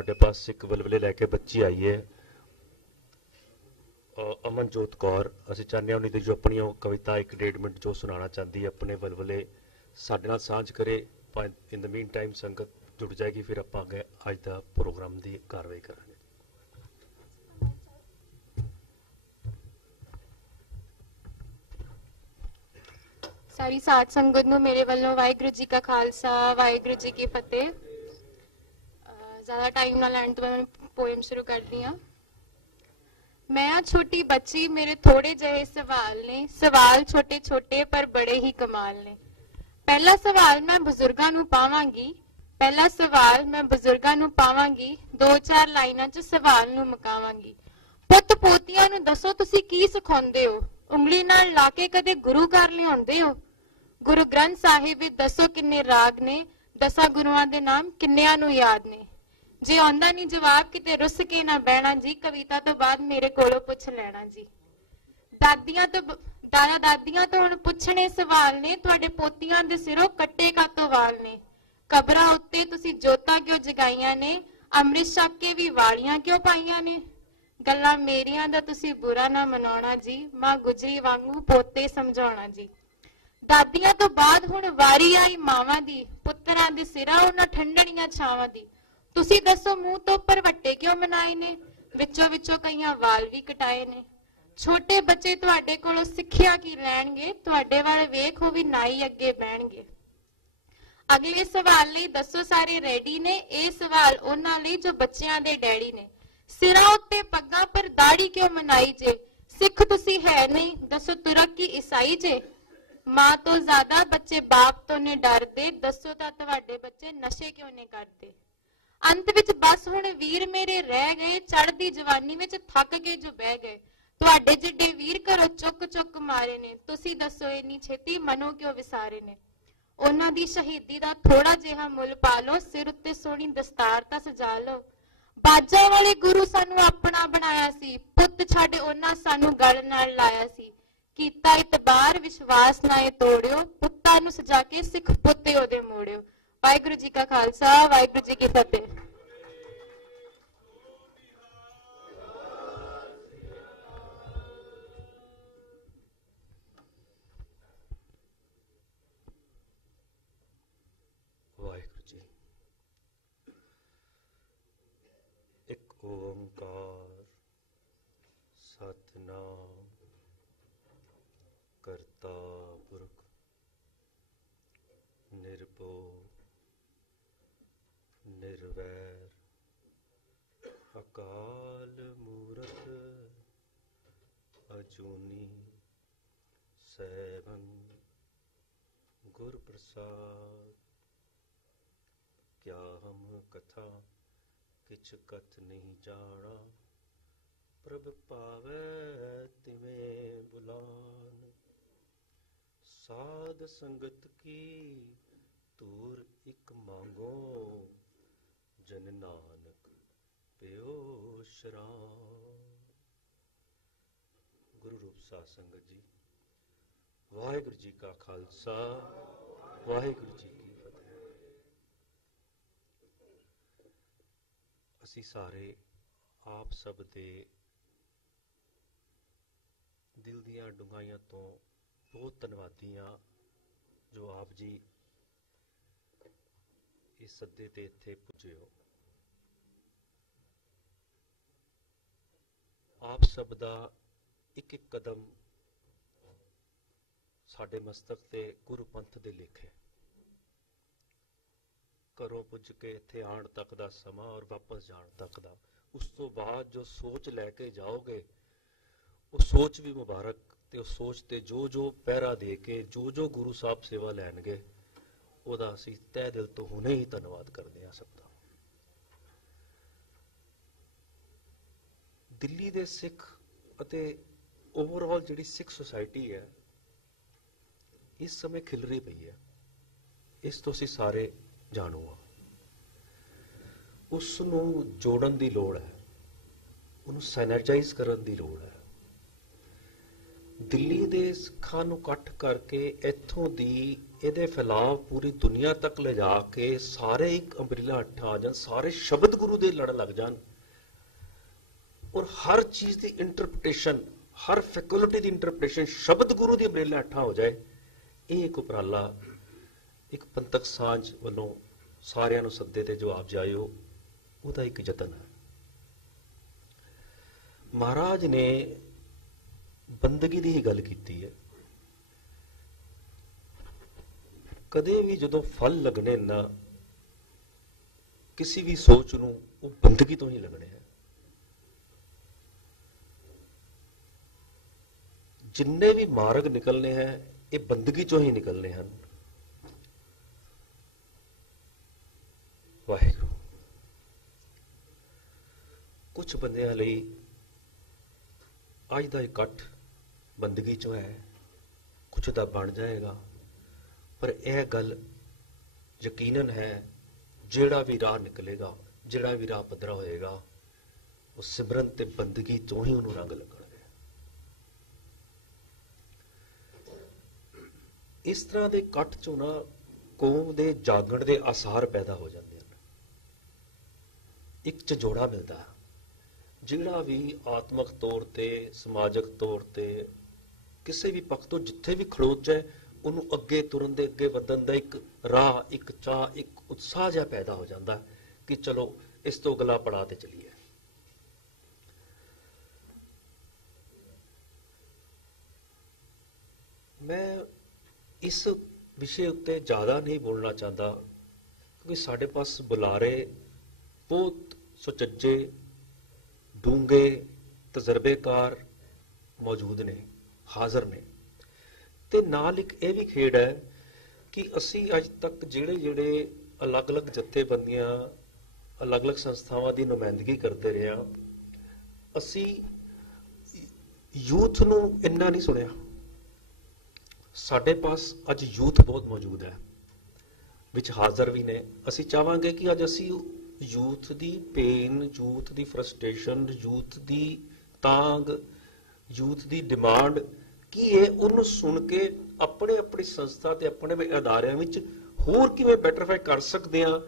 साढ़े पास एक वलवले लैके बच्ची आई है अमनजोत कौर। असीं चाहते उन्हीं दी जो अपनी कविता 1-1.5 मिनट जो सुनाना चाहती है अपने वलवले साडे नाल सांझ करे। इन द मीन टाइम संगत जुड़ जाएगी, फिर आपां अगे अज दा प्रोग्राम दी कार्रवाई करांगे। सारी साध संगत नूं मेरे वालों वाहिगुरू जी का खालसा वाहिगुरू जी की फतेह। ज़्यादा टाइम ना लैण तो मैं पोएम शुरू करदी हां। मैं छोटी बच्ची, मेरे थोड़े जहे सवाल ने, सवाल छोटे छोटे पर बड़े ही कमाल ने। पहला सवाल मैं बुजुर्गां नूं पावांगी, पहला सवाल मैं बुजुर्गां नूं पावांगी, 2-4 लाइनां च सवाल नूं मुकावांगी। पुੱਤ ਪੋਤੀਆਂ ਨੂੰ ਦੱਸੋ ਤੁਸੀਂ ਕੀ ਸਿਖਾਉਂਦੇ ਹੋ, ਉਂਗਲੀ ਨਾਲ ਲਾ ਕੇ ਕਦੇ ਗੁਰੂ ਘਰ ਲਿਆਉਂਦੇ ਹੋ। ਗੁਰੂ ਗ੍ਰੰਥ ਸਾਹਿਬ ਵਿੱਚ ਦੱਸੋ ਕਿੰਨੇ ਰਾਗ ਨੇ, 10 ਗੁਰੂਆਂ ਦੇ ਨਾਮ ਕਿੰਨਿਆਂ ਨੂੰ ਯਾਦ ਨੇ। ਜੇ ਆਉਂਦਾ ਨਹੀਂ ਜਵਾਬ ਕਿਤੇ ਰੁੱਸ ਕੇ ਨਾ ਬਹਿਣਾ ਜੀ, ਕਵਿਤਾ ਤੋਂ ਬਾਅਦ ਮੇਰੇ ਕੋਲੋਂ ਪੁੱਛ ਲੈਣਾ ਜੀ। ਦਾਦਾ ਦਾਦੀਆਂ ਤੋਂ ਹੁਣ ਪੁੱਛਣੇ ਸਵਾਲ ਨੇ, ਤੁਹਾਡੇ ਪੋਤੀਆਂ ਦੇ ਸਿਰੋਂ ਕੱਟੇ ਕਾਤੋਂ ਵਾਲ ਨੇ। ਕਬਰਾਂ ਉੱਤੇ ਤੁਸੀਂ ਜੋਤਾਂ ਕਿਉਂ ਜਗਾਈਆਂ ਨੇ, ਅੰਮ੍ਰਿਤ ਛਕ ਕੇ ਵੀ ਵਾਲੀਆਂ ਕਿਉਂ ਪਾਈਆਂ ਨੇ। ਗੱਲਾਂ ਮੇਰੀਆਂ ਦਾ ਤੁਸੀਂ ਬੁਰਾ ਨਾ ਮਨਾਉਣਾ ਜੀ, ਮਾਂ ਗੁਜਰੀ ਵਾਂਗੂ ਪੋਤੇ ਸਮਝਾਉਣਾ ਜੀ। ਦਾਦੀਆਂ ਤੋਂ ਬਾਅਦ ਹੁਣ ਵਾਰੀ ਆਈ ਮਾਵਾਂ ਦੀ, ਪੁੱਤਰਾਂ ਦੇ ਸਿਰਾਂ ਉਹਨਾਂ ਠੰਡਣੀਆਂ ਛਾਵਾਂ ਦੀ। ਤੁਸੀਂ ਦੱਸੋ ਮੂੰਹ ਤੋਂ ਭਰਵੱਟੇ ਕਿਉਂ ਮਨਾਏ ਨੇ, ਵਿੱਚੋਂ ਵਿੱਚੋਂ ਕਈਆਂ ਵਾਲ ਵੀ ਕਟਾਏ ਨੇ। ਛੋਟੇ ਬੱਚੇ ਤੁਹਾਡੇ ਕੋਲੋਂ ਸਿੱਖਿਆ ਕੀ ਲੈਣਗੇ, ਤੁਹਾਡੇ ਵੱਲ ਵੇਖ ਉਹ ਵੀ ਨਾਈ ਅੱਗੇ ਬਹਿਣਗੇ। ਅਗਲੇ ਸਵਾਲ ਲਈ ਦੱਸੋ ਸਾਰੇ ਰੈਡੀ ਨੇ, ਇਹ ਸਵਾਲ ਉਹਨਾਂ ਲਈ ਜੋ ਬੱਚਿਆਂ ਦੇ ਡੈਡੀ ਨੇ। ਸਿਰਾਂ ਉੱਤੇ ਪੱਗਾਂ ਪਰ ਦਾੜੀ ਕਿਉਂ ਮਨਾਈ ਜੇ, ਸਿੱਖ ਤੁਸੀਂ ਹੈ ਨਹੀਂ ਦੱਸੋ ਤੁਰਕ ਕੀ ਈਸਾਈ ਜੇ। ਮਾਂ ਤੋਂ ਜ਼ਿਆਦਾ ਬੱਚੇ ਬਾਪ ਤੋਂ ਨੇ ਡਰਦੇ, ਦੱਸੋ ਤਾਂ ਤੁਹਾਡੇ ਬੱਚੇ ਨਸ਼ੇ ਕਿਉਂ ਨਹੀਂ ਕਰਦੇ। ਅੰਤ ਵਿੱਚ ਬਸ ਹੁਣ ਵੀਰ ਮੇਰੇ ਰਹਿ ਗਏ, ਚੜ੍ਹਦੀ ਜਵਾਨੀ ਵਿੱਚ ਥੱਕ ਕੇ ਜੋ ਬਹਿ ਗਏ। ਤੁਹਾਡੇ ਜਿੱਡੇ ਵੀਰ ਘਰੋਂ ਚੁੱਕ ਚੁੱਕ ਮਾਰੇ ਨੇ, ਤੁਸੀਂ ਦੱਸੋ ਇੰਨੀ ਛੇਤੀ ਮਨੋਂ ਕਿਉਂ ਵਿਸਾਰੇ ਨੇ। ਉਹਨਾਂ ਦੀ ਸ਼ਹੀਦੀ ਦਾ ਥੋੜਾ ਜਿਹਾ ਮੁੱਲ ਪਾ ਲਓ, ਸਿਰ ਉੱਤੇ ਸੋਹਣੀ ਦਸਤਾਰ ਤਾਂ ਸਜਾ ਲਓ। ਬਾਜਾਂ ਵਾਲੇ ਗੁਰੂ ਸਾਨੂੰ ਆਪਣਾ ਬਣਾਇਆ ਸੀ, ਪੁੱਤ ਛੱਡ ਉਹਨਾਂ ਸਾਨੂੰ ਗਲ ਨਾਲ ਲਾਇਆ ਸੀ। ਕੀਤਾ ਇਤਬਾਰ ਵਿਸ਼ਵਾਸ ਨਾ ਇਹ ਤੋੜਿਓ, ਪੁੱਤਾਂ ਨੂੰ ਸਜਾ ਕੇ ਸਿੱਖ ਪੁੱਤੇ ਉਹਦੇ ਮੋੜਿਓ। ਵਾਹਿਗੁਰੂ ਜੀ ਕਾ ਖਾਲਸਾ ਵਾਹਿਗੁਰੂ ਜੀ ਕੀ ਫਤਿਹ। ਵਾਹਿਗੁਰੂ ਜੀ। ਇੱਕ ਓੰਕਾਰ ਸਤਿਨਾਮ ਕਰਤਾ ਪੁਰਖ ਨਿਰਭਉ ਨਿਰਵੈਰ ਅਕਾਲ ਮੂਰਤ ਅਜੂਨੀ ਸੈਭੰ ਗੁਰ ਪ੍ਰਸਾਦ। क्या हम कथा किछ कथ नहीं जाना, प्रभ पावै तिवें बुलान। साध संगत की तूर इक मांगो, जन नानक पियो शरान। गुरु रूप साध संगत जी, वाहिगुरु जी का खालसा वाहिगुरु जी की ਅਸੀਂ ਸਾਰੇ ਆਪ ਸਭ ਦੇ ਦਿਲ ਦੀਆਂ ਡੂੰਘਾਈਆਂ ਤੋਂ ਬਹੁਤ ਧੰਨਵਾਦੀ ਹਾਂ ਜੋ ਆਪ ਜੀ ਇਸ ਸੱਦੇ ਤੇ ਇੱਥੇ ਪੁੱਜੇ ਹੋ। ਆਪ ਸਭ ਦਾ ਇੱਕ ਇੱਕ ਕਦਮ ਸਾਡੇ ਮਸਤਕ ਤੇ ਗੁਰੂ ਪੰਥ ਦੇ ਲੇਖੇ। ਘਰੋਂ ਪੁੱਜ ਕੇ ਇੱਥੇ ਆਉਣ ਤੱਕ ਦਾ ਸਮਾਂ ਔਰ ਵਾਪਸ ਜਾਣ ਤੱਕ ਦਾ, ਉਸ ਤੋਂ ਬਾਅਦ ਜੋ ਸੋਚ ਲੈ ਕੇ ਜਾਓਗੇ ਉਹ ਸੋਚ ਵੀ ਮੁਬਾਰਕ, ਤੇ ਉਸ ਸੋਚ ਤੇ ਜੋ ਜੋ ਪਹਿਰਾ ਦੇ ਕੇ ਜੋ ਜੋ ਗੁਰੂ ਸਾਹਿਬ ਸੇਵਾ ਲੈਣਗੇ ਉਹਦਾ ਅਸੀਂ ਤਹਿ ਦਿਲ ਤੋਂ ਹੁਣੇ ਹੀ ਧੰਨਵਾਦ ਕਰਦੇ ਹਾਂ ਸਭ ਦਾ। ਦਿੱਲੀ ਦੇ ਸਿੱਖ ਅਤੇ ਓਵਰਆਲ ਜਿਹੜੀ ਸਿੱਖ ਸੁਸਾਇਟੀ ਹੈ ਇਸ ਸਮੇਂ ਖਿਲਰੀ ਪਈ ਹੈ, ਇਸ ਤੋਂ ਅਸੀਂ ਸਾਰੇ ਜਾਣੂ ਆ। ਉਸ ਨੂੰ ਜੋੜਨ ਦੀ ਲੋੜ ਹੈ, ਉਹਨੂੰ ਸੈਨੇਟਾਈਜ਼ ਕਰਨ ਦੀ ਲੋੜ ਹੈ। ਦਿੱਲੀ ਦੇ ਸਿੱਖਾਂ ਨੂੰ ਇਕੱਠ ਕਰਕੇ ਇੱਥੋਂ ਦੀ ਇਹਦੇ ਫੈਲਾਅ ਪੂਰੀ ਦੁਨੀਆ ਤੱਕ ਲਿਜਾ ਕੇ ਸਾਰੇ ਇੱਕ ਅੰਬਰੇਲਾ ਹੇਠਾਂ ਆ ਜਾਣ, ਸਾਰੇ ਸ਼ਬਦ ਗੁਰੂ ਦੇ ਲੜ ਲੱਗ ਜਾਣ, ਔਰ ਹਰ ਚੀਜ਼ ਦੀ ਇੰਟਰਪ੍ਰੀਟੇਸ਼ਨ, ਹਰ ਫੈਕਲਟੀ ਦੀ ਇੰਟਰਪ੍ਰੀਟੇਸ਼ਨ ਸ਼ਬਦ ਗੁਰੂ ਦੀ ਅੰਬਰੇਲਾ ਹੇਠਾਂ ਹੋ ਜਾਏ। ਇਹ ਇੱਕ ਉਪਰਾਲਾ ਇੱਕ ਪੰਥਕ ਸਾਂਝ ਵੱਲੋਂ ਸਾਰਿਆਂ ਨੂੰ ਸੱਦੇ ਤੇ ਜਵਾਬ ਜਾਇਓ, ਉਹਦਾ ਇੱਕ ਯਤਨ ਹੈ। ਮਹਾਰਾਜ ਨੇ ਬੰਦਗੀ ਦੀ ਹੀ ਗੱਲ ਕੀਤੀ ਹੈ। ਕਦੇ ਵੀ ਜਦੋਂ ਫਲ ਲੱਗਣੇ ਨਾ ਕਿਸੇ ਵੀ ਸੋਚ ਨੂੰ, ਉਹ ਬੰਦਗੀ ਤੋਂ ਹੀ ਲੱਗਣੇ ਹੈ। ਜਿੰਨੇ ਵੀ ਮਾਰਗ ਨਿਕਲਨੇ ਹੈ ਇਹ ਬੰਦਗੀ ਚੋਂ ਹੀ ਨਿਕਲਨੇ ਹਨ। ਵਾਹਿਗੁਰੂ। ਕੁਝ ਬੰਦਿਆਂ ਲਈ ਅੱਜ ਦਾ ਇਕੱਠ ਬੰਦਗੀ ਚੋਂ ਹੈ, ਕੁਝ ਦਾ ਬਣ ਜਾਏਗਾ, ਪਰ ਇਹ ਗੱਲ ਯਕੀਨਨ ਹੈ ਜਿਹੜਾ ਵੀ ਰਾਹ ਨਿਕਲੇਗਾ, ਜਿਹੜਾ ਵੀ ਰਾਹ ਪੱਧਰਾ ਹੋਏਗਾ, ਉਹ ਸਿਮਰਨ ਤੇ ਬੰਦਗੀ ਤੋਂ ਹੀ ਉਹਨੂੰ ਰੰਗ ਲੱਗਣਗੇ। ਇਸ ਤਰ੍ਹਾਂ ਦੇ ਇਕੱਠ ਚੋਂ ਨਾ ਕੌਮ ਦੇ ਜਾਗਣ ਦੇ ਆਸਾਰ ਪੈਦਾ ਹੋ ਜਾਂਦੇ ਹਨ। ਇੱਕ ਝਜੋੜਾ ਮਿਲਦਾ, ਜਿਹੜਾ ਵੀ ਆਤਮਕ ਤੌਰ ਤੇ, ਸਮਾਜਿਕ ਤੌਰ ਤੇ, ਕਿਸੇ ਵੀ ਪੱਖ ਤੋਂ ਜਿੱਥੇ ਵੀ ਖੜੋਤ ਜਾਏ, ਉਹਨੂੰ ਅੱਗੇ ਤੁਰਨ ਦੇ, ਅੱਗੇ ਵਧਣ ਦਾ ਇੱਕ ਰਾਹ, ਇੱਕ ਚਾਹ, ਇੱਕ ਉਤਸ਼ਾਹ ਜਿਹਾ ਪੈਦਾ ਹੋ ਜਾਂਦਾ ਕਿ ਚਲੋ ਇਸ ਤੋਂ ਅਗਲਾ ਪੜਾਅ ਤੇ ਚੱਲੀਏ। ਮੈਂ ਇਸ ਵਿਸ਼ੇ ਉੱਤੇ ਜ਼ਿਆਦਾ ਨਹੀਂ ਬੋਲਣਾ ਚਾਹੁੰਦਾ, ਕਿਉਂਕਿ ਸਾਡੇ ਪਾਸ ਬੁਲਾਰੇ ਬਹੁਤ ਸੁਚੱਜੇ, ਡੂੰਘੇ, ਤਜਰਬੇਕਾਰ ਮੌਜੂਦ ਨੇ, ਹਾਜ਼ਰ ਨੇ। ਤੇ ਨਾਲ ਇੱਕ ਇਹ ਵੀ ਖੇਡ ਹੈ ਕਿ ਅਸੀਂ ਅੱਜ ਤੱਕ ਜਿਹੜੇ ਅਲੱਗ-ਅਲੱਗ ਜਥੇਬੰਦੀਆਂ, ਅਲੱਗ-ਅਲੱਗ ਸੰਸਥਾਵਾਂ ਦੀ ਨੁਮਾਇੰਦਗੀ ਕਰਦੇ ਰਹੇ ਹਾਂ, ਅਸੀਂ ਯੂਥ ਨੂੰ ਇੰਨਾ ਨਹੀਂ ਸੁਣਿਆ। ਸਾਡੇ ਪਾਸ ਅੱਜ ਯੂਥ ਬਹੁਤ ਮੌਜੂਦ ਹੈ, ਵਿੱਚ ਹਾਜ਼ਰ ਵੀ ਨੇ। ਅਸੀਂ ਚਾਹਾਂਗੇ ਕਿ ਅੱਜ ਅਸੀਂ ਯੂਥ ਦੀ ਪੇਨ, ਯੂਥ ਦੀ ਫਰਸਟ੍ਰੇਸ਼ਨ, ਯੂਥ ਦੀ ਤਾਂਗ, ਯੂਥ ਦੀ ਡਿਮਾਂਡ ਕੀ ਹੈ, ਉਹਨੂੰ ਸੁਣ ਕੇ ਆਪਣੇ ਆਪਣੀ ਸੰਸਥਾ ਤੇ ਆਪਣੇ ਅਦਾਰਿਆਂ ਵਿੱਚ ਹੋਰ ਕਿਵੇਂ ਬੈਟਰਫਾਈ ਕਰ ਸਕਦੇ ਹਾਂ,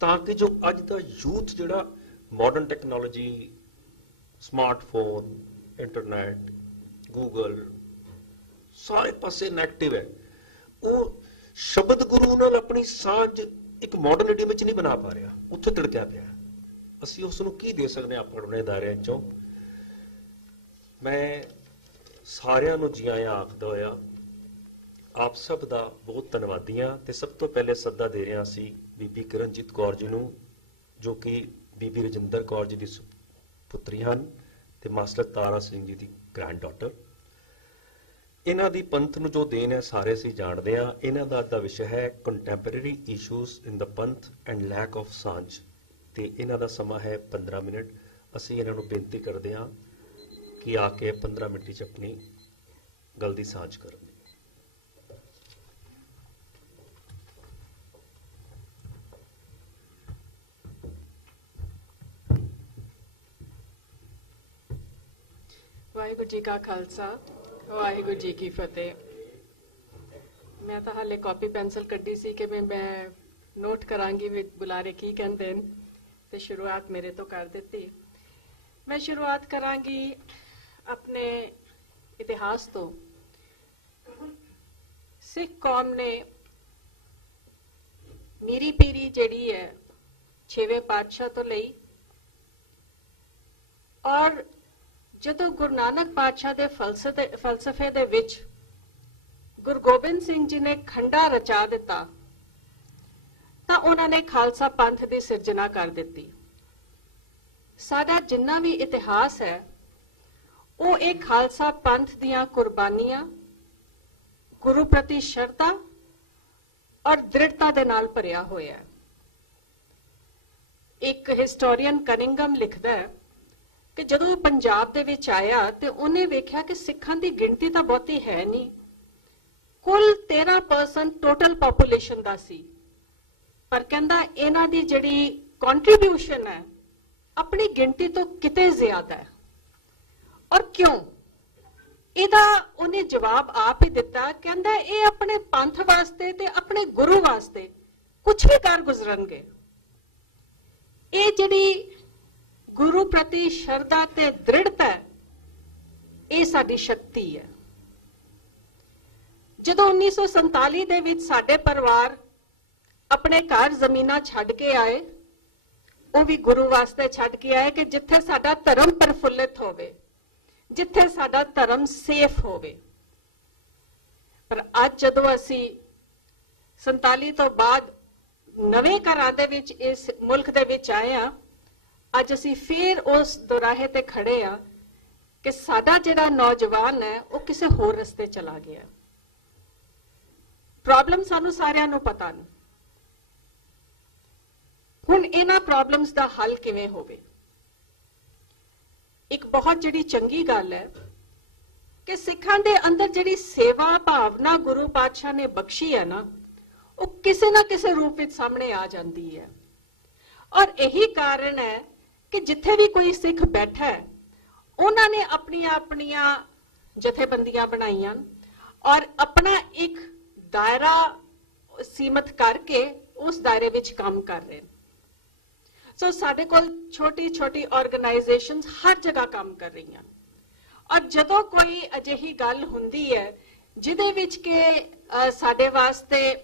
ਤਾਂ ਕਿ ਜੋ ਅੱਜ ਦਾ ਯੂਥ ਜਿਹੜਾ modern technology, smartphone, internet, Google, ਸਾਰੇ ਪਾਸੇ ਨੈਗੇਟਿਵ ਹੈ, ਉਹ ਸ਼ਬਦ ਗੁਰੂ ਨਾਲ ਆਪਣੀ ਸਾਂਝ ਇੱਕ ਮਾਡਰਨਿਟੀ ਵਿੱਚ ਨਹੀਂ ਬਣਾ ਪਾ ਰਿਹਾ, ਉੱਥੇ ਤਿੜਕਿਆ ਪਿਆ। ਅਸੀਂ ਉਸ ਨੂੰ ਕੀ ਦੇ ਸਕਦੇ ਹਾਂ ਆਪਣੇ ਅਦਾਰਿਆਂ ਚੋਂ। ਮੈਂ ਸਾਰਿਆਂ ਨੂੰ ਜੀ ਆਇਆਂ ਆਖਦਾ ਹੋਇਆ ਆਪ ਸਭ ਦਾ ਬਹੁਤ ਧੰਨਵਾਦੀ ਹਾਂ। ਤੇ ਸਭ ਤੋਂ ਪਹਿਲੇ ਸੱਦਾ ਦੇ ਰਿਹਾ ਸੀ ਬੀਬੀ ਕਿਰਨਜੀਤ ਕੌਰ ਜੀ ਨੂੰ, ਜੋ ਕਿ ਬੀਬੀ ਰਜਿੰਦਰ ਕੌਰ ਜੀ ਦੀ ਪੁੱਤਰੀ ਹਨ ਤੇ ਮਾਸਟਰ ਤਾਰਾ ਸਿੰਘ ਜੀ ਦੀ ਗ੍ਰੈਂਡ ਡਾਟਰ। ਇਹਨਾਂ ਦੀ ਪੰਥ ਨੂੰ ਜੋ ਦੇਣ ਹੈ ਸਾਰੇ ਅਸੀਂ ਜਾਣਦੇ ਹਾਂ। ਇਹਨਾਂ ਦਾ ਅੱਜ ਦਾ ਵਿਸ਼ਾ ਹੈ contemporary issues in the Panth and lack of ਸਾਂਝ, ਤੇ ਇਹਨਾਂ ਦਾ ਸਮਾਂ ਹੈ 15 ਮਿੰਟ। ਅਸੀਂ ਇਹਨਾਂ ਨੂੰ ਬੇਨਤੀ ਕਰਦੇ ਹਾਂ ਕਿ ਆ ਕੇ 15 ਮਿੰਟ ਵਿੱਚ ਆਪਣੀ ਗੱਲ ਦੀ ਸਾਂਝ ਕਰਨ। ਵਾਹਿਗੁਰੂ ਜੀ ਕਾ ਖਾਲਸਾ, ਵਾਹਿਗੁਰੂ ਜੀ ਕੀ ਫਤਿਹ। ਮੈਂ ਤਾਂ ਹਾਲੇ ਕਾਪੀ ਪੈਨਸਲ ਕੱਢੀ ਸੀ ਕਿ ਮੈਂ ਨੋਟ ਕਰਾਂਗੀ ਵੀ ਬੁਲਾਰੇ ਕੀ ਕਹਿੰਦੇ ਨੇ, ਤੇ ਸ਼ੁਰੂਆਤ ਮੇਰੇ ਤੋਂ ਕਰ ਦਿੱਤੀ। ਮੈਂ ਸ਼ੁਰੂਆਤ ਕਰਾਂਗੀ ਆਪਣੇ ਇਤਿਹਾਸ ਤੋਂ। ਸਿੱਖ ਕੌਮ ਨੇ ਮੀਰੀ ਪੀਰੀ ਜਿਹੜੀ ਹੈ 6ਵੇਂ ਪਾਤਸ਼ਾਹ ਤੋਂ ਲਈ, ਔਰ ਜਦੋਂ ਗੁਰੂ ਨਾਨਕ ਪਾਤਸ਼ਾਹ ਦੇ ਫਲਸਫੇ ਦੇ ਵਿੱਚ ਗੁਰੂ ਗੋਬਿੰਦ ਸਿੰਘ ਜੀ ਨੇ ਖੰਡਾ ਰਚਾ ਦਿੱਤਾ, ਤਾਂ ਉਹਨਾਂ ਨੇ ਖਾਲਸਾ ਪੰਥ ਦੀ ਸਿਰਜਣਾ ਕਰ ਦਿੱਤੀ। ਸਾਡਾ ਜਿੰਨਾ ਵੀ ਇਤਿਹਾਸ ਹੈ ਉਹ ਇਹ ਖਾਲਸਾ ਪੰਥ ਦੀਆਂ ਕੁਰਬਾਨੀਆਂ, ਗੁਰੂ ਪ੍ਰਤੀ ਸ਼ਰਧਾ ਔਰ ਦ੍ਰਿੜਤਾ ਦੇ ਨਾਲ ਭਰਿਆ ਹੋਇਆ ਹੈ। ਇੱਕ ਹਿਸਟੋਰੀਅਨ ਕਨਿੰਗਮ ਲਿਖਦਾ ਹੈ ਕਿ ਜਦੋਂ ਉਹ ਪੰਜਾਬ ਦੇ ਵਿੱਚ ਆਇਆ ਤੇ ਉਹਨੇ ਵੇਖਿਆ ਕਿ ਸਿੱਖਾਂ ਦੀ ਗਿਣਤੀ ਤਾਂ ਬਹੁਤੀ ਹੈ ਨਹੀਂ, ਕੁੱਲ 13% ਟੋਟਲ ਪੋਪੂਲੇਸ਼ਨ ਦਾ ਸੀ, ਪਰ ਕਹਿੰਦਾ ਇਹਨਾਂ ਦੀ ਜਿਹੜੀ ਕੰਟਰੀਬਿਊਸ਼ਨ ਹੈ ਆਪਣੀ ਗਿਣਤੀ ਤੋਂ ਕਿਤੇ ਜ਼ਿਆਦਾ ਹੈ। ਔਰ ਕਿਉਂ? ਇਹਦਾ ਉਹਨੇ ਜਵਾਬ ਆਪ ਹੀ ਦਿੱਤਾ, ਕਹਿੰਦਾ ਇਹ ਆਪਣੇ ਪੰਥ ਵਾਸਤੇ ਤੇ ਆਪਣੇ ਗੁਰੂ ਵਾਸਤੇ ਕੁਝ ਵੀ ਕਰ ਗੁਜ਼ਰਨਗੇ। ਇਹ ਜਿਹੜੀ ਗੁਰੂ ਪ੍ਰਤੀ ਸ਼ਰਧਾ ਤੇ ਦ੍ਰਿੜਤਾ ਹੈ, ਇਹ ਸਾਡੀ ਸ਼ਕਤੀ ਹੈ। ਜਦੋਂ 1947 ਦੇ ਵਿੱਚ ਸਾਡੇ ਪਰਿਵਾਰ ਆਪਣੇ ਘਰ ਜ਼ਮੀਨਾਂ ਛੱਡ ਕੇ ਆਏ, ਉਹ ਵੀ ਗੁਰੂ ਵਾਸਤੇ ਛੱਡ ਕੇ ਆਏ ਕਿ ਜਿੱਥੇ ਸਾਡਾ ਧਰਮ ਪ੍ਰਫੁੱਲਿਤ ਹੋਵੇ, ਜਿੱਥੇ ਸਾਡਾ ਧਰਮ ਸੇਫ ਹੋਵੇ। ਪਰ ਅੱਜ ਜਦੋਂ ਅਸੀਂ 47 ਤੋਂ ਬਾਅਦ ਨਵੇਂ ਘਰਾਂ ਦੇ ਵਿੱਚ ਇਸ ਮੁਲਕ ਦੇ ਵਿੱਚ ਆਏ ਆ, ਅੱਜ ਅਸੀਂ ਫੇਰ ਉਸ ਦੁਰਾਹੇ ਤੇ ਖੜੇ ਆ ਕਿ ਸਾਡਾ ਜਿਹੜਾ ਨੌਜਵਾਨ ਹੈ ਉਹ ਕਿਸੇ ਹੋਰ ਰਸਤੇ ਚਲਾ ਗਿਆ। ਪ੍ਰੋਬਲਮ ਸਾਨੂੰ ਸਾਰਿਆਂ ਨੂੰ ਪਤਾ ਨੇ। ਹੁਣ ਇਹਨਾਂ ਪ੍ਰੋਬਲਮਸ ਦਾ ਹੱਲ ਕਿਵੇਂ ਹੋਵੇ? ਇੱਕ ਬਹੁਤ ਜਿਹੜੀ ਚੰਗੀ ਗੱਲ ਹੈ ਕਿ ਸਿੱਖਾਂ ਦੇ ਅੰਦਰ ਜਿਹੜੀ ਸੇਵਾ ਭਾਵਨਾ ਗੁਰੂ ਪਾਤਸ਼ਾਹ ਨੇ ਬਖਸ਼ੀ ਹੈ ਨਾ, ਉਹ ਕਿਸੇ ਨਾ ਕਿਸੇ ਰੂਪ ਵਿੱਚ ਸਾਹਮਣੇ ਆ ਜਾਂਦੀ ਹੈ। ਔਰ ਇਹੀ ਕਾਰਨ ਹੈ ਕਿ ਜਿੱਥੇ ਵੀ ਕੋਈ ਸਿੱਖ ਬੈਠਾ ਹੈ, ਉਹਨਾਂ ਨੇ ਆਪਣੀਆਂ ਜਥੇਬੰਦੀਆਂ ਬਣਾਈਆਂ ਔਰ ਆਪਣਾ ਇੱਕ ਦਾਇਰਾ ਸੀਮਤ ਕਰਕੇ ਉਸ ਦਾਇਰੇ ਵਿੱਚ ਕੰਮ ਕਰ ਰਹੇ ਨੇ। ਸੋ ਸਾਡੇ ਕੋਲ ਛੋਟੀ ਆਰਗੇਨਾਈਜੇਸ਼ਨਸ ਹਰ ਜਗ੍ਹਾ ਕੰਮ ਕਰ ਰਹੀਆਂ। ਔਰ ਜਦੋਂ ਕੋਈ ਅਜਿਹੀ ਗੱਲ ਹੁੰਦੀ ਹੈ ਜਿਹਦੇ ਵਿੱਚ ਕਿ ਸਾਡੇ ਵਾਸਤੇ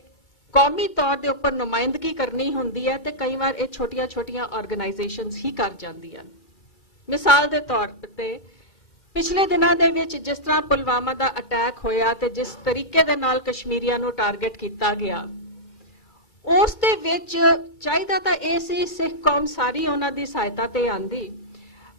ਕੌਮੀ ਤੌਰ ਦੇ ਉੱਪਰ ਨੁਮਾਇੰਦਗੀ ਕਰਨੀ ਹੁੰਦੀ ਹੈ, ਤੇ ਕਈ ਵਾਰ ਇਹ ਛੋਟੀਆਂ ਆਰਗੇਨਾਈਜੇਸ਼ਨਸ ਹੀ ਕਰ ਜਾਂਦੀਆਂ। ਮਿਸਾਲ ਦੇ ਤੌਰ ਤੇ ਪਿਛਲੇ ਦਿਨਾਂ ਦੇ ਵਿੱਚ ਜਿਸ ਤਰ੍ਹਾਂ ਪੁਲਵਾਮਾ ਦਾ ਅਟੈਕ ਹੋਇਆ ਤੇ ਜਿਸ ਤਰੀਕੇ ਦੇ ਨਾਲ ਕਸ਼ਮੀਰੀਆਂ ਨੂੰ ਟਾਰਗੇਟ ਕੀਤਾ ਗਿਆ, ਉਸ ਦੇ ਵਿੱਚ ਚਾਹੀਦਾ ਤਾਂ ਇਹ ਸੀ ਸਿੱਖ ਕੌਮ ਸਾਰੀ ਉਹਨਾਂ ਦੀ ਸਹਾਇਤਾ ਤੇ ਆਂਦੀ,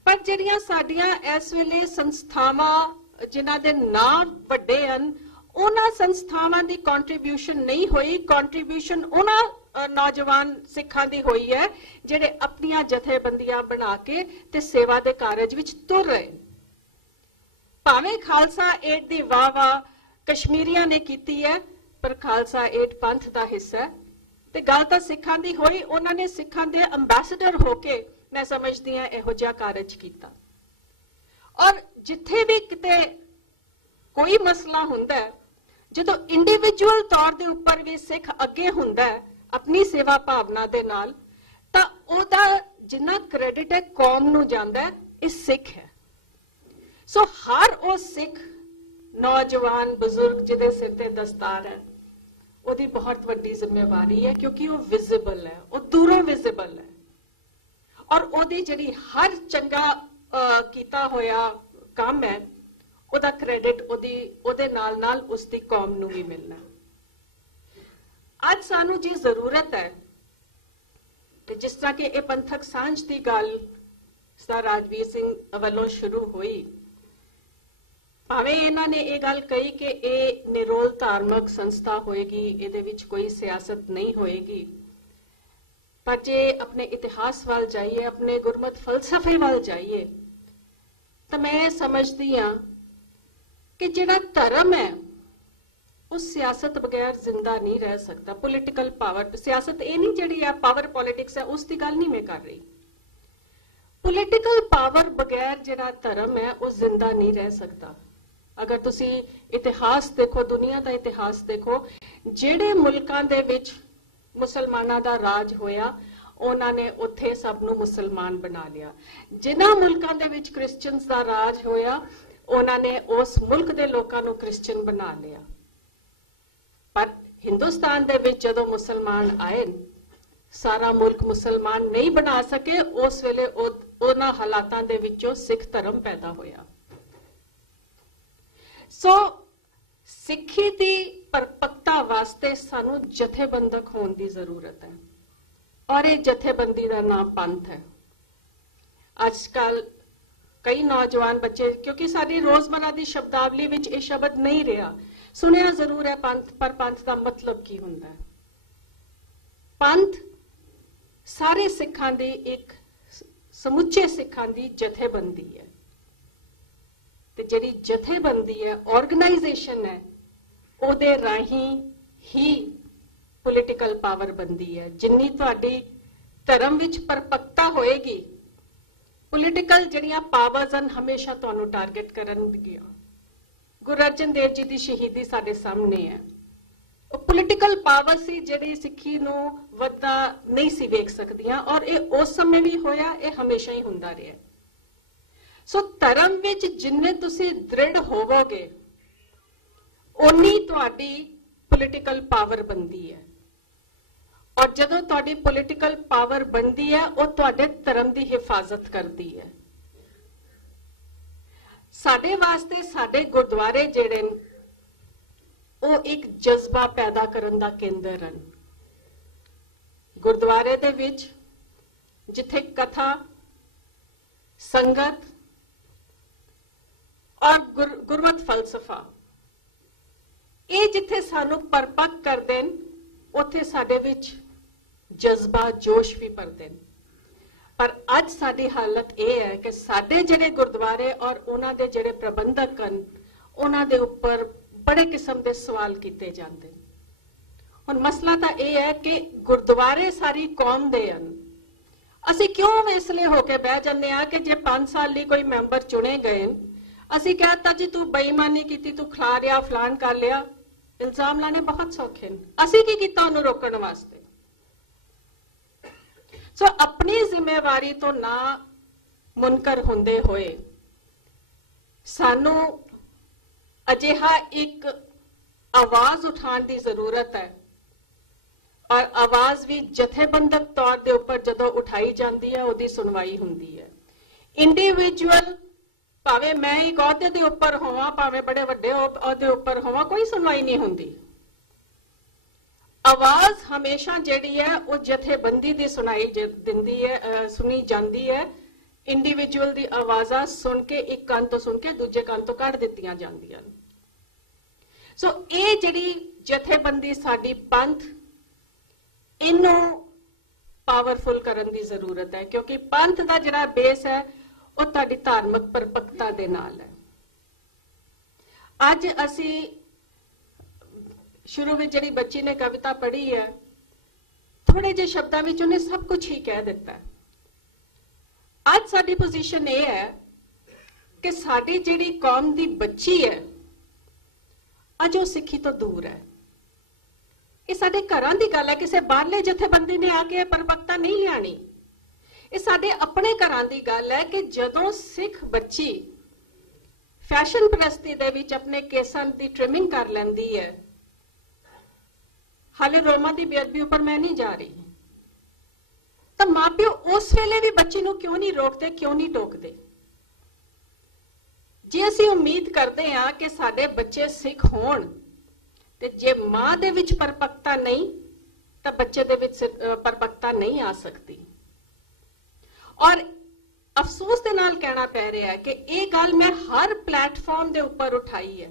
ਪਰ ਜਿਹੜੀਆਂ ਸਾਡੀਆਂ ਇਸ ਵੇਲੇ ਸੰਸਥਾਵਾਂ ਜਿਨ੍ਹਾਂ ਦੇ ਨਾਮ ਵੱਡੇ ਹਨ, ਉਹਨਾਂ ਸੰਸਥਾਵਾਂ ਦੀ ਕੰਟਰੀਬਿਊਸ਼ਨ ਨਹੀਂ ਹੋਈ। ਕੰਟਰੀਬਿਊਸ਼ਨ ਉਹਨਾਂ ਨੌਜਵਾਨ ਸਿੱਖਾਂ ਦੀ ਹੋਈ ਹੈ ਜਿਹੜੇ ਆਪਣੀਆਂ ਜਥੇਬੰਦੀਆਂ ਬਣਾ ਕੇ ਤੇ ਸੇਵਾ ਦੇ ਕਾਰਜ ਵਿੱਚ ਤੁਰ ਰਹੇ। ਭਾਵੇਂ ਖਾਲਸਾ ਏਡ ਦੀ ਵਾਹ ਕਸ਼ਮੀਰੀਆਂ ਨੇ ਕੀਤੀ ਹੈ, ਪਰ ਖਾਲਸਾ ਏਡ ਪੰਥ ਦਾ ਹਿੱਸਾ ਹੈ ਤੇ ਗੱਲ ਤਾਂ ਸਿੱਖਾਂ ਦੀ ਹੋਈ। ਉਹਨਾਂ ਨੇ ਸਿੱਖਾਂ ਦੇ ਅੰਬੈਸਡਰ ਹੋ ਕੇ, ਮੈਂ ਸਮਝਦੀ ਹਾਂ, ਇਹੋ ਜਿਹਾ ਕਾਰਜ ਕੀਤਾ। ਔਰ ਜਿੱਥੇ ਵੀ ਕਿਤੇ ਕੋਈ ਮਸਲਾ ਹੁੰਦਾ ਹੈ, ਜਦੋਂ ਇੰਡੀਵਿਜੂਅਲ ਤੌਰ ਦੇ ਉੱਪਰ ਵੀ ਸਿੱਖ ਅੱਗੇ ਹੁੰਦਾ ਹੈ ਆਪਣੀ ਸੇਵਾ ਭਾਵਨਾ ਦੇ ਨਾਲ, ਤਾਂ ਉਹਦਾ ਜਿੰਨਾ ਕ੍ਰੈਡਿਟ ਹੈ ਕੌਮ ਨੂੰ ਜਾਂਦਾ ਹੈ, ਇਹ ਸਿੱਖ ਹੈ। ਸੋ ਹਰ ਉਹ ਸਿੱਖ ਨੌਜਵਾਨ ਬਜ਼ੁਰਗ ਜਿਹਦੇ ਸਿਰ ਤੇ ਦਸਤਾਰ ਹੈ, ਉਹਦੀ ਬਹੁਤ ਵੱਡੀ ਜ਼ਿੰਮੇਵਾਰੀ ਹੈ, ਕਿਉਂਕਿ ਉਹ ਵਿਜ਼ੀਬਲ ਹੈ, ਉਹ ਦੂਰੋਂ ਵਿਜ਼ੀਬਲ ਹੈ। ਔਰ ਉਹਦੀ ਜਿਹੜੀ ਹਰ ਚੰਗਾ ਕੀਤਾ ਹੋਇਆ ਕੰਮ ਹੈ, ਉਹਦਾ ਕ੍ਰੈਡਿਟ ਉਹਦੇ ਨਾਲ ਉਸ ਦੀ ਕੌਮ ਨੂੰ ਵੀ ਮਿਲਣਾ। ਅੱਜ ਸਾਨੂੰ ਜੀ ਜ਼ਰੂਰਤ ਹੈ ਤੇ ਜਿਸ ਤਰ੍ਹਾਂ ਕਿ ਇਹ ਪੰਥਕ ਸਾਂਝ ਦੀ ਗੱਲ ਸਰਦਾਰ ਰਾਜਵੀਰ ਸਿੰਘ ਵੱਲੋਂ ਸ਼ੁਰੂ ਹੋਈ, ਭਾਵੇਂ ਇਹਨਾਂ ਨੇ ਇਹ ਗੱਲ ਕਹੀ ਕਿ ਇਹ ਨਿਰੋਲ ਧਾਰਮਿਕ ਸੰਸਥਾ ਹੋਏਗੀ, ਇਹਦੇ ਵਿੱਚ ਕੋਈ ਸਿਆਸਤ ਨਹੀਂ ਹੋਏਗੀ, ਪਰ ਜੇ ਆਪਣੇ ਇਤਿਹਾਸ ਵੱਲ ਜਾਈਏ, ਆਪਣੇ ਗੁਰਮਤ ਫਲਸਫੇ ਵੱਲ ਜਾਈਏ, ਤਾਂ ਮੈਂ ਸਮਝਦੀ ਹਾਂ ਕਿ ਜਿਹੜਾ ਧਰਮ ਹੈ ਉਹ ਸਿਆਸਤ ਬਗੈਰ ਜ਼ਿੰਦਾ ਨਹੀਂ ਰਹਿ ਸਕਦਾ। ਪੋਲੀਟੀਕਲ ਪਾਵਰ, ਸਿਆਸਤ ਇਹ ਨਹੀਂ ਜਿਹੜੀ ਆ ਪਾਵਰ ਪੋਲਿਟਿਕਸ ਹੈ, ਉਸ ਦੀ ਗੱਲ ਨਹੀਂ ਮੈਂ ਕਰ ਰਹੀ। ਪੋਲੀਟੀਕਲ ਪਾਵਰ ਬਗੈਰ ਜਿਹੜਾ ਧਰਮ ਹੈ ਉਹ ਜ਼ਿੰਦਾ ਨਹੀਂ ਰਹਿ ਸਕਦਾ। ਅਗਰ ਤੁਸੀਂ ਇਤਿਹਾਸ ਦੇਖੋ, ਦੁਨੀਆ ਦਾ ਇਤਿਹਾਸ ਦੇਖੋ, ਜਿਹੜੇ ਮੁਲਕਾਂ ਦੇ ਵਿੱਚ ਮੁਸਲਮਾਨਾਂ ਦਾ ਰਾਜ ਹੋਇਆ, ਉਹਨਾਂ ਨੇ ਉੱਥੇ ਸਭ ਨੂੰ ਮੁਸਲਮਾਨ ਬਣਾ ਲਿਆ। ਜਿਨ੍ਹਾਂ ਮੁਲਕਾਂ ਦੇ ਵਿੱਚ ਕ੍ਰਿਸਚੀਅਨਸ ਦਾ ਰਾਜ ਹੋਇਆ, ਉਹਨਾਂ ਨੇ ਉਸ ਮੁਲਕ ਦੇ ਲੋਕਾਂ ਨੂੰ ਕ੍ਰਿਸਚੀਅਨ ਬਣਾ ਲਿਆ। ਪਰ ਹਿੰਦੁਸਤਾਨ ਦੇ ਵਿੱਚ ਜਦੋਂ ਮੁਸਲਮਾਨ ਆਏ, ਸਾਰਾ ਮੁਲਕ ਮੁਸਲਮਾਨ ਨਹੀਂ ਬਣਾ ਸਕੇ। ਉਸ ਵੇਲੇ ਉਹਨਾਂ ਹਾਲਾਤਾਂ ਦੇ ਵਿੱਚੋਂ ਸਿੱਖ ਧਰਮ ਪੈਦਾ ਹੋਇਆ। ਸੋ ਸਿੱਖੀ ਦੀ ਪਰਪੱਕਤਾ ਵਾਸਤੇ ਸਾਨੂੰ ਜਥੇਬੰਦਕ ਹੋਣ ਦੀ ਜ਼ਰੂਰਤ ਹੈ, ਔਰ ਇਹ ਜਥੇਬੰਦੀ ਦਾ ਨਾਮ ਪੰਥ ਹੈ। ਅੱਜ ਕੱਲ ਕਈ ਨੌਜਵਾਨ ਬੱਚੇ, ਕਿਉਂਕਿ ਸਾਡੀ ਰੋਜ਼ਮਰਾ ਦੀ ਸ਼ਬਦਾਵਲੀ ਵਿੱਚ ਇਹ ਸ਼ਬਦ ਨਹੀਂ ਰਿਹਾ, ਸੁਣਿਆ ਜ਼ਰੂਰ ਹੈ ਪੰਥ, ਪਰ ਪੰਥ ਦਾ ਮਤਲਬ ਕੀ ਹੁੰਦਾ ਹੈ? ਪੰਥ ਸਾਰੇ ਸਿੱਖਾਂ ਦੀ ਇੱਕ ਸਮੁੱਚੇ ਸਿੱਖਾਂ ਦੀ ਜਥੇਬੰਦੀ ਹੈ, ਤੇ ਜਿਹੜੀ ਜਥੇਬੰਦੀ ਹੈ, ਆਰਗੇਨਾਈਜੇਸ਼ਨ ਹੈ, ਉਹਦੇ ਰਾਹੀਂ ਹੀ ਪੋਲੀਟੀਕਲ ਪਾਵਰ ਬਣਦੀ ਹੈ। ਜਿੰਨੀ ਤੁਹਾਡੀ ਧਰਮ ਵਿੱਚ ਪਰਪੱਕਤਾ ਹੋਏਗੀ, ਪੋਲੀਟੀਕਲ ਜਿਹੜੀਆਂ ਪਾਵਰਸ ਹਨ ਹਮੇਸ਼ਾ ਤੁਹਾਨੂੰ ਟਾਰਗੇਟ ਕਰਨਗੀਆਂ। ਗੁਰੂ ਅਰਜਨ ਦੇਵ ਜੀ ਦੀ ਸ਼ਹੀਦੀ ਸਾਡੇ ਸਾਹਮਣੇ ਹੈ। ਉਹ ਪੋਲੀਟੀਕਲ ਪਾਵਰ ਸੀ ਜਿਹੜੀ ਸਿੱਖੀ ਨੂੰ ਵੱਧਦਾ ਨਹੀਂ ਸੀ ਵੇਖ ਸਕਦੀਆਂ, ਔਰ ਇਹ ਉਸ ਸਮੇਂ ਵੀ ਹੋਇਆ, ਇਹ ਹਮੇਸ਼ਾ ਹੀ ਹੁੰਦਾ ਰਿਹਾ। ਸੋ ਧਰਮ ਵਿੱਚ ਜਿੰਨੇ ਤੁਸੀਂ ਦ੍ਰਿੜ ਹੋਵੋਗੇ ਓਨੀ ਤੁਹਾਡੀ ਪੋਲੀਟੀਕਲ ਪਾਵਰ ਬਣਦੀ ਹੈ, ਔਰ ਜਦੋਂ ਤੁਹਾਡੀ ਪੋਲੀਟੀਕਲ ਪਾਵਰ ਬਣਦੀ ਹੈ ਉਹ ਤੁਹਾਡੇ ਧਰਮ ਦੀ ਹਿਫਾਜ਼ਤ ਕਰਦੀ ਹੈ। ਸਾਡੇ ਵਾਸਤੇ ਸਾਡੇ ਗੁਰਦੁਆਰੇ ਜਿਹੜੇ ਨੇ ਉਹ ਇੱਕ ਜਜ਼ਬਾ ਪੈਦਾ ਕਰਨ ਦਾ ਕੇਂਦਰ ਹਨ। ਗੁਰਦੁਆਰੇ ਦੇ ਵਿੱਚ ਜਿੱਥੇ ਕਥਾ, ਸੰਗਤ ਔਰ ਗੁਰਮਤਿ ਫਲਸਫਾ ਇਹ ਜਿੱਥੇ ਸਾਨੂੰ ਪਰਪੱਕ ਕਰਦੇ ਨੇ, ਉੱਥੇ ਸਾਡੇ ਵਿੱਚ ਜਜ਼ਬਾ, ਜੋਸ਼ ਵੀ ਭਰਦੇ ਨੇ। ਪਰ ਅੱਜ ਸਾਡੀ ਹਾਲਤ ਇਹ ਹੈ ਕਿ ਸਾਡੇ ਜਿਹੜੇ ਗੁਰਦੁਆਰੇ ਔਰ ਉਹਨਾਂ ਦੇ ਜਿਹੜੇ ਪ੍ਰਬੰਧਕ ਹਨ, ਉਹਨਾਂ ਦੇ ਉੱਪਰ ਬੜੇ ਕਿਸਮ ਦੇ ਸਵਾਲ ਕੀਤੇ ਜਾਂਦੇ ਨੇ। ਹੁਣ ਮਸਲਾ ਤਾਂ ਇਹ ਹੈ ਕਿ ਗੁਰਦੁਆਰੇ ਸਾਰੀ ਕੌਮ ਦੇ ਹਨ। ਅਸੀਂ ਕਿਉਂ ਵੇਸਲੇ ਹੋ ਕੇ ਬਹਿ ਜਾਂਦੇ ਆ ਕਿ ਜੇ 5 ਸਾਲ ਲਈ ਕੋਈ ਮੈਂਬਰ ਚੁਣੇ ਗਏ, ਅਸੀਂ कहता जी तू बेईमानी की, तू खिलारिया, फलान कर लिया। इल्जाम लाने बहुत सौखे ने, ਅਸੀਂ ਕੀ ਕੀਤਾ ਉਹਨੂੰ ਰੋਕਣ ਵਾਸਤੇ? ਸੋ ਆਪਣੀ ਜ਼ਿੰਮੇਵਾਰੀ ਤੋਂ ਨਾ ਮੁਨਕਰ ਹੁੰਦੇ ਹੋਏ ਸਾਨੂੰ ਅਜਿਹਾ ਇੱਕ ਆਵਾਜ਼ ਉਠਾਉਣ ਦੀ ਜ਼ਰੂਰਤ ਹੈ, ਔਰ ਆਵਾਜ਼ ਵੀ ਜਥੇਬੰਦਕ ਤੌਰ ਦੇ ਉੱਪਰ ਜਦੋਂ ਉਠਾਈ ਜਾਂਦੀ ਹੈ ਉਹਦੀ ਸੁਣਵਾਈ ਹੁੰਦੀ ਹੈ। ਇੰਡੀਵਿਜੂਅਲ ਭਾਵੇਂ ਮੈਂ ਇੱਕ ਅਹੁਦੇ ਦੇ ਉੱਪਰ ਹੋਵਾਂ, ਭਾਵੇਂ ਬੜੇ ਵੱਡੇ ਅਹੁਦੇ ਉੱਪਰ ਹੋਵਾਂ, ਕੋਈ ਸੁਣਵਾਈ ਨਹੀਂ ਹੁੰਦੀ। ਆਵਾਜ਼ ਹਮੇਸ਼ਾ ਜਿਹੜੀ ਹੈ ਉਹ ਜਥੇਬੰਦੀ ਦੀ ਸੁਣੀ ਜਾਂਦੀ ਹੈ। ਇੰਡੀਵਿਜੂਅਲ ਦੀ ਆਵਾਜ਼ਾਂ ਸੁਣ ਕੇ ਇੱਕ ਕੰਨ ਤੋਂ ਸੁਣ ਕੇ ਦੂਜੇ ਕੰਨ ਤੋਂ ਕੱਢ ਦਿੱਤੀਆਂ ਜਾਂਦੀਆਂ। ਸੋ ਇਹ ਜਿਹੜੀ ਜਥੇਬੰਦੀ ਸਾਡੀ ਪੰਥ, ਇਹਨੂੰ ਪਾਵਰਫੁਲ ਕਰਨ ਦੀ ਜ਼ਰੂਰਤ ਹੈ, ਕਿਉਂਕਿ ਪੰਥ ਦਾ ਜਿਹੜਾ ਬੇਸ ਹੈ ਉਹ ਤੁਹਾਡੀ ਧਾਰਮਿਕ ਪਰਪੱਕਤਾ ਦੇ ਨਾਲ ਹੈ। ਅੱਜ ਅਸੀਂ ਸ਼ੁਰੂ ਵਿੱਚ ਜਿਹੜੀ ਬੱਚੀ ਨੇ ਕਵਿਤਾ ਪੜ੍ਹੀ ਹੈ, ਥੋੜੇ ਜਿਹੇ ਸ਼ਬਦਾਂ ਵਿੱਚ ਉਹਨੇ ਸਭ ਕੁਝ ਹੀ ਕਹਿ ਦਿੱਤਾ। ਅੱਜ ਸਾਡੀ ਪੋਜੀਸ਼ਨ ਇਹ ਹੈ ਕਿ ਸਾਡੀ ਜਿਹੜੀ ਕੌਮ ਦੀ ਬੱਚੀ ਹੈ ਅੱਜ ਉਹ ਸਿੱਖੀ ਤੋਂ ਦੂਰ ਹੈ। ਇਹ ਸਾਡੇ ਘਰਾਂ ਦੀ ਗੱਲ ਹੈ, ਕਿਸੇ ਬਾਹਰਲੇ ਜਥੇਬੰਦੀ ਨੇ ਆ ਕੇ ਪਰਪੱਕਤਾ ਨਹੀਂ ਲਿਆਣੀ। ਇਹ ਸਾਡੇ ਆਪਣੇ ਘਰਾਂ ਦੀ ਗੱਲ ਹੈ ਕਿ ਜਦੋਂ ਸਿੱਖ ਬੱਚੀ ਫੈਸ਼ਨ ਪ੍ਰਸਤੀ ਦੇ ਵਿੱਚ ਆਪਣੇ ਕੇਸਾਂ ਦੀ ਟ੍ਰਿਮਿੰਗ ਕਰ ਲੈਂਦੀ ਹੈ, ਹਾਲੇ ਰੋਮਾਂ ਦੀ ਬੇਅਦਬੀ ਉੱਪਰ ਮੈਂ ਨਹੀਂ ਜਾ ਰਹੀ, ਤਾਂ ਮਾਪਿਓ ਉਸ ਵੇਲੇ ਵੀ ਬੱਚੀ ਨੂੰ ਕਿਉਂ ਨਹੀਂ ਰੋਕਦੇ, ਕਿਉਂ ਨਹੀਂ ਟੋਕਦੇ? ਜੇ ਅਸੀਂ ਉਮੀਦ ਕਰਦੇ ਹਾਂ ਕਿ ਸਾਡੇ ਬੱਚੇ ਸਿੱਖ ਹੋਣ, ਤੇ ਜੇ ਮਾਂ ਦੇ ਵਿੱਚ ਪਰਪੱਕਤਾ ਨਹੀਂ ਤਾਂ ਬੱਚੇ ਦੇ ਵਿੱਚ ਪਰਪੱਕਤਾ ਨਹੀਂ ਆ ਸਕਦੀ। ਔਰ ਅਫਸੋਸ ਦੇ ਨਾਲ ਕਹਿਣਾ ਪੈ ਰਿਹਾ ਹੈ ਕਿ ਇਹ ਗੱਲ ਮੈਂ ਹਰ ਪਲੇਟਫਾਰਮ ਦੇ ਉੱਪਰ ਉਠਾਈ ਹੈ,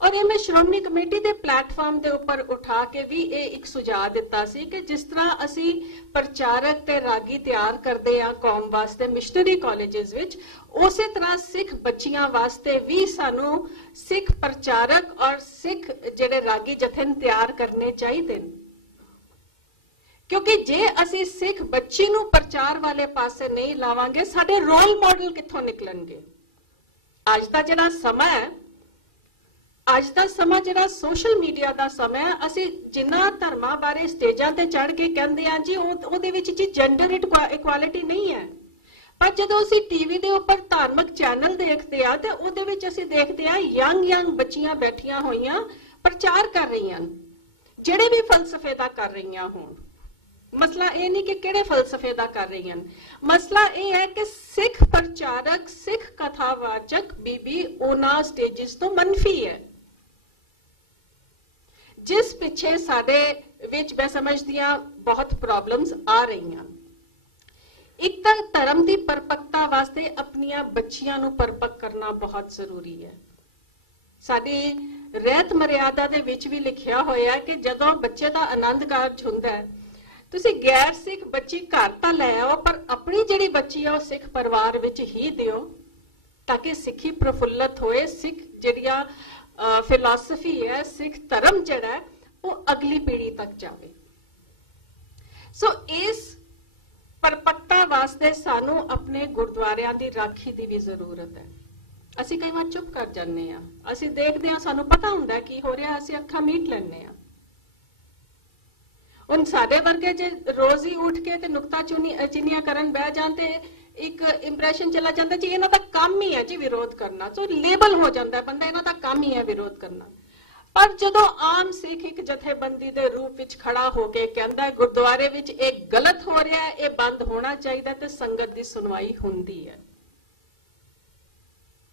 ਔਰ ਇਹ ਮੈਂ ਸ਼੍ਰੋਮਣੀ ਕਮੇਟੀ ਦੇ ਪਲੇਟਫਾਰਮ ਦੇ ਉੱਪਰ ਉਠਾ ਕੇ ਵੀ ਇਹ ਇੱਕ ਸੁਝਾਅ ਦਿੱਤਾ ਸੀ ਕਿ ਜਿਸ ਤਰ੍ਹਾਂ ਅਸੀਂ ਪ੍ਰਚਾਰਕ ਤੇ ਰਾਗੀ ਤਿਆਰ ਕਰਦੇ ਆ ਕੌਮ ਵਾਸਤੇ ਮਿਸ਼ਨਰੀ ਕਾਲਜਸ ਵਿੱਚ, ਉਸੇ ਤਰ੍ਹਾਂ ਸਿੱਖ ਬੱਚੀਆਂ ਵਾਸਤੇ ਵੀ ਸਾਨੂੰ ਸਿੱਖ ਪ੍ਰਚਾਰਕ ਔਰ ਸਿੱਖ ਜਿਹੜੇ ਰਾਗੀ ਜਥਨ ਤਿਆਰ ਕਰਨੇ ਚਾਹੀਦੇ ਨੇ। ਕਿਉਂਕਿ ਜੇ ਅਸੀਂ ਸਿੱਖ ਬੱਚੀ ਨੂੰ ਪ੍ਰਚਾਰ ਵਾਲੇ ਪਾਸੇ ਨਹੀਂ ਲਾਵਾਂਗੇ, ਸਾਡੇ ਰੋਲ ਮਾਡਲ ਕਿੱਥੋਂ ਨਿਕਲਣਗੇ? ਅੱਜ ਦਾ ਜਿਹੜਾ ਸਮਾਂ ਹੈ, ਅੱਜ ਦਾ ਸਮਾਂ ਜਿਹੜਾ ਸੋਸ਼ਲ ਮੀਡੀਆ ਦਾ ਸਮਾਂ ਹੈ, ਅਸੀਂ ਜਿੰਨਾ ਧਰਮਾਂ ਬਾਰੇ ਸਟੇਜਾਂ ਤੇ ਚੜ੍ਹ ਕੇ ਕਹਿੰਦੇ ਆ ਜੀ ਉਹਦੇ ਵਿੱਚ ਜੀ ਜੈਂਡਰ ਇਕੁਐਲਿਟੀ ਨਹੀਂ ਹੈ, ਪਰ ਜਦੋਂ ਅਸੀਂ ਟੀਵੀ ਦੇ ਉੱਪਰ ਧਾਰਮਿਕ ਚੈਨਲ ਦੇਖਦੇ ਆ ਤੇ ਉਹਦੇ ਵਿੱਚ ਅਸੀਂ ਦੇਖਦੇ ਆ ਯੰਗ ਬੱਚੀਆਂ ਬੈਠੀਆਂ ਹੋਈਆਂ ਪ੍ਰਚਾਰ ਕਰ ਰਹੀਆਂ, ਜਿਹੜੇ ਵੀ ਫਲਸਫੇ ਦਾ ਕਰ ਰਹੀਆਂ ਹੋਣ। ਮਸਲਾ ਇਹ ਨਹੀਂ ਕਿ ਕਿਹੜੇ ਫਲਸਫੇ ਦਾ ਕਰ ਰਹੀਆਂ, ਮਸਲਾ ਇਹ ਹੈ ਕਿ ਸਿੱਖ ਪ੍ਰਚਾਰਕ, ਸਿੱਖ ਕਥਾਵਾਚਕ ਬੀਬੀ ਉਹਨਾਂ ਸਟੇਜਸ ਤੋਂ ਮੰਨਫੀ ਹੈ, ਜਿਸ ਪਿੱਛੇ ਸਾਡੇ ਵਿੱਚ ਮੈਂ ਸਮਝਦੀ ਹਾਂ ਬਹੁਤ ਪ੍ਰੋਬਲਮਸ ਆ ਰਹੀਆਂ। ਇੱਕ ਤਾਂ ਧਰਮ ਦੀ ਪਰਪੱਕਤਾ ਵਾਸਤੇ ਆਪਣੀਆਂ ਬੱਚੀਆਂ ਨੂੰ ਪਰਪੱਕ ਕਰਨਾ ਬਹੁਤ ਜ਼ਰੂਰੀ ਹੈ। ਸਾਡੀ ਰਹਿਤ ਮਰਿਆਦਾ ਦੇ ਵਿੱਚ ਵੀ ਲਿਖਿਆ ਹੋਇਆ ਹੈ ਕਿ ਜਦੋਂ ਬੱਚੇ ਦਾ ਆਨੰਦ ਕਾਰਜ ਹੁੰਦਾ ਹੈ, ਤੁਸੀਂ ਗੈਰ ਸਿੱਖ ਬੱਚੀ ਘਰ ਤਾਂ ਲੈ ਆਓ, ਪਰ ਆਪਣੀ ਜਿਹੜੀ ਬੱਚੀ ਆ ਉਹ ਸਿੱਖ ਪਰਿਵਾਰ ਵਿੱਚ ਹੀ ਦਿਓ, ਤਾਂ ਕਿ ਸਿੱਖੀ ਪ੍ਰਫੁੱਲਤ ਹੋਏ, ਸਿੱਖ ਜਿਹੜੀਆਂ ਫਿਲਾਸਫੀ ਹੈ, ਸਿੱਖ ਧਰਮ ਜਿਹੜਾ ਹੈ ਉਹ ਅਗਲੀ ਪੀੜ੍ਹੀ ਤੱਕ ਜਾਵੇ। ਸੋ ਇਸ ਪਰਪੱਕਤਾ ਵਾਸਤੇ ਸਾਨੂੰ ਆਪਣੇ ਗੁਰਦੁਆਰਿਆਂ ਦੀ ਰਾਖੀ ਦੀ ਵੀ ਜ਼ਰੂਰਤ ਹੈ। ਅਸੀਂ ਕਈ ਵਾਰ ਚੁੱਪ ਕਰ ਜਾਂਦੇ ਆ, ਅਸੀਂ ਦੇਖਦੇ ਆ, ਸਾਨੂੰ ਪਤਾ ਹੁੰਦਾ ਕੀ ਹੋ ਰਿਹਾ, ਅਸੀਂ ਅੱਖਾਂ ਮੀਟ ਲੈਂਦੇ ਆ। ਹੁਣ ਸਾਡੇ ਵਰਗੇ ਜੇ ਰੋਜ਼ ਹੀ ਉੱਠ ਕੇ ਤੇ ਨੁਕਤਾ ਚੀਨੀਆਂ ਕਰਨ ਬਹਿ ਜਾਣ ਤੇ ਇੱਕ ਇੰਪ੍ਰੈਸ਼ਨ ਚਲਾ ਜਾਂਦਾ ਜੀ ਇਹਨਾਂ ਦਾ ਕੰਮ ਹੀ ਹੈ ਜੀ ਵਿਰੋਧ ਕਰਨਾ, ਸੋ ਲੇਬਲ ਹੋ ਜਾਂਦਾ ਬੰਦਾ ਇਹਨਾਂ ਦਾ ਕੰਮ ਹੀ ਹੈ ਵਿਰੋਧ ਕਰਨਾ। ਪਰ ਜਦੋਂ ਆਮ ਸਿੱਖ ਇੱਕ ਜਥੇਬੰਦੀ ਦੇ ਰੂਪ ਵਿੱਚ ਖੜਾ ਹੋ ਕੇ ਕਹਿੰਦਾ ਗੁਰਦੁਆਰੇ ਵਿੱਚ ਇਹ ਗਲਤ ਹੋ ਰਿਹਾ ਹੈ, ਇਹ ਬੰਦ ਹੋਣਾ ਚਾਹੀਦਾ, ਤੇ ਸੰਗਤ ਦੀ ਸੁਣਵਾਈ ਹੁੰਦੀ ਹੈ।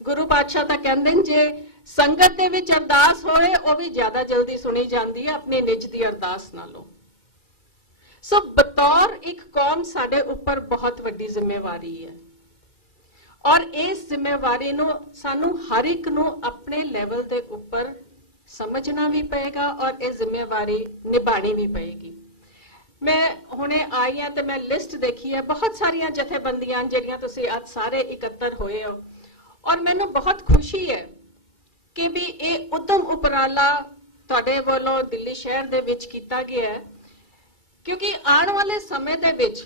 ਗੁਰੂ ਪਾਤਸ਼ਾਹ ਤਾਂ ਕਹਿੰਦੇ ਨੇ ਜੇ ਸੰਗਤ ਦੇ ਵਿੱਚ ਅਰਦਾਸ ਹੋਏ ਉਹ ਵੀ ਜ਼ਿਆਦਾ ਜਲਦੀ ਸੁਣੀ ਜਾਂਦੀ ਹੈ ਆਪਣੀ ਨਿੱਜ ਦੀ ਅਰਦਾਸ ਨਾਲੋਂ। ਸੋ ਬਤੌਰ ਇੱਕ ਕੌਮ ਸਾਡੇ ਉੱਪਰ ਬਹੁਤ ਵੱਡੀ ਜ਼ਿੰਮੇਵਾਰੀ ਹੈ, ਔਰ ਇਸ ਜ਼ਿੰਮੇਵਾਰੀ ਨੂੰ ਸਾਨੂੰ ਹਰ ਇੱਕ ਨੂੰ ਆਪਣੇ ਲੈਵਲ ਦੇ ਉੱਪਰ ਸਮਝਣਾ ਵੀ ਪਏਗਾ ਔਰ ਇਹ ਜ਼ਿੰਮੇਵਾਰੀ ਨਿਭਾਣੀ ਵੀ ਪਏਗੀ। ਮੈਂ ਹੁਣੇ ਆਈ ਹਾਂ ਤੇ ਮੈਂ ਲਿਸਟ ਦੇਖੀ ਹੈ, ਬਹੁਤ ਸਾਰੀਆਂ ਜਥੇਬੰਦੀਆਂ ਜਿਹੜੀਆਂ ਤੁਸੀਂ ਅੱਜ ਸਾਰੇ ਇਕੱਤਰ ਹੋਏ ਹੋ, ਔਰ ਮੈਨੂੰ ਬਹੁਤ ਖੁਸ਼ੀ ਹੈ ਕਿ ਵੀ ਇਹ ਉਦਮ ਉਪਰਾਲਾ ਤੁਹਾਡੇ ਵੱਲੋਂ ਦਿੱਲੀ ਸ਼ਹਿਰ ਦੇ ਵਿੱਚ ਕੀਤਾ ਗਿਆ ਹੈ, ਕਿਉਂਕਿ ਆਉਣ ਵਾਲੇ ਸਮੇਂ ਦੇ ਵਿੱਚ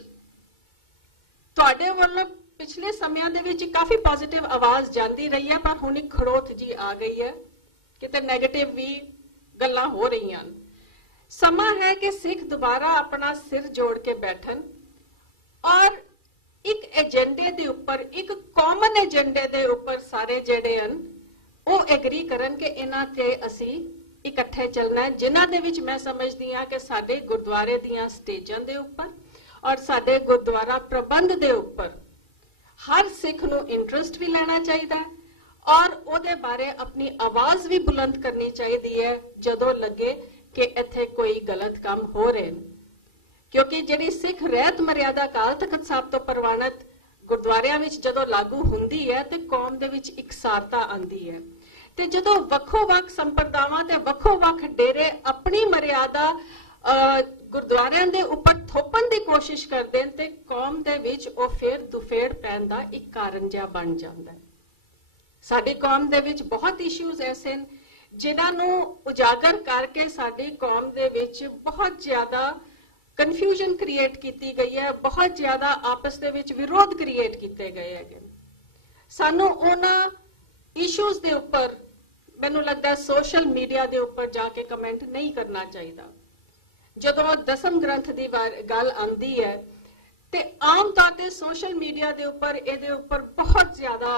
ਤੁਹਾਡੇ ਵੱਲੋਂ ਪਿਛਲੇ ਸਮਿਆਂ ਦੇ ਵਿੱਚ ਕਾਫੀ ਪੋਜ਼ਿਟਿਵ ਆਵਾਜ਼ ਜਾਂਦੀ ਰਹੀ ਹੈ, ਪਰ ਹੁਣ ਇੱਕ ਖੜੋਤ ਜੀ ਆ ਗਈ ਹੈ, ਕਿਤੇ ਨੈਗੇਟਿਵ ਵੀ ਗੱਲਾਂ ਹੋ ਰਹੀਆਂ। ਸਮਾਂ ਹੈ ਕਿ ਸਿੱਖ ਦੁਬਾਰਾ ਆਪਣਾ ਸਿਰ ਜੋੜ ਕੇ ਬੈਠਣ ਔਰ ਇੱਕ ਏਜੰਡੇ ਦੇ ਉੱਪਰ, ਇੱਕ ਕਾਮਨ ਏਜੰਡੇ ਦੇ ਉੱਪਰ ਸਾਰੇ ਜਿਹੜੇ ਹਨ ਉਹ ਐਗਰੀ ਕਰਨ ਕਿ ਇਹਨਾਂ ਤੇ ਅਸੀਂ ਇਕੱਠੇ ਚੱਲਣਾ ਹੈ, ਜਿਨ੍ਹਾਂ ਦੇ ਵਿੱਚ ਮੈਂ ਸਮਝਦੀ ਹਾਂ ਕਿ ਸਾਡੇ ਗੁਰਦੁਆਰੇ ਦੀਆਂ ਸਟੇਜਾਂ ਦੇ ਉੱਪਰ ਔਰ ਸਾਡੇ ਗੁਰਦੁਆਰਾ ਪ੍ਰਬੰਧ ਦੇ ਉੱਪਰ ਹਰ ਸਿੱਖ ਨੂੰ ਇੰਟਰਸਟ ਵੀ ਲੈਣਾ ਚਾਹੀਦਾ ਹੈ ਔਰ ਉਹਦੇ ਬਾਰੇ ਆਪਣੀ ਆਵਾਜ਼ ਵੀ ਬੁਲੰਦ ਕਰਨੀ ਚਾਹੀਦੀ ਹੈ ਜਦੋਂ ਲੱਗੇ ਕਿ ਇੱਥੇ ਕੋਈ ਗਲਤ ਕੰਮ ਹੋ ਰਹੇ ਨੇ। ਕਿਉਂਕਿ ਜਿਹੜੀ ਸਿੱਖ ਰਹਿਤ ਮਰਿਆਦਾ ਅਕਾਲ ਤਖਤ ਸਾਹਿਬ ਤੋਂ ਪ੍ਰਵਾਨਿਤ ਗੁਰਦੁਆਰਿਆਂ ਵਿੱਚ ਜਦੋਂ ਲਾਗੂ ਹੁੰਦੀ ਹੈ ਤੇ ਕੌਮ ਦੇ ਵਿੱਚ ਇਕਸਾਰਤਾ ਆਉਂਦੀ ਹੈ, ਤੇ ਜਦੋਂ ਵੱਖੋ-ਵੱਖ ਸੰਪਰਦਾਵਾਂ ਤੇ ਵੱਖੋ-ਵੱਖ ਡੇਰੇ ਆਪਣੀ ਮਰਿਆਦਾ ਗੁਰਦੁਆਰਿਆਂ ਦੇ ਉੱਪਰ ਥੋਪਣ ਦੀ ਕੋਸ਼ਿਸ਼ ਕਰਦੇ ਨੇ ਤੇ ਕੌਮ ਦੇ ਵਿੱਚ ਉਹ ਫੇਰ ਦੁਫੇੜ ਪੈਣ ਦਾ ਇੱਕ ਕਾਰਨ ਜਿਹਾ ਬਣ ਜਾਂਦਾ ਹੈ। ਸਾਡੀ ਕੌਮ ਦੇ ਵਿੱਚ ਬਹੁਤ ਇਸ਼ੂਜ਼ ਐਸੇ ਨੇ ਜਿਨ੍ਹਾਂ ਨੂੰ ਉਜਾਗਰ ਕਰਕੇ ਸਾਡੀ ਕੌਮ ਦੇ ਵਿੱਚ ਬਹੁਤ ਜ਼ਿਆਦਾ ਕਨਫਿਊਜ਼ਨ ਕ੍ਰੀਏਟ ਕੀਤੀ ਗਈ ਹੈ, ਬਹੁਤ ਜ਼ਿਆਦਾ ਆਪਸ ਦੇ ਵਿੱਚ ਵਿਰੋਧ ਕ੍ਰੀਏਟ ਕੀਤੇ ਗਏ ਹੈਗੇ। ਸਾਨੂੰ ਉਹਨਾਂ ਇਸ਼ੂਜ਼ ਦੇ ਉੱਪਰ ਮੈਨੂੰ ਲੱਗਦਾ ਸੋਸ਼ਲ ਮੀਡੀਆ ਦੇ ਉੱਪਰ ਜਾ ਕੇ ਕਮੈਂਟ ਨਹੀਂ ਕਰਨਾ ਚਾਹੀਦਾ। ਜਦੋਂ ਦਸਮ ਗ੍ਰੰਥ ਦੀ ਗੱਲ ਆਉਂਦੀ ਹੈ ਤੇ ਆਮ ਤੌਰ ਤੇ ਸੋਸ਼ਲ ਮੀਡੀਆ ਦੇ ਉੱਪਰ ਇਹਦੇ ਉੱਪਰ ਬਹੁਤ ਜ਼ਿਆਦਾ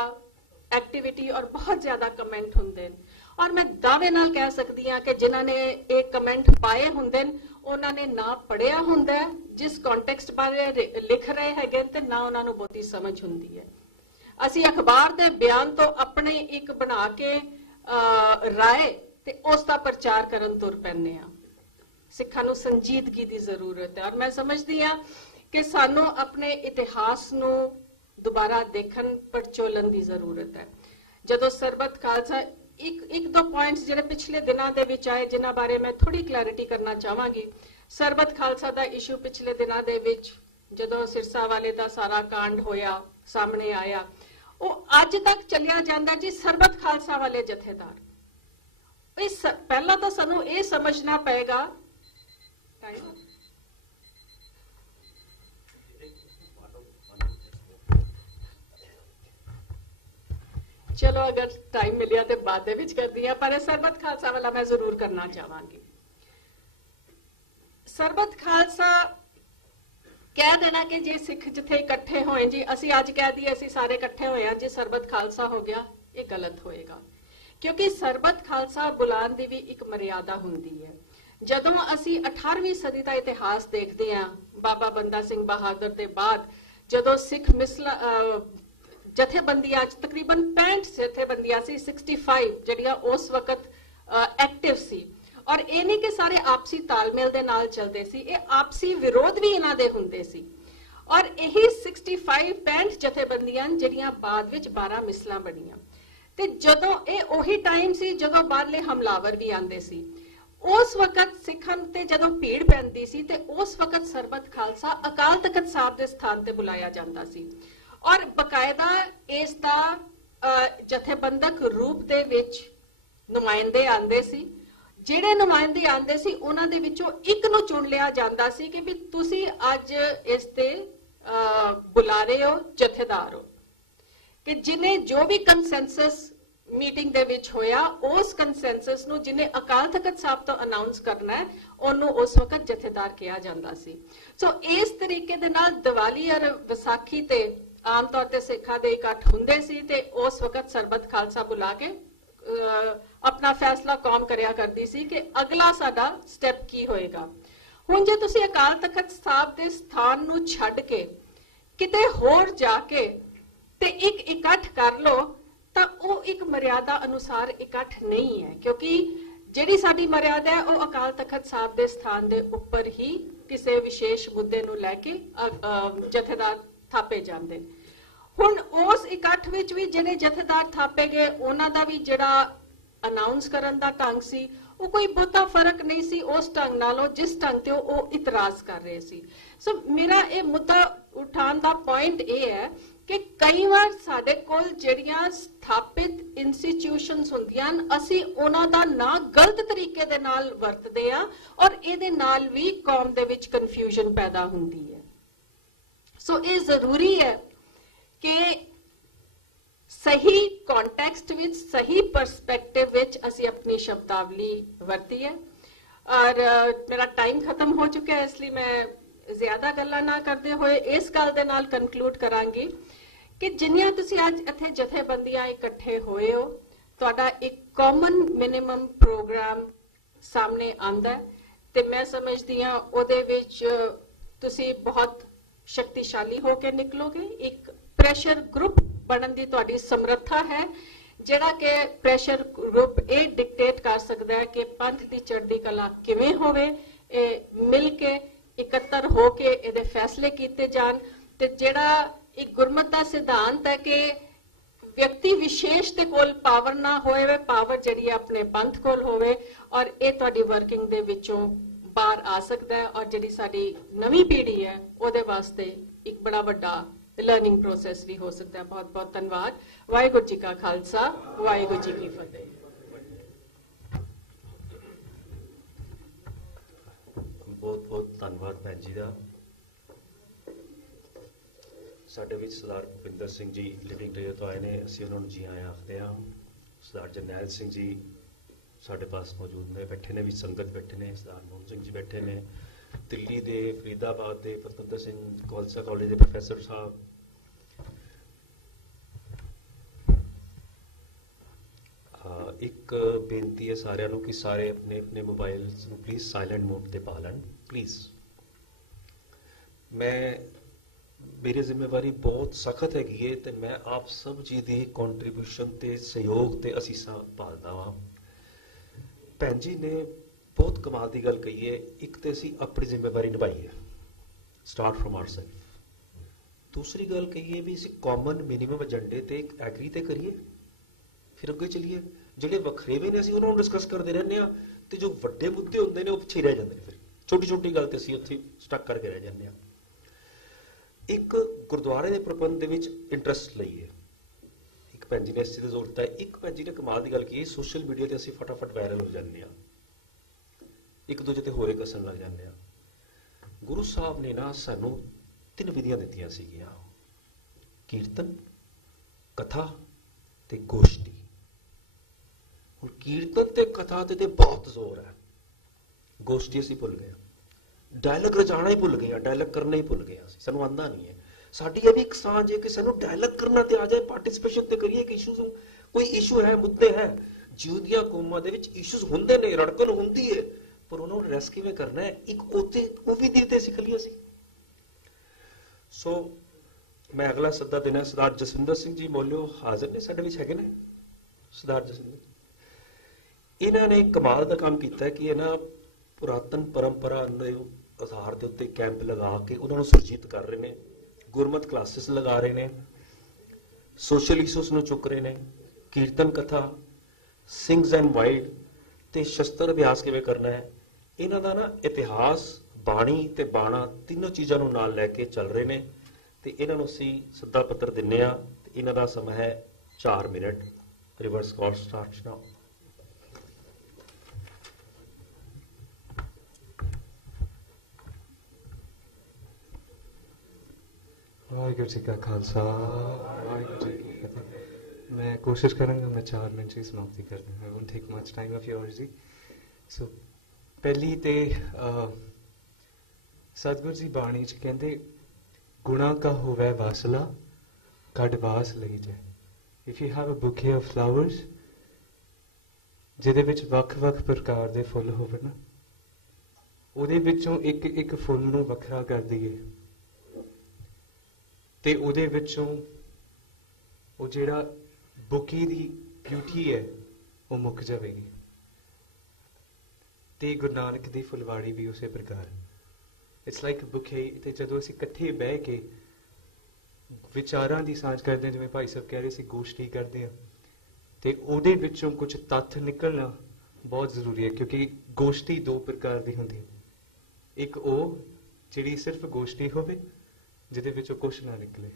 ਐਕਟੀਵਿਟੀ ਔਰ ਬਹੁਤ ਜ਼ਿਆਦਾ ਕਮੈਂਟ ਹੁੰਦੇ ਨੇ, ਔਰ ਮੈਂ ਦਾਅਵੇ ਨਾਲ ਕਹਿ ਸਕਦੀ ਹਾਂ ਕਿ ਜਿਨ੍ਹਾਂ ਨੇ ਇਹ ਕਮੈਂਟ ਪਾਏ ਹੁੰਦੇ ਨੇ ਉਹਨਾਂ ਨੇ ਨਾ ਪੜ੍ਹਿਆ ਹੁੰਦਾ ਜਿਸ ਕੰਟੈਕਸਟ ਬਾਰੇ ਲਿਖ ਰਹੇ ਹੈਗੇ ਤੇ ਨਾ ਉਹਨਾਂ ਨੂੰ ਬਹੁਤੀ ਸਮਝ ਹੁੰਦੀ ਹੈ। ਅਸੀਂ ਅਖਬਾਰ ਦੇ ਬਿਆਨ ਤੋਂ ਆਪਣੇ ਇੱਕ ਬਣਾ ਕੇ ਰਾਏ ਤੇ ਉਸ ਦਾ ਪ੍ਰਚਾਰ ਕਰਨ ਤੁਰ ਪੈਂਦੇ ਆ। ਸਿੱਖਾਂ ਨੂੰ ਸੰਜੀਦਗੀ ਦੀ ਜ਼ਰੂਰਤ ਹੈ ਔਰ ਮੈਂ ਸਮਝਦੀ ਹਾਂ ਕਿ ਸਾਨੂੰ ਆਪਣੇ ਇਤਿਹਾਸ ਨੂੰ ਦੁਬਾਰਾ ਦੇਖਣ ਪੜਚੋਲਣ ਦੀ ਜ਼ਰੂਰਤ ਹੈ। ਜਦੋਂ ਸਰਬੱਤ ਖਾਲਸਾ ਇੱਕ ਦੋ ਪੁਆਇੰਟਸ ਜਿਹੜੇ ਪਿਛਲੇ ਦਿਨਾਂ ਦੇ ਵਿੱਚ ਆਏ ਜਿਨ੍ਹਾਂ ਬਾਰੇ ਮੈਂ ਥੋੜੀ ਕਲੈਰਿਟੀ ਕਰਨਾ ਚਾਹਾਂਗੀ। ਸਰਬੱਤ ਖਾਲਸਾ ਦਾ ਇਸ਼ੂ ਪਿਛਲੇ ਦਿਨਾਂ ਦੇ ਵਿੱਚ ਜਦੋਂ ਸਿਰਸਾ ਵਾਲੇ ਦਾ ਸਾਰਾ ਕਾਂਡ ਹੋਇਆ ਸਾਹਮਣੇ ਆਇਆ, ਉਹ ਅੱਜ ਤੱਕ ਚੱਲਿਆ ਜਾਂਦਾ ਜੀ ਸਰਬੱਤ ਖਾਲਸਾ ਵਾਲੇ ਜਥੇਦਾਰ। ਪਹਿਲਾਂ ਤਾਂ ਸਾਨੂੰ ਇਹ ਸਮਝਣਾ ਪਏਗਾ ਚਲੋ ਅਗਰ ਟਾਈਮ ਮਿਲਿਆ ਤੇ ਬਾਅਦ ਦੇ ਵਿੱਚ ਕਰਦੀ ਹਾਂ, ਪਰ ਸਰਬੱਤ ਖਾਲਸਾ ਵਾਲਾ ਮੈਂ ਜ਼ਰੂਰ ਕਰਨਾ ਚਾਹਾਂਗੀ। ਸਰਬੱਤ ਖਾਲਸਾ ਕਹਿ ਦੇਣਾ ਕਿ ਜੇ ਸਿੱਖ ਜਿੱਥੇ ਇਕੱਠੇ ਹੋਏ ਜੀ, ਅਸੀਂ ਅੱਜ ਕਹਿ ਦਈਏ ਅਸੀਂ ਸਾਰੇ ਇਕੱਠੇ ਹੋਏ ਆ ਜੀ ਸਰਬੱਤ ਖਾਲਸਾ ਹੋ ਗਿਆ, ਇਹ ਗਲਤ ਹੋਏਗਾ। ਕਿਉਂਕਿ ਸਰਬੱਤ ਖਾਲਸਾ ਬੁਲਾਉਣ ਦੀ ਵੀ ਇੱਕ ਮਰਿਆਦਾ ਹੁੰਦੀ ਹੈ। ਜਦੋਂ ਅਸੀਂ 18ਵੀਂ ਸਦੀ ਦਾ ਇਤਿਹਾਸ ਦੇਖਦੇ ਹਾਂ, ਬਾਬਾ ਬੰਦਾ ਸਿੰਘ ਬਹਾਦਰ ਦੇ ਬਾਅਦ ਜਦੋਂ ਸਿੱਖ ਜਥੇਬੰਦੀਆਂ ਤਕਰੀਬਨ 65 ਜਥੇਬੰਦੀਆਂ ਸੀ, 65 ਜਿਹੜੀਆਂ ਉਸ ਵਕਤ ਐਕਟਿਵ ਸੀ, ਔਰ ਇਹ ਨਹੀਂ ਕਿ ਸਾਰੇ ਆਪਸੀ ਤਾਲਮੇਲ ਦੇ ਨਾਲ ਚੱਲਦੇ ਸੀ, ਇਹ ਆਪਸੀ ਵਿਰੋਧ ਵੀ ਇਹਨਾਂ ਦੇ ਹੁੰਦੇ ਸੀ। ਔਰ ਇਹੀ 65 ਜਥੇਬੰਦੀਆਂ ਜਿਹੜੀਆਂ ਬਾਅਦ ਵਿੱਚ 12 ਮਿਸਲਾਂ ਬਣੀਆਂ। ਤੇ ਜਦੋਂ ਇਹ ਉਹੀ ਟਾਈਮ ਸੀ ਜਦੋਂ ਬਾਹਰਲੇ ਹਮਲਾਵਰ ਵੀ ਆਉਂਦੇ ਸੀ, ਉਸ ਵਕਤ ਸਿੱਖਾਂ ਤੇ ਜਦੋਂ ਭੀੜ ਪੈਂਦੀ ਸੀ ਤੇ ਉਸ ਵਕਤ ਸਰਬੱਤ ਖਾਲਸਾ ਅਕਾਲ ਤਖਤ ਸਾਹਿਬ ਦੇ ਸਥਾਨ ਤੇ ਬੁਲਾਇਆ ਜਾਂਦਾ ਸੀ ਔਰ ਬਕਾਇਦਾ ਇਸ ਦਾ ਜਥੇਬੰਦਕ ਰੂਪ ਦੇ ਵਿੱਚ ਨੁਮਾਇੰਦੇ ਆਉਂਦੇ ਸੀ। ਜਿਹੜੇ ਨੁਮਾਇੰਦੇ ਆਉਂਦੇ ਸੀ ਉਹਨਾਂ ਦੇ ਵਿੱਚੋਂ ਇੱਕ ਨੂੰ ਚੁਣ ਲਿਆ ਜਾਂਦਾ ਸੀ ਕਿ ਵੀ ਤੁਸੀਂ ਅੱਜ ਇਸ ਤੇ ਬੁਲਾ ਰਹੇ ਹੋ ਜਥੇਦਾਰ ਹੋ, ਕਿ ਜਿਹਨੇ ਜੋ ਵੀ ਕੰਸੈਂਸਸ ਮੀਟਿੰਗ ਦੇ ਵਿੱਚ ਹੋਇਆ, ਉਸ ਕੰਸੈਂਸਸ ਨੂੰ ਜਿਹਨੇ ਅਕਾਲ ਤਖਤ ਸਾਹਿਬ ਤੋਂ ਅਨਾਉਂਸ ਕਰਨਾ ਹੈ ਉਹਨੂੰ ਉਸ ਵਕਤ ਜਥੇਦਾਰ ਕਿਹਾ ਜਾਂਦਾ ਸੀ। ਸੋ ਇਸ ਤਰੀਕੇ ਦੇ ਨਾਲ ਦੀਵਾਲੀ ਔਰ ਵਿਸਾਖੀ ਤੇ ਆਮ ਤੌਰ ਤੇ ਸਿੱਖਾਂ ਦੇ ਇਕੱਠ ਹੁੰਦੇ ਸੀ ਤੇ ਉਸ ਵਕਤ ਸਰਬੱਤ ਖਾਲਸਾ ਬੁਲਾ ਕੇ ਆਪਣਾ ਫੈਸਲਾ ਕੌਮ ਕਰਿਆ ਕਰਦੀ ਸੀ ਕਿ ਅਗਲਾ ਸਾਡਾ ਸਟੈਪ ਕੀ ਹੋਏਗਾ। ਹੁਣ ਜੇ ਤੁਸੀਂ ਅਕਾਲ ਤਖਤ ਸਾਹਿਬ ਦੇ ਸਥਾਨ ਨੂੰ ਛੱਡ ਕੇ ਕਿਤੇ ਹੋਰ ਜਾ ਕੇ ਤੇ ਇੱਕ ਇਕੱਠ ਕਰ ਲੋ ਤਾਂ ਉਹ ਇੱਕ ਮਰਿਆਦਾ ਅਨੁਸਾਰ ਇਕੱਠ ਨਹੀਂ ਹੈ, ਕਿਉਂਕਿ ਜਿਹੜੀ ਸਾਡੀ ਮਰਿਆਦਾ ਹੈ ਉਹ ਅਕਾਲ ਤਖਤ ਸਾਹਿਬ ਦੇ ਸਥਾਨ ਦੇ ਉੱਪਰ ਹੀ ਕਿਸੇ ਵਿਸ਼ੇਸ਼ ਮੁੱਦੇ ਨੂੰ ਲੈ ਕੇ ਜਥੇਦਾਰ ਥਾਪੇ ਜਾਂਦੇ। ਹੁਣ ਉਸ ਇਕੱਠ ਵਿੱਚ ਵੀ ਜਿਹੜੇ ਜਥੇਦਾਰ ਥਾਪੇ ਗਏ ਉਹਨਾਂ ਦਾ ਵੀ ਜਿਹੜਾ ਅਨਾਉਂਸ ਕਰਨ ਦਾ ਢੰਗ ਸੀ ਉਹ ਕੋਈ ਬਹੁਤਾ ਫਰਕ ਨਹੀਂ ਸੀ ਉਸ ਢੰਗ ਨਾਲੋਂ ਜਿਸ ਢੰਗ ਤੇ ਉਹ ਇਤਰਾਜ਼ ਕਰ ਰਹੇ ਸੀ। ਸੋ ਮੇਰਾ ਇਹ ਮੁੱਦਾ ਉਠਾਉਣ ਦਾ ਪੁਆਇੰਟ ਇਹ ਹੈ ਕਿ ਕਈ ਵਾਰ ਸਾਡੇ ਕੋਲ ਜਿਹੜੀਆਂ ਸਥਾਪਿਤ ਇੰਸਟੀਟਿਊਸ਼ਨਸ ਹੁੰਦੀਆਂ ਹਨ ਅਸੀਂ ਉਹਨਾਂ ਦਾ ਨਾ ਗਲਤ ਤਰੀਕੇ ਦੇ ਨਾਲ ਵਰਤਦੇ ਆ ਔਰ ਇਹਦੇ ਨਾਲ ਵੀ ਕੌਮ ਦੇ ਵਿੱਚ ਕਨਫਿਊਜ਼ਨ ਪੈਦਾ ਹੁੰਦੀ ਹੈ। ਸੋ ਇਹ ਜ਼ਰੂਰੀ ਹੈ ਕਿ ਸਹੀ ਕੰਟੈਕਸਟ ਵਿੱਚ ਸਹੀ ਪਰਸਪੈਕਟਿਵ ਵਿੱਚ ਅਸੀਂ ਆਪਣੀ ਸ਼ਬਦਾਵਲੀ ਵਰਤੀਏ। ਔਰ ਮੇਰਾ ਟਾਈਮ ਖਤਮ ਹੋ ਚੁੱਕਿਆ ਹੈ ਇਸ ਲਈ ਮੈਂ ਜ਼ਿਆਦਾ ਗੱਲਾਂ ਨਾ ਕਰਦੇ ਹੋਏ ਇਸ ਗੱਲ ਦੇ ਨਾਲ ਕਨਕਲੂਡ ਕਰਾਂਗੀ ਕਿ ਜਿੰਨੀਆਂ ਤੁਸੀਂ ਅੱਜ ਇੱਥੇ ਜਥੇਬੰਦੀਆਂ ਇਕੱਠੇ ਹੋਏ ਹੋ ਤੁਹਾਡਾ ਇੱਕ ਕਾਮਨ ਮਿਨੀਮਮ ਪ੍ਰੋਗਰਾਮ ਸਾਹਮਣੇ ਆਂਦਾ ਤੇ ਮੈਂ ਸਮਝਦੀ ਹਾਂ ਉਹਦੇ ਵਿੱਚ ਤੁਸੀਂ ਬਹੁਤ ਸ਼ਕਤੀਸ਼ਾਲੀ ਹੋ ਕੇ ਨਿਕਲੋਗੇ। ਇੱਕ ਪ੍ਰੈਸ਼ਰ ਗਰੁੱਪ ਬਣਨ ਦੀ ਤੁਹਾਡੀ ਸਮਰੱਥਾ ਹੈ ਜਿਹੜਾ ਕਿ ਪ੍ਰੈਸ਼ਰ ਗਰੁੱਪ ਇਹ ਡਿਕਟੇਟ ਕਰ ਸਕਦਾ ਹੈ ਕਿ ਪੰਥ ਦੀ ਚੜ੍ਹਦੀ ਕਲਾ ਕਿਵੇਂ ਹੋਵੇ, ਇਹ ਮਿਲ ਕੇ ਇਕੱਤਰ ਹੋ ਕੇ ਇਹਦੇ ਫੈਸਲੇ ਕੀਤੇ ਜਾਣ ਤੇ ਜਿਹੜਾ ਇੱਕ ਗੁਰਮਤਿ ਦਾ ਸਿਧਾਂਤ ਹੈ ਕਿ ਵਿਅਕਤੀ ਵਿਸ਼ੇਸ਼ ਦੇ ਕੋਲ ਪਾਵਰ ਨਾ ਹੋਵੇ, ਪਾਵਰ ਜਿਹੜੀ ਆਪਣੇ ਪੰਥ ਕੋਲ ਹੋਵੇ ਔਰ ਇਹ ਤੁਹਾਡੀ ਵਰਕਿੰਗ ਦੇ ਵਿੱਚੋਂ ਬਾਹਰ ਆ ਸਕਦਾ ਹੈ ਔਰ ਜਿਹੜੀ ਸਾਡੀ ਨਵੀਂ ਪੀੜ੍ਹੀ ਹੈ ਉਹਦੇ ਵਾਸਤੇ ਇੱਕ ਬੜਾ ਵੱਡਾ ਲਰਨਿੰਗ ਪ੍ਰੋਸੈਸ ਵੀ ਹੋ ਸਕਦਾ ਹੈ। ਬਹੁਤ ਬਹੁਤ ਧੰਨਵਾਦ। ਵਾਹਿਗੁਰੂ ਜੀ ਕਾ ਖਾਲਸਾ, ਵਾਹਿਗੁਰੂ ਜੀ ਕੀ ਫਤਿਹ। ਬਹੁਤ ਬਹੁਤ ਧੰਨਵਾਦ ਭੈਣ ਜੀ ਦਾ। ਸਾਡੇ ਵਿੱਚ ਸਰਦਾਰ ਭੁਪਿੰਦਰ ਸਿੰਘ ਜੀ ਲਿਵਿੰਗ ਡੇਅਰ ਤੋਂ ਆਏ ਨੇ, ਅਸੀਂ ਉਹਨਾਂ ਨੂੰ ਜੀ ਆਇਆਂ ਆਖਦੇ ਹਾਂ। ਸਰਦਾਰ ਜਰਨੈਲ ਸਿੰਘ ਜੀ ਸਾਡੇ ਪਾਸ ਮੌਜੂਦ ਨੇ, ਬੈਠੇ ਨੇ ਵੀ ਸੰਗਤ ਬੈਠੇ ਨੇ, ਸਰਦਾਰ ਮੋਹਨ ਸਿੰਘ ਜੀ ਬੈਠੇ ਨੇ, ਦਿੱਲੀ ਦੇ ਫਰੀਦਾਬਾਦ ਦੇ ਪਤਵੰਦਰ ਸਿੰਘ ਖਾਲਸਾ ਕਾਲਜ ਦੇ ਪ੍ਰੋਫੈਸਰ ਸਾਹਿਬ, ਇੱਕ ਬੇਨਤੀ ਹੈ ਸਾਰਿਆਂ ਨੂੰ ਕਿ ਸਾਰੇ ਆਪਣੇ ਆਪਣੇ ਮੋਬਾਈਲਸ ਨੂੰ ਪਲੀਜ਼ ਸਾਇਲੈਂਟ ਮੋਡ ਤੇ ਪਾ ਲੈਣ ਪਲੀਜ਼। ਮੇਰੀ ਜ਼ਿੰਮੇਵਾਰੀ ਬਹੁਤ ਸਖਤ ਹੈਗੀ ਹੈ ਤੇ ਮੈਂ ਆਪ ਸਭ ਜੀ ਦੀ ਕੰਟਰੀਬਿਊਸ਼ਨ ਤੇ ਸਹਿਯੋਗ ਤੇ ਅਸੀਸਾਂ ਭਾਲਦਾ ਹਾਂ। ਭੈਣ ਜੀ ਨੇ ਬਹੁਤ ਕਮਾਲ ਦੀ ਗੱਲ ਕਹੀ ਹੈ। ਇੱਕ ਤੇ ਅਸੀਂ ਆਪਣੀ ਜ਼ਿੰਮੇਵਾਰੀ ਨਿਭਾਈ ਹੈ, ਸਟਾਰਟ ਫਰਮ ਆਵਰਸੈਲਫ। ਦੂਸਰੀ ਗੱਲ ਕਹੀਏ ਵੀ ਅਸੀਂ ਕਾਮਨ ਮਿਨੀਮਮ ਏਜੰਡੇ ਤੇ ਐਗਰੀ ਤੇ ਕਰੀਏ, ਫਿਰ ਅੱਗੇ ਚਲੀਏ। ਜਿਹੜੇ ਵੱਖਰੇਵੇਂ ਨੇ ਅਸੀਂ ਉਹਨਾਂ ਨੂੰ ਡਿਸਕਸ ਕਰਦੇ ਰਹਿੰਦੇ ਹਾਂ ਤੇ ਜੋ ਵੱਡੇ ਮੁੱਦੇ ਹੁੰਦੇ ਨੇ ਉਹ ਪਿੱਛੇ ਰਹਿ ਜਾਂਦੇ ਨੇ। ਫਿਰ ਛੋਟੀ ਛੋਟੀ ਗੱਲ ਤੇ ਅਸੀਂ ਉੱਥੇ ਸਟਕ ਕਰਕੇ ਰਹਿ ਜਾਂਦੇ ਹਾਂ। ਇੱਕ ਗੁਰਦੁਆਰੇ ਦੇ ਪ੍ਰਬੰਧ ਦੇ ਵਿੱਚ ਇੰਟਰਸਟ ਲਈਏ। ਇੱਕ ਭੈਣ ਜੀ ਨੇ ਇਸ ਚੀਜ਼ ਤੇ ਜ਼ੋਰ ਦਿੱਤਾ। ਇੱਕ ਭੈਣ ਜੀ ਨੇ ਕਮਾਲ ਦੀ ਗੱਲ ਕੀਤੀ, ਸੋਸ਼ਲ ਮੀਡੀਆ ਤੇ ਅਸੀਂ ਫਟਾਫਟ ਵਾਇਰਲ ਹੋ ਜਾਂਦੇ ਹਾਂ, ਇੱਕ ਦੂਜੇ ਤੇ ਹੋਰੇ ਕੱਸਣ ਲੱਗ ਜਾਂਦੇ ਹਾਂ। ਗੁਰੂ ਸਾਹਿਬ ਨੇ ਨਾ ਸਾਨੂੰ 3 ਵਿਧੀਆਂ ਦਿੱਤੀਆਂ ਸੀਗੀਆਂ, ਕੀਰਤਨ, ਕਥਾ ਤੇ ਗੋਸ਼ਟੀ। ਹੁਣ ਕੀਰਤਨ ਤੇ ਕਥਾ ਤੇ ਬਹੁਤ ਜ਼ੋਰ ਹੈ, ਗੋਸ਼ਟੀ ਅਸੀਂ ਭੁੱਲ ਗਏ, ਡਾਇਲੌਗ ਰਚਾਣਾ ਹੀ ਭੁੱਲ ਗਏ, ਡਾਇਲੌਗ ਕਰਨਾ ਹੀ ਭੁੱਲ ਗਏ, ਸਾਨੂੰ ਆਉਂਦਾ ਨਹੀਂ ਹੈ। ਸਾਡੀ ਇਹ ਵੀ ਇੱਕ ਸਾਂਝ ਹੈ ਕਿ ਸਾਨੂੰ ਡਾਇਲੌਗ ਕਰਨਾ ਤੇ ਆ ਜਾਏ, ਪਾਰਟਿਸਿਪੇਸ਼ਨ ਤੇ ਕਰੀਏ ਕਿ ਇਸ਼ੂਜ਼ ਕੋਈ ਇਸ਼ੂ ਹੈ, ਮੁੱਦੇ ਹੈ। ਜਿਉਂਦੀਆਂ ਕੌਮਾਂ ਦੇ ਵਿੱਚ ਇਸ਼ੂਜ਼ ਹੁੰਦੇ ਨੇ, ਰੜਕਣ ਹੁੰਦੀ ਹੈ, ਪਰ ਉਹਨਾਂ ਨੂੰ ਐਡਰੈਸ ਕਿਵੇਂ ਕਰਨਾ ਹੈ ਇੱਕ ਉਹ ਵੀ ਤੇ ਸਿੱਖ ਲਈ ਅਸੀਂ। ਸੋ ਮੈਂ ਅਗਲਾ ਸੱਦਾ ਦੇਣਾ ਸਰਦਾਰ ਜਸਵਿੰਦਰ ਸਿੰਘ ਜੀ ਮੋਲਿਓ ਹਾਜ਼ਰ ਨੇ, ਸਾਡੇ ਵਿੱਚ ਹੈਗੇ ਨੇ ਸਰਦਾਰ ਜਸਵਿੰਦਰ। ਇਹਨਾਂ ਨੇ ਕਮਾਲ ਦਾ ਕੰਮ ਕੀਤਾ ਕਿ ਇਹਨਾਂ ਪੁਰਾਤਨ ਪਰੰਪਰਾ ਦੇ ਆਧਾਰ ਦੇ ਉੱਤੇ ਕੈਂਪ ਲਗਾ ਕੇ ਉਹਨਾਂ ਨੂੰ ਸੁਰਜੀਤ ਕਰ ਰਹੇ ਨੇ, ਗੁਰਮਤ ਕਲਾਸਿਸ ਲਗਾ ਰਹੇ ਨੇ, ਸੋਸ਼ਲ ਇਸ਼ੂਸ ਨੂੰ ਚੁੱਕ ਰਹੇ ਨੇ, ਕੀਰਤਨ ਕਥਾ, ਸਿੰਗਸ ਐਂਡ ਵਾਈਲਡ ਤੇ ਸ਼ਸਤਰ ਅਭਿਆਸ ਕਿਵੇਂ ਕਰਨਾ ਹੈ। ਇਹਨਾਂ ਦਾ ਨਾ ਇਤਿਹਾਸ, ਬਾਣੀ ਤੇ ਬਾਣਾ ਤਿੰਨੋਂ ਚੀਜ਼ਾਂ ਨੂੰ ਨਾਲ ਲੈ ਕੇ ਚੱਲ ਰਹੇ ਨੇ ਤੇ ਇਹਨਾਂ ਨੂੰ ਅਸੀਂ ਸੱਦਾ ਪੱਤਰ ਦਿੰਨੇ ਆ। ਇਹਨਾਂ ਦਾ ਸਮਾਂ ਹੈ 4 ਮਿੰਟ। ਰਿਵਰਸ ਕਾਲ ਸਟਾਰਟਸ ਨਾਓ। ਵਾਹਿਗੁਰੂ ਜੀ ਕਾ ਖਾਲਸਾ, ਵਾਹਿਗੁਰੂ ਜੀ ਕੀ ਫਤਿਹ। मैं कोशिश करूँगा मैं 4 मिनट ही समाप्ति कर दूँ. I won't take much time of yours ji. So पहली ते सतगुरु जी बाणी च कहते गुणा का होवे वासला कड वास लई जाए. If you have a bouquet of flowers ਜਿਹਦੇ ਵਿੱਚ ਵੱਖ-ਵੱਖ ਪ੍ਰਕਾਰ ਦੇ ਫੁੱਲ ਹੋਵੇ ਨਾ, ਉਹਦੇ ਵਿੱਚੋਂ ਇੱਕ ਇੱਕ ਫੁੱਲ ਨੂੰ ਵੱਖਰਾ ਕਰ ਦਈਏ ਤੇ ਉਹਦੇ ਵਿੱਚੋਂ ਉਹ ਜਿਹੜਾ ਬੁਕੀ ਦੀ ਬਿਊਟੀ ਹੈ ਉਹ ਮੁੱਕ ਜਾਵੇਗੀ. ਤੇ ਗੁਰੂ ਨਾਨਕ ਦੀ ਫੁਲਵਾੜੀ ਵੀ ਉਸੇ ਪ੍ਰਕਾਰ. ਇਟਸ ਲਾਈਕ ਅ ਬੁਕੇ. ਤੇ ਜਦੋਂ ਅਸੀਂ ਇਕੱਠੇ ਬਹਿ ਕੇ ਵਿਚਾਰਾਂ ਦੀ ਸਾਂਝ ਕਰਦੇ ਹਾਂ, ਜਿਵੇਂ ਭਾਈ ਸਾਹਿਬ ਕਹਿ ਰਹੇ ਸੀ ਗੋਸ਼ਟੀ ਕਰਦੇ ਹਾਂ, ਤੇ ਉਹਦੇ ਵਿੱਚੋਂ ਕੁਝ ਤੱਥ ਨਿਕਲਣਾ ਬਹੁਤ ਜ਼ਰੂਰੀ ਹੈ. ਕਿਉਂਕਿ ਗੋਸ਼ਟੀ 2 ਪ੍ਰਕਾਰ ਦੀ ਹੁੰਦੀ ਹੈ. ਇੱਕ ਉਹ ਜਿਹੜੀ ਸਿਰਫ ਗੋਸ਼ਟੀ ਹੋਵੇ ਜਿਹਦੇ ਵਿੱਚੋਂ ਕੁਝ ਨਾ ਨਿਕਲੇ,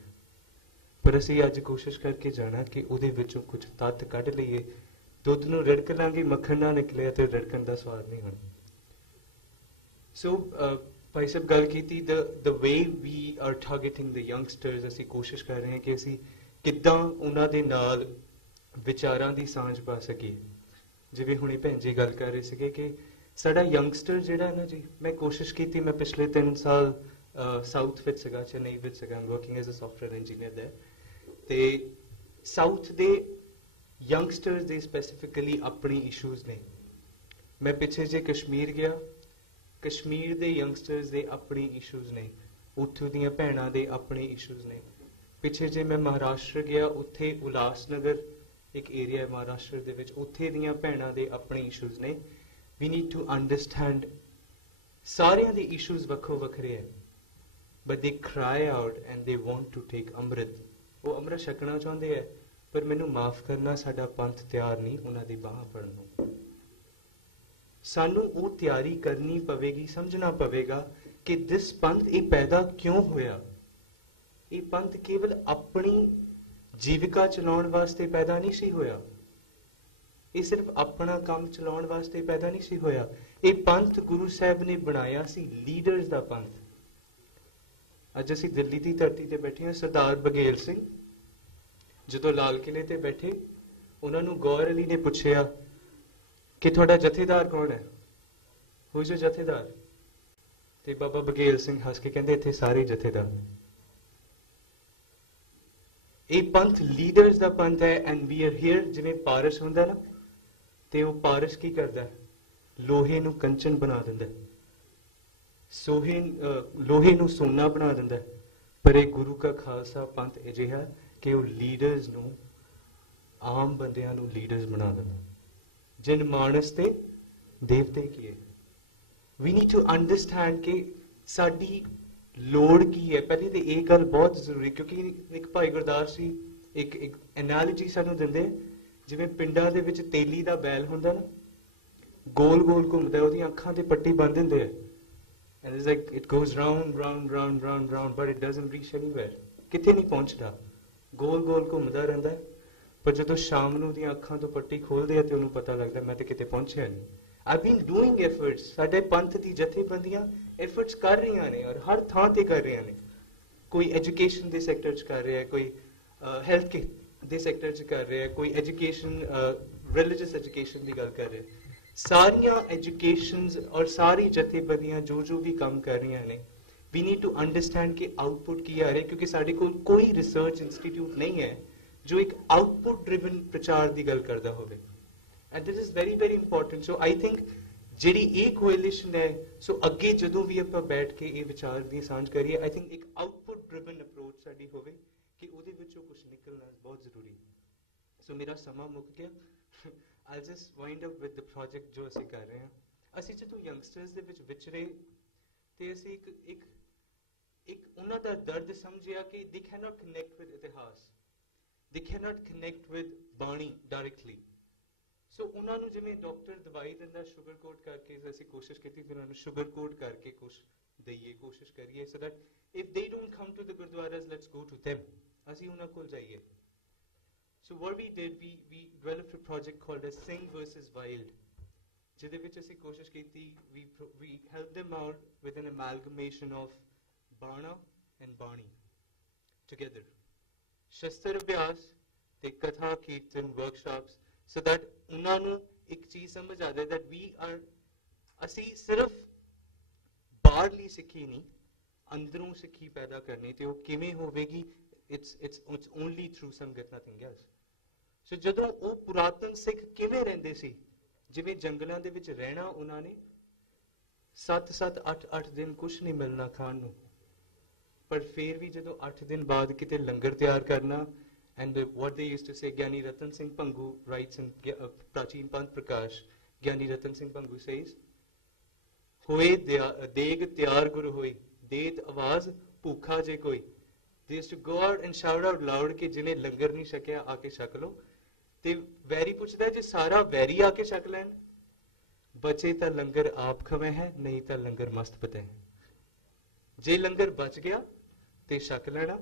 ਪਰ ਅਸੀਂ ਅੱਜ ਕੋਸ਼ਿਸ਼ ਕਰਕੇ ਜਾਣਾ ਕਿ ਉਹਦੇ ਵਿੱਚੋਂ ਕੁਝ ਤੱਤ ਕੱਢ ਲਈਏ. ਦੁੱਧ ਨੂੰ ਰਿੜਕ ਲਾਂਗੇ, ਮੱਖਣ ਨਾ ਨਿਕਲਿਆ ਤੇ ਰਿੜਕਣ ਦਾ ਸਵਾਦ ਨਹੀਂ ਹੋਣਾ. ਸੋ ਭਾਈ ਸਾਹਿਬ ਗੱਲ ਕੀਤੀ the way we are targeting the youngsters. ਅਸੀਂ ਕੋਸ਼ਿਸ਼ ਕਰ ਰਹੇ ਹਾਂ ਕਿ ਅਸੀਂ ਕਿੱਦਾਂ ਉਹਨਾਂ ਦੇ ਨਾਲ ਵਿਚਾਰਾਂ ਦੀ ਸਾਂਝ ਪਾ ਸਕੀਏ. ਜਿਵੇਂ ਹੁਣੇ ਭੈਣ ਜੀ ਗੱਲ ਕਰ ਰਹੇ ਸੀਗੇ ਕਿ ਸਾਡਾ ਯੰਗਸਟਰ ਜਿਹੜਾ ਨਾ ਜੀ, ਮੈਂ ਕੋਸ਼ਿਸ਼ ਕੀਤੀ, ਮੈਂ ਪਿਛਲੇ 3 ਸਾਲ ਸਾਊਥ ਵਿੱਚ ਸੀਗਾ, ਚੇਨਈ ਵਿੱਚ ਸੀਗਾ. I'm working as a software engineer there. ਤੇ ਸਾਊਥ ਦੇ ਯੰਗਸਟਰਸ ਦੇ ਸਪੈਸੀਫਿਕਲੀ ਆਪਣੀ ਇਸ਼ੂਜ਼ ਨੇ. ਮੈਂ ਪਿੱਛੇ ਜੇ ਕਸ਼ਮੀਰ ਗਿਆ, ਕਸ਼ਮੀਰ ਦੇ ਯੰਗਸਟਰਸ ਦੇ ਆਪਣੀ ਇਸ਼ੂਜ਼ ਨੇ, ਉੱਥੋਂ ਦੀਆਂ ਭੈਣਾਂ ਦੇ ਆਪਣੇ ਇਸ਼ੂਜ਼ ਨੇ. ਪਿੱਛੇ ਜੇ ਮੈਂ ਮਹਾਰਾਸ਼ਟਰ ਗਿਆ, ਉੱਥੇ ਉਲਾਸਨਗਰ ਇੱਕ ਏਰੀਆ ਹੈ ਮਹਾਰਾਸ਼ਟਰ ਦੇ ਵਿੱਚ, ਉੱਥੇ ਦੀਆਂ ਭੈਣਾਂ ਦੇ ਆਪਣੇ ਇਸ਼ੂਜ਼ ਨੇ. ਵੀ ਨੀਡ ਟੂ ਅੰਡਰਸਟੈਂਡ ਸਾਰਿਆਂ ਦੇ ਇਸ਼ੂਜ਼ ਵੱਖੋ ਵੱਖਰੇ ਹੈ, but they cry out and they want to take amrit. ਉਹ ਅੰਮ੍ਰਿਤ ਛਕਣਾ ਚਾਹੁੰਦੇ ਹੈ, ਪਰ ਮੈਨੂੰ ਮਾਫ ਕਰਨਾ, ਸਾਡਾ ਪੰਥ ਤਿਆਰ ਨਹੀਂ ਉਹਨਾਂ ਦੀ ਬਾਹਾਂ ਫੜਨ ਨੂੰ. ਸਾਨੂੰ ਉਹ ਤਿਆਰੀ ਕਰਨੀ ਪਵੇਗੀ, ਸਮਝਣਾ ਪਵੇਗਾ ਕਿ ਦਿਸ ਪੰਥ ਇਹ ਪੈਦਾ ਕਿਉਂ ਹੋਇਆ. ਇਹ ਪੰਥ ਕੇਵਲ ਆਪਣੀ ਜੀਵਿਕਾ ਚਲਾਉਣ ਵਾਸਤੇ ਪੈਦਾ ਨਹੀਂ ਸੀ ਹੋਇਆ. ਇਹ ਸਿਰਫ ਆਪਣਾ ਕੰਮ ਚਲਾਉਣ ਵਾਸਤੇ ਪੈਦਾ ਨਹੀਂ ਸੀ ਹੋਇਆ. ਇਹ ਪੰਥ ਗੁਰੂ ਸਾਹਿਬ ਨੇ ਬਣਾਇਆ ਸੀ, ਲੀਡਰਸ ਦਾ ਪੰਥ. ਅੱਜ ਅਸੀਂ ਦਿੱਲੀ ਦੀ ਧਰਤੀ ਤੇ ਬੈਠੇ ਹਾਂ. ਸਰਦਾਰ ਬਘੇਲ ਸਿੰਘ ਜਦੋਂ ਲਾਲ ਕਿਲੇ ਤੇ ਬੈਠੇ, ਉਹਨਾਂ ਨੂੰ ਗੌਰ ਅਲੀ ਨੇ ਪੁੱਛਿਆ ਕਿ ਤੁਹਾਡਾ ਜਥੇਦਾਰ ਕੌਣ ਹੈ, ਹੂ ਇਜ਼ ਯੋਰ ਜਥੇਦਾਰ. ਤੇ ਬਾਬਾ ਬਘੇਲ ਸਿੰਘ ਹੱਸ ਕੇ ਕਹਿੰਦੇ ਇੱਥੇ ਸਾਰੇ ਜਥੇਦਾਰ ਨੇ. ਇਹ ਪੰਥ ਲੀਡਰਸ ਦਾ ਪੰਥ ਹੈ. And we are here. ਜਿਵੇਂ ਪਾਰਸ ਹੁੰਦਾ ਨਾ, ਤੇ ਉਹ ਪਾਰਸ ਕੀ ਕਰਦਾ, ਲੋਹੇ ਨੂੰ ਕੰਚਨ ਬਣਾ ਦਿੰਦਾ, ਲੋਹੇ ਨੂੰ ਸੋਨਾ ਬਣਾ ਦਿੰਦਾ. ਪਰ ਇਹ ਗੁਰੂ ਕਾ ਖਾਲਸਾ ਪੰਥ ਅਜਿਹਾ ਕਿ ਉਹ ਲੀਡਰਸ ਨੂੰ, ਆਮ ਬੰਦਿਆਂ ਨੂੰ ਲੀਡਰਸ ਬਣਾ ਦਿੰਦਾ. ਜਿਨ ਮਾਨਸ ਤੇ ਦੇਵਤੇ ਕੀਏ. ਵੀ ਨੀਡ ਟੂ ਅੰਡਰਸਟੈਂਡ ਕਿ ਸਾਡੀ ਲੋੜ ਕੀ ਹੈ. ਪਹਿਲੇ ਤੇ ਇਹ ਗੱਲ ਬਹੁਤ ਜ਼ਰੂਰੀ, ਕਿਉਂਕਿ ਇੱਕ ਭਾਈ ਗੁਰਦਾਸ ਸੀ ਇੱਕ ਐਨਾਲੋਜੀ ਸਾਨੂੰ ਦਿੰਦੇ, ਜਿਵੇਂ ਪਿੰਡਾਂ ਦੇ ਵਿੱਚ ਤੇਲੀ ਦਾ ਬੈਲ ਹੁੰਦਾ ਨਾ, ਗੋਲ ਗੋਲ ਘੁੰਮਦਾ, ਉਹਦੀਆਂ ਅੱਖਾਂ ਤੇ ਪੱਟੀ ਬੰਨ ਦਿੰਦੇ ਆ, and it's like it goes round round round round round but it doesn't reach anywhere. ਕਿਤੇ ਨਹੀਂ ਪਹੁੰਚਦਾ, ਗੋਲ ਗੋਲ ਘੁੰਮਦਾ ਰਹਿੰਦਾ. ਪਰ ਜਦੋਂ ਸ਼ਾਮ ਨੂੰ ਦੀਆਂ ਅੱਖਾਂ ਤੋਂ ਪੱਟੀ ਖੋਲਦੇ ਆ ਤੇ ਉਹਨੂੰ ਪਤਾ ਲੱਗਦਾ ਮੈਂ ਤੇ ਕਿਤੇ ਪਹੁੰਚਿਆ ਨਹੀਂ. I've been doing efforts. ਸਾਡੇ ਪੰਥ ਦੀ ਜਥੇਬੰਦੀਆਂ efforts ਕਰ ਰਹੀਆਂ ਨੇ ਔਰ ਹਰ ਥਾਂ ਤੇ ਕਰ ਰਹੀਆਂ ਨੇ. ਕੋਈ ਐਜੂਕੇਸ਼ਨ ਦੇ ਸੈਕਟਰ 'ਚ ਕਰ ਰਿਹਾ, ਕੋਈ ਹੈਲਥ ਕੇਅਰ ਦੇ ਸੈਕਟਰ 'ਚ ਕਰ ਰਿਹਾ, ਕੋਈ ਐਜੂਕੇਸ਼ਨ ਰਿਲੀਜੀਅਸ ਐਜੂਕੇਸ਼ਨ ਦੀ ਗੱਲ ਕਰ ਰਿਹਾ. ਸਾਰੀਆਂ ਐਜੂਕੇਸ਼ਨਸ ਔਰ ਸਾਰੀ ਜਥੇਬੰਦੀਆਂ ਜੋ ਵੀ ਕੰਮ ਕਰ ਰਹੀਆਂ ਨੇ, we need to understand ਕਿ ਆਊਟਪੁੱਟ ਕੀ ਆ ਰਿਹਾ, ਕਿਉਂਕਿ ਸਾਡੇ ਕੋਲ ਕੋਈ ਰਿਸਰਚ ਇੰਸਟੀਟਿਊਟ ਨਹੀਂ ਹੈ ਜੋ ਇੱਕ ਆਊਟਪੁੱਟ ਡਰਿਵਨ ਪ੍ਰਚਾਰ ਦੀ ਗੱਲ ਕਰਦਾ ਹੋਵੇ. And this is very very important. So I think ਜਿਹੜੀ ਇਹ ਕੋਐਲੀਸ਼ਨ ਹੈ, ਸੋ ਅੱਗੇ ਜਦੋਂ ਵੀ ਆਪਾਂ ਬੈਠ ਕੇ ਇਹ ਵਿਚਾਰ ਦੀ ਸਾਂਝ ਕਰੀਏ, ਆਈ ਥਿੰਕ ਇੱਕ ਆਊਟਪੁੱਟ ਡਰਿਵਨ ਅਪਰੋਚ ਸਾਡੀ ਹੋਵੇ ਕਿ ਉਹਦੇ ਵਿੱਚੋਂ ਕੁਝ ਨਿਕਲਣਾ ਬਹੁਤ ਜ਼ਰੂਰੀ. ਸੋ ਮੇਰਾ ਸਮਾਂ ਮੁੱਕ ਗਿਆ. I'll just wind up with the project ਜੋ ਅਸੀਂ ਕਰ ਰਹੇ ਹਾਂ. ਅਸੀਂ ਜਦੋਂ ਯੰਗਸਟਰਸ ਦੇ ਵਿੱਚ ਵਿਚਰੇ ਤੇ ਅਸੀਂ ਇੱਕ ਉਹਨਾਂ ਦਾ ਦਰਦ ਸਮਝਿਆ ਕਿ they cannot connect with ਇਤਿਹਾਸ, they cannot connect with ਬਾਣੀ directly. ਸੋ ਉਹਨਾਂ ਨੂੰ ਜਿਵੇਂ ਡਾਕਟਰ ਦਵਾਈ ਦਿੰਦਾ ਸ਼ੂਗਰ ਕੋਟ ਕਰਕੇ, ਅਸੀਂ ਕੋਸ਼ਿਸ਼ ਕੀਤੀ ਕਿ ਉਹਨਾਂ ਨੂੰ ਸ਼ੂਗਰ ਕੋਟ ਕਰਕੇ ਕੁਝ ਦਈਏ, ਕੋਸ਼ਿਸ਼ ਕਰੀਏ so that if they don't come to the gurdwaras, let's go to them. ਅਸੀਂ ਉਹਨਾਂ ਕੋਲ ਜਾਈਏ. So what we did, we developed a project called as Singh versus Wild. ਜਿਹਦੇ ਵਿੱਚ ਅਸੀਂ ਕੋਸ਼ਿਸ਼ ਕੀਤੀ, we helped them out with an amalgamation of Bana and Bani together. ਸ਼ਸਤਰ ਅਭਿਆਸ ਤੇ ਕਥਾ ਕੀਰਤਨ ਵਰਕਸ਼ਾਪਸ so that ਉਹਨਾਂ ਨੂੰ ਇੱਕ ਚੀਜ਼ ਸਮਝ ਆ ਜਾਏ that we are ਅਸੀਂ ਸਿਰਫ ਬਾਹਰਲੀ ਸਿੱਖੀ ਨਹੀਂ ਅੰਦਰੋਂ ਸਿੱਖੀ ਪੈਦਾ ਕਰਨੀ ਤੇ ਉਹ ਕਿਵੇਂ ਹੋਵੇਗੀ it's only through ਸੰਗਤ nothing else so ਜਦੋਂ ਉਹ ਪੁਰਾਤਨ ਸਿੱਖ ਕਿਵੇਂ ਰਹਿੰਦੇ ਸੀ ਜਿਵੇਂ ਜੰਗਲਾਂ ਦੇ ਵਿੱਚ ਰਹਿਣਾ ਉਹਨਾਂ ਨੇ 7-7 8-8 ਦਿਨ ਕੁਝ ਨਹੀਂ ਮਿਲਣਾ ਖਾਣ ਨੂੰ ਪਰ ਫਿਰ ਵੀ ਜਦੋਂ 8 ਦਿਨ ਬਾਅਦ ਕਿਤੇ ਲੰਗਰ ਤਿਆਰ ਕਰਨਾ and what they used to say Gyani Ratan Singh Pangu writes in Prachin Panth Prakash Gyani Ratan Singh Pangu says ਹੋਏ ਦੇਗ ਤਿਆਰ ਗੁਰ ਹੋਈ ਦੇਤ ਆਵਾਜ਼ ਭੁੱਖਾ ਜੇ ਕੋਈ they used to go out and shout out loud ਕਿ ਜਿਹਨੇ ਲੰਗਰ ਨਹੀਂ ਛਕਿਆ ਆ ਕੇ ਛਕ ਲਓ ਤੇ ਵੈਰੀ ਪੁੱਛਦਾ ਜੇ ਸਾਰਾ ਵੈਰੀ ਆ ਕੇ ਛਕ ਲੈਣ ਬਚੇ ਤਾਂ ਲੰਗਰ ਆਪ ਖਵੇ ਹੈ ਨਹੀਂ ਤਾਂ ਲੰਗਰ ਮਸਤ ਪਤੇ ਹੈ ਜੇ ਲੰਗਰ ਬਚ ਗਿਆ ਤੇ ਛਕ ਲੈਣਾ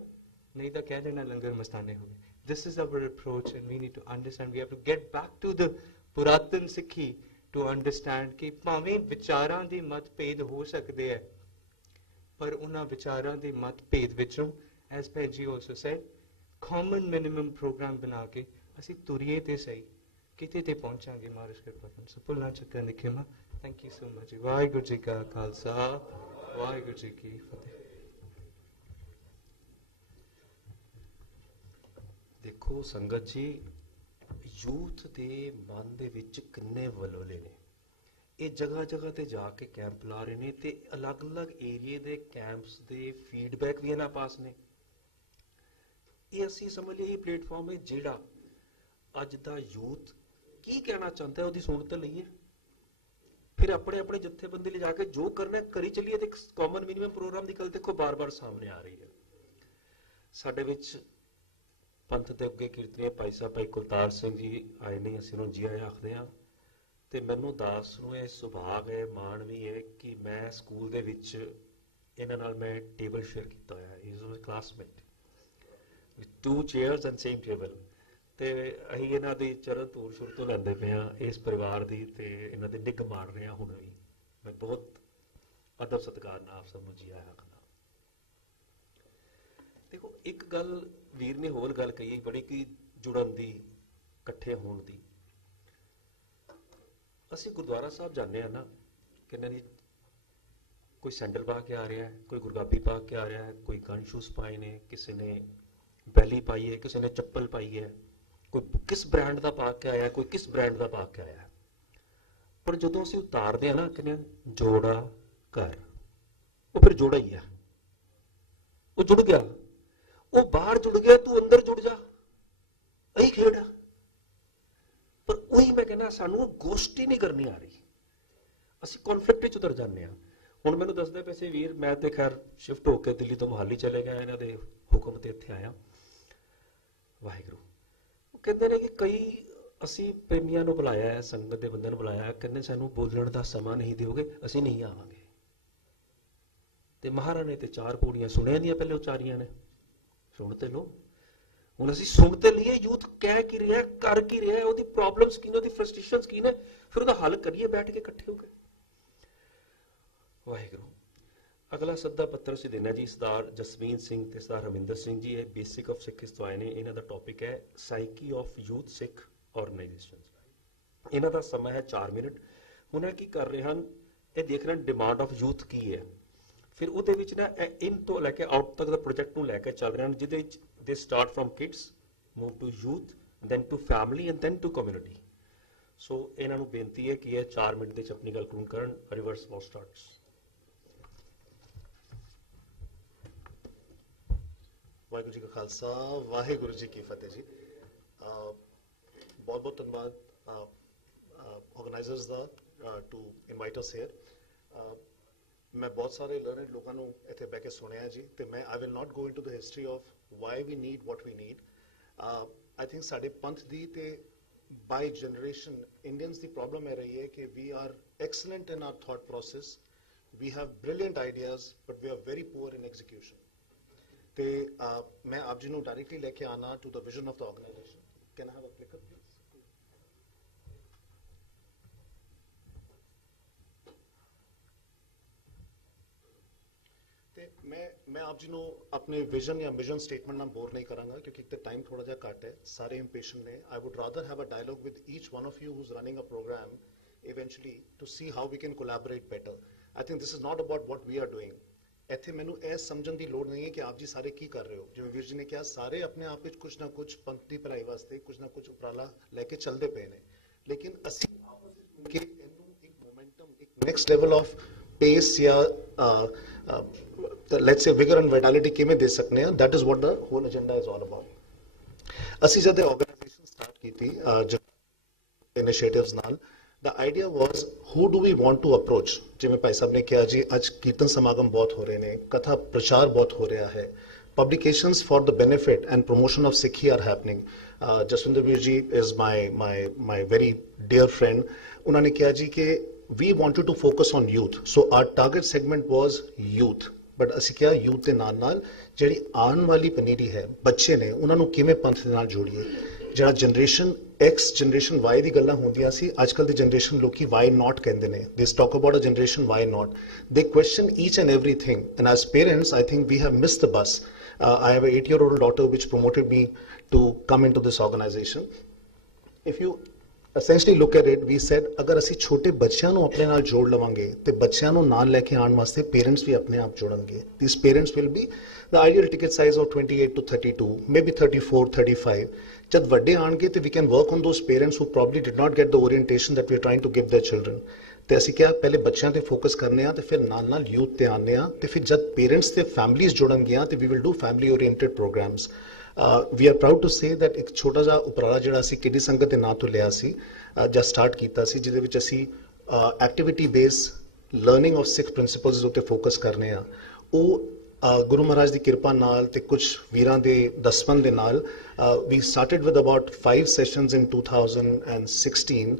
ਨਹੀਂ ਤਾਂ ਕਹਿ ਦੇਣਾ ਲੰਗਰ ਮਸਤਾਨੇ ਹੋ ਗਏ this is our approach and we need to understand we have to get back to the ਪੁਰਾਤਨ ਸਿੱਖੀ to understand ਕਿ ਭਾਵੇਂ ਵਿਚਾਰਾਂ ਦੇ ਮਤਭੇਦ ਹੋ ਸਕਦੇ ਹੈ ਪਰ ਉਹਨਾਂ ਵਿਚਾਰਾਂ ਦੇ ਮਤਭੇਦ ਵਿੱਚੋਂ as Penji also said common minimum program ਬਣਾ ਕੇ ਅਸੀਂ ਤੁਰੀਏ ਤੇ ਸਹੀ ਕਿਤੇ ਤੇ ਪਹੁੰਚਾਂਗੇ ਮਹਾਰਾਜ ਕਿਰਪਾ ਕਰਨ ਸੋ ਭੁੱਲਣਾ ਚੱਕਰ ਨਿਖੇਮਾ thank you so much Waheguru ji ਕਾ ਖਾਲਸਾ ਵਾਹਿਗੁਰੂ ਜੀ ਕੀ ਫਤਿਹ ਦੇਖੋ ਸੰਗਤ ਜੀ ਯੂਥ ਦੇ ਮਨ ਦੇ ਵਿੱਚ ਕਿੰਨੇ ਵਲਵਲੇ ਨੇ ਇਹ ਜਗ੍ਹਾ ਜਗ੍ਹਾ ਤੇ ਜਾ ਕੇ ਕੈਂਪ ਲਾ ਰਹੇ ਨੇ ਤੇ ਅਲੱਗ-ਅਲੱਗ ਏਰੀਏ ਦੇ ਕੈਂਪਸ ਦੇ ਫੀਡਬੈਕ ਵੀ ਇਹਨਾਂ ਪਾਸ ਨੇ ਇਹ ਅਸੀਂ ਸਮਝ ਲਈਏ ਇਹ ਪਲੇਟਫਾਰਮ ਹੈ ਜਿਹੜਾ ਅੱਜ ਦਾ ਯੂਥ ਕੀ ਕਹਿਣਾ ਚਾਹੁੰਦਾ ਹੈ ਉਹਦੀ ਸੁਣ ਤਾਂ ਲਈਏ ਫਿਰ ਆਪਣੇ ਆਪਣੇ ਜਥੇਬੰਦੀ ਲਿਜਾ ਕੇ ਜੋ ਕਰਨਾ ਕਰੀ ਚੱਲੀਏ ਤੇ ਕਾਮਨ ਮਿਨੀਮਮ ਪ੍ਰੋਗਰਾਮ ਦੀ ਗੱਲ ਦੇਖੋ ਬਾਰ-ਬਾਰ ਸਾਹਮਣੇ ਆ ਰਹੀ ਹੈ ਸਾਡੇ ਵਿੱਚ ਪੰਥ ਦੇ ਅੱਗੇ ਕੀਰਤਨੀਏ ਭਾਈ ਸਾਹਿਬ ਭਾਈ ਕੁਲਤਾਰ ਸਿੰਘ ਜੀ ਆਏ ਨੇ ਅਸੀਂ ਉਹਨਾਂ ਨੂੰ ਜੀ ਆਇਆਂ ਆਖਦੇ ਹਾਂ ਤੇ ਮੈਨੂੰ ਦਾਸ ਨੂੰ ਇਹ ਸੁਭਾਗ ਹੈ ਮਾਣ ਵੀ ਹੈ ਕਿ ਮੈਂ ਸਕੂਲ ਦੇ ਵਿੱਚ ਇਹਨਾਂ ਨਾਲ ਮੈਂ ਟੇਬਲ ਸ਼ੇਅਰ ਕੀਤਾ ਹੋਇਆ is my classmate with 2 chairs and same table ਤੇ ਅਸੀਂ ਇਹਨਾਂ ਦੀ ਚਰਨ ਧੂੜ ਸ਼ੁਰੂ ਤੋਂ ਲੈਂਦੇ ਪਏ ਹਾਂ ਇਸ ਪਰਿਵਾਰ ਦੀ ਤੇ ਇਹਨਾਂ ਦੇ ਨਿੱਘ ਮਾਣ ਰਹੇ ਹਾਂ ਹੁਣ ਵੀ ਮੈਂ ਬਹੁਤ ਅਦਬ ਸਤਿਕਾਰ ਨਾਲ ਆਪ ਸਭ ਨੂੰ ਜੀ ਆਇਆਂ ਆਖਦਾ ਦੇਖੋ ਇੱਕ ਗੱਲ ਵੀਰ ਨੇ ਹੋਰ ਗੱਲ ਕਹੀ ਬੜੀ ਕਿ ਜੁੜਨ ਦੀ ਇਕੱਠੇ ਹੋਣ ਦੀ ਅਸੀਂ ਗੁਰਦੁਆਰਾ ਸਾਹਿਬ ਜਾਂਦੇ ਆ ਨਾ ਕਿੰਨੇ ਦੀ ਕੋਈ ਸੈਂਡਲ ਪਾ ਕੇ ਆ ਰਿਹਾ ਹੈ ਕੋਈ ਗੁਰਗਾਬੀ ਪਾ ਕੇ ਆ ਰਿਹਾ ਹੈ ਕੋਈ ਗਨ ਸ਼ੂਜ਼ ਪਾਏ ਨੇ ਕਿਸੇ ਨੇ ਬੈਲੀ ਪਾਈ ਹੈ ਕਿਸੇ ਨੇ ਚੱਪਲ ਪਾਈ ਹੈ ਕੋਈ ਕਿਸ ਬ੍ਰਾਂਡ ਦਾ ਪਾ ਕੇ ਆਇਆ ਕੋਈ ਕਿਸ ਬ੍ਰਾਂਡ ਦਾ ਪਾ ਕੇ ਆਇਆ ਪਰ ਜਦੋਂ ਅਸੀਂ ਉਤਾਰਦੇ ਆ ਨਾ ਕਹਿੰਦੇ ਜੋੜਾ ਘਰ ਉਹ ਫਿਰ ਜੋੜਾ ਹੀ ਆ ਉਹ ਜੁੜ ਗਿਆ ਉਹ ਬਾਹਰ ਜੁੜ ਗਿਆ ਤੂੰ ਅੰਦਰ ਜੁੜ ਜਾ ਇਹੀ ਖੇਡ ਆ ਪਰ ਉਹੀ ਮੈਂ ਕਹਿੰਦਾ ਸਾਨੂੰ ਗੋਸ਼ਟੀ ਨਹੀਂ ਕਰਨੀ ਆ ਰਹੀ ਅਸੀਂ ਕਨਫਲਿਕਟ ਵਿੱਚ ਉਤਰ ਜਾਂਦੇ ਆ ਹੁਣ ਮੈਨੂੰ ਦੱਸਦੇ ਪੈਸੇ ਵੀਰ ਮੈਂ ਤੇ ਖੈਰ ਸ਼ਿਫਟ ਹੋ ਕੇ ਦਿੱਲੀ ਤੋਂ ਮੁਹਾਲੀ ਚਲੇ ਗਿਆ ਇਹਨਾਂ ਦੇ ਹੁਕਮ ਤੇ ਇੱਥੇ ਆਇਆ ਵਾਹਿਗੁਰੂ ਉਹ ਕਹਿੰਦੇ ਨੇ ਕਿ ਕਈ ਅਸੀਂ ਪ੍ਰੇਮੀਆਂ ਨੂੰ ਬੁਲਾਇਆ ਹੈ ਸੰਗਤ ਦੇ ਬੰਦਿਆਂ ਨੂੰ ਬੁਲਾਇਆ ਕਹਿੰਦੇ ਸਾਨੂੰ ਬੋਲਣ ਦਾ ਸਮਾਂ ਨਹੀਂ ਦਿਓਗੇ ਅਸੀਂ ਨਹੀਂ ਆਵਾਂਗੇ ਤੇ ਮਹਾਰਾਜ ਨੇ ਤੇ 4 ਪੌੜੀਆਂ ਸੁਣਿਆ ਦੀਆਂ ਪਹਿਲੇ ਉਚਾਰੀਆਂ ਨੇ ਸੁਣ ਤੇ ਲੋ ਹੁਣ ਅਸੀਂ ਸੁਣ ਤੇ ਲਈਏ ਯੂਥ ਕਹਿ ਕੀ ਰਿਹਾ ਕਰ ਕੀ ਰਿਹਾ ਉਹਦੀ ਪ੍ਰੋਬਲਮਸ ਕੀ ਨੇ ਉਹਦੀ ਫਰਸਟ੍ਰੇਸ਼ਨਸ ਕੀ ਨੇ ਫਿਰ ਉਹਦਾ ਹੱਲ ਕਰੀਏ ਬੈਠ ਕੇ ਇਕੱਠੇ ਹੋ ਕੇ ਵਾਹਿਗੁਰੂ ਅਗਲਾ ਸੱਦਾ ਪੱਤਰ ਸੀ ਦੇਣਾ ਜੀ ਸਰਦਾਰ ਜਸਵੀਰ ਸਿੰਘ ਤੇ ਸਰਦਾਰ ਹਰਮਿੰਦਰ ਸਿੰਘ ਜੀ ਇਹ ਬੇਸਿਕ ਆਫ ਸਿੱਖ ਤੋਂ ਆਏ ਨੇ ਇਹਨਾਂ ਦਾ ਟੌਪਿਕ ਹੈ psyche of youth Sikh organisations ਇਹਨਾਂ ਦਾ ਸਮਾਂ ਹੈ 4 ਮਿੰਟ ਹੁਣ ਇਹ ਕੀ ਕਰ ਰਹੇ ਹਨ ਇਹ ਦੇਖ ਰਹੇ ਹਨ ਡਿਮਾਂਡ ਆਫ ਯੂਥ ਕੀ ਹੈ ਫਿਰ ਉਹਦੇ ਵਿੱਚ ਨਾ ਇਨ ਤੋਂ ਲੈ ਕੇ ਆਊਟ ਤੱਕ ਦਾ ਪ੍ਰੋਜੈਕਟ ਨੂੰ ਲੈ ਕੇ ਚੱਲ ਰਹੇ ਹਨ ਜਿਹਦੇ ਵਿੱਚ they start from kids move to youth then to family and then to community so ਇਹਨਾਂ ਨੂੰ ਬੇਨਤੀ ਹੈ ਕਿ ਇਹ 4 ਮਿੰਟ ਦੇ ਵਿੱਚ ਆਪਣੀ ਗੱਲ ਕਰੂੰ ਕਰਨ reverse for starts Waheguru ji ਕਾ ਖਾਲਸਾ ਵਾਹਿਗੁਰੂ ਜੀ ਕੀ ਫਤਿਹ ਜੀ ਬਹੁਤ ਬਹੁਤ ਧੰਨਵਾਦ ਆਰਗੇਨਾਈਜ਼ਰਸ ਦਾ ਟੂ ਇਨਵਾਈਟ ਅਸ ਹੇਅਰ ਮੈਂ ਬਹੁਤ ਸਾਰੇ ਲਰਨਡ ਲੋਕਾਂ ਨੂੰ ਇੱਥੇ ਬਹਿ ਕੇ ਸੁਣਿਆ ਜੀ ਤੇ ਮੈਂ I will not go into the history of why we need what we need I think ਸਾਡੇ ਪੰਥ ਦੀ ਤੇ ਬਾਈ ਜਨਰੇਸ਼ਨ ਇੰਡੀਅਨਸ ਦੀ ਪ੍ਰੋਬਲਮ ਇਹ ਰਹੀ ਹੈ ਕਿ we are excellent in our thought process we have brilliant ideas but we are very poor in execution ਤੇ ਮੈਂ ਆਪ ਜੀ ਨੂੰ ਡਾਇਰੈਕਟਲੀ ਲੈ ਕੇ ਆਣਾ to the vision of the organisation can I have a ਕਲਿੱਕਰ please ਤੇ ਮੈਂ ਆਪ ਜੀ ਨੂੰ ਆਪਣੇ ਵਿਜ਼ਨ ਜਾਂ ਮਿਸ਼ਨ ਸਟੇਟਮੈਂਟ ਨਾਲ ਬੋਰ ਨਹੀਂ ਕਰਾਂਗਾ ਕਿਉਂਕਿ ਇੱਕ ਤਾਂ ਟਾਈਮ ਥੋੜਾ ਜਿਹਾ ਘੱਟ ਹੈ, ਸਾਰੇ ਇੰਪੇਸ਼ੈਂਟ ਨੇ. I would rather have a dialogue with each one of you who's running a program eventually to see how we can collaborate better. I think this is not about what we are doing. ਇੱਥੇ ਮੈਨੂੰ ਇਹ ਸਮਝਣ ਦੀ ਲੋੜ ਨਹੀਂ ਹੈ ਕਿ ਆਪ ਜੀ ਸਾਰੇ ਕੀ ਕਰ ਰਹੇ ਹੋ. ਜਿਵੇਂ ਵੀਰ ਜੀ ਨੇ ਕਿਹਾ, ਸਾਰੇ ਆਪਣੇ ਆਪ ਵਿੱਚ ਕੁਝ ਨਾ ਕੁਝ ਪੰਥ ਦੀ ਭਲਾਈ ਵਾਸਤੇ ਕੁਝ ਨਾ ਕੁਝ ਉਪਰਾਲਾ ਲੈ ਕੇ ਚੱਲਦੇ ਪਏ ਨੇ, ਲੇਕਿਨ ਅਸੀਂ ਆਪਸ ਵਿੱਚ ਮਿਲ ਕੇ ਇਹਨੂੰ ਇੱਕ ਮੋਮੈਂਟਮ, ਇੱਕ ਨੈਕਸਟ ਲੈਵਲ ਆਫ ਪੇਸ ਜਾਂ ਲੈਟਸ ਸੇ ਵਿਗਰ ਐਂਡ ਵਾਈਟੈਲਿਟੀ ਕਿਵੇਂ ਦੇ ਸਕਨੇ ਆ. That is what the hole agenda is all about. ਅਸੀਂ ਜਦ ਆਰਗੇਨਾਈਜੇਸ਼ਨ ਸਟਾਰਟ ਕੀਤੀ ਇਨੀਸ਼ੀਏਟਿਵਸ ਨਾਲ, the idea was who do we want to approach. ਜਿਵੇਂ ਭਾਈ ਸਾਹਿਬ ਨੇ ਕਿਹਾ ਜੀ, ਅੱਜ ਕੀਰਤਨ ਸਮਾਗਮ ਬਹੁਤ ਹੋ ਰਹੇ ਨੇ, ਕਥਾ ਪ੍ਰਚਾਰ ਬਹੁਤ ਹੋ ਰਿਹਾ ਹੈ, publications for the benefit and promotion of Sikhi are happening. Jaswinder Veer ji is my very dear friend. ਉਹਨਾਂ ਨੇ ਕਿਹਾ ਜੀ ਕਿ we wanted to focus on youth, so our target segment was youth. But ਅਸੀਂ ਕਿਹਾ youth ਦੇ ਨਾਲ ਨਾਲ ਜਿਹੜੀ ਆਉਣ ਵਾਲੀ ਪਨੀਰੀ ਹੈ, ਬੱਚੇ ਨੇ, ਉਹਨਾਂ ਨੂੰ ਕਿਵੇਂ ਪੰਥ ਦੇ ਨਾਲ ਜੋੜੀਏ. ਜਿਹੜਾ ਜਨਰੇਸ਼ਨ X, ਜਨਰੇਸ਼ਨ Y ਦੀ ਗੱਲਾਂ ਹੁੰਦੀਆਂ ਸੀ, ਅੱਜ ਕੱਲ੍ਹ ਦੀ ਜਨਰੇਸ਼ਨ ਲੋਕੀ why not ਕਹਿੰਦੇ ਨੇ. They talk about a generation why not. They question each and everything. And as parents, I think we have missed the bus. I have an 8-year-old daughter which promoted me to come into this organization. If you essentially look at it, we said ਅਗਰ ਅਸੀਂ ਛੋਟੇ ਬੱਚਿਆਂ ਨੂੰ ਆਪਣੇ ਨਾਲ ਜੋੜ ਲਵਾਂਗੇ ਤੇ ਬੱਚਿਆਂ ਨੂੰ ਨਾਲ ਲੈ ਕੇ ਆਉਣ ਵਾਸਤੇ ਪੇਰੈਂਟਸ ਵੀ ਆਪਣੇ ਆਪ ਜੋੜਨਗੇ. These parents will be the ideal ticket size of 28 to 32, maybe 34, 35. ਜਦ ਵੱਡੇ ਆਣਗੇ ਤੇ we can work on those parents who probably did not get the orientation that we are trying to give their children. ਤੇ ਅਸੀਂ ਕਿਹਾ ਪਹਿਲੇ ਬੱਚਿਆਂ ਤੇ ਫੋਕਸ ਕਰਨੇ ਆ ਤੇ ਫਿਰ ਨਾਲ ਨਾਲ ਯੂਥ ਤੇ ਆਉਂਦੇ ਆ, ਤੇ ਫਿਰ ਜਦ ਪੇਰੈਂਟਸ ਤੇ ਫੈਮਲੀਜ਼ ਜੁੜਨਗੀਆਂ ਤੇ we will do family oriented programs. We are proud to say that ਇੱਕ ਛੋਟਾ ਜਿਹਾ ਉਪਰਾਲਾ ਜਿਹੜਾ ਅਸੀਂ ਕਿਡੀ ਸੰਗਤ ਦੇ ਨਾਂ ਤੋਂ ਲਿਆ ਸੀ, ਜਦ ਸਟਾਰਟ ਕੀਤਾ ਸੀ, ਜਿਹਦੇ ਵਿੱਚ ਅਸੀਂ activity base learning of Sikh principals ਦੇ ਉੱਤੇ ਫੋਕਸ ਕਰਨੇ ਆ. ਉਹ ਗੁਰੂ ਮਹਾਰਾਜ ਦੀ ਕਿਰਪਾ ਨਾਲ ਤੇ ਕੁਝ ਵੀਰਾਂ ਦੇ ਦਸਵੰਦ ਦੇ ਨਾਲ we started with about 5 sessions in 2016.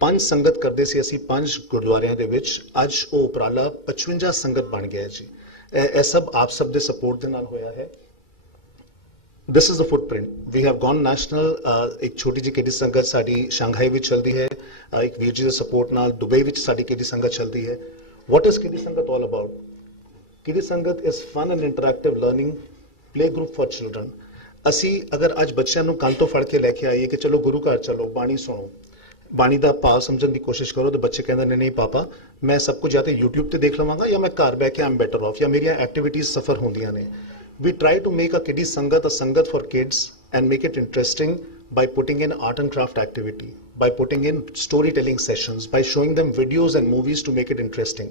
5 ਸੰਗਤ ਕਰਦੇ ਸੀ ਅਸੀਂ 5 ਗੁਰਦੁਆਰਿਆਂ ਦੇ ਵਿੱਚ. ਅੱਜ ਉਹ ਉਪਰਾਲਾ 55 ਸੰਗਤ ਬਣ ਗਿਆ ਜੀ. ਇਹ ਸਭ ਆਪ ਸਭ ਦੇ ਸਪੋਰਟ ਦੇ ਨਾਲ ਹੋਇਆ ਹੈ. This is the footprint. We have gone national. ਇੱਕ ਛੋਟੀ ਜਿਹੀ ਕਿਹੜੀ ਸੰਗਤ ਸਾਡੀ ਸ਼ੰਘਾਈ ਵਿੱਚ ਚੱਲਦੀ ਹੈ, ਇੱਕ ਵੀਰ ਜੀ ਦੇ ਸਪੋਰਟ ਨਾਲ ਦੁਬਈ ਵਿੱਚ ਸਾਡੀ ਕਿਹੜੀ ਸੰਗਤ ਚੱਲਦੀ ਹੈ. What is ਕਿਹੜੀ ਸੰਗਤ all about? ਕਿਹੜੀ ਸੰਗਤ is fun and interactive learning play group for children. ਅਸੀਂ ਅਗਰ ਅੱਜ ਬੱਚਿਆਂ ਨੂੰ ਕੰਨ ਤੋਂ ਫੜ ਕੇ ਲੈ ਕੇ ਆਈਏ ਕਿ ਚਲੋ ਗੁਰੂ ਘਰ ਚਲੋ, ਬਾਣੀ ਸੁਣੋ, ਬਾਣੀ ਦਾ ਭਾਵ ਸਮਝਣ ਦੀ ਕੋਸ਼ਿਸ਼ ਕਰੋ, ਤੇ ਬੱਚੇ ਕਹਿੰਦੇ ਨੇ ਨਹੀਂ ਪਾਪਾ ਮੈਂ ਸਭ ਕੁਝ ਜਾਂ ਤੇ YouTube ਤੇ ਦੇਖ ਲਵਾਂਗਾ ਜਾਂ ਮੈਂ ਘਰ ਬਹਿ ਕੇ ਆਮ ਬੈਟਰ ਆਫ, ਜਾਂ ਮੇਰੀਆਂ ਐਕਟੀਵਿਟੀਜ਼ ਸਫਰ ਹੁੰਦੀਆਂ ਨੇ. We try to make a kiddie sangat a sangat for kids and make it interesting by putting in art and craft activity, by putting in storytelling sessions, by showing them videos and movies to make it interesting.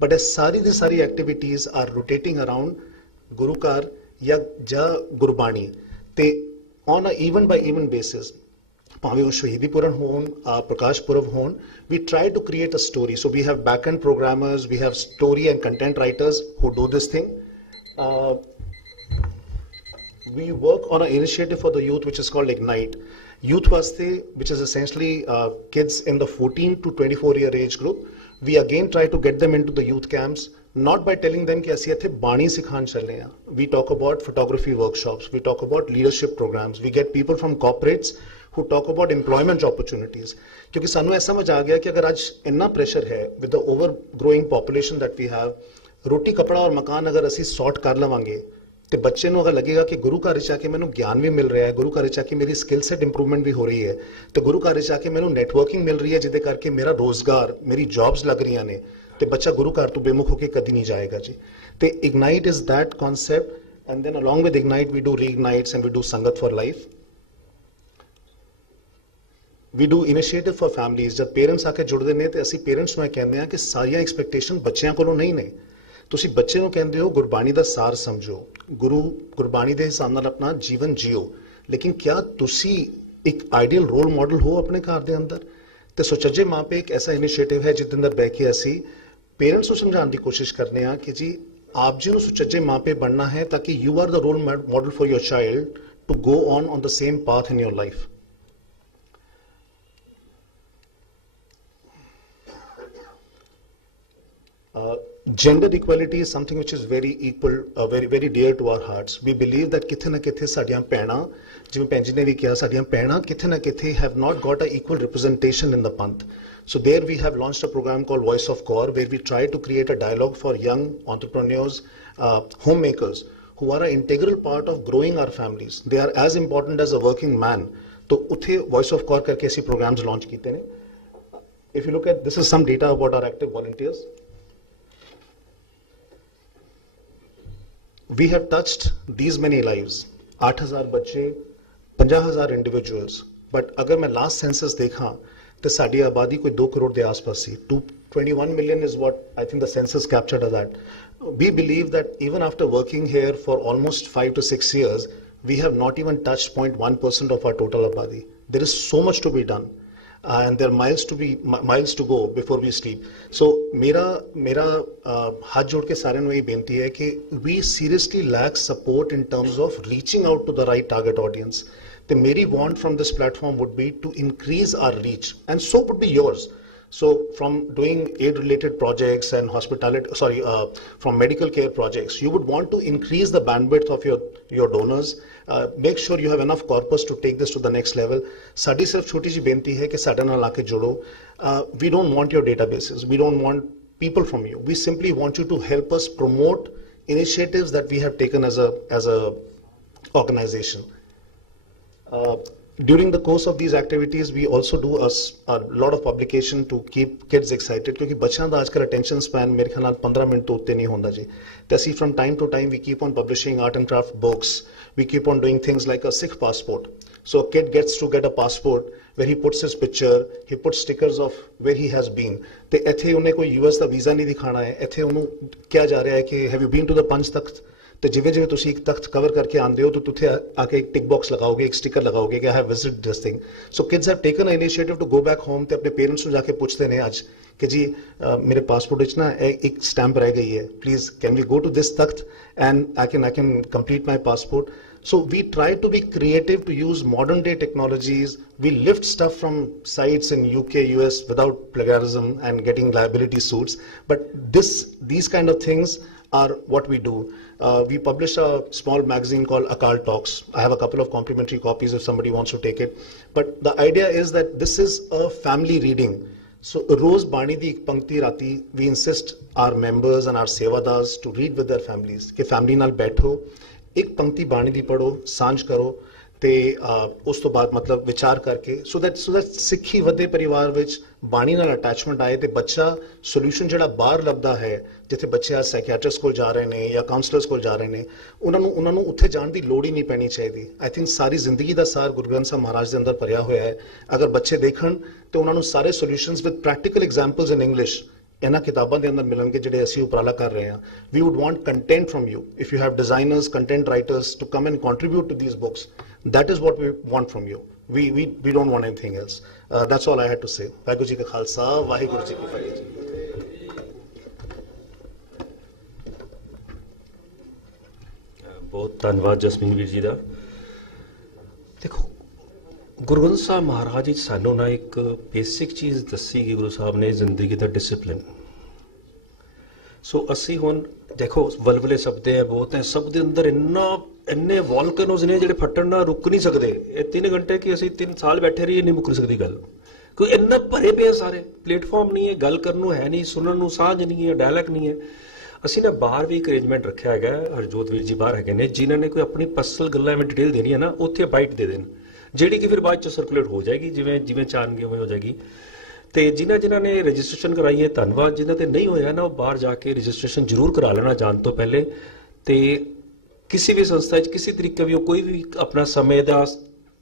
But as the sari activities are rotating around Guru Kar ya Gurbani, te on a even by even basis, ਭਾਵੇਂ ਉਹ ਸ਼ਹੀਦੀ ਪੁਰਨ ਹੋਣ, ਪ੍ਰਕਾਸ਼ ਪੁਰਬ ਹੋਣ, we try to create a story. So we have back-end programmers, we have story and content writers who do this thing. We work on an initiative for the youth which is called Ignite. Youth Vaste, which is essentially kids in the 14 to 24 year age group. We again try to get them into the youth camps, not by telling them कि ਅਸੀਂ ਇੱਥੇ ਬਾਣੀ ਸਿਖਾਉਣ ਚੱਲੇ ਹਾਂ. We talk about photography workshops, we talk about leadership programs, we get people from corporates who talk about employment opportunities. ਕਿਉਂਕਿ ਸਾਨੂੰ ਇਹ ਸਮਝ ਆ ਗਿਆ ਕਿ ਅਗਰ ਅੱਜ ਇੰਨਾ ਪ੍ਰੈਸ਼ਰ ਹੈ with the overgrowing population that we have, ਰੋਟੀ ਕਪੜਾ ਔਰ ਮਕਾਨ ਅਗਰ ਅਸੀਂ ਸੌਰਟ ਕਰ ਲਵਾਂਗੇ ਤੇ ਬੱਚੇ ਨੂੰ ਅਗਰ ਲੱਗੇਗਾ ਕਿ ਗੁਰੂ ਘਰ ਵਿੱਚ ਆ ਕੇ ਮੈਨੂੰ ਗਿਆਨ ਵੀ ਮਿਲ ਰਿਹਾ ਹੈ, ਗੁਰੂ ਘਰ ਵਿੱਚ ਆ ਕੇ ਮੇਰੀ ਸਕਿੱਲ ਸੈਟ ਇੰਪਰੂਵਮੈਂਟ ਵੀ ਹੋ ਰਹੀ ਹੈ, ਤੇ ਗੁਰੂ ਘਰ ਵਿੱਚ ਆ ਕੇ ਮੈਨੂੰ ਨੈਟਵਰਕਿੰਗ ਮਿਲ ਰਹੀ ਹੈ ਜਿਹਦੇ ਕਰਕੇ ਮੇਰਾ ਰੋਜ਼ਗਾਰ, ਮੇਰੀ ਜੌਬਸ ਲੱਗ ਰਹੀਆਂ ਨੇ, ਤੇ ਬੱਚਾ ਗੁਰੂ ਘਰ ਤੋਂ ਬੇਮੁਖ ਹੋ ਕੇ ਕਦੀ ਨਹੀਂ ਜਾਏਗਾ ਜੀ. ਤੇ ignite is that concept, and then along with ignite we do reignites and we do sangat for life. We do initiative for families. ਜਦ ਪੇਰੈਂਟਸ ਆ ਕੇ ਜੁੜਦੇ ਨੇ ਤੇ ਅਸੀਂ ਪੇਰੈਂਟਸ ਨੂੰ ਇਹ ਕਹਿੰਦੇ ਹਾਂ ਕਿ ਸਾਰੀਆਂ ਐਕਸਪੈਕਟੇਸ਼ਨ ਬੱਚਿਆਂ ਕੋਲੋਂ ਨਹੀਂ ਨੇ. ਤੁਸੀਂ ਬੱਚੇ ਨੂੰ ਕਹਿੰਦੇ ਹੋ ਗੁਰਬਾਣੀ ਦਾ ਸਾਰ ਸਮਝੋ, ਗੁਰਬਾਣੀ ਦੇ ਹਿਸਾਬ ਨਾਲ ਆਪਣਾ ਜੀਵਨ ਜੀਓ, ਲੇਕਿਨ ਕਿਆ ਤੁਸੀਂ ਇੱਕ ਆਈਡੀਅਲ ਰੋਲ ਮਾਡਲ ਹੋ ਆਪਣੇ ਘਰ ਦੇ ਅੰਦਰ? ਤੇ ਸੁਚੱਜੇ ਮਾਪੇ ਇੱਕ ਐਸਾ ਇਨੀਸ਼ੀਏਟਿਵ ਹੈ ਜਿਹਦੇ ਅੰਦਰ ਬਹਿ ਕੇ ਅਸੀਂ ਪੇਰੈਂਟਸ ਨੂੰ ਸਮਝਾਉਣ ਦੀ ਕੋਸ਼ਿਸ਼ ਕਰਨੇ ਆ ਕਿ ਜੀ ਆਪ ਜੀ ਨੂੰ ਸੁਚੱਜੇ ਮਾਪੇ ਬਣਨਾ ਹੈ ਤਾਂ ਕਿ you are the role model for your child to go on the same path in your life. gender equality is something which is very equal, very dear to our hearts. We believe that kithe na kithe ਸਾਡੀਆਂ ਭੈਣਾਂ, ਜਿਵੇਂ ਭੈਣ ਜੀ ਨੇ ਵੀ ਕਿਹਾ, ਸਾਡੀਆਂ ਭੈਣਾਂ ਕਿਥੇ ਨਾ ਕਿਥੇ have not got a equal representation in the Panth. So there we have launched a program called Voice of Kaur, where we try to create a dialogue for young entrepreneurs, homemakers, who are an integral part of growing our families. They are as important as a working man. तो उथे Voice of Kaur करके ऐसी programs launch किए ने. If you look at, this is some data about our active volunteers. We have touched these many lives, 8,000 बच्चे, 50,000 individuals. But अगर मैं last census देखा, तो साड़ी आबादी कोई 2 करोड़ के आसपास सी. 21 million is what I think the census captured as that. We believe that even after working here for almost 5 to 6 years, we have not even touched 0.1% of our total abadi. There is so much to be done. And there are miles to go before we sleep. So मेरा हाथ जोड़ के सारे ਨੂੰ ਇਹ ਬੇਨਤੀ ਹੈ कि we seriously lack support in terms of reaching out to the right target audience. The मेरी want from this platform would be to increase our reach, and so would be yours. So from doing aid-related projects and from medical care projects, you would want to increase the bandwidth of your donors. Make sure you have enough corpus to take this to the next level. Sari सिर्फ छोटी सी बेनती है कि साडे नाल आके जुड़ो. We don't want your databases. We don't want people from you. We simply want you to help us promote initiatives that we have taken as a organization. During the course of these activities, we also do a lot of publication to keep kids excited, क्योंकि बच्चों का आजकल attention span मेरे ख्याल 15 minute तो उत्ते नहीं होता जी. तो ਅਸੀਂ from time to time we keep on publishing art and craft books. We keep on doing things like a Sikh passport. So a kid gets to get a passport where he puts his picture, he puts stickers of where he has been. ਤੇ ਇੱਥੇ ਉਹਨੇ ਕੋਈ US ਦਾ visa ਨਹੀਂ ਦਿਖਾਣਾ ਹੈ. ਇੱਥੇ ਉਹਨੂੰ ਕਿਹਾ ਜਾ ਰਿਹਾ ਹੈ ਕਿ have you been to the Panch Takht? तो जिवें जिवें तुसी एक तख्त कवर करके आंदे हो तो तुथे आके एक टिक बॉक्स लगाओगे, एक स्टिकर लगाओगे कि I have visited this thing. So kids have taken a initiative to go back home ते अपने पेरेंट्स ਨੂੰ जाके पूछते ने आज कि जी मेरे पासपोर्ट ਵਿੱਚ ना एक स्टैंप रह गई है, please can we go to this Takht and I can complete my passport. So we try to be creative, to use modern day technologies. We lift stuff from sites in UK, US without plagiarism and getting liability suits. But these kind of things are what we do. We publish a small magazine called Akal Talks. I have a couple of complimentary copies if somebody wants to take it. But the idea is that this is a family reading. So Roz Bani di Pankti Rati, we insist our members and our sevadars to read with their families. Ke family naal baitho, एक पंक्ति बाणी दी पढ़ो, सांझ करो ते उस तो बाद मतलब विचार करके so that सिੱਖੀ ਵਧੇ ਪਰਿਵਾਰ ਵਿੱਚ ਬਾਣੀ ਨਾਲ ਅਟੈਚਮੈਂਟ ਆਏ ਤੇ ਬੱਚਾ ਸੋਲੂਸ਼ਨ ਜਿਹੜਾ ਬਾਹਰ ਲੱਭਦਾ ਹੈ, ਜਿੱਥੇ ਬੱਚੇ ਆ ਸਾਈਕੀਆਟ੍ਰਿਸਟ ਕੋਲ ਜਾ ਰਹੇ ਨੇ ਜਾਂ ਕਾਉਂਸਲਰਸ ਕੋਲ ਜਾ ਰਹੇ ਨੇ, ਉਹਨਾਂ ਨੂੰ ਉੱਥੇ ਜਾਣ ਦੀ ਲੋੜ ਹੀ ਨਹੀਂ ਪੈਣੀ ਚਾਹੀਦੀ. ਆਈ ਥਿੰਕ ਸਾਰੀ ਜ਼ਿੰਦਗੀ ਦਾ ਸਾਰ ਗੁਰੂ ਗ੍ਰੰਥ ਸਾਹਿਬ ਮਹਾਰਾਜ ਦੇ ਅੰਦਰ ਭਰਿਆ ਹੋਇਆ ਹੈ. ਅਗਰ ਬੱਚੇ ਦੇਖਣ ਤੇ ਉਹਨਾਂ ਨੂੰ ਸਾਰੇ solutions with practical examples in English ਇਹਨਾਂ ਕਿਤਾਬਾਂ ਦੇ ਅੰਦਰ ਮਿਲਣਗੇ ਜਿਹੜੇ ਅਸੀਂ ਉਪਰਾਲਾ ਕਰ ਰਹੇ ਹਾਂ. We would want content from you. If you have designers, content writers to come and contribute to these books, that is what we want from you. We don't want anything else. That's all I had to say. Waheguru ji ਕਾ ਖਾਲਸਾ, ਵਾਹਿਗੁਰੂ ਜੀ ਕੀ ਫਤਿਹ. ਬਹੁਤ ਧੰਨਵਾਦ ਜਸਮੀਨ ਵੀਰ ਜੀ ਦਾ. ਦੇਖੋ ਗੁਰੂ ਗ੍ਰੰਥ ਸਾਹਿਬ ਮਹਾਰਾਜ ਜੀ ਸਾਨੂੰ ਨਾ ਇੱਕ basic ਚੀਜ਼ ਦੱਸੀ ਕਿ ਗੁਰੂ ਸਾਹਿਬ ਨੇ ਜ਼ਿੰਦਗੀ ਦਾ ਡਿਸਪਲਿਨ. ਸੋ ਅਸੀਂ ਹੁਣ ਦੇਖੋ ਵਲਵਲੇ ਸ਼ਬਦ ਹੈ ਬਹੁਤ ਹੈ, ਸਭ ਦੇ ਅੰਦਰ ਇੰਨੇ ਵੋਲਕਨੋਜ਼ ਨੇ ਜਿਹੜੇ ਫਟਣ ਨਾਲ ਰੁਕ ਨਹੀਂ ਸਕਦੇ. ਇਹ 3 ਘੰਟੇ ਕਿ ਅਸੀਂ 3 ਸਾਲ ਬੈਠੇ ਰਹੀਏ ਨਹੀਂ ਮੁੱਕ ਸਕਦੀ ਗੱਲ, ਕੋਈ ਇੰਨਾ ਭਰੇ ਪਏ ਸਾਰੇ ਪਲੇਟਫਾਰਮ ਨਹੀਂ ਹੈ, ਗੱਲ ਕਰਨ ਨੂੰ ਹੈ ਨਹੀਂ, ਸੁਣਨ ਨੂੰ ਸਾਂਝ ਨਹੀਂ ਹੈ, ਡਾਇਲੌਗ ਨਹੀਂ ਹੈ. ਅਸੀਂ ਨਾ ਬਾਹਰ ਵੀ ਇੱਕ ਅਰੇਂਜਮੈਂਟ ਰੱਖਿਆ ਹੈਗਾ, ਹਰਜੋਤ ਵੀਰ ਜੀ ਬਾਹਰ ਹੈਗੇ ਨੇ, ਜਿਨ੍ਹਾਂ ਨੇ ਕੋਈ ਆਪਣੀ ਪਰਸਨਲ ਗੱਲਾਂ ਐਵੇਂ ਡਿਟੇਲ ਦੇਣੀ ਹੈ ਨਾ, ਉੱਥੇ ਬਾਈਟ ਦੇ ਦੇਣ, ਜਿਹੜੀ ਕਿ ਫਿਰ ਬਾਅਦ 'ਚ ਸਰਕੂਲੇਟ ਹੋ ਜਾਏਗੀ, ਜਿਵੇਂ ਚਾਹਣਗੇ ਉਵੇਂ ਹੋ ਜਾਏਗੀ. ਤੇ ਜਿਨ੍ਹਾਂ ਨੇ ਰਜਿਸਟ੍ਰੇਸ਼ਨ ਕਰਾਈ ਹੈ ਧੰਨਵਾਦ, ਜਿਨ੍ਹਾਂ ਤੇ ਨਹੀਂ ਹੋਇਆ ਨਾ ਉਹ ਬਾਹਰ ਜਾ ਕੇ ਰਜਿਸਟ੍ਰੇਸ਼ਨ ਜ਼ਰੂਰ ਕਰਾ ਲੈਣਾ ਜਾਣ ਤੋਂ ਪਹਿਲੇ. ਤੇ ਕਿਸੇ ਵੀ ਸੰਸਥਾ 'ਚ ਕਿਸੇ ਤਰੀਕੇ ਵੀ ਉਹ ਕੋਈ ਵੀ ਆਪਣਾ ਸਮੇਂ ਦਾ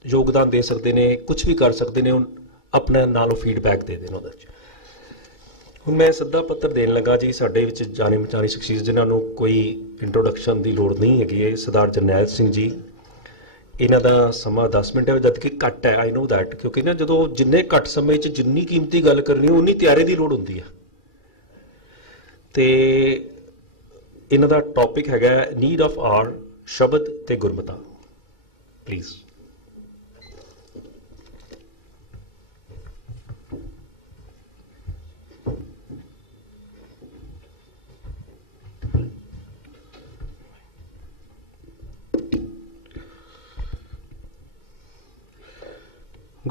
ਯੋਗਦਾਨ ਦੇ ਸਕਦੇ ਨੇ, ਕੁਝ ਵੀ ਕਰ ਸਕਦੇ ਨੇ, ਆਪਣੇ ਨਾਲੋਂ ਫੀਡਬੈਕ ਦੇ ਦੇਣ ਉਹਦੇ 'ਚ. ਹੁਣ ਮੈਂ ਸੱਦਾ ਪੱਤਰ ਦੇਣ ਲੱਗਾ ਜੀ. ਸਾਡੇ ਵਿੱਚ ਜਾਣੀ ਪਛਾਣੀ ਸ਼ਖਸੀਅਤ ਜਿਨ੍ਹਾਂ ਨੂੰ ਕੋਈ ਇੰਟਰੋਡਕਸ਼ਨ ਦੀ ਲੋੜ ਨਹੀਂ ਹੈਗੀ ਹੈ, ਸਰਦਾਰ ਜਰਨੈਲ ਸਿੰਘ ਜੀ. ਇਹਨਾਂ ਦਾ ਸਮਾਂ 10 ਮਿੰਟ ਹੈ, ਜਦ ਕਿ ਘੱਟ ਹੈ, ਆਈ ਨੋ ਦੈਟ, ਕਿਉਂਕਿ ਨਾ ਜਦੋਂ ਜਿੰਨੇ ਘੱਟ ਸਮੇਂ 'ਚ ਜਿੰਨੀ ਕੀਮਤੀ ਗੱਲ ਕਰਨੀ ਉਨੀ ਤਿਆਰੀ ਦੀ ਲੋੜ ਹੁੰਦੀ ਹੈ. ਤੇ ਇਹਨਾਂ ਦਾ ਟੌਪਿਕ ਹੈਗਾ ਨੀਡ ਆਫ ਆਰ ਸ਼ਬਦ ਤੇ ਗੁਰਮਤਾ. ਪਲੀਜ਼.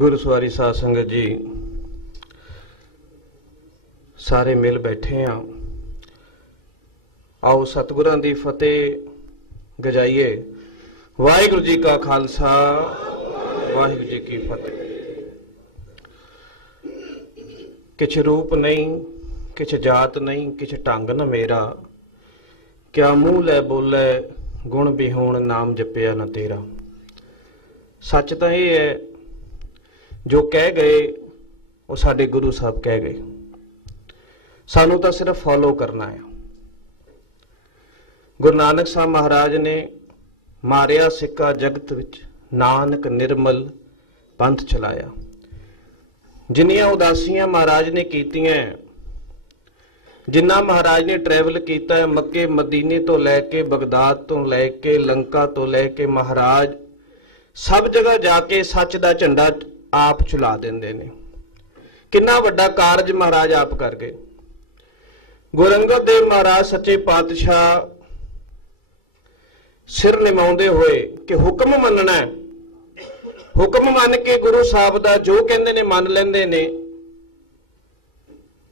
ਗੁਰਸਵਾਰੀ ਸਾਧ ਸੰਗਤ ਜੀ, ਸਾਰੇ ਮਿਲ ਬੈਠੇ ਆ। ਆਓ ਸਤਿਗੁਰਾਂ ਦੀ ਫਤਿਹ ਗਜਾਈਏ। ਵਾਹਿਗੁਰੂ ਜੀ ਕਾ ਖਾਲਸਾ, ਵਾਹਿਗੁਰੂ ਜੀ ਕੀ ਫਤਿਹ। किछ रूप नहीं, किछ जात नहीं, किछ ढंग न मेरा, क्या मूँह लै बोलै गुण बिहोण नाम जपिया न तेरा। सच तो ये है जो कह गए वो साडे गुरु साहब कह गए, सानू तो सिर्फ फॉलो करना है। गुरु नानक साहब महाराज ने मारिया सिक्का जगत विच, नानक निर्मल पंथ चलाया। जिन्नियां उदासियां महाराज ने कीतियां, जिन्ना महाराज ने ट्रैवल किया है, मक्के मदीने तो लैके बगदाद तो लैके लंका तो लैके, महाराज सब जगह जाके सच दा झंडा आप चला देंदे ने। कितना वड्डा कारज महाराज आप कर गए। गुरु अंगद देव महाराज सच्चे पातशाह सिर निमाउंदे होए कि हुक्म मनना है, हुक्म मन के गुरु साहब दा जो कहंदे ने मन लेंदे ने।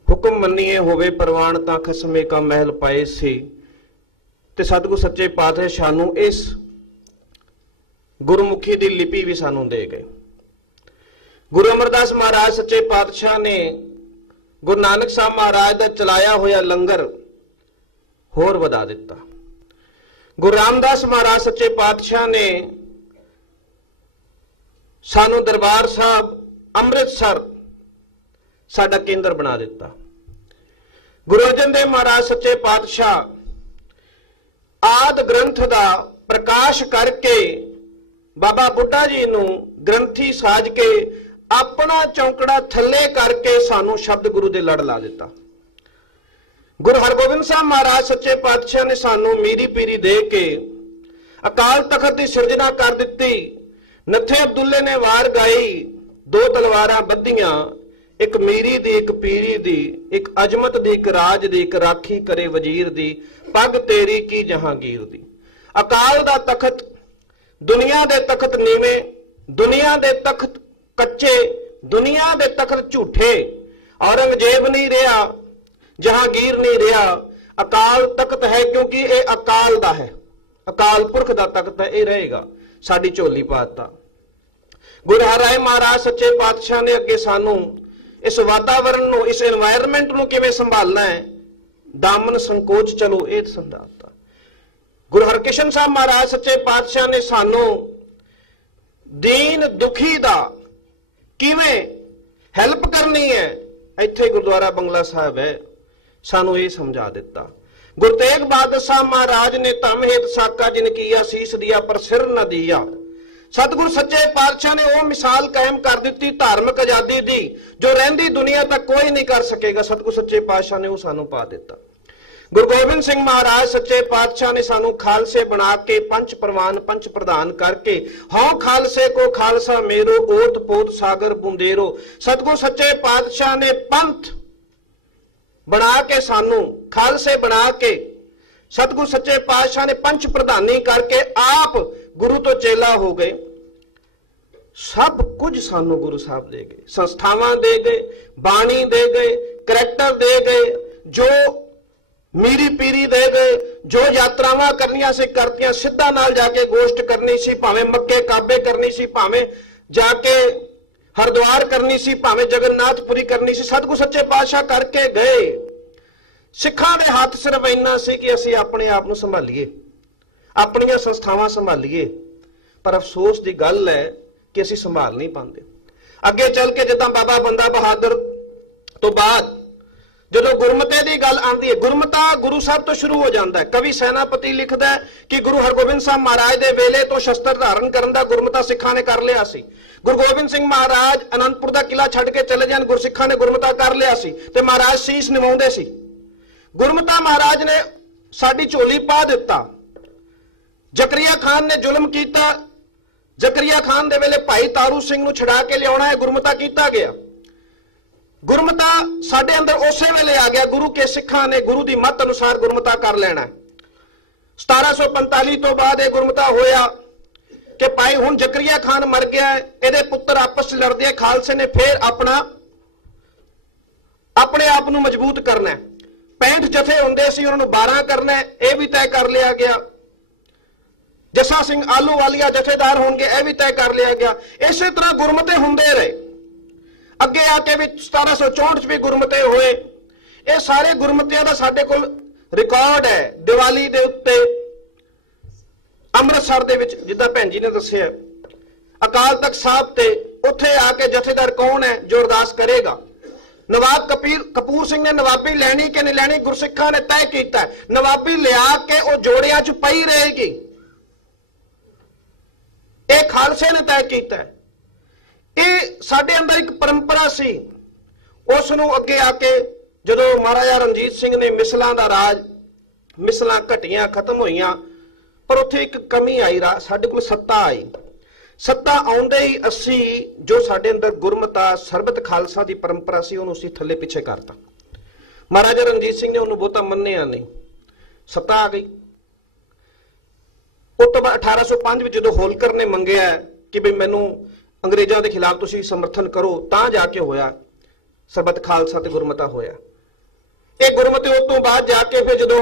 हुक्म मन्निए होवे परवान तां खसमे का महल पाए सी। ते सतगुरु सच्चे पातशाह सानू इस गुरमुखी दी लिपि भी सानू दे गए। गुरु अमरदास महाराज सच्चे पातशाह ने गुरु नानक साहब महाराज दा चलाया होया लंगर होर वधा दिता। गुरु रामदास महाराज सच्चे पातशाह ने सानू दरबार साहब अमृतसर साडा केंद्र बना दिता। गुरु अर्जन देव महाराज सच्चे पातशाह आद ग्रंथ दा प्रकाश करके बाबा बुड्ढा जी नू ग्रंथी साज के अपना चौंकड़ा थले करके सानू शब्द गुरु दे लड़ ला दिता। गुरु हरगोबिंद साहब महाराज सच्चे पातशाह ने सानू मीरी पीरी दे के अकाल तखत की सिरजना कर दी। नथे अब्दुल्ले ने वार गाई, दो तलवारां बद्धियां, एक मीरी दी एक पीरी दी, एक अजमत दी एक राज दी, एक राखी करे वजीर दी, पग तेरी की जहांगीर दी। अकाल दा तखत दुनिया दे तखत नीवे, दुनिया दे तखत कच्चे, दुनिया दे तखत झूठे। औरंगजेब नहीं रहा, जहांगीर नहीं रहा, अकाल तखत है क्योंकि ये अकाल दा है, अकाल पुरख दा तखत है, ये रहेगा। साडी झोली पाता। गुरु हरराय महाराज सच्चे पातशाह ने अगे सानू इस वातावरण नू, इस एनवायरमेंट नू किवें संभालना है, दामन संकोच चलो ये समझाता। गुरु हरकिशन साहब महाराज सच्चे पातशाह ने सानू दीन दुखी दा किवें हैल्प करनी है, इत्थे गुरुद्वारा बंगला साहब है, सानू ये समझा दिता। गुरु तेग बहादुर साहब महाराज ने तम हेत साका जिन किया शीस दिया पर सिर न दिया। सतगुरु सच्चे पातशाह ने वो मिसाल कायम कर दी धार्मिक आजादी दी, जो रहंदी दुनिया तक कोई नहीं कर सकेगा। सतगुरु सच्चे पातशाह ने वो सानू पा दिता। गुरु गोबिंद सिंह महाराज सच्चे पातशाह ने सानू खालसे बना के पंच प्रवान पंच प्रधान करके, हाँ खालसे को खालसा मेरो, ओत पोत सागर बुंदेरो। सतगुरु सच्चे पातशाह ने पंथ बना के सानू खालसे बना के, सतगुरु सच्चे पातशाह ने पंच प्रधानी करके आप गुरु तो चेला हो गए। सब कुछ सानू गुरु साहब दे गए, संस्थावां दे गए, बाणी दे गए, करैक्टर दे गए, जो मीरी पीरी दे गए, जो यात्रावां करनियां सी करतियां, सिद्धा नाल जाके गोष्ट करनी सी, भावें मक्के काबे करनी सी, भावें जाके हरिद्वार करनी सी, भावें जगन्नाथपुरी करनी सी, सतगुरु सच्चे पातशाह करके गए। सिखां दे हत्थ सिर्फ इन्ना सी कि असीं अपने आप नूं संभालीए, अपनियां संस्थावां संभालीए, पर अफसोस की गल है कि असीं संभाल नहीं पाते। अगे चल के जिद्दां बाबा बंदा बहादुर तो बाद जो गुरमते की गल आती है, गुरमता गुरु साहब तो शुरू हो जाता है। कवि सैनापति लिखता है कि गुरु हरगोबिंद साहब महाराज के वेले तो शस्त्र धारण करने का गुरमता सिखा ने कर लिया सी। गुरु गोबिंद सिंह महाराज आनंदपुर का किला छड़ के चले जान, गुरसिखा ने गुरमता कर लिया सी ते महाराज शीश निवाउंदे सी। गुरमता महाराज ने साडी झोली पा दिता। जकरिया खान ने जुल्म किया, जकरिया खान दे वेले भाई तारू सिंह नूं छड़ा के लियाउणा है, गुरमता किया गया। गुरमता साडे अंदर उसे वेले आ गया, गुरु के सिखा ने गुरु की मत अनुसार गुरमता कर लेना है। 1745 तो बाद यह गुरमता होया। ਕਿ ਭਾਈ ਹੁਣ ਜ਼ਕਰੀਆ ਖਾਨ ਮਰ ਗਿਆ, ਇਹਦੇ ਪੁੱਤਰ ਆਪਸ 'ਚ ਲੜਦੇ ਆ, ਖਾਲਸੇ ਨੇ ਫੇਰ ਆਪਣੇ ਆਪ ਨੂੰ ਮਜ਼ਬੂਤ ਕਰਨਾ। 65 ਜਥੇ ਹੁੰਦੇ ਸੀ, ਉਹਨਾਂ ਨੂੰ 12 ਕਰਨਾ, ਇਹ ਵੀ ਤੈਅ ਕਰ ਲਿਆ ਗਿਆ। ਜੱਸਾ ਸਿੰਘ ਆਲੂਵਾਲੀਆ ਜਥੇਦਾਰ ਹੋਣਗੇ, ਇਹ ਵੀ ਤੈਅ ਕਰ ਲਿਆ ਗਿਆ। ਇਸੇ ਤਰ੍ਹਾਂ ਗੁਰਮਤੇ ਹੁੰਦੇ ਰਹੇ। ਅੱਗੇ ਆ ਕੇ ਵੀ 1764 'ਚ ਵੀ ਗੁਰਮਤੇ ਹੋਏ। ਇਹ ਸਾਰੇ ਗੁਰਮਤਿਆਂ ਦਾ ਸਾਡੇ ਕੋਲ ਰਿਕਾਰਡ ਹੈ। ਦੀਵਾਲੀ ਦੇ ਉੱਤੇ ਅੰਮ੍ਰਿਤਸਰ ਦੇ ਵਿੱਚ, ਜਿੱਦਾਂ ਭੈਣ ਜੀ ਨੇ ਦੱਸਿਆ, ਅਕਾਲ ਤਖਤ ਸਾਹਿਬ ਤੇ ਉੱਥੇ ਆ ਕੇ ਜਥੇਦਾਰ ਕੌਣ ਹੈ ਜੋ ਅਰਦਾਸ ਕਰੇਗਾ? ਨਵਾਬ ਕਪੂਰ ਸਿੰਘ ਨੇ ਨਵਾਬੀ ਲੈਣੀ ਕਿ ਨਹੀਂ ਲੈਣੀ, ਗੁਰਸਿੱਖਾਂ ਨੇ ਤੈਅ ਕੀਤਾ। ਨਵਾਬੀ ਲਿਆ ਕੇ ਉਹ ਜੋੜਿਆਂ 'ਚ ਪਈ ਰਹੇਗੀ, ਇਹ ਖਾਲਸੇ ਨੇ ਤੈਅ ਕੀਤਾ। ਇਹ ਸਾਡੇ ਅੰਦਰ ਇੱਕ ਪਰੰਪਰਾ ਸੀ। ਉਸ ਨੂੰ ਅੱਗੇ ਆ ਕੇ ਜਦੋਂ ਮਹਾਰਾਜਾ ਰਣਜੀਤ ਸਿੰਘ ਨੇ ਮਿਸਲਾਂ ਦਾ ਰਾਜ, ਮਿਸਲਾਂ ਘਟੀਆਂ, ਖਤਮ ਹੋਈਆਂ, ਪਰ ਉੱਥੇ ਇੱਕ ਕਮੀ ਆਈ, ਸਾਡੇ ਕੋਲ ਸੱਤਾ ਆਈ। ਸੱਤਾ ਆਉਂਦੇ ਹੀ ਅਸੀਂ ਜੋ ਸਾਡੇ ਅੰਦਰ ਗੁਰਮਤਾ ਸਰਬਤ ਖਾਲਸਾ ਦੀ ਪਰੰਪਰਾ ਸੀ, ਉਹਨੂੰ ਅਸੀਂ ਥੱਲੇ ਪਿੱਛੇ ਕਰਤਾ। ਮਹਾਰਾਜਾ ਰਣਜੀਤ ਸਿੰਘ ਨੇ ਉਹਨੂੰ ਬਹੁਤਾ ਮੰਨਿਆ ਨਹੀਂ, ਸੱਤਾ ਆ ਗਈ। ਉਸ ਤੋਂ ਬਾਅਦ 1805 ਵਿੱਚ ਜਦੋਂ ਹੋਲਕਰ ਨੇ ਮੰਗਿਆ ਕਿ ਵੀ ਮੈਨੂੰ ਅੰਗਰੇਜ਼ਾਂ ਦੇ ਖਿਲਾਫ ਤੁਸੀਂ ਸਮਰਥਨ ਕਰੋ, ਤਾਂ ਜਾ ਕੇ ਹੋਇਆ ਸਰਬਤ ਖਾਲਸਾ ਤੇ ਗੁਰਮਤਾ ਹੋਇਆ। ਇਹ ਗੁਰਮਤੇ ਉਸ ਤੋਂ ਬਾਅਦ ਜਾ ਕੇ ਫਿਰ ਜਦੋਂ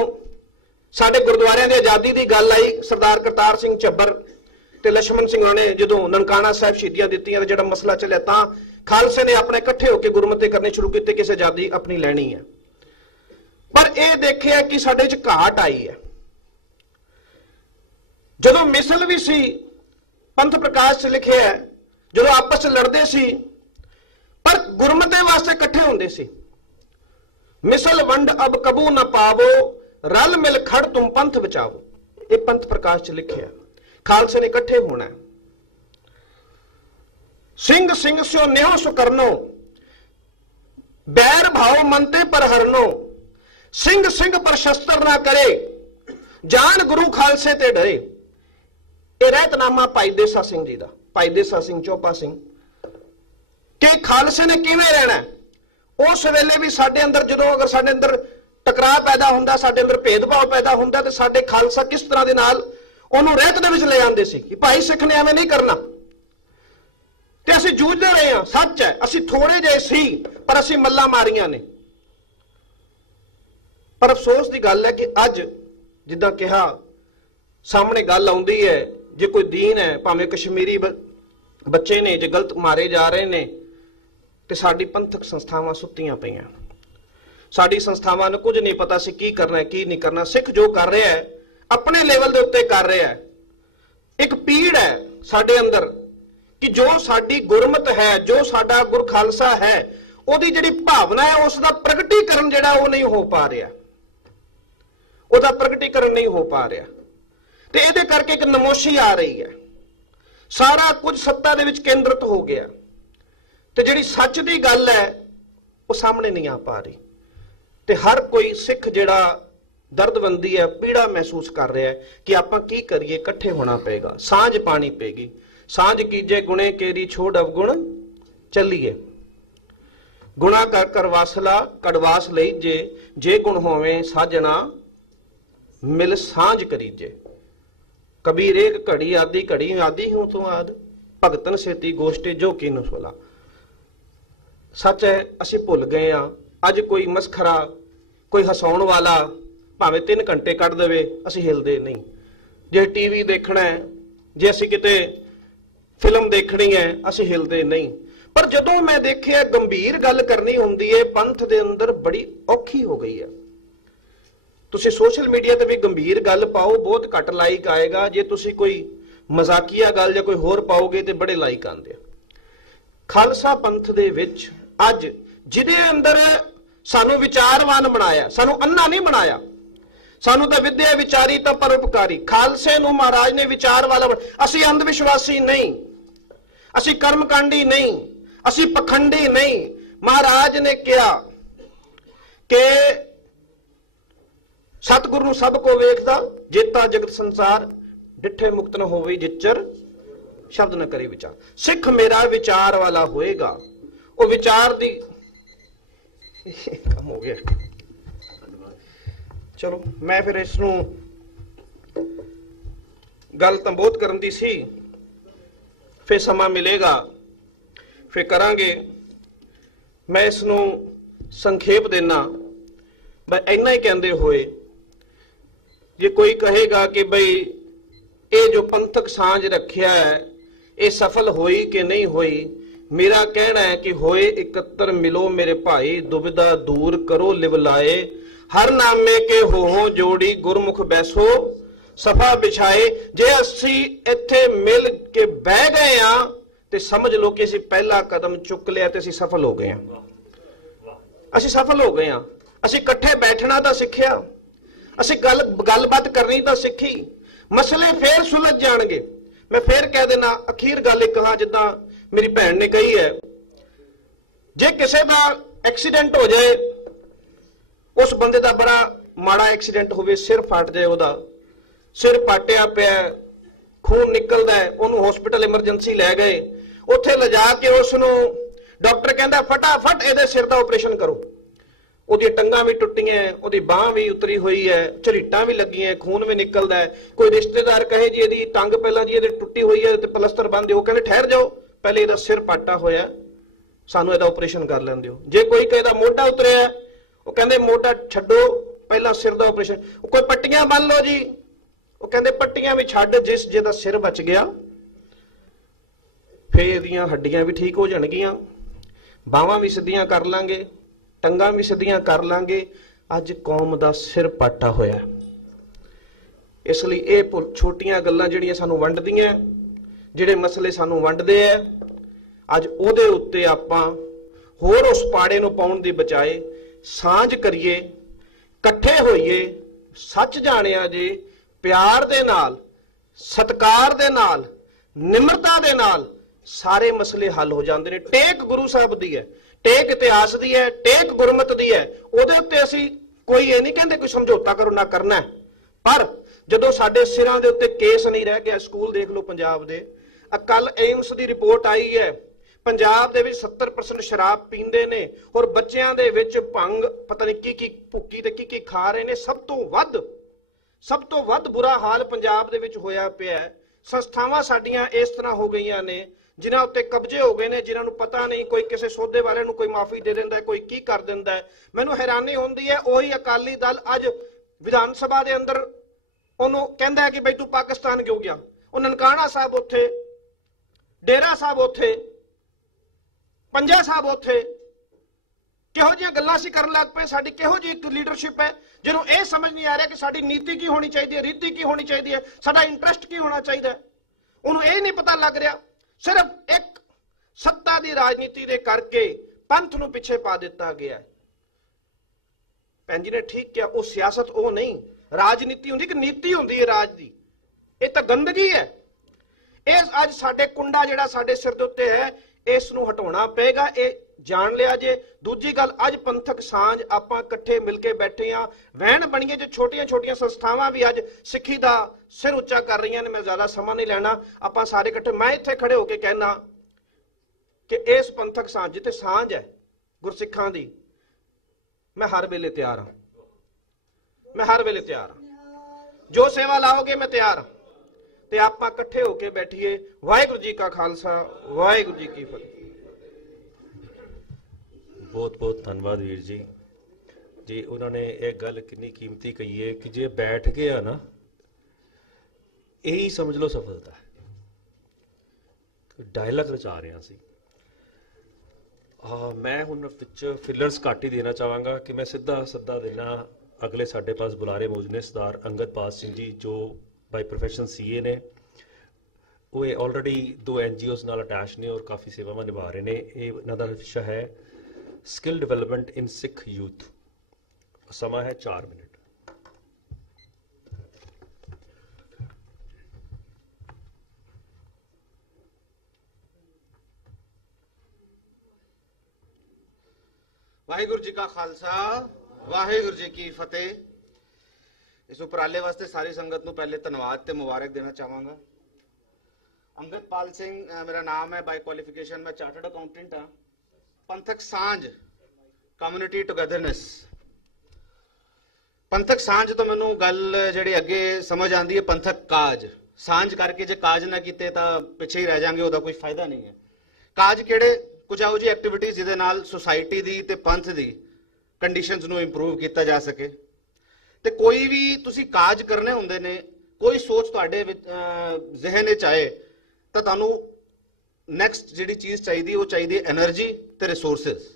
ਸਾਡੇ ਗੁਰਦੁਆਰਿਆਂ ਦੀ ਆਜ਼ਾਦੀ ਦੀ ਗੱਲ ਆਈ, ਸਰਦਾਰ ਕਰਤਾਰ ਸਿੰਘ ਝੱਬਰ ਤੇ ਲਛਮਣ ਸਿੰਘ ਨੇ ਜਦੋਂ ਨਨਕਾਣਾ ਸਾਹਿਬ ਸ਼ਹੀਦੀਆਂ ਦਿੱਤੀਆਂ ਤੇ ਜਿਹੜਾ ਮਸਲਾ ਚੱਲਿਆ, ਤਾਂ ਖਾਲਸੇ ਨੇ ਆਪਣੇ ਇਕੱਠੇ ਹੋ ਕੇ ਗੁਰਮਤੇ ਕਰਨੇ ਸ਼ੁਰੂ ਕੀਤੇ, ਕਿਸੇ ਆਜ਼ਾਦੀ ਆਪਣੀ ਲੈਣੀ ਹੈ। ਪਰ ਇਹ ਦੇਖਿਆ ਕਿ ਸਾਡੇ 'ਚ ਘਾਟ ਆਈ ਹੈ। ਜਦੋਂ ਮਿਸਲ ਵੀ ਸੀ, ਪੰਥ ਪ੍ਰਕਾਸ਼ 'ਚ ਲਿਖਿਆ ਹੈ, ਜਦੋਂ ਆਪਸ 'ਚ ਲੜਦੇ ਸੀ ਪਰ ਗੁਰਮਤੇ ਵਾਸਤੇ ਇਕੱਠੇ ਹੁੰਦੇ ਸੀ। ਮਿਸਲ ਵੰਡ ਅਬ ਕਬੂ ਨਾ ਪਾਵੋ, ਰਲ ਮਿਲ ਖੜ ਤੁਮ ਪੰਥ ਬਚਾਵੋ, ਇਹ ਪੰਥ ਪ੍ਰਕਾਸ਼ 'ਚ ਲਿਖਿਆ। ਖਾਲਸੇ ਨੇ ਇਕੱਠੇ ਹੋਣਾ। ਸਿੰਘ ਸਿੰਘ ਸਿਓ ਨਿਉ ਸੁ ਕਰਨੋ, ਬੈਰ ਭਾਉ ਮੰਤੇ ਪਰ ਹਰਨੋ, ਸਿੰਘ ਸਿੰਘ ਪਰ ਸ਼ਸਤਰ ਨਾ ਕਰੇ, ਜਾਨ ਗੁਰੂ ਖਾਲਸੇ ਤੇ ਡਰੇ। ਇਹ ਰਹਿਤਨਾਮਾ ਭਾਈ ਦੇਸਾ ਸਿੰਘ ਜੀ ਦਾ, ਭਾਈ ਦੇਸਾ ਸਿੰਘ ਚੋਪਾ ਸਿੰਘ, ਕਿ ਖਾਲਸੇ ਨੇ ਕਿਵੇਂ ਰਹਿਣਾ। ਉਸ ਵੇਲੇ ਵੀ ਸਾਡੇ ਅੰਦਰ ਜਦੋਂ ਅਗਰ ਸਾਡੇ ਅੰਦਰ ਟਕਰਾਅ ਪੈਦਾ ਹੁੰਦਾ, ਸਾਡੇ ਅੰਦਰ ਭੇਦਭਾਵ ਪੈਦਾ ਹੁੰਦਾ, ਤੇ ਸਾਡੇ ਖਾਲਸਾ ਕਿਸ ਤਰ੍ਹਾਂ ਦੇ ਨਾਲ ਉਹਨੂੰ ਰਹਿਤ ਦੇ ਵਿੱਚ ਲੈ ਆਉਂਦੇ ਸੀ ਕਿ ਭਾਈ ਸਿੱਖ ਨੇ ਐਵੇਂ ਨਹੀਂ ਕਰਨਾ। ਤੇ ਅਸੀਂ ਜੂਝਦੇ ਰਹੇ ਹਾਂ, ਸੱਚ ਹੈ, ਅਸੀਂ ਥੋੜੇ ਜਿਹੇ ਸੀ ਪਰ ਅਸੀਂ ਮੱਲਾਂ ਮਾਰੀਆਂ ਨੇ। ਪਰ ਅਫਸੋਸ ਦੀ ਗੱਲ ਹੈ ਕਿ ਅੱਜ ਜਿੱਦਾਂ ਕਿਹਾ ਸਾਹਮਣੇ ਗੱਲ ਆਉਂਦੀ ਹੈ, ਜੇ ਕੋਈ ਦੀਨ ਹੈ, ਭਾਵੇਂ ਕਸ਼ਮੀਰੀ ਬੱਚੇ ਨੇ ਜੇ ਗਲਤ ਮਾਰੇ ਜਾ ਰਹੇ ਨੇ, ਤੇ ਸਾਡੀ ਪੰਥਕ ਸੰਸਥਾਵਾਂ ਸੁੱਤੀਆਂ ਪਈਆਂ। ਸਾਡੀ ਸੰਸਥਾਵਾਂ ਨੂੰ ਕੁਝ ਨਹੀਂ ਪਤਾ ਸੀ ਕੀ ਕਰਨਾ ਹੈ ਕੀ ਨਹੀਂ ਕਰਨਾ। ਸਿੱਖ ਜੋ ਕਰ ਰਿਹਾ ਹੈ ਆਪਣੇ ਲੈਵਲ ਦੇ ਉੱਤੇ ਕਰ ਰਿਹਾ ਹੈ। ਇੱਕ ਪੀੜ ਹੈ ਸਾਡੇ ਅੰਦਰ ਕਿ ਜੋ ਸਾਡੀ ਗੁਰਮਤ ਹੈ, ਜੋ ਸਾਡਾ ਗੁਰ ਖਾਲਸਾ ਹੈ, ਉਹਦੀ ਜਿਹੜੀ ਭਾਵਨਾ ਹੈ, ਉਸ ਦਾ ਪ੍ਰਗਟੀਕਰਨ ਜਿਹੜਾ ਉਹ ਨਹੀਂ ਹੋ ਪਾ ਰਿਹਾ, ਉਹਦਾ ਪ੍ਰਗਟੀਕਰਨ ਨਹੀਂ ਹੋ ਪਾ ਰਿਹਾ। ਤੇ ਇਹਦੇ ਕਰਕੇ ਇੱਕ ਨਮੋਸ਼ੀ ਆ ਰਹੀ ਹੈ, ਸਾਰਾ ਕੁਝ ਸੱਤਾ ਦੇ ਵਿੱਚ ਕੇਂਦਰਿਤ ਹੋ ਗਿਆ, ਤੇ ਜਿਹੜੀ ਸੱਚ ਦੀ ਗੱਲ ਹੈ ਉਹ ਸਾਹਮਣੇ ਨਹੀਂ ਆ ਪਾ ਰਹੀ। ਤੇ ਹਰ ਕੋਈ ਸਿੱਖ ਜਿਹੜਾ ਦਰਦਬੰਦੀ ਹੈ, ਪੀੜਾ ਮਹਿਸੂਸ ਕਰ ਰਿਹਾ ਹੈ ਕਿ ਆਪਾਂ ਕੀ ਕਰੀਏ, ਇਕੱਠੇ ਹੋਣਾ ਪਏਗਾ, ਸਾਂਝ ਪਾਣੀ ਪਏਗੀ। ਸਾਂਝ ਕੀਜੇ ਗੁਣੇ ਕੇਰੀ ਛੋੜ ਅਵਗੁਣ ਚੱਲੀਏ, ਗੁਣਾ ਕਰ ਕਰ ਵਾਸਲਾ ਕੜਵਾਸ ਲਈ ਜੇ ਗੁਣ ਹੋਵੇ ਸਾਜਣਾ ਮਿਲ ਸਾਂਝ ਕਰੀਜੇ। ਕਬੀਰ ਏਕ ਘੜੀ ਆਦੀ ਘੜੀ ਆਦੀ ਹੂੰ ਤੂੰ ਆਦ, ਭਗਤਨ ਸੇਤੀ ਗੋਸ਼ਟੇ ਜੋ ਕੀਨੁ ਸੁਲਾ। ਸੱਚ ਹੈ, ਅਸੀਂ ਭੁੱਲ ਗਏ ਆ। ਅੱਜ ਕੋਈ ਮਸਖਰਾ, ਕੋਈ ਹਸਾਉਣ ਵਾਲਾ ਭਾਵੇਂ 3 ਘੰਟੇ ਕੱਢ ਦੇਵੇ, ਅਸੀਂ ਹਿਲਦੇ ਨਹੀਂ। ਜੇ ਟੀਵੀ ਦੇਖਣਾ ਹੈ, ਜੇ ਅਸੀਂ ਕਿਤੇ ਫਿਲਮ ਦੇਖਣੀ ਹੈ, ਅਸੀਂ ਹਿਲਦੇ ਨਹੀਂ। ਪਰ ਜਦੋਂ ਮੈਂ ਦੇਖਿਆ ਗੰਭੀਰ ਗੱਲ ਕਰਨੀ ਹੁੰਦੀ ਹੈ, ਪੰਥ ਦੇ ਅੰਦਰ ਬੜੀ ਔਖੀ ਹੋ ਗਈ ਹੈ। ਤੁਸੀਂ ਸੋਸ਼ਲ ਮੀਡੀਆ ਤੇ ਵੀ ਗੰਭੀਰ ਗੱਲ ਪਾਓ, ਬਹੁਤ ਘੱਟ ਲਾਈਕ ਆਏਗਾ। ਜੇ ਤੁਸੀਂ ਕੋਈ ਮਜ਼ਾਕੀਆ ਗੱਲ ਜਾਂ ਕੋਈ ਹੋਰ ਪਾਓਗੇ ਤੇ ਬੜੇ ਲਾਈਕ ਆਉਂਦੇ ਆ। ਖਾਲਸਾ ਪੰਥ ਦੇ ਵਿੱਚ ਅੱਜ ਜਿਹਦੇ ਅੰਦਰ ਸਾਨੂੰ ਵਿਚਾਰਵਾਨ ਬਣਾਇਆ, ਸਾਨੂੰ ਅੰਨਾ ਨਹੀਂ ਬਣਾਇਆ, ਸਾਨੂੰ ਤਾਂ ਵਿਦਿਆ ਵਿਚਾਰੀ ਤਾਂ ਪਰਉਪਕਾਰੀ। ਖਾਲਸੇ ਨੂੰ ਮਹਾਰਾਜ ਨੇ ਵਿਚਾਰ ਵਾਲਾ। ਅਸੀਂ ਅੰਧ ਵਿਸ਼ਵਾਸੀ ਨਹੀਂ, ਅਸੀਂ ਕਰਮਕਾਂਡੀ ਨਹੀਂ, ਅਸੀਂ ਪਖੰਡੀ ਨਹੀਂ। ਮਹਾਰਾਜ ਨੇ ਕਿਹਾ ਕਿ ਸਤਿਗੁਰੂ ਨੂੰ ਸਭ ਕੋ ਵੇਖਦਾ, ਜੇਤਾ ਜਗਤ ਸੰਸਾਰ, ਡਿੱਠੇ ਮੁਕਤ ਨ ਹੋਵੇ ਜਿਚਰ ਸ਼ਬਦ ਨਾ ਕਰੇ ਵਿਚਾਰ। ਸਿੱਖ ਮੇਰਾ ਵਿਚਾਰ ਵਾਲਾ ਹੋਏਗਾ। ਉਹ ਵਿਚਾਰ ਦੀ ਕੰਮ ਹੋ ਗਿਆ। ਚਲੋ ਮੈਂ ਫਿਰ ਇਸ ਨੂੰ ਗੱਲ ਤਾਂ ਬਹੁਤ ਕਰਨ ਦੀ ਸੀ, ਫਿਰ ਸਮਾਂ ਮਿਲੇਗਾ ਫਿਰ ਕਰਾਂਗੇ। ਮੈਂ ਇਸ ਨੂੰ ਸੰਖੇਪ ਦੇਣਾ ਬਈ ਇੰਨਾ ਹੀ ਕਹਿੰਦੇ ਹੋਏ, ਜੇ ਕੋਈ ਕਹੇਗਾ ਕਿ ਬਈ ਇਹ ਜੋ ਪੰਥਕ ਸਾਂਝ ਰੱਖਿਆ ਹੈ ਇਹ ਸਫਲ ਹੋਈ ਕਿ ਨਹੀਂ ਹੋਈ, ਮੇਰਾ ਕਹਿਣਾ ਹੈ ਕਿ ਹੋਏ ਇਕੱਤਰ ਮਿਲੋ ਮੇਰੇ ਭਾਈ, ਦੁਬਿਧਾ ਦੂਰ ਕਰੋ ਲਿਵ ਲਾਏ, ਹਰ ਨਾਮੇ ਕੇ ਹੋ ਜੋੜੀ ਗੁਰਮੁਖ ਬੈਸੋ ਸਫਾ ਵਿਛਾਏ। ਜੇ ਅਸੀਂ ਇੱਥੇ ਮਿਲ ਕੇ ਬਹਿ ਗਏ ਆ ਤੇ ਸਮਝ ਲਓ ਕਿ ਅਸੀਂ ਪਹਿਲਾ ਕਦਮ ਚੁੱਕ ਲਿਆ ਤੇ ਅਸੀਂ ਸਫਲ ਹੋ ਗਏ ਆ। ਅਸੀਂ ਸਫਲ ਹੋ ਗਏ ਆ। ਅਸੀਂ ਇਕੱਠੇ ਬੈਠਣਾ ਤਾਂ ਸਿੱਖਿਆ, ਅਸੀਂ ਗੱਲਬਾਤ ਕਰਨੀ ਤਾਂ ਸਿੱਖੀ, ਮਸਲੇ ਫੇਰ ਸੁਲਝ ਜਾਣਗੇ। ਮੈਂ ਫੇਰ ਕਹਿ ਦੇਣਾ, ਅਖੀਰ ਗੱਲ ਇੱਕ ਕਹਾਂ ਜਿੱਦਾਂ ਮੇਰੀ ਭੈਣ ਨੇ ਕਹੀ ਹੈ, ਜੇ ਕਿਸੇ ਦਾ ਐਕਸੀਡੈਂਟ ਹੋ ਜਾਏ, ਉਸ ਬੰਦੇ ਦਾ ਬੜਾ ਮਾੜਾ ਐਕਸੀਡੈਂਟ ਹੋਵੇ, ਸਿਰ ਫਟ ਜਾਏ, ਉਹਦਾ ਸਿਰ ਪਾਟਿਆ ਪਿਆ, ਖੂਨ ਨਿਕਲਦਾ ਹੈ, ਉਹਨੂੰ ਹਸਪੀਟਲ ਐਮਰਜੈਂਸੀ ਲੈ ਗਏ, ਉੱਥੇ ਲਿਜਾ ਕੇ ਉਸ ਨੂੰ ਡਾਕਟਰ ਕਹਿੰਦਾ ਫਟਾਫਟ ਇਹਦੇ ਸਿਰ ਦਾ ਆਪਰੇਸ਼ਨ ਕਰੋ। ਉਹਦੀਆਂ ਟੰਗਾਂ ਵੀ ਟੁੱਟੀਆਂ, ਉਹਦੀ ਬਾਂਹ ਵੀ ਉਤਰੀ ਹੋਈ ਹੈ, ਝਰੀਟਾਂ ਵੀ ਲੱਗੀਆਂ, ਖੂਨ ਵੀ ਨਿਕਲਦਾ ਹੈ। ਕੋਈ ਰਿਸ਼ਤੇਦਾਰ ਕਹੇ ਜੀ ਇਹਦੀ ਟੰਗ ਪਹਿਲਾਂ ਜੀ ਇਹਦੇ ਟੁੱਟੀ ਹੋਈ ਹੈ ਤੇ ਪਲਸਤਰ ਬੰਨ ਦਿਓ, ਕਹਿੰਦੇ ਠਹਿਰ ਜਾਓ, ਪਹਿਲੇ ਇਹਦਾ ਸਿਰ ਪਾਟਾ ਹੋਇਆ, ਸਾਨੂੰ ਇਹਦਾ ਆਪਰੇਸ਼ਨ ਕਰ ਲੈਣ ਦਿਓ। ਜੇ ਕੋਈ ਕਹੇ ਦਾ ਮੋਢਾ ਉਤਰਿਆ, ਉਹ ਕਹਿੰਦੇ ਮੋਢਾ ਛੱਡੋ, ਪਹਿਲਾਂ ਸਿਰ ਦਾ ਆਪਰੇਸ਼ਨ। ਕੋਈ ਪੱਟੀਆਂ ਬੰਨ ਲਓ ਜੀ, ਉਹ ਕਹਿੰਦੇ ਪੱਟੀਆਂ ਵੀ ਛੱਡ, ਜਿਸ ਜਿਹਦਾ ਸਿਰ ਬਚ ਗਿਆ ਫੇਰ ਇਹਦੀਆਂ ਹੱਡੀਆਂ ਵੀ ਠੀਕ ਹੋ ਜਾਣਗੀਆਂ, ਬਾਹਾਂ ਵੀ ਸਿੱਧੀਆਂ ਕਰ ਲਾਂਗੇ, ਟੰਗਾਂ ਵੀ ਸਿੱਧੀਆਂ ਕਰ ਲਾਂਗੇ। ਅੱਜ ਕੌਮ ਦਾ ਸਿਰ ਪਾਟਾ ਹੋਇਆ। ਇਸ ਲਈ ਇਹ ਛੋਟੀਆਂ ਗੱਲਾਂ ਜਿਹੜੀਆਂ ਸਾਨੂੰ ਵੰਡਦੀਆਂ, ਜਿਹੜੇ ਮਸਲੇ ਸਾਨੂੰ ਵੰਡਦੇ ਆ, ਅੱਜ ਉਹਦੇ ਉੱਤੇ ਆਪਾਂ ਹੋਰ ਉਸ ਪਾੜੇ ਨੂੰ ਪਾਉਣ ਦੀ ਬਜਾਏ ਸਾਂਝ ਕਰੀਏ, ਇਕੱਠੇ ਹੋਈਏ, ਸੱਚ ਜਾਣਿਆ ਜੇ, ਪਿਆਰ ਦੇ ਨਾਲ, ਸਤਿਕਾਰ ਦੇ ਨਾਲ, ਨਿਮਰਤਾ ਦੇ ਨਾਲ ਸਾਰੇ ਮਸਲੇ ਹੱਲ ਹੋ ਜਾਂਦੇ ਨੇ। ਟੇਕ ਗੁਰੂ ਸਾਹਿਬ ਦੀ ਹੈ, ਟੇਕ ਇਤਿਹਾਸ ਦੀ ਹੈ, ਟੇਕ ਗੁਰਮਤ ਦੀ ਹੈ। ਉਹਦੇ ਉੱਤੇ ਅਸੀਂ ਕੋਈ ਇਹ ਨਹੀਂ ਕਹਿੰਦੇ ਕੋਈ ਸਮਝੌਤਾ ਕਰੋ ਨਾ ਕਰਨਾ, ਪਰ ਜਦੋਂ ਸਾਡੇ ਸਿਰਾਂ ਦੇ ਉੱਤੇ ਕੇਸ ਨਹੀਂ ਰਹਿ ਗਿਆ, ਸਕੂਲ ਦੇਖ ਲਓ ਪੰਜਾਬ ਦੇ, ਕੱਲ ਏਮਸ ਦੀ ਰਿਪੋਰਟ ਆਈ ਹੈ, ਪੰਜਾਬ ਦੇ ਵਿੱਚ 70% ਸ਼ਰਾਬ ਪੀਂਦੇ ਨੇ ਔਰ ਬੱਚਿਆਂ ਦੇ ਵਿੱਚ ਭੰਗ ਪਤਾ ਨਹੀਂ ਕੀ ਭੁੱਕੀ ਤੇ ਕੀ ਖਾ ਰਹੇ ਨੇ। ਸਭ ਤੋਂ ਵੱਧ ਬੁਰਾ ਹਾਲ ਪੰਜਾਬ ਦੇ ਵਿੱਚ ਹੋਇਆ ਪਿਆ ਹੈ। ਸੰਸਥਾਵਾਂ ਸਾਡੀਆਂ ਇਸ ਤਰ੍ਹਾਂ ਹੋ ਗਈਆਂ ਨੇ ਜਿਨ੍ਹਾਂ ਉੱਤੇ ਕਬਜ਼ੇ ਹੋ ਗਏ ਨੇ, ਜਿਨ੍ਹਾਂ ਨੂੰ ਪਤਾ ਨਹੀਂ, ਕੋਈ ਕਿਸੇ ਸੌਦੇ ਵਾਲੇ ਨੂੰ ਕੋਈ ਮਾਫੀ ਦੇ ਦਿੰਦਾ, ਕੋਈ ਕੀ ਕਰ ਦਿੰਦਾ। ਮੈਨੂੰ ਹੈਰਾਨੀ ਹੁੰਦੀ ਹੈ, ਉਹੀ ਅਕਾਲੀ ਦਲ ਅੱਜ ਵਿਧਾਨ ਸਭਾ ਦੇ ਅੰਦਰ ਉਹਨੂੰ ਕਹਿੰਦਾ ਹੈ ਕਿ ਬਈ ਤੂੰ ਪਾਕਿਸਤਾਨ ਕਿਉਂ ਗਿਆ। ਉਹ ਨਨਕਾਣਾ ਸਾਹਿਬ ਉੱਥੇ, ਡੇਰਾ ਸਾਹਿਬ ਉੱਥੇ, ਪੰਜਾ ਸਾਹਿਬ ਉੱਥੇ, ਕਿਹੋ ਜਿਹੀਆਂ ਗੱਲਾਂ ਅਸੀਂ ਕਰਨ ਲੱਗ ਪਏ। ਸਾਡੀ ਕਿਹੋ ਜਿਹੀ ਇੱਕ ਲੀਡਰਸ਼ਿਪ ਹੈ ਜਿਹਨੂੰ ਇਹ ਸਮਝ ਨਹੀਂ ਆ ਰਿਹਾ ਕਿ ਸਾਡੀ ਨੀਤੀ ਕੀ ਹੋਣੀ ਚਾਹੀਦੀ ਹੈ, ਰੀਤੀ ਕੀ ਹੋਣੀ ਚਾਹੀਦੀ ਹੈ, ਸਾਡਾ ਇੰਟਰਸਟ ਕੀ ਹੋਣਾ ਚਾਹੀਦਾ ਹੈ। ਉਹਨੂੰ ਇਹ ਨਹੀਂ ਪਤਾ ਲੱਗ ਰਿਹਾ। ਸਿਰਫ ਇੱਕ ਸੱਤਾ ਦੀ ਰਾਜਨੀਤੀ ਦੇ ਕਰਕੇ ਪੰਥ ਨੂੰ ਪਿੱਛੇ ਪਾ ਦਿੱਤਾ ਗਿਆ। ਭੈਣ ਜੀ ਨੇ ਠੀਕ ਕਿਹਾ, ਉਹ ਸਿਆਸਤ ਉਹ ਨਹੀਂ, ਰਾਜਨੀਤੀ ਹੁੰਦੀ, ਇੱਕ ਨੀਤੀ ਹੁੰਦੀ ਹੈ ਰਾਜ ਦੀ। ਇਹ ਤਾਂ ਗੰਦਗੀ ਹੈ। ਇਹ ਅੱਜ ਸਾਡੇ ਕੁੰਡਾ ਜਿਹੜਾ ਸਾਡੇ ਸਿਰ ਦੇ ਉੱਤੇ ਹੈ, ਇਸ ਨੂੰ ਹਟਾਉਣਾ ਪਏਗਾ। ਇਹ ਜਾਣ ਲਿਆ ਜੇ। ਦੂਜੀ ਗੱਲ, ਅੱਜ ਪੰਥਕ ਸਾਂਝ ਆਪਾਂ ਇਕੱਠੇ ਮਿਲ ਕੇ ਬੈਠੇ ਆ, ਵਹਿਣ ਬਣੀਏ ਜੋ ਛੋਟੀਆਂ ਸੰਸਥਾਵਾਂ ਵੀ ਅੱਜ ਸਿੱਖੀ ਦਾ ਸਿਰ ਉੱਚਾ ਕਰ ਰਹੀਆਂ ਨੇ। ਮੈਂ ਜ਼ਿਆਦਾ ਸਮਾਂ ਨਹੀਂ ਲੈਣਾ, ਆਪਾਂ ਸਾਰੇ ਇਕੱਠੇ, ਮੈਂ ਇੱਥੇ ਖੜੇ ਹੋ ਕੇ ਕਹਿਣਾ ਕਿ ਇਸ ਪੰਥਕ ਸਾਂਝ ਜਿੱਥੇ ਸਾਂਝ ਹੈ ਗੁਰਸਿੱਖਾਂ ਦੀ, ਮੈਂ ਹਰ ਵੇਲੇ ਤਿਆਰ ਹਾਂ, ਮੈਂ ਹਰ ਵੇਲੇ ਤਿਆਰ ਹਾਂ। ਜੋ ਸੇਵਾ ਲਾਓਗੇ ਮੈਂ ਤਿਆਰ ਹਾਂ, ਤੇ ਆਪਾਂ ਇਕੱਠੇ ਹੋ ਕੇ ਬੈਠੀਏ। ਵਾਹਿਗੁਰੂ ਜੀ ਕਾ ਖਾਲਸਾ, ਵਾਹਿਗੁਰੂ ਜੀ ਕੀ ਫਤਿਹ। ਬਹੁਤ ਬਹੁਤ ਧੰਨਵਾਦ ਵੀਰ ਜੀ। ਜੀ ਉਹਨਾਂ ਨੇ ਇਹ ਗੱਲ ਕਿੰਨੀ ਕੀਮਤੀ ਕਹੀ ਹੈ ਕਿ ਜੇ ਬੈਠ ਗਿਆ ਨਾ, ਇਹੀ ਸਮਝ ਲਓ ਸਫਲਤਾ ਹੈ। ਡਾਇਲੌਗ ਰਚਾ ਰਿਹਾ ਸੀ। ਮੈਂ ਹੁਣ ਵਿੱਚ ਫਿਲਰਸ ਘੱਟ ਹੀ ਦੇਣਾ ਚਾਹਾਂਗਾ ਕਿ ਮੈਂ ਸਿੱਧਾ ਸੱਦਾ ਦੇਣਾ ਅਗਲੇ ਸਾਡੇ ਪਾਸ ਬੁਲਾਰੇ ਮੌਜੂਦ ਨੇ, ਸਰਦਾਰ ਅੰਗਦਪਾਲ ਸਿੰਘ ਜੀ, ਜੋ ਬਾਈ ਪ੍ਰੋਫੈਸ਼ਨ ਸੀਏ ਨੇ। ਉਹ ਇਹ ਆਲਰੇਡੀ 2 NGOs ਨਾਲ ਅਟੈਚ ਨੇ ਔਰ ਕਾਫੀ ਸੇਵਾਵਾਂ ਨਿਭਾ ਰਹੇ ਨੇ। ਇਹ ਇਹਨਾਂ ਦਾ ਵਿਸ਼ਾ ਹੈ ਸਕਿੱਲ ਡਿਵੈਲਪਮੈਂਟ ਇਨ ਸਿੱਖ ਯੂਥ। ਸਮਾਂ ਹੈ 4 ਮਿੰਟ। ਵਾਹਿਗੁਰੂ ਜੀ ਕਾ ਖਾਲਸਾ, ਵਾਹਿਗੁਰੂ ਜੀ ਕੀ ਫਤਿਹ। ਇਸ ਉਪਰਾਲੇ ਵਾਸਤੇ ਸਾਰੀ ਸੰਗਤ ਨੂੰ ਪਹਿਲੇ ਧੰਨਵਾਦ ਤੇ ਮੁਬਾਰਕ ਦੇਣਾ ਚਾਹਾਂਗਾ। ਅੰਗਦਪਾਲ ਸਿੰਘ ਮੇਰਾ ਨਾਮ ਹੈ, ਬਾਈ ਕੁਆਲੀਫਿਕੇਸ਼ਨ ਮੈਂ ਚਾਰਟਰਡ ਅਕਾਊਂਟੈਂਟ ਹਾਂ। ਪੰਥਕ ਸਾਂਝ, ਕਮਿਊਨਿਟੀ ਟੁਗੇਦਰਨੈਸ, ਪੰਥਕ ਸਾਂਝ ਤੋਂ ਮੈਨੂੰ ਗੱਲ ਜਿਹੜੀ ਅੱਗੇ ਸਮਝ ਆਉਂਦੀ ਹੈ ਪੰਥਕ ਕਾਜ। ਸਾਂਝ ਕਰਕੇ ਜੇ ਕਾਜ ਨਾ ਕੀਤੇ ਤਾਂ ਪਿੱਛੇ ਹੀ ਰਹਿ ਜਾਾਂਗੇ, ਉਹਦਾ ਕੋਈ ਫਾਇਦਾ ਨਹੀਂ ਹੈ। ਕਾਜ ਕਿਹੜੇ? ਕੁਝ ਇਹੋ ਜਿਹੀ ਐਕਟੀਵਿਟੀਜ਼ ਜਿਹਦੇ ਨਾਲ ਸੁਸਾਇਟੀ ਦੀ ਤੇ ਪੰਥ ਦੀ ਕੰਡੀਸ਼ਨਸ ਨੂੰ ਇੰਪਰੂਵ ਕੀਤਾ ਜਾ ਸਕੇ। ਤੇ ਕੋਈ ਵੀ ਤੁਸੀਂ ਕਾਜ ਕਰਨੇ ਹੁੰਦੇ ਨੇ, ਕੋਈ ਸੋਚ ਤੁਹਾਡੇ ਜ਼ਿਹਨ ਵਿੱਚ ਆਏ ਤਾਂ ਤੁਹਾਨੂੰ ਨੈਕਸਟ ਜਿਹੜੀ ਚੀਜ਼ ਚਾਹੀਦੀ ਉਹ ਚਾਹੀਦੀ ਹੈ એનર્ਜੀ ਤੇ ਰਿਸੋਰਸਸ।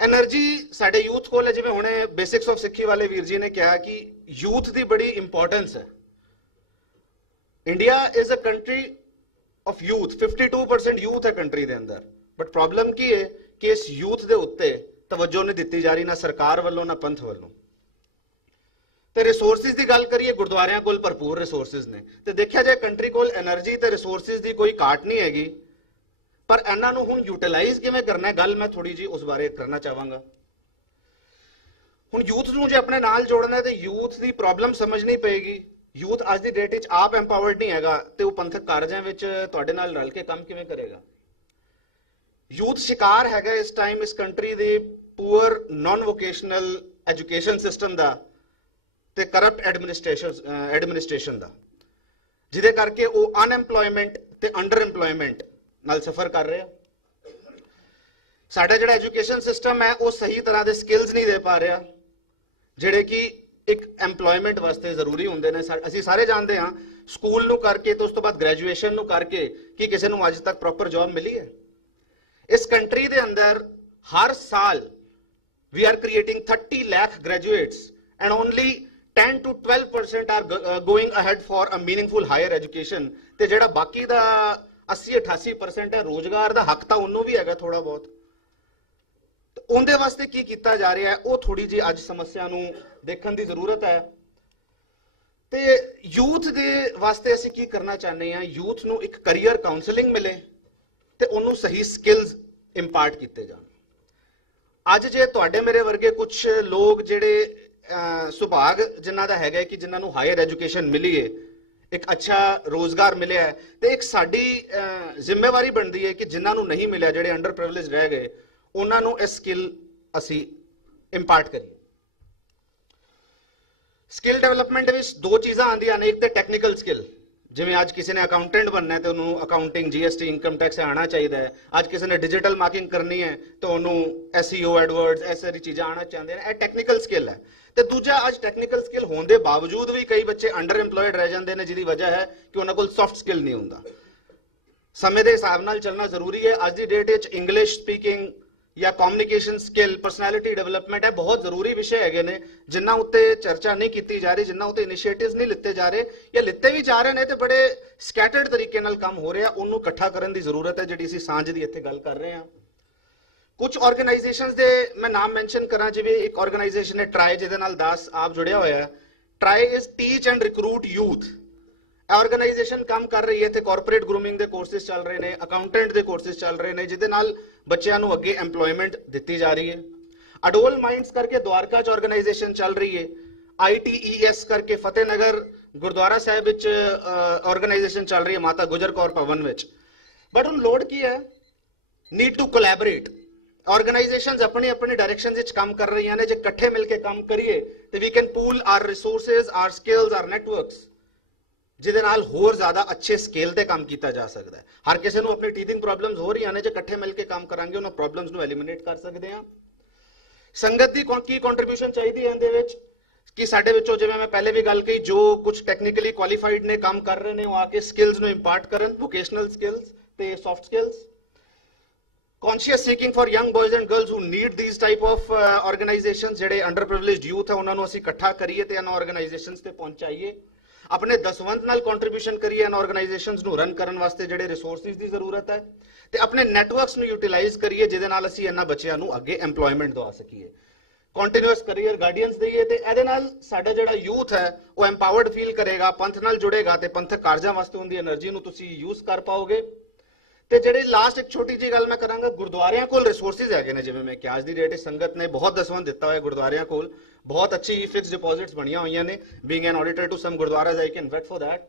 એનર્ਜੀ ਸਾਡੇ ਯੂਥ ਕੋਲ ਹੈ, ਜਿਵੇਂ ਹੁਣੇ ਬੇਸਿਕਸ ਆਫ ਸਿੱਖੀ ਵਾਲੇ ਵੀਰ ਜੀ ਨੇ ਕਿਹਾ ਕਿ ਯੂਥ ਦੀ ਬੜੀ ਇੰਪੋਰਟੈਂਸ ਹੈ। India is a country of youth, 52% youth ਹੈ ਕੰਟਰੀ ਦੇ ਅੰਦਰ, ਬਟ ਪ੍ਰੋਬਲਮ ਕੀ ਹੈ ਕਿ ਇਸ ਯੂਥ ਦੇ ਉੱਤੇ ਤਵੱਜੋ ਨਹੀਂ ਦਿੱਤੀ ਜਾ ਰਹੀ, ਨਾ ਸਰਕਾਰ ਵੱਲੋਂ ਨਾ ਪੰਥ ਵੱਲੋਂ। ਤੇ ਰਿਸੋਰਸਿਸ ਦੀ ਗੱਲ ਕਰੀਏ, ਗੁਰਦੁਆਰਿਆਂ ਕੋਲ ਭਰਪੂਰ ਰਿਸੋਰਸਿਸ ਨੇ, ਤੇ ਦੇਖਿਆ ਜਾਏ ਕੰਟਰੀ ਕੋਲ એનર્ਜੀ ਤੇ ਰਿਸੋਰਸਿਸ ਦੀ ਕੋਈ ਘਾਟ ਨਹੀਂ ਹੈਗੀ, ਪਰ ਇਹਨਾਂ ਨੂੰ ਹੁਣ ਯੂਟਿਲਾਈਜ਼ ਕਿਵੇਂ ਕਰਨਾ ਹੈ, ਗੱਲ ਮੈਂ ਥੋੜੀ ਜੀ ਉਸ ਬਾਰੇ ਕਰਨਾ ਚਾਹਾਂਗਾ। ਹੁਣ ਯੂਥ ਨੂੰ ਜੇ ਆਪਣੇ ਨਾਲ ਜੋੜਨਾ ਹੈ ਤੇ ਯੂਥ ਦੀ ਪ੍ਰੋਬਲਮ ਸਮਝਣੀ ਪਏਗੀ। ਯੂਥ ਅੱਜ ਦੀ ਡੇਟ ਵਿੱਚ ਆਪ ਐਮਪਾਵਰਡ ਨਹੀਂ ਹੈਗਾ ਤੇ ਉਹ ਪੰਥਕ ਕਾਰਜਾਂ ਵਿੱਚ ਤੁਹਾਡੇ ਨਾਲ ਰਲ ਕੇ ਕੰਮ ਕਿਵੇਂ ਕਰੇਗਾ? ਯੂਥ ਸ਼ਿਕਾਰ ਹੈਗਾ ਇਸ ਟਾਈਮ ਇਸ ਕੰਟਰੀ ਦੇ poor non vocational education system ਦਾ ਤੇ ਕਰਪਟ ਐਡਮਿਨਿਸਟ੍ਰੇਸ਼ਨ ਦਾ, ਜਿਹਦੇ ਕਰਕੇ ਉਹ ਅਨਐਮਪਲੋਇਮੈਂਟ ਤੇ ਅੰਡਰ ਐਮਪਲੋਇਮੈਂਟ ਨਾਲ ਸਫਰ ਕਰ ਰਿਹਾ। ਸਾਡਾ ਜਿਹੜਾ ਐਜੂਕੇਸ਼ਨ ਸਿਸਟਮ ਹੈ ਉਹ ਸਹੀ ਤਰ੍ਹਾਂ ਦੇ ਸਕਿੱਲਸ ਨਹੀਂ ਦੇ ਪਾ ਰਿਹਾ ਜਿਹੜੇ ਕਿ ਇੱਕ ਐਮਪਲੋਇਮੈਂਟ ਵਾਸਤੇ ਜ਼ਰੂਰੀ ਹੁੰਦੇ ਨੇ। ਅਸੀਂ ਸਾਰੇ ਜਾਣਦੇ ਹਾਂ ਸਕੂਲ ਨੂੰ ਕਰਕੇ ਤੇ ਉਸ ਤੋਂ ਬਾਅਦ ਗ੍ਰੈਜੂਏਸ਼ਨ ਨੂੰ ਕਰਕੇ ਕਿ ਕਿਸੇ ਨੂੰ ਅੱਜ ਤੱਕ ਪ੍ਰੋਪਰ ਜੌਬ ਮਿਲੀ ਹੈ? ਇਸ ਕੰਟਰੀ ਦੇ ਅੰਦਰ ਹਰ ਸਾਲ we are creating 30 lakh graduates and only 10 to 12% are going ahead for a meaningful higher education, ਤੇ ਜਿਹੜਾ ਬਾਕੀ ਦਾ 80-88% ਹੈ ਰੋਜ਼ਗਾਰ ਦਾ ਹੱਕ ਤਾਂ ਉਹਨੂੰ ਵੀ ਹੈਗਾ ਥੋੜਾ ਬਹੁਤ। ਉਹਦੇ ਵਾਸਤੇ ਕੀ ਕੀਤਾ ਜਾ ਰਿਹਾ ਹੈ ਉਹ ਥੋੜੀ ਜਿਹੀ ਅੱਜ ਸਮੱਸਿਆ ਨੂੰ ਦੇਖਣ ਦੀ ਜ਼ਰੂਰਤ ਹੈ। ਤੇ ਯੂਥ ਦੇ ਵਾਸਤੇ ਅਸੀਂ ਕੀ ਕਰਨਾ ਚਾਹੁੰਦੇ ਹਾਂ? ਯੂਥ ਨੂੰ ਇੱਕ ਕੈਰੀਅਰ ਕਾਉਂਸਲਿੰਗ ਮਿਲੇ ਤੇ ਉਹਨੂੰ ਸਹੀ ਸਕਿੱਲਸ ਇੰਪਾਰਟ ਕੀਤੇ ਜਾਣ। ਅੱਜ ਜੇ ਤੁਹਾਡੇ ਮੇਰੇ ਵਰਗੇ ਕੁਝ ਲੋਕ ਜਿਹੜੇ ਸੁਭਾਗ ਜਿਨ੍ਹਾਂ ਦਾ ਹੈਗਾ ਕਿ ਜਿਨ੍ਹਾਂ ਨੂੰ ਹਾਇਰ ਐਜੂਕੇਸ਼ਨ ਮਿਲੀ ਹੈ, ਇੱਕ ਅੱਛਾ ਰੋਜ਼ਗਾਰ ਮਿਲਿਆ ਹੈ, ਤੇ ਇੱਕ ਸਾਡੀ ਜ਼ਿੰਮੇਵਾਰੀ ਬਣਦੀ ਹੈ ਕਿ ਜਿਨ੍ਹਾਂ ਨੂੰ ਨਹੀਂ ਮਿਲਿਆ, ਜਿਹੜੇ ਅੰਡਰ ਪ੍ਰਿਵਿਲੇਜ ਰਹਿ ਗਏ, ਉਹਨਾਂ ਨੂੰ ਇਹ ਸਕਿੱਲ ਅਸੀਂ ਇੰਪਾਰਟ ਕਰੀਏ। ਸਕਿੱਲ ਡਿਵੈਲਪਮੈਂਟ ਦੇ ਵਿੱਚ ਦੋ ਚੀਜ਼ਾਂ ਆਉਂਦੀਆਂ ਨੇ, ਇੱਕ ਤੇ ਟੈਕਨੀਕਲ ਸਕਿੱਲ, ਜਿਵੇਂ ਅੱਜ ਕਿਸੇ ਨੇ ਅਕਾਊਂਟੈਂਟ ਬਣਨਾ ਹੈ ਤੇ ਉਹਨੂੰ ਅਕਾਊਂਟਿੰਗ, ਜੀਐਸਟੀ, ਇਨਕਮ ਟੈਕਸ ਆਉਣਾ ਚਾਹੀਦਾ ਹੈ। ਅੱਜ ਕਿਸੇ ਨੇ ਡਿਜੀਟਲ ਮਾਰਕੀਟਿੰਗ ਕਰਨੀ ਹੈ ਤਾਂ ਉਹਨੂੰ ਐਸਈਓ, ਐਡਵਰਡਸ, ਇਹ ਸਾਰੀ ਚੀਜ਼ਾਂ ਆਉਣਾ ਚਾਹੁੰਦੇ ਨੇ, ਇਹ ਟੈਕਨੀਕਲ ਸਕਿੱਲ ਹੈ। ਤੇ ਦੂਜਾ, ਅੱਜ ਟੈਕਨੀਕਲ ਸਕਿੱਲ ਹੋਣ ਦੇ ਬਾਵਜੂਦ ਵੀ ਕਈ ਬੱਚੇ ਅੰਡਰ ਐਮਪਲੋਇਡ ਰਹਿ ਜਾਂਦੇ ਨੇ, ਜਿਹਦੀ ਵਜ੍ਹਾ ਹੈ ਕਿ ਉਹਨਾਂ ਕੋਲ ਸੌਫਟ ਸਕਿੱਲ ਨਹੀਂ ਹੁੰਦਾ। ਸਮੇਂ ਦੇ ਹਿਸਾਬ ਨਾਲ ਚੱਲਣਾ ਜ਼ਰੂਰੀ ਹੈ। ਅੱਜ ਦੀ ਡੇਟ ਵਿੱਚ ਇੰਗਲਿਸ਼ ਸਪੀਕਿੰਗ ਜਾਂ ਕਮਿਊਨੀਕੇਸ਼ਨ ਸਕਿੱਲ, ਪਰਸਨੈਲਿਟੀ ਡਿਵੈਲਪਮੈਂਟ ਹੈ ਬਹੁਤ ਜ਼ਰੂਰੀ ਵਿਸ਼ੇ ਹੈਗੇ ਨੇ, ਜਿਨ੍ਹਾਂ ਉੱਤੇ ਚਰਚਾ ਨਹੀਂ ਕੀਤੀ ਜਾ ਰਹੀ, ਜਿਨ੍ਹਾਂ ਉੱਤੇ ਇਨੀਸ਼ੀਏਟਿਵਸ ਨਹੀਂ ਲਿੱਤੇ ਜਾ ਰਹੇ, ਜਾਂ ਲਿੱਤੇ ਵੀ ਜਾ ਰਹੇ ਨੇ ਤੇ ਬੜੇ ਸਕੈਟਰਡ ਤਰੀਕੇ ਨਾਲ ਕੰਮ ਹੋ ਰਿਹਾ। ਉਹਨੂੰ ਇਕੱਠਾ ਕਰਨ ਦੀ ਜ਼ਰੂਰਤ ਹੈ, ਜਿਹੜੀ ਅਸੀਂ ਸਾਂਝ ਦੀ ਇੱਥੇ ਗੱਲ ਕਰ ਰਹੇ ਹਾਂ। ਕੁਝ ਆਰਗੇਨਾਈਜੇਸ਼ਨਸ ਦੇ ਮੈਂ ਨਾਮ ਮੈਂਸ਼ਨ ਕਰਾਂ, ਜਿਵੇਂ ਇੱਕ ਆਰਗੇਨਾਈਜੇਸ਼ਨ ਹੈ ਟਰਾਈ, ਜਿਹਦੇ ਨਾਲ ਦਾਸ ਆਪ ਜੁੜਿਆ ਹੋਇਆ ਹੈ। Try is teach and recruit youth. ਇਹ ਆਰਗੇਨਾਈਜੇਸ਼ਨ ਕੰਮ ਕਰ ਰਹੀ ਹੈ ਤੇ ਕਾਰਪੋਰੇਟ ਗਰੂਮਿੰਗ ਦੇ ਕੋਰਸਿਸ ਚੱਲ ਰਹੇ ਨੇ, ਅਕਾਊਂਟੈਂਟ ਦੇ ਕੋਰਸਿਸ ਚੱਲ ਰਹੇ ਨੇ, ਜਿਹਦੇ ਨਾਲ ਬੱਚਿਆਂ ਨੂੰ ਅੱਗੇ ਐਮਪਲੋਇਮੈਂਟ ਦਿੱਤੀ ਜਾ ਰਹੀ ਹੈ। ਅਡੋਲ ਮਾਈਂਡਸ ਕਰਕੇ ਦੁਆਰਕਾ 'ਚ ਆਰਗੇਨਾਈਜੇਸ਼ਨ ਚੱਲ ਰਹੀ ਹੈ। ITES ਕਰਕੇ ਫਤਿਹਨਗਰ ਗੁਰਦੁਆਰਾ ਸਾਹਿਬ ਵਿੱਚ ਆਰਗੇਨਾਈਜੇਸ਼ਨ ਚੱਲ ਰਹੀ ਹੈ, ਮਾਤਾ ਗੁਜਰ ਕੌਰ ਭਵਨ ਵਿੱਚ। ਬਟ ਹੁਣ ਲੋੜ ਕੀ ਹੈ? Need to collaborate. ਆਰਗੇਨਾਈਜੇਸ਼ਨਸ ਆਪਣੀ ਆਪਣੀ ਡਾਇਰੈਕਸ਼ਨ ਵਿੱਚ ਕੰਮ ਕਰ ਰਹੀਆਂ ਨੇ। ਜੇ ਇਕੱਠੇ ਮਿਲ ਕੇ ਕੰਮ ਕਰੀਏ ਤੇ we can pool our resources, our skills, our networks, ਜਿਹਦੇ ਨਾਲ ਹੋਰ ਜ਼ਿਆਦਾ ਅੱਛੇ ਸਕੇਲ ਤੇ ਕੰਮ ਕੀਤਾ ਜਾ ਸਕਦਾ ਹੈ। ਹਰ ਕਿਸੇ ਨੂੰ ਆਪਣੀ ਟੀਥਿੰਗ ਪ੍ਰੋਬਲਮਸ ਹੋ ਰਹੀਆਂ ਨੇ, ਜੇ ਇਕੱਠੇ ਮਿਲ ਕੇ ਕੰਮ ਕਰਾਂਗੇ ਉਹਨਾਂ ਪ੍ਰੋਬਲਮਸ ਨੂੰ ਐਲੀਮੀਨੇਟ ਕਰ ਸਕਦੇ ਹਾਂ। ਸੰਗਤ ਦੀ ਕੀ ਕੰਟਰੀਬਿਊਸ਼ਨ ਚਾਹੀਦੀ ਹੈ ਇਹਦੇ ਵਿੱਚ? ਕਿ ਸਾਡੇ ਵਿੱਚੋਂ, ਜਿਵੇਂ ਮੈਂ ਪਹਿਲੇ ਵੀ ਗੱਲ ਕਹੀ, ਜੋ ਕੁਝ ਟੈਕਨੀਕਲੀ ਕੁਆਲੀਫਾਈਡ ਨੇ, ਕੰਮ ਕਰ ਰਹੇ ਨੇ, ਉਹ ਆ ਕੇ ਸਕਿੱਲਸ ਨੂੰ ਇੰਪਾਰਟ ਕਰਨ, ਵੋਕੇਸ਼ਨਲ ਸਕਿੱਲਸ ਤੇ soft skills. Conscious seeking for young boys and girls who need these type of organizations, ਜਿਹੜੇ ਅੰਡਰ ਪ੍ਰਿਵਿਲੇਜਡ ਯੂਥ ਹੈ ਉਹਨਾਂ ਨੂੰ ਅਸੀਂ ਇਕੱਠਾ ਕਰੀਏ ਤੇ ਇਹਨਾਂ ਆਰਗੇਨਾਈਜੇਸ਼ਨਸ ਤੇ ਪਹੁੰਚਾਈਏ। ਆਪਣੇ ਦਸਵੰਧ ਨਾਲ ਕੰਟਰੀਬਿਊਸ਼ਨ ਕਰੀਏ ਇਹਨਾਂ ਆਰਗੇਨਾਈਜੇਸ਼ਨਸ ਨੂੰ ਰਨ ਕਰਨ ਵਾਸਤੇ, ਜਿਹੜੇ ਰਿਸੋਰਸਿਸ ਦੀ ਜ਼ਰੂਰਤ ਹੈ, ਤੇ ਆਪਣੇ ਨੈਟਵਰਕਸ ਨੂੰ ਯੂਟਿਲਾਈਜ਼ ਕਰੀਏ, ਜਿਹਦੇ ਨਾਲ ਅਸੀਂ ਇਹਨਾਂ ਬੱਚਿਆਂ ਨੂੰ ਅੱਗੇ ਐਮਪਲੋਇਮੈਂਟ ਦਵਾ ਸਕੀਏ, ਕੰਟੀਨਿਊਅਸ ਕਰੀਅਰ ਗਾਈਡੈਂਸ ਦੇਈਏ, ਤੇ ਇਹਦੇ ਨਾਲ ਸਾਡਾ ਜਿਹੜਾ ਯੂਥ ਹੈ ਉਹ ਐਮਪਾਵਰਡ ਫੀਲ ਕਰੇਗਾ, ਪੰਥ ਨਾਲ ਜੁੜੇਗਾ ਤੇ ਪੰਥਕ ਕਾਰਜਾਂ ਵਾਸਤੇ ਉਹਦੀ એનર્ਜੀ ਨੂੰ ਤੁਸੀਂ ਯੂਜ਼ ਕਰ ਪਾਓਗੇ। ਤੇ ਜਿਹੜੇ ਲਾਸਟ ਇੱਕ ਛੋਟੀ ਜਿਹੀ ਗੱਲ ਮੈਂ ਕਰਾਂਗਾ, ਗੁਰਦੁਆਰਿਆਂ ਕੋਲ ਰਿਸੋਰਸਿਸ ਹੈਗੇ ਨੇ, ਜਿਵੇਂ ਮੈਂ ਕਿਹਾ ਅੱਜ ਦੀ ਡੇਟ ਵਿੱਚ ਸੰਗਤ ਨੇ ਬਹੁਤ ਦਸਵੰਧ ਦਿੱਤਾ ਹੋਇਆ, ਗੁਰਦੁਆਰਿਆਂ ਕੋਲ ਬਹੁਤ ਅੱਛੀ ਫਿਕਸ ਡਿਪੋਜ਼ਿਟਸ ਬਣੀਆਂ ਹੋਈਆਂ ਨੇ। Being an auditor to some gurdwaras I can vet for that,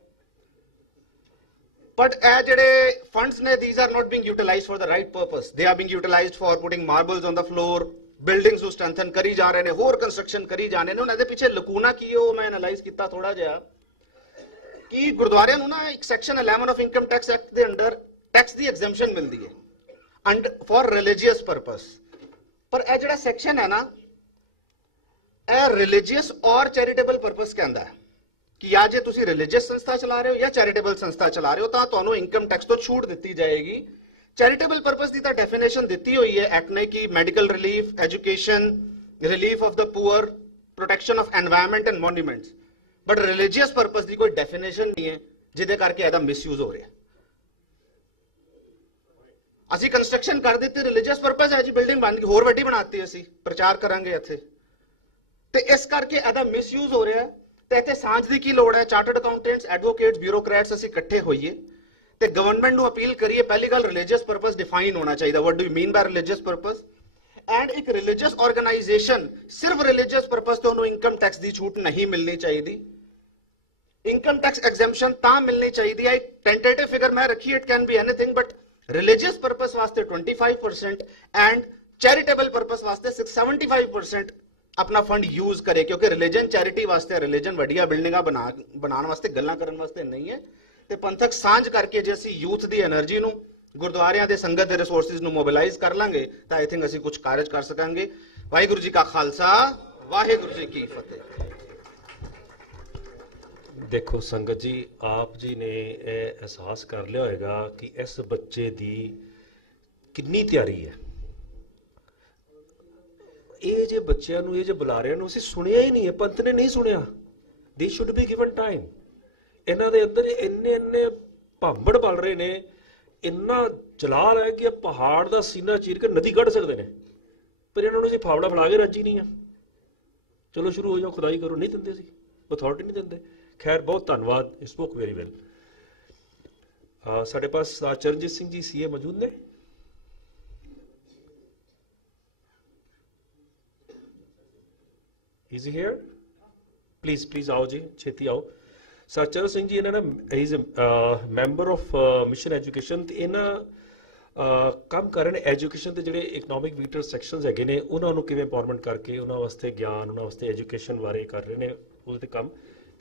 but ਇਹ ਜਿਹੜੇ ਫੰਡਸ ਨੇ, these are not being utilized for the right purpose. They are being utilized for putting marbles on the floor, buildings ਨੂੰ strengthen ਕਰੀ ਜਾ ਰਹੇ ਨੇ, ਹੋਰ construction ਕਰੀ ਜਾਣੇ ਨੇ। ਉਹਨਾਂ ਦੇ ਪਿੱਛੇ ਲਕੂਨਾ ਕੀ ਹੈ ਉਹ ਮੈਂ ਐਨਾਲਾਈਜ਼ ਕੀਤਾ ਥੋੜਾ ਜਿਹਾ। ਕਿ ਗੁਰਦੁਆਰਿਆਂ ਨੂੰ ਨਾ ਇੱਕ section 11 of income tax act ਦੇ ਅੰਡਰ ਟੈਕਸ ਦੀ ਐਗਜ਼ੈਂਪਸ਼ਨ ਮਿਲਦੀ ਹੈ ਐਂਡ ਫॉर ਰਿਲੀਜੀਅਸ ਪਰਪਸ। ਪਰ ਇਹ ਜਿਹੜਾ ਸੈਕਸ਼ਨ ਹੈ ਨਾ, ਇਹ ਰਿਲੀਜੀਅਸ ਔਰ ਚੈਰੀਟੇਬਲ ਪਰਪਸ ਕਹਿੰਦਾ ਹੈ ਕਿ ਆ ਜੇ ਤੁਸੀਂ ਰਿਲੀਜੀਅਸ ਸੰਸਥਾ ਚਲਾ ਰਹੇ ਹੋ ਜਾਂ ਚੈਰੀਟੇਬਲ ਸੰਸਥਾ ਚਲਾ ਰਹੇ ਹੋ ਤਾਂ ਤੁਹਾਨੂੰ ਇਨਕਮ ਟੈਕਸ ਤੋਂ ਛੂਟ ਦਿੱਤੀ ਜਾਏਗੀ। ਚੈਰੀਟੇਬਲ ਪਰਪਸ ਦੀ ਤਾਂ ਡੈਫੀਨੇਸ਼ਨ ਦਿੱਤੀ ਹੋਈ ਹੈ ਐਕਟ ਨੇ ਕਿ medical relief, education, relief of the poor, protection of environment and monuments. But religious purpose ਦੀ ਕੋਈ ਡੈਫੀਨੇਸ਼ਨ ਨਹੀਂ ਹੈ, ਜਿਹਦੇ ਕਰਕੇ ਇਹਦਾ ਮਿਸਯੂਜ਼ ਹੋ ਰਿਹਾ। ਅਸੀਂ ਕੰਸਟਰਕਸ਼ਨ ਕਰ ਦਿੱਤੀ, ਰਿਲੀਜੀਅਸ ਪਰਪਸ ਹੈ ਜੀ, ਬਿਲਡਿੰਗ ਬਣ ਗਈ, ਹੋਰ ਵੱਡੀ ਬਣਾਤੀ, ਅਸੀਂ ਪ੍ਰਚਾਰ ਕਰਾਂਗੇ ਇੱਥੇ, ਤੇ ਇਸ ਕਰਕੇ ਇਹਦਾ ਮਿਸਯੂਜ਼ ਹੋ ਰਿਹਾ। ਤੇ ਇੱਥੇ ਸਾਂਝ ਦੀ ਕੀ ਲੋੜ ਹੈ? ਚਾਰਟਰਡ ਅਕਾਊਂਟੈਂਟਸ, ਐਡਵੋਕੇਟਸ, ਬਿਊਰੋਕਰੈਟਸ ਅਸੀਂ ਇਕੱਠੇ ਹੋਈਏ ਤੇ ਗਵਰਨਮੈਂਟ ਨੂੰ ਅਪੀਲ ਕਰੀਏ। ਪਹਿਲੀ ਗੱਲ, ਰਿਲੀਜੀਅਸ ਪਰਪਸ ਡਿਫਾਈਨ ਹੋਣਾ ਚਾਹੀਦਾ। What do you mean ਬਾय religious purpose? And ਇੱਕ ਰਿਲੀਜੀਅਸ ਆਰਗੇਨਾਈਜੇਸ਼ਨ ਸਿਰਫ ਰਿਲੀਜੀਅਸ ਪਰਪਸ ਤੋਂ ਉਹਨੂੰ ਇਨਕਮ ਟੈਕਸ ਦੀ ਛੂਟ ਨਹੀਂ ਮਿਲਣੀ ਚਾਹੀਦੀ। ਇਨਕਮ ਟੈਕਸ ਐਗਜ਼ੈਂਪਸ਼ਨ ਤਾਂ ਮਿਲਣੀ ਚਾਹੀਦੀ ਹੈ। ਟੈਂਟੇਟਿਵ ਫਿਗਰ ਮੈਂ ਰੱਖੀ, it can B anything, but religious purpose ਵਾਸਤੇ 25% ਐਂਡ ਚੈਰੀਟੇਬਲ ਪਰਪਸ ਵਾਸਤੇ 75% अपना फंड यूज करे, क्योंकि रिलीजन चैरिटी वास्ते, रिलीजन वड्डिया बिल्डिंगां बनाने वास्ते, गल्लां करन वास्ते नहीं है। ते पंथक सांझ करके जे असीं यूथ दी एनर्जी नूं, गुरुद्वारियां दे संगत दे रिसोर्सिस नूं मोबिलाइज कर लांगे तां आई थिंक असीं कुछ कारज कर सकांगे। वाहिगुरू जी का खालसा, वाहिगुरू जी की फतेह। देखो संगत जी, आप जी ने यह एहसास कर लिया होगा कि इस बच्चे दी कितनी तैयारी है। ਇਹ ਜੇ ਬੱਚਿਆਂ ਨੂੰ, ਇਹ ਜੇ ਬੁਲਾਰਿਆਂ ਨੂੰ ਅਸੀਂ ਸੁਣਿਆ ਹੀ ਨਹੀਂ ਹੈ, ਪੰਥ ਨੇ ਨਹੀਂ ਸੁਣਿਆ। ਦੇ ਸ਼ੁੱਡ ਬੀ ਗਿਵਨ ਟਾਈਮ। ਇਹਨਾਂ ਦੇ ਅੰਦਰ ਇੰਨੇ ਭਾਂਬੜ ਬਲ ਰਹੇ ਨੇ, ਇੰਨਾ ਜਲਾਲ ਹੈ ਕਿ ਪਹਾੜ ਦਾ ਸੀਨਾ ਚੀਰ ਕੇ ਨਦੀ ਕੱਢ ਸਕਦੇ ਨੇ, ਪਰ ਇਹਨਾਂ ਨੂੰ ਅਸੀਂ ਫਾਵੜਾ ਫੜਾ ਕੇ ਰਾਜੀ ਨਹੀਂ ਆ। ਚਲੋ ਸ਼ੁਰੂ ਹੋ ਜਾਓ, ਖੁਦਾਈ ਕਰੋ, ਨਹੀਂ ਦਿੰਦੇ ਸੀ, ਅਥਾਰਟੀ ਨਹੀਂ ਦਿੰਦੇ। ਖੈਰ, ਬਹੁਤ ਧੰਨਵਾਦ, ਸਪੋਕ ਵੈਰੀ ਵੈਲ। ਸਾਡੇ ਪਾਸ ਚਰਨਜੀਤ ਸਿੰਘ ਜੀ ਸੀਏ ਮੌਜੂਦ ਨੇ। Is he here? Please आओ जी, छेती आओ। सर चरण सिंह जी इन्होंने he is a member of mission education ਤੇ ਇਹਨਾਂ ਕੰਮ ਕਰ ਰਹੇ ਨੇ ਐਜੂਕੇਸ਼ਨ ਤੇ ਜਿਹੜੇ ਇਕਨੋਮਿਕ ਵੀਟਰ ਸੈਕਸ਼ਨਸ ਹੈਗੇ ਨੇ ਉਹਨਾਂ ਨੂੰ ਕਿਵੇਂ ਇੰਪਾਵਰਮੈਂਟ ਕਰਕੇ ਉਹਨਾਂ ਵਾਸਤੇ ਗਿਆਨ, ਉਹਨਾਂ ਵਾਸਤੇ ਐਜੂਕੇਸ਼ਨ ਬਾਰੇ ਕਰ ਰਹੇ ਨੇ ਉਹਦੇ ਕੰਮ।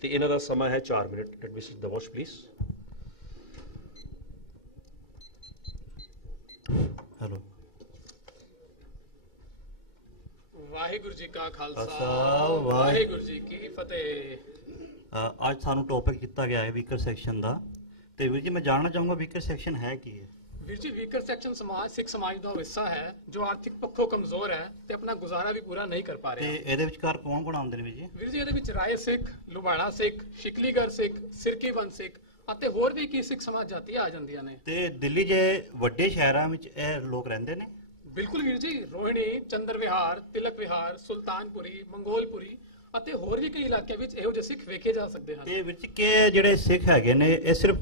ਤੇ ਇਹਨਾਂ ਦਾ ਸਮਾਂ ਹੈ 4 minute. Let me sit the watch please. Hello. Waheguru ji ਕਾ ਖਾਲਸਾ, ਵਾਹਿਗੁਰੂ ਜੀ ਕੀ ਫਤਿਹ। ਅੱਜ ਸਾਨੂੰ ਟੌਪਿਕ ਦਿੱਤਾ ਗਿਆ ਹੈ ਵੀਕਰ ਸੈਕਸ਼ਨ ਦਾ, ਤੇ ਵੀਰ ਜੀ ਮੈਂ ਜਾਣਨਾ ਚਾਹੂੰਗਾ ਵੀਕਰ ਸੈਕਸ਼ਨ ਹੈ ਕੀ ਹੈ? ਵੀਰ ਜੀ, ਵੀਕਰ ਸੈਕਸ਼ਨ ਸਿੱਖ ਸਮਾਜ ਦਾ ਹਿੱਸਾ ਹੈ ਜੋ ਆਰਥਿਕ ਪੱਖੋਂ ਕਮਜ਼ੋਰ ਹੈ ਤੇ ਆਪਣਾ ਗੁਜ਼ਾਰਾ ਵੀ ਪੂਰਾ ਨਹੀਂ ਕਰ ਪਾ ਰਿਹਾ। ਤੇ ਇਹਦੇ ਵਿਚਕਾਰ ਕੌਣ ਕੌਣ ਆਉਂਦੇ ਨੇ ਵੀਰ ਜੀ? ਵੀਰ ਜੀ, ਇਹਦੇ ਵਿੱਚ ਰਾਏ ਸਿੱਖ, ਲੁਬਾਣਾ ਸਿੱਖ, ਸ਼ਿਕਲੀਗਰ ਸਿੱਖ, ਸਿਰਕੀਵੰਤ ਸਿੱਖ ਅਤੇ ਹੋਰ ਵੀ ਕੀ ਸਿੱਖ ਸਮਾਜ ਜਾਤੀਆਂ ਆ ਜਾਂਦੀਆਂ ਨੇ। ਤੇ ਦਿੱਲੀ ਜੇ ਵੱਡੇ ਸ਼ਹਿਰਾਂ ਵਿੱਚ ਇਹ ਲੋਕ ਰਹਿੰਦੇ ਨੇ? ਬਿਲਕੁਲ ਵੀਰ ਜੀ, ਰੋਹਿਣੀ, ਚੰਦਰ ਵਿਹਾਰ, ਤਿਲਕ ਵਿਹਾਰ, ਸੁਲਤਾਨਪੁਰੀ, ਮੰਗੋਲਪੁਰੀ ਅਤੇ ਹੋਰ ਵੀ ਕਈ ਇਲਾਕਿਆਂ ਵਿੱਚ ਇਹੋ ਜਿਹੇ ਸਿੱਖ ਵੇਖੇ ਜਾ ਸਕਦੇ ਹਨ। ਤੇ ਵਿੱਚ ਕਿ ਜਿਹੜੇ ਸਿੱਖ ਹੈਗੇ ਨੇ ਇਹ ਸਿਰਫ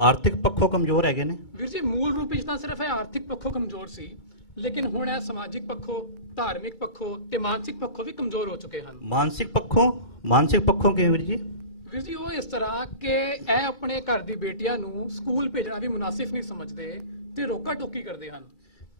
ਆਰਥਿਕ ਪੱਖੋਂ ਕਮਜ਼ੋਰ ਹੈਗੇ ਨੇ? ਵੀਰ ਜੀ, ਮੂਲ ਰੂਪ ਵਿੱਚ ਤਾਂ ਸਿਰਫ ਇਹ ਆਰਥਿਕ ਪੱਖੋਂ ਕਮਜ਼ੋਰ ਸੀ, ਲੇਕਿਨ ਹੁਣ ਇਹ ਸਮਾਜਿਕ ਪੱਖੋਂ, ਧਾਰਮਿਕ ਪੱਖੋਂ ਤੇ ਮਾਨਸਿਕ ਪੱਖੋਂ ਵੀ ਕਮਜ਼ੋਰ ਹੋ ਚੁੱਕੇ ਹਨ। ਮਾਨਸਿਕ ਪੱਖੋਂ ਕਿਵੇਂ ਵੀਰ ਜੀ? ਵੀਰ ਜੀ, ਉਹ ਇਸ ਤਰ੍ਹਾਂ ਕਿ ਇਹ ਆਪਣੇ ਘਰ ਦੀ ਬੇਟੀਆਂ ਨੂੰ ਸਕੂਲ ਭੇਜਣਾ ਵੀ ਮੁਨਾਸਿਬ ਨਹੀਂ ਸਮਝਦੇ ਤੇ ਰੋਕਾ ਟੋਕੀ ਕਰਦੇ ਹਨ।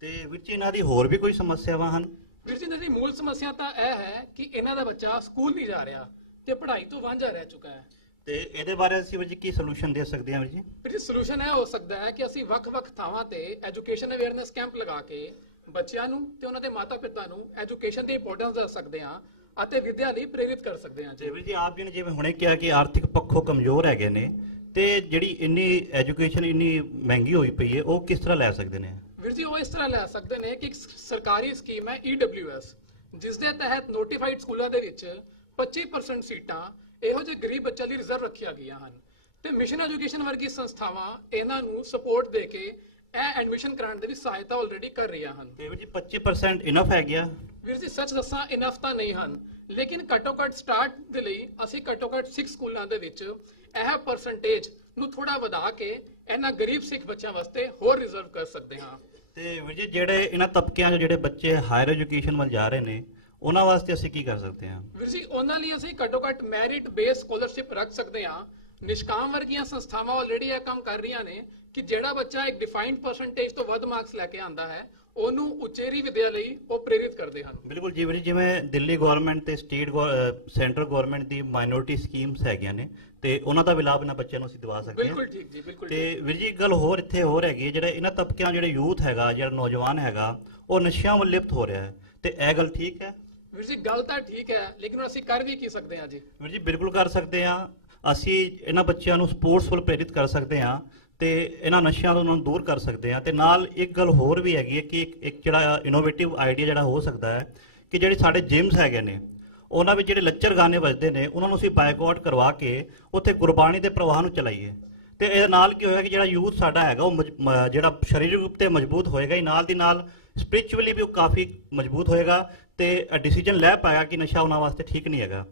ਤੇ ਵੀਰ ਜੀ, ਇਹਨਾਂ ਦੀ ਹੋਰ ਵੀ ਕੋਈ ਸਮੱਸਿਆਵਾਂ ਹਨ? ਵੀਰ ਜੀ, ਇਹਨਾਂ ਦੀ ਮੂਲ ਸਮੱਸਿਆ ਤਾਂ ਇਹ ਹੈ ਕਿ ਇਹਨਾਂ ਦਾ ਬੱਚਾ ਸਕੂਲ ਨਹੀਂ ਜਾ ਰਿਹਾ ਤੇ ਪੜ੍ਹਾਈ ਤੋਂ ਵਾਂਝਾ ਰਹਿ ਚੁੱਕਾ ਹੈ। ਤੇ ਇਹਦੇ ਬਾਰੇ ਅਸੀਂ ਵੀਰ ਜੀ ਕੀ ਸੋਲੂਸ਼ਨ ਦੇ ਸਕਦੇ ਹਾਂ ਵੀਰ ਜੀ? ਵੀਰ ਜੀ, ਸੋਲੂਸ਼ਨ ਇਹ ਹੋ ਸਕਦਾ ਹੈ ਕਿ ਅਸੀਂ ਵੱਖ-ਵੱਖ ਥਾਵਾਂ ਤੇ ਐਜੂਕੇਸ਼ਨ ਅਵੇਅਰਨੈਸ ਕੈਂਪ ਲਗਾ ਕੇ ਬੱਚਿਆਂ ਨੂੰ ਤੇ ਉਹਨਾਂ ਦੇ ਮਾਤਾ-ਪਿਤਾ ਨੂੰ ਐਜੂਕੇਸ਼ਨ ਦੀ ਇੰਪੋਰਟੈਂਸ ਦੱਸ ਸਕਦੇ ਹਾਂ ਅਤੇ ਵਿਦਿਆ ਲਈ ਪ੍ਰੇਰਿਤ ਕਰ ਸਕਦੇ ਹਾਂ। ਜੀ ਵੀਰ ਜੀ, ਆਪ ਜੀ ਨੇ ਜਿਵੇਂ ਹੁਣੇ ਕਿਹਾ ਕਿ ਆਰਥਿਕ ਪੱਖੋਂ ਕਮਜ਼ੋਰ ਹੈਗੇ ਨੇ, ਤੇ ਜਿਹੜੀ ਇੰਨੀ ਐਜੂਕੇਸ਼ਨ ਇੰਨੀ ਮਹਿੰਗੀ ਹੋਈ ਪਈ ਹੈ ਉਹ ਕਿਸ ਤਰ੍ਹਾਂ ਲੈ ਸਕਦੇ ਨੇ? ਵੀਰ ਜੀ, ਉਹ ਇਸ ਤਰ੍ਹਾਂ ਲੈ ਸਕਦੇ ਨੇ ਕਿ ਇੱਕ ਸਰਕਾਰੀ ਸਕੀਮ ਹੈ EWS, ਜਿਸ ਦੇ ਤਹਿਤ ਨੋਟੀਫਾਈਡ ਸਕੂਲਾਂ ਦੇ ਵਿੱਚ 25% ਸੀਟਾਂ ਇਹੋ ਜਿਹੇ ਗਰੀਬ ਬੱਚਿਆਂ ਲਈ ਰਿਜ਼ਰਵ ਰੱਖੀਆਂ ਗਈਆਂ ਹਨ ਤੇ ਮਿਸ਼ਨ ਐਜੂਕੇਸ਼ਨ ਵਰਗੀ ਸੰਸਥਾਵਾਂ ਇਹਨਾਂ ਨੂੰ ਸਪੋਰਟ ਦੇ ਕੇ ਇਹ ਐਡਮਿਸ਼ਨ ਕਰਾਉਣ ਦੇ ਵੀ ਸਹਾਇਤਾ ਆਲਰੇਡੀ ਕਰ ਰਹੀਆਂ ਹਨ। ਤੇ ਵੀਰ ਜੀ 25% ਇਨਫ ਹੈ ਗਿਆ? ਵੀਰ ਜੀ, ਸੱਚ ਦੱਸਾਂ ਇਨਫ ਤਾਂ ਨਹੀਂ ਹਨ, ਲੇਕਿਨ ਘੱਟੋ ਘੱਟ ਸਟਾਰਟ ਦੇ ਲਈ ਅਸੀਂ ਘੱਟੋ ਘੱਟ 6 ਸਕੂਲਾਂ ਦੇ ਵਿੱਚ ਇਹ ਪਰਸੈਂਟੇਜ ਨੂੰ ਥੋੜਾ ਵਧਾ ਕੇ ਇਹਨਾਂ ਗਰੀਬ ਸਿੱਖ ਬੱਚਿਆਂ ਵਾਸਤੇ ਹੋਰ ਰਿਜ਼ਰਵ ਕਰ ਸਕਦੇ ਹਾਂ। ਤੇ ਵੀਰ ਜੀ, ਜਿਹੜੇ ਇਹਨਾਂ ਤਬਕਿਆਂ 'ਚ ਜਿਹੜੇ ਬੱਚੇ ਹਾਇਰ ਐਜੂਕੇਸ਼ਨ ਵੱਲ ਜਾ ਰਹੇ ਨੇ ਉਹਨਾਂ ਵਾਸਤੇ ਅਸੀਂ ਕੀ ਕਰ ਸਕਦੇ ਹਾਂ? ਵੀਰ ਜੀ, ਉਹਨਾਂ ਲਈ ਅਸੀਂ ਘੱਟੋ ਘੱਟ ਮੈਰਿਟ ਬੇਸ ਸਕਾਲਰਸ਼ਿਪ ਰੱਖ ਸਕਦੇ ਹਾਂ। ਨਿਸ਼ਕਾਮ ਵਰਗੀਆਂ ਸੰਸਥਾਵਾਂ ਆਲਰੇਡੀ ਇਹ ਕੰਮ ਕਰ ਰਹੀਆਂ ਨੇ ਕਿ ਜਿਹੜਾ ਬੱਚਾ ਇੱਕ ਡਿਫਾਈਨਡ ਪਰਸੈਂਟੇਜ ਤੋਂ ਵੱਧ ਮਾਰਕਸ ਲੈ ਕੇ ਆਂਦਾ ਹੈ ਉਹਨੂੰ ਉਚੇਰੀ ਵਿਦਿਆ ਲਈ ਉਹ ਪ੍ਰੇਰਿਤ ਕਰਦੇ ਹਨ। ਬਿਲਕੁਲ ਜੀ ਵੀਰ ਜੀ, ਜਿਵੇਂ ਦਿੱਲੀ ਗਵਰਨਮੈਂਟ ਤੇ ਸੈਂਟਰਲ ਗਵਰਨਮੈਂਟ ਦੀ ਮਾਈਨੋਰਿਟੀ ਸਕੀਮਸ ਹੈਗੀਆਂ ਨੇ ਤੇ ਉਹਨਾਂ ਦਾ ਵੀ ਲਾਭ ਇਹਨਾਂ ਬੱਚਿਆਂ ਨੂੰ ਅਸੀਂ ਦਿਵਾ ਸਕਦੇ ਹਾਂ। ਬਿਲਕੁਲ ਠੀਕ ਜੀ, ਬਿਲਕੁਲ। ਤੇ ਵੀਰ ਜੀ ਇੱਕ ਗੱਲ ਹੋਰ ਇੱਥੇ ਹੋਰ ਹੈਗੀ ਹੈ, ਜਿਹੜੇ ਇਹਨਾਂ ਤਬਕਿਆਂ ਜਿਹੜੇ ਯੂਥ ਹੈਗਾ, ਜਿਹੜਾ ਨੌਜਵਾਨ ਹੈਗਾ, ਉਹ ਨਸ਼ਿਆਂ ਵੱਲ ਲਿਪਤ ਹੋ ਰਿਹਾ ਹੈ, ਤੇ ਇਹ ਗੱਲ ਠੀਕ ਹੈ? ਵੀਰ ਜੀ ਗੱਲ ਤਾਂ ਠੀਕ ਹੈ, ਲੇਕਿਨ ਅਸੀਂ ਕਰ ਵੀ ਕੀ ਸਕਦੇ ਹਾਂ ਜੀ? ਵੀਰ ਜੀ ਬਿਲਕੁਲ ਕਰ ਸਕਦੇ ਹਾਂ। ਅਸੀਂ ਇਹਨਾਂ ਬੱਚਿਆਂ ਨੂੰ ਸਪੋਰਟਸ ਵੱਲ ਪ੍ਰੇਰਿਤ ਕਰ ਸਕਦੇ ਹਾਂ ਤੇ ਇਹਨਾਂ ਨਸ਼ਿਆਂ ਤੋਂ ਉਹਨਾਂ ਨੂੰ ਦੂਰ ਕਰ ਸਕਦੇ ਹਾਂ। ਤੇ ਨਾਲ ਇੱਕ ਗੱਲ ਹੋਰ ਵੀ ਹੈਗੀ ਹੈ ਕਿ ਇੱਕ ਜਿਹੜਾ ਇਨੋਵੇਟਿਵ ਆਈਡੀਆ ਜਿਹੜਾ ਹੋ ਸਕਦਾ ਹੈ ਕਿ ਜਿਹੜੇ ਸਾਡੇ ਜਿਮਸ ਹੈਗੇ ਨੇ ਉਹਨਾਂ ਵਿੱਚ ਜਿਹੜੇ ਲੱਚਰ ਗਾਣੇ ਵੱਜਦੇ ਨੇ ਉਹਨਾਂ ਨੂੰ ਅਸੀਂ ਬਾਈਕਾਟ ਕਰਵਾ ਕੇ ਉੱਥੇ ਗੁਰਬਾਣੀ ਦੇ ਪ੍ਰਵਾਹ ਨੂੰ ਚਲਾਈਏ। ਤੇ ਇਹਦੇ ਨਾਲ ਕੀ ਹੋਏਗਾ ਕਿ ਜਿਹੜਾ ਯੂਥ ਸਾਡਾ ਹੈਗਾ ਉਹ ਜਿਹੜਾ ਸਰੀਰਕ ਰੂਪ ਤੇ ਮਜ਼ਬੂਤ ਹੋਏਗਾ ਹੀ, ਨਾਲ ਦੀ ਨਾਲ ਸਪਿਰਿਚੁਅਲੀ ਵੀ ਉਹ ਕਾਫੀ ਮਜ਼ਬੂਤ ਹੋਏਗਾ ਤੇ ਡਿਸੀਜਨ ਲੈ ਪਾਏਗਾ ਕਿ ਨਸ਼ਾ ਉਹਨਾਂ ਵਾਸਤੇ ਠੀਕ ਨਹੀਂ ਹੈਗਾ।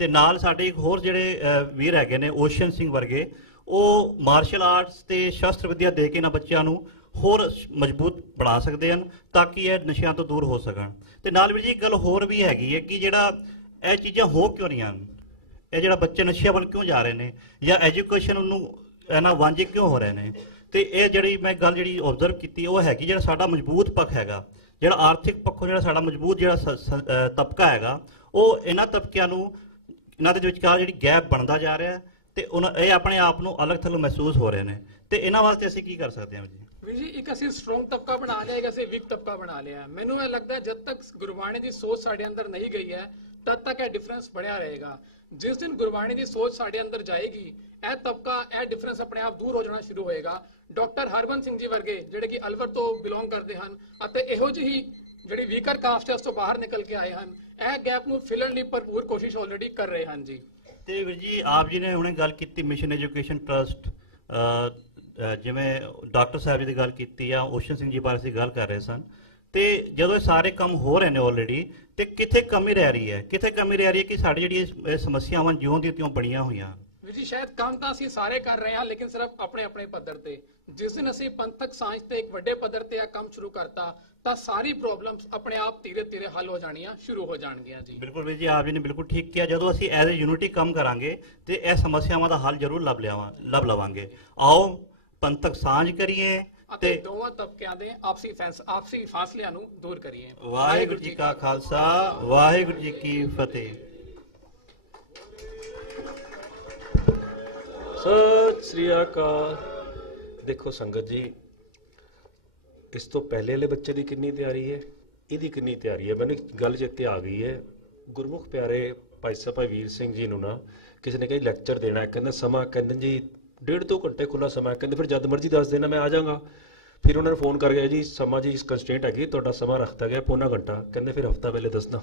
ਤੇ ਨਾਲ ਸਾਡੇ ਇੱਕ ਹੋਰ ਜਿਹੜੇ ਵੀਰ ਹੈਗੇ ਨੇ ਓਸ਼ਨ ਸਿੰਘ ਵਰਗੇ, ਉਹ ਮਾਰਸ਼ਲ ਆਰਟਸ ਤੇ ਸ਼ਸਤਰ ਵਿਦਿਆ ਦੇ ਕੇ ਇਹਨਾਂ ਬੱਚਿਆਂ ਨੂੰ ਹੋਰ ਮਜ਼ਬੂਤ ਬਣਾ ਸਕਦੇ ਹਨ ਤਾਂ ਕਿ ਇਹ ਨਸ਼ਿਆਂ ਤੋਂ ਦੂਰ ਹੋ ਸਕਣ। ਤੇ ਨਾਲ ਵੀ ਜੀ ਇੱਕ ਗੱਲ ਹੋਰ ਵੀ ਹੈਗੀ ਹੈ ਕਿ ਜਿਹੜਾ ਇਹ ਚੀਜ਼ਾਂ ਹੋ ਕਿਉਂ ਰਹੀਆਂ ਹਨ, ਇਹ ਜਿਹੜਾ ਬੱਚੇ ਨਸ਼ਿਆਂ ਵੱਲ ਕਿਉਂ ਜਾ ਰਹੇ ਨੇ ਜਾਂ ਐਜੂਕੇਸ਼ਨ ਨੂੰ ਇਹਨਾਂ ਵਾਂਝੇ ਕਿਉਂ ਹੋ ਰਹੇ ਨੇ। ਤੇ ਇਹ ਜਿਹੜੀ ਮੈਂ ਗੱਲ ਜਿਹੜੀ ਆਬਜ਼ਰਵ ਕੀਤੀ ਉਹ ਹੈਗੀ ਜਿਹੜਾ ਸਾਡਾ ਮਜ਼ਬੂਤ ਪੱਖ ਹੈਗਾ, ਜਿਹੜਾ ਆਰਥਿਕ ਪੱਖੋਂ ਜਿਹੜਾ ਸਾਡਾ ਮਜ਼ਬੂਤ ਜਿਹੜਾ ਤਬਕਾ ਹੈਗਾ, ਉਹ ਇਹਨਾਂ ਤਬਕਿਆਂ ਨੂੰ ਇਹਨਾਂ ਦੇ ਵਿਚਕਾਰ ਜਿਹੜੀ ਗੈਪ ਬਣਦਾ ਜਾ ਰਿਹਾ ਤੇ ਇਹ ਆਪਣੇ ਆਪ ਨੂੰ ਅਲੱਗ ਥਲਗ ਮਹਿਸੂਸ ਹੋ ਰਹੇ ਨੇ। ਤੇ ਇਹਨਾਂ ਵਾਸਤੇ ਅਸੀਂ ਕੀ ਕਰ ਸਕਦੇ ਹਾਂ ਜੀ? ਵੀਰ ਜੀ ਇੱਕ ਅਸੀਂ ਸਟਰੋਂਗ ਤਬਕਾ ਬਣਾ ਲਿਆ, ਇੱਕ ਅਸੀਂ ਵੀਕ ਤਬਕਾ ਬਣਾ ਲਿਆ। ਮੈਨੂੰ ਇਹ ਲੱਗਦਾ ਜਦ ਤੱਕ ਗੁਰਬਾਣੀ ਦੀ ਸੋਚ ਸਾਡੇ ਅੰਦਰ ਨਹੀਂ ਗਈ ਹੈ ਤਦ ਤੱਕ ਇਹ ਡਿਫਰੈਂਸ ਬਣਿਆ ਰਹੇਗਾ। ਜਿਸ ਦਿਨ ਗੁਰਬਾਣੀ ਦੀ ਸੋਚ ਸਾਡੇ ਅੰਦਰ ਜਾਏਗੀ ਇਹ ਤਬਕਾ ਇਹ ਡਿਫਰੈਂਸ ਆਪਣੇ ਆਪ ਦੂਰ ਹੋ ਜਾਣਾ ਸ਼ੁਰੂ ਹੋਏਗਾ। ਡਾਕਟਰ ਹਰਬੰਸ ਸਿੰਘ ਜੀ ਵਰਗੇ ਜਿਹੜੇ ਕਿ ਅਲਵਰ ਤੋਂ ਬਿਲੋਂਗ ਕਰਦੇ ਹਨ ਅਤੇ ਇਹੋ ਜਿਹੀ ਜਿਹੜੀ ਵੀਕਰ ਕਾਸਟ ਹੈ ਉਸ ਤੋਂ ਬਾਹਰ ਨਿਕਲ ਕੇ ਆਏ ਹਨ, ਇਹ ਗੈਪ ਨੂੰ ਫਿਲਣ ਲਈ ਭਰਪੂਰ ਕੋਸ਼ਿਸ਼ ਆਲਰੇਡੀ ਕਰ ਰਹੇ ਹਨ ਜੀ। ਤੇ ਵੀਰ ਜੀ ਆਪ ਜੀ ਨੇ ਹੁਣੇ ਗੱਲ ਕੀਤੀ ਮਿਸ਼ਨ ਐਜੂਕੇਸ਼ਨ ਟਰਸਟ, ਜਿਵੇਂ ਡਾਕਟਰ ਸਾਹਿਬ ਜੀ ਦੀ ਗੱਲ ਕੀਤੀ ਆ, ਓਸ਼ਨ ਸਿੰਘ ਜੀ ਬਾਰੇ ਅਸੀਂ ਗੱਲ ਕਰ ਰਹੇ ਸਨ। ਤੇ ਜਦੋਂ ਇਹ ਸਾਰੇ ਕੰਮ ਹੋ ਰਹੇ ਨੇ ਆਲਰੇਡੀ ਤੇ ਕਿੱਥੇ ਕਮੀ ਰਹਿ ਰਹੀ ਹੈ, ਕਿੱਥੇ ਕਮੀ ਰਹਿ ਰਹੀ ਹੈ ਕਿ ਸਾਡੀ ਜਿਹੜੀਆਂ ਸਮੱਸਿਆਵਾਂ ਜਿਉਂ ਦੀਆਂ ਤਿਉਂ ਬਣੀਆਂ ਹੋਈਆਂ। ਵੀਰ ਜੀ ਸ਼ਾਇਦ ਕੰਮ ਤਾਂ ਅਸੀਂ ਸਾਰੇ ਕਰ ਰਹੇ ਹਾਂ ਲੇਕਿਨ ਸਿਰਫ ਆਪਣੇ ਆਪਣੇ ਪੱਧਰ ਤੇ। ਜਿਸ ਦਿਨ ਅਸੀਂ ਪੰਥਕ ਸਾਂਝ ਤੇ ਇੱਕ ਵੱਡੇ ਪੱਧਰ ਤੇ ਇਹ ਕੰਮ ਸ਼ੁਰੂ ਕਰਤਾ ਤਾਂ ਸਾਰੀ ਪ੍ਰੋਬਲਮਸ ਆਪਣੇ ਆਪ ਧੀਰੇ ਧੀਰੇ ਹੱਲ ਹੋ ਜਾਣੀਆਂ ਸ਼ੁਰੂ ਹੋ ਜਾਣਗੀਆਂ ਜੀ। ਬਿਲਕੁਲ ਵੀਰ ਜੀ ਆਪ ਜੀ ਨੇ ਬਿਲਕੁਲ ਠੀਕ ਕਿਹਾ। ਜਦੋਂ ਅਸੀਂ ਐਜ਼ ਏ ਯੂਨਿਟੀ ਕੰਮ ਕਰਾਂਗੇ ਤੇ ਇਹ ਸਮੱਸਿਆਵਾਂ ਦਾ ਹੱਲ ਜ਼ਰੂਰ ਲੱਭ ਲਵਾਂਗੇ। ਆਓ ਪੰਥਕ ਸਾਂਝ ਕਰੀਏ ਅਤੇ ਦੋਵਾਂ ਤਬਕਿਆਂ ਦੇ ਆਪਸੀ ਫਾਸਲਿਆਂ ਨੂੰ ਦੂਰ ਕਰੀਏ। ਵਾਹਿਗੁਰੂ ਜੀ ਕਾ ਖਾਲਸਾ, ਵਾਹਿਗੁਰੂ ਜੀ ਕੀ ਫਤਿਹ। ਸਤਿ ਸ੍ਰੀ ਅਕਾਲ। ਦੇਖੋ ਸੰਗਤ ਜੀ, ਇਸ ਤੋਂ ਪਹਿਲੇ ਵਾਲੇ ਬੱਚੇ ਦੀ ਕਿੰਨੀ ਤਿਆਰੀ ਹੈ, ਇਹਦੀ ਕਿੰਨੀ ਤਿਆਰੀ ਹੈ। ਮੈਨੂੰ ਗੱਲ ਚੇਤੇ ਆ ਗਈ ਹੈ, ਗੁਰਮੁਖ ਪਿਆਰੇ ਭਾਈ ਸਾਹਿਬ ਭਾਈ ਵੀਰ ਸਿੰਘ ਜੀ ਨੂੰ ਨਾ ਕਿਸੇ ਨੇ ਕਹੀ ਲੈਕਚਰ ਦੇਣਾ, ਕਹਿੰਦਾ ਸਮਾਂ, ਕਹਿੰਦੇ ਜੀ 1.5-2 ਘੰਟੇ ਖੁੱਲਾ ਸਮਾਂ, ਕਹਿੰਦੇ ਫਿਰ ਜਦ ਮਰਜ਼ੀ ਦੱਸ ਦੇਣਾ ਮੈਂ ਆ ਜਾਵਾਂਗਾ। ਫਿਰ ਉਹਨਾਂ ਨੇ ਫੋਨ ਕਰ ਗਿਆ ਜੀ ਸਮਾਂ ਜੀ ਕੰਸਟ੍ਰੇਂਟ ਹੈਗੀ, ਤੁਹਾਡਾ ਸਮਾਂ ਰੱਖਤਾ ਗਿਆ ਪੌਣਾ ਘੰਟਾ। ਕਹਿੰਦੇ ਫਿਰ ਹਫਤਾ ਪਹਿਲੇ ਦੱਸਣਾ।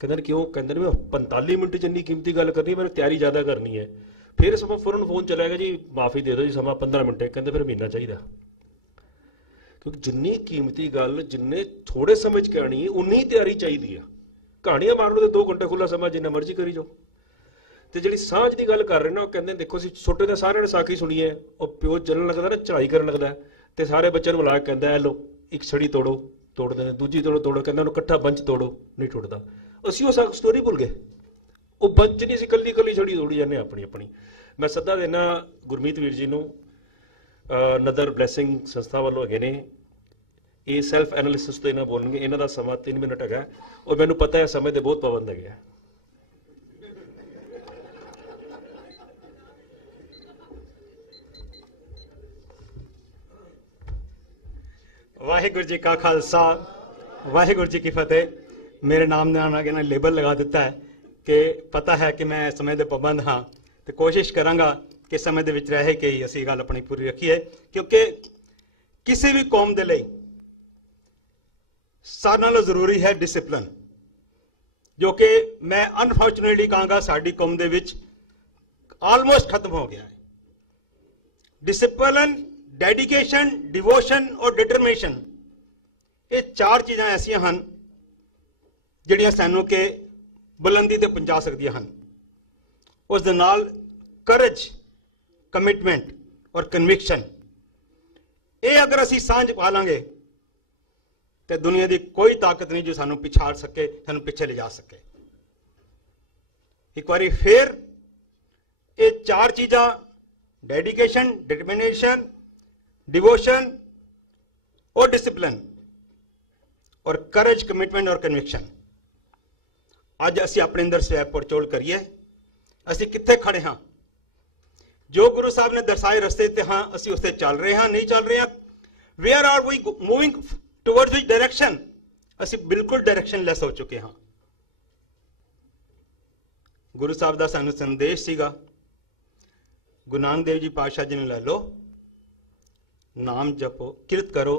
ਕਹਿੰਦੇ ਕਿਉਂ? ਕਹਿੰਦੇ ਨੇ ਮੈਂ 45 ਮਿੰਟ 'ਚ ਇੰਨੀ ਕੀਮਤੀ ਗੱਲ ਕਰਨੀ, ਮੈਨੂੰ ਤਿਆਰੀ ਜ਼ਿਆਦਾ ਕਰਨੀ ਹੈ। ਫਿਰ ਸਮਾਂ ਫੌਰਨ ਫੋਨ ਚਲਾ ਗਿਆ ਜੀ ਮਾਫੀ ਦੇ ਦਿਓ ਜੀ ਸਮਾਂ 15 ਮਿੰਟ ਹੈ। ਕਹਿੰਦੇ ਫਿਰ ਮਹੀਨਾ ਚਾਹੀਦਾ, ਕਿਉਂਕਿ ਜਿੰਨੀ ਕੀਮਤੀ ਗੱਲ ਜਿੰਨੇ ਥੋੜੇ ਸਮੇਂ 'ਚ ਕਹਿਣੀ ਹੈ ਉਨੀ ਤਿਆਰੀ ਚਾਹੀਦੀ ਆ। ਕਹਾਣੀਆਂ ਮਾਰ ਲਓ ਤੇ 2 ਘੰਟੇ ਖੁੱਲਾ ਸਮਾਂ ਜਿੰਨਾ ਮਰਜ਼ੀ ਕਰੀ ਜਾਓ। ਤੇ ਜਿਹੜੀ ਸਾਂਝ ਦੀ ਗੱਲ ਕਰ ਰਹੇ ਨਾ, ਉਹ ਕਹਿੰਦੇ ਦੇਖੋ ਅਸੀਂ ਛੋਟੇ ਦੇ ਸਾਰਿਆਂ ਨੇ ਸਾਖੀ ਸੁਣੀ ਹੈ, ਉਹ ਪਿਓ ਚੱਲਣ ਲੱਗਦਾ ਨਾ ਚੜਾਈ ਕਰਨ ਲੱਗਦਾ ਤੇ ਸਾਰੇ ਬੱਚਿਆਂ ਨੂੰ ਬੁਲਾ ਕੇ ਕਹਿੰਦਾ ਐ ਲੋ ਇੱਕ ਛੜੀ ਤੋੜਦੇ ਨੇ, ਦੂਜੀ ਤੋੜੋ, ਕਹਿੰਦਾ ਉਹਨੂੰ ਇਕੱਠਾ ਬੰਚ ਤੋੜੋ, ਨਹੀਂ ਟੁੱਟਦਾ। ਅਸੀਂ ਉਹ ਸਟੋਰੀ ਭੁੱਲ ਗਏ, ਉਹ ਬੰਚ ਨਹੀਂ ਸੀ, ਕੱਲੀ ਛੜੀ ਤੋੜੀ ਜਾਂਦੇ ਆਪਣੀ। ਮੈਂ ਸੱਦਾ ਦੇਣਾ ਗੁਰਮੀਤ ਵੀਰ ਜੀ ਨੂੰ, ਨਦਰ ਬਲੈਸਿੰਗ ਸੰਸਥਾ ਵੱਲੋਂ ਹੈਗੇ ਨੇ, ਇਹ ਸੈਲਫ ਐਨਾਲਿਸਿਸ ਤੋਂ ਇਹਨਾਂ ਬੋਲਣਗੇ। ਇਹਨਾਂ ਦਾ ਸਮਾਂ 3 ਮਿੰਟ ਹੈਗਾ ਔਰ ਮੈਨੂੰ ਪਤਾ ਹੈ ਸਮੇਂ ਦੇ ਬਹੁਤ ਪਾਬੰਦ ਹੈਗੇ। ਵਾਹਿਗੁਰੂ ਜੀ ਕਾ ਖਾਲਸਾ, ਵਾਹਿਗੁਰੂ ਜੀ ਕੀ ਫਤਿਹ। ਮੇਰੇ ਨਾਮ ਨਾਲ ਇਹਨਾਂ ਨੇ ਲੇਬਲ ਲਗਾ ਦਿੱਤਾ ਹੈ ਕਿ ਪਤਾ ਹੈ ਕਿ ਮੈਂ ਸਮੇਂ ਦੇ ਪਾਬੰਦ ਹਾਂ ਤੇ ਕੋਸ਼ਿਸ਼ ਕਰਾਂਗਾ ਕਿ ਸਮੇਂ ਦੇ ਵਿੱਚ ਰਹਿ ਕੇ ਹੀ ਅਸੀਂ ਗੱਲ ਆਪਣੀ ਪੂਰੀ ਰੱਖੀਏ, ਕਿਉਂਕਿ ਕਿਸੇ ਵੀ ਕੌਮ ਦੇ ਲਈ ਸਾਰਿਆਂ ਨਾਲੋਂ ਜ਼ਰੂਰੀ ਹੈ ਡਿਸਪਲਿਨ, ਜੋ ਕਿ ਮੈਂ ਅਨਫੋਰਚੂਨੇਟਲੀ ਕਹਾਂਗਾ ਸਾਡੀ ਕੌਮ ਦੇ ਵਿੱਚ ਆਲਮੋਸਟ ਖਤਮ ਹੋ ਗਿਆ ਹੈ। ਡਿਸਪਲਿਨ, ਡੈਡੀਕੇਸ਼ਨ, ਡਿਵੋਸ਼ਨ ਔਰ ਡਿਟਰਮੀਨੇਸ਼ਨ, ਇਹ 4 ਚੀਜ਼ਾਂ ਐਸੀਆਂ ਹਨ ਜਿਹੜੀਆਂ ਸਾਨੂੰ ਕਿ ਬੁਲੰਦੀ ਤੇ ਪਹੁੰਚਾ ਸਕਦੀਆਂ ਹਨ। ਉਸ ਦੇ ਨਾਲ ਕਰੇਜ, ਕਮਿਟਮੈਂਟ ਔਰ ਕਨਵਿਕਸ਼ਨ, ਇਹ ਅਗਰ ਅਸੀਂ ਸਾਂਝ ਪਾ ਲਾਂਗੇ ਤੇ ਦੁਨੀਆ ਦੀ ਕੋਈ ਤਾਕਤ ਨਹੀਂ ਜੋ ਸਾਨੂੰ ਪਿਛਾੜ ਸਕੇ, ਸਾਨੂੰ ਪਿੱਛੇ ਲਿਜਾ ਸਕੇ। ਇੱਕ ਵਾਰੀ ਫਿਰ ਇਹ 4 ਚੀਜ਼ਾਂ ਡੈਡੀਕੇਸ਼ਨ, ਡਿਟਰਮੀਨੇਸ਼ਨ, डिवोशन और डिसिप्लिन, ਔਰ ਕਰੇਜ, ਕਮਿਟਮੈਂਟ ਔਰ ਕਨਵਿਕਸ਼ਨ। ਅੱਜ ਅਸੀਂ ਆਪਣੇ ਅੰਦਰ ਸਵੈ ਪੜਚੋਲ ਕਰੀਏ, ਅਸੀਂ ਕਿੱਥੇ ਖੜੇ ਹਾਂ, ਜੋ ਗੁਰੂ ਸਾਹਿਬ ਨੇ ਦਰਸਾਏ ਰਸਤੇ ਤੇ ਹਾਂ ਅਸੀਂ ਉਸ ਤੇ ਚੱਲ ਰਹੇ ਹਾਂ, ਨਹੀਂ ਚੱਲ ਰਹੇ ਹਾਂ, where are we moving towards which direction, ਅਸੀਂ ਬਿਲਕੁਲ ਡਾਇਰੈਕਸ਼ਨ ਲੈਸ ਹੋ ਚੁੱਕੇ ਹਾਂ। ਗੁਰੂ ਸਾਹਿਬ ਦਾ ਸਾਨੂੰ ਸੰਦੇਸ਼ ਸੀਗਾ, ਗੁਰੂ ਨਾਨਕ ਦੇਵ ਜੀ ਪਾਤਸ਼ਾਹ ਜੀ ਨੂੰ ਲੈ ਲਓ, ਨਾਮ ਜਪੋ, ਕਿਰਤ ਕਰੋ,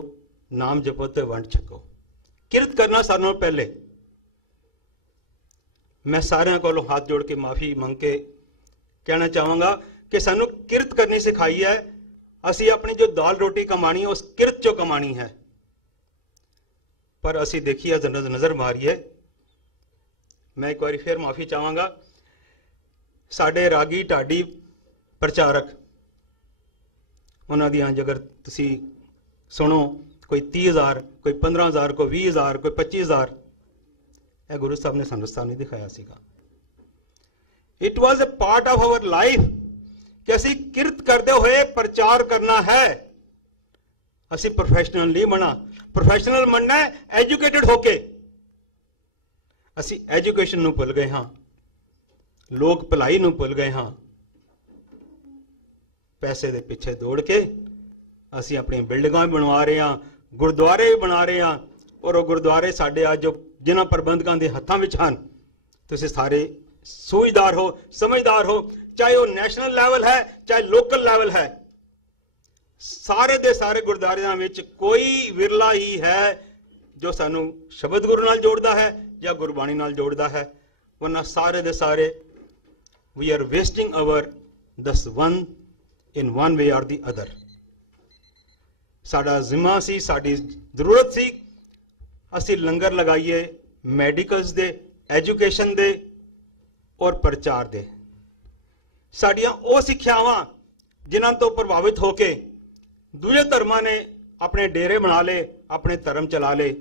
ਨਾਮ ਜਪੋ ਤੇ ਵੰਡ ਛਕੋ। ਕਿਰਤ ਕਰਨਾ ਸਾਰਿਆਂ ਨਾਲੋਂ ਪਹਿਲੇ। ਮੈਂ ਸਾਰਿਆਂ ਕੋਲੋਂ ਹੱਥ ਜੋੜ ਕੇ ਮਾਫੀ ਮੰਗ ਕੇ ਕਹਿਣਾ ਚਾਹਾਂਗਾ ਕਿ ਸਾਨੂੰ ਕਿਰਤ ਕਰਨੀ ਸਿਖਾਈ ਹੈ। ਅਸੀਂ ਆਪਣੀ ਜੋ ਦਾਲ ਰੋਟੀ ਕਮਾਣੀ ਹੈ ਉਸ ਕਿਰਤ ਚੋਂ ਕਮਾਣੀ ਹੈ, ਪਰ ਅਸੀਂ ਦੇਖੀਏ ਨਜ਼ਰ ਮਾਰੀਏ। ਮੈਂ ਇੱਕ ਵਾਰੀ ਫਿਰ ਮਾਫੀ ਚਾਹਾਂਗਾ, ਸਾਡੇ ਰਾਗੀ ਢਾਡੀ ਪ੍ਰਚਾਰਕ, ਉਹਨਾਂ ਦੀਆਂ ਜੇਕਰ ਤੁਸੀਂ ਸੁਣੋ, ਕੋਈ 30,000, ਕੋਈ 15,000, ਕੋਈ 20,000, ਕੋਈ 25,000, ਇਹ ਗੁਰੂ ਸਾਹਿਬ ਨੇ ਸਾਨੂੰ ਰਸਤਾ ਨਹੀਂ ਦਿਖਾਇਆ ਸੀਗਾ। It was a part of our life ਕਿ ਅਸੀਂ ਕਿਰਤ ਕਰਦੇ ਹੋਏ ਪ੍ਰਚਾਰ ਕਰਨਾ ਹੈ। ਅਸੀਂ ਪ੍ਰੋਫੈਸ਼ਨਲ ਨਹੀਂ ਬਣਾ, ਪ੍ਰੋਫੈਸ਼ਨਲ ਬਣਨਾ ਹੈ ਐਜੂਕੇਟਿਡ ਹੋ ਕੇ। ਅਸੀਂ ਐਜੂਕੇਸ਼ਨ ਨੂੰ ਭੁੱਲ ਗਏ ਹਾਂ, ਲੋਕ ਭਲਾਈ ਨੂੰ ਭੁੱਲ ਗਏ ਹਾਂ। ਪੈਸੇ ਦੇ ਪਿੱਛੇ ਦੌੜ ਕੇ ਅਸੀਂ ਆਪਣੀਆਂ ਬਿਲਡਿੰਗਾਂ ਵੀ ਬਣਵਾ ਰਹੇ ਹਾਂ, ਗੁਰਦੁਆਰੇ ਵੀ ਬਣਾ ਰਹੇ ਹਾਂ, ਔਰ ਉਹ ਗੁਰਦੁਆਰੇ ਸਾਡੇ ਅੱਜ ਜਿਨ੍ਹਾਂ ਪ੍ਰਬੰਧਕਾਂ ਦੇ ਹੱਥਾਂ ਵਿੱਚ ਹਨ, ਤੁਸੀਂ ਸਾਰੇ ਸੂਝਦਾਰ ਹੋ, ਸਮਝਦਾਰ ਹੋ, ਚਾਹੇ ਉਹ ਨੈਸ਼ਨਲ ਲੈਵਲ ਹੈ ਚਾਹੇ ਲੋਕਲ ਲੈਵਲ ਹੈ, ਸਾਰੇ ਦੇ ਸਾਰੇ ਗੁਰਦੁਆਰਿਆਂ ਵਿੱਚ ਕੋਈ ਵਿਰਲਾ ਹੀ ਹੈ ਜੋ ਸਾਨੂੰ ਸ਼ਬਦ ਗੁਰੂ ਨਾਲ ਜੋੜਦਾ ਹੈ ਜਾਂ ਗੁਰਬਾਣੀ ਨਾਲ ਜੋੜਦਾ ਹੈ, ਵਰਨਾ ਸਾਰੇ ਦੇ ਸਾਰੇ we are wasting our this one in one way or the other। ਸਾਡਾ ਜ਼ਿੰਮਾ ਸੀ, ਸਾਡੀ ਜ਼ਰੂਰਤ ਸੀ ਅਸੀਂ ਲੰਗਰ ਲਗਾਈਏ ਮੈਡੀਕਲਸ ਦੇ, ਐਜੂਕੇਸ਼ਨ ਦੇ ਔਰ ਪ੍ਰਚਾਰ ਦੇ। ਸਾਡੀਆਂ ਉਹ ਸਿੱਖਿਆਵਾਂ ਜਿਨ੍ਹਾਂ ਤੋਂ ਪ੍ਰਭਾਵਿਤ ਹੋ ਕੇ ਦੂਜੇ ਧਰਮਾਂ ਨੇ ਆਪਣੇ ਡੇਰੇ ਬਣਾ ਲਏ, ਆਪਣੇ ਧਰਮ ਚਲਾ ਲਏ,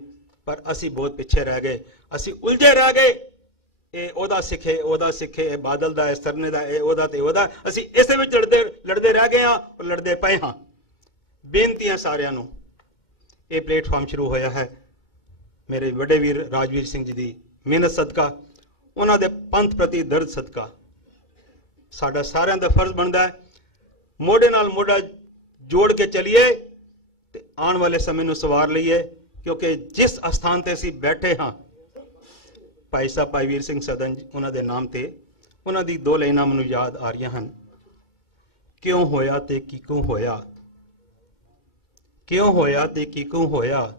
ਪਰ ਅਸੀਂ ਬਹੁਤ ਪਿੱਛੇ ਰਹਿ ਗਏ, ਅਸੀਂ ਉਲਝੇ ਰਹਿ ਗਏ। ਇਹ ਉਹਦਾ ਸਿੱਖੇ, ਉਹਦਾ ਸਿੱਖੇ, ਇਹ ਬਾਦਲ ਦਾ, ਇਹ ਸਰਨੇ ਦਾ, ਇਹ ਉਹਦਾ ਤੇ ਉਹਦਾ, ਅਸੀਂ ਇਸੇ ਵਿੱਚ ਲੜਦੇ ਰਹਿ ਗਏ ਹਾਂ ਔਰ ਲੜਦੇ ਪਏ ਹਾਂ। ਬੇਨਤੀ ਹੈ ਸਾਰਿਆਂ ਨੂੰ, ਇਹ ਪਲੇਟਫਾਰਮ ਸ਼ੁਰੂ ਹੋਇਆ ਹੈ ਮੇਰੇ ਵੱਡੇ ਵੀਰ ਰਾਜਵੀਰ ਸਿੰਘ ਜੀ ਦੀ ਮਿਹਨਤ ਸਦਕਾ, ਉਹਨਾਂ ਦੇ ਪੰਥ ਪ੍ਰਤੀ ਦਰਦ ਸਦਕਾ। ਸਾਡਾ ਸਾਰਿਆਂ ਦਾ ਫਰਜ਼ ਬਣਦਾ ਹੈ ਮੋਢੇ ਨਾਲ ਮੋਢਾ ਜੋੜ ਕੇ ਚੱਲੀਏ ਤੇ ਆਉਣ ਵਾਲੇ ਸਮੇਂ ਨੂੰ ਸਵਾਰ ਲਈਏ, ਕਿਉਂਕਿ ਜਿਸ ਅਸਥਾਨ ਤੇ ਅਸੀਂ ਬੈਠੇ ਹਾਂ, ਭਾਈ ਸਾਹਿਬ ਭਾਈ ਵੀਰ ਸਿੰਘ ਸਦਨ ਜੀ, ਉਹਨਾਂ ਦੇ ਨਾਮ ਤੇ ਉਹਨਾਂ ਦੀ 2 ਲਾਈਨਾਂ ਮੈਨੂੰ ਯਾਦ ਆ ਰਹੀਆਂ ਹਨ। ਕਿਉਂ ਹੋਇਆ ਤੇ ਕਿਉਂ ਹੋਇਆ, ਕਿਉਂ ਹੋਇਆ ਤੇ ਕਿਉਂ ਹੋਇਆ,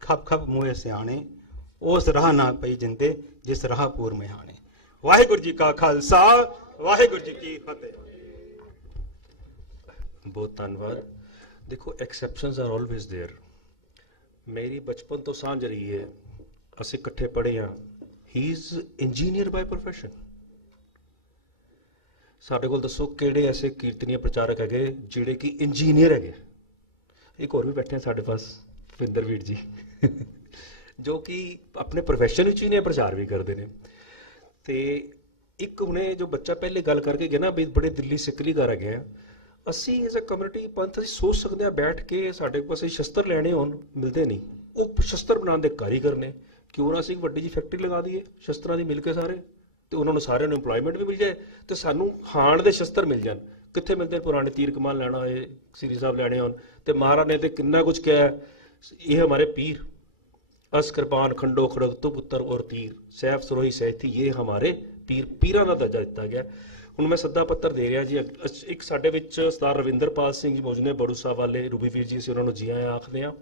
ਖਪ ਖਪ ਮੂਹੇ ਸਿਆਣੇ, ਉਸ ਰਾਹ ਨਾ ਪਈ ਜਿੰਦੇ ਜਿਸ ਰਾਹ ਪੂਰ ਮਿਹਾਣੇ। ਵਾਹਿਗੁਰੂ ਜੀ ਕਾ ਖਾਲਸਾ, ਵਾਹਿਗੁਰੂ ਜੀ ਕੀ ਫਤਿਹ। ਬਹੁਤ ਧੰਨਵਾਦ। ਦੇਖੋ, ਐਕਸੈਪਸ਼ਨਸ ਆਰ ਆਲਵੇਜ਼ देयर। ਮੇਰੀ ਬਚਪਨ ਤੋਂ ਸਾਂਝ ਰਹੀ ਹੈ, ਅਸੀਂ ਇਕੱਠੇ ਪੜ੍ਹੇ ਹਾਂ। He is engineer by profession. ਸਾਡੇ ਕੋਲ ਦੱਸੋ ਕਿਹੜੇ ਐਸੇ ਕੀਰਤਨੀय ਪ੍ਰਚਾਰਕ ਹੈਗੇ ਜਿਹੜੇ ਕਿ ਇੰਜੀਨੀਅਰ ਹੈਗੇ। ਇੱਕ ਹੋਰ ਵੀ ਬੈਠੇ ਸਾਡੇ ਪਾਸ, ਭਿੰਦਰ ਵੀਰ ਜੀ, ਜੋ ਕਿ ਆਪਣੇ ਪ੍ਰੋਫੈਸ਼ਨ ਵਿੱਚ ਹੀ ਨੇ, ਪ੍ਰਚਾਰ ਵੀ ਕਰਦੇ ਨੇ। ਤੇ ਇੱਕ ਹੁਣੇ ਜੋ ਬੱਚਾ ਪਹਿਲੇ ਗੱਲ ਕਰਕੇ ਗਿਆ ਨਾ ਵੀ ਬੜੇ ਦਿੱਲੀ ਸਿੱਕਲੀ ਕਰ ਹੈਗੇ ਆ, ਅਸੀਂ ਐਜ਼ ਅ ਕਮਿਊਨਿਟੀ ਪੰਥ ਅਸੀਂ ਸੋਚ ਸਕਦੇ ਹਾਂ ਬੈਠ ਕੇ, ਸਾਡੇ ਕੋਲ ਅਸੀਂ ਸ਼ਸਤਰ ਲੈਣੇ ਹੋਣ ਮਿਲਦੇ ਨਹੀਂ, ਉਹ ਸ਼ਸਤਰ ਬਣਾਉਣ ਦੇ ਕਾਰੀਗਰ ਨੇ। ਕਿਉਂ ਨਾ ਅਸੀਂ ਇੱਕ ਵੱਡੀ ਜਿਹੀ ਫੈਕਟਰੀ ਲਗਾ ਦਈਏ ਸ਼ਸਤਰਾਂ ਦੀ ਮਿਲ ਕੇ ਸਾਰੇ, ਤੇ ਉਹਨਾਂ ਨੂੰ ਸਾਰਿਆਂ ਨੂੰ ਇੰਪਲੋਇਮੈਂਟ ਵੀ ਮਿਲ ਜਾਏ ਤੇ ਸਾਨੂੰ ਹਾਣ ਦੇ ਸ਼ਸਤਰ ਮਿਲ ਜਾਣ। ਕਿੱਥੇ ਮਿਲਦੇ ਪੁਰਾਣੇ ਤੀਰ ਕਮਾਨ ਲੈਣਾ ਹੋਏ, ਸ੍ਰੀ ਸਾਹਿਬ ਲੈਣੇ ਹੋਣ, ਤੇ ਮਹਾਰਾਜ ਨੇ ਤੇ ਕਿੰਨਾ ਕੁਝ ਕਿਹਾ, ਇਹ ਹਮਾਰੇ ਪੀਰ ਅਸ ਕਿਰਪਾਨ ਖੰਡੋ ਖੜਗ ਤੁ ਪੁੱਤਰ ਔਰ ਤੀਰ ਸੈਫ ਸਰੋਹੀ ਸਹਿਤੀ, ਇਹ ਹਮਾਰੇ ਪੀਰ, ਪੀਰਾਂ ਦਾ ਦਰਜਾ ਦਿੱਤਾ ਗਿਆ। ਹੁਣ ਮੈਂ ਸੱਦਾ ਪੱਤਰ ਦੇ ਰਿਹਾ ਜੀ। ਇੱਕ ਸਾਡੇ ਵਿੱਚ ਸਰਦਾਰ ਰਵਿੰਦਰਪਾਲ ਸਿੰਘ ਜੀ ਮੌਜੂਦ ਨੇ, ਬੜੂ ਸਾਹਿਬ ਵਾਲੇ, ਰੂਬੀ ਵੀਰ ਜੀ, ਅਸੀਂ ਉਹਨਾਂ ਨੂੰ ਜੀ ਆਇਆਂ ਆਖਦੇ ਹਾਂ।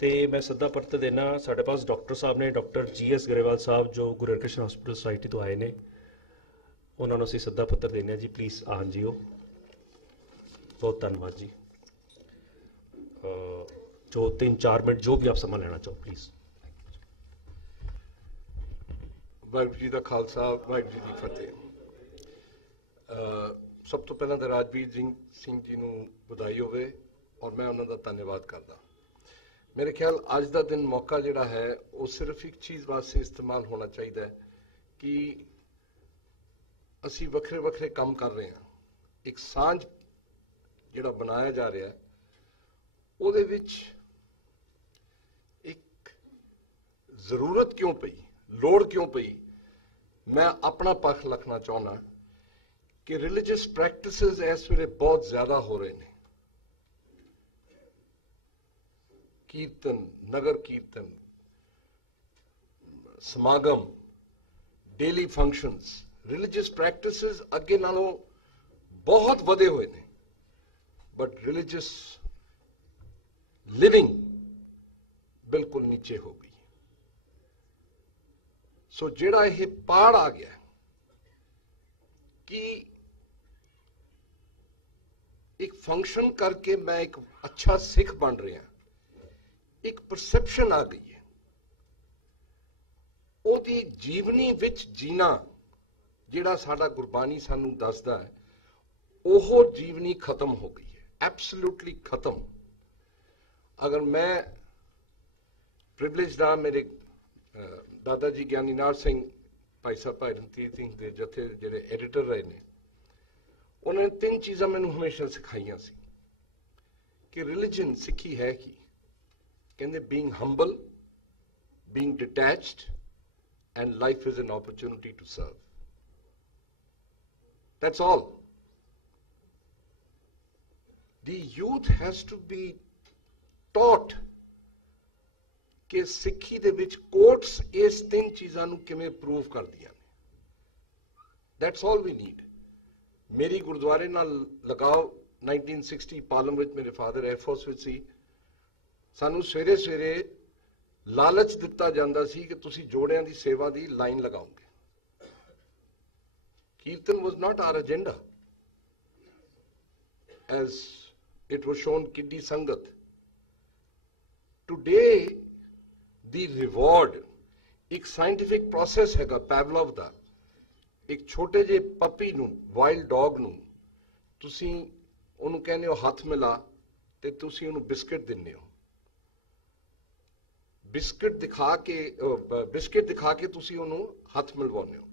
ਤੇ ਮੈਂ ਸੱਦਾ ਪੱਤਰ ਦੇਣਾ, ਸਾਡੇ ਪਾਸ ਡਾਕਟਰ ਸਾਹਿਬ ਨੇ, ਡਾਕਟਰ GS ਗਰੇਵਾਲ ਸਾਹਿਬ ਜੋ ਗੁਰੂ ਹਰਕ੍ਰਿਸ਼ਨ ਹਸਪੀਟਲ ਸੁਸਾਇਟੀ ਤੋਂ ਆਏ ਨੇ, ਉਹਨਾਂ ਨੂੰ ਅਸੀਂ ਸੱਦਾ ਪੱਤਰ ਦੇਣੇ ਆ ਜੀ। ਪਲੀਜ਼ ਆਣ ਜਿਓ। ਬਹੁਤ ਧੰਨਵਾਦ ਜੀ। ਜੋ 3-4 ਮਿੰਟ ਜੋ ਵੀ ਆਪ ਸਮਾਂ ਲੈਣਾ ਚਾਹੋ ਪਲੀਜ਼। ਵਾਹਿਗੁਰੂ ਜੀ ਦਾ ਖਾਲਸਾ, ਵਾਹਿਗੁਰੂ ਜੀ ਦੀ ਫਤਿਹ। ਸਭ ਤੋਂ ਪਹਿਲਾਂ ਤਾਂ ਰਾਜਵੀਰ ਸਿੰਘ ਜੀ ਨੂੰ ਵਧਾਈ ਹੋਵੇ ਔਰ ਮੈਂ ਉਹਨਾਂ ਦਾ ਧੰਨਵਾਦ ਕਰਦਾ। ਮੇਰੇ ਖਿਆਲ ਅੱਜ ਦਾ ਦਿਨ ਮੌਕਾ ਜਿਹੜਾ ਹੈ ਉਹ ਸਿਰਫ ਇੱਕ ਚੀਜ਼ ਵਾਸਤੇ ਇਸਤੇਮਾਲ ਹੋਣਾ ਚਾਹੀਦਾ ਹੈ ਕਿ ਅਸੀਂ ਵੱਖਰੇ ਵੱਖਰੇ ਕੰਮ ਕਰ ਰਹੇ ਹਾਂ, ਇੱਕ ਸਾਂਝ ਜਿਹੜਾ ਬਣਾਇਆ ਜਾ ਰਿਹਾ ਉਹਦੇ ਵਿੱਚ ਇੱਕ ਜ਼ਰੂਰਤ ਕਿਉਂ ਪਈ, ਲੋੜ ਕਿਉਂ ਪਈ, ਮੈਂ ਆਪਣਾ ਪੱਖ ਰੱਖਣਾ ਚਾਹੁੰਦਾ ਕਿ ਰਿਲੀਜੀਅਸ ਪ੍ਰੈਕਟਿਸਿਸ ਇਸ ਵੇਲੇ ਬਹੁਤ ਜ਼ਿਆਦਾ ਹੋ ਰਹੇ ਨੇ। ਕੀਰਤਨ, ਨਗਰ ਕੀਰਤਨ, ਸਮਾਗਮ, ਡੇਲੀ ਫੰਕਸ਼ਨਸ, ਰਿਲੀਜੀਅਸ ਪ੍ਰੈਕਟਿਸਿਸ ਅੱਗੇ ਨਾਲੋਂ ਬਹੁਤ ਵਧੇ ਹੋਏ ਨੇ, ਬਟ ਰਿਲੀਜੀਅਸ ਲਿਵਿੰਗ ਬਿਲਕੁਲ ਨੀਚੇ ਹੋ ਗਈ। ਸੋ ਜਿਹੜਾ ਇਹ ਪਾੜ ਆ ਗਿਆ ਕਿ ਇੱਕ ਫੰਕਸ਼ਨ ਕਰਕੇ ਮੈਂ ਇੱਕ ਅੱਛਾ ਸਿੱਖ ਬਣ ਰਿਹਾ, ਇੱਕ ਪਰਸੈਪਸ਼ਨ ਆ ਗਈ ਹੈ, ਉਹਦੀ ਜੀਵਨੀ ਵਿੱਚ ਜੀਣਾ ਜਿਹੜਾ ਸਾਡਾ ਗੁਰਬਾਣੀ ਸਾਨੂੰ ਦੱਸਦਾ ਹੈ, ਉਹ ਜੀਵਨੀ ਖਤਮ ਹੋ ਗਈ ਹੈ, ਐਬਸੋਲੂਟਲੀ ਖਤਮ। ਅਗਰ ਮੈਂ ਪ੍ਰਿਵਿਲੇਜਡ ਹਾਂ, ਮੇਰੇ ਦਾਦਾ ਜੀ ਗਿਆਨੀ ਨਾਰ ਸਿੰਘ, ਭਾਈ ਸਾਹਿਬ ਭਾਈ ਰਣਜੀਤ ਸਿੰਘ ਦੇ ਜਥੇ ਜਿਹੜੇ ਐਡੀਟਰ ਰਹੇ ਨੇ, ਉਹਨਾਂ ਨੇ 3 ਚੀਜ਼ਾਂ ਮੈਨੂੰ ਹਮੇਸ਼ਾ ਸਿਖਾਈਆਂ ਸੀ ਕਿ ਰਿਲੀਜਨ ਸਿੱਖੀ ਹੈ ਕੀ। ਕਹਿੰਦੇ being humble, being detached, and life is an opportunity to serve. That's all. The youth has to be taught ਕਿ ਸਿੱਖੀ ਦੇ ਵਿੱਚ ਕੋਰਟਸ ਇਸ 3 ਚੀਜ਼ਾਂ ਨੂੰ ਕਿਵੇਂ ਪ੍ਰੂਵ ਕਰਦੀਆਂ ਨੇ। That's all we need. ਮੇਰੀ ਗੁਰਦੁਆਰੇ ਨਾਲ ਲਗਾਓ 1960 ਪਾਲਮ ਵਿੱਚ ਮੇਰੇ ਫਾਦਰ 에ਅਰਫੋਰਸ ਵਿੱਚ ਸੀ। ਸਾਨੂੰ ਸਵੇਰੇ ਸਵੇਰੇ ਲਾਲਚ ਦਿੱਤਾ ਜਾਂਦਾ ਸੀ ਕਿ ਤੁਸੀਂ ਜੋੜਿਆਂ ਦੀ ਸੇਵਾ ਦੀ ਲਾਈਨ ਲਗਾਓਗੇ। Kirtan was not our agenda, as it was shown Kiddi Sangat. Today, the reward, ਇੱਕ ਸਾਇੰਟੀਫਿਕ ਪ੍ਰੋਸੈਸ ਹੈਗਾ ਪੈਵਲੋਵ ਦਾ। ਇੱਕ ਛੋਟੇ ਜਿਹੇ ਪੱਪੀ ਨੂੰ, ਵਾਈਲਡ ਡੌਗ ਨੂੰ ਤੁਸੀਂ ਉਹਨੂੰ ਕਹਿੰਦੇ ਹੋ ਹੱਥ ਮਿਲਾ ਤੇ ਤੁਸੀਂ ਉਹਨੂੰ ਬਿਸਕਟ ਦਿੰਦੇ ਹੋ। ਬਿਸਕਟ ਦਿਖਾ ਕੇ ਤੁਸੀਂ ਉਹਨੂੰ ਹੱਥ ਮਿਲਵਾਉਂਦੇ ਹੋ।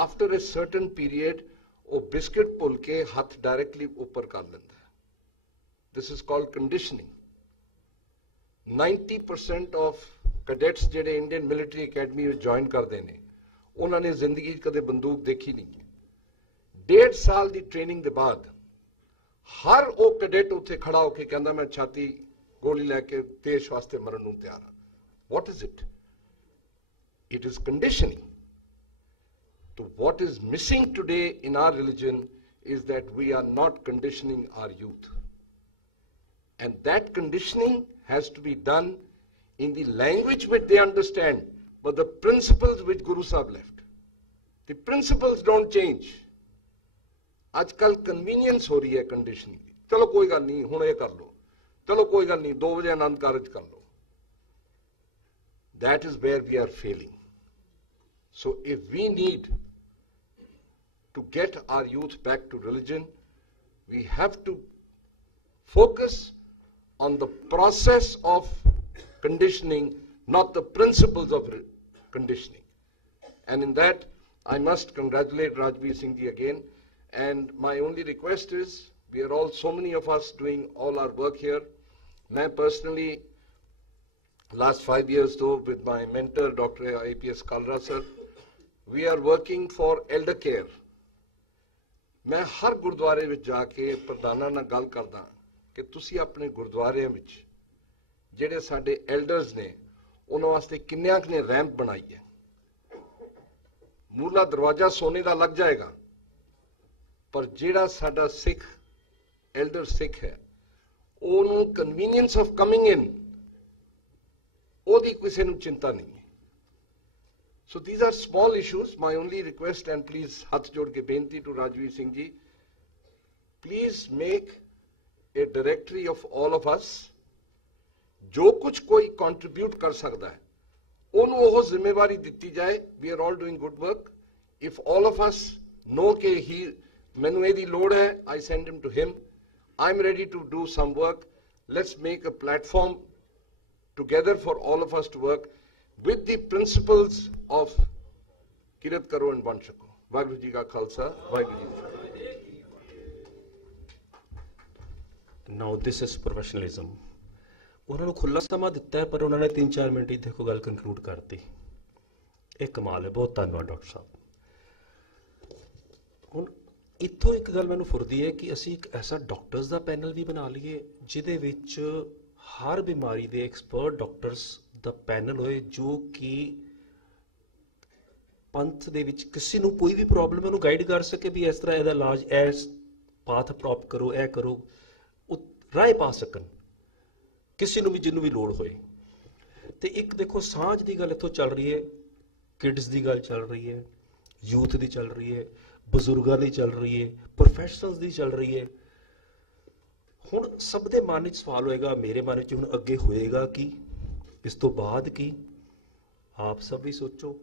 ਆਫਟਰ ਅ ਸਰਟਨ ਪੀਰੀਅਡ ਉਹ ਬਿਸਕਟ ਭੁੱਲ ਕੇ ਹੱਥ ਡਾਇਰੈਕਟਲੀ ਉੱਪਰ ਕਰ ਲੈਂਦਾ ਹੈ। This is called conditioning. 90% of cadets ਜਿਹੜੇ ਇੰਡੀਅਨ ਮਿਲਟਰੀ ਅਕੈਡਮੀ ਵਿੱਚ ਜੁਆਇਨ ਕਰਦੇ ਨੇ, ਉਹਨਾਂ ਨੇ ਜ਼ਿੰਦਗੀ 'ਚ ਕਦੇ ਬੰਦੂਕ ਦੇਖੀ ਨਹੀਂ। 1.5 ਸਾਲ ਦੀ ਟ੍ਰੇਨਿੰਗ ਦੇ ਬਾਅਦ ਹਰ ਉਹ ਕੈਡੇਟ ਉੱਥੇ ਖੜਾ ਹੋ ਕੇ ਕਹਿੰਦਾ ਮੈਂ ਛਾਤੀ ਗੋਲੀ ਲੈ ਕੇ ਦੇਸ਼ ਵਾਸਤੇ ਮਰਨ ਨੂੰ ਤਿਆਰ ਹਾਂ। What is it? It is conditioning. So what is missing today in our religion is that we are not conditioning our youth. And that conditioning has to be done in the language which they understand, but the principles which Guru Sahib left. The principles don't change. Ajkal convenience ho rahi hai conditioning. Chalo koi gal nahi, hun ye kar lo. Chalo koi gal nahi, 2 baje anand karaj kar lo. That is where we are failing. So if we need to get our youth back to religion, we have to focus on the process of conditioning, not the principles of conditioning. And in that, I must congratulate Rajbir Singh ji again. And my only request is, we are all, so many of us doing all our work here. I personally, last 5 years though, with my mentor, Dr. IPS Kalra sir, we are working for elder care. मैं हर गुरुद्वारे ਵਿੱਚ ਜਾ ਕੇ ਪ੍ਰਧਾਨਾਂ ਨਾਲ ਗੱਲ ਕਰਦਾ ਕਿ ਤੁਸੀਂ ਆਪਣੇ ਗੁਰਦੁਆਰਿਆਂ ਵਿੱਚ ਜਿਹੜੇ ਸਾਡੇ ਐਲਡਰਸ ਨੇ ਉਹਨਾਂ ਵਾਸਤੇ ਕਿੰਨਿਆਂ ਕੁ ਨੇ ਰੈਂਪ ਬਣਾਈ ਹੈ। ਮੂਲਾ ਦਰਵਾਜ਼ਾ ਸੋਨੇ ਦਾ ਲੱਗ ਜਾਏਗਾ, ਪਰ ਜਿਹੜਾ ਸਾਡਾ ਸਿੱਖ ਐਲਡਰ ਸਿੱਖ ਹੈ ਉਹਨੂੰ ਕਨਵੀਨੀਅੰਸ ਆਫ ਕਮਿੰਗ ਇਨ ਉਹਦੀ ਕਿਸੇ ਨੂੰ ਚਿੰਤਾ ਨਹੀਂ ਹੈ। So these are small issues. My only request, and please hath jod ke benti to Rajbir Singh ji, please make a directory of all of us. जो कुछ कोई contribute कर सकता है, ਉਹਨੂੰ ਉਹ ਜ਼ਿੰਮੇਵਾਰੀ ਦਿੱਤੀ ਜਾਏ। We are all doing good work. If all of us know ਕਿ ਮੈਨੂੰ ਇਹਦੀ ਲੋੜ ਹੈ, I send him to him. I'm ready to do some work. Let's make a platform together for all of us to work with the principles of Kirat Karo and Vand Chako. Vaheguru Ji Ka Khalsa, Vaheguru Ji Ki Fateh. Now this is professionalism. ਉਹਨਾਂ ਨੂੰ ਖੁੱਲਾ ਸਮਾਂ ਦਿੱਤਾ ਹੈ, ਪਰ ਉਹਨਾਂ ਨੇ 3-4 minute ਹੀ ਦੇਖੋ ਗੱਲ ਕੰਕਲੂਡ ਕਰਤੀ। ਇਹ ਕਮਾਲ ਹੈ, ਬਹੁਤ ਧੰਨਵਾਦ ਡਾਕਟਰ ਸਾਹਿਬ। ਹੁਣ ਇੱਥੋਂ ਇੱਕ ਗੱਲ ਮੈਨੂੰ ਫੁਰਦੀ ਹੈ ਕਿ ਅਸੀਂ ਇੱਕ ਐਸਾ ਡਾਕਟਰਸ ਦਾ ਪੈਨਲ ਵੀ ਬਣਾ ਲਈਏ ਜਿਹਦੇ ਵਿੱਚ ਹਰ ਬਿਮਾਰੀ ਦੇ ਐਕਸਪਰਟ ਡਾਕਟਰਸ ਦਾ ਪੈਨਲ ਹੋਏ, ਜੋ ਕਿ ਪੰਥ ਦੇ ਵਿੱਚ ਕਿਸੇ ਨੂੰ ਕੋਈ ਵੀ ਪ੍ਰੋਬਲਮ ਹੈ ਉਹਨੂੰ ਗਾਈਡ ਕਰ ਸਕੇ ਵੀ ਇਸ ਤਰ੍ਹਾਂ ਇਹਦਾ ਇਲਾਜ, ਇਸ ਪਾਥ ਅਡਾਪਟ ਕਰੋ, ਇਹ ਕਰੋ, ਉਹ ਰਾਏ ਪਾ ਸਕਣ ਕਿਸੇ ਨੂੰ ਵੀ ਜਿਹਨੂੰ ਵੀ ਲੋੜ ਹੋਏ। ਤੇ ਇੱਕ ਦੇਖੋ ਸਾਂਝ ਦੀ ਗੱਲ ਇੱਥੋਂ ਚੱਲ ਰਹੀ ਹੈ, ਕਿਡਸ ਦੀ ਗੱਲ ਚੱਲ ਰਹੀ ਹੈ, ਯੂਥ ਦੀ ਚੱਲ ਰਹੀ ਹੈ, ਬਜ਼ੁਰਗਾਂ ਦੀ ਚੱਲ ਰਹੀ ਹੈ, ਪ੍ਰੋਫੈਸ਼ਨਲਸ ਦੀ ਚੱਲ ਰਹੀ ਹੈ। ਹੁਣ ਸਭ ਦੇ ਮਨ ਵਿੱਚ ਸਵਾਲ ਹੋਏਗਾ, ਮੇਰੇ ਮਨ ਵਿੱਚ ਹੁਣ ਅੱਗੇ ਹੋਏਗਾ ਕੀ, ਇਸ ਤੋਂ ਬਾਅਦ ਕੀ? ਆਪ ਸਭ ਵੀ ਸੋਚੋ,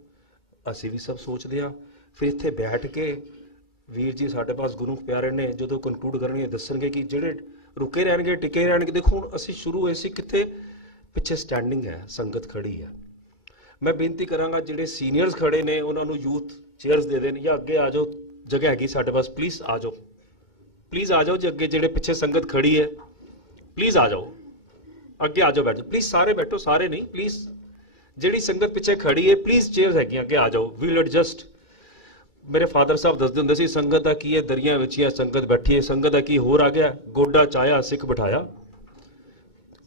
ਅਸੀਂ ਵੀ ਸਭ ਸੋਚਦੇ ਹਾਂ। ਫਿਰ ਇੱਥੇ ਬੈਠ ਕੇ ਵੀਰ ਜੀ ਸਾਡੇ ਪਾਸ ਗੁਰੂ ਪਿਆਰੇ ਨੇ ਜਦੋਂ ਕਨਕਲੂਡ ਕਰਨਗੇ ਦੱਸਣਗੇ ਕਿ ਜਿਹੜੇ ਰੁਕੇ ਰਹਿਣਗੇ, ਟਿਕੇ ਰਹਿਣਗੇ। ਦੇਖੋ ਹੁਣ ਅਸੀਂ ਸ਼ੁਰੂ ਹੋਏ ਸੀ ਕਿੱਥੇ, ਪਿੱਛੇ ਸਟੈਂਡਿੰਗ ਹੈ, ਸੰਗਤ ਖੜੀ ਹੈ। ਮੈਂ ਬੇਨਤੀ ਕਰਾਂਗਾ ਜਿਹੜੇ ਸੀਨੀਅਰਸ ਖੜੇ ਨੇ ਉਹਨਾਂ ਨੂੰ ਯੂਥ ਚੇਅਰਸ ਦੇ ਦੇਣ, ਜਾਂ ਅੱਗੇ ਆ ਜਾਓ, ਜਗ੍ਹਾ ਹੈਗੀ ਸਾਡੇ ਪਾਸ, ਪਲੀਜ਼ ਆ ਜਾਓ, ਪਲੀਜ਼ ਆ ਜਾਓ ਜੀ ਅੱਗੇ। ਜਿਹੜੇ ਪਿੱਛੇ ਸੰਗਤ ਖੜੀ ਹੈ ਪਲੀਜ਼ ਆ ਜਾਓ, ਅੱਗੇ ਆ ਜਾਓ, ਬੈਠੋ ਪਲੀਜ਼, ਸਾਰੇ ਬੈਠੋ, ਸਾਰੇ ਨਹੀਂ ਪਲੀਜ਼। ਜਿਹੜੀ ਸੰਗਤ ਪਿੱਛੇ ਖੜੀ ਹੈ ਪਲੀਜ਼, ਚੇਅਰਸ ਹੈਗੀਆਂ, ਅੱਗੇ ਆ ਜਾਓ, ਵੀਲ ਐਡਜਸਟ। ਮੇਰੇ ਫਾਦਰ ਸਾਹਿਬ ਦੱਸਦੇ ਹੁੰਦੇ ਸੀ ਸੰਗਤ ਦਾ ਕੀ ਹੈ, ਦਰੀਆਂ ਵਿੱਚ ਹੀ ਸੰਗਤ ਬੈਠੀ ਹੈ, ਸੰਗਤ ਦਾ ਕੀ ਹੋਰ ਆ ਗਿਆ, ਗੋਡਾ ਚਾਇਆ ਸਿੱਖ ਬਿਠਾਇਆ।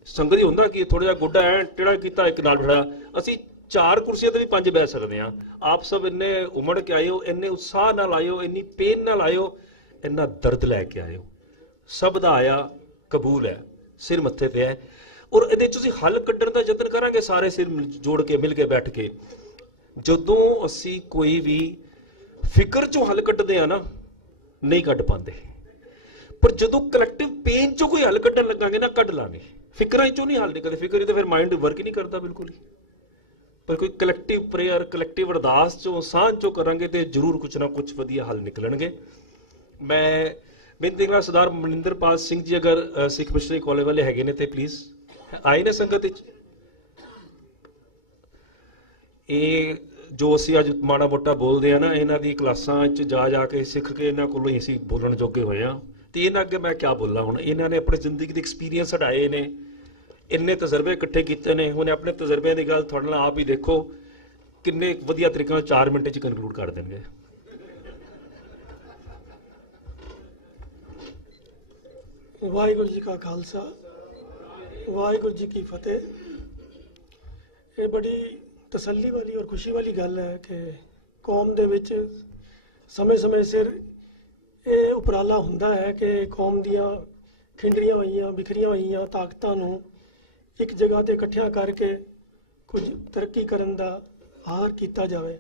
ਸੰਗਤ ਹੀ ਹੁੰਦਾ ਕਿ ਥੋੜਾ ਜਿਹਾ ਗੋਡਾ ਐ ਟੇੜਾ ਕੀਤਾ, ਇੱਕ ਨਾਲ ਬਿਠਾਇਆ। ਅਸੀਂ 4 ਕੁਰਸੀਆਂ ਤੇ ਵੀ 5 ਬਹਿ ਸਕਦੇ ਹਾਂ। ਆਪ ਸਭ ਇੰਨੇ ਉਮੜ ਕੇ ਆਇਓ, ਇੰਨੇ ਉਤਸ਼ਾਹ ਨਾਲ ਆਇਓ, ਇੰਨੀ ਪੇਨ ਨਾਲ ਆਇਓ, ਇੰਨਾ ਦਰਦ ਲੈ ਕੇ ਆਇਓ। ਸਭ ਦਾ ਆਇਆ ਕਬੂਲ ਹੈ, ਸਿਰ ਮੱਥੇ ਤੇ ਹੈ। ਔਰ ਇਹਦੇ ਚ ਅਸੀਂ ਹੱਲ ਕੱਢਣ ਦਾ ਯਤਨ ਕਰਾਂਗੇ, ਸਾਰੇ ਸਿਰ ਜੋੜ ਕੇ ਮਿਲ ਕੇ ਬੈਠ ਕੇ। ਜਦੋਂ ਅਸੀਂ ਕੋਈ ਵੀ ਫਿਕਰ ਚੋਂ ਹੱਲ ਕੱਢਦੇ ਆ ਨਾ, ਨਹੀਂ ਕੱਢ ਪਾਉਂਦੇ, ਪਰ ਜਦੋਂ ਕਲੈਕਟਿਵ ਪੇਨ ਚੋਂ ਕੋਈ ਹੱਲ ਕੱਢਣ ਲੱਗਾਂਗੇ ਨਾ, ਕੱਢ ਲਾਂਗੇ। ਫਿਕਰਾਂ ਚੋਂ ਨਹੀਂ ਹੱਲ ਨਿਕਲਦੇ, ਫਿਕਰ ਹੀ ਤਾਂ ਫਿਰ ਮਾਈਂਡ ਵਰਕ ਹੀ ਨਹੀਂ ਕਰਦਾ ਬਿਲਕੁਲ ਹੀ। ਪਰ ਕੋਈ ਕਲੈਕਟਿਵ ਪ੍ਰੇਅਰ, ਕਲੈਕਟਿਵ ਅਰਦਾਸ ਚੋਂ, ਸਾਂਝ ਚੋਂ ਕਰਾਂਗੇ ਤੇ ਜ਼ਰੂਰ ਕੁਝ ਨਾ ਕੁਝ ਵਧੀਆ ਹੱਲ ਨਿਕਲਣਗੇ। ਮੈਂ ਬੇਨਤੀ ਕਰਾਂ ਸਰਦਾਰ ਮਨਿੰਦਰਪਾਲ ਸਿੰਘ ਜੀ ਅਗਰ ਸਿੱਖ ਮਿਸ਼ਨਰੀ ਕਾਲਜ ਵਾਲੇ ਹੈਗੇ ਨੇ ਤੇ ਪਲੀਜ਼ ਆਏ ਨੇ ਸੰਗਤ ਵਿੱਚ। ਇਹ ਜੋ ਅਸੀਂ ਅੱਜ ਮਾੜਾ ਮੋਟਾ ਬੋਲਦੇ ਆ ਨਾ, ਇਹਨਾਂ ਦੀ ਕਲਾਸਾਂ 'ਚ ਜਾ ਕੇ ਸਿੱਖ ਕੇ ਇਹਨਾਂ ਕੋਲੋਂ ਹੀ ਅਸੀਂ ਬੋਲਣ ਜੋਗੇ ਹੋਏ ਆ। ਤੇ ਇਹਨਾਂ ਅੱਗੇ ਮੈਂ ਕਿਆ ਬੋਲਾਂ ਹੁਣ, ਇਹਨਾਂ ਨੇ ਆਪਣੀ ਜ਼ਿੰਦਗੀ ਦੇ ਐਕਸਪੀਰੀਅੰਸ ਹਟਾਏ ਨੇ, ਇੰਨੇ ਤਜਰਬੇ ਇਕੱਠੇ ਕੀਤੇ ਨੇ। ਹੁਣ ਆਪਣੇ ਤਜਰਬਿਆਂ ਦੀ ਗੱਲ ਤੁਹਾਡੇ ਨਾਲ ਆਪ ਹੀ ਦੇਖੋ, ਕਿੰਨੇ ਵਧੀਆ ਤਰੀਕੇ ਨਾਲ 4 ਮਿੰਟ 'ਚ ਕਨਕਲੂਡ ਕਰ ਦੇਣਗੇ। ਵਾਹਿਗੁਰੂ ਜੀ ਕਾ ਖਾਲਸਾ, ਵਾਹਿਗੁਰੂ ਜੀ ਕੀ ਫਤਿਹ। ਇਹ ਬੜੀ ਤਸੱਲੀ ਵਾਲੀ ਔਰ ਖੁਸ਼ੀ ਵਾਲੀ ਗੱਲ ਹੈ ਕਿ ਕੌਮ ਦੇ ਵਿੱਚ ਸਮੇਂ-ਸਮੇਂ ਸਿਰ ਇਹ ਉਪਰਾਲਾ ਹੁੰਦਾ ਹੈ ਕਿ ਕੌਮ ਦੀਆਂ ਖਿੰਡਰੀਆਂ ਹੋਈਆਂ, ਬਿਖਰੀਆਂ ਹੋਈਆਂ ਤਾਕਤਾਂ ਨੂੰ ਇੱਕ ਜਗ੍ਹਾ ਤੇ ਇਕੱਠਿਆਂ ਕਰਕੇ ਕੁਝ ਤਰੱਕੀ ਕਰਨ ਦਾ ਆਹਰ ਕੀਤਾ ਜਾਵੇ।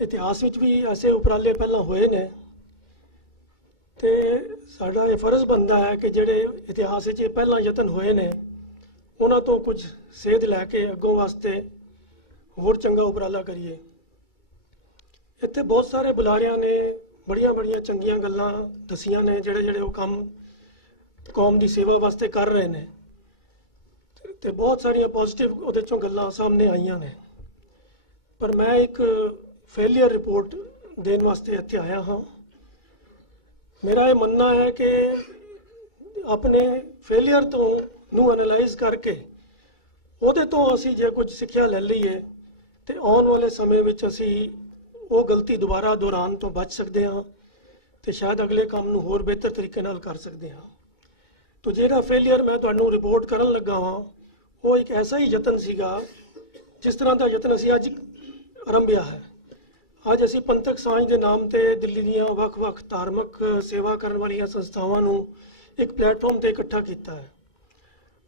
ਇਤਿਹਾਸ ਵਿੱਚ ਵੀ ਐਸੇ ਉਪਰਾਲੇ ਪਹਿਲਾਂ ਹੋਏ ਨੇ ਤੇ ਸਾਡਾ ਇਹ ਫਰਜ਼ ਬਣਦਾ ਹੈ ਕਿ ਜਿਹੜੇ ਇਤਿਹਾਸ ਵਿੱਚ ਪਹਿਲਾਂ ਯਤਨ ਹੋਏ ਨੇ ਉਹਨਾਂ ਤੋਂ ਕੁਝ ਸੇਧ ਲੈ ਕੇ ਅੱਗੋਂ ਵਾਸਤੇ ਹੋਰ ਚੰਗਾ ਉਪਰਾਲਾ ਕਰੀਏ। ਇੱਥੇ ਬਹੁਤ ਸਾਰੇ ਬੁਲਾਰਿਆਂ ਨੇ ਬੜੀਆਂ ਚੰਗੀਆਂ ਗੱਲਾਂ ਦਸੀਆਂ ਨੇ, ਜਿਹੜੇ ਉਹ ਕੰਮ ਕੌਮ ਦੀ ਸੇਵਾ ਵਾਸਤੇ ਕਰ ਰਹੇ ਨੇ ਤੇ ਬਹੁਤ ਸਾਰੀਆਂ ਪੋਜ਼ਿਟਿਵ ਉਹਦੇ ਚੋਂ ਗੱਲਾਂ ਸਾਹਮਣੇ ਆਈਆਂ ਨੇ। ਪਰ ਮੈਂ ਇੱਕ ਫੇਲੀਅਰ ਰਿਪੋਰਟ ਦੇਣ ਵਾਸਤੇ ਇੱਥੇ ਆਇਆ ਹਾਂ। ਮੇਰਾ ਇਹ ਮੰਨਣਾ ਹੈ ਕਿ ਆਪਣੇ ਫੇਲੀਅਰ ਤੋਂ ਨੂੰ ਐਨਾਲਾਈਜ਼ ਕਰਕੇ ਉਹਦੇ ਤੋਂ ਅਸੀਂ ਜੇ ਕੁਝ ਸਿੱਖਿਆ ਲੈ ਲਈਏ ਤੇ ਆਉਣ ਵਾਲੇ ਸਮੇਂ ਵਿੱਚ ਅਸੀਂ ਉਹ ਗਲਤੀ ਦੁਬਾਰਾ ਦੁਹਰਾਉਣ ਤੋਂ ਬਚ ਸਕਦੇ ਹਾਂ ਤੇ ਸ਼ਾਇਦ ਅਗਲੇ ਕੰਮ ਨੂੰ ਹੋਰ ਬਿਹਤਰ ਤਰੀਕੇ ਨਾਲ ਕਰ ਸਕਦੇ ਹਾਂ। ਤੋ ਜਿਹੜਾ ਫੇਲੀਅਰ ਮੈਂ ਤੁਹਾਨੂੰ ਰਿਪੋਰਟ ਕਰਨ ਲੱਗਾ ਹਾਂ ਉਹ ਇੱਕ ਐਸਾ ਹੀ ਯਤਨ ਸੀਗਾ ਜਿਸ ਤਰ੍ਹਾਂ ਦਾ ਯਤਨ ਅਸੀਂ ਅੱਜ ਆਰੰਭਿਆ ਹੈ। ਅੱਜ ਅਸੀਂ ਪੰਥਕ ਸਾਂਝ ਦੇ ਨਾਮ ਤੇ ਦਿੱਲੀ ਦੀਆਂ ਵੱਖ-ਵੱਖ ਧਾਰਮਿਕ ਸੇਵਾ ਕਰਨ ਵਾਲੀਆਂ ਸੰਸਥਾਵਾਂ ਨੂੰ ਇੱਕ ਪਲੇਟਫਾਰਮ ਤੇ ਇਕੱਠਾ ਕੀਤਾ ਹੈ।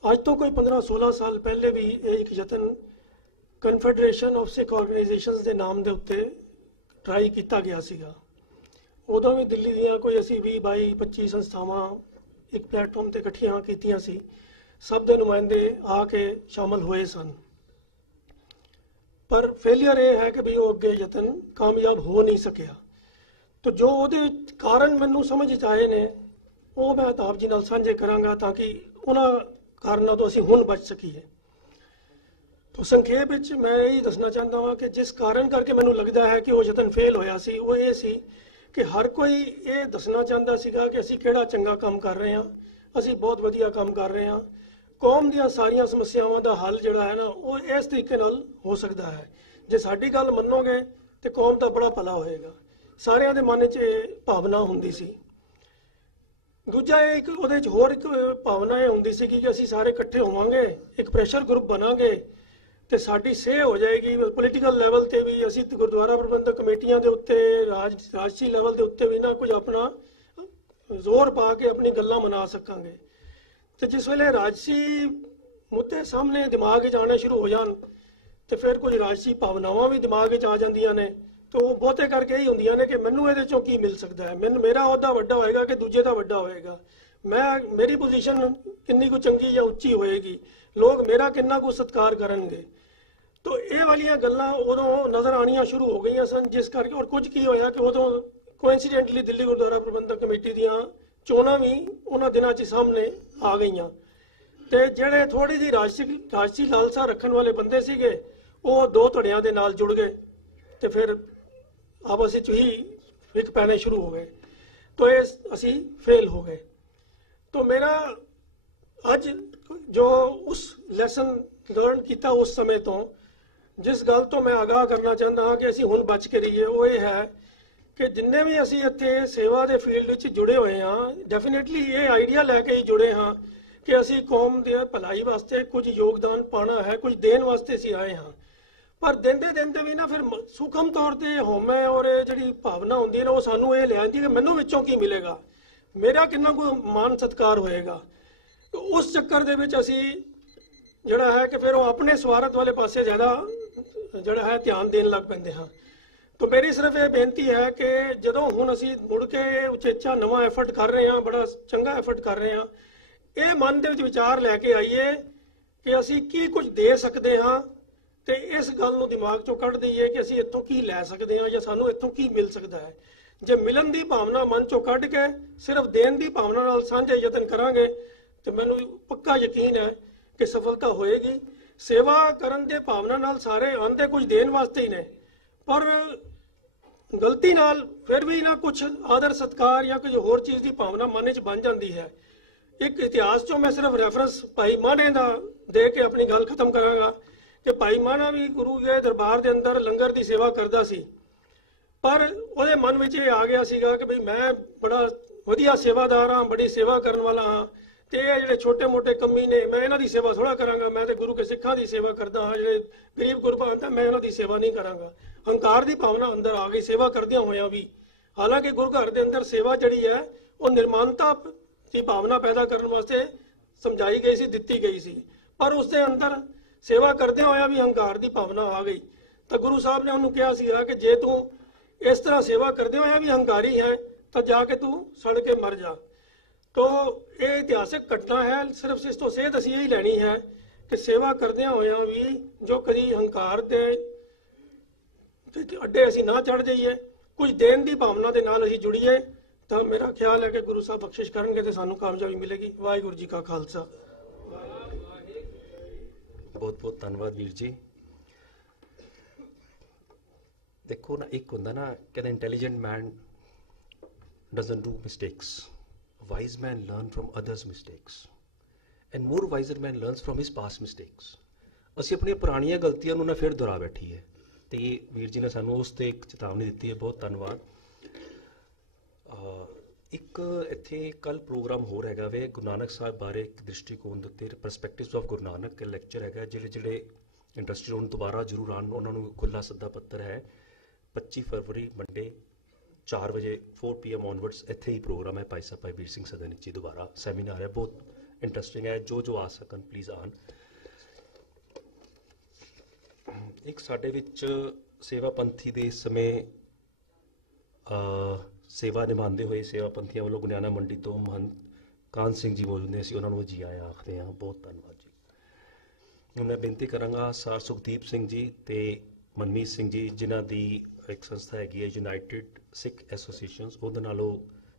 ਅੱਜ ਤੋਂ ਕੋਈ 15-16 ਸਾਲ ਪਹਿਲੇ ਵੀ ਇਹ ਇੱਕ ਯਤਨ ਕਨਫੈਡਰੇਸ਼ਨ ਆਫ ਸਿੱਖ ਆਰਗੇਨਾਈਜੇਸ਼ਨਸ ਦੇ ਨਾਮ ਦੇ ਉੱਤੇ ਟਰਾਈ ਕੀਤਾ ਗਿਆ ਸੀਗਾ। ਉਦੋਂ ਵੀ ਦਿੱਲੀ ਦੀਆਂ ਕੋਈ ਅਸੀਂ 20-22-25 ਸੰਸਥਾਵਾਂ ਇੱਕ ਪਲੇਟਫਾਰਮ ਤੇ ਇਕੱਠੀਆਂ ਕੀਤੀਆਂ ਸੀ। ਸਭ ਦੇ ਨੁਮਾਇੰਦੇ ਆ ਕੇ ਸ਼ਾਮਲ ਹੋਏ ਸਨ। ਪਰ ਫੇਲੀਅਰ ਇਹ ਹੈ ਕਿ ਵੀ ਉਹ ਅੱਗੇ ਯਤਨ ਕਾਮਯਾਬ ਹੋ ਨਹੀਂ ਸਕਿਆ। ਤਾਂ ਜੋ ਉਹਦੇ ਕਾਰਨ ਮੈਨੂੰ ਸਮਝ 'ਚ ਆਏ ਨੇ ਉਹ ਮੈਂ ਆਪ ਜੀ ਨਾਲ ਸਾਂਝੇ ਕਰਾਂਗਾ ਤਾਂ ਕਿ ਉਹਨਾਂ ਕਾਰਨਾਂ ਤੋਂ ਅਸੀਂ ਹੁਣ ਬਚ ਸਕੀਏ। ਤਾਂ ਸੰਖੇਪ ਵਿੱਚ ਮੈਂ ਇਹ ਦੱਸਣਾ ਚਾਹੁੰਦਾ ਹਾਂ ਕਿ ਜਿਸ ਕਾਰਨ ਕਰਕੇ ਮੈਨੂੰ ਲੱਗਦਾ ਹੈ ਕਿ ਉਹ ਯਤਨ ਫੇਲ ਹੋਇਆ ਸੀ ਉਹ ਇਹ ਸੀ ਕਿ ਹਰ ਕੋਈ ਇਹ ਦੱਸਣਾ ਚਾਹੁੰਦਾ ਸੀਗਾ ਕਿ ਅਸੀਂ ਕਿਹੜਾ ਚੰਗਾ ਕੰਮ ਕਰ ਰਹੇ ਹਾਂ, ਅਸੀਂ ਬਹੁਤ ਵਧੀਆ ਕੰਮ ਕਰ ਰਹੇ ਹਾਂ। ਕੌਮ ਦੀਆਂ ਸਾਰੀਆਂ ਸਮੱਸਿਆਵਾਂ ਦਾ ਹੱਲ ਜਿਹੜਾ ਹੈ ਨਾ ਉਹ ਇਸ ਤਰੀਕੇ ਨਾਲ ਹੋ ਸਕਦਾ ਹੈ। ਜੇ ਸਾਡੀ ਗੱਲ ਮੰਨੋਗੇ ਤੇ ਕੌਮ ਦਾ ਬੜਾ ਭਲਾ ਹੋਏਗਾ। ਸਾਰਿਆਂ ਦੇ ਮਨ 'ਚ ਇਹ ਭਾਵਨਾ ਹੁੰਦੀ ਸੀ। ਦੂਜਾ ਇਹ ਇੱਕ ਉਹਦੇ 'ਚ ਹੋਰ ਇੱਕ ਭਾਵਨਾ ਇਹ ਹੁੰਦੀ ਸੀ ਕਿ ਅਸੀਂ ਸਾਰੇ ਇਕੱਠੇ ਹੋਵਾਂਗੇ, ਇੱਕ ਪ੍ਰੈਸ਼ਰ ਗਰੁੱਪ ਬਣਾਂਗੇ ਤੇ ਸਾਡੀ ਸੇਹ ਹੋ ਜਾਏਗੀ ਪੋਲੀਟੀਕਲ ਲੈਵਲ ਤੇ ਵੀ। ਅਸੀਂ ਗੁਰਦੁਆਰਾ ਪ੍ਰਬੰਧਕ ਕਮੇਟੀਆਂ ਦੇ ਉੱਤੇ, ਰਾਜਸੀ ਲੈਵਲ ਦੇ ਉੱਤੇ ਵੀ ਨਾ ਕੁਝ ਆਪਣਾ ਜ਼ੋਰ ਪਾ ਕੇ ਆਪਣੀ ਗੱਲਾਂ ਮਨਾ ਸਕਾਂਗੇ। ਤੇ ਜਿਸ ਵੇਲੇ ਰਾਜਸੀ ਮੁੱਦੇ ਸਾਹਮਣੇ ਦਿਮਾਗ 'ਚ ਆਉਣੇ ਸ਼ੁਰੂ ਹੋ ਜਾਣ ਤੇ ਫਿਰ ਕੁਝ ਰਾਜਸੀ ਭਾਵਨਾਵਾਂ ਵੀ ਦਿਮਾਗ 'ਚ ਆ ਜਾਂਦੀਆਂ ਨੇ। ਤੇ ਉਹ ਬਹੁਤੇ ਕਰਕੇ ਹੀ ਹੁੰਦੀਆਂ ਨੇ ਕਿ ਮੈਨੂੰ ਇਹਦੇ 'ਚੋਂ ਕੀ ਮਿਲ ਸਕਦਾ ਹੈ, ਮੇਰਾ ਅਹੁਦਾ ਵੱਡਾ ਹੋਏਗਾ ਕਿ ਦੂਜੇ ਦਾ ਵੱਡਾ ਹੋਏਗਾ, ਮੇਰੀ ਪੋਜੀਸ਼ਨ ਕਿੰਨੀ ਕੁ ਚੰਗੀ ਜਾਂ ਉੱਚੀ ਹੋਏਗੀ, ਲੋਕ ਮੇਰਾ ਕਿੰਨਾ ਕੁ ਸਤਿਕਾਰ ਕਰਨਗੇ। ਤੋ ਇਹ ਵਾਲੀਆਂ ਗੱਲਾਂ ਉਦੋਂ ਨਜ਼ਰ ਆਉਣੀਆਂ ਸ਼ੁਰੂ ਹੋ ਗਈਆਂ ਸਨ, ਜਿਸ ਕਰਕੇ ਔਰ ਕੁਝ ਕੀ ਹੋਇਆ ਕਿ ਉਦੋਂ ਕੋਇਨਸੀਡੈਂਟਲੀ ਦਿੱਲੀ ਗੁਰਦੁਆਰਾ ਪ੍ਰਬੰਧਕ ਕਮੇਟੀ ਦੀਆਂ ਚੋਣਾਂ ਵੀ ਉਹਨਾਂ ਦਿਨਾਂ 'ਚ ਸਾਹਮਣੇ ਆ ਗਈਆਂ। ਤੇ ਜਿਹੜੇ ਥੋੜੀ ਜਿਹੀ ਰਾਜਸੀ ਲਾਲਸਾ ਰੱਖਣ ਵਾਲੇ ਬੰਦੇ ਸੀਗੇ ਉਹ ਦੋ ਧੜਿਆਂ ਦੇ ਨਾਲ ਜੁੜ ਗਏ ਤੇ ਫਿਰ ਆਪਸ ਵਿੱਚ ਹੀ ਇੱਕ ਪੈਣੇ ਸ਼ੁਰੂ ਹੋ ਗਏ। ਤੋ ਇਹ ਅਸੀਂ ਫੇਲ ਹੋ ਗਏ। ਤੋ ਮੇਰਾ ਅੱਜ ਜੋ ਉਸ ਲੈਸਨ ਲਰਨ ਕੀਤਾ ਉਸ ਸਮੇਂ ਤੋਂ, ਜਿਸ ਗੱਲ ਤੋਂ ਮੈਂ ਆਗਾਹ ਕਰਨਾ ਚਾਹੁੰਦਾ ਹਾਂ ਕਿ ਅਸੀਂ ਹੁਣ ਬਚ ਕੇ ਰਹੀਏ, ਉਹ ਇਹ ਹੈ ਕਿ ਜਿੰਨੇ ਵੀ ਅਸੀਂ ਇੱਥੇ ਸੇਵਾ ਦੇ ਫੀਲਡ ਵਿੱਚ ਜੁੜੇ ਹੋਏ ਹਾਂ, ਡੈਫੀਨੇਟਲੀ ਇਹ ਆਈਡੀਆ ਲੈ ਕੇ ਹੀ ਜੁੜੇ ਹਾਂ ਕਿ ਅਸੀਂ ਕੌਮ ਦੀ ਭਲਾਈ ਵਾਸਤੇ ਕੁਝ ਯੋਗਦਾਨ ਪਾਉਣਾ ਹੈ, ਕੁਝ ਦੇਣ ਵਾਸਤੇ ਅਸੀਂ ਆਏ ਹਾਂ। ਪਰ ਦਿੰਦੇ ਵੀ ਨਾ ਫਿਰ ਸੂਖਮ ਤੌਰ ਤੇ ਹਉਮੈ ਔਰ ਜਿਹੜੀ ਭਾਵਨਾ ਹੁੰਦੀ ਹੈ ਨਾ ਉਹ ਸਾਨੂੰ ਇਹ ਲੈ ਆਉਂਦੀ ਕਿ ਮੈਨੂੰ ਵਿੱਚੋਂ ਕੀ ਮਿਲੇਗਾ, ਮੇਰਾ ਕਿੰਨਾ ਕੁ ਮਾਨ ਸਤਿਕਾਰ ਹੋਏਗਾ। ਉਸ ਚੱਕਰ ਦੇ ਵਿੱਚ ਅਸੀਂ ਜਿਹੜਾ ਹੈ ਕਿ ਫਿਰ ਉਹ ਆਪਣੇ ਸਵਾਰਥ ਵਾਲੇ ਪਾਸੇ ਜ਼ਿਆਦਾ ਜਿਹੜਾ ਹੈ ਧਿਆਨ ਦੇਣ ਲੱਗ ਪੈਂਦੇ ਹਾਂ। ਤਾਂ ਮੇਰੀ ਸਿਰਫ ਇਹ ਬੇਨਤੀ ਹੈ ਕਿ ਜਦੋਂ ਹੁਣ ਅਸੀਂ ਮੁੜ ਕੇ ਉਚੇਚਾ ਨਵਾਂ ਐਫਰਟ ਕਰ ਰਹੇ ਹਾਂ, ਬੜਾ ਚੰਗਾ ਐਫਰਟ ਕਰ ਰਹੇ ਹਾਂ, ਇਹ ਮਨ ਦੇ ਵਿੱਚ ਵਿਚਾਰ ਲੈ ਕੇ ਆਈਏ ਕਿ ਅਸੀਂ ਕੀ ਕੁਝ ਦੇ ਸਕਦੇ ਹਾਂ ਤੇ ਇਸ ਗੱਲ ਨੂੰ ਦਿਮਾਗ ਚੋਂ ਕੱਢ ਦਈਏ ਕਿ ਅਸੀਂ ਇੱਥੋਂ ਕੀ ਲੈ ਸਕਦੇ ਹਾਂ ਜਾਂ ਸਾਨੂੰ ਇੱਥੋਂ ਕੀ ਮਿਲ ਸਕਦਾ ਹੈ। ਜੇ ਮਿਲਣ ਦੀ ਭਾਵਨਾ ਮਨ ਚੋਂ ਕੱਢ ਕੇ ਸਿਰਫ ਦੇਣ ਦੀ ਭਾਵਨਾ ਨਾਲ ਸਾਂਝੇ ਯਤਨ ਕਰਾਂਗੇ ਤੇ ਮੈਨੂੰ ਪੱਕਾ ਯਕੀਨ ਹੈ ਕਿ ਸਫਲਤਾ ਹੋਏਗੀ। ਸੇਵਾ ਕਰਨ ਦੇ ਭਾਵਨਾ ਨਾਲ ਸਾਰੇ ਆਂਦੇ ਕੁਝ ਦੇਣ ਵਾਸਤੇ ਹੀ ਨੇ, ਪਰ ਗਲਤੀ ਨਾਲ ਫਿਰ ਵੀ ਨਾ ਕੁਝ ਆਦਰ ਸਤਕਾਰ ਜਾਂ ਕੁਝ ਹੋਰ ਚੀਜ਼ ਦੀ ਭਾਵਨਾ ਮਨ ਵਿੱਚ ਬਣ ਜਾਂਦੀ ਹੈ। ਇੱਕ ਇਤਿਹਾਸ ਚੋਂ ਮੈਂ ਸਿਰਫ ਰੈਫਰੈਂਸ ਭਾਈ ਮਾਨੇ ਦਾ ਦੇ ਕੇ ਆਪਣੀ ਗੱਲ ਖਤਮ ਕਰਾਂਗਾ ਕਿ ਭਾਈ ਮਾਨਾ ਵੀ ਗੁਰੂ ਦੇ ਦਰਬਾਰ ਦੇ ਅੰਦਰ ਲੰਗਰ ਦੀ ਸੇਵਾ ਕਰਦਾ ਸੀ, ਪਰ ਉਹਦੇ ਮਨ ਵਿੱਚ ਇਹ ਆ ਗਿਆ ਸੀਗਾ ਕਿ ਭਈ ਮੈਂ ਬੜਾ ਵਧੀਆ ਸੇਵਾਦਾਰ ਹਾਂ, ਬੜੀ ਸੇਵਾ ਕਰਨ ਵਾਲਾ ਹਾਂ ਤੇ ਇਹ ਜਿਹੜੇ ਛੋਟੇ-ਮੋਟੇ ਕੰਮੀ ਨੇ ਮੈਂ ਇਹਨਾਂ ਦੀ ਸੇਵਾ ਥੋੜਾ ਕਰਾਂਗਾ, ਮੈਂ ਤੇ ਗੁਰੂ ਕੇ ਸਿੱਖਾਂ ਦੀ ਸੇਵਾ ਕਰਦਾ ਹਾਂ, ਜਿਹੜੇ ਗਰੀਬ ਗੁਰਬਾ ਤਾਂ ਮੈਂ ਇਹਨਾਂ ਦੀ ਸੇਵਾ ਨਹੀਂ ਕਰਾਂਗਾ। ਹੰਕਾਰ ਦੀ ਭਾਵਨਾ ਅੰਦਰ ਆ ਗਈ ਸੇਵਾ ਕਰਦਿਆਂ ਹੋਇਆਂ ਵੀ। ਹਾਲਾਂਕਿ ਗੁਰੂ ਘਰ ਦੇ ਅੰਦਰ ਸੇਵਾ ਜਿਹੜੀ ਹੈ ਉਹ ਨਿਰਮਾਨਤਾ ਦੀ ਭਾਵਨਾ ਪੈਦਾ ਕਰਨ ਵਾਸਤੇ ਸਮਝਾਈ ਗਈ ਸੀ, ਦਿੱਤੀ ਗਈ ਸੀ, ਪਰ ਉਸ ਦੇ ਅੰਦਰ ਸੇਵਾ ਕਰਦਿਆਂ ਹੋਇਆਂ ਵੀ ਹੰਕਾਰ ਦੀ ਭਾਵਨਾ ਆ ਗਈ। ਤਾਂ ਗੁਰੂ ਸਾਹਿਬ ਨੇ ਉਹਨੂੰ ਕਿਹਾ ਸੀਗਾ ਕਿ ਜੇ ਤੂੰ ਇਸ ਤਰ੍ਹਾਂ ਸੇਵਾ ਕਰਦੇ ਹੋਇਆ ਵੀ ਹੰਕਾਰੀ ਹੈ ਤਾਂ ਜਾ ਕੇ ਤੂੰ ਸੜ ਕੇ ਮਰ ਜਾ। ਤੋ ਇਹ ਇਤਿਹਾਸਕ ਘਟਨਾ ਹੈ। ਸਿਰਫ ਇਸ ਤੋਂ ਸੇਧ ਅਸੀਂ ਇਹੀ ਲੈਣੀ ਹੈ ਕਿ ਸੇਵਾ ਕਰਦਿਆਂ ਹੋਇਆਂ ਵੀ ਜੋ ਕਦੀ ਹੰਕਾਰ ਤੇ ਅੱਡੇ ਅਸੀਂ ਨਾ ਚੜ ਜਾਈਏ, ਕੁਝ ਦੇਣ ਦੀ ਭਾਵਨਾ ਦੇ ਨਾਲ ਅਸੀਂ ਜੁੜੀਏ, ਤਾਂ ਮੇਰਾ ਖਿਆਲ ਹੈ ਕਿ ਗੁਰੂ ਸਾਹਿਬ ਬਖਸ਼ਿਸ਼ ਕਰਨਗੇ ਤੇ ਸਾਨੂੰ ਕਾਮਯਾਬੀ ਮਿਲੇਗੀ। ਵਾਹਿਗੁਰੂ ਜੀ ਕਾ ਖਾਲਸਾ। ਬਹੁਤ ਬਹੁਤ ਧੰਨਵਾਦ ਵੀਰ ਜੀ। ਦੇਖੋ ਨਾ, ਇੱਕ ਹੁੰਦਾ ਨਾ ਕਹਿੰਦੇ intelligent man doesn't do mistakes. A wise man learn from others' mistakes. And more wiser man learns from his past mistakes. ਅਸੀਂ ਆਪਣੀਆਂ ਪੁਰਾਣੀਆਂ ਗਲਤੀਆਂ ਨੂੰ ਨਾ ਫਿਰ ਦੁਹਰਾ ਬੈਠੀਏ, ਤੇ ਵੀਰ ਜੀ ਨੇ ਸਾਨੂੰ ਉਸ ਤੇ ਇੱਕ ਚੇਤਾਵਨੀ ਦਿੱਤੀ ਹੈ। ਬਹੁਤ ਧੰਨਵਾਦ। ਇੱਕ ਇੱਥੇ ਕੱਲ ਪ੍ਰੋਗਰਾਮ ਹੋਰ ਹੈਗਾ ਵੇ ਗੁਰੂ ਨਾਨਕ ਸਾਹਿਬ ਬਾਰੇ ਇੱਕ ਦ੍ਰਿਸ਼ਟੀਕੋਣ ਦੇ ਉੱਤੇ, ਪਰਸਪੈਕਟਿਵਸ ਆਫ ਗੁਰੂ ਨਾਨਕ ਲੈਕਚਰ ਹੈਗਾ। ਜਿਹੜੇ ਇੰਟਰਸਟਿਡ ਹੋਣ ਦੁਬਾਰਾ ਜ਼ਰੂਰ ਆਉਣ, ਉਹਨਾਂ ਨੂੰ ਖੁੱਲ੍ਹਾ ਸੱਦਾ ਪੱਤਰ ਹੈ। 25 ਫਰਵਰੀ ਮੰਡੇ 4 ਵਜੇ 4 PM ਔਨਵਰਡਸ ਇੱਥੇ ਹੀ ਪ੍ਰੋਗਰਾਮ ਹੈ। ਭਾਈ ਸਾਹਿਬ ਭਾਈ ਵੀਰ ਸਿੰਘ ਸਦਨ ਜੀ ਦੁਬਾਰਾ ਸੈਮੀਨਾਰ ਹੈ, ਬਹੁਤ ਇੰਟਰਸਟਿੰਗ ਹੈ। ਜੋ ਆ ਸਕਣ ਪਲੀਜ਼ ਆਉਣ। ਇੱਕ ਸਾਡੇ ਵਿੱਚ ਸੇਵਾ ਪੰਥੀ ਦੇ ਇਸ ਸਮੇਂ ਸੇਵਾ ਨਿਭਾਉਂਦੇ ਹੋਏ ਸੇਵਾ ਪੰਥੀਆਂ ਵੱਲੋਂ ਗੁਨਿਆਣਾ ਮੰਡੀ ਤੋਂ ਮਹੰਤ ਕਾਨ ਸਿੰਘ ਜੀ ਮੌਜੂਦ ਨੇ, ਅਸੀਂ ਉਹਨਾਂ ਨੂੰ ਜੀ ਆਇਆਂ ਆਖਦੇ ਹਾਂ। ਬਹੁਤ ਧੰਨਵਾਦ ਜੀ। ਹੁਣ ਮੈਂ ਬੇਨਤੀ ਕਰਾਂਗਾ ਸਰ ਸੁਖਦੀਪ ਸਿੰਘ ਜੀ ਤੇ ਮਨਮੀਤ ਸਿੰਘ ਜੀ, ਜਿਨ੍ਹਾਂ ਦੀ ਇੱਕ ਸੰਸਥਾ ਹੈਗੀ ਹੈ ਯੂਨਾਈਟਿਡ ਸਿੱਖ ਐਸੋਸੀਏਸ਼ਨਸ, ਉਹਦੇ ਨਾਲ ਉਹ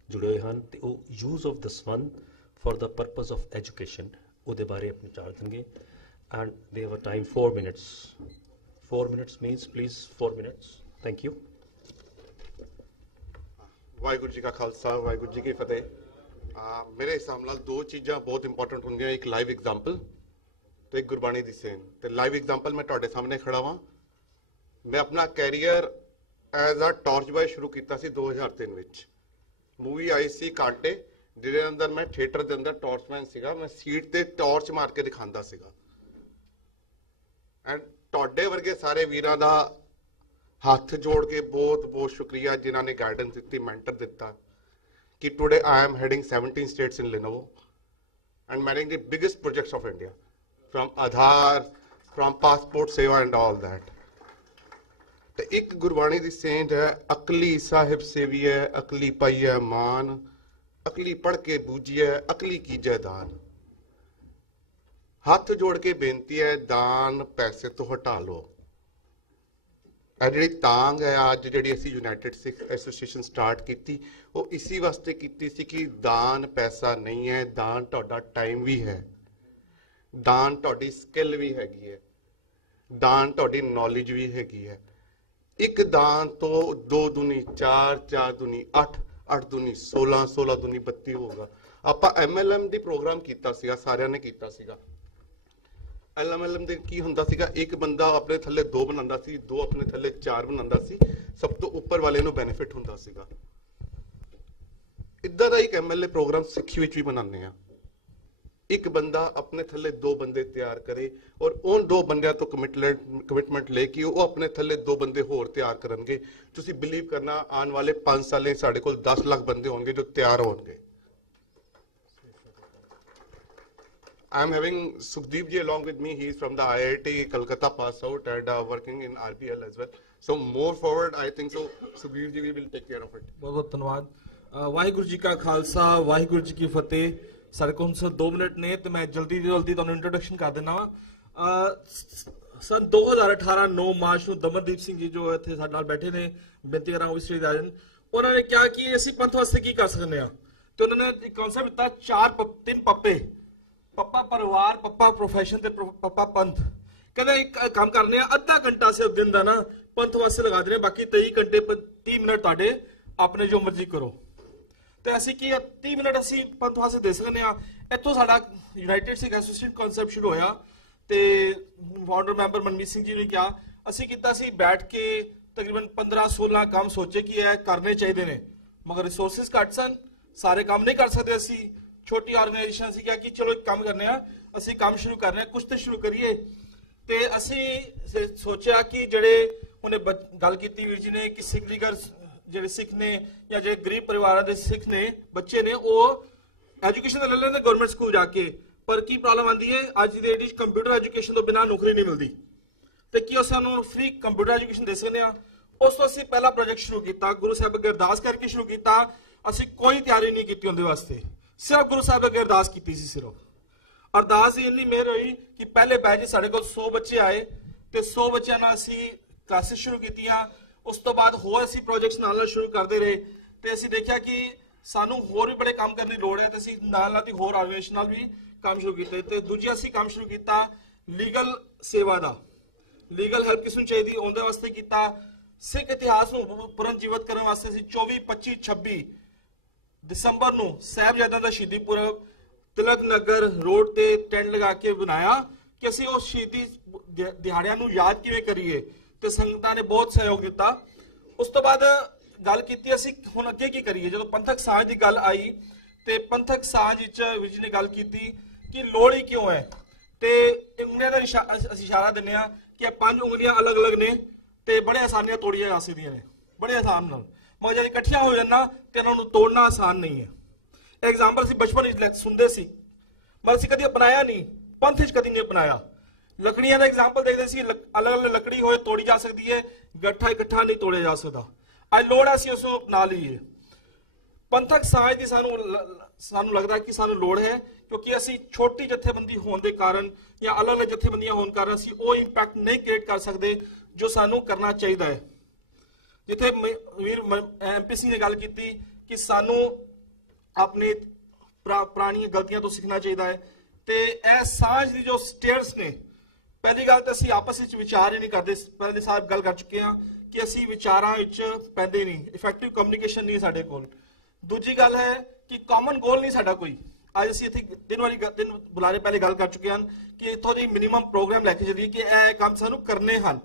ਜੁੜੇ ਹੋਏ ਹਨ ਤੇ ਉਹ use of this fund for the purpose of education ਉਹਦੇ ਬਾਰੇ ਆਪਣੇ ਵਿਚਾਰ ਦੇਣਗੇ। And they have a time 4 minutes. 4 minutes means please 4 minutes. Thank you. Waheguru ji ਕਾ ਖਾਲਸਾ, ਵਾਹਿਗੁਰੂ ਜੀ ਕੀ ਫਤਿਹ। ਮੇਰੇ ਹਿਸਾਬ ਨਾਲ ਦੋ ਚੀਜ਼ਾਂ ਬਹੁਤ ਇੰਪੋਰਟੈਂਟ ਹੁੰਦੀਆਂ, ਇੱਕ ਲਾਈਵ ਐਗਜ਼ਾਮਪਲ ਤੇ ਇੱਕ ਗੁਰਬਾਣੀ ਦੀ ਸੇਨ। ਤੇ ਲਾਈਵ ਐਗਜ਼ਾਮਪਲ ਮੈਂ ਤੁਹਾਡੇ ਸਾਹਮਣੇ ਖੜਾ ਵਾਂ। ਮੈਂ ਆਪਣਾ career as a torch boy ਸ਼ੁਰੂ ਕੀਤਾ ਸੀ 2003 ਵਿੱਚ। ਮੂਵੀ ਆਈ ਸੀ ਕਾਂਟੇ, ਜਿਹਦੇ ਅੰਦਰ ਮੈਂ ਥੀਏਟਰ ਦੇ ਅੰਦਰ ਟਾਰਚਮੈਨ ਸੀਗਾ। ਮੈਂ ਸੀਟ ਤੇ ਟਾਰਚ ਮਾਰ ਕੇ ਦਿਖਾਉਂਦਾ ਸੀਗਾ। ਐਂਡ ਤੁਹਾਡੇ ਵਰਗੇ ਸਾਰੇ ਵੀਰਾਂ ਦਾ ਹੱਥ ਜੋੜ ਕੇ ਬਹੁਤ ਬਹੁਤ ਸ਼ੁਕਰੀਆ, ਜਿਨ੍ਹਾਂ ਨੇ ਗਾਈਡੈਂਸ ਦਿੱਤੀ, ਮੈਂਟਰ ਦਿੱਤਾ। ਕਿ today I am heading 17 states in Lenovo and managing the biggest projects of India, from Aadhaar, from passport seva and all that. ਤੇ ਇੱਕ ਗੁਰਬਾਣੀ ਦੀ ਸੇਂਟ ਹੈ, ਅਕਲੀ ਸਾਹਿਬ ਸੇਵੀਐ ਅਕਲੀ ਪਾਈਐ ਮਾਨ, ਅਕਲੀ ਪੜ੍ਹ ਕੇ ਬੂਝੀਐ ਅਕਲੀ ਕੀਜੈ ਦਾਨ। ਹੱਥ ਜੋੜ ਕੇ ਬੇਨਤੀ ਹੈ, ਦਾਨ ਪੈਸੇ ਤੋਂ ਹਟਾ ਲਓ। ਇਹ ਜਿਹੜੀ ਤਾਂਗ ਹੈ ਅੱਜ ਜਿਹੜੀ ਅਸੀਂ ਯੂਨਾਈਟਿਡ ਸਿੱਖ ਐਸੋਸੀਏਸ਼ਨ ਸਟਾਰਟ ਕੀਤੀ, ਉਹ ਇਸੀ ਵਾਸਤੇ ਕੀਤੀ ਸੀ ਕਿ ਦਾਨ ਪੈਸਾ ਨਹੀਂ ਹੈ, ਦਾਨ ਤੁਹਾਡਾ ਟਾਈਮ ਵੀ ਹੈ, ਦਾਨ ਤੁਹਾਡੀ ਸਕਿੱਲ ਵੀ ਹੈਗੀ ਹੈ, ਦਾਨ ਤੁਹਾਡੀ ਨੌਲੇਜ ਵੀ ਹੈਗੀ ਹੈ। ਇੱਕ ਦਾਨ ਤੋਂ 2 ਦੂਣੀ 4, 4 ਦੂਣੀ 8, 8 ਦੂਣੀ 16, 16 ਦੂਣੀ 32 ਹੋਗਾ। ਆਪਾਂ MLM ਦੀ ਪ੍ਰੋਗਰਾਮ ਕੀਤਾ ਸੀਗਾ, ਸਾਰਿਆਂ ਨੇ ਕੀਤਾ ਸੀਗਾ। MLM ਦੇ ਕੀ ਹੁੰਦਾ ਸੀਗਾ, ਇੱਕ ਬੰਦਾ ਆਪਣੇ ਥੱਲੇ 2 ਬਣਾਉਂਦਾ ਸੀ, 2 ਆਪਣੇ ਥੱਲੇ 4 ਬਣਾਉਂਦਾ ਸੀ, ਸਭ ਤੋਂ ਉੱਪਰ ਵਾਲੇ ਨੂੰ ਬੈਨੀਫਿਟ ਹੁੰਦਾ ਸੀਗਾ। ਇੱਦਾਂ ਦਾ ਇੱਕ MLA ਪ੍ਰੋਗਰਾਮ ਸਿੱਖੀ ਵਿੱਚ ਵੀ ਬਣਾਉਂਦੇ ਆ। ਇੱਕ ਬੰਦਾ ਆਪਣੇ ਥੱਲੇ 2 ਬੰਦੇ ਤਿਆਰ ਕਰੇ ਔਰ ਉਹ 2 ਬੰਦਿਆਂ ਤੋਂ ਕਮਿਟਮੈਂਟ ਲੈ ਕੇ ਉਹ ਆਪਣੇ ਥੱਲੇ 2 ਬੰਦੇ ਹੋਰ ਤਿਆਰ ਕਰਨਗੇ। ਤੁਸੀਂ ਬਿਲੀਵ ਕਰਨਾ, ਆਉਣ ਵਾਲੇ 5 ਸਾਲੇ ਸਾਡੇ ਕੋਲ 10 ਲੱਖ ਬੰਦੇ ਹੋਣਗੇ ਜੋ ਤਿਆਰ ਹੋਣਗੇ। I am having Sukhdeep ji along with me. He is from the IIT Kolkata pass out and working in RPL as well. So more forward, I think so. Sukhdeep ji will take care of it. बहुत बहुत धन्यवाद। वाहिगुरु जी का खालसा, वाहिगुरु जी की फतेह। सारे को 2 minute ने तो मैं जल्दी ਤੁਹਾਨੂੰ ਇੰਟਰੋਡਕਸ਼ਨ ਕਰ ਦੇਣਾ ਵਾ। ਸਨ 2018 9 ਮਾਰਚ ਨੂੰ ਦਮਨਦੀਪ ਸਿੰਘ ਜੀ ਜੋ ਇੱਥੇ ਸਾਡੇ ਨਾਲ ਬੈਠੇ ਨੇ, ਬੇਨਤੀ ਕਰਾਂਗਾ ਵੀ ਸ੍ਰੀ ਰਾਜਨ, ਉਹਨਾਂ ਨੇ ਕਿਹਾ ਕਿ ਅਸੀਂ ਪੰਥ ਵਾਸਤੇ ਕੀ ਕਰ ਸਕਦੇ ਆ। ਤੇ ਉਹਨਾਂ ਨੇ ਇੱਕ ਕਨਸੈਪਟ ਦਿੱਤਾ, 3 ਪੱਪੇ, ਪੱਪਾ ਪਰਿਵਾਰ, ਪੱਪਾ ਪ੍ਰੋਫੈਸ਼ਨ ਤੇ ਪੱਪਾ ਪੰਥ। ਕਹਿੰਦਾ ਇੱਕ ਕੰਮ ਕਰਨੇ ਆ, ਅੱਧਾ ਘੰਟਾ ਸਿਰਫ ਦਿਨ ਦਾ ਨਾ ਪੰਥ ਵਾਸਤੇ ਲਗਾ ਦੇਣੇ, ਬਾਕੀ 23 ਘੰਟੇ 30 ਮਿੰਟ ਤੁਹਾਡੇ ਆਪਣੇ ਜੋ ਮਰਜ਼ੀ ਕਰੋ। ਤੇ ਅਸੀਂ ਕੀ 30 ਮਿੰਟ ਅਸੀਂ ਪੰਥ ਵਾਸਤੇ ਦੇ ਸਕਦੇ ਆ। ਇੱਥੋਂ ਸਾਡਾ ਯੂਨਾਈਟਿਡ ਸਿੱਖ ਐਸੋਸੀਏਸ਼ਨ ਕਨਸੈਪਟ ਸ਼ੁਰੂ ਹੋਇਆ ਤੇ ਫਾਊਂਡਰ ਮੈਂਬਰ ਮਨਮੀਤ ਸਿੰਘ ਜੀ ਨੇ ਕਿਹਾ, ਅਸੀਂ ਕੀਤਾ ਸੀ ਬੈਠ ਕੇ ਤਕਰੀਬਨ 15-16 ਕੰਮ ਸੋਚੇ ਕਿ ਇਹ ਕਰਨੇ ਚਾਹੀਦੇ ਨੇ, ਮਗਰ ਰਿਸੋਰਸਿਸ ਘੱਟ ਸਨ, ਸਾਰੇ ਕੰਮ ਨਹੀਂ ਕਰ ਸਕਦੇ। ਅਸੀਂ ਛੋਟੀ ਆਰਗੇਨਾਈਜੇਸ਼ਨ ਸੀ, ਕਿਹਾ ਕਿ ਚਲੋ ਇੱਕ ਕੰਮ ਕਰਨੇ ਆ, ਅਸੀਂ ਕੰਮ ਸ਼ੁਰੂ ਕਰਨੇ ਆ, ਕੁਝ ਤੇ ਸ਼ੁਰੂ ਕਰੀਏ। ਤੇ ਅਸੀਂ ਸੋਚਿਆ ਕਿ ਜਿਹੜੇ ਉਹਨੇ ਗੱਲ ਕੀਤੀ ਵੀਰ ਜੀ ਨੇ ਕਿ ਸਿੱਖ ਲੀਗਰ ਜਿਹੜੇ ਸਿੱਖ ਨੇ ਜਾਂ ਜਿਹੜੇ ਗਰੀਬ ਪਰਿਵਾਰਾਂ ਦੇ ਸਿੱਖ ਨੇ ਬੱਚੇ ਨੇ, ਉਹ ਐਜੂਕੇਸ਼ਨ ਲੈ ਲੈਂਦੇ ਗਵਰਨਮੈਂਟ ਸਕੂਲ ਜਾ ਕੇ, ਪਰ ਕੀ ਪ੍ਰੋਬਲਮ ਆਉਂਦੀ ਹੈ ਅੱਜ ਦੀ ਡੇਟ ਵਿੱਚ ਕੰਪਿਊਟਰ ਐਜੂਕੇਸ਼ਨ ਤੋਂ ਬਿਨਾਂ ਨੌਕਰੀ ਨਹੀਂ ਮਿਲਦੀ। ਤੇ ਕੀ ਅਸੀਂ ਸਾਨੂੰ ਫ੍ਰੀ ਕੰਪਿਊਟਰ ਐਜੂਕੇਸ਼ਨ ਦੇ ਸਕਦੇ ਆ। ਉਸ ਤੋਂ ਅਸੀਂ ਪਹਿਲਾ ਪ੍ਰੋਜੈਕਟ ਸ਼ੁਰੂ ਕੀਤਾ, ਗੁਰੂ ਸਾਹਿਬ ਅੱਗੇ ਅਰਦਾਸ ਕਰਕੇ ਸ਼ੁਰੂ ਕੀਤਾ। ਅਸੀਂ ਕੋਈ ਤਿਆਰੀ ਨਹੀਂ ਕੀਤੀ ਉਹਦੇ ਵਾਸਤੇ, ਸਿਰਫ ਗੁਰੂ ਸਾਹਿਬ ਅੱਗੇ ਅਰਦਾਸ ਕੀਤੀ ਸੀ। ਸਿਰਫ ਅਰਦਾਸ ਦੀ ਇੰਨੀ ਮਿਹਰ ਹੋਈ ਕਿ ਪਹਿਲੇ ਬੈਚ ਸਾਡੇ ਕੋਲ 100 ਬੱਚੇ ਆਏ ਤੇ 100 ਬੱਚਿਆਂ ਨਾਲ ਅਸੀਂ ਕਲਾਸਿਸ ਸ਼ੁਰੂ ਕੀਤੀਆਂ। ਉਸ ਤੋਂ ਬਾਅਦ ਹੋਰ ਅਸੀਂ ਪ੍ਰੋਜੈਕਟਸ ਨਾਲ ਸ਼ੁਰੂ ਕਰਦੇ ਰਹੇ ਤੇ ਅਸੀਂ ਦੇਖਿਆ ਕਿ ਸਾਨੂੰ ਹੋਰ ਵੀ ਬੜੇ ਕੰਮ ਕਰਨ ਦੀ ਲੋੜ ਹੈ ਤੇ ਅਸੀਂ ਨਾਲ ਦੀ ਹੋਰ ਆਰਗੇਨਾਈਜੇਸ਼ਨ ਨਾਲ ਵੀ ਕੰਮ ਸ਼ੁਰੂ ਕੀਤੇ। ਤੇ ਦੂਜਾ ਅਸੀਂ ਕੰਮ ਸ਼ੁਰੂ ਕੀਤਾ ਲੀਗਲ ਸੇਵਾ ਦਾ, ਲੀਗਲ ਹੈਲਪ ਕਿਸ ਨੂੰ ਚਾਹੀਦੀ ਉਹਦੇ ਵਾਸਤੇ ਕੀਤਾ। ਸਿੱਖ ਇਤਿਹਾਸ ਨੂੰ ਪੁਨਰ ਜੀਵਤ ਕਰਨ ਵਾਸਤੇ ਅਸੀਂ 24, 25, 26 ਦਸੰਬਰ ਨੂੰ ਸਾਹਿਬਜ਼ਾਦਿਆਂ ਦਾ ਸ਼ਹੀਦੀ ਪੁਰਬ ਤਿਲਕ ਨਗਰ ਰੋਡ ਤੇ ਟੈਂਟ ਲਗਾ ਕੇ ਬਣਾਇਆ ਕਿ ਅਸੀਂ ਉਹ ਸ਼ਹੀਦੀ ਦਿਹਾੜਿਆਂ ਨੂੰ ਯਾਦ ਕਿਵੇਂ ਕਰੀਏ, ਤੇ ਸੰਗਤਾਂ ਨੇ ਬਹੁਤ ਸਹਿਯੋਗ ਦਿੱਤਾ। ਉਸ ਤੋਂ ਬਾਅਦ ਗੱਲ ਕੀਤੀ ਅਸੀਂ ਹੁਣ ਅੱਗੇ ਕੀ ਕਰੀਏ। ਜਦੋਂ ਪੰਥਕ ਸਾਂਝ ਦੀ ਗੱਲ ਆਈ ਤੇ ਪੰਥਕ ਸਾਂਝ ਵਿੱਚ ਵੀਰ ਜੀ ਨੇ ਗੱਲ ਕੀਤੀ ਕਿ ਲੋੜ ਹੀ ਕਿਉਂ ਹੈ, ਤੇ ਉਂਗਲੀਆਂ ਦਾ ਅਸੀਂ ਇਸ਼ਾਰਾ ਦਿੰਦੇ ਆ ਕਿ ਇਹ 5 ਉਂਗਲੀਆਂ ਅਲੱਗ-ਅਲੱਗ ਨੇ ਤੇ ਬੜੇ ਆਸਾਨੀਆਂ ਤੋੜੀਆਂ ਜਾ ਸਕਦੀਆਂ ਨੇ, ਬੜੇ ਆਸਾਨ ਨਾਲ, ਮਗਰ ਜਦ ਇਕੱਠੀਆਂ ਹੋ ਜਾਣਾ ਤੇ ਇਹਨਾਂ ਨੂੰ ਤੋੜਨਾ ਆਸਾਨ ਨਹੀਂ ਹੈ। ਐਗਜ਼ਾਮਪਲ ਅਸੀਂ ਬਚਪਨ ਵਿੱਚ ਸੁਣਦੇ ਸੀ, ਮਗਰ ਅਸੀਂ ਕਦੀ ਅਪਣਾਇਆ ਨਹੀਂ, ਪੰਥ ਵਿੱਚ ਕਦੀ ਨਹੀਂ ਅਪਣਾਇਆ। ਲੱਕੜੀਆਂ ਦਾ ਐਗਜ਼ਾਮਪਲ ਦੇਖਦੇ ਸੀ, ਅਲੱਗ-ਅਲੱਗ ਲੱਕੜੀ ਹੋਏ ਤੋੜੀ ਜਾ ਸਕਦੀ ਹੈ, ਗੱਠਾ ਇਕੱਠਾ ਨਹੀਂ ਤੋੜਿਆ ਜਾ ਸਕਦਾ। ਅੱਜ ਲੋੜ ਹੈ ਅਸੀਂ ਉਸ ਨੂੰ ਅਪਣਾ ਲਈਏ। ਪੰਥਕ ਸਾਂਝ ਦੀ ਸਾਨੂੰ ਲੱਗਦਾ ਕਿ ਸਾਨੂੰ ਲੋੜ ਹੈ, ਕਿਉਂਕਿ ਅਸੀਂ ਛੋਟੀ ਜਥੇਬੰਦੀ ਹੋਣ ਦੇ ਕਾਰਨ ਜਾਂ ਅਲੱਗ-ਅਲੱਗ ਜਥੇਬੰਦੀਆਂ ਹੋਣ ਕਾਰਨ ਅਸੀਂ ਉਹ ਇੰਪੈਕਟ ਨਹੀਂ ਕ੍ਰੀਏਟ ਕਰ ਸਕਦੇ ਜੋ ਸਾਨੂੰ ਕਰਨਾ ਚਾਹੀਦਾ ਹੈ। ਜਿੱਥੇ ਵੀਰ MP ਸਿੰਘ ਨੇ ਗੱਲ ਕੀਤੀ ਕਿ ਸਾਨੂੰ ਆਪਣੇ ਪੁਰਾਣੀਆਂ ਗਲਤੀਆਂ ਤੋਂ ਸਿੱਖਣਾ ਚਾਹੀਦਾ ਹੈ, ਤੇ ਇਹ ਸਾਂਝ ਦੀ ਜੋ ਸਟੇਅਰਸ ਨੇ, ਪਹਿਲੀ ਗੱਲ ਤਾਂ ਅਸੀਂ ਆਪਸ ਵਿੱਚ ਵਿਚਾਰ ਹੀ ਨਹੀਂ ਕਰਦੇ, ਪਹਿਲੇ ਸਾਹਿਬ ਗੱਲ ਕਰ ਚੁੱਕੇ ਹਾਂ ਕਿ ਅਸੀਂ ਵਿਚਾਰਾਂ ਵਿੱਚ ਪੈਂਦੇ ਨਹੀਂ, ਇਫੈਕਟਿਵ ਕਮਿਊਨੀਕੇਸ਼ਨ ਨਹੀਂ ਸਾਡੇ ਕੋਲ। ਦੂਜੀ ਗੱਲ ਹੈ ਕਿ ਕਾਮਨ ਗੋਲ ਨਹੀਂ ਸਾਡਾ ਕੋਈ। ਅੱਜ ਅਸੀਂ ਇੱਥੇ ਤਿੰਨ ਬੁਲਾਰੇ ਪਹਿਲੇ ਗੱਲ ਕਰ ਚੁੱਕੇ ਹਨ ਕਿ ਇੱਥੋਂ ਦੀ ਮਿਨੀਮਮ ਪ੍ਰੋਗਰਾਮ ਲੈ ਕੇ ਚੱਲੀਏ ਕਿ ਇਹ ਕੰਮ ਸਾਨੂੰ ਕਰਨੇ ਹਨ,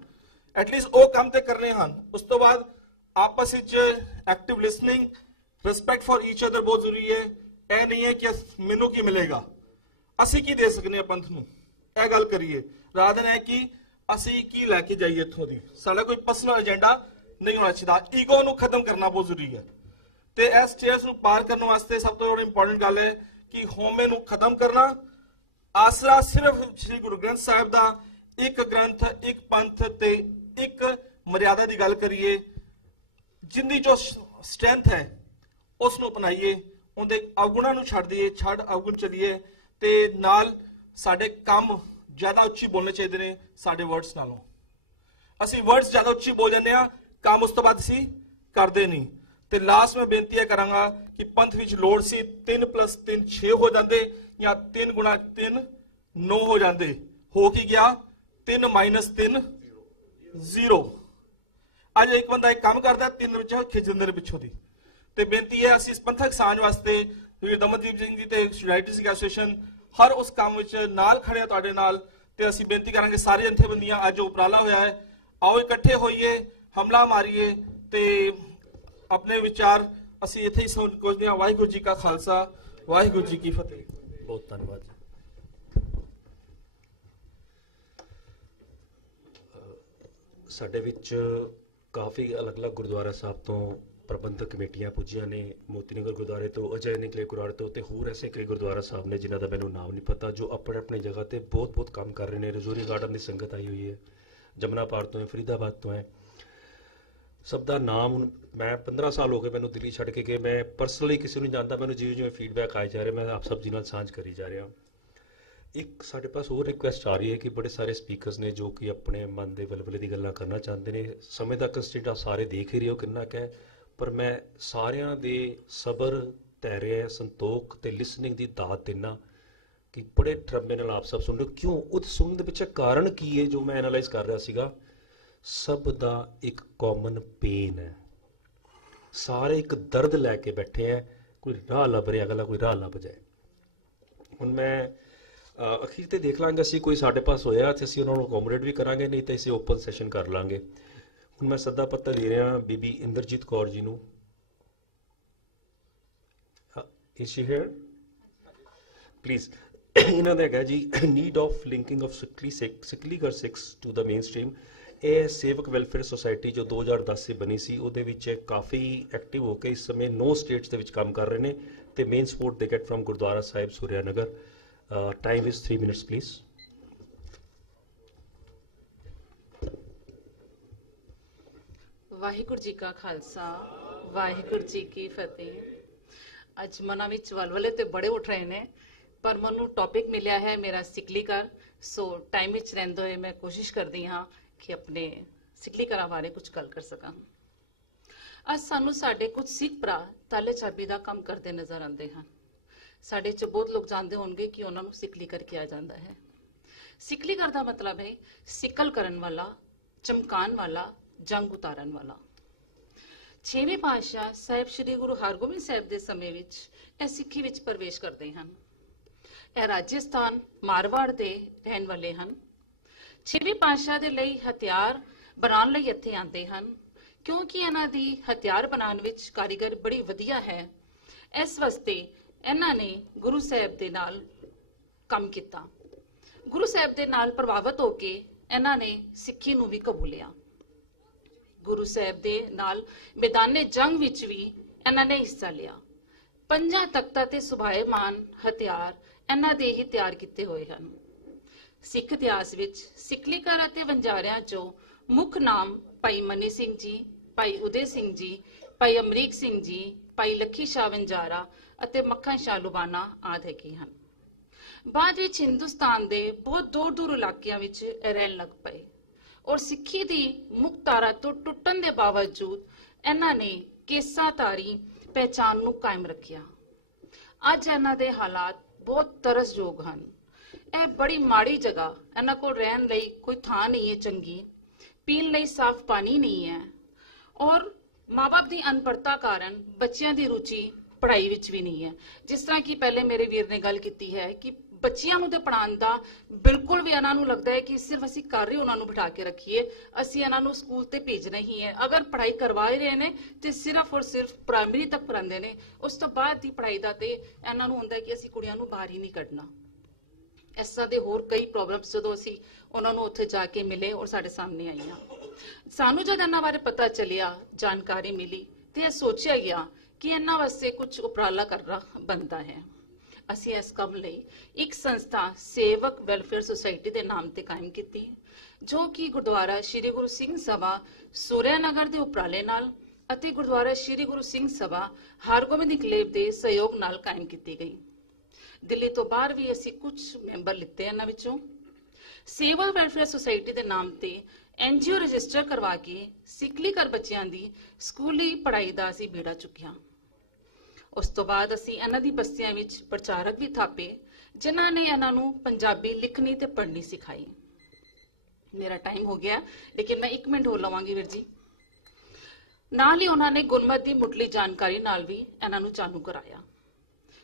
ਐਟਲੀਸਟ ਉਹ ਕੰਮ ਤੇ ਕਰਨੇ ਹਨ। ਉਸ ਤੋਂ ਬਾਅਦ ਆਪਸ ਵਿੱਚ active listening, respect for each other ਬਹੁਤ ਜ਼ਰੂਰੀ ਹੈ। ਇਹ ਨਹੀਂ ਹੈ ਕਿ ਮੈਨੂੰ ਕੀ ਮਿਲੇਗਾ, ਅਸੀਂ ਕੀ ਦੇ ਸਕਨੇ ਆ ਪੰਥ ਨੂੰ, ਇਹ ਗੱਲ ਕਰੀਏ। ਰਾਤ ਦਿਨ ਹੈ ਕਿ ਅਸੀਂ ਕੀ ਲੈ ਕੇ ਜਾਈਏ ਇੱਥੋਂ ਦੀ। ਸਾਡਾ ਕੋਈ ਪਰਸਨਲ ਏਜੰਡਾ ਨਹੀਂ ਹੋਣਾ ਚਾਹੀਦਾ। ਈਗੋ ਨੂੰ ਖਤਮ ਕਰਨਾ ਬਹੁਤ ਜ਼ਰੂਰੀ ਹੈ ਤੇ ਇਸ ਸਟੇਜ ਨੂੰ ਪਾਰ ਕਰਨ ਵਾਸਤੇ ਸਭ ਤੋਂ ਬੜੀ ਇੰਪੋਰਟੈਂਟ ਗੱਲ ਹੈ ਕਿ ਹਉਮੈ ਨੂੰ ਖਤਮ ਕਰਨਾ। ਆਸਰਾ ਸਿਰਫ ਸ੍ਰੀ ਗੁਰੂ ਗ੍ਰੰਥ ਸਾਹਿਬ ਦਾ ਇੱਕ ਗ੍ਰੰਥ, ਇੱਕ ਪੰਥ ਤੇ ਇੱਕ ਮਰਿਆਦਾ ਦੀ ਗੱਲ ਕਰੀਏ। ਜਿੰਦੀ ਜੋ ਸਟਰੈਂਥ ਹੈ ਉਸ ਨੂੰ ਅਪਣਾਈਏ, ਉਹਦੇ ਅਵਗੁਣਾਂ ਨੂੰ ਛੱਡ ਦਈਏ, ਛੱਡ ਅਵਗੁਣ ਚਲੀਏ। ਤੇ ਨਾਲ ਸਾਡੇ ਕੰਮ ਜ਼ਿਆਦਾ ਉੱਚੀ ਬੋਲਣੇ ਚਾਹੀਦੇ ਨੇ ਸਾਡੇ ਵਰਡਸ ਨਾਲੋਂ। ਅਸੀਂ ਵਰਡਸ ਜ਼ਿਆਦਾ ਉੱਚੀ ਬੋਲ ਜਾਂਦੇ ਆ, ਕੰਮ ਉਸ ਤੋਂ ਬਾਅਦ ਅਸੀਂ ਕਰਦੇ ਨਹੀਂ। ਤੇ ਲਾਸਟ ਮੈਂ ਬੇਨਤੀ ਇਹ ਕਰਾਂਗਾ ਕਿ ਪੰਥ ਵਿੱਚ ਲੋੜ ਸੀ 3 + 3 6 ਹੋ ਜਾਂਦੇ ਜਾਂ 3 × 3 9 ਹੋ ਜਾਂਦੇ। ਹੋ ਕੀ ਗਿਆ? 3 - 3 0। ਅੱਜ ਇੱਕ ਬੰਦਾ ਇੱਕ ਕੰਮ ਕਰਦਾ, 3 ਵਿੱਚ ਖਿੱਚ ਦਿੰਦੇ ਨੇ ਪਿੱਛੋਂ ਦੀ। ਤੇ ਬੇਨਤੀ ਹੈ ਅਸੀਂ ਇਸ ਪੰਥਕ ਸਾਂਝ ਵਾਸਤੇ ਵੀਰ ਦਮਨਦੀਪ ਸਿੰਘ ਜੀ ਤੇ ਯੂਨਾਈਟਿਡ ਸਿੱਖ ਐਸੋਸੀਏਸ਼ਨ ਹਰ ਉਸ ਕੰਮ ਵਿੱਚ ਨਾਲ ਖੜੇ ਆ ਤੁਹਾਡੇ ਨਾਲ। ਤੇ ਅਸੀਂ ਬੇਨਤੀ ਕਰਾਂਗੇ ਸਾਰੇ ਜਥੇਬੰਦੀਆਂ ਅੱਜ ਉਪਰਾਲਾ ਹੋਇਆ ਹੈ, ਆਓ ਇਕੱਠੇ ਹੋਈਏ, ਹਮਲਾ ਮਾਰੀਏ ਤੇ ਆਪਣੇ ਵਿਚਾਰ ਅਸੀਂ ਇੱਥੇ ਹੀ ਸੋਚਦੇ ਹਾਂ। ਵਾਹਿਗੁਰੂ ਜੀ ਕਾ ਖਾਲਸਾ, ਵਾਹਿਗੁਰੂ ਜੀ ਕੀ ਫਤਿਹ। ਬਹੁਤ ਧੰਨਵਾਦ। ਸਾਡੇ ਵਿੱਚ ਕਾਫੀ ਅਲੱਗ-ਅਲੱਗ ਗੁਰਦੁਆਰਾ ਸਾਹਿਬ ਤੋਂ ਪ੍ਰਬੰਧਕ ਕਮੇਟੀਆਂ ਪੁੱਜੀਆਂ ਨੇ, ਮੋਤੀ ਨਗਰ ਗੁਰਦੁਆਰੇ ਤੋਂ, ਅਜੈ ਨਿਕਲੇ ਗੁਰਦੁਆਰੇ ਤੋਂ ਤੇ ਹੋਰ ਐਸੇ ਕਈ ਗੁਰਦੁਆਰਾ ਸਾਹਿਬ ਨੇ ਜਿਨ੍ਹਾਂ ਦਾ ਮੈਨੂੰ ਨਾਮ ਨਹੀਂ ਪਤਾ, ਜੋ ਆਪਣੇ ਆਪਣੀ ਜਗ੍ਹਾ ਤੇ ਬਹੁਤ ਕੰਮ ਕਰ ਰਹੇ ਨੇ। ਰਜੂਰੀ ਗਾਰਡਨ ਦੀ ਸੰਗਤ ਆਈ ਹੋਈ ਹੈ, ਜਮਨਾ ਪਾਰ ਤੋਂ ਹੈ, ਫਰੀਦਾਬਾਦ ਤੋਂ ਹੈ। ਸਭ ਦਾ ਨਾਮ ਹੁਣ ਮੈਂ 15 ਸਾਲ ਹੋ ਗਏ ਮੈਨੂੰ ਦਿੱਲੀ ਛੱਡ ਕੇ ਗਏ, ਮੈਂ ਪਰਸਨਲੀ ਕਿਸੇ ਨੂੰ ਜਾਣਦਾ, ਮੈਨੂੰ ਜਿਵੇਂ ਫੀਡਬੈਕ ਆਏ ਜਾ ਰਿਹਾ ਮੈਂ ਆਪ ਸਭ ਜੀ ਨਾਲ ਸਾਂਝ ਕਰੀ ਜਾ ਰਿਹਾ। ਇੱਕ ਸਾਡੇ ਪਾਸ ਹੋਰ ਰਿਕੁਐਸਟ ਆ ਰਹੀ ਹੈ ਕਿ ਬੜੇ ਸਾਰੇ ਸਪੀਕਰਸ ਨੇ ਜੋ ਕਿ ਆਪਣੇ ਮਨ ਦੇ ਵਲਵਲੇ ਦੀ ਗੱਲਾਂ ਕਰਨਾ ਚਾਹੁੰਦੇ ਨੇ। ਸਮੇਂ ਦਾ ਕੰਸਟ੍ਰੇਂਟ ਆ, ਸਾਰੇ ਦੇਖ ਹੀ ਰਹੇ ਹੋ ਕਿੰਨਾ ਕੁ ਹੈ, ਪਰ ਮੈਂ ਸਾਰਿਆਂ ਦੇ ਸਬਰ, ਧੈਰਯ, ਸੰਤੋਖ ਤੇ ਲਿਸਨਿੰਗ ਦੀ ਦਾਤ ਦੇਣਾ ਕਿ ਬੜੇ ਠਰਮੇ ਨਾਲ ਆਪ ਸਭ ਸੁਣ ਰਹੇ ਹੋ। ਕਿਉਂ? ਉਹ ਸੁਣਨ ਦੇ ਪਿੱਛੇ ਕਾਰਨ ਕੀ ਹੈ ਜੋ ਮੈਂ ਐਨਾਲਾਈਜ਼ ਕਰ ਰਿਹਾ ਸੀਗਾ। ਸਭ ਦਾ ਇੱਕ ਕਾਮਨ ਪੇਨ ਹੈ, ਸਾਰੇ ਇੱਕ ਦਰਦ ਲੈ ਕੇ ਬੈਠੇ ਹੈ, ਕੋਈ ਰਾਹ ਲੱਭ ਰਿਹਾ, ਅਗਲਾ ਕੋਈ ਰਾਹ ਲੱਭ ਜਾਏ। ਹੁਣ ਮੈਂ ਅਖੀਰ ਤੇ ਦੇਖ ਲਾਂਗੇ ਅਸੀਂ ਕੋਈ ਸਾਡੇ ਪਾਸ ਹੋਇਆ ਤੇ ਅਸੀਂ ਉਹਨਾਂ ਨੂੰ ਅਕੋਮੋਡੇਟ ਵੀ ਕਰਾਂਗੇ, ਨਹੀਂ ਤਾਂ ਅਸੀਂ ਓਪਨ ਸੈਸ਼ਨ ਕਰ ਲਾਂਗੇ। ਹੁਣ ਮੈਂ ਸੱਦਾ ਪੱਤਰ ਦੇ ਰਿਹਾ ਬੀਬੀ ਇੰਦਰਜੀਤ ਕੌਰ ਜੀ ਨੂੰ। Is she here? Please. ਇਹਨਾਂ ਦਾ ਹੈਗਾ ਜੀ need of linking of Sikligar Sikhs to the mainstream. ਇਹ ਸੇਵਕ ਵੈਲਫੇਅਰ ਸੁਸਾਇਟੀ ਜੋ 2010 ਸੇ ਬਣੀ ਸੀ, ਉਹਦੇ ਵਿੱਚ ਕਾਫੀ ਐਕਟਿਵ ਹੋ ਕੇ ਇਸ ਸਮੇਂ 9 ਸਟੇਟਸ ਦੇ ਵਿੱਚ ਕੰਮ ਕਰ ਰਹੇ ਨੇ ਤੇ main support they get from Gurdwara Sahib Surya Nagar. Time is 3 minutes please. Waheguru ji ਕਾ ਖਾਲਸਾ, ਵਾਹਿਗੁਰੂ ਜੀ ਕੀ ਫਤਿਹ। ਅੱਜ ਮਨਾਂ ਵਿੱਚ ਵਲਵਲੇ ਤੇ ਬੜੇ ਉੱਠ ਰਹੇ ਨੇ, ਪਰ ਮੈਨੂੰ ਟੌਪਿਕ ਮਿਲਿਆ ਹੈ ਮੇਰਾ ਸਿੱਕਲੀਗਰ। ਸੋ ਟਾਈਮ ਵਿੱਚ ਰਹਿੰਦੇ ਹੋਏ ਮੈਂ ਕੋਸ਼ਿਸ਼ ਕਰਦੀ ਹਾਂ ਕਿ ਆਪਣੇ ਸਿੱਕਲੀਗਰਾਂ ਬਾਰੇ ਕੁਝ ਗੱਲ ਕਰ ਸਕਾਂ। ਅੱਜ ਸਾਨੂੰ ਸਾਡੇ ਕੁਝ ਸਿੱਖ ਭਰਾ ਤਾਲੇ ਚਾਬੀ ਦਾ ਕੰਮ ਕਰਦੇ ਨਜ਼ਰ ਆਉਂਦੇ ਹਨ। ਸਾਡੇ 'ਚ ਬਹੁਤ ਲੋਕ ਜਾਣਦੇ ਹੋਣਗੇ ਕਿ ਉਹਨਾਂ ਨੂੰ ਸਿੱਕਲੀਗਰ ਕਿਹਾ ਜਾਂਦਾ ਹੈ। ਸਿੱਕਲੀਗਰ ਦਾ ਮਤਲਬ ਹੈ ਸਿੱਕਲ ਕਰਨ ਵਾਲਾ, ਚਮਕਾਉਣ ਵਾਲਾ, ਜੰਗ ਉਤਾਰਨ ਵਾਲਾ। 6ਵੇਂ ਪਾਤਸ਼ਾਹ ਸਾਹਿਬ ਸ੍ਰੀ ਗੁਰੂ ਹਰਗੋਬਿੰਦ ਸਾਹਿਬ ਦੇ ਸਮੇਂ ਵਿੱਚ ਇਹ ਸਿੱਖੀ ਵਿੱਚ ਪ੍ਰਵੇਸ਼ ਕਰਦੇ ਹਨ। ਇਹ ਰਾਜਸਥਾਨ, ਮਾਰਵਾੜ ਦੇ ਰਹਿਣ ਵਾਲੇ ਹਨ। 6ਵੇਂ ਪਾਤਸ਼ਾਹ ਦੇ ਲਈ ਹਥਿਆਰ ਬਣਾਉਣ ਲਈ ਇੱਥੇ ਆਉਂਦੇ ਹਨ, ਕਿਉਂਕਿ ਇਹਨਾਂ ਦੀ ਹਥਿਆਰ ਬਣਾਉਣ ਵਿੱਚ ਕਾਰੀਗਰ ਬੜੀ ਵਧੀਆ ਹੈ। ਇਸ ਵਾਸਤੇ ਇਹਨਾਂ ਨੇ ਗੁਰੂ ਸਾਹਿਬ ਦੇ ਨਾਲ ਕੰਮ ਕੀਤਾ। ਗੁਰੂ ਸਾਹਿਬ ਦੇ ਨਾਲ ਪ੍ਰਭਾਵਿਤ ਹੋ ਕੇ ਇਹਨਾਂ ਨੇ ਸਿੱਖੀ ਨੂੰ ਵੀ ਕਬੂਲਿਆ। ਗੁਰੂ ਸਾਹਿਬ ਦੇ ਨਾਲ ਮੈਦਾਨੇ ਜੰਗ ਵਿੱਚ ਵੀ ਇਹਨਾਂ ਨੇ ਹਿੱਸਾ ਲਿਆ। 5 ਤਖਤਾਂ ਤੇ ਸੁਭਾਏਮਾਨ ਹਥਿਆਰ ਇਹਨਾਂ ਦੇ ਹੀ ਤਿਆਰ ਕੀਤੇ ਹੋਏ ਹਨ। ਸਿੱਖ ਇਤਿਹਾਸ ਵਿੱਚ ਸਿੱਕਲੀਗਰ ਅਤੇ ਵਣਜਾਰਿਆਂ 'ਚੋਂ ਮੁੱਖ ਨਾਮ ਭਾਈ ਮਨੀ ਸਿੰਘ ਜੀ, ਭਾਈ ਉਦੇ ਸਿੰਘ ਜੀ, ਭਾਈ ਅਮਰੀਕ ਸਿੰਘ ਜੀ, ਭਾਈ ਲੱਖੀ ਸ਼ਾਹ ਵਣਜਾਰਾ ਅਤੇ ਮੱਖਣ ਸ਼ਾਹ ਲੁਬਾਨਾ ਆਦਿ ਹੈਗੇ ਹਨ। ਬਾਅਦ ਵਿੱਚ ਹਿੰਦੁਸਤਾਨ ਦੇ ਬਹੁਤ ਦੂਰ ਇਲਾਕਿਆਂ ਵਿੱਚ ਰਹਿਣ ਲੱਗ ਪਏ ਔਰ ਸਿੱਖੀ ਦੀ ਮੁੱਖ ਧਾਰਾ ਤੋਂ ਟੁੱਟਣ ਦੇ ਬਾਵਜੂਦ ਇਹਨਾਂ ਨੇ ਕੇਸਾਧਾਰੀ ਪਹਿਚਾਨ ਨੂੰ ਕਾਇਮ ਰੱਖਿਆ। ਅੱਜ ਇਹਨਾਂ ਦੇ ਹਾਲਾਤ ਬਹੁਤ ਤਰਸਯੋਗ ਹਨ। ਇਹ ਬੜੀ ਮਾੜੀ ਜਗ੍ਹਾ, ਇਹਨਾਂ ਕੋਲ ਰਹਿਣ ਲਈ ਕੋਈ ਥਾਂ ਨਹੀਂ ਹੈ ਚੰਗੀ, ਪੀਣ ਲਈ ਸਾਫ਼ ਪਾਣੀ ਨਹੀਂ ਹੈ ਔਰ ਮਾਂ-ਬਾਪ ਦੀ ਅਨਪੜ੍ਹਤਾ ਕਾਰਨ ਬੱਚਿਆਂ ਦੀ ਰੁਚੀ ਪੜ੍ਹਾਈ ਵਿੱਚ ਵੀ ਨਹੀਂ ਹੈ। ਜਿਸ ਤਰ੍ਹਾਂ ਕਿ ਪਹਿਲੇ ਮੇਰੇ ਵੀਰ ਨੇ ਗੱਲ ਕੀਤੀ ਹੈ ਕਿ ਬੱਚਿਆਂ ਨੂੰ ਤੇ ਪੜ੍ਹਾਉਣ ਦਾ ਬਿਲਕੁਲ ਵੀ ਇਹਨਾਂ ਨੂੰ ਲੱਗਦਾ ਹੈ ਕਿ ਸਿਰਫ ਅਸੀਂ ਘਰ ਹੀ ਉਹਨਾਂ ਨੂੰ ਬਿਠਾ ਕੇ ਰੱਖੀਏ, ਅਸੀਂ ਇਹਨਾਂ ਨੂੰ ਸਕੂਲ ਤੇ ਭੇਜਣਾ ਹੀ ਹੈ। ਅਗਰ ਪੜ੍ਹਾਈ ਕਰਵਾ ਹੀ ਰਹੇ ਨੇ ਤੇ ਸਿਰਫ ਔਰ ਸਿਰਫ ਪ੍ਰਾਇਮਰੀ ਤੱਕ ਪੜ੍ਹਾਉਂਦੇ ਨੇ, ਉਸ ਤੋਂ ਬਾਅਦ ਦੀ ਪੜ੍ਹਾਈ ਦਾ ਤੇ ਇਹਨਾਂ ਨੂੰ ਹੁੰਦਾ ਹੈ ਕਿ ਅਸੀਂ ਕੁੜੀਆਂ ਨੂੰ ਬਾਹਰ ਹੀ ਨਹੀਂ ਕੱਢਣਾ। ਇਸ ਤਰ੍ਹਾਂ ਦੇ ਹੋਰ ਕਈ ਪ੍ਰੋਬਲਮਸ ਜਦੋਂ ਅਸੀਂ ਉਹਨਾਂ ਨੂੰ ਉੱਥੇ ਜਾ ਕੇ ਮਿਲੇ ਔਰ ਸਾਡੇ ਸਾਹਮਣੇ ਆਈਆਂ। ਸਾਨੂੰ ਜਦ ਇਹਨਾਂ ਬਾਰੇ ਪਤਾ ਚੱਲਿਆ, ਜਾਣਕਾਰੀ ਮਿਲੀ ਤੇ ਇਹ ਸੋਚਿਆ ਗਿਆ ਕਿ ਇਹਨਾਂ ਵਾਸਤੇ ਕੁਝ ਉਪਰਾਲਾ ਕਰਨਾ ਬਣਦਾ ਹੈ। ਅਸੀਂ ਇਸ ਕੰਮ ਲਈ ਇੱਕ ਸੰਸਥਾ ਸੇਵਕ ਵੈਲਫੇਅਰ ਸੁਸਾਇਟੀ ਦੇ ਨਾਮ ਤੇ ਕਾਇਮ ਕੀਤੀ, ਜੋ ਕਿ ਗੁਰਦੁਆਰਾ ਸ਼੍ਰੀ ਗੁਰੂ ਸਿੰਘ ਸਭਾ ਸੂਰਿਆ ਨਗਰ ਦੇ ਉਪਰਾਲੇ ਨਾਲ ਅਤੇ ਗੁਰਦੁਆਰਾ ਸ਼੍ਰੀ ਗੁਰੂ ਸਿੰਘ ਸਭਾ ਹਰਗੋਬਿੰਦ ਇਨਕਲੇਵ ਦੇ ਸਹਿਯੋਗ ਨਾਲ ਕਾਇਮ ਕੀਤੀ ਗਈ। ਦਿੱਲੀ ਤੋਂ ਬਾਹਰ ਵੀ ਅਸੀਂ ਕੁਝ ਮੈਂਬਰ ਲਿੱਤੇ ਇਹਨਾਂ ਵਿੱਚੋਂ। ਸੇਵਕ ਵੈਲਫੇਅਰ ਸੁਸਾਇਟੀ ਦੇ ਨਾਮ ਤੇ NGO ਰਜਿਸਟਰ ਕਰਵਾ ਕੇ ਸਿੱਖਲੀ ਕਰ ਬੱਚਿਆਂ ਦੀ ਸਕੂਲੀ ਪੜ੍ਹਾਈ ਦਾ ਅਸੀਂ ਬੇੜਾ ਚੁੱਕਿਆ। ਉਸ ਤੋਂ ਬਾਅਦ ਅਸੀਂ ਇਹਨਾਂ ਦੀ ਬਸਤੀਆਂ ਵਿੱਚ ਪ੍ਰਚਾਰਕ ਵੀ ਥਾਪੇ, ਜਿਨ੍ਹਾਂ ਨੇ ਇਹਨਾਂ ਨੂੰ ਪੰਜਾਬੀ ਲਿਖਣੀ ਤੇ ਪੜ੍ਹਨੀ ਸਿਖਾਈ। ਮੇਰਾ ਟਾਈਮ ਹੋ ਗਿਆ, ਲੇਕਿਨ ਮੈਂ 1 ਮਿੰਟ ਹੋਰ ਲਵਾਂਗੀ ਵੀਰ ਜੀ। ਨਾਲ ਹੀ ਉਹਨਾਂ ਨੇ ਗੁਰਮਤ ਦੀ ਮੁੱਢਲੀ ਜਾਣਕਾਰੀ ਨਾਲ ਵੀ ਇਹਨਾਂ ਨੂੰ ਜਾਣੂ ਕਰਾਇਆ।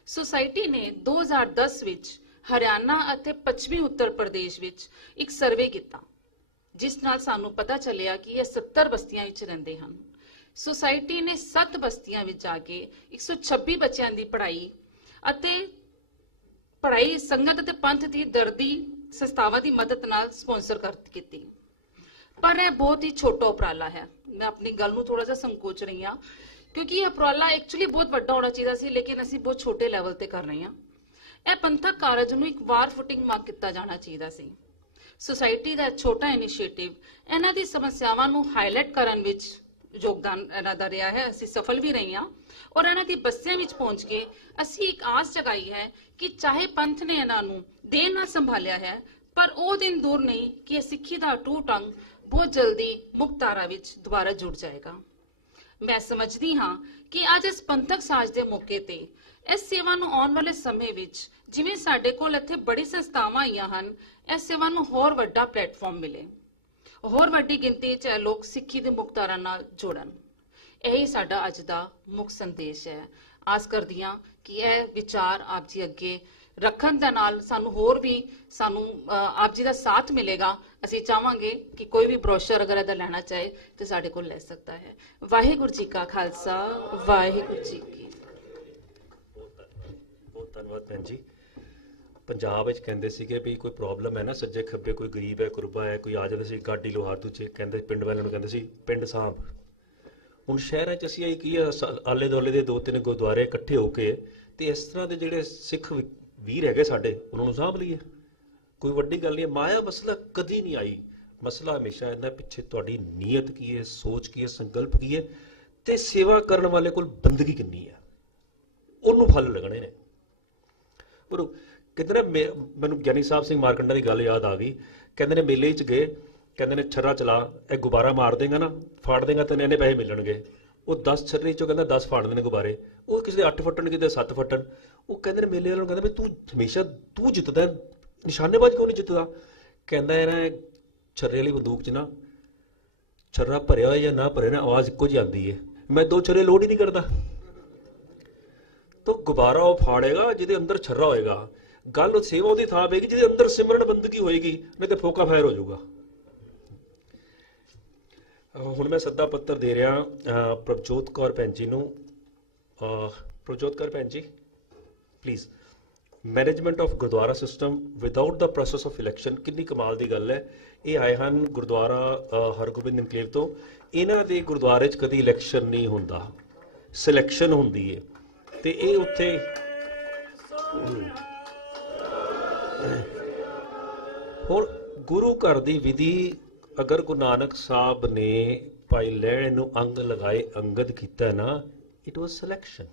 ਸੁਸਾਇਟੀ ਨੇ 2010 ਵਿੱਚ ਹਰਿਆਣਾ ਅਤੇ ਪੱਛਮੀ ਉੱਤਰ ਪ੍ਰਦੇਸ਼ ਵਿੱਚ ਇੱਕ ਸਰਵੇ ਕੀਤਾ, ਜਿਸ ਨਾਲ ਸਾਨੂੰ ਪਤਾ ਚੱਲਿਆ ਕਿ ਇਹ 70 ਬਸਤੀਆਂ ਵਿੱਚ ਰਹਿੰਦੇ ਹਨ। ਸੁਸਾਇਟੀ ਨੇ 7 ਬਸਤੀਆਂ ਵਿੱਚ ਜਾ ਕੇ 126 ਬੱਚਿਆਂ ਦੀ ਪੜ੍ਹਾਈ ਸੰਗਤ ਅਤੇ ਪੰਥ ਦੀ ਦਰਦੀ ਸੰਸਥਾਵਾਂ ਦੀ ਮਦਦ ਨਾਲ ਸਪਾਂਸਰ ਕੀਤੀ। ਪਰ ਇਹ ਬਹੁਤ ਹੀ ਛੋਟਾ ਉਪਰਾਲਾ ਹੈ। ਮੈਂ ਆਪਣੀ ਗੱਲ ਨੂੰ ਥੋੜਾ ਜਿਹਾ ਸੰਕੋਚ ਰਹੀ ਹਾਂ, ਕਿਉਂਕਿ ਇਹ ਉਪਰਾਲਾ ਐਕਚੁਅਲੀ ਬਹੁਤ ਵੱਡਾ ਹੋਣਾ ਚਾਹੀਦਾ ਸੀ, ਲੇਕਿਨ ਅਸੀਂ ਬਹੁਤ ਛੋਟੇ ਲੈਵਲ ਤੇ ਕਰ ਰਹੇ ਹਾਂ। ਇਹ ਪੰਥਕ ਕਾਰਜ ਨੂੰ ਇੱਕ ਵਾਰ ਫੁਟਿੰਗ ਮਾਰਕ ਕੀਤਾ ਜਾਣਾ ਚਾਹੀਦਾ ਸੀ। ਸੁਸਾਇਟੀ ਦਾ ਛੋਟਾ ਇਨੀਸ਼ੀਏਟਿਵ ਇਹਨਾਂ ਦੀ ਸਮੱਸਿਆਵਾਂ ਨੂੰ ਹਾਈਲਾਈਟ ਕਰਨ ਵਿੱਚ ਯੋਗਦਾਨ ਇਹਨਾਂ ਦਾ ਰਿਹਾ ਹੈ। ਅਸੀਂ ਸਫਲ ਵੀ ਰਹੇ ਹਾਂ ਔਰ ਇਹਨਾਂ ਦੀ ਬਸਤੀਆਂ ਵਿੱਚ ਪਹੁੰਚ ਕੇ ਅਸੀਂ ਇੱਕ ਆਸ ਜਗਾਈ ਹੈ ਕਿ ਚਾਹੇ ਪੰਥ ਨੇ ਇਹਨਾਂ ਨੂੰ ਦੇਰ ਨਾਲ ਸੰਭਾਲਿਆ ਹੈ, ਪਰ ਉਹ ਦਿਨ ਦੂਰ ਨਹੀਂ ਕਿ ਇਹ ਸਿੱਖੀ ਦਾ ਅਟੂਟ ਅੰਗ ਬਹੁਤ ਜਲਦੀ ਮੁਕਤਾਰਾ ਵਿੱਚ ਦੁਬਾਰਾ ਜੁੜ ਜਾਏਗਾ। ਮੈਂ ਸਮਝਦੀ ਹਾਂ ਕਿ ਅੱਜ ਇਸ ਪੰਥਕ ਸਾਜ ਦੇ ਮੌਕੇ ਤੇ ਇਸ ਸੇਵਾ ਨੂੰ ਆਉਣ ਵਾਲੇ ਸਮੇਂ ਵਿੱਚ, ਜਿਵੇਂ ਸਾਡੇ ਕੋਲ ਇੱਥੇ ਬੜੀ ਸੰਸਥਾਵਾਂ ਆਈਆਂ ਹਨ, ਇਸ ਸੇਵਾ ਨੂੰ ਹੋਰ ਵੱਡਾ ਪਲੇਟਫਾਰਮ ਮਿਲੇ, ਹੋਰ ਵੱਡੀ ਗਿਣਤੀ 'ਚ ਲੋਕ ਸਿੱਖੀ ਦੇ ਮੁਕਤਾਰਾ ਨਾਲ ਜੁੜਨ। ਇਹੀ ਸਾਡਾ ਅੱਜ ਦਾ ਮੁੱਖ ਸੰਦੇਸ਼ ਹੈ। ਆਸ ਕਰਦੀ ਹਾਂ ਕਿ ਇਹ ਵਿਚਾਰ ਆਪ ਜੀ ਅੱਗੇ ਰੱਖਣ ਦੇ ਨਾਲ ਸਾਨੂੰ ਆਪ ਜੀ ਦਾ ਸਾਥ ਮਿਲੇਗਾ। ਅਸੀਂ ਚਾਹਾਂਗੇ ਕਿ ਕੋਈ ਵੀ ਬਰੋਸ਼ਰ ਅਗਰ ਇਹਦਾ ਲੈਣਾ ਚਾਹੇ ਤੇ ਸਾਡੇ ਕੋਲ ਲੈ ਸਕਦਾ ਹੈ। ਵਾਹਿਗੁਰੂ ਜੀ ਕਾ ਖਾਲਸਾ, ਵਾਹਿਗੁਰੂ ਜੀ ਕੀ ਬਹੁਤ ਧੰਨਵਾਦ ਭੈਣ ਜੀ। ਪੰਜਾਬ ਵਿੱਚ ਕਹਿੰਦੇ ਸੀਗੇ ਵੀ ਕੋਈ ਪ੍ਰੋਬਲਮ ਹੈ ਨਾ, ਸੱਜੇ ਖੱਬੇ ਕੋਈ ਗਰੀਬ ਹੈ, ਕੁਰਬਾ ਹੈ, ਕੋਈ ਆ ਜਾਂਦਾ ਸੀ ਗਾਡੀ ਲੋਹਾਰ ਦੂਜੇ ਕਹਿੰਦੇ ਪਿੰਡ ਵਾਲਿਆਂ ਨੂੰ ਕਹਿੰਦੇ ਸੀ ਪਿੰਡ ਸਾਂਭ। ਹੁਣ ਸ਼ਹਿਰਾਂ 'ਚ ਅਸੀਂ ਕੀ ਆਲੇ ਦੁਆਲੇ ਦੇ 2-3 ਗੁਰਦੁਆਰੇ ਇਕੱਠੇ ਹੋ ਕੇ ਤੇ ਇਸ ਤਰ੍ਹਾਂ ਦੇ ਜਿਹੜੇ ਸਿੱਖ ਵੀਰ ਹੈਗੇ ਸਾਡੇ, ਉਹਨਾਂ ਨੂੰ ਸਾਂਭ ਲਈਏ। ਕੋਈ ਵੱਡੀ ਗੱਲ ਨਹੀਂ ਹੈ। ਮਾਇਆ ਮਸਲਾ ਕਦੀ ਨਹੀਂ ਆਈ। ਮਸਲਾ ਹਮੇਸ਼ਾ ਇਹਦਾ ਪਿੱਛੇ ਤੁਹਾਡੀ ਨੀਅਤ ਕੀ ਹੈ, ਸੋਚ ਕੀ ਹੈ, ਸੰਕਲਪ ਕੀ ਹੈ ਤੇ ਸੇਵਾ ਕਰਨ ਵਾਲੇ ਕੋਲ ਬੰਦਗੀ ਕਿੰਨੀ ਹੈ, ਉਹਨੂੰ ਫਲ ਲੱਗਣੇ ਨੇ। ਗੁਰੂ ਕਹਿੰਦੇ ਨੇ, ਮੈਨੂੰ ਗਿਆਨੀ ਸਾਹਿਬ ਸਿੰਘ ਮਾਰਕੰਡਾ ਦੀ ਗੱਲ ਯਾਦ ਆ ਗਈ। ਕਹਿੰਦੇ ਨੇ ਮੇਲੇ 'ਚ ਗਏ, ਕਹਿੰਦੇ ਨੇ ਛੱਰਾ ਚਲਾ, ਇਹ ਗੁਬਾਰਾ ਮਾਰ ਦੇਗਾ ਨਾ, ਫਾੜ ਦੇਗਾ ਤੈਨੂੰ ਇੰਨੇ ਪੈਸੇ ਮਿਲਣਗੇ। ਉਹ 10 ਛੱਰੇ 'ਚੋਂ ਕਹਿੰਦਾ 10 ਫਾੜਦੇ ਨੇ ਗੁਬਾਰੇ। ਉਹ ਕਿਸੇ ਦੇ 8 ਫੱਟਣ, ਕਿਸੇ ਦੇ 7 ਫੱਟਣ। ਉਹ ਕਹਿੰਦੇ ਨੇ ਮੇਲੇ ਵਾਲਿਆਂ ਨੂੰ ਕਹਿੰਦਾ ਵੀ ਤੂੰ ਹਮੇਸ਼ਾ ਤੂੰ ਜਿੱਤਦਾ, ਨਿਸ਼ਾਨੇਬਾਜ਼ ਕਿਉਂ ਨਹੀਂ ਜਿੱਤਦਾ? ਕਹਿੰਦਾ ਯਾਰ ਛੱਰੇ ਵਾਲੀ ਬੰਦੂਕ 'ਚ ਨਾ ਛੱਰਾ ਭਰਿਆ ਹੋਇਆ ਜਾਂ ਨਾ ਭਰਿਆ ਨਾ, ਆਵਾਜ਼ ਇੱਕੋ ਜਿਹੀ ਆਉਂਦੀ ਹੈ। ਮੈਂ 2 ਛੱਰੇ ਲੋਡ ਹੀ ਨਹੀਂ ਕਰਦਾ। ਤਾਂ ਗੁਬਾਰਾ ਉਹ ਫਾੜੇਗਾ ਜਿਹਦੇ ਅੰਦਰ ਛੱਰਾ ਹੋਏਗਾ। ਗੱਲ ਉਹ ਸੇਵਾ ਉਹਦੀ ਥਾਂ ਪਏਗੀ ਜਿਹਦੇ ਅੰਦਰ ਸਿਮਰਨ ਬੰਦਗੀ ਹੋਏਗੀ, ਨਹੀਂ ਤੇ ਫੋਕਾ ਫਾਇਰ ਹੋ ਜਾਊਗਾ। ਹੁਣ ਮੈਂ ਸੱਦਾ ਪੱਤਰ ਦੇ ਰਿਹਾ ਪ੍ਰਭਜੋਤ ਕੌਰ ਭੈਣ ਜੀ ਨੂੰ। ਪ੍ਰਭਜੋਤ ਕੌਰ ਭੈਣ ਜੀ please. Management of Gurdwara system without the process of election. ਕਿੰਨੀ ਕਮਾਲ ਦੀ ਗੱਲ ਹੈ। ਇਹ ਆਏ ਹਨ ਗੁਰਦੁਆਰਾ ਹਰਗੋਬਿੰਦ ਇਨਕਲੇਵ ਤੋਂ। ਇਹਨਾਂ ਦੇ ਗੁਰਦੁਆਰੇ 'ਚ ਕਦੀ ਇਲੈਕਸ਼ਨ ਨਹੀਂ ਹੁੰਦਾ, ਸਿਲੈਕਸ਼ਨ ਹੁੰਦੀ ਹੈ। ਤੇ ਇਹ ਉੱਥੇ ਹੋਰ ਗੁਰੂ ਘਰ ਦੀ ਵਿਧੀ, ਅਗਰ ਗੁਰੂ ਨਾਨਕ ਸਾਹਿਬ ਨੇ ਭਾਈ ਲਹਿਣੇ ਨੂੰ ਅੰਗ ਲਗਾਏ ਅੰਗਦ ਕੀਤਾ ਨਾ, ਇਟ ਵਾਸ ਸਿਲੈਕਸ਼ਨ,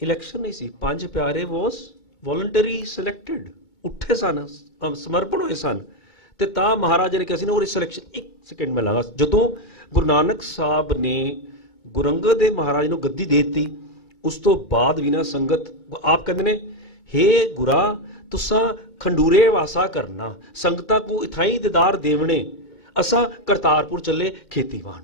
ਇਲੈਕਸ਼ਨ ਨਹੀਂ ਸੀ। 5 ਪਿਆਰੇ ਵਾਸ ਵੋਲੰਟਰੀ ਸਿਲੈਕਟਡ, ਉੱਠੇ ਸਨ, ਸਮਰਪਣ ਹੋਏ ਸਨ ਤੇ ਤਾਂ ਮਹਾਰਾਜ ਨੇ ਕਿਹਾ ਸੀ ਨਾ, ਉਹ ਸਿਲੈਕਸ਼ਨ 1 ਸੈਕਿੰਡ ਮੈਂ ਲਾਗਾ। ਜਦੋਂ ਗੁਰੂ ਨਾਨਕ ਸਾਹਿਬ ਨੇ ਗੁਰੂ ਅੰਗਦ ਦੇਵ ਮਹਾਰਾਜ ਨੂੰ ਗੱਦੀ ਦੇ ਦਿੱਤੀ, ਉਸ ਤੋਂ ਬਾਅਦ ਵੀ ਨਾ ਸੰਗਤ ਆਪ ਕਹਿੰਦੇ ਨੇ, ਹੇ ਗੁਰਾ ਤੁਸਾਂ ਖੰਡੂਰੇ ਵਾਸਾ ਕਰਨਾ, ਸੰਗਤਾਂ ਕੋ ਇਥਾਈ ਦੀਦਾਰ ਦੇਵਣੇ, ਅਸਾਂ ਕਰਤਾਰਪੁਰ ਚੱਲੇ ਖੇਤੀਵਾਨ।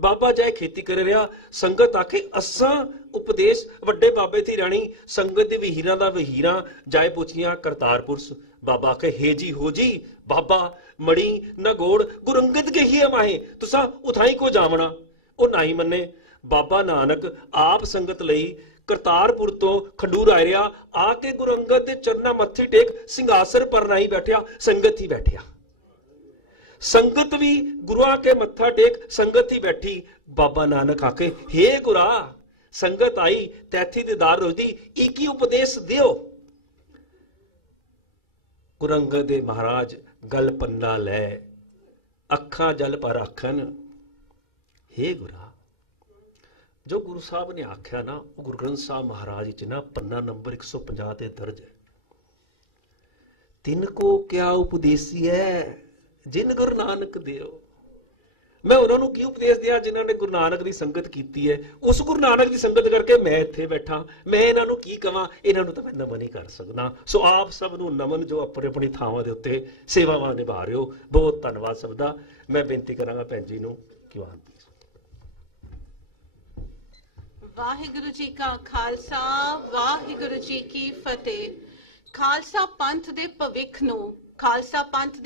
ਬਾਬਾ ਜਾਏ ਖੇਤੀ ਕਰ ਰਿਹਾ, ਸੰਗਤ ਆਖੇ ਅਸਾਂ ਉਪਦੇਸ਼ ਵੱਡੇ ਬਾਬੇ ਦੀ ਰਾਣੀ, ਸੰਗਤ ਦੇ ਵਹੀਰਾਂ ਦਾ ਵਹੀਰਾਂ ਜਾਏ ਪੁੱਛੀਆਂ ਕਰਤਾਰਪੁਰ। ਬਾਬਾ ਆਖੇ ਹੇ ਜੀ ਹੋ ਜੀ, ਬਾਬਾ ਮੜੀ ਨਾ ਗੋੜ ਗੁਰੂ ਅੰਗਦ ਗਈ ਮਾਹੇ, ਤੁਸਾਂ ਉਥਾਈ ਕੋ ਜਾਵਣਾ। ਉਹ ਨਹੀਂ ਮੰਨੇ। ਬਾਬਾ ਨਾਨਕ ਆਪ ਸੰਗਤ ਲਈ ਕਰਤਾਰਪੁਰ ਤੋਂ ਖੰਡੂਰ ਆ ਰਿਹਾ, ਆ ਕੇ ਗੁਰੂ ਅੰਗਦ ਦੇ ਚਰਨਾਂ ਮੱਥੇ ਟੇਕ ਸਿੰਘਾਸਨ ਪਰ ਨਹੀਂ ਬੈਠਿਆ, ਸੰਗਤ ਹੀ ਬੈਠਿਆ। ਸੰਗਤ ਵੀ ਗੁਰੂਆਂ ਕੇ ਮੱਥਾ ਟੇਕ, ਸੰਗਤ ਹੀ ਬੈਠੀ। ਬਾਬਾ ਨਾਨਕ ਆਖੇ ਹੇ ਗੁਰਾ, ਸੰਗਤ ਆਈ ਤੈਥੀ ਦੀਦਾਰ ਰੋਜਦੀ, ਇੱਕ ਹੀ ਉਪਦੇਸ਼ ਦਿਓ। ਗੁਰੂ ਅੰਗਦ ਦੇ ਮਹਾਰਾਜ ਗਲ ਪੰਨਾ ਲੈ, ਅੱਖਾਂ ਜਲ ਪਰ ਆਖਣ ਹੇ ਗੁਰਾ। ਜੋ ਗੁਰੂ ਸਾਹਿਬ ਨੇ ਆਖਿਆ ਨਾ, ਉਹ ਗੁਰੂ ਗ੍ਰੰਥ ਸਾਹਿਬ ਮਹਾਰਾਜ ਵਿੱਚ ਨਾ ਪੰਨਾ ਨੰਬਰ 150 ਤੇ ਦਰਜ ਹੈ। ਤਿੰਨ ਕੋ ਕਿਆ ਉਪਦੇਸੀ ਹੈ ਜਿਨ ਗੁਰੂ ਨਾਨਕ ਦਿਓ। ਮੈਂ ਉਹਨਾਂ ਨੂੰ ਕੀ ਉਪਦੇਸ਼ ਦਿਆ ਜਿਨ੍ਹਾਂ ਨੇ ਗੁਰੂ ਨਾਨਕ ਦੀ ਸੰਗਤ ਕੀਤੀ ਹੈ। ਉਸ ਗੁਰੂ ਨਾਨਕ ਦੀ ਸੰਗਤ ਕਰਕੇ ਮੈਂ ਇੱਥੇ ਬੈਠਾ। ਮੈਂ ਇਹਨਾਂ ਨੂੰ ਕੀ ਕਵਾਂ, ਇਹਨਾਂ ਨੂੰ ਤਾਂ ਮੈਂ ਨਮਨ ਹੀ ਕਰ ਸਕਦਾ। ਸੋ ਆਪ ਸਭ ਨੂੰ ਨਮਨ ਜੋ ਆਪਣੀ ਆਪਣੀ ਥਾਵਾਂ ਦੇ ਉੱਤੇ ਸੇਵਾਵਾਂ ਨਿਭਾ ਰਹੇ ਹੋ, ਬਹੁਤ ਧੰਨਵਾਦ ਸਭ ਦਾ। ਮੈਂ ਬੇਨਤੀ ਕਰਾਂਗਾ ਭੈਣ ਜੀ ਨੂੰ ਕਿ ਆਨ। ਵਾਹਿਗੁਰੂ ਜੀ ਕਾ ਖਾਲਸਾ, ਵਾਹਿਗੁਰੂ ਜੀ ਕੀ ਫਤਿਹ। ਖਾਲਸਾ ਪੰਥ ਦੇ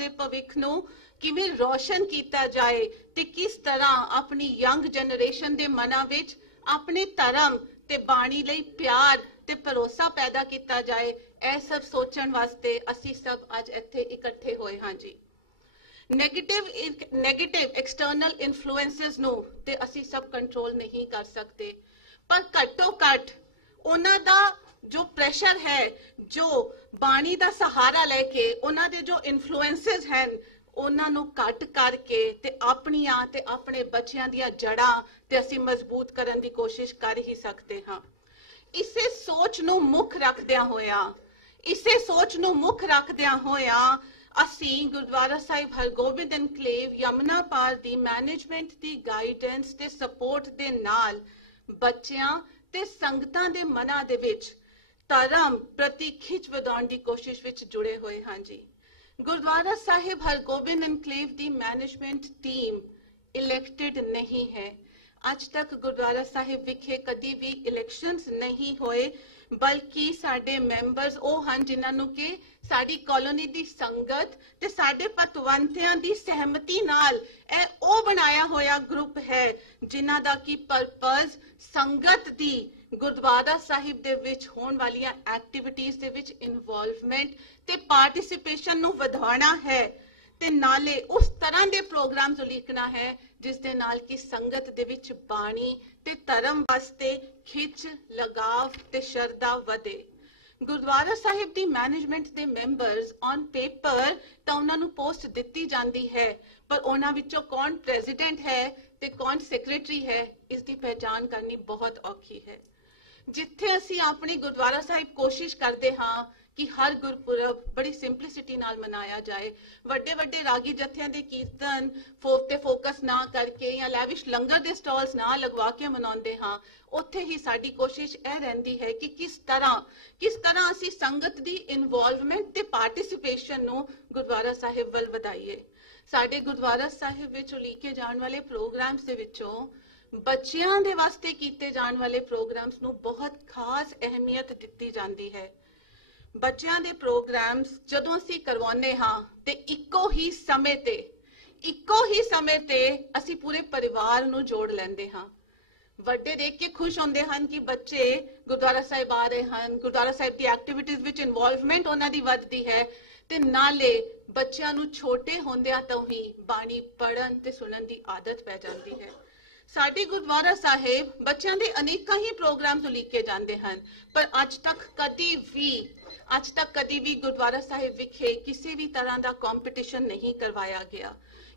ਭਵਿੱਖ ਨੂੰ ਕਿਵੇਂ ਰੋਸ਼ਨ ਕੀਤਾ ਜਾਏ ਤੇ ਕਿਸ ਤਰ੍ਹਾਂ ਆਪਣੀ ਯੰਗ ਜਨਰੇਸ਼ਨ ਦੇ ਮਨਾਂ ਵਿੱਚ ਆਪਣੇ ਧਰਮ ਤੇ ਬਾਣੀ ਲਈ ਪਿਆਰ ਤੇ ਭਰੋਸਾ ਪੈਦਾ ਕੀਤਾ ਜਾਏ, ਇਹ ਸਭ ਸੋਚਣ ਵਾਸਤੇ ਅਸੀਂ ਸਭ ਅੱਜ ਇੱਥੇ ਇਕੱਠੇ ਹੋਏ ਹਾਂ ਜੀ। ਨੈਗੇਟਿਵ ਐਕਸਟਰਨਲ ਇਨਫਲੂਐਂਸਸ ਨੂੰ ਤੇ ਅਸੀਂ ਸਭ ਕੰਟਰੋਲ ਨਹੀਂ ਕਰ ਸਕਦੇ, ਪਰ ਘੱਟੋ ਘੱਟ ਉਹਨਾਂ ਦਾ ਜੋ ਪ੍ਰੈਸ਼ਰ ਹੈ, ਜੋ ਬਾਣੀ ਦਾ ਸਹਾਰਾ ਲੈ ਕੇ ਉਹਨਾਂ ਦੇ ਜੋ ਇਨਫਲੂਐਂਸਸ ਹਨ, ਉਹਨਾਂ ਨੂੰ ਘੱਟ ਕਰਕੇ ਤੇ ਆਪਣੀਆਂ ਤੇ ਆਪਣੇ ਬੱਚਿਆਂ ਦੀਆਂ ਜੜ੍ਹਾਂ ਤੇ ਅਸੀਂ ਮਜ਼ਬੂਤ ਕਰਨ ਦੀ ਕੋਸ਼ਿਸ਼ ਕਰ ਹੀ ਸਕਦੇ ਹਾਂ। ਇਸੇ ਸੋਚ ਨੂੰ ਮੁੱਖ ਰੱਖਦਿਆਂ ਹੋਇਆਂ ਅਸੀਂ ਗੁਰਦੁਆਰਾ ਸਾਹਿਬ ਹਰਗੋਬਿੰਦ ਐਨਕਲੇਵ ਯਮੁਨਾ ਪਾਰ ਦੀ ਮੈਨੇਜਮੈਂਟ ਦੀ ਗਾਈਡੈਂਸ ਤੇ ਸਪੋਰਟ ਦੇ ਨਾਲ ਬੱਚਿਆਂ ਤੇ ਸੰਗਤਾਂ ਦੇ ਮਨਾਂ ਦੇ ਵਿੱਚ ਧਰਮ ਪ੍ਰਤੀ ਖਿੱਚ ਵਧਾਉਣ ਦੀ ਕੋਸ਼ਿਸ਼ ਵਿੱਚ ਜੁੜੇ ਹੋਏ ਹਾਂ ਜੀ। ਗੁਰਦੁਆਰਾ ਸਾਹਿਬ ਹਰਗੋਬਿੰਦ ਐਨਕਲੇਵ ਦੀ ਮੈਨੇਜਮੈਂਟ ਟੀਮ ਇਲੈਕਟਿਡ ਨਹੀਂ ਹੈ। ਅੱਜ ਤੱਕ ਗੁਰਦੁਆਰਾ ਸਾਹਿਬ ਵਿਖੇ ਕਦੀ ਵੀ ਇਲੈਕਸ਼ਨਸ ਨਹੀਂ ਹੋਏ, ਬਲਕਿ ਸਾਡੇ ਮੈਂਬਰਸ ਉਹ ਹਨ ਜਿਨ੍ਹਾਂ ਨੂੰ ਕਿ ਸਾਡੀ ਕਾਲੋਨੀ ਦੀ ਸੰਗਤ ਤੇ ਸਾਡੇ ਪਤਵੰਤਿਆਂ ਦੀ ਸਹਿਮਤੀ ਨਾਲ ਇਹ ਉਹ ਬਣਾਇਆ ਹੋਇਆ ਗਰੁੱਪ ਹੈ ਜਿਨ੍ਹਾਂ ਦਾ ਕੀ ਪਰਪਸ ਸੰਗਤ ਦੀ ਗੁਰਦੁਆਰਾ ਸਾਹਿਬ ਦੇ ਵਿੱਚ ਹੋਣ ਵਾਲੀਆਂ ਐਕਟੀਵਿਟੀਜ਼ ਦੇ ਵਿੱਚ ਇਨਵੋਲਵਮੈਂਟ ਤੇ ਪਾਰਟਿਸਿਪੇਸ਼ਨ ਨੂੰ ਵਧਾਉਣਾ ਹੈ ਤੇ ਨਾਲੇ ਉਸ ਤਰ੍ਹਾਂ ਦੇ ਪ੍ਰੋਗਰਾਮਸ ਉਲੀਕਣਾ ਹੈ ਜਿਸ ਦੇ ਨਾਲ ਕਿ ਸੰਗਤ ਦੇ ਵਿੱਚ ਬਾਣੀ ਤੇ ਧਰਮ ਵਾਸਤੇ ਖਿੱਚ, ਲਗਾਵ ਤੇ ਸ਼ਰਧਾ ਵਧੇ। ਗੁਰਦੁਆਰਾ ਸਾਹਿਬ ਦੀ ਮੈਨੇਜਮੈਂਟ ਦੇ ਮੈਂਬਰਸ ਔਨ ਪੇਪਰ ਤਾਂ ਉਹਨਾਂ ਨੂੰ ਪੋਸਟ ਦਿੱਤੀ ਜਾਂਦੀ ਹੈ, ਪਰ ਉਹਨਾਂ ਵਿੱਚੋਂ ਕੌਣ ਪ੍ਰੈਜ਼ੀਡੈਂਟ ਹੈ ਤੇ ਕੌਣ ਸੈਕਟਰੀ ਹੈ, ਇਸ ਦੀ ਪਹਿਚਾਣ ਕਰਨੀ ਬਹੁਤ ਔਖੀ ਹੈ। ਜਿੱਥੇ ਅਸੀਂ ਆਪਣੀ ਗੁਰਦੁਆਰਾ ਸਾਹਿਬ ਕੋਸ਼ਿਸ਼ ਕਰਦੇ ਹਾਂ ਕਿ ਹਰ ਗੁਰਪੁਰਬ ਬੜੀ ਸਿੰਪਲਿਸਿਟੀ ਨਾਲ ਮਨਾਇਆ ਜਾਏ, ਵੱਡੇ ਰਾਗੀ ਜਥਿਆਂ ਦੇ ਕੀਰਤਨ ਤੇ ਫੋਕਸ ਨਾ ਕਰਕੇ ਜਾਂ ਲੈਵਿਸ਼ ਲੰਗਰ ਦੇ ਸਟਾਲਸ ਨਾ ਲਗਵਾ ਕੇ ਮਨਾਉਂਦੇ ਹਾਂ, ਉੱਥੇ ਹੀ ਸਾਡੀ ਕੋਸ਼ਿਸ਼ ਇਹ ਰਹਿੰਦੀ ਹੈ ਕਿ ਕਿਸ ਤਰ੍ਹਾਂ ਅਸੀਂ ਸੰਗਤ ਦੀ ਇਨਵੋਲਵਮੈਂਟ ਤੇ ਪਾਰਟਿਸਿਪੇਸ਼ਨ ਨੂੰ ਗੁਰਦੁਆਰਾ ਸਾਹਿਬ ਵੱਲ ਵਧਾਈਏ। ਸਾਡੇ ਗੁਰਦੁਆਰਾ ਸਾਹਿਬ ਵਿੱਚ ਉਲੀਕੇ ਜਾਣ ਵਾਲੇ ਪ੍ਰੋਗਰਾਮਸ ਦੇ ਵਿੱਚੋਂ ਬੱਚਿਆਂ ਦੇ ਵਾਸਤੇ ਕੀਤੇ ਜਾਣ ਵਾਲੇ ਪ੍ਰੋਗਰਾਮਸ ਨੂੰ ਬਹੁਤ ਖਾਸ ਅਹਿਮੀਅਤ ਦਿੱਤੀ ਜਾਂਦੀ ਹੈ। ਬੱਚਿਆਂ ਦੇ ਪ੍ਰੋਗਰਾਮਸ ਜਦੋਂ ਅਸੀਂ ਕਰਵਾਉਂਦੇ ਹਾਂ ਤੇ ਇੱਕੋ ਹੀ ਸਮੇਂ ਤੇ ਅਸੀਂ ਪੂਰੇ ਪਰਿਵਾਰ ਨੂੰ ਜੋੜ ਲੈਂਦੇ ਹਾਂ। ਵੱਡੇ ਦੇਖ ਕੇ ਖੁਸ਼ ਹੁੰਦੇ ਹਨ ਕਿ ਬੱਚੇ ਗੁਰਦੁਆਰਾ ਸਾਹਿਬ ਆ ਰਹੇ ਹਨ, ਗੁਰਦੁਆਰਾ ਸਾਹਿਬ ਦੀ ਐਕਟੀਵਿਟੀਜ਼ ਵਿੱਚ ਇਨਵੋਲਵਮੈਂਟ ਉਹਨਾਂ ਦੀ ਵੱਧਦੀ ਹੈ ਤੇ ਨਾਲੇ ਬੱਚਿਆਂ ਨੂੰ ਛੋਟੇ ਹੁੰਦਿਆਂ ਤੋਂ ਹੀ ਬਾਣੀ ਪੜ੍ਹਨ ਤੇ ਸੁਣਨ ਦੀ ਆਦਤ ਪੈ ਜਾਂਦੀ ਹੈ। ਸਾਡੇ ਗੁਰਦੁਆਰਾ ਸਾਹਿਬ ਬੱਚਿਆਂ ਦੇ ਅਨੇਕਾਂ ਹੀ ਪ੍ਰੋਗਰਾਮਸ ਉਲੀਕੇ ਜਾਂਦੇ ਹਨ, ਪਰ ਅੱਜ ਤੱਕ ਕਦੀ ਵੀ ਗੁਰਦੁਆਰਾ ਸਾਹਿਬ ਵਿਖੇ ਕਿਸੇ ਵੀ ਤਰ੍ਹਾਂ ਦਾ ਕੰਪੀਟੀਸ਼ਨ ਨਹੀਂ ਕਰਵਾਇਆ ਗਿਆ,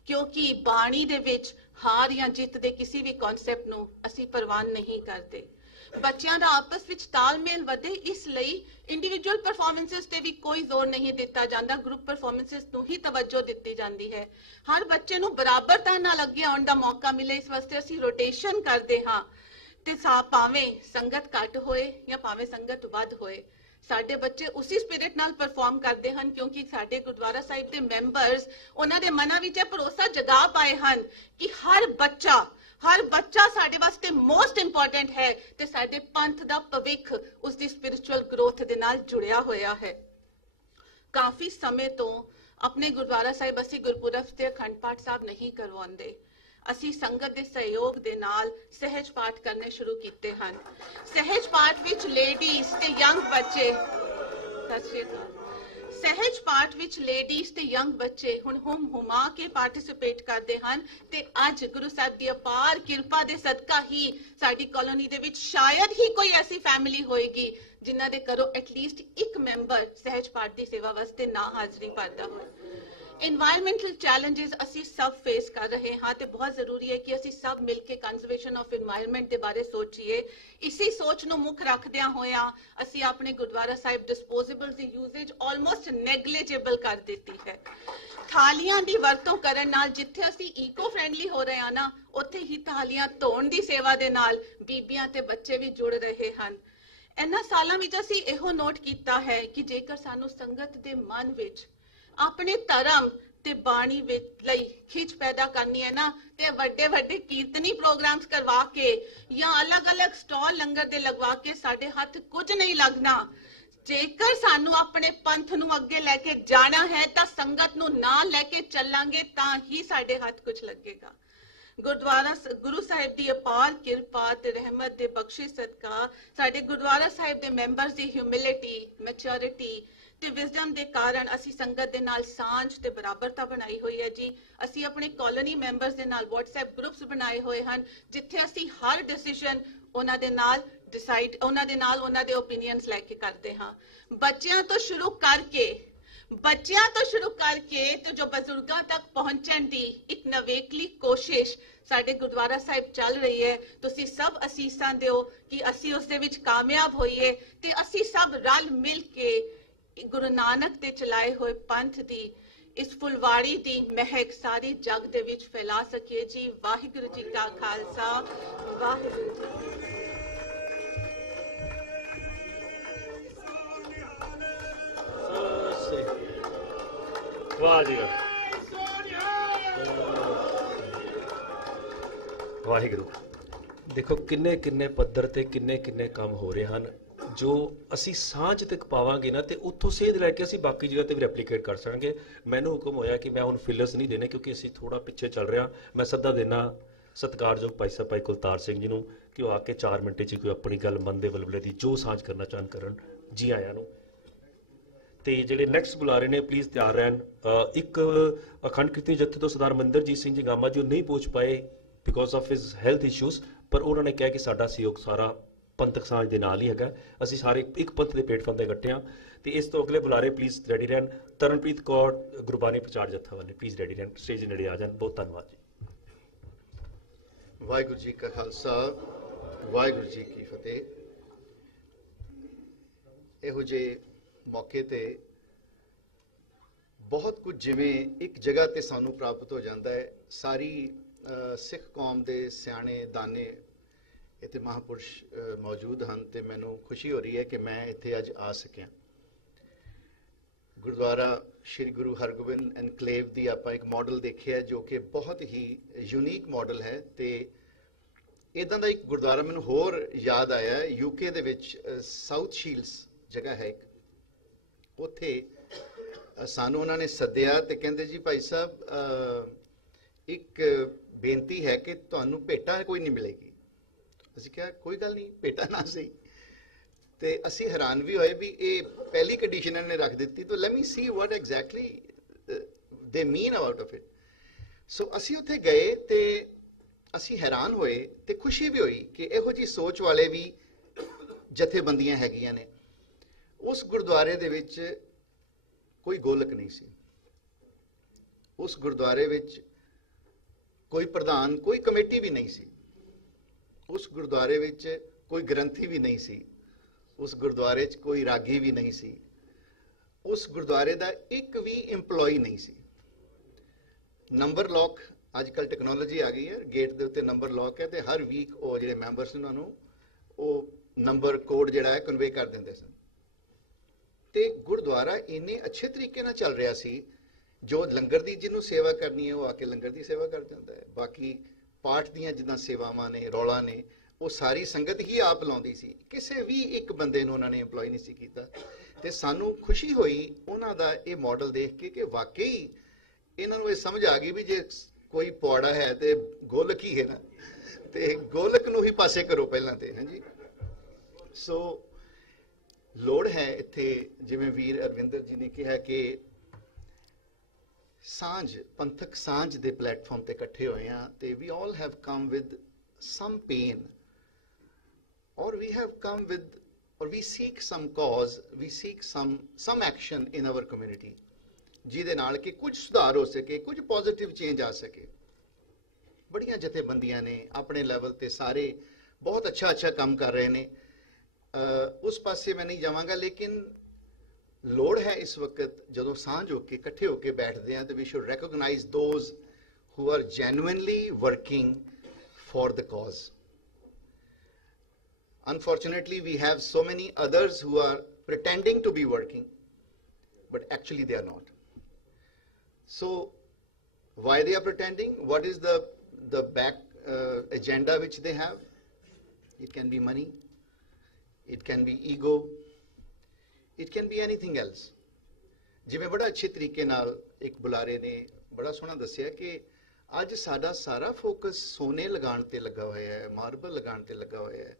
ਕਿਉਂਕਿ ਬਾਣੀ ਦੇ ਵਿੱਚ ਹਾਰ ਜਾਂ ਜਿੱਤ ਦੇ ਕਿਸੇ ਵੀ ਕਨਸੈਪਟ ਨੂੰ ਅਸੀਂ ਪ੍ਰਵਾਨ ਨਹੀਂ ਕਰਦੇ। ਬੱਚਿਆਂ ਦਾ ਆਪਸ ਵਿੱਚ ਤਾਲਮੇਲ ਵਧੇ, ਇਸ ਲਈ ਇੰਡੀਵਿਜੂਅਲ ਪਰਫਾਰਮੈਂਸਸ ਤੇ ਵੀ ਕੋਈ ਜ਼ੋਰ ਨਹੀਂ ਦਿੱਤਾ ਜਾਂਦਾ, ਗਰੁੱਪ ਪਰਫਾਰਮੈਂਸਸ ਨੂੰ ਹੀ ਤਵੱਜੋ ਦਿੱਤੀ ਜਾਂਦੀ ਹੈ। ਹਰ ਬੱਚੇ ਨੂੰ ਬਰਾਬਰਤਾ ਨਾਲ ਅੱਗੇ ਆਉਣ ਦਾ ਮੌਕਾ ਮਿਲੇ, ਇਸ ਵਾਸਤੇ ਅਸੀਂ ਰੋਟੇਸ਼ਨ ਕਰਦੇ ਹਾਂ ਤੇ ਭਾਵੇਂ ਸੰਗਤ ਘੱਟ ਹੋਏ ਜਾਂ ਭਾਵੇਂ ਸੰਗਤ ਵੱਧ ਹੋਏ, ਸਾਡੇ ਬੱਚੇ ਉਸੇ ਸਪਿਰਿਟ ਨਾਲ ਪਰਫਾਰਮ ਕਰਦੇ ਹਨ, ਕਿਉਂਕਿ ਸਾਡੇ ਗੁਰਦੁਆਰਾ ਸਾਹਿਬ ਦੇ ਮੈਂਬਰਸ ਉਹਨਾਂ ਦੇ ਮਨਾਂ ਵਿੱਚ ਇਹ ਭਰੋਸਾ ਜਗਾ ਪਾਏ ਹਨ ਕਿ ਹਰ ਬੱਚਾ ਹਰ ਬੱਚਾ ਸਾਡੇ ਵਾਸਤੇ ਮੋਸਟ ਇੰਪੋਰਟੈਂਟ ਹੈ ਤੇ ਸਾਡੇ ਪੰਥ ਦਾ ਭਵਿੱਖ ਉਸ ਦੀ ਸਪਿਰਿਚੁਅਲ ਗਰੋਥ ਦੇ ਨਾਲ ਜੁੜਿਆ ਹੋਇਆ ਹੈ। ਕਾਫੀ ਸਮੇਂ ਤੋਂ ਆਪਣੇ ਗੁਰਦੁਆਰਾ ਸਾਹਿਬ ਅਸੀਂ ਗੁਰਪੁਰਬ ਤੇ ਅਖੰਡ ਪਾਠ ਸਾਹਿਬ ਨਹੀਂ ਕਰਵਾਉਂਦੇ। ਅਸੀਂ ਸੰਗਤ ਦੇ ਸਹਿਯੋਗ ਦੇ ਨਾਲ ਸਹਿਜ ਪਾਠ ਕਰਨੇ ਸ਼ੁਰੂ ਕੀਤੇ ਹਨ। ਸਹਿਜ ਪਾਠ ਵਿੱਚ ਲੇਡੀਜ਼ ਤੇ ਯੰਗ ਬੱਚੇ ਸਹਿਜ ਪਾਠ ਵਿੱਚ ਲੇਡੀਜ਼ ਤੇ ਯੰਗ ਬੱਚੇ ਹੁਣ ਹੁਮਾ ਕੇ ਪਾਰਟਿਸਿਪੇਟ ਕਰਦੇ ਹਨ ਤੇ ਅੱਜ ਗੁਰੂ ਸਾਹਿਬ ਦੀ ਅਪਾਰ ਕਿਰਪਾ ਦੇ ਸਦਕਾ ਹੀ ਸਾਡੀ ਕਾਲੋਨੀ ਦੇ ਵਿੱਚ ਸ਼ਾਇਦ ਹੀ ਕੋਈ ਐਸੀ ਫੈਮਿਲੀ ਹੋਏਗੀ ਜਿਨ੍ਹਾਂ ਦੇ ਘਰੋਂ ਐਟਲੀਸਟ ਇੱਕ ਮੈਂਬਰ ਸਹਿਜ ਪਾਠ ਦੀ ਸੇਵਾ ਵਾਸਤੇ ਨਾ ਹਾਜ਼ਰੀ ਭਰਦਾ ਹੋਵੇ। ਇਨਵਾਇਰਨਮੈਂਟਲ ਚੈਲੰਜਸ ਅਸੀਂ ਸਭ ਫੇਸ ਕਰ ਰਹੇ ਹਾਂ ਤੇ ਬਹੁਤ ਜ਼ਰੂਰੀ ਹੈ ਕਿ ਅਸੀਂ ਸਭ ਮਿਲ ਕੇ ਕੰਜ਼ਰਵੇਸ਼ਨ ਆਫ ਇਨਵਾਇਰਨਮੈਂਟ ਦੇ ਬਾਰੇ ਸੋਚੀਏ। ਇਸੇ ਸੋਚ ਨੂੰ ਮੁੱਖ ਰੱਖਦਿਆਂ ਹੋਇਆਂ ਅਸੀਂ ਆਪਣੇ ਗੁਰਦੁਆਰਾ ਸਾਹਿਬ ਡਿਸਪੋਜ਼ੇਬਲ ਦੀ ਯੂਜ਼ੇਜ ਆਲਮੋਸਟ ਨੈਗਲੀਜੇਬਲ ਕਰ ਦਿੱਤੀ ਹੈ। ਥਾਲੀਆਂ ਦੀ ਵਰਤੋਂ ਕਰਨ ਨਾਲ ਜਿੱਥੇ ਅਸੀਂ ਈਕੋ ਫ੍ਰੈਂਡਲੀ ਹੋ ਰਹੇ ਹਾਂ ਨਾ, ਉੱਥੇ ਹੀ ਥਾਲੀਆਂ ਧੋਣ ਦੀ ਸੇਵਾ ਦੇ ਨਾਲ ਬੀਬੀਆਂ ਤੇ ਬੱਚੇ ਵੀ ਜੁੜ ਰਹੇ ਹਨ। ਇਹਨਾਂ ਸਾਲਾਂ ਵਿੱਚ ਅਸੀਂ ਇਹੋ ਨੋਟ ਕੀਤਾ ਹੈ ਕਿ ਜੇਕਰ ਸਾਨੂੰ ਸੰਗਤ ਦੇ ਮਨ ਵਿੱਚ ਆਪਣੇ ਧਰਮ ਤੇ ਬਾਣੀ ਵਿੱਚ ਲਈ ਖਿੱਚ ਪੈਦਾ ਕਰਨੀ ਹੈ ਨਾ, ਤੇ ਵੱਡੇ ਵੱਡੇ ਕੀਰਤਨੀ ਪ੍ਰੋਗਰਾਮਸ ਕਰਵਾ ਕੇ ਜਾਂ ਅਲੱਗ-ਅਲੱਗ ਸਟਾਲ ਲੰਗਰ ਦੇ ਲਗਵਾ ਕੇ ਸਾਡੇ ਹੱਥ ਕੁਝ ਨਹੀਂ ਲੱਗਣਾ। ਜੇਕਰ ਸਾਨੂੰ ਆਪਣੇ ਪੰਥ ਨੂੰ ਅੱਗੇ ਲੈ ਕੇ ਜਾਣਾ ਹੈ ਤਾਂ ਸੰਗਤ ਨੂੰ ਨਾਲ ਲੈ ਕੇ ਚੱਲਾਂਗੇ ਤਾਂ ਹੀ ਸਾਡੇ ਹੱਥ ਕੁਝ ਲੱਗੇਗਾ। ਗੁਰੂ ਸਾਹਿਬ ਦੀ ਅਪਾਰ ਕਿਰਪਾ ਤੇ ਰਹਿਮਤ ਦੇ ਬਖਸ਼ਿਸ਼ ਸਦਕਾ ਸਾਡੇ ਗੁਰਦੁਆਰਾ ਸਾਹਿਬ ਦੇ ਮੈਂਬਰਸ ਦੀ ਹਿਊਮਿਲਿਟੀ, ਮੈਚੁਰਿਟੀ ਤੇ ਵਿਜ਼ਡਮ ਦੇ ਕਾਰਨ ਅਸੀਂ ਸੰਗਤ ਦੇ ਨਾਲ ਸਾਂਝ ਤੇ ਬਰਾਬਰਤਾ ਬਣਾਈ ਹੋਈ ਹੈ ਜੀ। ਅਸੀਂ ਆਪਣੇ ਕਾਲੋਨੀ ਮੈਂਬਰਸ ਦੇ ਨਾਲ WhatsApp ਗਰੁੱਪਸ ਬਣਾਏ ਹੋਏ ਹਨ ਜਿੱਥੇ ਅਸੀਂ ਹਰ ਡਿਸੀਜਨ ਉਹਨਾਂ ਦੇ ਨਾਲ ਉਹਨਾਂ ਦੇ ਓਪੀਨੀਅਨਸ ਲੈ ਕੇ ਕਰਦੇ ਹਾਂ। ਬੱਚਿਆਂ ਤੋਂ ਸ਼ੁਰੂ ਕਰਕੇ ਤੇ ਜੋ ਬਜ਼ੁਰਗਾਂ ਤੱਕ ਪਹੁੰਚਣ ਦੀ ਇੱਕ ਨਵੇਕਲੀ ਕੋਸ਼ਿਸ਼ ਸਾਡੇ ਗੁਰਦੁਆਰਾ ਸਾਹਿਬ ਚੱਲ ਰਹੀ ਹੈ। ਤੁਸੀਂ ਸਭ ਅਸੀਸਾਂ ਦਿਓ ਕਿ ਅਸੀਂ ਉਸ ਦੇ ਵਿੱਚ ਕਾਮਯਾਬ ਹੋਈਏ ਤੇ ਅਸੀਂ ਸਭ ਰਲ ਮਿਲ ਕੇ ਗੁਰੂ ਨਾਨਕ ਦੇ ਚਲਾਏ ਹੋਏ ਪੰਥ ਦੀ ਇਸ ਫੁਲਵਾੜੀ ਦੀ ਮਹਿਕ ਸਾਰੀ ਜਗ ਦੇ ਵਿੱਚ ਫੈਲਾ ਸਕੀਏ ਜੀ। ਵਾਹਿਗੁਰੂ ਜੀ ਕਾ ਖਾਲਸਾ, ਵਾਹਿਗੁਰੂ ਜੀ ਵਾਹ ਜੀ ਵਾਹਿਗੁਰੂ। ਦੇਖੋ ਕਿੰਨੇ ਪੱਧਰ ਤੇ ਕਿੰਨੇ ਕੰਮ ਹੋ ਰਹੇ ਹਨ ਜੋ ਅਸੀਂ ਸਾਂਝ ਤੱਕ ਪਾਵਾਂਗੇ ਨਾ ਤੇ ਉੱਥੋਂ ਸੇਧ ਲੈ ਕੇ ਅਸੀਂ ਬਾਕੀ ਜਗ੍ਹਾ ਤੇ ਵੀ ਰੈਪਲੀਕੇਟ ਕਰ ਸਕਾਂਗੇ। ਮੈਨੂੰ ਹੁਕਮ ਹੋਇਆ ਕਿ ਮੈਂ ਹੁਣ ਫਿਲਰਸ ਨਹੀਂ ਦੇਣੇ ਕਿਉਂਕਿ ਅਸੀਂ ਥੋੜਾ ਪਿੱਛੇ ਚੱਲ ਰਿਹਾ। ਮੈਂ ਸੱਦਾ ਦੇਣਾ ਸਤਿਕਾਰਯੋਗ ਭਾਈ ਸਾਹਿਬ ਭਾਈ ਕੁਲਤਾਰ ਸਿੰਘ ਜੀ ਨੂੰ ਕਿ ਉਹ ਆ ਕੇ 4 ਮਿੰਟ 'ਚ ਕੋਈ ਆਪਣੀ ਗੱਲ ਮਨ ਦੇ ਬਲਬਲੇ ਦੀ ਜੋ ਸਾਂਝ ਕਰਨਾ ਚਾਹਣ ਕਰਨ। ਜੀ ਆਇਆਂ ਨੂੰ। ਤੇ ਜਿਹੜੇ ਨੈਕਸਟ ਬੁਲਾਰੇ ਨੇ ਪਲੀਜ਼ ਤਿਆਰ ਰਹਿਣ। ਇੱਕ ਅਖੰਡ ਕੀਰਤਨੀ ਜਥੇ ਤੋਂ ਸਰਦਾਰ ਮੰਦਰਜੀਤ ਸਿੰਘ ਜੀ ਗਾਮਾ ਜੀ ਉਹ ਨਹੀਂ ਪਹੁੰਚ ਪਾਏ because of his health issues, ਪਰ ਉਹਨਾਂ ਨੇ ਕਿਹਾ ਕਿ ਸਾਡਾ ਸਹਿਯੋਗ ਸਾਰਾ ਪੰਥਕ ਸਾਂਝ ਦੇ ਨਾਲ ਹੀ ਹੈਗਾ। ਅਸੀਂ ਸਾਰੇ ਇੱਕ ਪੰਥ ਦੇ ਪਲੇਟਫਾਰਮ ਤੇ ਇਕੱਠੇ ਹਾਂ। ਤੇ ਇਸ ਤੋਂ ਅਗਲੇ ਬੁਲਾਰੇ ਪਲੀਜ਼ ਰੈਡੀ ਰਹਿਣ। ਤਰਨਪ੍ਰੀਤ ਕੌਰ ਗੁਰਬਾਣੀ ਪ੍ਰਚਾਰ ਜੱਥਾ ਵਾਲੇ ਪਲੀਜ਼ ਰੈਡੀ ਰਹਿਣ, ਸਟੇਜ ਨੇੜੇ ਆ ਜਾਣ। ਬਹੁਤ ਧੰਨਵਾਦ ਜੀ। ਵਾਹਿਗੁਰੂ ਜੀ ਕਾ ਖਾਲਸਾ, ਵਾਹਿਗੁਰੂ ਜੀ ਕੀ ਫਤਿਹ। ਇਹੋ ਜਿਹੇ ਮੌਕੇ ਤੇ ਬਹੁਤ ਕੁਝ ਜਿਵੇਂ ਇੱਕ ਜਗ੍ਹਾ ਤੇ ਸਾਨੂੰ ਪ੍ਰਾਪਤ ਹੋ ਜਾਂਦਾ ਹੈ। ਸਾਰੀ ਸਿੱਖ ਕੌਮ ਦੇ ਸਿਆਣੇ ਦਾਨੇ ਇੱਥੇ ਮਹਾਂਪੁਰਸ਼ ਮੌਜੂਦ ਹਨ ਤੇ ਮੈਨੂੰ ਖੁਸ਼ੀ ਹੋ ਰਹੀ ਹੈ ਕਿ ਮੈਂ ਇੱਥੇ ਅੱਜ ਆ ਸਕਿਆ। ਗੁਰਦੁਆਰਾ ਸ਼੍ਰੀ ਗੁਰੂ ਹਰਗੋਬਿੰਦ ਐਨਕਲੇਵ ਦੀ ਆਪਾਂ ਇੱਕ ਮਾਡਲ ਦੇਖਿਆ ਜੋ ਕਿ ਬਹੁਤ ਹੀ ਯੂਨੀਕ ਮਾਡਲ ਹੈ। ਤੇ ਇਦਾਂ ਦਾ ਇੱਕ ਗੁਰਦੁਆਰਾ ਮੈਨੂੰ ਹੋਰ ਯਾਦ ਆਇਆ, ਯੂਕੇ ਦੇ ਵਿੱਚ ਸਾਊਥ ਸ਼ੀਲਸ ਜਗ੍ਹਾ ਹੈ ਇੱਕ, ਉੱਥੇ ਸਾਨੂੰ ਉਹਨਾਂ ਨੇ ਸੱਦਿਆ ਤੇ ਕਹਿੰਦੇ ਜੀ ਭਾਈ ਸਾਹਿਬ ਇੱਕ ਬੇਨਤੀ ਹੈ ਕਿ ਤੁਹਾਨੂੰ ਭੇਟਾ ਕੋਈ ਨਹੀਂ ਮਿਲੇਗੀ। ਅਸੀਂ ਕਿਹਾ ਕੋਈ ਗੱਲ ਨਹੀਂ, ਭੇਟਾ ਨਾ ਸਹੀ। ਤੇ ਅਸੀਂ ਹੈਰਾਨ ਵੀ ਹੋਏ ਵੀ ਇਹ ਪਹਿਲੀ ਕੰਡੀਸ਼ਨ ਇਹਨਾਂ ਨੇ ਰੱਖ ਦਿੱਤੀ। ਤਾਂ ਲੈਟ ਮੀ ਸੀ ਵਾਟ ਐਗਜ਼ੈਕਟਲੀ ਦੇ ਮੀਨ ਅਬਾਊਟ ਆਫ ਇਟ। ਸੋ ਅਸੀਂ ਉੱਥੇ ਗਏ ਤੇ ਅਸੀਂ ਹੈਰਾਨ ਹੋਏ ਤੇ ਖੁਸ਼ੀ ਵੀ ਹੋਈ ਕਿ ਇਹੋ ਜਿਹੀ ਸੋਚ ਵਾਲੇ ਵੀ ਜਥੇਬੰਦੀਆਂ ਹੈਗੀਆਂ ਨੇ। ਉਸ ਗੁਰਦੁਆਰੇ ਦੇ ਵਿੱਚ ਕੋਈ ਗੋਲਕ ਨਹੀਂ ਸੀ। ਉਸ ਗੁਰਦੁਆਰੇ ਵਿੱਚ ਕੋਈ ਪ੍ਰਧਾਨ, ਕੋਈ ਕਮੇਟੀ ਵੀ ਨਹੀਂ ਸੀ। ਉਸ ਗੁਰਦੁਆਰੇ ਵਿੱਚ ਕੋਈ ਗ੍ਰੰਥੀ ਵੀ ਨਹੀਂ ਸੀ। ਉਸ ਗੁਰਦੁਆਰੇ 'ਚ ਕੋਈ ਰਾਗੀ ਵੀ ਨਹੀਂ ਸੀ। ਉਸ ਗੁਰਦੁਆਰੇ ਦਾ ਇੱਕ ਵੀ EMPLOYE ਨਹੀਂ ਸੀ। ਨੰਬਰ ਲੌਕ, ਅੱਜ ਕੱਲ੍ਹ ਟੈਕਨੋਲੋਜੀ ਆ ਗਈ ਹੈ, ਗੇਟ ਦੇ ਉੱਤੇ ਨੰਬਰ ਲੌਕ ਹੈ ਤੇ ਹਰ ਵੀਕ ਉਹ ਜਿਹੜੇ ਮੈਂਬਰਸ ਉਹਨਾਂ ਨੂੰ ਉਹ ਨੰਬਰ ਕੋਡ ਜਿਹੜਾ ਹੈ ਕਨਵੇ ਕਰ ਦਿੰਦੇ ਸਨ। ਤੇ ਗੁਰਦੁਆਰਾ ਇੰਨੇ ਅੱਛੇ ਤਰੀਕੇ ਨਾਲ ਚੱਲ ਰਿਹਾ ਸੀ, ਜੋ ਲੰਗਰ ਦੀ ਜਿਹਨੂੰ ਸੇਵਾ ਕਰਨੀ ਹੈ ਉਹ ਆ ਕੇ ਲੰਗਰ ਦੀ ਸੇਵਾ ਕਰ ਜਾਂਦਾ ਹੈ। ਬਾਕੀ ਪਾਠ ਦੀਆਂ ਜਿੱਦਾਂ ਸੇਵਾਵਾਂ ਨੇ, ਰੌਲਾ ਨੇ, ਉਹ ਸਾਰੀ ਸੰਗਤ ਹੀ ਆਪ ਲਾਉਂਦੀ ਸੀ, ਕਿਸੇ ਵੀ ਇੱਕ ਬੰਦੇ ਨੂੰ ਉਹਨਾਂ ਨੇ EMPLOY ਨਹੀਂ ਸੀ ਕੀਤਾ। ਤੇ ਸਾਨੂੰ ਖੁਸ਼ੀ ਹੋਈ ਉਹਨਾਂ ਦਾ ਇਹ ਮਾਡਲ ਦੇਖ ਕੇ ਕਿ ਵਾਕਈ ਇਹਨਾਂ ਨੂੰ ਇਹ ਸਮਝ ਆ ਗਈ ਵੀ ਜੇ ਕੋਈ ਪੌੜਾ ਹੈ ਤੇ ਗੋਲਕ ਹੀ ਹੈ ਨਾ, ਤੇ ਗੋਲਕ ਨੂੰ ਹੀ ਪਾਸੇ ਕਰੋ ਪਹਿਲਾਂ ਤੇ। ਹਾਂਜੀ, ਸੋ ਲੋੜ ਹੈ ਇੱਥੇ, ਜਿਵੇਂ ਵੀਰ ਅਰਵਿੰਦਰ ਜੀ ਨੇ ਕਿਹਾ ਕਿ ਸਾਂਝ, ਪੰਥਕ ਸਾਂਝ ਦੇ ਪਲੇਟਫਾਰਮ ਤੇ ਇਕੱਠੇ ਹੋਏ ਆ, ਤੇ we all have come with some pain, or we have come with, or we seek some cause, we seek some action in our community, ਜਿਹਦੇ ਨਾਲ ਕਿ ਕੁਝ ਸੁਧਾਰ ਹੋ ਸਕੇ, ਕੁਝ ਪੋਜ਼ਿਟਿਵ ਚੇਂਜ ਆ ਸਕੇ। ਬੜੀਆਂ ਜਥੇਬੰਦੀਆਂ ਨੇ ਆਪਣੇ ਲੈਵਲ ਤੇ, ਸਾਰੇ ਬਹੁਤ ਅੱਛਾ ਕੰਮ ਕਰ ਰਹੇ ਨੇ, ਉਸ ਪਾਸੇ ਮੈਂ ਨਹੀਂ ਜਾਵਾਂਗਾ, ਲੇਕਿਨ ਲੋੜ ਹੈ ਇਸ ਵਕਤ ਜਦੋਂ ਸਾਂਝ ਹੋ ਕੇ ਇਕੱਠੇ ਹੋ ਕੇ ਬੈਠਦੇ ਆ, ਤੇ we should recognize those who are genuinely working for the cause. Unfortunately, we have so many others who are pretending to be working, but actually they are not. So, why they are pretending? What is the back agenda which they have? It can be money, it can be ego, it can be anything else. ਜਿਵੇਂ ਬੜਾ ਅੱਛੇ ਤਰੀਕੇ ਨਾਲ ਇੱਕ ਬੁਲਾਰੇ ਨੇ ਬੜਾ ਸੋਹਣਾ ਦੱਸਿਆ ਕਿ ਅੱਜ ਸਾਡਾ ਸਾਰਾ ਫੋਕਸ ਸੋਨੇ ਲਗਾਉਣ ਤੇ ਲੱਗਾ ਹੋਇਆ ਹੈ, ਮਾਰਬਲ ਲਗਾਉਣ ਤੇ ਲੱਗਾ ਹੋਇਆ ਹੈ।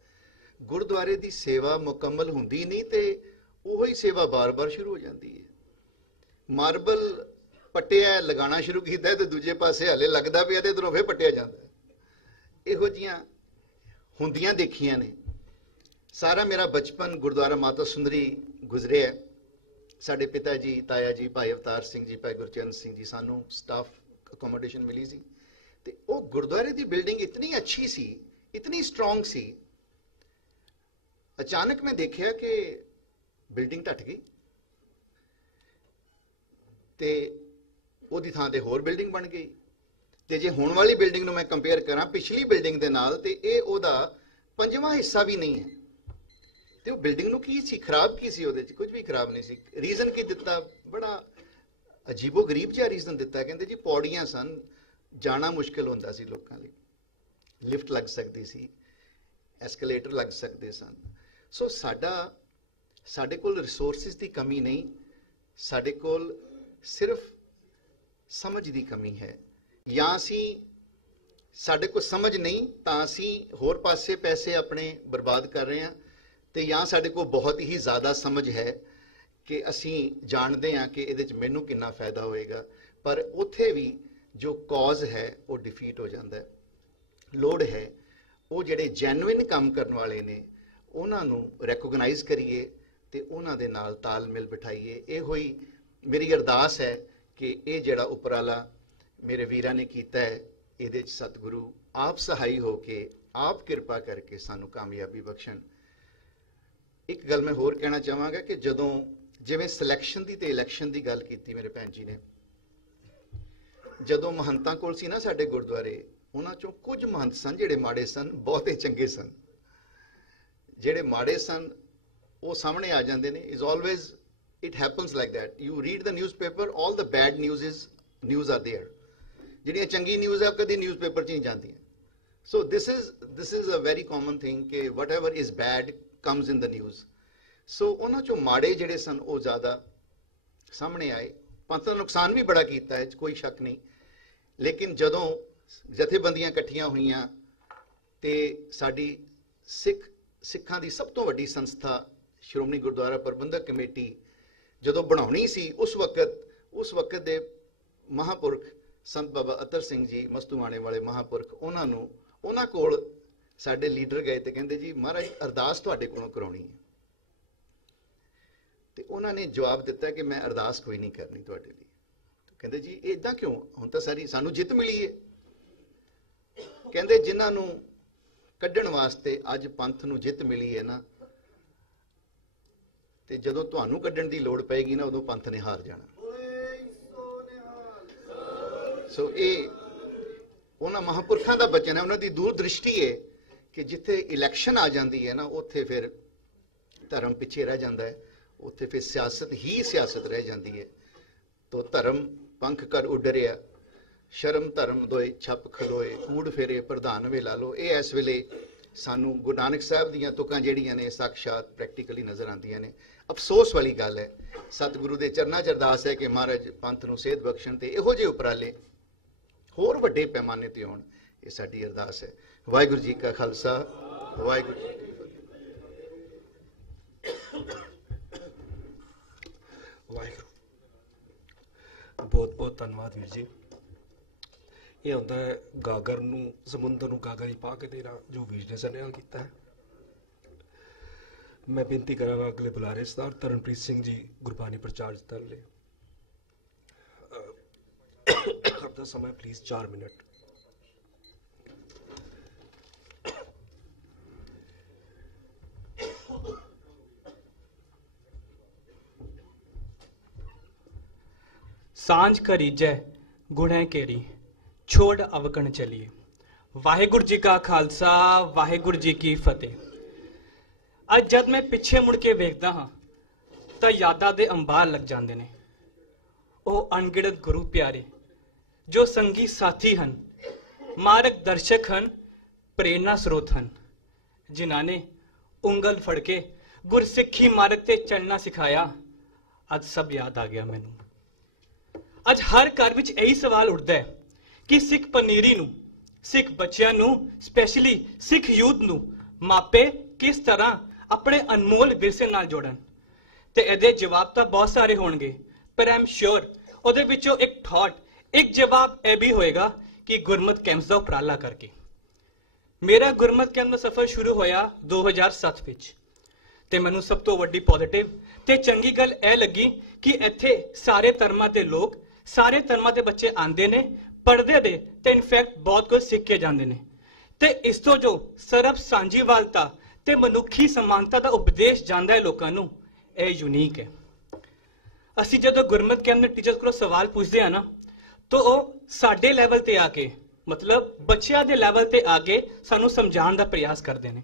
ਗੁਰਦੁਆਰੇ ਦੀ ਸੇਵਾ ਮੁਕੰਮਲ ਹੁੰਦੀ ਨਹੀਂ ਤੇ ਉਹੀ ਸੇਵਾ ਬਾਰ-ਬਾਰ ਸ਼ੁਰੂ ਹੋ ਜਾਂਦੀ ਹੈ। ਮਾਰਬਲ ਪੱਟਿਆ ਲਗਾਉਣਾ ਸ਼ੁਰੂ ਕੀਤਾ ਤੇ ਦੂਜੇ ਪਾਸੇ ਹਲੇ ਲੱਗਦਾ ਪਿਆ ਤੇ ਇਧਰੋਂ ਫੇਰ ਪੱਟਿਆ ਜਾਂਦਾ। ਇਹੋ ਜੀਆਂ ਹੁੰਦੀਆਂ ਦੇਖੀਆਂ ਨੇ। ਸਾਰਾ ਮੇਰਾ ਬਚਪਨ ਗੁਰਦੁਆਰਾ ਮਾਤਾ ਸੁੰਦਰੀ ਗੁਜ਼ਰਿਆ। ਸਾਡੇ ਪਿਤਾ ਜੀ, ਤਾਇਆ ਜੀ, ਭਾਈ ਅਵਤਾਰ ਸਿੰਘ ਜੀ, ਭਾਈ ਗੁਰਚਰਨ ਸਿੰਘ ਜੀ, ਸਾਨੂੰ ਸਟਾਫ ਅਕੋਮੋਡੇਸ਼ਨ ਮਿਲੀ ਸੀ, ਤੇ ਉਹ ਗੁਰਦੁਆਰੇ ਦੀ ਬਿਲਡਿੰਗ ਇਤਨੀ ਅੱਛੀ ਸੀ, ਇਤਨੀ ਸਟਰੋਂਗ ਸੀ। ਅਚਾਨਕ ਮੈਂ ਦੇਖਿਆ ਕਿ ਬਿਲਡਿੰਗ ਢੱਟ ਗਈ ਤੇ ਉਹਦੀ ਥਾਂ ਤੇ ਹੋਰ ਬਿਲਡਿੰਗ ਬਣ ਗਈ। ਤੇ ਜੇ ਹੁਣ ਵਾਲੀ ਬਿਲਡਿੰਗ ਨੂੰ ਮੈਂ ਕੰਪੇਅਰ ਕਰਾਂ ਪਿਛਲੀ ਬਿਲਡਿੰਗ ਦੇ ਨਾਲ, ਤੇ ਇਹ ਉਹਦਾ 5ਵਾਂ ਹਿੱਸਾ ਵੀ ਨਹੀਂ ਹੈ। ਤੇ ਉਹ ਬਿਲਡਿੰਗ ਨੂੰ ਕੀ ਸੀ, ਖਰਾਬ ਕੀ ਸੀ? ਉਹਦੇ 'ਚ ਕੁਝ ਵੀ ਖਰਾਬ ਨਹੀਂ ਸੀ। ਰੀਜ਼ਨ ਕੀ ਦਿੱਤਾ? ਬੜਾ ਅਜੀਬੋ ਗਰੀਬ ਜਿਹਾ ਰੀਜ਼ਨ ਦਿੱਤਾ। ਕਹਿੰਦੇ ਜੀ ਪੌੜੀਆਂ ਸਨ, ਜਾਣਾ ਮੁਸ਼ਕਿਲ ਹੁੰਦਾ ਸੀ ਲੋਕਾਂ ਲਈ, ਲਿਫਟ ਲੱਗ ਸਕਦੀ ਸੀ, ਐਸਕੇਲੇਟਰ ਲੱਗ ਸਕਦੇ ਸਨ। ਸੋ ਸਾਡੇ ਕੋਲ ਰਿਸੋਰਸਿਸ ਦੀ ਕਮੀ ਨਹੀਂ, ਸਾਡੇ ਕੋਲ ਸਿਰਫ ਸਮਝ ਦੀ ਕਮੀ ਹੈ। ਜਾਂ ਸਾਡੇ ਕੋਲ ਸਮਝ ਨਹੀਂ ਤਾਂ ਅਸੀਂ ਹੋਰ ਪਾਸੇ ਪੈਸੇ ਆਪਣੇ ਬਰਬਾਦ ਕਰ ਰਹੇ ਹਾਂ, ਤੇ ਜਾਂ ਸਾਡੇ ਕੋਲ ਬਹੁਤ ਹੀ ਜ਼ਿਆਦਾ ਸਮਝ ਹੈ ਕਿ ਅਸੀਂ ਜਾਣਦੇ ਹਾਂ ਕਿ ਇਹਦੇ 'ਚ ਮੈਨੂੰ ਕਿੰਨਾ ਫਾਇਦਾ ਹੋਏਗਾ, ਪਰ ਉੱਥੇ ਵੀ ਜੋ ਕਾਜ਼ ਹੈ ਉਹ ਡਿਫੀਟ ਹੋ ਜਾਂਦਾ ਹੈ। ਲੋੜ ਹੈ ਉਹ ਜਿਹੜੇ ਜੈਨੂਇਨ ਕੰਮ ਕਰਨ ਵਾਲੇ ਨੇ ਉਹਨਾਂ ਨੂੰ ਰੈਕੋਗਨਾਈਜ਼ ਕਰੀਏ ਤੇ ਉਹਨਾਂ ਦੇ ਨਾਲ ਤਾਲਮੇਲ ਬਿਠਾਈਏ। ਇਹ ਹੋਈ ਮੇਰੀ ਅਰਦਾਸ ਹੈ ਕਿ ਇਹ ਜਿਹੜਾ ਉਪਰਾਲਾ ਮੇਰੇ ਵੀਰਾਂ ਨੇ ਕੀਤਾ ਹੈ, ਇਹਦੇ 'ਚ ਸਤਿਗੁਰੂ ਆਪ ਸਹਾਈ ਹੋ ਕੇ, ਆਪ ਕਿਰਪਾ ਕਰਕੇ ਸਾਨੂੰ ਕਾਮਯਾਬੀ ਬਖਸ਼ਣ। ਇੱਕ ਗੱਲ ਮੈਂ ਹੋਰ ਕਹਿਣਾ ਚਾਹਾਂਗਾ ਕਿ ਜਦੋਂ ਜਿਵੇਂ ਸਿਲੈਕਸ਼ਨ ਦੀ ਤੇ ਇਲੈਕਸ਼ਨ ਦੀ ਗੱਲ ਕੀਤੀ ਮੇਰੇ ਭੈਣ ਜੀ ਨੇ, ਜਦੋਂ ਮਹੰਤਾਂ ਕੋਲ ਸੀ ਨਾ ਸਾਡੇ ਗੁਰਦੁਆਰੇ, ਉਹਨਾਂ ਚੋਂ ਕੁਝ ਮਹੰਤ ਸਨ ਜਿਹੜੇ ਮਾੜੇ ਸਨ, ਬਹੁਤੇ ਚੰਗੇ ਸਨ। ਜਿਹੜੇ ਮਾੜੇ ਸਨ ਉਹ ਸਾਹਮਣੇ ਆ ਜਾਂਦੇ ਨੇ। Is always it happens like that. You read the newspaper, all the bad news are there. ਜਿਹੜੀਆਂ ਚੰਗੀ ਨਿਊਜ਼ ਹੈ ਕਦੀ ਨਿਊਜ਼ਪੇਪਰ 'ਚ ਨਹੀਂ ਜਾਂਦੀਆਂ। So this is a very common thing ਕਿ whatever is bad comes in the news. So ਉਹਨਾਂ ਚੋਂ ਮਾੜੇ ਜਿਹੜੇ ਸਨ ਉਹ ਜ਼ਿਆਦਾ ਸਾਹਮਣੇ ਆਏ। ਪੰਥ ਦਾ ਨੁਕਸਾਨ ਵੀ ਬੜਾ ਕੀਤਾ ਹੈ, ਕੋਈ ਸ਼ੱਕ ਨਹੀਂ। ਲੇਕਿਨ ਜਦੋਂ ਜਥੇਬੰਦੀਆਂ ਇਕੱਠੀਆਂ ਹੋਈਆਂ ਤੇ ਸਾਡੀ ਸਿੱਖਾਂ ਦੀ ਸਭ ਤੋਂ ਵੱਡੀ ਸੰਸਥਾ ਸ਼੍ਰੋਮਣੀ ਗੁਰਦੁਆਰਾ ਪ੍ਰਬੰਧਕ ਕਮੇਟੀ ਜਦੋਂ ਬਣਾਉਣੀ ਸੀ, ਉਸ ਵਕਤ ਦੇ ਮਹਾਂਪੁਰਖ ਸੰਤ ਬਾਬਾ ਅਤਰ ਸਿੰਘ ਜੀ, ਮਸਤੂਆਣੇ ਵਾਲੇ ਮਹਾਂਪੁਰਖ, ਉਹਨਾਂ ਕੋਲ ਸਾਡੇ ਲੀਡਰ ਗਏ ਤੇ ਕਹਿੰਦੇ ਜੀ ਮਹਾਰਾਜ ਅਰਦਾਸ ਤੁਹਾਡੇ ਕੋਲੋਂ ਕਰਾਉਣੀ ਹੈ। ਤੇ ਉਹਨਾਂ ਨੇ ਜਵਾਬ ਦਿੱਤਾ ਕਿ ਮੈਂ ਅਰਦਾਸ ਕੋਈ ਨਹੀਂ ਕਰਨੀ ਤੁਹਾਡੇ ਲਈ। ਕਹਿੰਦੇ ਜੀ ਇਹ ਇਦਾਂ ਕਿਉਂ? ਹੁਣ ਤਾਂ ਸਾਨੂੰ ਜਿੱਤ ਮਿਲੀ ਹੈ। ਕਹਿੰਦੇ ਜਿਨ੍ਹਾਂ ਨੂੰ ਕੱਢਣ ਵਾਸਤੇ ਅੱਜ ਪੰਥ ਨੂੰ ਜਿੱਤ ਮਿਲੀ ਹੈ ਨਾ, ਤੇ ਜਦੋਂ ਤੁਹਾਨੂੰ ਕੱਢਣ ਦੀ ਲੋੜ ਪਏਗੀ ਨਾ, ਉਦੋਂ ਪੰਥ ਨੇ ਹਾਰ ਜਾਣਾ। ਸੋ ਇਹ ਉਹਨਾਂ ਮਹਾਂਪੁਰਖਾਂ ਦਾ ਬਚਨ ਹੈ, ਉਹਨਾਂ ਦੀ ਦੂਰ ਦ੍ਰਿਸ਼ਟੀ ਹੈ ਕਿ ਜਿੱਥੇ ਇਲੈਕਸ਼ਨ ਆ ਜਾਂਦੀ ਹੈ ਨਾ, ਉੱਥੇ ਫਿਰ ਧਰਮ ਪਿੱਛੇ ਰਹਿ ਜਾਂਦਾ ਹੈ, ਉੱਥੇ ਫਿਰ ਸਿਆਸਤ ਹੀ ਸਿਆਸਤ ਰਹਿ ਜਾਂਦੀ ਹੈ। ਤੋ ਧਰਮ ਪੰਖ ਕਰ ਉੱਡ ਰਿਹਾ, ਸ਼ਰਮ ਧਰਮ ਦੋਏ ਛੱਪ ਖਲੋਏ, ਕੂੜ ਫੇਰੇ ਪ੍ਰਧਾਨ ਵੇ ਲਾ ਲਓ। ਇਹ ਇਸ ਵੇਲੇ ਸਾਨੂੰ ਗੁਰੂ ਨਾਨਕ ਸਾਹਿਬ ਦੀਆਂ ਤੁਕਾਂ ਜਿਹੜੀਆਂ ਨੇ ਸਾਖਸ਼ਾਤ ਪ੍ਰੈਕਟੀਕਲੀ ਨਜ਼ਰ ਆਉਂਦੀਆਂ ਨੇ। ਅਫਸੋਸ ਵਾਲੀ ਗੱਲ ਹੈ, ਸਤਿਗੁਰੂ ਦੇ ਚਰਨਾਂ 'ਚ ਅਰਦਾਸ ਹੈ ਕਿ ਮਹਾਰਾਜ ਪੰਥ ਨੂੰ ਸੇਧ ਬਖਸ਼ਣ ਤੇ ਇਹੋ ਜਿਹੇ ਉਪਰਾਲੇ ਹੋਰ ਵੱਡੇ ਪੈਮਾਨੇ ਤੇ ਹੋਣ, ਇਹ ਸਾਡੀ ਅਰਦਾਸ ਹੈ। ਵਾਹਿਗੁਰੂ ਜੀ ਕਾ ਖਾਲਸਾ, ਵਾਹਿਗੁਰੂ ਜੀ ਕੀ ਫਤਿਹ। ਵਾਹਿਗੁਰੂ, ਬਹੁਤ ਬਹੁਤ ਧੰਨਵਾਦ ਵੀਰ ਜੀ। ਇਹ ਹੁੰਦਾ ਹੈ ਗਾਗਰ ਨੂੰ, ਸਮੁੰਦਰ ਨੂੰ ਗਾਗਰ ਹੀ ਪਾ ਕੇ ਦੇਣਾ, ਜੋ ਵੀਰ ਨੇ ਸਾਡੇ ਨਾਲ ਕੀਤਾ ਹੈ। ਮੈਂ ਬੇਨਤੀ ਕਰਾਂਗਾ ਅਗਲੇ ਬੁਲਾਰੇ ਸਰਦਾਰ ਤਰਨਪ੍ਰੀਤ ਸਿੰਘ ਜੀ ਗੁਰਬਾਣੀ ਪ੍ਰਚਾਰ ਕਰਨ ਲਈ। ਆਪਦਾ ਸਮਾਂ ਪਲੀਜ਼ 4 ਮਿੰਟ। सांझ करीजै गुणै केरी छोड़ अवगण चलिए। वाहिगुरु जी का खालसा, वाहिगुरु जी की फतेह। ਅੱਜ ਜਦ ਮੈਂ ਪਿੱਛੇ ਮੁੜ ਕੇ ਵੇਖਦਾ ਹਾਂ ਤਾਂ ਯਾਦਾਂ ਦੇ ਅੰਬਾਰ ਲੱਗ ਜਾਂਦੇ ਨੇ। ਉਹ ਅਣਗਿਣਤ ਗੁਰੂ ਪਿਆਰੇ ਜੋ ਸੰਗੀ ਸਾਥੀ ਹਨ, ਮਾਰਗ ਦਰਸ਼ਕ ਹਨ, ਪ੍ਰੇਰਨਾ ਸਰੋਤ ਹਨ, ਜਿਨ੍ਹਾਂ ਨੇ ਉਂਗਲ ਫੜ ਕੇ ਗੁਰਸਿੱਖੀ ਮਾਰਗ ਤੇ ਚੱਲਣਾ ਸਿਖਾਇਆ। ਅੱਜ ਸਭ ਯਾਦ ਆ ਗਿਆ ਮੈਨੂੰ। ਅੱਜ ਹਰ ਘਰ ਵਿੱਚ ਇਹੀ ਸਵਾਲ ਉੱਠਦਾ ਹੈ ਕਿ ਸਿੱਖ ਪਨੀਰੀ ਨੂੰ, ਸਿੱਖ ਬੱਚਿਆਂ ਨੂੰ, ਸਪੈਸ਼ਲੀ ਸਿੱਖ ਯੂਥ ਨੂੰ ਮਾਪੇ ਕਿਸ ਤਰ੍ਹਾਂ ਆਪਣੇ ਅਨਮੋਲ ਵਿਰਸੇ ਨਾਲ ਜੋੜਨ। ਤੇ ਇਹਦੇ ਜਵਾਬ ਤਾਂ ਬਹੁਤ ਸਾਰੇ ਹੋਣਗੇ, ਪਰ ਆਈ ਐਮ ਸ਼ੋਰ ਉਹਦੇ ਵਿੱਚੋਂ ਇੱਕ ਥਾਟ, ਇੱਕ ਜਵਾਬ ਇਹ ਵੀ ਹੋਏਗਾ ਕਿ ਗੁਰਮਤ ਕੈਂਪਸ ਦਾ ਉਪਰਾਲਾ ਕਰਕੇ। ਮੇਰਾ ਗੁਰਮਤ ਕੈਂਪ ਦਾ ਸਫ਼ਰ ਸ਼ੁਰੂ ਹੋਇਆ 2007 ਵਿੱਚ ਤੇ ਮੈਨੂੰ ਸਭ ਤੋਂ ਵੱਡੀ ਪੋਜ਼ਿਟਿਵ ਤੇ ਚੰਗੀ ਗੱਲ ਇਹ ਲੱਗੀ ਕਿ ਇੱਥੇ ਸਾਰੇ ਧਰਮਾਂ ਦੇ ਲੋਕ, ਸਾਰੇ ਧਰਮਾਂ ਦੇ ਬੱਚੇ ਆਉਂਦੇ ਨੇ, ਪੜ੍ਹਦੇ ਨੇ ਤੇ ਇਨਫੈਕਟ ਬਹੁਤ ਕੁਝ ਸਿੱਖ ਕੇ ਜਾਂਦੇ ਨੇ। ਤੇ ਇਸ ਤੋਂ ਜੋ ਸਰਬ ਸਾਂਝੀਵਾਲਤਾ ਤੇ ਮਨੁੱਖੀ ਸਮਾਨਤਾ ਦਾ ਉਪਦੇਸ਼ ਜਾਂਦਾ ਹੈ ਲੋਕਾਂ ਨੂੰ, ਇਹ ਯੂਨੀਕ ਹੈ। ਅਸੀਂ ਜਦੋਂ ਗੁਰਮਤ ਕੈਂਪ ਦੇ ਟੀਚਰਸ ਕੋਲੋਂ ਸਵਾਲ ਪੁੱਛਦੇ ਆ ਨਾ, ਤਾਂ ਉਹ ਸਾਡੇ ਲੈਵਲ ਤੇ ਆ ਕੇ, ਮਤਲਬ ਬੱਚਿਆਂ ਦੇ ਲੈਵਲ ਤੇ ਆ ਕੇ ਸਾਨੂੰ ਸਮਝਾਉਣ ਦਾ ਪ੍ਰਯਾਸ ਕਰਦੇ ਨੇ।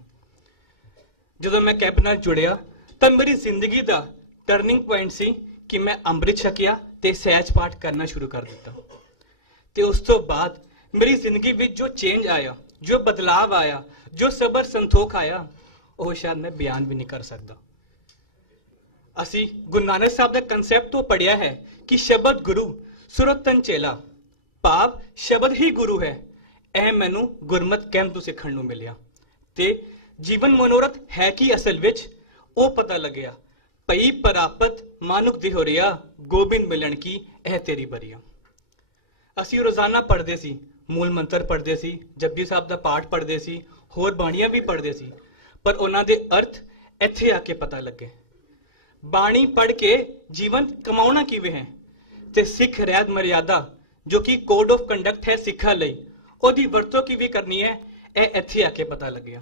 ਜਦੋਂ ਮੈਂ ਕੈਂਪ ਨਾਲ ਜੁੜਿਆ ਤਾਂ ਮੇਰੀ ਜ਼ਿੰਦਗੀ ਦਾ ਟਰਨਿੰਗ ਪੁਆਇੰਟ ਸੀ ਕਿ ਮੈਂ ਅੰਮ੍ਰਿਤ ਛਕਿਆ ਤੇ ਸਹਿਜ ਪਾਠ ਕਰਨਾ ਸ਼ੁਰੂ ਕਰ ਦਿੱਤਾ। ਤੇ ਉਸ ਤੋਂ ਬਾਅਦ ਮੇਰੀ ਜ਼ਿੰਦਗੀ ਵਿੱਚ ਜੋ ਚੇਂਜ ਆਇਆ, ਜੋ ਬਦਲਾਵ ਆਇਆ, ਜੋ ਸਬਰ ਸੰਤੋਖ ਆਇਆ, ਉਹ ਸ਼ਾਇਦ ਮੈਂ ਬਿਆਨ ਵੀ ਨਹੀਂ ਕਰ ਸਕਦਾ। ਅਸੀਂ ਗੁਰੂ ਨਾਨਕ ਸਾਹਿਬ ਦੇ ਕਨਸੈਪਟ ਤੋਂ ਪੜ੍ਹਿਆ ਹੈ ਕਿ ਸ਼ਬਦ ਗੁਰੂ ਸੁਰਤ ਤਨ ਚੇਲਾ, ਭਾਵ ਸ਼ਬਦ ਹੀ ਗੁਰੂ ਹੈ। ਇਹ ਮੈਨੂੰ ਗੁਰਮਤ ਕੈਂਪ ਤੋਂ ਸਿੱਖਣ ਨੂੰ ਮਿਲਿਆ ਤੇ ਜੀਵਨ ਮਨੋਰਥ ਹੈ ਕਿ ਅਸਲ ਵਿੱਚ ਉਹ ਪਤਾ ਲੱਗਿਆ। ਪਈ ਪ੍ਰਾਪਤ ਮਾਨੁਖ ਦਿਹੋਰਿਆ, ਗੋਬਿੰਦ ਮਿਲਣ ਕੀ ਇਹ ਤੇਰੀ ਬਰੀਆ। ਅਸੀਂ ਰੋਜ਼ਾਨਾ ਪੜ੍ਹਦੇ ਸੀ, ਮੂਲ ਮੰਤਰ ਪੜ੍ਹਦੇ ਸੀ, ਜਪਜੀ ਸਾਹਿਬ ਦਾ ਪਾਠ ਪੜ੍ਹਦੇ ਸੀ, ਹੋਰ ਬਾਣੀਆਂ ਵੀ ਪੜ੍ਹਦੇ ਸੀ, ਪਰ ਉਹਨਾਂ ਦੇ ਅਰਥ ਇੱਥੇ ਆ ਕੇ ਪਤਾ ਲੱਗੇ। ਬਾਣੀ ਪੜ੍ਹ ਕੇ ਜੀਵਨ ਕਮਾਉਣਾ ਕਿਵੇਂ ਹੈ ਤੇ ਸਿੱਖ ਰਹਿਤ ਮਰਿਆਦਾ ਜੋ ਕਿ ਕੋਡ ਆਫ ਕੰਡਕਟ ਹੈ ਸਿੱਖਾਂ ਲਈ, ਉਹਦੀ ਵਰਤੋਂ ਕਿਵੇਂ ਕਰਨੀ ਹੈ, ਇਹ ਇੱਥੇ ਆ ਕੇ ਪਤਾ ਲੱਗਿਆ।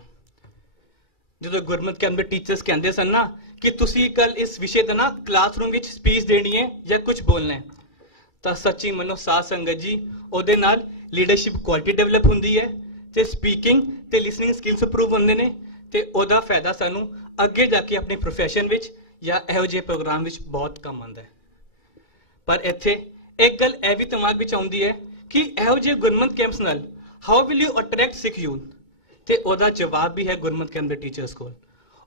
ਜਦੋਂ ਗੁਰਮਤ ਕੈਂਪ ਦੇ ਟੀਚਰਸ ਕਹਿੰਦੇ ਸਨ ਨਾ ਕਿ ਤੁਸੀਂ ਕੱਲ ਇਸ ਵਿਸ਼ੇ ਦਾ ਨਾ ਕਲਾਸਰੂਮ ਵਿੱਚ ਸਪੀਚ ਦੇਣੀ ਹੈ ਜਾਂ ਕੁਝ ਬੋਲਣਾ ਹੈ, ਤਾਂ ਸੱਚੀ ਮਨੋ ਸਾਧ ਸੰਗਤ ਜੀ, ਉਹਦੇ ਨਾਲ ਲੀਡਰਸ਼ਿਪ ਕੁਆਲਿਟੀ ਡਿਵੈਲਪ ਹੁੰਦੀ ਹੈ ਤੇ ਸਪੀਕਿੰਗ ਤੇ ਲਿਸਨਿੰਗ ਸਕਿੱਲਸ ਇੰਪਰੂਵ ਹੁੰਦੇ ਨੇ ਤੇ ਉਹਦਾ ਫਾਇਦਾ ਸਾਨੂੰ ਅੱਗੇ ਜਾ ਕੇ ਆਪਣੀ ਪ੍ਰੋਫੈਸ਼ਨ ਵਿੱਚ ਜਾਂ ਇਹੋ ਜਿਹੇ ਪ੍ਰੋਗਰਾਮ ਵਿੱਚ ਬਹੁਤ ਕੰਮ ਆਉਂਦਾ ਹੈ। ਪਰ ਇੱਥੇ ਇੱਕ ਗੱਲ ਇਹ ਵੀ ਦਿਮਾਗ ਵਿੱਚ ਆਉਂਦੀ ਹੈ ਕਿ ਇਹੋ ਜਿਹੇ ਗੁਰਮਤ ਕੈਂਪਸ ਨਾਲ how will you attract Sikh youth, ਤੇ ਉਹਦਾ ਜਵਾਬ ਵੀ ਹੈ ਗੁਰਮਤ ਕੈਂਪ ਦੇ ਟੀਚਰਸ ਕੋਲ।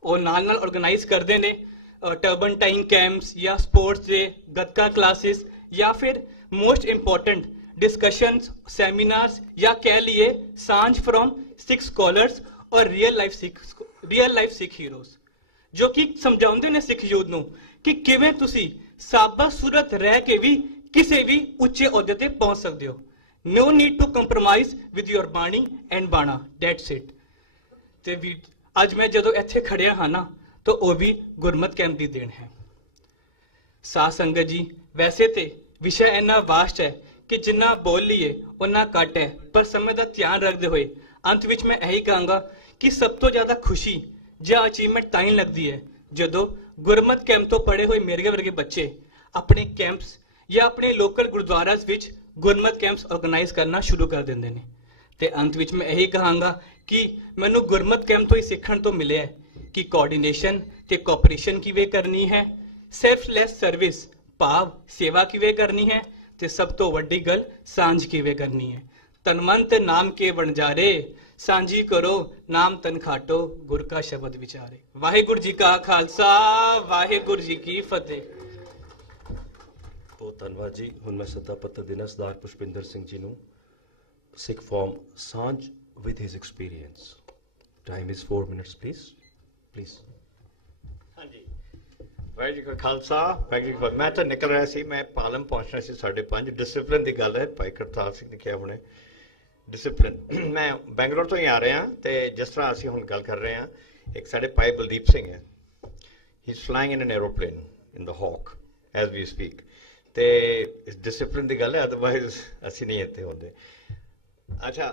ਉਹ ਨਾਲ ਆਰਗੇਨਾਈਜ਼ ਕਰਦੇ ਨੇ ਟਰਬਨਟਾਈਨ ਕੈਂਪਸ ਜਾਂ ਸਪੋਰਟਸ ਦੇ ਗੱਤਕਾ ਕਲਾਸਿਸ ਜਾਂ ਫਿਰ ਮੋਸਟ ਇੰਪੋਰਟੈਂਟ डिस्कशंस, सेमिनार्स या कह लिए सांझ फ्रॉम सिख स्कॉलर्स और रियल लाइफ सिख हीरोज जो कि समझाਉਂਦੇ ਨੇ ਸਿੱਖ ਯੂਥ ਨੂੰ ਕਿ ਕਿਵੇਂ ਤੁਸੀਂ ਸਾਬਤ ਸੂਰਤ ਰਹਿ ਕੇ ਵੀ ਕਿਸੇ ਵੀ ਉੱਚੇ ਅਹੁਦੇ ਤੇ ਪਹੁੰਚ ਸਕਦੇ ਹੋ। No need to compromise with your ਬਾਣੀ and ਬਾਣਾ, that's it। ਤੇ ਵੀ ਅੱਜ ਮੈਂ ਜਦੋਂ ਇੱਥੇ ਖੜਿਆ ਹਾਂ ਨਾ ਤਾਂ ਉਹ ਵੀ ਗੁਰਮਤ ਕੈਂਪ ਦੀ ਦੇਣ ਹੈ। ਸਾਧ ਸੰਗਤ ਜੀ, ਵੈਸੇ ਤੇ ਵਿਸ਼ਾ ਇੰਨਾ ਵਾਸਟ ਹੈ ਕਿ ਜਿੰਨਾ ਬੋਲ ਲਈਏ ਉਨਾ ਘੱਟ ਹੈ, ਪਰ ਸਮੇਂ ਦਾ ਧਿਆਨ ਰੱਖਦੇ ਹੋਏ ਅੰਤ ਵਿੱਚ ਮੈਂ ਇਹੀ ਕਹਾਂਗਾ ਕਿ ਸਭ ਤੋਂ ਜ਼ਿਆਦਾ ਖੁਸ਼ੀ ਜਾਂ ਅਚੀਵਮੈਂਟ ਤਾਂ ਹੀ ਲੱਗਦੀ ਹੈ ਜਦੋਂ ਗੁਰਮਤ ਕੈਂਪ ਤੋਂ ਪੜ੍ਹੇ ਹੋਏ ਮੇਰੇ ਵਰਗੇ ਬੱਚੇ ਆਪਣੇ ਕੈਂਪਸ ਜਾਂ ਆਪਣੇ ਲੋਕਲ ਗੁਰਦੁਆਰਾਸ ਵਿੱਚ ਗੁਰਮਤ ਕੈਂਪਸ ਆਰਗੇਨਾਈਜ਼ ਕਰਨਾ ਸ਼ੁਰੂ ਕਰ ਦਿੰਦੇ ਨੇ। ਤੇ ਅੰਤ ਵਿੱਚ ਮੈਂ ਇਹੀ ਕਹਾਂਗਾ ਕਿ ਮੈਨੂੰ ਗੁਰਮਤ ਕੈਂਪ ਤੋਂ ਹੀ ਸਿੱਖਣ ਤੋਂ ਮਿਲਿਆ ਹੈ ਕਿ ਕੋਆਰਡੀਨੇਸ਼ਨ ਤੇ ਕੋਆਪਰੇਸ਼ਨ ਕਿਵੇਂ ਕਰਨੀ ਹੈ, ਸੈਲਫਲੈਸ ਸਰਵਿਸ ਭਾਵ ਸੇਵਾ ਕਿਵੇਂ ਕਰਨੀ ਹੈ, ਤੇ ਸਭ ਤੋਂ ਵੱਡੀ ਗੱਲ ਸਾਂਝ ਕਿਵੇਂ ਕਰਨੀ ਹੈ। ਤਨ ਮਨ ਤੇ ਨਾਮ ਕੇ ਵਣਜਾਰੇ, ਸਾਂਝੀ ਕਰੋ ਨਾਮ ਤਨ ਖਾਟੋ, ਗੁਰ ਕਾ ਸ਼ਬਦ ਵਿਚਾਰੇ। ਵਾਹਿਗੁਰੂ ਜੀ ਕਾ ਖਾਲਸਾ, ਵਾਹਿਗੁਰੂ ਜੀ ਕੀ ਫਤਿਹ। ਬਹੁਤ ਧੰਨਵਾਦ ਜੀ। ਹੁਣ ਮੈਂ ਸੱਦਾ ਪੱਤਰ ਦੇਣਾ ਸਰਦਾਰ ਪੁਸ਼ਪਿੰਦਰ ਸਿੰਘ ਜੀ ਨੂੰ, ਸਿੱਖ ਫॉर्म ਸਾਂਝ with his experience. Time is 4 minutes, please. Please. ਹਾਂਜੀ, ਵਾਹਿਗੁਰੂ ਜੀ ਕਾ ਖਾਲਸਾ, ਵਾਹਿਗੁਰੂ ਜੀ ਕੀ ਫਤਿਹ। ਮੈਂ ਤਾਂ ਨਿਕਲ ਰਿਹਾ ਸੀ, ਮੈਂ ਪਾਲਮ ਪਹੁੰਚਣਾ ਸੀ 5:30। ਡਿਸਪਲਿਨ ਦੀ ਗੱਲ ਹੈ, ਭਾਈ ਕਰਤਾਰ ਸਿੰਘ ਨੇ ਕਿਹਾ ਹੁਣੇ ਡਿਸਪਲਿਨ। ਮੈਂ ਬੈਂਗਲੌਰ ਤੋਂ ਹੀ ਆ ਰਿਹਾ ਤੇ ਜਿਸ ਤਰ੍ਹਾਂ ਅਸੀਂ ਹੁਣ ਗੱਲ ਕਰ ਰਹੇ ਹਾਂ, ਇੱਕ ਸਾਡੇ ਭਾਈ ਬਲਦੀਪ ਸਿੰਘ ਹੈ, he is flying in an aeroplane in the hawk as we speak. ਤੇ ਇਸ ਡਿਸਪਲਿਨ ਦੀ ਗੱਲ ਹੈ, ਅਦਰਵਾਈਜ਼ ਅਸੀਂ ਨਹੀਂ ਇੱਥੇ ਹੁੰਦੇ। ਅੱਛਾ,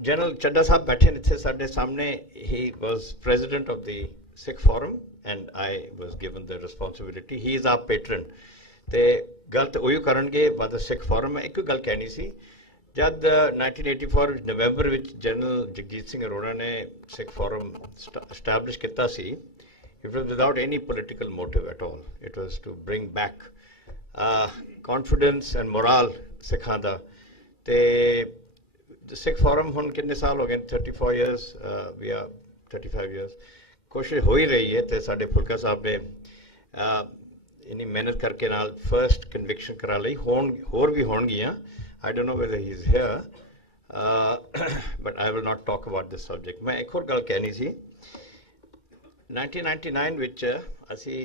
ਜਨਰਲ ਚੱਡਾ ਸਾਹਿਬ ਬੈਠੇ ਨੇ ਇੱਥੇ ਸਾਡੇ ਸਾਹਮਣੇ। He was president of the Sikh forum and I was given the responsibility. He is our patron. ਤੇ ਗੱਲ ਤਾਂ ਉਹੀ ਕਰਨਗੇ ਬਾਦ ਸਿੱਖ ਫੋਰਮ। ਮੈਂ ਇੱਕ ਗੱਲ ਕਹਿਣੀ ਸੀ, ਜਦ 1984 ਨਵੰਬਰ ਵਿੱਚ ਜਨਰਲ ਜਗਜੀਤ ਸਿੰਘ ਅਰੋੜਾ ਨੇ ਸਿੱਖ ਫੋਰਮ ਸਟੈਬਲਿਸ਼ ਕੀਤਾ ਸੀ, it was without any political motive at all. It was to bring back confidence and morale ਸਿੱਖਾਂ ਦਾ। ਤੇ ਸਿੱਖ ਫੋਰਮ ਹੁਣ ਕਿੰਨੇ ਸਾਲ ਹੋ ਗਏ? 34 years, ਵੀ ਆ 35 years। ਕੋਸ਼ਿਸ਼ ਹੋ ਹੀ ਰਹੀ ਹੈ ਤੇ ਸਾਡੇ ਫੁਲਕਾ ਸਾਹਿਬ ਨੇ ਇੰਨੀ ਮਿਹਨਤ ਕਰਕੇ ਨਾਲ ਫਰਸਟ ਕਨਵਿਕਸ਼ਨ ਕਰਾ ਲਈ। ਹੋਰ ਵੀ ਹੋਣਗੀਆਂ। I don't know whether he's here, but I will not talk about this subject. ਮੈਂ ਇੱਕ ਹੋਰ ਗੱਲ ਕਹਿਣੀ ਸੀ। 1999 ਵਿੱਚ ਅਸੀਂ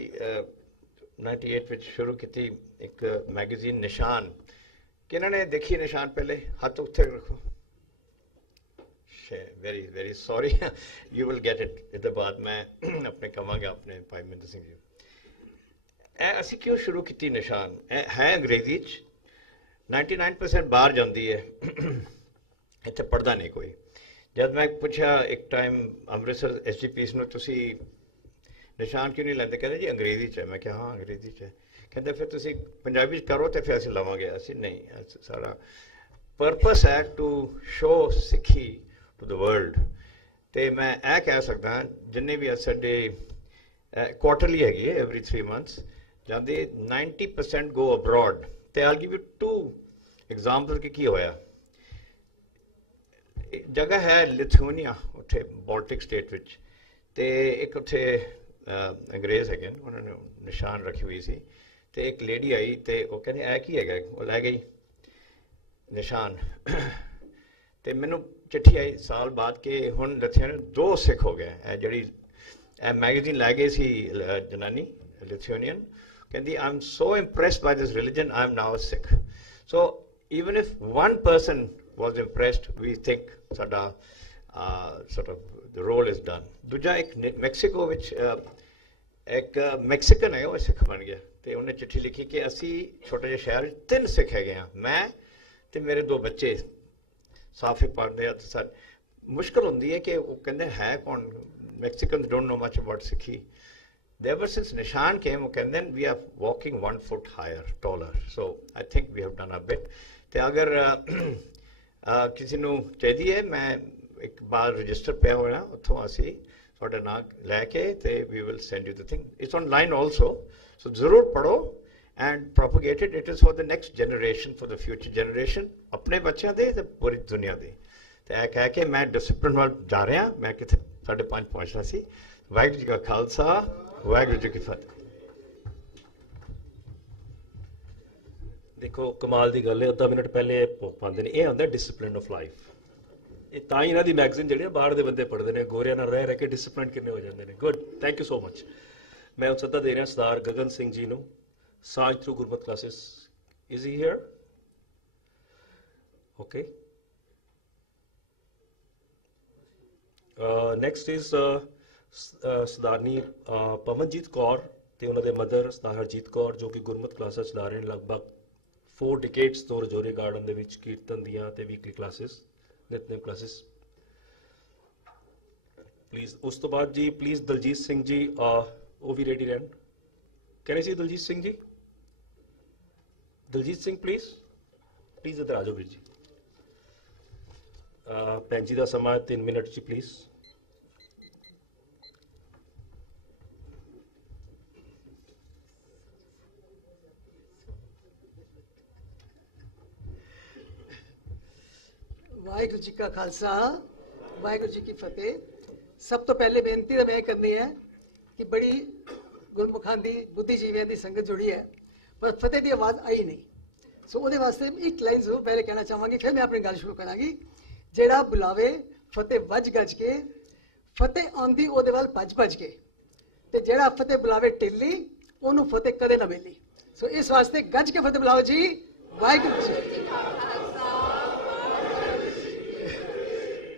98 ਵਿੱਚ ਸ਼ੁਰੂ ਕੀਤੀ ਇੱਕ ਮੈਗਜ਼ੀਨ ਨਿਸ਼ਾਨ। ਕਿਹਨਾਂ ਨੇ ਦੇਖੀ ਨਿਸ਼ਾਨ? ਪਹਿਲੇ ਹੱਥ ਉੱਥੇ ਰੱਖੋ। Very very sorry, you will get it ਇਹਦੇ ਬਾਅਦ ਮੈਂ ਆਪਣੇ ਕਵਾਂਗਾ ਆਪਣੇ ਭਾਈ ਮਹਿੰਦਰ ਸਿੰਘ ਜੀ। ਇਹ ਅਸੀਂ ਕਿਉਂ ਸ਼ੁਰੂ ਕੀਤੀ ਨਿਸ਼ਾਨ? ਇਹ ਹੈ ਅੰਗਰੇਜ਼ੀ 'ਚ, 99% ਬਾਹਰ ਜਾਂਦੀ ਹੈ, ਇੱਥੇ ਪੜ੍ਹਦਾ ਨਹੀਂ ਕੋਈ। ਜਦ ਮੈਂ ਪੁੱਛਿਆ ਇੱਕ ਟਾਈਮ ਅੰਮ੍ਰਿਤਸਰ SGPs ਨੂੰ, ਤੁਸੀਂ ਨਿਸ਼ਾਨ ਕਿਉਂ ਨਹੀਂ ਲੈਂਦੇ? ਕਹਿੰਦੇ ਜੀ ਅੰਗਰੇਜ਼ੀ 'ਚ ਹੈ। ਮੈਂ ਕਿਹਾ ਹਾਂ ਅੰਗਰੇਜ਼ੀ 'ਚ ਹੈ। ਕਹਿੰਦੇ ਫਿਰ ਤੁਸੀਂ ਪੰਜਾਬੀ 'ਚ ਕਰੋ ਤੇ ਫਿਰ ਅਸੀਂ ਲਵਾਂਗੇ। ਅਸੀਂ ਨਹੀਂ, ਸਾਰਾ ਪਰਪਸ ਹੈ ਟੂ ਸ਼ੋ ਸਿੱਖੀ ਟੂ ਦ ਵਰਲਡ। ਤੇ ਮੈਂ ਇਹ ਕਹਿ ਸਕਦਾ, ਜਿੰਨੇ ਵੀ ਸਾਡੇ ਕੁਆਟਰਲੀ ਹੈਗੀ ਹੈ ਐਵਰੀ 3 months ਜਾਂਦੇ, 90% ਗੋ ਅਬਰੋਡ। ਤੇ I'll give you 2 examples ਕਿ ਕੀ ਹੋਇਆ। ਜਗ੍ਹਾ ਹੈ ਲਿਥੂਨੀਆ, ਉੱਥੇ ਬਾਲਟਿਕ ਸਟੇਟ ਵਿੱਚ, ਤੇ ਇੱਕ ਉੱਥੇ ਅੰਗਰੇਜ਼ ਹੈਗੇ, ਉਹਨਾਂ ਨੇ ਨਿਸ਼ਾਨ ਰੱਖੀ ਹੋਈ ਸੀ। ਤੇ ਇੱਕ ਲੇਡੀ ਆਈ ਤੇ ਉਹ ਕਹਿੰਦੀ ਇਹ ਕੀ ਹੈਗਾ? ਉਹ ਲੈ ਗਈ ਨਿਸ਼ਾਨ। ਤੇ ਮੈਨੂੰ ਚਿੱਠੀ ਆਈ ਸਾਲ ਬਾਅਦ ਕਿ ਹੁਣ ਲਿਥੂਨੀਆ 2 ਸਿੱਖ ਹੋ ਗਏ। ਇਹ ਜਿਹੜੀ ਇਹ ਮੈਗਜ਼ੀਨ ਲੈ ਗਈ ਸੀ ਜਨਾਨੀ ਲਿਥੂਨੀਅਨ, ਕਹਿੰਦੀ I'm so impressed by this religion, I'm now a Sikh. So even if one person was impressed, we think ਸਾਡਾ sort of the role is done. ਦੂਜਾ ਇੱਕ ਮੈਕਸੀਕੋ ਵਿੱਚ ਇੱਕ ਮੈਕਸੀਕਨ ਹੈ, ਉਹ ਸਿੱਖ ਬਣ ਗਿਆ ਤੇ ਉਹਨੇ ਚਿੱਠੀ ਲਿਖੀ ਕਿ ਅਸੀਂ ਛੋਟੇ ਜਿਹੇ ਸ਼ਹਿਰ 'ਚ 3 ਸਿੱਖ ਹੈਗੇ ਹਾਂ, ਮੈਂ ਤੇ ਮੇਰੇ 2 ਬੱਚੇ ਸਾਫੇ ਪੜ੍ਹਦੇ ਆ। ਤੇ ਮੁਸ਼ਕਲ ਹੁੰਦੀ ਹੈ ਕਿ ਉਹ ਕਹਿੰਦੇ ਹੈ ਕੌਣ? Mexicans don't know much about Sikhi. Ever since Nishan came, and then we are walking 1 foot higher, taller. So I think we have done a bit. ਤੇ ਅਗਰ ਕਿਸੇ ਨੂੰ ਚਾਹੀਦੀ ਹੈ, ਮੈਂ ਇੱਕ ਬਾਰ ਰਜਿਸਟਰ ਪਿਆ ਹੋਇਆ, ਉੱਥੋਂ ਅਸੀਂ ਤੁਹਾਡਾ ਨਾਮ ਲੈ ਕੇ ਤੇ we will send you the thing. It's online also. So ਜ਼ਰੂਰ ਪੜ੍ਹੋ and propagate it. It is for the next generation, for the future generation, ਆਪਣੇ ਬੱਚਿਆਂ ਦੇ ਤੇ ਪੂਰੀ ਦੁਨੀਆ ਦੇ। ਤੇ ਇਹ ਕਹਿ ਕੇ ਮੈਂ ਡਿਸਪਲਿਨ ਵੱਲ ਜਾ ਰਿਹਾ। ਮੈਂ ਕਿਤੇ 5:30 ਪਹੁੰਚਣਾ ਸੀ। ਵਾਹਿਗੁਰੂ ਜੀ ਕਾ ਖਾਲਸਾ, ਵਾਹਿਗੁਰੂ ਜੀ ਕੀ ਫਤਿਹ। ਦੇਖੋ ਕਮਾਲ ਦੀ ਗੱਲ ਹੈ, ਅੱਧਾ ਮਿੰਟ ਪਹਿਲੇ ਪਾਉਂਦੇ ਨੇ। ਇਹ ਹੁੰਦਾ ਡਿਸਪਲਿਨ ਆਫ ਲਾਈਫ। ਇਹ ਤਾਂ ਹੀ ਇਹਨਾਂ ਦੀ ਮੈਗਜ਼ੀਨ ਜਿਹੜੀ ਬਾਹਰ ਦੇ ਬੰਦੇ ਪੜ੍ਹਦੇ ਨੇ, ਗੋਰਿਆਂ ਨਾਲ ਰਹਿ ਕੇ ਡਿਸਪਲਿਨ ਕਿੰਨੇ ਹੋ ਜਾਂਦੇ ਨੇ। Good, thank you so much. ਮੈਂ ਹੁਣ ਸੱਦਾ ਦੇ ਰਿਹਾ ਸਰਦਾਰ ਗਗਨ ਸਿੰਘ ਜੀ ਨੂੰ, Sanjh through Gurmat classes. Is he here? Okay. Next is Sardarni Pawanjeet Kaur ਤੇ ਉਹਨਾਂ ਦੇ ਮਦਰ ਸਰਦਾਰ ਹਰਜੀਤ ਕੌਰ, ਜੋ ਕਿ ਗੁਰਮਤ ਕਲਾਸਾਂ ਚਲਾ ਰਹੇ ਨੇ ਲਗਭਗ 4 ਡਿਕੇਡਸ ਤੋਂ ਰਜੌਰੀ ਗਾਰਡਨ ਦੇ ਵਿੱਚ ਕੀਰਤਨ ਦੀਆਂ ਤੇ ਵੀਕਲੀ ਕਲਾਸਿਸ, ਨਿਤਨੇਮ ਕਲਾਸਿਸ। ਪਲੀਜ਼ ਉਸ ਤੋਂ ਬਾਅਦ ਜੀ ਪਲੀਜ਼ ਦਲਜੀਤ ਸਿੰਘ ਜੀ, ਉਹ ਵੀ ਰੈਡੀ ਰਹਿਣ। ਕਹਿੰਦੇ ਸੀ ਦਲਜੀਤ ਸਿੰਘ ਜੀ? ਦਲਜੀਤ ਸਿੰਘ ਪਲੀਜ਼ ਇੱਧਰ ਆ ਜਾਓ ਵੀਰ ਜੀ। ਭੈਣ ਜੀ ਦਾ ਸਮਾਂ 3 ਮਿੰਟ ਜੀ ਪਲੀਜ਼। ਵਾਹਿਗੁਰੂ ਜੀ ਕਾ ਖਾਲਸਾ ਵਾਹਿਗੁਰੂ ਜੀ ਕੀ ਫਤਿਹ। ਸਭ ਤੋਂ ਪਹਿਲੇ ਬੇਨਤੀ ਤਾਂ ਮੈਂ ਕਰਨੀ ਹੈ ਕਿ ਬੜੀ ਗੁਰਮੁਖਾਂ ਦੀ ਬੁੱਧੀਜੀਵੀਆਂ ਦੀ ਸੰਗਤ ਜੁੜੀ ਹੈ, ਪਰ ਫਤਿਹ ਦੀ ਆਵਾਜ਼ ਆਈ ਨਹੀਂ। ਸੋ ਉਹਦੇ ਵਾਸਤੇ ਇੱਕ ਲਾਈਨ ਜ਼ਰੂਰ ਪਹਿਲੇ ਕਹਿਣਾ ਚਾਹਾਂਗੀ, ਫਿਰ ਮੈਂ ਆਪਣੀ ਗੱਲ ਸ਼ੁਰੂ ਕਰਾਂਗੀ। ਜਿਹੜਾ ਬੁਲਾਵੇ ਫਤਿਹ ਵੱਜ ਗੱਜ ਕੇ, ਫਤਿਹ ਆਉਂਦੀ ਉਹਦੇ ਵੱਲ ਭੱਜ ਭੱਜ ਕੇ, ਤੇ ਜਿਹੜਾ ਫਤਿਹ ਬੁਲਾਵੇ ਢਿੱਲੀ ਉਹਨੂੰ ਫਤਿਹ ਕਦੇ ਨਾ ਮਿਲੀ। ਸੋ ਇਸ ਵਾਸਤੇ ਗੱਜ ਕੇ ਫਤਿਹ ਬੁਲਾਓ ਜੀ। ਵਾਹਿਗੁਰੂ ਜੀ।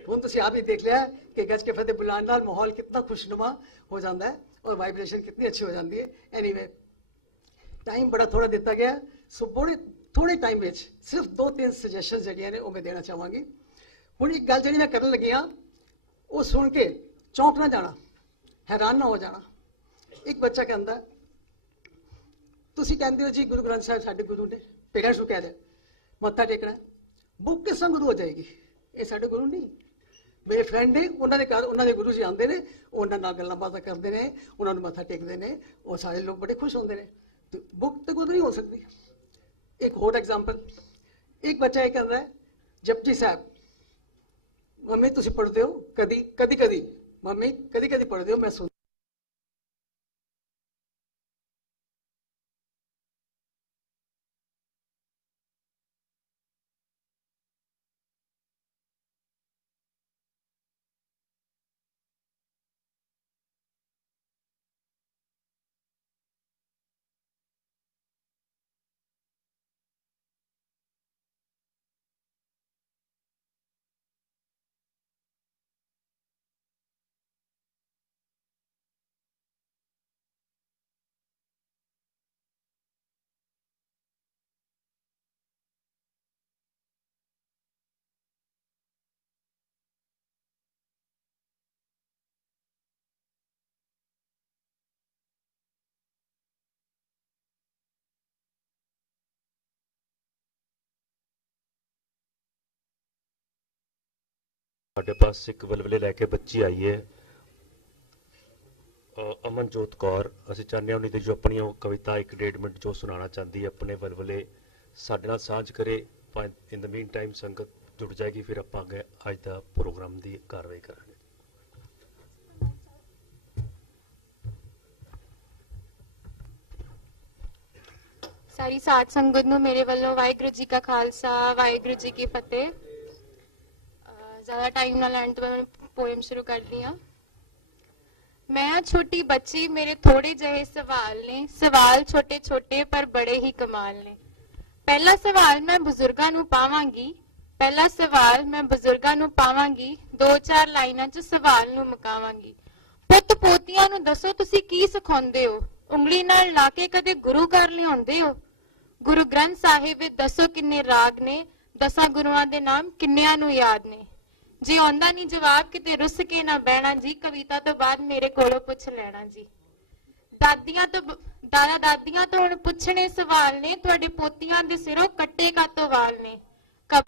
ਹੁਣ ਤੁਸੀਂ ਆਪ ਹੀ ਦੇਖ ਲਿਆ ਕਿ ਗੱਜ ਕੇ ਫਤਿਹ ਬੁਲਾਉਣ ਨਾਲ ਮਾਹੌਲ ਕਿੰਨਾ ਖੁਸ਼ਨੁਮਾ ਹੋ ਜਾਂਦਾ ਹੈ ਔਰ ਵਾਈਬ੍ਰੇਸ਼ਨ ਕਿੰਨੀ ਅੱਛੀ ਹੋ ਜਾਂਦੀ ਹੈ। ਐਨੀਵੇ ਟਾਈਮ ਬੜਾ ਥੋੜਾ ਦਿੱਤਾ ਗਿਆ, ਸੋ ਬੜੇ ਥੋੜੇ ਟਾਈਮ ਵਿੱਚ ਸਿਰਫ 2-3 ਸੁਜੈਸ਼ਨਸ ਜਿਹੜੀਆਂ ਨੇ ਉਹ ਮੈਂ ਦੇਣਾ ਚਾਹਾਂਗੀ। ਹੁਣ ਇੱਕ ਗੱਲ ਜਿਹੜੀ ਮੈਂ ਕਰਨ ਲੱਗੀ ਹਾਂ ਉਹ ਸੁਣ ਕੇ ਚੌਂਕ ਨਾ ਜਾਣਾ, ਹੈਰਾਨ ਨਾ ਹੋ ਜਾਣਾ। ਇੱਕ ਬੱਚਾ ਕਹਿੰਦਾ, ਤੁਸੀਂ ਕਹਿੰਦੇ ਹੋ ਜੀ ਗੁਰੂ ਗ੍ਰੰਥ ਸਾਹਿਬ ਸਾਡੇ ਗੁਰੂ ਨੇ, ਪੇਰੈਂਟਸ ਨੂੰ ਕਹਿ ਦੇ ਮੱਥਾ ਟੇਕਣਾ, ਬੁੱਕ ਕਿਸ ਤਰ੍ਹਾਂ ਗੁਰੂ ਹੋ ਜਾਏਗੀ? ਇਹ ਸਾਡੇ ਗੁਰੂ ਨਹੀਂ। ਮੇਰੇ ਫਰੈਂਡ ਨੇ, ਉਹਨਾਂ ਦੇ ਘਰ ਉਹਨਾਂ ਦੇ ਗੁਰੂ ਜੀ ਆਉਂਦੇ ਨੇ, ਉਹਨਾਂ ਨਾਲ ਗੱਲਾਂ ਬਾਤਾਂ ਕਰਦੇ ਨੇ, ਉਹਨਾਂ ਨੂੰ ਮੱਥਾ ਟੇਕਦੇ ਨੇ, ਉਹ ਸਾਰੇ ਲੋਕ ਬੜੇ ਖੁਸ਼ ਹੁੰਦੇ ਨੇ। ਤੇ ਬੁੱਕ ਤਾਂ ਗੁਰੂ ਨਹੀਂ ਹੋ ਸਕਦੀ। ਇੱਕ ਹੋਰ ਐਗਜ਼ਾਮਪਲ, ਇੱਕ ਬੱਚਾ ਇਹ ਕਹਿੰਦਾ ਹੈ ਜਪਜੀ ਸਾਹਿਬ ਮੰਮੀ ਤੁਸੀਂ ਪੜ੍ਹਦੇ ਹੋ? ਕਦੀ ਕਦੀ ਮੰਮੀ ਕਦੀ ਕਦੀ ਪੜ੍ਹਦੇ ਹੋ, ਮੈਂ ਸੁਣ। ਸਾਡੇ ਪਾਸ ਇੱਕ ਵਲਵਲੇ ਲੈ ਕੇ ਬੱਚੀ ਆਈ ਹੈ, ਅਮਨਜੋਤ ਕੌਰ। ਅਸੀਂ ਚਾਹੁੰਦੇ ਹਾਂ ਉਹਨੇ ਜੋ ਆਪਣੀ ਉਹ ਕਵਿਤਾ 1-1.5 ਮਿੰਟ ਜੋ ਸੁਣਾਉਣਾ ਚਾਹੁੰਦੀ ਹੈ, ਆਪਣੇ ਵਲਵਲੇ ਸਾਡੇ ਨਾਲ ਸਾਂਝ ਕਰੇ। ਇਨ ਦ ਮੀਨ ਟਾਈਮ ਸੰਗਤ ਜੁੜ ਜਾਏਗੀ, ਫਿਰ ਆਪਾਂ ਅੱਗੇ ਅੱਜ ਦਾ ਪ੍ਰੋਗਰਾਮ ਦੀ ਕਾਰਵਾਈ ਕਰਾਂਗੇ। ਸਾਰੀ ਸਾਧ ਸੰਗਤ ਨੂੰ ਮੇਰੇ ਵੱਲੋਂ ਵਾਹਿਗੁਰੂ ਜੀ ਕਾ ਖਾਲਸਾ ਵਾਹਿਗੁਰੂ ਜੀ ਕੀ ਫਤਿਹ। ਜ਼ਿਆਦਾ ਟਾਈਮ ਨਾ ਲੈਣ ਤੋਂ ਮੈਂ ਪੋਇਮ ਸ਼ੁਰੂ ਕਰਦੀ ਹਾਂ। ਮੈਂ ਛੋਟੀ ਬੱਚੀ, ਮੇਰੇ ਥੋੜੇ ਜਿਹੇ ਸਵਾਲ ਨੇ, ਸਵਾਲ ਛੋਟੇ ਛੋਟੇ ਪਰ ਬੜੇ ਹੀ ਕਮਾਲ ਨੇ। ਪਹਿਲਾ ਸਵਾਲ ਮੈਂ ਬਜ਼ੁਰਗਾਂ ਨੂੰ ਪਾਵਾਂਗੀ, ਪਹਿਲਾ ਸਵਾਲ ਮੈਂ ਬਜ਼ੁਰਗਾਂ ਨੂੰ ਪਾਵਾਂਗੀ, 2-4 ਲਾਈਨਾਂ 'ਚ ਸਵਾਲ ਨੂੰ ਮੁਕਾਵਾਂਗੀ। ਪੁੱਤ ਪੋਤੀਆਂ ਨੂੰ ਦੱਸੋ ਤੁਸੀਂ ਕੀ ਸਿਖਾਉਂਦੇ ਹੋ? ਉਂਗਲੀ ਨਾਲ ਲਾ ਕੇ ਕਦੇ ਗੁਰੂ ਘਰ ਲਿਆਉਂਦੇ ਹੋ? ਗੁਰੂ ਗ੍ਰੰਥ ਸਾਹਿਬ ਵਿੱਚ ਦੱਸੋ ਕਿੰਨੇ ਰਾਗ ਨੇ, 10 ਗੁਰੂਆਂ ਦੇ ਨਾਮ ਕਿੰਨਿਆਂ ਨੂੰ ਯਾਦ ਨੇ? ਜੇ ਆਉਂਦਾ ਨਹੀਂ ਜਵਾਬ ਕਿਤੇ ਰੁੱਸ ਕੇ ਨਾ ਬਹਿਣਾ ਜੀ, ਕਵਿਤਾ ਤੋਂ ਬਾਅਦ ਮੇਰੇ ਕੋਲੋਂ ਪੁੱਛ ਲੈਣਾ ਜੀ। ਦਾਦਾ ਦਾਦੀਆਂ ਤੋਂ ਹੁਣ ਪੁੱਛਣੇ ਸਵਾਲ ਨੇ, ਤੁਹਾਡੇ ਪੋਤੀਆਂ ਦੇ ਸਿਰੋਂ ਕੱਟੇ ਕਾਤੋਂ ਵਾਲ ਨੇ।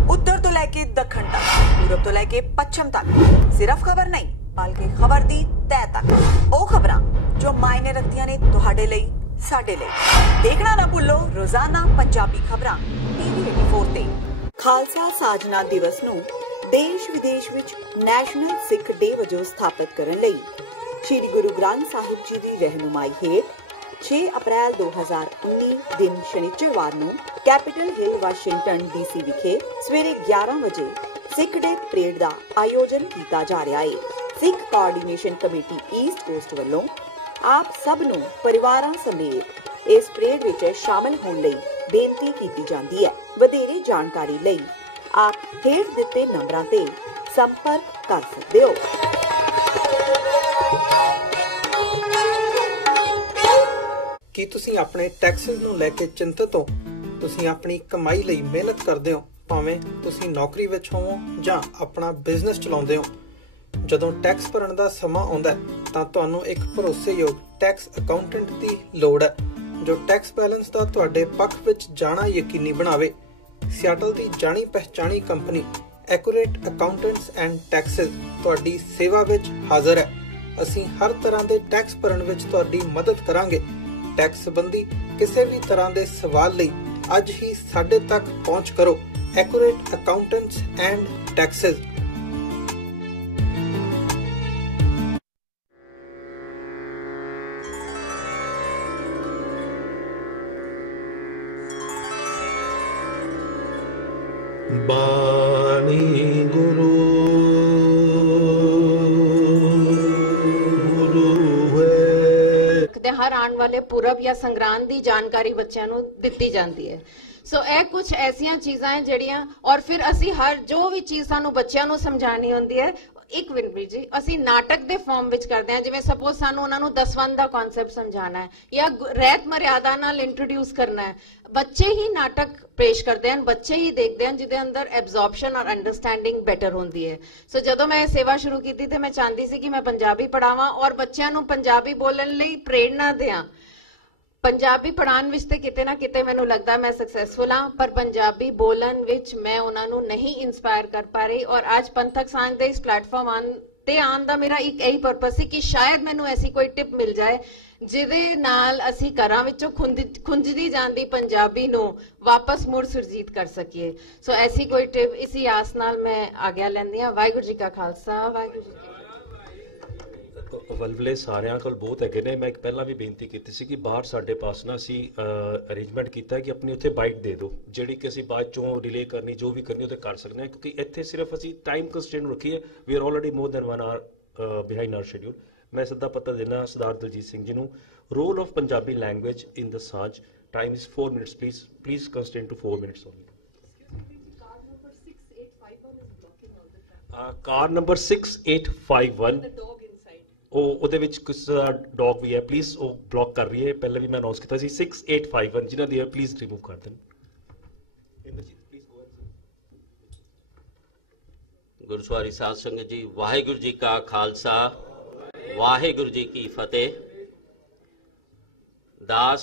ਉੱਤਰ ਤੋਂ ਲੈ ਕੇ ਦੱਖਣ ਤੱਕ, ਪੂਰਬ ਤੋਂ ਲੈ ਕੇ ਪੱਛਮ ਤੱਕ, ਸਿਰਫ ਖਬਰ ਨਹੀਂ ਬਲਕਿ ਖਬਰ ਦੀ ਤਹਿ ਤੱਕ। ਉਹ ਖਬਰਾਂ ਜੋ ਮਾਇਨੇ ਰੱਖਦੀਆਂ ਨੇ ਤੁਹਾਡੇ ਲਈ, ਸਾਡੇ ਲਈ। ਦੇਖਣਾ ਨਾ ਭੁੱਲੋ ਰੋਜ਼ਾਨਾ ਪੰਜਾਬੀ ਖਬਰਾਂ TV 84 ਤੇ। ਖਾਲਸਾ ਸਾਜਨਾ ਦਿਵਸ ਨੂੰ ਦੇਸ਼ ਵਿਦੇਸ਼ ਵਿੱਚ ਨੈਸ਼ਨਲ ਸਿੱਖ ਡੇ ਵਜੋਂ ਸਥਾਪਿਤ ਕਰਨ ਲਈ ਸ਼੍ਰੀ ਗੁਰੂ ਗ੍ਰੰਥ ਸਾਹਿਬ ਜੀ ਦੀ ਰਹਿਨੁਮਾਈ ਹੇਠ 6 ਅਪ੍ਰੈਲ 2019 ਦਿਨ ਸ਼ਨੀਚਰਵਾਰ ਨੂੰ ਕੈਪੀਟਲ ਹਿੱਲ ਵਾਸ਼ਿੰਗਟਨ DC ਵਿਖੇ ਸਵੇਰੇ 11 ਵਜੇ ਸਿੱਖ ਡੇ ਪਰੇਡ ਦਾ ਆਯੋਜਨ ਕੀਤਾ ਜਾ ਰਿਹਾ ਹੈ। ਸਿੱਖ ਕੋਆਰਡੀਨੇਸ਼ਨ ਕਮੇਟੀ ਈਸਟ ਕੋਸਟ ਵੱਲੋਂ ਆਪ ਸਭ ਨੂੰ ਪਰਿਵਾਰਾਂ ਸਮੇਤ ਇਸ ਪਰੇਡ ਵਿੱਚ ਸ਼ਾਮਲ ਹੋਣ ਲਈ ਬੇਨਤੀ ਕੀਤੀ ਜਾਂਦੀ ਹੈ। ਵਧੇਰੇ ਜਾਣਕਾਰੀ ਲਈ ਆਪ ਹੇਠ ਦਿੱਤੇ ਨੰਬਰਾਂ ਤੇ ਸੰਪਰਕ ਕਰ ਸਕਦੇ ਹੋ। ਕੀ ਤੁਸੀਂ ਆਪਣੇ ਟੈਕਸਸ ਨੂੰ ਲੈ ਕੇ ਚਿੰਤਤ ਹੋ? ਤੁਸੀਂ ਆਪਣੀ ਕਮਾਈ ਲਈ ਮਿਹਨਤ ਕਰਦੇ ਹੋ, ਭਾਵੇਂ ਤੁਸੀਂ ਨੌਕਰੀ ਵਿੱਚ ਹੋਵੋ ਜਾਂ ਆਪਣਾ ਬਿਜ਼ਨਸ ਚਲਾਉਂਦੇ ਹੋ। ਜਦੋਂ ਟੈਕਸ ਭਰਨ ਦਾ ਸਮਾਂ ਆਉਂਦਾ ਤਾਂ ਤੁਹਾਨੂੰ ਇੱਕ ਭਰੋਸੇਯੋਗ ਟੈਕਸ ਅਕਾਊਂਟੈਂਟ ਦੀ ਲੋੜ ਹੈ, ਜੋ ਟੈਕਸ ਬੈਲੈਂਸ ਦਾ ਤੁਹਾਡੇ ਪੱਖ ਵਿੱਚ ਜਾਣਾ ਯਕੀਨੀ ਬਣਾਵੇ। ਸਿਆਟਲ ਦੀ ਜਾਣੀ ਪਹਿਚਾਣੀ company accurate accountants and taxes ਤੁਹਾਡੀ ਸੇਵਾ ਵਿੱਚ ਹਾਜ਼ਰ ਹੈ। ਅਸੀਂ ਹਰ ਤਰ੍ਹਾਂ ਦੇ ਟੈਕਸ ਭਰਨ ਵਿੱਚ ਤੁਹਾਡੀ ਮਦਦ ਕਰਾਂਗੇ। ਟੈਕਸ ਸੰਬੰਧੀ ਕਿਸੇ ਵੀ ਤਰ੍ਹਾਂ ਦੇ ਸਵਾਲ ਲਈ ਅੱਜ ਹੀ ਸਾਡੇ ਤੱਕ ਪਹੁੰਚ ਕਰੋ। Accurate Accountants and Taxes. ਬਾਣੀ ਗੁਰੂ ਦੇ ਹਰ ਆਉਣ ਵਾਲੇ ਪੁਰਬ ਜਾਂ ਸੰਗਰਾਂਦ ਦੀ ਜਾਣਕਾਰੀ ਬੱਚਿਆਂ ਨੂੰ ਦਿੱਤੀ ਜਾਂਦੀ ਹੈ। ਸੋ ਇਹ ਕੁਝ ਐਸੀਆਂ ਚੀਜ਼ਾਂ ਹੈ ਜਿਹੜੀਆਂ, ਔਰ ਫਿਰ ਅਸੀਂ ਹਰ ਜੋ ਵੀ ਚੀਜ਼ ਸਾਨੂੰ ਬੱਚਿਆਂ ਨੂੰ ਸਮਝਾਉਣੀ ਹੁੰਦੀ ਹੈ, ਇੱਕ ਮਿੰਟ ਜੀ, ਅਸੀਂ ਨਾਟਕ ਦੇ ਫਾਰਮ ਵਿੱਚ ਕਰਦੇ ਹਾਂ। ਜਿਵੇਂ ਸਪੋਜ਼ ਸਾਨੂੰ ਉਹਨਾਂ ਨੂੰ ਦਸਵੰਧ ਦਾ ਕਨਸੈਪਟ ਸਮਝਾਉਣਾ ਹੈ ਜਾਂ ਰਹਿਤ ਮਰਿਆਦਾ ਨਾਲ ਇੰਟਰੋਡਿਊਸ ਕਰਨਾ ਹੈ, ਬੱਚੇ ਹੀ ਨਾਟਕ ਪੇਸ਼ ਕਰਦੇ ਹਨ, ਬੱਚੇ ਹੀ ਦੇਖਦੇ ਹਨ, ਜਿਹਦੇ ਅੰਦਰ ਐਬਜ਼ੌਰਪਸ਼ਨ ਔਰ ਅੰਡਰਸਟੈਂਡਿੰਗ ਬੈਟਰ ਹੁੰਦੀ ਹੈ। ਸੋ ਜਦੋਂ ਮੈਂ ਇਹ ਸੇਵਾ ਸ਼ੁਰੂ ਕੀਤੀ ਤੇ ਮੈਂ ਚਾਹੁੰਦੀ ਸੀ ਕਿ ਮੈਂ ਪੰਜਾਬੀ ਪੜਾਵਾਂ ਔਰ ਬੱਚਿਆਂ ਨੂੰ ਪੰਜਾਬੀ ਬੋਲਣ ਲਈ ਪ੍ਰੇਰਣਾ ਦਿਆਂ। ਪੰਜਾਬੀ ਪੜ੍ਹਾਉਣ ਵਿੱਚ ਤੇ ਕਿਤੇ ਨਾ ਕਿਤੇ ਮੈਨੂੰ ਲੱਗਦਾ ਮੈਂ ਸਕਸੈਸਫੁਲ ਹਾਂ, ਪਰ ਪੰਜਾਬੀ ਬੋਲਣ ਵਿੱਚ ਮੈਂ ਉਹਨਾਂ ਨੂੰ ਨਹੀਂ ਇਨਸਪਾਇਰ ਕਰ ਪਾ ਰਹੀ। ਔਰ ਅੱਜ ਪੰਥਕ ਸਾਂਝ ਦੇ ਇਸ ਪਲੇਟਫਾਰਮ ਤੇ ਆਉਣ ਦਾ ਮੇਰਾ ਇੱਕ ਇਹੀ ਪਰਪਸ ਸੀ ਕਿ ਸ਼ਾਇਦ ਮੈਨੂੰ ਐਸੀ ਕੋਈ ਟਿਪ ਮਿਲ ਜਾਏ ਜਿਹਦੇ ਨਾਲ ਅਸੀਂ ਘਰਾਂ ਵਿੱਚੋਂ ਖੁੰਝਦੀ ਜਾਂਦੀ ਪੰਜਾਬੀ ਨੂੰ ਵਾਪਸ ਮੁੜ ਸੁਰਜੀਤ ਕਰ ਸਕੀਏ। ਸੋ ਐਸੀ ਕੋਈ ਟਿਪ, ਇਸੀ ਆਸ ਨਾਲ ਮੈਂ ਆਗਿਆ ਲੈਂਦੀ ਹਾਂ। ਵਾਹਿਗੁਰੂ ਜੀ ਕਾ ਖਾਲਸਾ, ਵਾਹਿਗੁਰੂ ਜੀ ਕੀ ਫਤਿਹ। ਵਲਵਲੇ ਸਾਰਿਆਂ ਕੋਲ ਬਹੁਤ ਹੈਗੇ ਨੇ। ਮੈਂ ਇੱਕ ਪਹਿਲਾਂ ਵੀ ਬੇਨਤੀ ਕੀਤੀ ਸੀ ਕਿ ਬਾਹਰ ਸਾਡੇ ਪਾਸ ਨਾ ਅਸੀਂ ਅਰੇਂਜਮੈਂਟ ਕੀਤਾ ਕਿ ਆਪਣੀ ਉੱਥੇ ਬਾਈਟ ਦੇ ਦਿਓ, ਜਿਹੜੀ ਕਿ ਅਸੀਂ ਬਾਅਦ ਚੋਂ ਰਿਲੇ ਕਰਨੀ, ਜੋ ਵੀ ਕਰਨੀ ਉਹ ਤੇ ਕਰ ਸਕਦੇ ਹਾਂ, ਕਿਉਂਕਿ ਇੱਥੇ ਸਿਰਫ ਅਸੀਂ ਟਾਈਮ ਕੰਸਟ੍ਰੇਂਟ ਰੱਖੀ ਹੈ। We are already more than 1 hour behind our schedule. ਮੈਂ ਸਿੱਧਾ ਪਤਾ ਦੇਣਾ ਸਰਦਾਰ ਦਲਜੀਤ ਸਿੰਘ ਜੀ ਨੂੰ। Role of Punjabi language in the Saanjh, time is 4 minutes, please constrain to 4 minutes only. Car number 6851, ਉਹਦੇ ਵਿੱਚ ਕੁਝ ਡੌਗ ਵੀ ਹੈ, ਪਲੀਜ਼ ਉਹ ਬਲੌਕ ਕਰ ਰਹੀ ਹੈ। ਪਹਿਲੇ ਵੀ ਮੈਂ ਅਨਾਉਂਸ ਕੀਤਾ ਸੀ 6851, ਜਿਨ੍ਹਾਂ ਦੀ ਹੈ ਪਲੀਜ਼ ਰਿਮੂਵ ਕਰ ਦੇਣ। ਗੁਰਸਵਾਰੀ ਸਾਧ ਸੰਗਤ ਜੀ, ਵਾਹਿਗੁਰੂ ਜੀ ਕਾ ਖਾਲਸਾ, ਵਾਹਿਗੁਰੂ ਜੀ ਕੀ ਫਤਿਹ। ਦਾਸ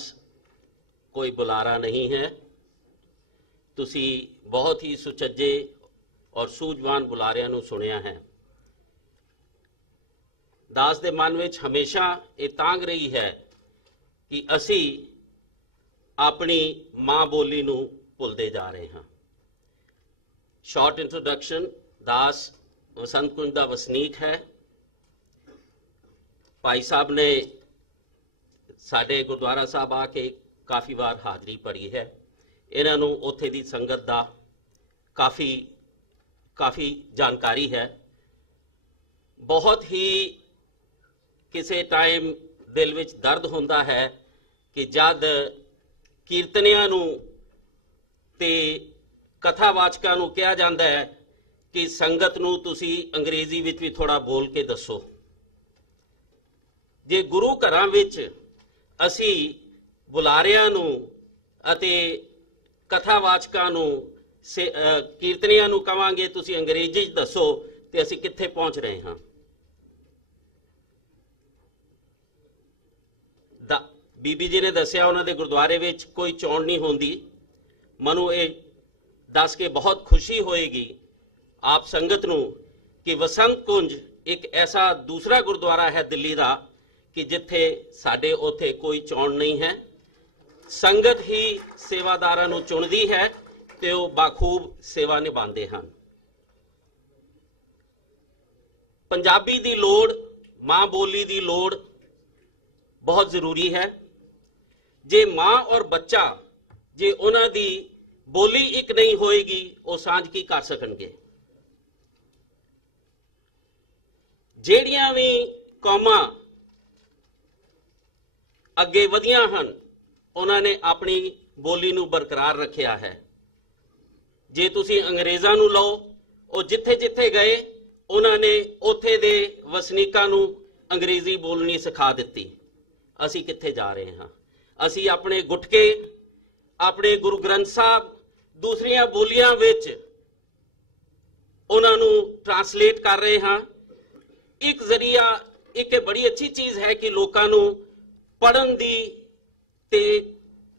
ਕੋਈ ਬੁਲਾਰਾ ਨਹੀਂ ਹੈ। ਤੁਸੀਂ ਬਹੁਤ ਹੀ ਸੁਚੱਜੇ ਔਰ ਸੂਝਵਾਨ ਬੁਲਾਰਿਆਂ ਨੂੰ ਸੁਣਿਆ ਹੈ। ਦਾਸ ਦੇ ਮਨ ਵਿੱਚ ਹਮੇਸ਼ਾ ਇਹ ਤਾਂਘ ਰਹੀ ਹੈ ਕਿ ਅਸੀਂ ਆਪਣੀ ਮਾਂ ਬੋਲੀ ਨੂੰ ਭੁੱਲਦੇ ਜਾ ਰਹੇ ਹਾਂ। ਸ਼ਾਰਟ ਇੰਟਰੋਡਕਸ਼ਨ, ਦਾਸ ਵਸੰਤ ਕੁੰਜ ਦਾ ਵਸਨੀਕ ਹੈ। ਭਾਈ ਸਾਹਿਬ ਨੇ ਸਾਡੇ ਗੁਰਦੁਆਰਾ ਸਾਹਿਬ ਆ ਕੇ ਕਾਫੀ ਵਾਰ ਹਾਜ਼ਰੀ ਭਰੀ ਹੈ। ਇਹਨਾਂ ਨੂੰ ਉੱਥੇ ਦੀ ਸੰਗਤ ਦਾ ਕਾਫੀ ਜਾਣਕਾਰੀ ਹੈ। ਬਹੁਤ ਹੀ ਕਿਸੇ ਟਾਈਮ ਦਿਲ ਵਿੱਚ ਦਰਦ ਹੁੰਦਾ ਹੈ ਕਿ ਜਦ ਕੀਰਤਨੀਆਂ ਨੂੰ ਤੇ ਕਥਾਵਾਚਕਾਂ ਨੂੰ ਕਿਹਾ ਜਾਂਦਾ ਹੈ ਕਿ ਸੰਗਤ ਨੂੰ ਤੁਸੀਂ ਅੰਗਰੇਜ਼ੀ ਵਿੱਚ ਵੀ ਥੋੜਾ ਬੋਲ ਕੇ ਦੱਸੋ। ਜੇ ਗੁਰੂ ਘਰਾਂ ਵਿੱਚ ਅਸੀਂ ਬੁਲਾਰਿਆਂ ਨੂੰ ਅਤੇ ਕਥਾਵਾਚਕਾਂ ਨੂੰ ਕੀਰਤਨੀਆਂ ਨੂੰ ਕਵਾਂਗੇ ਤੁਸੀਂ ਅੰਗਰੇਜ਼ੀ 'ਚ ਦੱਸੋ, ਤੇ ਅਸੀਂ ਕਿੱਥੇ ਪਹੁੰਚ ਰਹੇ ਹਾਂ। ਬੀਬੀ ਜੀ ਨੇ ਦੱਸਿਆ ਉਹਨਾਂ ਦੇ ਗੁਰਦੁਆਰੇ ਵਿੱਚ ਕੋਈ ਚੋਣ ਨਹੀਂ ਹੁੰਦੀ। ਮੈਨੂੰ ਇਹ ਦੱਸ ਕੇ ਬਹੁਤ ਖੁਸ਼ੀ ਹੋਏਗੀ ਆਪ ਸੰਗਤ ਨੂੰ ਕਿ ਵਸੰਤ ਕੁੰਜ ਇੱਕ ਐਸਾ ਦੂਸਰਾ ਗੁਰਦੁਆਰਾ ਹੈ ਦਿੱਲੀ ਦਾ ਕਿ ਜਿੱਥੇ ਸਾਡੇ ਉੱਥੇ ਕੋਈ ਚੋਣ ਨਹੀਂ ਹੈ। ਸੰਗਤ ਹੀ ਸੇਵਾਦਾਰਾਂ ਨੂੰ ਚੁਣਦੀ ਹੈ ਤੇ ਉਹ ਬਾਖੂਬ ਸੇਵਾ ਨਿਭਾਉਂਦੇ ਹਨ। ਪੰਜਾਬੀ ਦੀ ਲੋੜ, ਮਾਂ ਬੋਲੀ ਦੀ ਲੋੜ ਬਹੁਤ ਜ਼ਰੂਰੀ ਹੈ। ਜੇ ਮਾਂ ਔਰ ਬੱਚਾ, ਜੇ ਉਹਨਾਂ ਦੀ ਬੋਲੀ ਇੱਕ ਨਹੀਂ ਹੋਏਗੀ, ਉਹ ਸਾਂਝ ਕੀ ਕਰ ਸਕਣਗੇ। ਜਿਹੜੀਆਂ ਵੀ ਕੌਮਾਂ ਅੱਗੇ ਵਧੀਆਂ ਹਨ, ਉਹਨਾਂ ਨੇ ਆਪਣੀ ਬੋਲੀ ਨੂੰ ਬਰਕਰਾਰ ਰੱਖਿਆ ਹੈ। ਜੇ ਤੁਸੀਂ ਅੰਗਰੇਜ਼ਾਂ ਨੂੰ ਲਓ, ਉਹ ਜਿੱਥੇ ਜਿੱਥੇ ਗਏ ਉਹਨਾਂ ਨੇ ਉੱਥੇ ਦੇ ਵਸਨੀਕਾਂ ਨੂੰ ਅੰਗਰੇਜ਼ੀ ਬੋਲਣੀ ਸਿਖਾ ਦਿੱਤੀ। ਅਸੀਂ ਕਿੱਥੇ ਜਾ ਰਹੇ ਹਾਂ? ਅਸੀਂ ਆਪਣੇ ਗੁਟਕੇ, ਆਪਣੇ ਗੁਰੂ ਗ੍ਰੰਥ ਸਾਹਿਬ ਦੂਸਰੀਆਂ ਬੋਲੀਆਂ ਵਿੱਚ ਉਹਨਾਂ ਨੂੰ ਟਰਾਂਸਲੇਟ ਕਰ ਰਹੇ ਹਾਂ। ਇੱਕ ਜ਼ਰੀਆ, ਇੱਕ ਬੜੀ ਅੱਛੀ ਚੀਜ਼ ਹੈ ਕਿ ਲੋਕਾਂ ਨੂੰ ਪੜ੍ਹਨ ਦੀ ਤੇ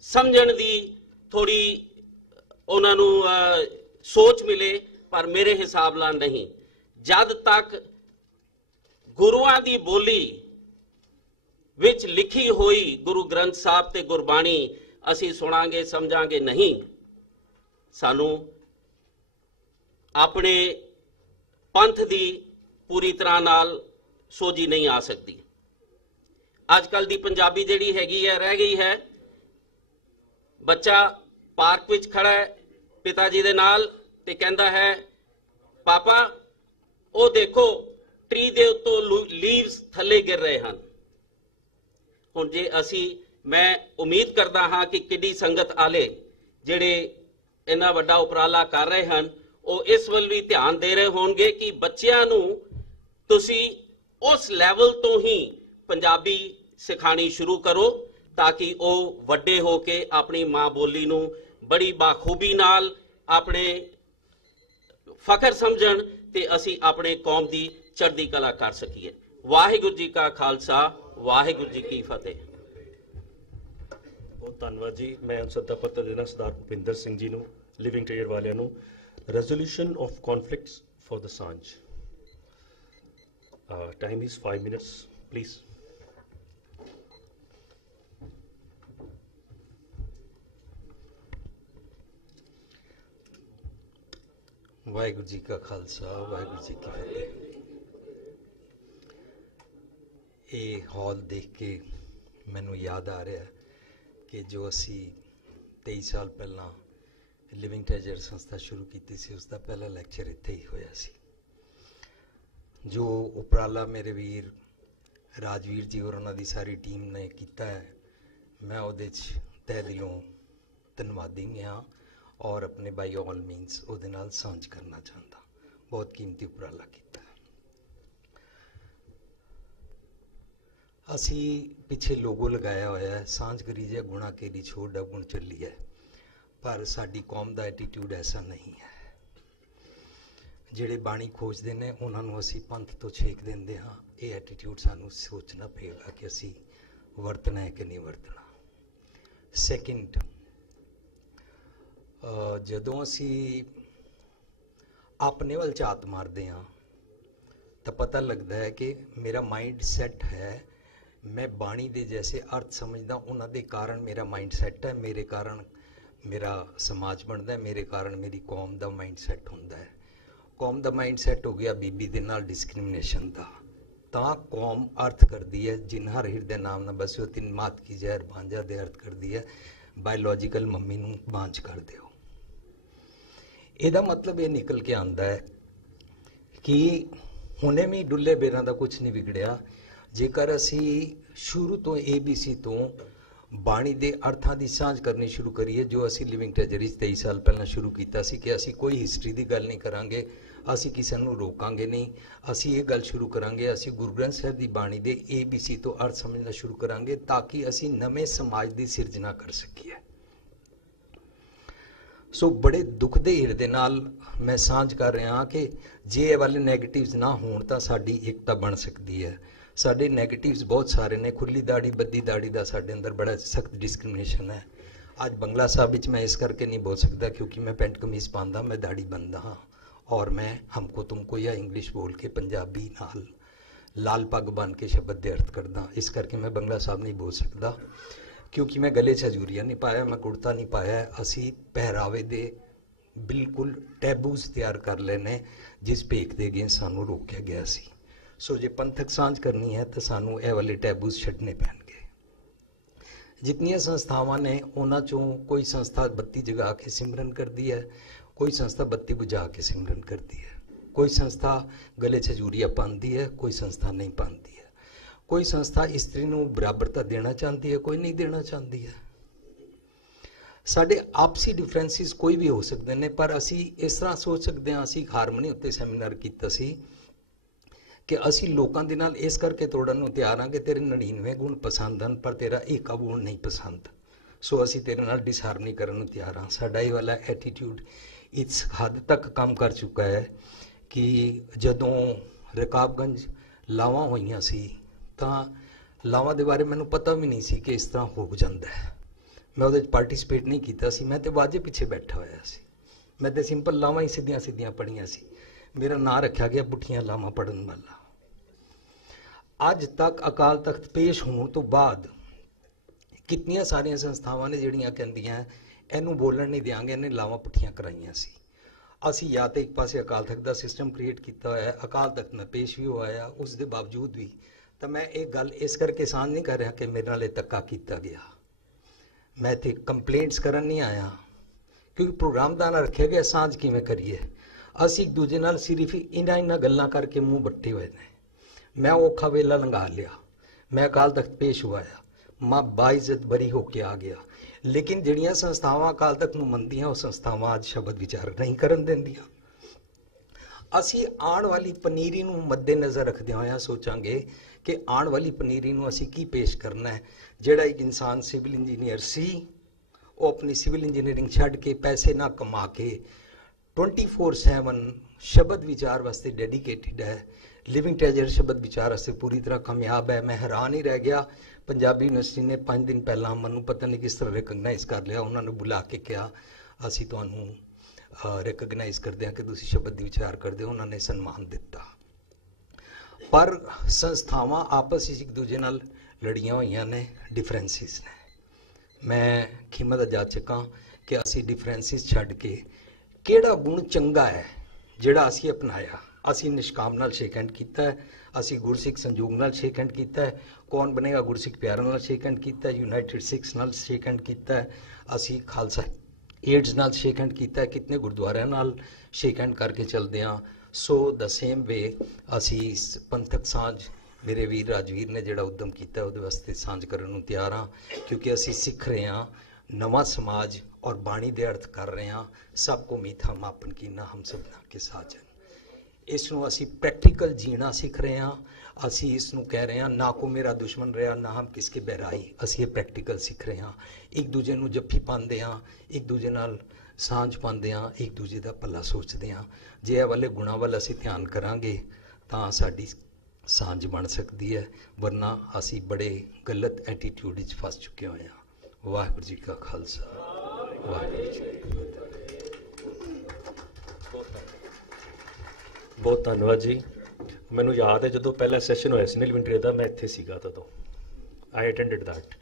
ਸਮਝਣ ਦੀ ਥੋੜੀ ਉਹਨਾਂ ਨੂੰ ਸੋਚ ਮਿਲੇ, ਪਰ ਮੇਰੇ ਹਿਸਾਬ ਨਾਲ ਨਹੀਂ। ਜਦ ਤੱਕ ਗੁਰੂਆਂ ਦੀ ਬੋਲੀ ਵਿੱਚ ਲਿਖੀ ਹੋਈ ਗੁਰੂ ਗ੍ਰੰਥ ਸਾਹਿਬ ਤੇ ਗੁਰਬਾਣੀ ਅਸੀਂ ਸੁਣਾਂਗੇ, ਸਮਝਾਂਗੇ ਨਹੀਂ, ਸਾਨੂੰ ਆਪਣੇ ਪੰਥ ਦੀ ਪੂਰੀ ਤਰ੍ਹਾਂ ਨਾਲ ਸੋਝੀ ਨਹੀਂ ਆ ਸਕਦੀ। ਅੱਜ ਕੱਲ ਦੀ ਪੰਜਾਬੀ ਜਿਹੜੀ ਹੈਗੀ ਹੈ ਰਹਿ ਗਈ ਹੈ। ਬੱਚਾ ਪਾਰਕ ਵਿੱਚ ਖੜਾ ਹੈ ਪਿਤਾ ਜੀ ਦੇ ਨਾਲ ਤੇ ਕਹਿੰਦਾ ਹੈ ਪਾਪਾ ਉਹ ਦੇਖੋ ਟਰੀ ਦੇ ਉੱਤੋਂ ਲੀਵਸ ਥੱਲੇ ਗਿਰ ਰਹੇ ਹਨ। ਹੁਣ ਜੇ ਮੈਂ ਉਮੀਦ ਕਰਦਾ ਹਾਂ ਕਿ ਕਿੱਡੀ ਸੰਗਤ ਆਲੇ ਜਿਹੜੇ ਇੰਨਾ ਵੱਡਾ ਉਪਰਾਲਾ ਕਰ ਰਹੇ ਹਨ ਉਹ ਇਸ ਵੱਲ ਵੀ ਧਿਆਨ ਦੇ ਰਹੇ ਹੋਣਗੇ ਕਿ ਬੱਚਿਆਂ ਨੂੰ ਤੁਸੀਂ ਉਸ ਲੈਵਲ ਤੋਂ ਹੀ ਪੰਜਾਬੀ ਸਿਖਾਣੀ ਸ਼ੁਰੂ ਕਰੋ ਤਾਂ ਕਿ ਉਹ ਵੱਡੇ ਹੋ ਕੇ ਆਪਣੀ ਮਾਂ ਬੋਲੀ ਨੂੰ ਬੜੀ ਬਾਖੂਬੀ ਨਾਲ ਆਪਣੇ ਫਖਰ ਸਮਝਣ ਤੇ ਅਸੀਂ ਆਪਣੇ ਕੌਮ ਦੀ ਚੜ੍ਹਦੀ ਕਲਾ ਕਰ ਸਕੀਏ। ਵਾਹਿਗੁਰੂ ਜੀ ਕਾ ਖਾਲਸਾ, ਵਾਹਿਗੁਰੂ ਜੀ ਕੀ ਫਤਿਹ। ਬਹੁਤ ਧੰਨਵਾਦ ਜੀ। ਮੈਂ ਸੱਦਾ ਪੱਤਰ ਦੇਣਾ ਸਰਦਾਰ ਭੁਪਿੰਦਰ ਸਿੰਘ ਜੀ ਨੂੰ, ਲਿਵਿੰਗ ਟ੍ਰੇਡ ਵਾਲਿਆਂ ਨੂੰ। Resolution of conflicts for the Sanjh. Time is 5 minutes please. Waheguru ji ਕਾ ਖਾਲਸਾ, ਵਾਹਿਗੁਰੂ ਜੀ ਕੀ ਫਤਿਹ। ਇਹ ਹਾਲ ਦੇਖ ਕੇ ਮੈਨੂੰ ਯਾਦ ਆ ਰਿਹਾ ਕਿ ਜੋ ਅਸੀਂ 23 ਸਾਲ ਪਹਿਲਾਂ ਲਿਵਿੰਗ ਟ੍ਰੇਜਰ ਸੰਸਥਾ ਸ਼ੁਰੂ ਕੀਤੀ ਸੀ ਉਸ ਦਾ ਪਹਿਲਾ ਲੈਕਚਰ ਇੱਥੇ ਹੀ ਹੋਇਆ ਸੀ। ਜੋ ਉਪਰਾਲਾ ਮੇਰੇ ਵੀਰ ਰਾਜਵੀਰ ਜੀ ਔਰ ਉਹਨਾਂ ਦੀ ਸਾਰੀ ਟੀਮ ਨੇ ਕੀਤਾ ਹੈ, ਮੈਂ ਉਹਦੇ 'ਚ ਤਹਿ ਦਿਲੋਂ ਧੰਨਵਾਦੀ ਹਾਂ ਔਰ ਆਪਣੇ ਬਾਈ ਆਲ ਮੀਨਸ ਉਹਦੇ ਨਾਲ ਸਾਂਝ ਕਰਨਾ ਚਾਹੁੰਦਾ। ਬਹੁਤ ਕੀਮਤੀ ਉਪਰਾਲਾ ਕੀਤਾ। ਅਸੀਂ ਪਿੱਛੇ ਲੋਗੋ ਲਗਾਇਆ ਹੋਇਆ ਹੈ, ਸਾਂਝ ਕਰੀ ਜੇ ਗੁਣਾ ਕੇਰੀ ਛੋੜ ਗੁਣ ਚੱਲੀ ਹੈ, ਪਰ ਸਾਡੀ ਕੌਮ ਦਾ ਐਟੀਟਿਊਡ ਐਸਾ ਨਹੀਂ ਹੈ। ਜਿਹੜੇ ਬਾਣੀ ਖੋਜਦੇ ਨੇ ਉਹਨਾਂ ਨੂੰ ਅਸੀਂ ਪੰਥ ਤੋਂ ਛੇਕ ਦਿੰਦੇ ਹਾਂ। ਇਹ ਐਟੀਟਿਊਡ ਸਾਨੂੰ ਸੋਚਣਾ ਪਏਗਾ ਕਿ ਅਸੀਂ ਵਰਤਣਾ ਹੈ ਕਿ ਨਹੀਂ ਵਰਤਣਾ। ਸੈਕਿੰਡ, ਜਦੋਂ ਅਸੀਂ ਆਪਣੇ ਵੱਲ ਝਾਤ ਮਾਰਦੇ ਹਾਂ ਤਾਂ ਪਤਾ ਲੱਗਦਾ ਹੈ ਕਿ ਮੇਰਾ ਮਾਈਂਡ ਸੈੱਟ ਹੈ, ਮੈਂ ਬਾਣੀ ਦੇ ਜੈਸੇ ਅਰਥ ਸਮਝਦਾ ਉਹਨਾਂ ਦੇ ਕਾਰਨ ਮੇਰਾ ਮਾਈਂਡ ਸੈੱਟ ਹੈ, ਮੇਰੇ ਕਾਰਨ ਮੇਰਾ ਸਮਾਜ ਬਣਦਾ ਹੈ, ਮੇਰੇ ਕਾਰਨ ਮੇਰੀ ਕੌਮ ਦਾ ਮਾਈਂਡ ਸੈੱਟ ਹੁੰਦਾ ਹੈ। ਕੌਮ ਦਾ ਮਾਈਂਡ ਸੈੱਟ ਹੋ ਗਿਆ ਬੀਬੀ ਦੇ ਨਾਲ ਡਿਸਕ੍ਰਿਮੀਨੇਸ਼ਨ ਦਾ, ਤਾਂ ਕੌਮ ਅਰਥ ਕਰਦੀ ਹੈ ਜਿਨ ਹਰ ਹਿਰਦੇ ਨਾਮ ਨਾ ਬਸਿਓ ਤਿਨ ਮਾਤ ਕੀ ਜ਼ਹਿਰ ਭਾਂਜਾ ਦੇ ਅਰਥ ਕਰਦੀ ਹੈ ਬਾਇਓਲੋਜੀਕਲ ਮੰਮੀ ਨੂੰ ਬਾਂਝ ਕਰ ਦਿਓ। ਇਹਦਾ ਮਤਲਬ ਇਹ ਨਿਕਲ ਕੇ ਆਉਂਦਾ ਹੈ ਕਿ ਹੁਣੇ ਵੀ ਡੁੱਲੇ ਬੇਰਾਂ ਦਾ ਕੁਝ ਨਹੀਂ ਵਿਗੜਿਆ ਜੇਕਰ ਅਸੀਂ ਸ਼ੁਰੂ ਤੋਂ ABC ਤੋਂ ਬਾਣੀ ਦੇ ਅਰਥਾਂ ਦੀ ਸਾਂਝ ਕਰਨੀ ਸ਼ੁਰੂ ਕਰੀਏ, ਜੋ ਅਸੀਂ ਲਿਵਿੰਗ ਟ੍ਰੇਜਰੀ 23 ਸਾਲ ਪਹਿਲਾਂ ਸ਼ੁਰੂ ਕੀਤਾ ਸੀ ਕਿ ਅਸੀਂ ਕੋਈ ਹਿਸਟਰੀ ਦੀ ਗੱਲ ਨਹੀਂ ਕਰਾਂਗੇ, ਅਸੀਂ ਕਿਸੇ ਨੂੰ ਰੋਕਾਂਗੇ ਨਹੀਂ, ਅਸੀਂ ਇਹ ਗੱਲ ਸ਼ੁਰੂ ਕਰਾਂਗੇ, ਅਸੀਂ ਗੁਰੂ ਗ੍ਰੰਥ ਸਾਹਿਬ ਦੀ ਬਾਣੀ ਦੇ ABC ਤੋਂ ਅਰਥ ਸਮਝਣਾ ਸ਼ੁਰੂ ਕਰਾਂਗੇ ਤਾਂ ਕਿ ਅਸੀਂ ਨਵੇਂ ਸਮਾਜ ਦੀ ਸਿਰਜਣਾ ਕਰ ਸਕੀਏ। ਸੋ ਬੜੇ ਦੁੱਖ ਦੇ ਹਿਰਦੇ ਨਾਲ ਮੈਂ ਸਾਂਝ ਕਰ ਰਿਹਾ ਹਾਂ ਕਿ ਜੇ ਇਹ ਵਾਲੇ ਨੈਗੇਟਿਵਸ ਨਾ ਹੋਣ ਤਾਂ ਸਾਡੀ ਏਕਤਾ ਬਣ ਸਕਦੀ ਹੈ। ਸਾਡੇ ਨੈਗੇਟਿਵਸ ਬਹੁਤ ਸਾਰੇ ਨੇ। ਖੁੱਲੀ ਦਾੜੀ ਬੱਦੀ ਦਾੜੀ ਦਾ ਸਾਡੇ ਅੰਦਰ ਬੜਾ ਸਖਤ ਡਿਸਕ੍ਰਿਮੀਨੇਸ਼ਨ ਹੈ। ਅੱਜ ਬੰਗਲਾ ਸਾਹਿਬ ਵਿੱਚ ਮੈਂ ਇਸ ਕਰਕੇ ਨਹੀਂ ਬੋਲ ਸਕਦਾ ਕਿਉਂਕਿ ਮੈਂ ਪੈਂਟ ਕਮੀਜ਼ ਪਾਉਂਦਾ, ਮੈਂ ਦਾੜੀ ਬੰਨਦਾ ਹਾਂ ਔਰ ਮੈਂ ਹਮਕੋ ਤੁਮਕੋ ਜਾਂ ਇੰਗਲਿਸ਼ ਬੋਲ ਕੇ ਪੰਜਾਬੀ ਨਾਲ ਲਾਲ ਪੱਗ ਬੰਨ ਕੇ ਸ਼ਬਦ ਦੇ ਅਰਥ ਕਰਦਾ। ਇਸ ਕਰਕੇ ਮੈਂ ਬੰਗਲਾ ਸਾਹਿਬ ਨਹੀਂ ਬੋਲ ਸਕਦਾ ਕਿਉਂਕਿ ਮੈਂ ਗਲੇ 'ਚ ਹਜੂਰੀਆ ਨਹੀਂ ਪਾਇਆ, ਮੈਂ ਕੁੜਤਾ ਨਹੀਂ ਪਾਇਆ। ਅਸੀਂ ਪਹਿਰਾਵੇ ਦੇ ਬਿਲਕੁਲ ਟੈਬੂਜ਼ ਤਿਆਰ ਕਰ ਲਏ ਨੇ ਜਿਸ ਭੇਖ ਦੇ ਅੱਗੇ ਸਾਨੂੰ ਰੋਕਿਆ ਗਿਆ ਸੀ। ਸੋ ਜੇ ਪੰਥਕ ਸਾਂਝ ਕਰਨੀ ਹੈ ਤਾਂ ਸਾਨੂੰ ਇਹ ਵਾਲੇ ਟੈਬੂਜ਼ ਛੱਡਣੇ ਪੈਣਗੇ। ਜਿਤਨੀਆਂ ਸੰਸਥਾਵਾਂ ਨੇ ਉਹਨਾਂ 'ਚੋਂ ਕੋਈ ਸੰਸਥਾ ਬੱਤੀ ਜਗਾ ਕੇ ਸਿਮਰਨ ਕਰਦੀ ਹੈ, ਕੋਈ ਸੰਸਥਾ ਬੱਤੀ ਬੁਝਾ ਕੇ ਸਿਮਰਨ ਕਰਦੀ ਹੈ, ਕੋਈ ਸੰਸਥਾ ਗਲੇ 'ਚ ਹਜੂਰੀਆ ਪਾਉਂਦੀ ਹੈ, ਕੋਈ ਸੰਸਥਾ ਨਹੀਂ ਪਾਉਂਦੀ ਹੈ, ਕੋਈ ਸੰਸਥਾ ਇਸਤਰੀ ਨੂੰ ਬਰਾਬਰਤਾ ਦੇਣਾ ਚਾਹੁੰਦੀ ਹੈ, ਕੋਈ ਨਹੀਂ ਦੇਣਾ ਚਾਹੁੰਦੀ ਹੈ। ਸਾਡੇ ਆਪਸੀ ਡਿਫਰੈਂਸਿਸ ਕੋਈ ਵੀ ਹੋ ਸਕਦੇ ਨੇ, ਪਰ ਅਸੀਂ ਇਸ ਤਰ੍ਹਾਂ ਸੋਚ ਸਕਦੇ ਹਾਂ। ਅਸੀਂ ਹਾਰਮਨੀ ਉੱਤੇ ਸੈਮੀਨਾਰ ਕੀਤਾ ਸੀ ਕਿ ਅਸੀਂ ਲੋਕਾਂ ਦੇ ਨਾਲ ਇਸ ਕਰਕੇ ਤੋੜਨ ਨੂੰ ਤਿਆਰ ਹਾਂ ਕਿ ਤੇਰੇ 99 ਗੁਣ ਪਸੰਦ ਹਨ ਪਰ ਤੇਰਾ ਇੱਕ ਗੁਣ ਨਹੀਂ ਪਸੰਦ, ਸੋ ਅਸੀਂ ਤੇਰੇ ਨਾਲ ਡਿਸਹਾਰਮਨੀ ਕਰਨ ਨੂੰ ਤਿਆਰ ਹਾਂ। ਸਾਡਾ ਇਹ ਵਾਲਾ ਐਟੀਟਿਊਡ ਇਸ ਹੱਦ ਤੱਕ ਕੰਮ ਕਰ ਚੁੱਕਾ ਹੈ ਕਿ ਜਦੋਂ ਰਕਾਬਗੰਜ ਲਾਵਾਂ ਹੋਈਆਂ ਸੀ ਤਾਂ ਲਾਵਾਂ ਦੇ ਬਾਰੇ ਮੈਨੂੰ ਪਤਾ ਵੀ ਨਹੀਂ ਸੀ ਕਿ ਇਸ ਤਰ੍ਹਾਂ ਹੋ ਜਾਂਦਾ ਹੈ। ਮੈਂ ਉਹਦੇ 'ਚ ਪਾਰਟਿਸਿਪੇਟ ਨਹੀਂ ਕੀਤਾ ਸੀ, ਮੈਂ ਤੇ ਵਾਜੇ ਪਿੱਛੇ ਬੈਠਾ ਹੋਇਆ ਸੀ। ਮੈਂ ਤੇ ਸਿੰਪਲ ਲਾਵਾਂ ਹੀ ਸਿੱਧੀਆਂ ਸਿੱਧੀਆਂ ਪੜ੍ਹੀਆਂ ਸੀ। ਮੇਰਾ ਨਾਂ ਰੱਖਿਆ ਗਿਆ ਪੁੱਠੀਆਂ ਲਾਵਾਂ ਪੜ੍ਹਨ ਵਾਲਾ। ਅੱਜ ਤੱਕ ਅਕਾਲ ਤਖਤ ਪੇਸ਼ ਹੋਣ ਤੋਂ ਬਾਅਦ ਕਿਤਨੀਆਂ ਸਾਰੀਆਂ ਸੰਸਥਾਵਾਂ ਨੇ ਜਿਹੜੀਆਂ ਕਹਿੰਦੀਆਂ ਇਹਨੂੰ ਬੋਲਣ ਨਹੀਂ ਦਿਆਂਗੇ, ਇਹਨੇ ਲਾਵਾਂ ਪੁੱਠੀਆਂ ਕਰਾਈਆਂ ਸੀ। ਅਸੀਂ ਜਾਂ ਤਾਂ ਇੱਕ ਪਾਸੇ ਅਕਾਲ ਤਖਤ ਦਾ ਸਿਸਟਮ ਕ੍ਰੀਏਟ ਕੀਤਾ ਹੋਇਆ ਹੈ, ਅਕਾਲ ਤਖਤ ਮੈਂ ਪੇਸ਼ ਵੀ ਹੋਇਆ, ਉਸ ਦੇ ਬਾਵਜੂਦ ਵੀ ਤਾਂ ਮੈਂ ਇਹ ਗੱਲ ਇਸ ਕਰਕੇ ਸਾਂਝ ਨਹੀਂ ਕਰ ਰਿਹਾ ਕਿ ਮੇਰੇ ਨਾਲ ਇਹ ਧੱਕਾ ਕੀਤਾ ਗਿਆ। ਮੈਂ ਇੱਥੇ ਕੰਪਲੇਂਟਸ ਕਰਨ ਨਹੀਂ ਆਇਆ, ਕਿਉਂਕਿ ਪ੍ਰੋਗਰਾਮ ਦਾ ਨਾ ਰੱਖਿਆ ਗਿਆ ਸਾਂਝ ਕਿਵੇਂ ਕਰੀਏ। ਅਸੀਂ ਇੱਕ ਦੂਜੇ ਨਾਲ ਸਿਰਫ ਇਹਨਾਂ ਗੱਲਾਂ ਕਰਕੇ ਮੂੰਹ ਬੱਟੇ ਹੋਏ ਨੇ। ਮੈਂ ਔਖਾ ਵੇਲਾ ਲੰਘਾ ਲਿਆ, ਮੈਂ ਅਕਾਲ ਤਖਤ ਪੇਸ਼ ਹੋਇਆ, ਮੈਂ ਬਾਇਜ਼ਤ ਬਰੀ ਹੋ ਕੇ ਆ ਗਿਆ। ਲੇਕਿਨ ਜਿਹੜੀਆਂ ਸੰਸਥਾਵਾਂ ਅਕਾਲ ਤਖਤ ਨੂੰ ਮੰਨਦੀਆਂ ਉਹ ਸੰਸਥਾਵਾਂ ਅੱਜ ਸ਼ਬਦ ਵਿਚਾਰ ਨਹੀਂ ਕਰਨ ਦਿੰਦੀਆਂ। ਅਸੀਂ ਆਉਣ ਵਾਲੀ ਪਨੀਰੀ ਨੂੰ ਮੱਦੇਨਜ਼ਰ ਰੱਖਦੇ ਹੋਇਆ ਸੋਚਾਂਗੇ ਕਿ ਆਉਣ ਵਾਲੀ ਪਨੀਰੀ ਨੂੰ ਅਸੀਂ ਕੀ ਪੇਸ਼ ਕਰਨਾ ਹੈ। ਜਿਹੜਾ ਇੱਕ ਇਨਸਾਨ ਸਿਵਲ ਇੰਜੀਨੀਅਰ ਸੀ, ਉਹ ਆਪਣੀ ਸਿਵਲ ਇੰਜੀਨੀਅਰਿੰਗ ਛੱਡ ਕੇ ਪੈਸੇ ਨਾ ਕਮਾ ਕੇ 24/7 ਸ਼ਬਦ ਵਿਚਾਰ ਵਾਸਤੇ ਡੈਡੀਕੇਟਿਡ ਹੈ। ਲਿਵਿੰਗ ਟ੍ਰੈਜਰ ਸ਼ਬਦ ਵਿਚਾਰ ਵਾਸਤੇ ਪੂਰੀ ਤਰ੍ਹਾਂ ਕਾਮਯਾਬ ਹੈ। ਮੈਂ ਹੈਰਾਨ ਹੀ ਰਹਿ ਗਿਆ, ਪੰਜਾਬੀ ਯੂਨੀਵਰਸਿਟੀ ਨੇ 5 ਦਿਨ ਪਹਿਲਾਂ ਮੈਨੂੰ ਪਤਾ ਨਹੀਂ ਕਿਸ ਤਰ੍ਹਾਂ ਰਿਕਗਨਾਈਜ਼ ਕਰ ਲਿਆ। ਉਹਨਾਂ ਨੂੰ ਬੁਲਾ ਕੇ ਕਿਹਾ ਅਸੀਂ ਤੁਹਾਨੂੰ ਰਿਕਗਨਾਈਜ਼ ਕਰਦੇ ਹਾਂ ਕਿ ਤੁਸੀਂ ਸ਼ਬਦ ਦੀ ਵਿਚਾਰ ਕਰਦੇ ਹੋ। ਉਹਨਾਂ ਨੇ ਸਨਮਾਨ ਦਿੱਤਾ। ਪਰ ਸੰਸਥਾਵਾਂ ਆਪਸ ਵਿੱਚ ਇੱਕ ਦੂਜੇ ਨਾਲ ਲੜੀਆਂ ਹੋਈਆਂ ਨੇ, ਡਿਫਰੈਂਸਿਸ ਨੇ। ਮੈਂ ਕੀਮਤ ਅਜਾ ਚੁੱਕਾਂ ਕਿ ਅਸੀਂ ਡਿਫਰੈਂਸਿਸ ਛੱਡ ਕੇ ਕਿਹੜਾ ਗੁਣ ਚੰਗਾ ਹੈ ਜਿਹੜਾ ਅਸੀਂ ਅਪਣਾਇਆ। ਅਸੀਂ ਨਿਸ਼ਕਾਮ ਨਾਲ ਸ਼ੇਕ ਹੈਂਡ ਕੀਤਾ ਹੈ, ਅਸੀਂ ਗੁਰਸਿੱਖ ਸੰਯੋਗ ਨਾਲ ਸ਼ੇਕ ਹੈਂਡ ਕੀਤਾ ਹੈ, ਕੌਣ ਬਣੇਗਾ ਗੁਰਸਿੱਖ ਪਿਆਰਾਂ ਨਾਲ ਸ਼ੇਕ ਹੈਂਡ ਕੀਤਾ ਹੈ, ਯੂਨਾਈਟਿਡ ਸਿੱਖਸ ਨਾਲ ਸ਼ੇਕ ਹੈਂਡ ਕੀਤਾ ਹੈ, ਅਸੀਂ ਖਾਲਸਾ ਏਡਸ ਨਾਲ ਸ਼ੇਕ ਹੈਂਡ ਕੀਤਾ ਹੈ, ਕਿਤਨੇ ਗੁਰਦੁਆਰਿਆਂ ਨਾਲ ਸ਼ੇਕ ਹੈਂਡ ਕਰਕੇ ਚੱਲਦੇ ਹਾਂ। ਸੋ ਦ ਸੇਮ ਵੇ ਅਸੀਂ ਪੰਥਕ ਸਾਂਝ, ਮੇਰੇ ਵੀਰ ਰਾਜਵੀਰ ਨੇ ਜਿਹੜਾ ਉਦਮ ਕੀਤਾ ਉਹਦੇ ਵਾਸਤੇ ਸਾਂਝ ਕਰਨ ਨੂੰ ਤਿਆਰ ਹਾਂ, ਕਿਉਂਕਿ ਅਸੀਂ ਸਿੱਖ ਰਹੇ ਹਾਂ ਨਵਾਂ ਸਮਾਜ ਔਰ ਬਾਣੀ ਦੇ ਅਰਥ ਕਰ ਰਹੇ ਹਾਂ। ਸਭ ਕੋ ਮੀਠਾ ਮਾਪਨ ਕੀਨਾ ਹਮ ਸਭਨਾ ਕੇ ਸਾਜਨ। ਇਸ ਨੂੰ ਅਸੀਂ ਪ੍ਰੈਕਟੀਕਲ ਜੀਣਾ ਸਿੱਖ ਰਹੇ ਹਾਂ। ਅਸੀਂ ਇਸ ਨੂੰ ਕਹਿ ਰਹੇ ਹਾਂ ਨਾ ਕੋ ਮੇਰਾ ਦੁਸ਼ਮਣ ਰਿਹਾ ਨਾ ਹਮ ਕਿਸਕੇ ਬਹਿਰਾਈ। ਅਸੀਂ ਇਹ ਪ੍ਰੈਕਟੀਕਲ ਸਿੱਖ ਰਹੇ ਹਾਂ। ਇੱਕ ਦੂਜੇ ਨੂੰ ਜੱਫੀ ਪਾਉਂਦੇ ਹਾਂ, ਇੱਕ ਦੂਜੇ ਨਾਲ ਸਾਂਝ ਪਾਉਂਦੇ ਹਾਂ, ਇੱਕ ਦੂਜੇ ਦਾ ਭਲਾ ਸੋਚਦੇ ਹਾਂ। ਜੇ ਇਹ ਵਾਲੇ ਗੁਣਾਂ ਵੱਲ ਅਸੀਂ ਧਿਆਨ ਕਰਾਂਗੇ ਤਾਂ ਸਾਡੀ ਸਾਂਝ ਬਣ ਸਕਦੀ ਹੈ, ਵਰਨਾ ਅਸੀਂ ਬੜੇ ਗਲਤ ਐਟੀਟਿਊਡ ਵਿੱਚ ਫਸ ਚੁੱਕੇ ਹੋਏ ਹਾਂ। ਵਾਹਿਗੁਰੂ ਜੀ ਕਾ ਖਾਲਸਾ, ਵਾਹਿਗੁਰੂ ਜੀ ਕੀ ਫਤਿਹ। ਬਹੁਤ ਧੰਨਵਾਦ ਜੀ। ਮੈਨੂੰ ਯਾਦ ਹੈ ਜਦੋਂ ਪਹਿਲਾ ਸੈਸ਼ਨ ਹੋਇਆ ਸੀ ਨਾ ਲਿਵਿੰਗ ਟ੍ਰੇਜਰ ਦਾ, ਮੈਂ ਇੱਥੇ ਸੀਗਾ ਤਦੋਂ, ਆਈ ਅਟੈਂਡਡ ਦੈਟ।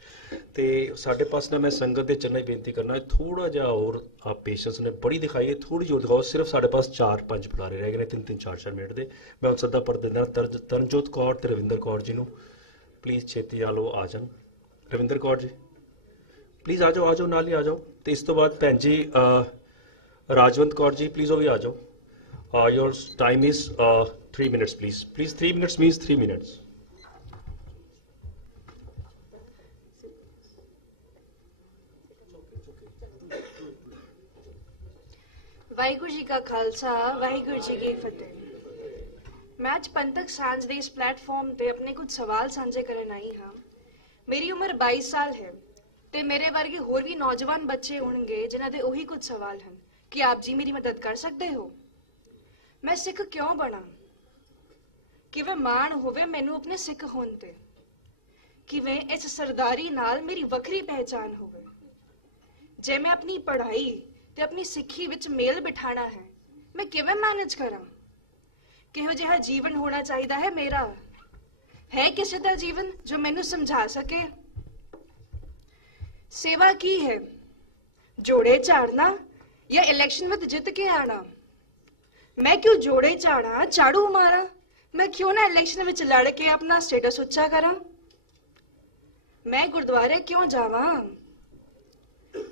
ਤੇ ਸਾਡੇ ਪਾਸ ਨਾ ਮੈਂ ਸੰਗਤ ਦੇ ਚਰਨਾਂ 'ਚ ਬੇਨਤੀ ਕਰਨਾ, ਥੋੜਾ ਜਿਹਾ ਹੋਰ ਆਪ ਪੇਸ਼ੈਂਸ ਨੇ ਬੜੀ ਦਿਖਾਈ ਹੈ, ਥੋੜੀ ਜਿਹੀ ਦਿਖਾਓ। ਸਿਰਫ ਸਾਡੇ ਪਾਸ 4-5 ਬੁਲਾਰੇ ਰਹਿ ਗਏ ਨੇ, 3-3 4-4 ਮਿੰਟ ਦੇ। ਮੈਂ ਹੁਣ ਸੱਦਾ ਪੜ ਦਿੰਦਾ ਤਰਨਜੋਤ ਕੌਰ ਤੇ ਰਵਿੰਦਰ ਕੌਰ ਜੀ ਨੂੰ। ਪਲੀਜ਼ ਛੇਤੀ ਆ ਲਓ, ਆ ਜਾਣ। ਰਵਿੰਦਰ ਕੌਰ ਜੀ ਪਲੀਜ਼ ਆ ਜਾਓ, ਨਾਲ ਹੀ ਆ ਜਾਓ। ਤੇ ਇਸ ਤੋਂ ਬਾਅਦ ਭੈਣ ਜੀ ਰਾਜਵੰਤ ਕੌਰ ਜੀ, ਪਲੀਜ਼ ਉਹ ਵੀ ਆ ਜਾਓ। Your time is 3 minutes, please. Please, 3 minutes means 3 minutes. Waheguru ji ਕਾ ਖਾਲਸਾ, ਵਾਹਿਗੁਰੂ ਜੀ ਕੀ ਫਤਿਹ। ਮੈਂ ਅੱਜ ਪੰਥਕ ਸਾਂਝ ਦੇ ਇਸ ਪਲੇਟਫਾਰਮ ਤੇ ਆਪਣੇ ਕੁਝ ਸਵਾਲ ਸਾਂਝੇ ਕਰਨ ਆਈ ਹਾਂ। ਮੇਰੀ ਉਮਰ 22 ਸਾਲ ਹੈ ਤੇ ਮੇਰੇ ਵਰਗੇ ਹੋਰ ਵੀ ਨੌਜਵਾਨ ਬੱਚੇ ਹੋਣਗੇ ਜਿਨ੍ਹਾਂ ਦੇ ਉਹੀ ਕੁਝ ਸਵਾਲ ਹਨ। ਕੀ ਆਪ ਜੀ ਮੇਰੀ ਮਦਦ ਕਰ ਸਕਦੇ ਹੋ? ਮੈਂ ਸਿੱਖ ਕਿਉਂ ਬਣਾ? ਕਿਵੇਂ ਮਾਣ ਹੋਵੇ ਮੈਨੂੰ ਆਪਣੇ ਸਿੱਖ ਹੋਣ ਤੇ? ਕਿਵੇਂ ਇਸ ਸਰਦਾਰੀ ਨਾਲ ਮੇਰੀ ਵੱਖਰੀ ਪਹਿਚਾਨ ਹੋਵੇ? ਜੇ ਮੈਂ ਆਪਣੀ ਪੜ੍ਹਾਈ ਤੇ ਆਪਣੀ ਸਿੱਖੀ ਵਿੱਚ ਮੇਲ ਬਿਠਾਣਾ ਹੈ, ਮੈਂ ਕਿਵੇਂ ਮੈਨੇਜ ਕਰਾਂ? ਕਿਹੋ ਜਿਹਾ ਜੀਵਨ ਹੋਣਾ ਚਾਹੀਦਾ ਹੈ ਮੇਰਾ? ਹੈ ਕਿਸੇ ਦਾ ਜੀਵਨ ਜੋ ਮੈਨੂੰ ਸਮਝਾ ਸਕੇ? ਸੇਵਾ ਕੀ ਹੈ? ਜੋੜੇ ਝਾੜਨਾ ਜਾਂ ਇਲੈਕਸ਼ਨ ਵਿੱਚ ਜਿੱਤ ਕੇ ਆਣਾ? ਮੈਂ ਕਿਉਂ ਜੋੜੇ ਝਾੜਾਂ, ਝਾੜੂ ਮਾਰਾਂ? ਮੈਂ ਕਿਉਂ ਨਾ ਇਲੈਕਸ਼ਨ ਵਿੱਚ ਲੜ ਕੇ ਆਪਣਾ ਸਟੇਟਸ ਉੱਚਾ ਕਰਾਂ? ਮੈਂ ਗੁਰਦੁਆਰੇ ਕਿਉਂ ਜਾਵਾਂ?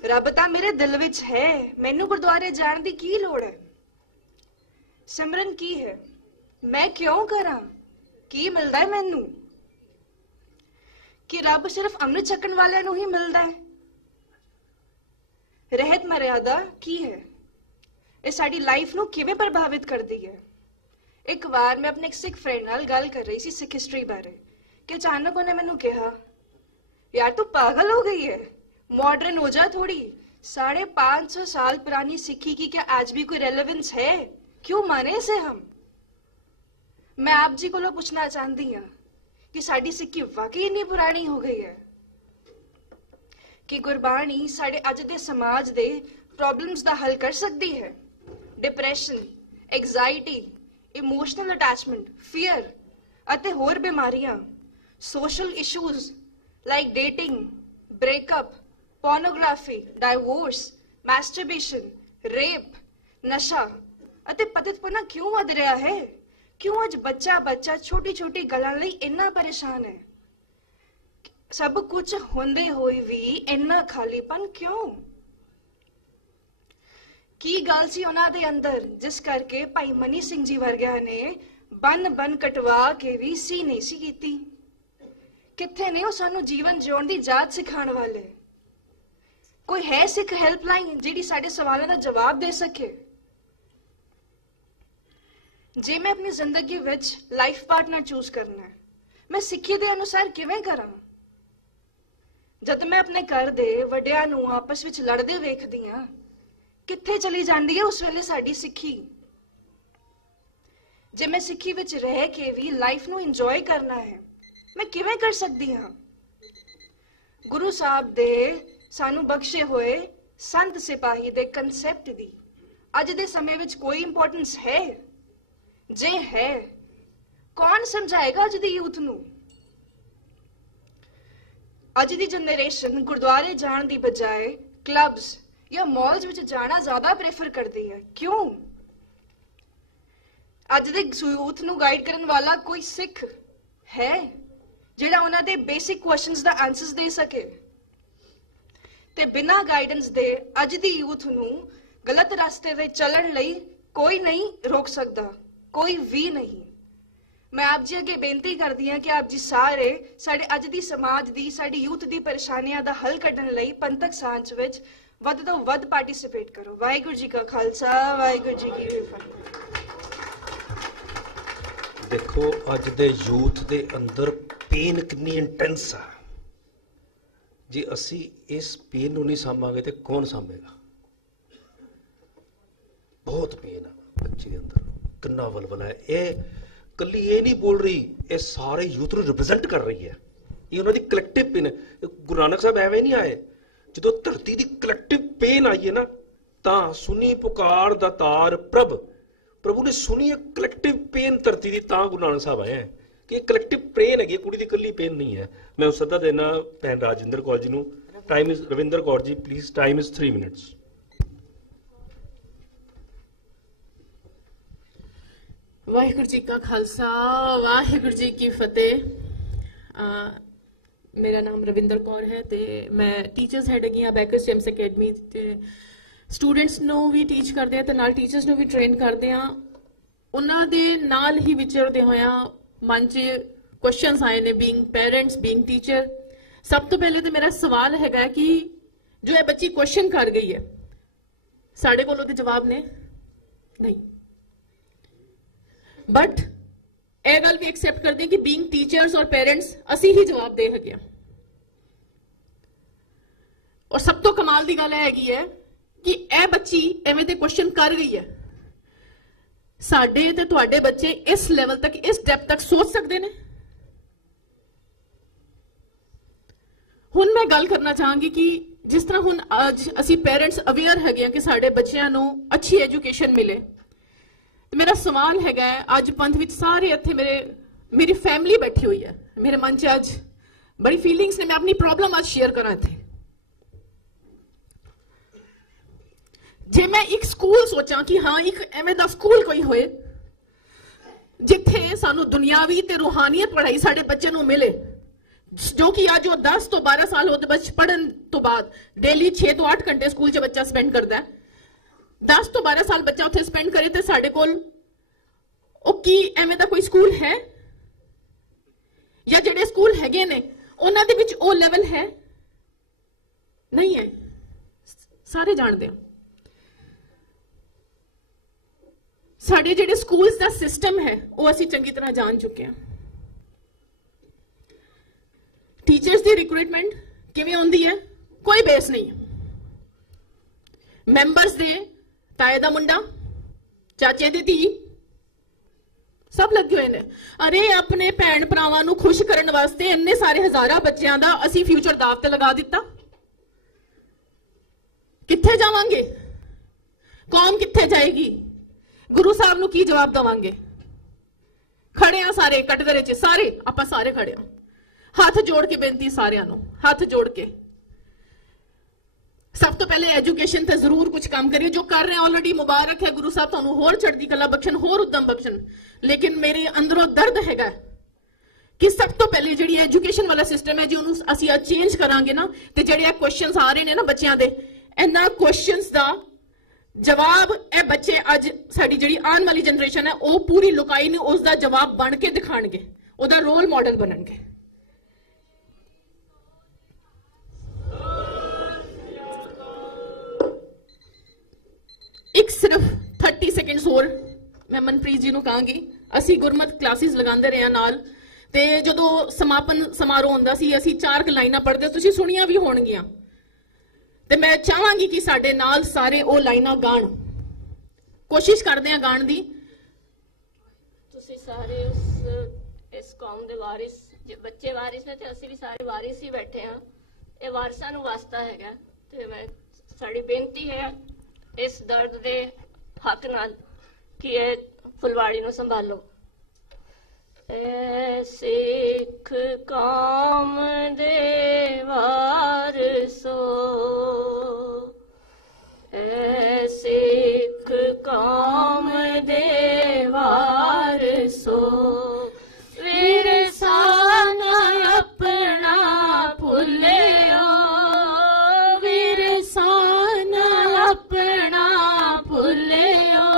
ਰੱਬ ਤਾਂ ਮੇਰੇ ਦਿਲ ਵਿੱਚ ਹੈ, ਮੈਨੂੰ ਗੁਰਦੁਆਰੇ ਜਾਣ ਦੀ ਕੀ ਲੋੜ ਹੈ? ਸਿਮਰਨ ਕੀ ਹੈ? ਮੈਂ ਕਿਉਂ ਕਰਾਂ? ਕੀ ਮਿਲਦਾ ਹੈ ਮੈਨੂੰ? ਕਿ ਰੱਬ ਸਿਰਫ ਅੰਮ੍ਰਿਤ ਛਕਣ ਵਾਲਿਆਂ ਨੂੰ ਹੀ ਮਿਲਦਾ ਹੈ? ਰਹਿਤ ਮਰਿਆਦਾ ਕੀ ਹੈ? ਇਹ ਸਾਡੀ ਲਾਈਫ ਨੂੰ ਕਿਵੇਂ ਪ੍ਰਭਾਵਿਤ ਕਰਦੀ ਹੈ? ਇੱਕ ਵਾਰ ਮੈਂ ਆਪਣੇ ਇੱਕ ਸਿੱਖ ਫਰੈਂਡ ਨਾਲ ਗੱਲ ਕਰ ਰਹੀ ਸੀ ਸਿੱਖ ਹਿਸਟਰੀ ਬਾਰੇ ਕਿ ਅਚਾਨਕ ਉਹਨੇ ਮੈਨੂੰ ਕਿਹਾ, ਯਾਰ ਤੂੰ ਪਾਗਲ ਹੋ गई है, मॉडर्न हो जा थोड़ी। 550 साल पुरानी सिक्खी की क्या आज भी कोई रेलेवेंस है? क्यों माने इसे हम? मैं आप जी को पूछना चाहती हाँ कि साडी सिक्खी वाकई इतनी पुरानी हो गई है कि गुरबाणी साडे अज दे समाज दे प्रॉब्लम्स दा हल कर सकती है? Depression, anxiety, emotional attachment, fear अते होर बीमारियां, social issues like dating, breakup, pornography, divorce, masturbation, rape, नशा, ਅਤੇ ਪਤਿਤਪਨਾ ਕਿਉਂ ਵਧ ਰਿਹਾ ਹੈ? ਕਿਉਂ ਅੱਜ ਬੱਚਾ ਛੋਟੀ ਛੋਟੀ ਗੱਲਾਂ ਲਈ ਇੰਨਾ ਪਰੇਸ਼ਾਨ ਹੈ? ਸਭ ਕੁਝ ਹੁੰਦੇ ਹੋਏ ਵੀ ਇੰਨਾ ਖਾਲੀਪਨ ਕਿਉਂ? ਕੀ ਗੱਲ ਸੀ ਉਹਨਾਂ ਦੇ ਅੰਦਰ ਜਿਸ ਕਰਕੇ ਭਾਈ ਮਨੀ ਸਿੰਘ ਜੀ ਵਰਗਿਆਂ ਨੇ ਬੰਨ ਕਟਵਾ ਕੇ ਵੀ ਸੀ ਨਹੀਂ ਸੀ ਕੀਤੀ? ਕਿੱਥੇ ਨੇ ਉਹ ਸਾਨੂੰ ਜੀਵਨ ਜਿਉਣ ਦੀ ਜਾਚ ਸਿਖਾਉਣ ਵਾਲੇ? ਕੋਈ ਹੈ ਸਿੱਖ ਹੈਲਪਲਾਈਨ ਜਿਹੜੀ ਸਾਡੇ ਸਵਾਲਾਂ ਦਾ ਜਵਾਬ ਦੇ ਸਕੇ? ਜੇ ਮੈਂ ਆਪਣੀ ਜ਼ਿੰਦਗੀ ਵਿੱਚ ਲਾਈਫ ਪਾਰਟਨਰ ਚੂਜ਼ ਕਰਨਾ ਹੈ, ਮੈਂ ਸਿੱਖੀ ਦੇ ਅਨੁਸਾਰ ਕਿਵੇਂ ਕਰਾਂ? ਜਦ ਮੈਂ ਆਪਣੇ ਘਰ ਦੇ ਵੱਡਿਆਂ ਨੂੰ ਆਪਸ ਵਿੱਚ ਲੜਦੇ ਵੇਖਦੀ ਹਾਂ, ਕਿੱਥੇ ਚਲੀ ਜਾਂਦੀ ਹੈ ਉਸ ਵੇਲੇ ਸਾਡੀ ਸਿੱਖੀ? ਜੇ ਮੈਂ ਸਿੱਖੀ ਵਿੱਚ ਰਹਿ ਕੇ ਵੀ ਲਾਈਫ ਨੂੰ ਇੰਜੋਏ ਕਰਨਾ ਹੈ, ਮੈਂ ਕਿਵੇਂ ਕਰ ਸਕਦੀ ਹਾਂ? ਗੁਰੂ ਸਾਹਿਬ ਦੇ ਸਾਨੂੰ ਬਖਸ਼ੇ ਹੋਏ ਸੰਤ ਸਿਪਾਹੀ ਦੇ ਕਨਸੈਪਟ ਦੀ ਅੱਜ ਦੇ ਸਮੇਂ ਵਿੱਚ ਕੋਈ ਇੰਪੋਰਟੈਂਸ ਹੈ? ਜੇ ਹੈ, ਕੌਣ ਸਮਝਾਏਗਾ ਅੱਜ ਦੀ ਯੂਥ ਨੂੰ? ਅੱਜ ਦੀ ਜਨਰੇਸ਼ਨ ਗੁਰਦੁਆਰੇ ਜਾਣ ਦੀ ਬਜਾਏ ਕਲੱਬਸ ਜਾਂ ਮਾਲਸ ਵਿੱਚ ਜਾਣਾ ਜ਼ਿਆਦਾ ਪ੍ਰੇਫਰ ਕਰਦੀ ਹੈ। ਕਿਉਂ? ਅੱਜ ਦੇ ਯੂਥ ਨੂੰ ਗਾਈਡ ਕਰਨ ਵਾਲਾ ਕੋਈ ਸਿੱਖ ਹੈ ਜਿਹੜਾ ਉਹਨਾਂ ਦੇ ਬੇਸਿਕ ਕੁਐਸਚਨਸ ਦਾ ਆਨਸਰਸ ਦੇ ਸਕੇ? ਤੇ ਬਿਨਾਂ ਗਾਈਡੈਂਸ ਦੇ ਅੱਜ ਦੀ ਯੂਥ ਨੂੰ ਗਲਤ ਰਸਤੇ ਤੇ ਚੱਲਣ ਲਈ ਕੋਈ ਨਹੀਂ ਰੋਕ ਸਕਦਾ, ਕੋਈ ਵੀ ਨਹੀਂ। ਮੈਂ ਆਪ ਜੀ ਅੱਗੇ ਬੇਨਤੀ ਕਰਦੀ ਹਾਂ ਕਿ ਆਪ ਜੀ ਸਾਰੇ ਸਾਡੇ ਅੱਜ ਦੀ ਸਮਾਜ ਦੀ, ਸਾਡੀ ਯੂਥ ਦੀ ਪਰੇਸ਼ਾਨੀਆਂ ਦਾ ਹੱਲ ਕੱਢਣ ਲਈ ਪੰਥਕ ਸਾਂਝ ਵਿੱਚ ਵੱਧ ਤੋਂ ਵੱਧ ਪਾਰਟਿਸਿਪੇਟ ਕਰੋ। ਵਾਹਿਗੁਰੂ ਜੀ ਕਾ ਖਾਲਸਾ, ਵਾਹਿਗੁਰੂ ਜੀ ਕੀ ਫਤਿਹ। ਦੇਖੋ ਅੱਜ ਦੇ ਯੂਥ ਦੇ ਅੰਦਰ ਪੇਨ ਕਿੰਨੀ ਇੰਟੈਂਸ ਆ। ਜੇ ਅਸੀਂ ਇਸ ਪੇਨ ਨੂੰ ਨਹੀਂ ਸਾਂਭਾਂਗੇ ਤੇ ਕੌਣ ਸਾਂਭੇਗਾ? ਬਹੁਤ ਪੇਨ ਆ ਬੱਚੇ ਦੇ ਅੰਦਰ, ਕਿੰਨਾ ਵਲਵਲਾ ਹੈ। ਇਹ ਕੱਲੀ ਇਹ ਨਹੀਂ ਬੋਲ ਰਹੀ, ਇਹ ਸਾਰੇ ਯੂਥ ਨੂੰ ਰਿਪਰੈਜ਼ੈਂਟ ਕਰ ਰਹੀ ਹੈ। ਇਹ ਉਹਨਾਂ ਦੀ ਕਲੈਕਟਿਵ ਪੇਨ ਹੈ। ਗੁਰੂ ਨਾਨਕ ਸਾਹਿਬ ਐਵੇਂ ਨਹੀਂ ਆਏ, ਜਦੋਂ ਧਰਤੀ ਦੀ ਕਲੈਕਟਿਵ ਪੇਨ ਆਈ ਹੈ ਨਾ, ਤਾਂ ਸੁਣੀ ਪੁਕਾਰ ਦਾ ਤਾਰ ਪ੍ਰਭੂ ਨੇ ਸੁਣੀ ਹੈ ਕਲੈਕਟਿਵ ਪੇਨ ਧਰਤੀ ਦੀ, ਤਾਂ ਗੁਰੂ ਨਾਨਕ ਸਾਹਿਬ ਆਏ ਹੈ ਕਿ ਕਲੈਕਟਿਵ ਪੇਨ ਹੈਗੀ, ਕੁੜੀ ਦੀ ਇਕੱਲੀ ਪੇਨ ਨਹੀਂ ਹੈ। ਮੈਂ ਸੱਦਾ ਦੇਣਾ ਭੈਣ ਰਾਜਿੰਦਰ ਕੌਰ ਜੀ ਨੂੰ। Time is Ravinder Kaur ji please, time is 3 minutes. Waheguru ji ਕਾ ਖਾਲਸਾ, ਵਾਹਿਗੁਰੂ ਜੀ ਕੀ ਫਤਿਹ। ਮੇਰਾ ਨਾਮ ਰਵਿੰਦਰ ਕੌਰ ਹੈ ਤੇ ਮੈਂ ਟੀਚਰਸ ਹੈਡ ਹੈਗੀ ਆ ਬੈਕਰਸ ਜੇਮਸ ਅਕੈਡਮੀ ਤੇ ਸਟੂਡੈਂਟਸ ਨੂੰ ਵੀ ਟੀਚ ਕਰਦੇ ਆ ਤੇ ਨਾਲ ਟੀਚਰਸ ਨੂੰ ਵੀ ਟ੍ਰੇਨ ਕਰਦੇ ਆ। ਉਹਨਾਂ ਦੇ ਨਾਲ ਹੀ ਵਿਚਰਦੇ ਹੋਇਆ ਮਨ 'ਚ ਕੁਐਸਚਨਸ ਆਏ ਨੇ, ਬੀਇੰਗ ਪੈਰੈਂਟਸ, ਬੀਇੰਗ ਟੀਚਰ। ਸਭ ਤੋਂ ਪਹਿਲੇ ਤੇ ਮੇਰਾ ਸਵਾਲ ਹੈਗਾ ਕਿ ਜੋ ਇਹ ਬੱਚੀ ਕੁਐਸਚਨ ਕਰ ਗਈ ਹੈ, ਸਾਡੇ ਕੋਲ ਉਹਦੇ ਜਵਾਬ ਨੇ? ਨਹੀਂ। ਬਟ ਇਹ ਗੱਲ ਵੀ ਐਕਸੈਪਟ ਕਰਦੇ ਹਾਂ ਕਿ ਬੀਇੰਗ ਟੀਚਰਸ ਔਰ ਪੇਰੈਂਟਸ ਅਸੀਂ ਹੀ ਜਵਾਬ ਦੇ ਹੈਗੇ ਆ। ਔਰ ਸਭ ਤੋਂ ਕਮਾਲ ਦੀ ਗੱਲ ਇਹ ਹੈਗੀ ਹੈ ਕਿ ਇਹ ਬੱਚੀ ਐਵੇਂ ਦੇ ਕੁਐਸਚਨ ਕਰ ਗਈ ਹੈ। ਸਾਡੇ ਤੇ ਤੁਹਾਡੇ ਬੱਚੇ ਇਸ ਲੈਵਲ ਤੱਕ, ਇਸ ਡੈਪਥ ਤੱਕ ਸੋਚ ਸਕਦੇ ਨੇ? ਹੁਣ ਮੈਂ ਗੱਲ ਕਰਨਾ ਚਾਹਾਂਗੀ ਕਿ ਜਿਸ ਤਰ੍ਹਾਂ ਹੁਣ ਅੱਜ ਅਸੀਂ ਪੇਰੈਂਟਸ ਅਵੇਅਰ ਹੈਗੇ ਆ ਕਿ ਸਾਡੇ ਬੱਚਿਆਂ ਨੂੰ ਅੱਛੀ ਐਜੂਕੇਸ਼ਨ ਮਿਲੇ, ਮੇਰਾ ਸਵਾਲ ਹੈਗਾ ਅੱਜ ਪੰਥ ਵਿੱਚ ਸਾਰੇ ਇੱਥੇ ਮੇਰੀ ਫੈਮਿਲੀ ਬੈਠੀ ਹੋਈ ਹੈ, ਮੇਰੇ ਮਨ 'ਚ ਅੱਜ ਬੜੀ ਫੀਲਿੰਗਸ ਨੇ। ਮੈਂ ਆਪਣੀ ਪ੍ਰੋਬਲਮ ਅੱਜ ਸ਼ੇਅਰ ਕਰਾਂ ਇੱਥੇ। ਜੇ ਮੈਂ ਇੱਕ ਸਕੂਲ ਸੋਚਾਂ ਕਿ ਹਾਂ ਇੱਕ ਐਵੇਂ ਦਾ ਸਕੂਲ ਕੋਈ ਹੋਏ ਜਿੱਥੇ ਸਾਨੂੰ ਦੁਨਿਆਵੀ ਤੇ ਰੂਹਾਨੀਅਤ ਪੜ੍ਹਾਈ ਸਾਡੇ ਬੱਚੇ ਨੂੰ ਮਿਲੇ, ਜੋ ਕਿ ਅੱਜ ਉਹ 10 ਤੋਂ 12 ਸਾਲ ਉਹਦੇ ਬੱਚੇ ਪੜ੍ਹਨ ਤੋਂ ਬਾਅਦ ਡੇਲੀ 6 ਤੋਂ 8 ਘੰਟੇ ਸਕੂਲ 'ਚ ਬੱਚਾ ਸਪੈਂਡ ਕਰਦਾ ਹੈ। 10 ਤੋਂ 12 ਸਾਲ ਬੱਚਾ ਉੱਥੇ ਸਪੈਂਡ ਕਰੇ ਤੇ ਸਾਡੇ ਕੋਲ ਉਹ ਕੀ ਐਵੇਂ ਦਾ ਕੋਈ ਸਕੂਲ ਹੈ? ਜਾਂ ਜਿਹੜੇ ਸਕੂਲ ਹੈਗੇ ਨੇ ਉਹਨਾਂ ਦੇ ਵਿੱਚ ਉਹ ਲੈਵਲ ਹੈ? ਨਹੀਂ ਹੈ, ਸਾਰੇ ਜਾਣਦੇ ਆ। ਸਾਡੇ ਜਿਹੜੇ ਸਕੂਲਸ ਦਾ ਸਿਸਟਮ ਹੈ ਉਹ ਅਸੀਂ ਚੰਗੀ ਤਰ੍ਹਾਂ ਜਾਣ ਚੁੱਕੇ ਹਾਂ। ਟੀਚਰਸ ਦੀ ਰਿਕਰੂਟਮੈਂਟ ਕਿਵੇਂ ਹੁੰਦੀ ਹੈ? ਕੋਈ ਬੇਸ ਨਹੀਂ। ਮੈਂਬਰਸ ਦੇ ਤਾਏ ਦਾ ਮੁੰਡਾ, ਚਾਚੇ ਦੀ ਧੀ, ਸਭ ਲੱਗੇ ਹੋਏ ਨੇ। ਅਰੇ ਆਪਣੇ ਭੈਣ ਭਰਾਵਾਂ ਨੂੰ ਖੁਸ਼ ਕਰਨ ਵਾਸਤੇ ਇੰਨੇ ਸਾਰੇ ਹਜ਼ਾਰਾਂ ਬੱਚਿਆਂ ਦਾ ਅਸੀਂ ਫਿਊਚਰ ਦਾਅ ਤੇ ਲਗਾ ਦਿੱਤਾ। ਕਿੱਥੇ ਜਾਵਾਂਗੇ? ਕੌਮ ਕਿੱਥੇ ਜਾਏਗੀ? ਗੁਰੂ ਸਾਹਿਬ ਨੂੰ ਕੀ ਜਵਾਬ ਦੇਵਾਂਗੇ? ਖੜੇ ਆ ਸਾਰੇ ਕਟਗਰੇ 'ਚ, ਸਾਰੇ ਆਪਾਂ ਸਾਰੇ ਖੜੇ ਆ। ਹੱਥ ਜੋੜ ਕੇ ਬੇਨਤੀ ਸਾਰਿਆਂ ਨੂੰ, ਹੱਥ ਜੋੜ ਕੇ ਸਭ ਤੋਂ ਪਹਿਲੇ ਐਜੂਕੇਸ਼ਨ ਤੇ ਜ਼ਰੂਰ ਕੁਝ ਕੰਮ ਕਰਿਓ। ਜੋ ਕਰ ਰਹੇ ਆਲਰੇਡੀ ਮੁਬਾਰਕ ਹੈ, ਗੁਰੂ ਸਾਹਿਬ ਤੁਹਾਨੂੰ ਹੋਰ ਚੜ੍ਹਦੀ ਕਲਾ ਬਖਸ਼ਣ, ਹੋਰ ਉਦਮ ਬਖਸ਼ਣ। ਲੇਕਿਨ ਮੇਰੇ ਅੰਦਰੋਂ ਦਰਦ ਹੈਗਾ ਕਿ ਸਭ ਤੋਂ ਪਹਿਲੇ ਜਿਹੜੀ ਐਜੂਕੇਸ਼ਨ ਵਾਲਾ ਸਿਸਟਮ ਹੈ ਜੀ, ਉਹਨੂੰ ਅਸੀਂ ਅੱਜ ਚੇਂਜ ਕਰਾਂਗੇ ਨਾ, ਤੇ ਜਿਹੜੇ ਕੁਐਸਚਨਸ ਆ ਰਹੇ ਨੇ ਨਾ ਬੱਚਿਆਂ ਦੇ, ਇਹਨਾਂ ਕੁਐਸਚਨਸ ਦਾ ਜਵਾਬ ਇਹ ਬੱਚੇ ਅੱਜ ਸਾਡੀ ਜਿਹੜੀ ਆਉਣ ਵਾਲੀ ਜਨਰੇਸ਼ਨ ਹੈ ਉਹ ਪੂਰੀ ਲੁਕਾਈ ਨਹੀਂ ਉਸ ਦਾ ਜਵਾਬ ਬਣ ਕੇ ਦਿਖਾਣਗੇ, ਉਹਦਾ ਰੋਲ ਮਾਡਲ ਬਣਨਗੇ। ਇੱਕ ਸਿਰਫ 30 ਸੈਕਿੰਡਸ ਹੋਰ ਮੈਂ ਮਨਪ੍ਰੀਤ ਜੀ ਨੂੰ ਕਹਾਂਗੀ। ਅਸੀਂ ਗੁਰਮਤ ਕਲਾਸਿਸ ਲਗਾਉਂਦੇ ਰਹੇ ਨਾਲ, ਤੇ ਜਦੋਂ ਸਮਾਪਨ ਸਮਾਰੋਹ ਹੁੰਦਾ ਸੀ ਅਸੀਂ 4 ਲਾਈਨਾਂ ਪੜ੍ਹਦੇ, ਤੁਸੀਂ ਸੁਣੀਆਂ ਵੀ ਹੋਣਗੀਆਂ, ਤੇ ਮੈਂ ਚਾਹਾਂਗੀ ਕਿ ਸਾਡੇ ਨਾਲ ਸਾਰੇ ਉਹ ਲਾਈਨਾਂ ਗਾਣ, ਕੋਸ਼ਿਸ਼ ਕਰਦੇ ਆ ਗਾਣ ਦੀ। ਤੁਸੀਂ ਸਾਰੇ ਇਸ ਕੌਮ ਦੇ ਵਾਰਿਸ, ਬੱਚੇ ਵਾਰਿਸ ਨੇ ਤੇ ਅਸੀਂ ਵੀ ਸਾਰੇ ਵਾਰਿਸ ਹੀ ਬੈਠੇ ਆ। ਇਹ ਵਾਰਸਾਂ ਨੂੰ ਵਾਸਤਾ ਹੈਗਾ, ਤੇ ਮੈਂ ਸਾਡੀ ਬੇਨਤੀ ਹੈ ਇਸ ਦਰਦ ਦੇ ਹੱਕ ਨਾਲ ਕਿ ਇਹ ਫੁਲਵਾੜੀ ਨੂੰ ਸੰਭਾਲੋ। ਸਿੱਖ ਕੌਮ ਦੇ ਵਾਰਸੋ, ਸਿੱਖ ਕੌਮ ਦੇ ਵਾਰਸੋ, ਵਿਰਸਾ ਨਾ ਆਪਣਾ ਭੁੱਲਿਓ, ਵਿਰਸਾ ਨਾ ਆਪਣਾ ਭੁੱਲਿਓ।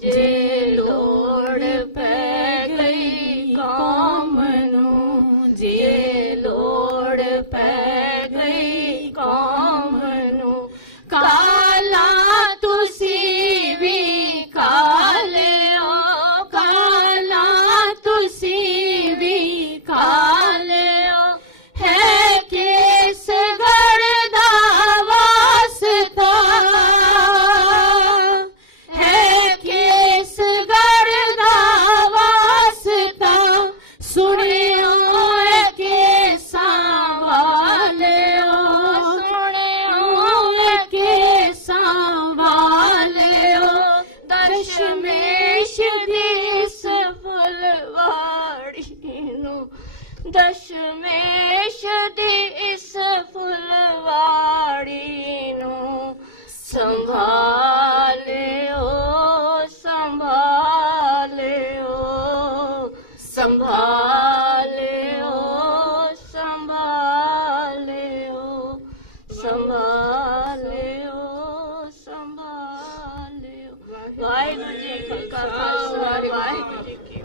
ਜੇ ਲੋੜ ਪੈ ਗਈ ਕੌਮ ਨੂੰ, ਜੇ ਲੋੜ ਪੈ ਗਈ ਕੌਮ ਨੂੰ, ਕਾਲਾ ਤੁਸੀਂ ਵੀ ਖਾ ਲਿਓ, ਕਾਲਾ ਤੁਸੀਂ ਵੀ ਖਾ ਲਿਓ। ਹੈ ਕਿਸ ਗੜ ਦਾ ਵਾਸਤਾ, ਹੈ ਕਿਸ ਗੜ ਦਾ ਵਾਸਤਾ, ਸੁਣਿਓ ਕੇਸਾਂ ਵਾਲਿਓ, ਸੁਣਿਓ ਕੇਸਾਂ ਵਾਲਿਓ। ਦਸ਼ਮੇਸ਼ ਦੀ ਇਸ ਫੁਲਵਾੜੀ ਨੂੰ, ਦਸ਼ਮੇਸ਼ ਦੀ ਇਸ ਫੁਲਵਾੜੀ ਨੂੰ ਸੰਭਾਲਿਓ, ਸੰਭਾਲਿਓ, ਸੰਭਾਲਿਓ, ਸੰਭਾਲਿਓ, ਸੰਭਾਲਿਓ, ਸੰਭਾਲਿਓ। ਵਾਹਿਗੁਰੂ ਜੀ ਕਾ ਖਾਲਸਾ, ਵਾਹਿਗੁਰੂ ਜੀ ਕੀ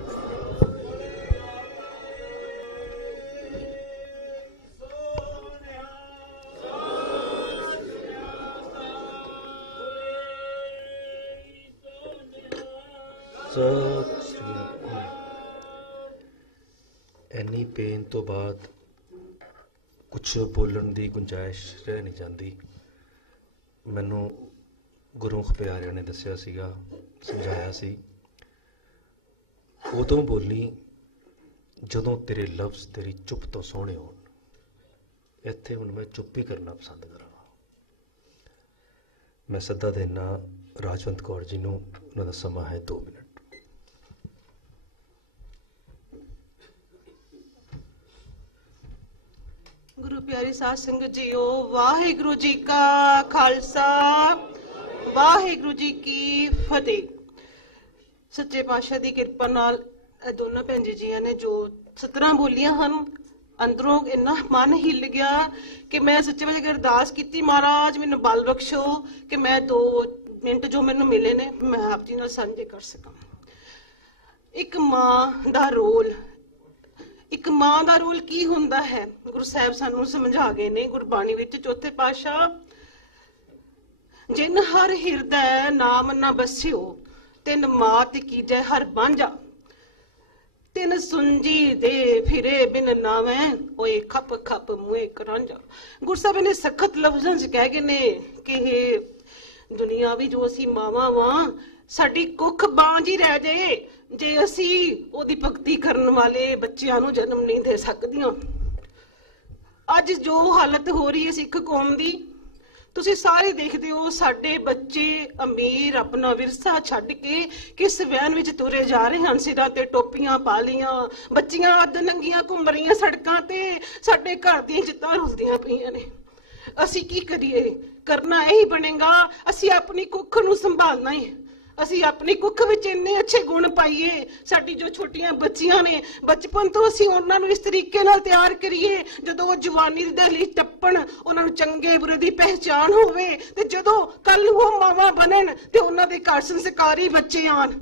ਸਤਿ ਸ੍ਰੀ ਅਕਾਲ। ਇੰਨੀ ਪੇਨ ਤੋਂ ਬਾਅਦ ਕੁਝ ਬੋਲਣ ਦੀ ਗੁੰਜਾਇਸ਼ ਰਹਿ ਨਹੀਂ ਜਾਂਦੀ। ਮੈਨੂੰ ਗੁਰਮੁਖ ਪਿਆਰਿਆਂ ਨੇ ਦੱਸਿਆ ਸੀਗਾ, ਸਮਝਾਇਆ ਸੀ, ਉਦੋਂ ਬੋਲੀ ਜਦੋਂ ਤੇਰੇ ਲਫ਼ਜ਼ ਤੇਰੀ ਚੁੱਪ ਤੋਂ ਸੋਹਣੇ ਹੋਣ। ਇੱਥੇ ਹੁਣ ਮੈਂ ਚੁੱਪ ਹੀ ਕਰਨਾ ਪਸੰਦ ਕਰਾਂਗਾ। ਮੈਂ ਸੱਦਾ ਦੇਣਾ ਰਾਜਵੰਤ ਕੌਰ ਜੀ ਨੂੰ, ਉਹਨਾਂ ਦਾ ਸਮਾਂ ਹੈ 2 ਮਿੰਟ। ਗੁਰੂ ਪਿਆਰੀ ਸਾਧ ਸੰਗਤ ਜੀਓ, ਵਾਹਿਗੁਰੂ ਜੀ ਕਾ ਖਾਲਸਾ, ਵਾਹਿਗੁਰੂ ਜੀ ਕੀ ਫਤਿਹ। ਸੱਚੇ ਪਾਤਸ਼ਾਹ ਦੀ ਕਿਰਪਾ ਨਾਲ ਇਹ ਦੋਨਾਂ ਭੈਣ ਜੀਆਂ ਨੇ ਜੋ 17 ਬੋਲੀਆਂ ਹਨ, ਅੰਦਰੋਂ ਇੰਨਾ ਮਨ ਹਿੱਲ ਗਿਆ ਕਿ ਮੈਂ ਸੱਚੇ ਪਾਤਸ਼ਾਹ ਅਰਦਾਸ ਕੀਤੀ, ਮਹਾਰਾਜ ਮੈਨੂੰ ਬਲ ਬਖਸ਼ੋ ਕਿ ਮੈਂ 2 ਮਿੰਟ ਜੋ ਮੈਨੂੰ ਮਿਲੇ ਨੇ ਮੈਂ ਆਪ ਜੀ ਨਾਲ ਸਾਂਝੇ ਕਰ ਸਕਾਂ। ਇੱਕ ਮਾਂ ਦਾ ਰੋਲ, ਇੱਕ ਮਾਂ ਦਾ ਰੋਲ ਕੀ ਹੁੰਦਾ ਹੈ, ਗੁਰੂ ਸਾਹਿਬ ਸਾਨੂੰ ਸਮਝਾ ਗਏ ਨੇ ਗੁਰਬਾਣੀ ਵਿੱਚ। ਚੌਥੇ ਪਾਤਸ਼ਾਹ, ਜਿਨ ਹਰ ਹਿਰਦੈ ਨਾਮ ਨਾ ਬਸਿਓ, ਤਿਨ ਮਾਤ ਕੀਜੈ ਹਰ ਬਾਂਝਾ, ਤਿਨ ਸੁੰਜੀ ਦੇ ਫਿਰੇ ਬਿਨ ਨਾਵੇਂ, ਓਏ ਖਪ ਖਪ ਮੂਏ ਕਰਾਂਝਾ। ਗੁਰੂ ਸਾਹਿਬ ਨੇ ਸਖਤ ਲਫ਼ਜ਼ਾਂ 'ਚ ਕਹਿ ਗਏ ਨੇ ਕਿ ਦੁਨੀਆਵੀ ਜੋ ਅਸੀਂ ਮਾਵਾਂ ਵਾਂ, ਸਾਡੀ ਕੁੱਖ ਬਾਂਝ ਹੀ ਰਹਿ ਜਾਏ ਜੇ ਅਸੀਂ ਉਹਦੀ ਭਗਤੀ ਕਰਨ ਵਾਲੇ ਬੱਚਿਆਂ ਨੂੰ ਜਨਮ ਨਹੀਂ ਦੇ ਸਕਦੀਆਂ। ਅੱਜ ਜੋ ਹਾਲਤ ਹੋ ਰਹੀ ਹੈ ਸਿੱਖ ਕੌਮ ਦੀ, ਤੁਸੀਂ ਸਾਰੇ ਦੇਖਦੇ ਹੋ, ਸਾਡੇ ਬੱਚੇ ਅਮੀਰ ਆਪਣਾ ਵਿਰਸਾ ਛੱਡ ਕੇ ਕਿਸ ਵੈਨ ਵਿੱਚ ਤੁਰੇ ਜਾ ਰਹੇ ਹਨ। ਸਿਰਾਂ ਤੇ ਟੋਪੀਆਂ ਪਾ ਲੀਆਂ, ਬੱਚੀਆਂ ਅੱਧ ਨੰਗੀਆਂ ਘੁੰਮ ਰਹੀਆਂ ਸੜਕਾਂ ਤੇ, ਸਾਡੇ ਘਰ ਦੀਆਂ ਚਿੱਤਾਂ ਰੁਲਦੀਆਂ ਪਈਆਂ ਨੇ। ਅਸੀਂ ਕੀ ਕਰੀਏ? ਕਰਨਾ ਇਹੀ ਬਣੇਗਾ, ਅਸੀਂ ਆਪਣੀ ਕੁੱਖ ਨੂੰ ਸੰਭਾਲਣਾ ਹੀ। ਅਸੀਂ ਆਪਣੀ ਕੁੱਖ ਵਿੱਚ ਇੰਨੇ ਅੱਛੇ ਗੁਣ ਪਾਈਏ। ਸਾਡੀ ਜੋ ਛੋਟੀਆਂ ਬੱਚੀਆਂ ਨੇ, ਬਚਪਨ ਤੋਂ ਅਸੀਂ ਉਹਨਾਂ ਨੂੰ ਇਸ ਤਰੀਕੇ ਨਾਲ ਤਿਆਰ ਕਰੀਏ, ਜਦੋਂ ਉਹ ਜਵਾਨੀ ਦੀ ਦਹਲੀਜ਼ ਟੱਪਣ, ਉਹਨਾਂ ਨੂੰ ਚੰਗੇ ਬੁਰੇ ਦੀ ਪਹਿਚਾਣ ਹੋਵੇ, ਤੇ ਜਦੋਂ ਕੱਲ ਨੂੰ ਉਹ ਮਾਵਾਂ ਬਣਨ ਤੇ ਉਹਨਾਂ ਦੇ ਘਰ ਸੰਸਕਾਰੀ ਬੱਚੇ ਆਣ।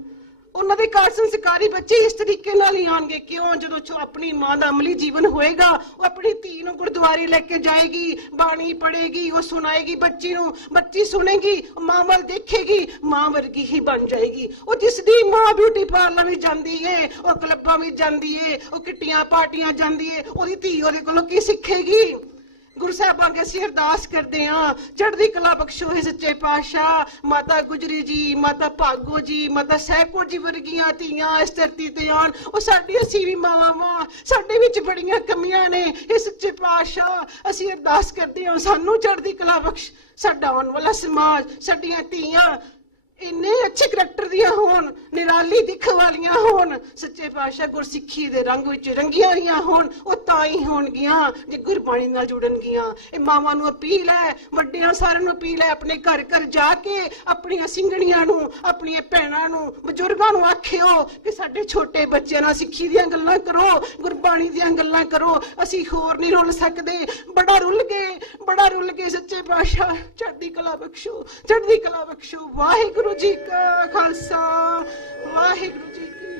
ਉਹਨਾਂ ਦੇ ਘਰ ਸੰਸਕਾਰੀ ਬੱਚੇ ਇਸ ਤਰੀਕੇ ਨਾਲ ਹੀ ਆਣਗੇ। ਕਿਉਂ? ਜਦੋਂ ਆਪਣੀ ਮਾਂ ਦਾ ਅਮਲੀ ਜੀਵਨ ਹੋਏਗਾ, ਉਹ ਆਪਣੀ ਧੀ ਨੂੰ ਗੁਰਦੁਆਰੇ ਲੈ ਕੇ ਜਾਏਗੀ, ਬਾਣੀ ਪੜ੍ਹੇਗੀ, ਉਹ ਸੁਣਾਏਗੀ ਬੱਚੀ ਨੂੰ, ਬੱਚੀ ਸੁਣੇਗੀ, ਮਾਂ ਵੱਲ ਦੇਖੇਗੀ, ਮਾਂ ਵਰਗੀ ਹੀ ਬਣ ਜਾਏਗੀ। ਉਹ ਜਿਸ ਦੀ ਮਾਂ ਬਿਊਟੀ ਪਾਰਲਰ ਵਿੱਚ ਜਾਂਦੀ ਏ, ਉਹ ਕਲੱਬਾਂ ਵਿੱਚ ਜਾਂਦੀ ਏ, ਉਹ ਕਿੱਟੀਆਂ ਪਾਰਟੀਆਂ ਜਾਂਦੀ ਏ, ਉਹਦੀ ਧੀ ਉਹਦੇ ਕੋਲੋਂ ਕੀ ਸਿੱਖੇਗੀ? ਗੁਰੂ ਸਾਹਿਬਾਂ ਅੱਗੇ ਅਸੀਂ ਅਰਦਾਸ ਕਰਦੇ ਹਾਂ, ਚੜ੍ਹਦੀ ਕਲਾ ਬਖਸ਼ੋ ਹੈ ਸੱਚੇ ਪਾਤਸ਼ਾਹ। ਮਾਤਾ ਗੁਜਰੀ ਜੀ, ਮਾਤਾ ਭਾਗੋ ਜੀ, ਮਾਤਾ ਸਾਹਿਬ ਕੌਰ ਜੀ ਵਰਗੀਆਂ ਧੀਆਂ ਇਸ ਧਰਤੀ ਤੇ ਆਉਣ। ਉਹ ਸਾਡੀ ਅਸੀਂ ਵੀ ਮਾਵਾਂ ਵਾਂ, ਸਾਡੇ ਵਿੱਚ ਬੜੀਆਂ ਕਮੀਆਂ ਨੇ। ਇਹ ਸੱਚੇ ਪਾਤਸ਼ਾਹ ਅਸੀਂ ਅਰਦਾਸ ਕਰਦੇ ਹਾਂ, ਸਾਨੂੰ ਚੜ੍ਹਦੀ ਕਲਾ ਬਖਸ਼। ਸਾਡਾ ਆਉਣ ਵਾਲਾ ਸਮਾਜ, ਸਾਡੀਆਂ ਧੀਆਂ ਇੰਨੇ ਅੱਛੇ ਕਰੈਕਟਰ ਦੀਆਂ ਹੋਣ, ਨਿਰਾਲੀ ਦਿੱਖ ਵਾਲੀਆਂ ਹੋਣ, ਸੱਚੇ ਪਾਤਸ਼ਾਹ ਗੁਰਸਿੱਖੀ ਦੇ ਰੰਗ ਵਿੱਚ ਰੰਗੀਆਂ ਹੋਈਆਂ ਹੋਣ। ਉਹ ਤਾਂ ਹੀ ਹੋਣਗੀਆਂ ਜੇ ਗੁਰਬਾਣੀ ਨਾਲ ਜੁੜਨਗੀਆਂ। ਇਹ ਮਾਵਾਂ ਨੂੰ ਅਪੀਲ ਹੈ, ਵੱਡਿਆਂ ਸਾਰਿਆਂ ਨੂੰ ਅਪੀਲ ਹੈ, ਆਪਣੇ ਘਰ ਘਰ ਜਾ ਕੇ ਆਪਣੀਆਂ ਸਿੰਘਣੀਆਂ ਨੂੰ, ਆਪਣੀਆਂ ਭੈਣਾਂ ਨੂੰ, ਬਜ਼ੁਰਗਾਂ ਨੂੰ ਆਖਿਓ ਕਿ ਸਾਡੇ ਛੋਟੇ ਬੱਚਿਆਂ ਨਾਲ ਸਿੱਖੀ ਦੀਆਂ ਗੱਲਾਂ ਕਰੋ, ਗੁਰਬਾਣੀ ਦੀਆਂ ਗੱਲਾਂ ਕਰੋ। ਅਸੀਂ ਹੋਰ ਨਹੀਂ ਰੁੱਲ ਸਕਦੇ, ਬੜਾ ਰੁੱਲ ਗਏ ਸੱਚੇ ਪਾਤਸ਼ਾਹ। ਚੜ੍ਹਦੀ ਕਲਾ ਬਖਸ਼ੋ, ਚੜ੍ਹਦੀ ਕਲਾ ਬਖਸ਼ੋ। ਵਾਹਿਗੁਰੂ ਜੀ ਕਾ ਖਾਲਸਾ, ਵਾਹਿਗੁਰੂ ਜੀ ਕੀ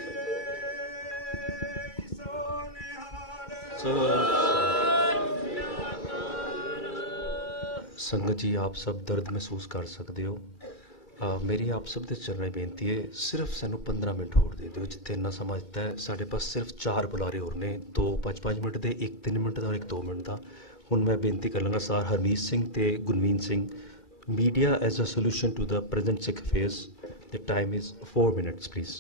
ਸੰਗਤ ਜੀ, ਆਪ ਸਭ ਦਰਦ ਮਹਿਸੂਸ ਕਰ ਸਕਦੇ ਹੋ। ਮੇਰੀ ਆਪ ਸਭ ਦੇ ਚਰਨਾਂ ਬੇਨਤੀ ਹੈ, ਸਿਰਫ ਸਾਨੂੰ 15 ਮਿੰਟ ਹੋਰ ਦੇ ਦਿਓ। ਜਿੱਥੇ ਇੰਨਾ ਸਮਾਂ ਦਿੱਤਾ ਹੈ, ਸਾਡੇ ਪਾਸ ਸਿਰਫ 4 ਬੁਲਾਰੇ ਹੋਰ ਨੇ, 2 5-5 ਮਿੰਟ ਦੇ, 1 3 ਮਿੰਟ ਦਾ ਔਰ 1 2 ਮਿੰਟ ਦਾ। ਹੁਣ ਮੈਂ ਬੇਨਤੀ ਕਰ ਲਾਂਗਾ ਸਰ ਹਰਮੀਤ ਸਿੰਘ ਤੇ Gurmeet Singh, media as a solution to the present Sikh affairs. The time is 4 minutes, please.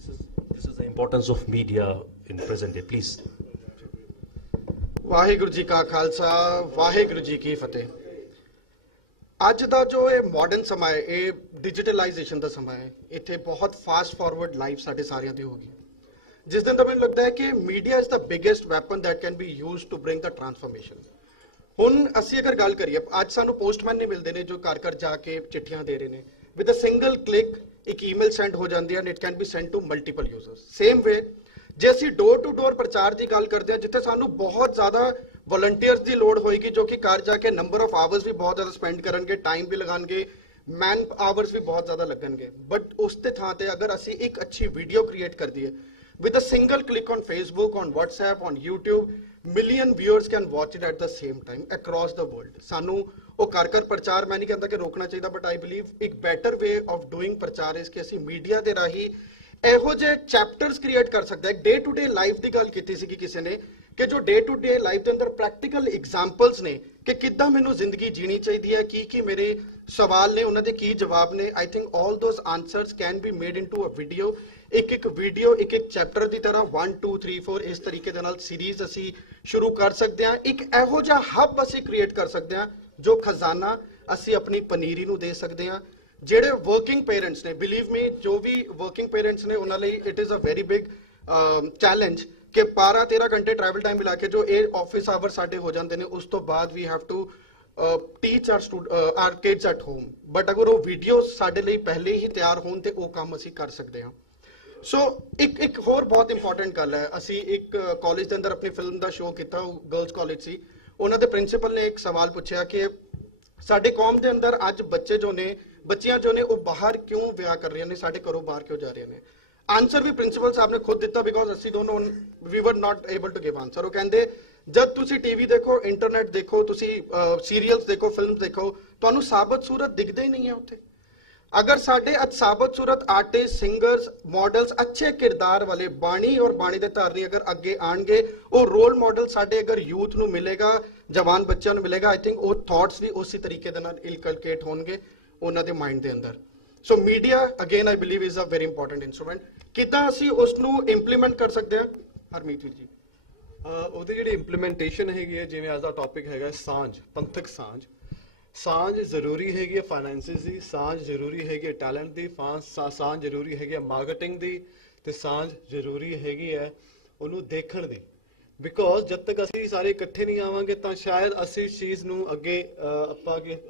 So this is the importance of media in present day, please. Waheguru ji ਕਾ ਖਾਲਸਾ, ਵਾਹਿਗੁਰੂ ਜੀ ਕੀ ਫਤਿਹ। ਅੱਜ ਦਾ ਜੋ ਇਹ ਮਾਡਰਨ ਸਮਾਂ ਹੈ, ਇਹ ਡਿਜੀਟਲਾਈਜੇਸ਼ਨ ਦਾ ਸਮਾਂ ਹੈ। ਇੱਥੇ ਬਹੁਤ ਫਾਸਟ ਫਾਰਵਰਡ ਲਾਈਫ ਸਾਡੇ ਸਾਰਿਆਂ ਦੀ ਹੋ ਗਈ, ਜਿਸ ਦਿਨ ਦਾ ਮੈਨੂੰ ਲੱਗਦਾ ਹੈ ਕਿ media is the biggest weapon that can be used to bring the transformation. ਹੁਣ ਅਸੀਂ ਅਗਰ ਗੱਲ ਕਰੀਏ, ਅੱਜ ਸਾਨੂੰ ਪੋਸਟਮੈਨ ਨਹੀਂ ਮਿਲਦੇ ਨੇ ਜੋ ਘਰ ਘਰ ਜਾ ਕੇ ਚਿੱਠੀਆਂ ਦੇ ਰਹੇ ਨੇ। ਵਿਦ ਅ ਸਿੰਗਲ ਕਲਿੱਕ ਇੱਕ ਈਮੇਲ ਸੈਂਡ ਹੋ ਜਾਂਦੀ ਹੈ and it can be send to multiple users. Same way ਜੇ ਅਸੀਂ ਡੋਰ ਟੂ ਡੋਰ ਪ੍ਰਚਾਰ ਦੀ ਗੱਲ ਕਰਦੇ ਹਾਂ, ਜਿੱਥੇ ਸਾਨੂੰ ਬਹੁਤ ਜ਼ਿਆਦਾ ਵਲੰਟੀਅਰਸ ਦੀ ਲੋੜ ਹੋਏਗੀ ਜੋ ਕਿ ਘਰ ਜਾ ਕੇ ਨੰਬਰ ਆਫ ਆਵਰਸ ਵੀ ਬਹੁਤ ਜ਼ਿਆਦਾ ਸਪੈਂਡ ਕਰਨਗੇ, ਟਾਈਮ ਵੀ ਲਗਾਉਣਗੇ, ਮੈਨ ਆਵਰਸ ਵੀ ਬਹੁਤ ਜ਼ਿਆਦਾ ਲੱਗਣਗੇ। ਬਟ ਉਸ ਦੇ ਥਾਂ ਤੇ ਅਗਰ ਅਸੀਂ ਇੱਕ ਅੱਛੀ ਵੀਡੀਓ ਕ੍ਰੀਏਟ ਕਰ ਦਈਏ, with a single click on Facebook, on WhatsApp, on YouTube, million viewers can watch it at the same time across the world. ਸਾਨੂੰ ਉਹ ਕਰ ਪ੍ਰਚਾਰ ਮੈਂ ਨਹੀਂ ਕਹਿੰਦਾ ਕਿ ਰੋਕਣਾ ਚਾਹੀਦਾ, ਬਟ ਆਈ ਬਲੀਵ ਇੱਕ ਬੈਟਰ ਵੇ ਆਫ ਡੂਇੰਗ ਪ੍ਰਚਾਰ ਇਸ ਕਿ ਅਸੀਂ ਮੀਡੀਆ ਦੇ ਰਾਹੀਂ ਇਹੋ ਜਿਹੇ ਚੈਪਟਰਸ ਕ੍ਰੀਏਟ ਕਰ ਸਕਦੇ ਹਾਂ। ਡੇ ਟੂ ਡੇ ਲਾਈਫ ਦੀ ਗੱਲ ਕੀਤੀ ਸੀ ਕਿਸੇ ਨੇ ਕਿ ਜੋ ਡੇ ਟੂ ਡੇ ਲਾਈਫ ਦੇ ਅੰਦਰ ਪ੍ਰੈਕਟੀਕਲ ਐਗਜ਼ਾਮਪਲਸ ਨੇ ਕਿ ਕਿੱਦਾਂ ਮੈਨੂੰ ਜ਼ਿੰਦਗੀ ਜੀਣੀ ਚਾਹੀਦੀ ਹੈ, ਕੀ ਮੇਰੇ ਸਵਾਲ ਨੇ, ਉਹਨਾਂ ਦੇ ਕੀ ਜਵਾਬ ਨੇ। I think all those answers can be made into a video. ਇੱਕ ਵੀਡੀਓ ਇੱਕ ਚੈਪਟਰ ਦੀ ਤਰ੍ਹਾਂ 1 2 3 4 ਇਸ ਤਰੀਕੇ ਦੇ ਨਾਲ ਸੀਰੀਜ਼ ਅਸੀਂ ਸ਼ੁਰੂ ਕਰ ਸਕਦੇ ਹਾਂ। ਇੱਕ ਇਹੋ ਜਿਹਾ ਹੱਬ ਅਸੀਂ ਕ੍ਰੀਏਟ ਕਰ ਸਕਦੇ ਹਾਂ ਜੋ ਖਜ਼ਾਨਾ ਅਸੀਂ ਆਪਣੀ ਪਨੀਰੀ ਨੂੰ ਦੇ ਸਕਦੇ ਹਾਂ। ਜਿਹੜੇ ਵਰਕਿੰਗ ਪੇਰੈਂਟਸ ਨੇ, ਬਿਲੀਵ ਮੀ, ਜੋ ਵੀ ਵਰਕਿੰਗ ਪੇਰੈਂਟਸ ਨੇ ਉਹਨਾਂ ਲਈ it is a very big challenge ਕਿ 12-13 ਘੰਟੇ ਟਰੈਵਲ ਟਾਈਮ ਮਿਲਾ ਕੇ ਜੋ ਇਹ ਆਫਿਸ ਆਵਰ ਸਾਡੇ ਹੋ ਜਾਂਦੇ ਨੇ, ਉਸ ਤੋਂ ਬਾਅਦ we have to teach our kids at home. But ਅਗਰ ਉਹ ਵੀਡੀਓ ਸਾਡੇ ਲਈ ਪਹਿਲੇ ਹੀ ਤਿਆਰ ਹੋਣ ਤੇ ਉਹ ਕੰਮ ਅਸੀਂ ਕਰ ਸਕਦੇ ਹਾਂ। ਸੋ ਇੱਕ ਹੋਰ ਬਹੁਤ ਇੰਪੋਰਟੈਂਟ ਗੱਲ ਹੈ, ਅਸੀਂ ਇੱਕ ਕਾਲਜ ਦੇ ਅੰਦਰ ਆਪਣੀ ਫਿਲਮ ਦਾ ਸ਼ੋਅ ਕੀਤਾ, ਗਰਲਸ ਕਾਲਜ ਸੀ। ਉਹਨਾਂ ਦੇ ਪ੍ਰਿੰਸੀਪਲ ਨੇ ਇੱਕ ਸਵਾਲ ਪੁੱਛਿਆ ਕਿ ਸਾਡੇ ਕੌਮ ਦੇ ਅੰਦਰ ਅੱਜ ਬੱਚੀਆਂ ਜੋ ਨੇ ਉਹ ਬਾਹਰ ਕਿਉਂ ਵਿਆਹ ਕਰ ਰਹੀਆਂ ਨੇ, ਸਾਡੇ ਘਰੋਂ ਬਾਹਰ ਕਿਉਂ ਜਾ ਰਹੀਆਂ ਨੇ। ਆਨਸਰ ਵੀ ਪ੍ਰਿੰਸੀਪਲ ਸਾਹਿਬ ਨੇ ਖੁਦ ਦਿੱਤਾ, ਬਿਕੋਜ਼ ਅਸੀਂ ਦੋਨੋਂ ਵੀ were not able to give answer. ਉਹ ਕਹਿੰਦੇ ਜਦ ਤੁਸੀਂ ਟੀਵੀ ਦੇਖੋ, ਇੰਟਰਨੈਟ ਦੇਖੋ, ਤੁਸੀਂ ਸੀਰੀਅਲਸ ਦੇਖੋ, ਫਿਲਮ ਦੇਖੋ, ਤੁਹਾਨੂੰ ਸਾਬਤ ਸੂਰਤ ਦਿਖਦਾ ਹੀ ਨਹੀਂ ਹੈ ਉੱਥੇ। ਅਗਰ ਸਾਡੇ ਅੱਜ ਸਾਬਤ ਸੂਰਤ ਆਰਟਿਸਟ, ਸਿੰਗਰਸ, ਮਾਡਲਸ, ਅੱਛੇ ਕਿਰਦਾਰ ਵਾਲੇ ਬਾਣੀ ਔਰ ਬਾਣੀ ਦੇ ਧਾਰਨੀ ਅਗਰ ਅੱਗੇ ਆਣਗੇ, ਉਹ ਰੋਲ ਮਾਡਲ ਸਾਡੇ ਅਗਰ ਯੂਥ ਨੂੰ ਮਿਲੇਗਾ, ਜਵਾਨ ਬੱਚਿਆਂ ਨੂੰ ਮਿਲੇਗਾ, ਆਈ ਥਿੰਕ ਉਹ ਥਾਟਸ ਵੀ ਉਸੇ ਤਰੀਕੇ ਦੇ ਨਾਲ ਇਨਕਲਕੇਟ ਹੋਣਗੇ ਉਹਨਾਂ ਦੇ ਮਾਈਂਡ ਦੇ ਅੰਦਰ। So media again I believe is a very important instrument. ਕਿੱਦਾਂ ਅਸੀਂ ਉਸ ਨੂੰ ਇੰਪਲੀਮੈਂਟ ਕਰ ਸਕਦੇ ਹਾਂ ਹਰਮੀਤ ਜੀ? ਉਹਦੀ ਜਿਹੜੀ ਇੰਪਲੀਮੈਂਟੇਸ਼ਨ ਹੈਗੀ ਹੈ, ਜਿਵੇਂ ਅੱਜ ਦਾ ਟੌਪਿਕ ਹੈਗਾ ਸਾਂਝ, ਪੰਥਕ ਸਾਂਝ ਜ਼ਰੂਰੀ ਹੈਗੀ ਹੈ, ਫਾਈਨੈਂਸਿਸ ਦੀ ਸਾਂਝ ਜ਼ਰੂਰੀ ਹੈਗੀ ਹੈ, ਟੈਲੈਂਟ ਦੀ ਸਾਂਝ ਜ਼ਰੂਰੀ ਹੈਗੀ ਹੈ, ਮਾਰਕੀਟਿੰਗ ਦੀ ਤੇ ਸਾਂਝ ਜ਼ਰੂਰੀ ਹੈਗੀ ਹੈ ਉਹਨੂੰ ਦੇਖਣ ਦੀ। ਬਿਕੋਜ਼ ਜਦ ਤੱਕ ਅਸੀਂ ਸਾਰੇ ਇਕੱਠੇ ਨਹੀਂ ਆਵਾਂਗੇ ਤਾਂ ਸ਼ਾਇਦ ਅਸੀਂ ਇਸ ਚੀਜ਼ ਨੂੰ ਅੱਗੇ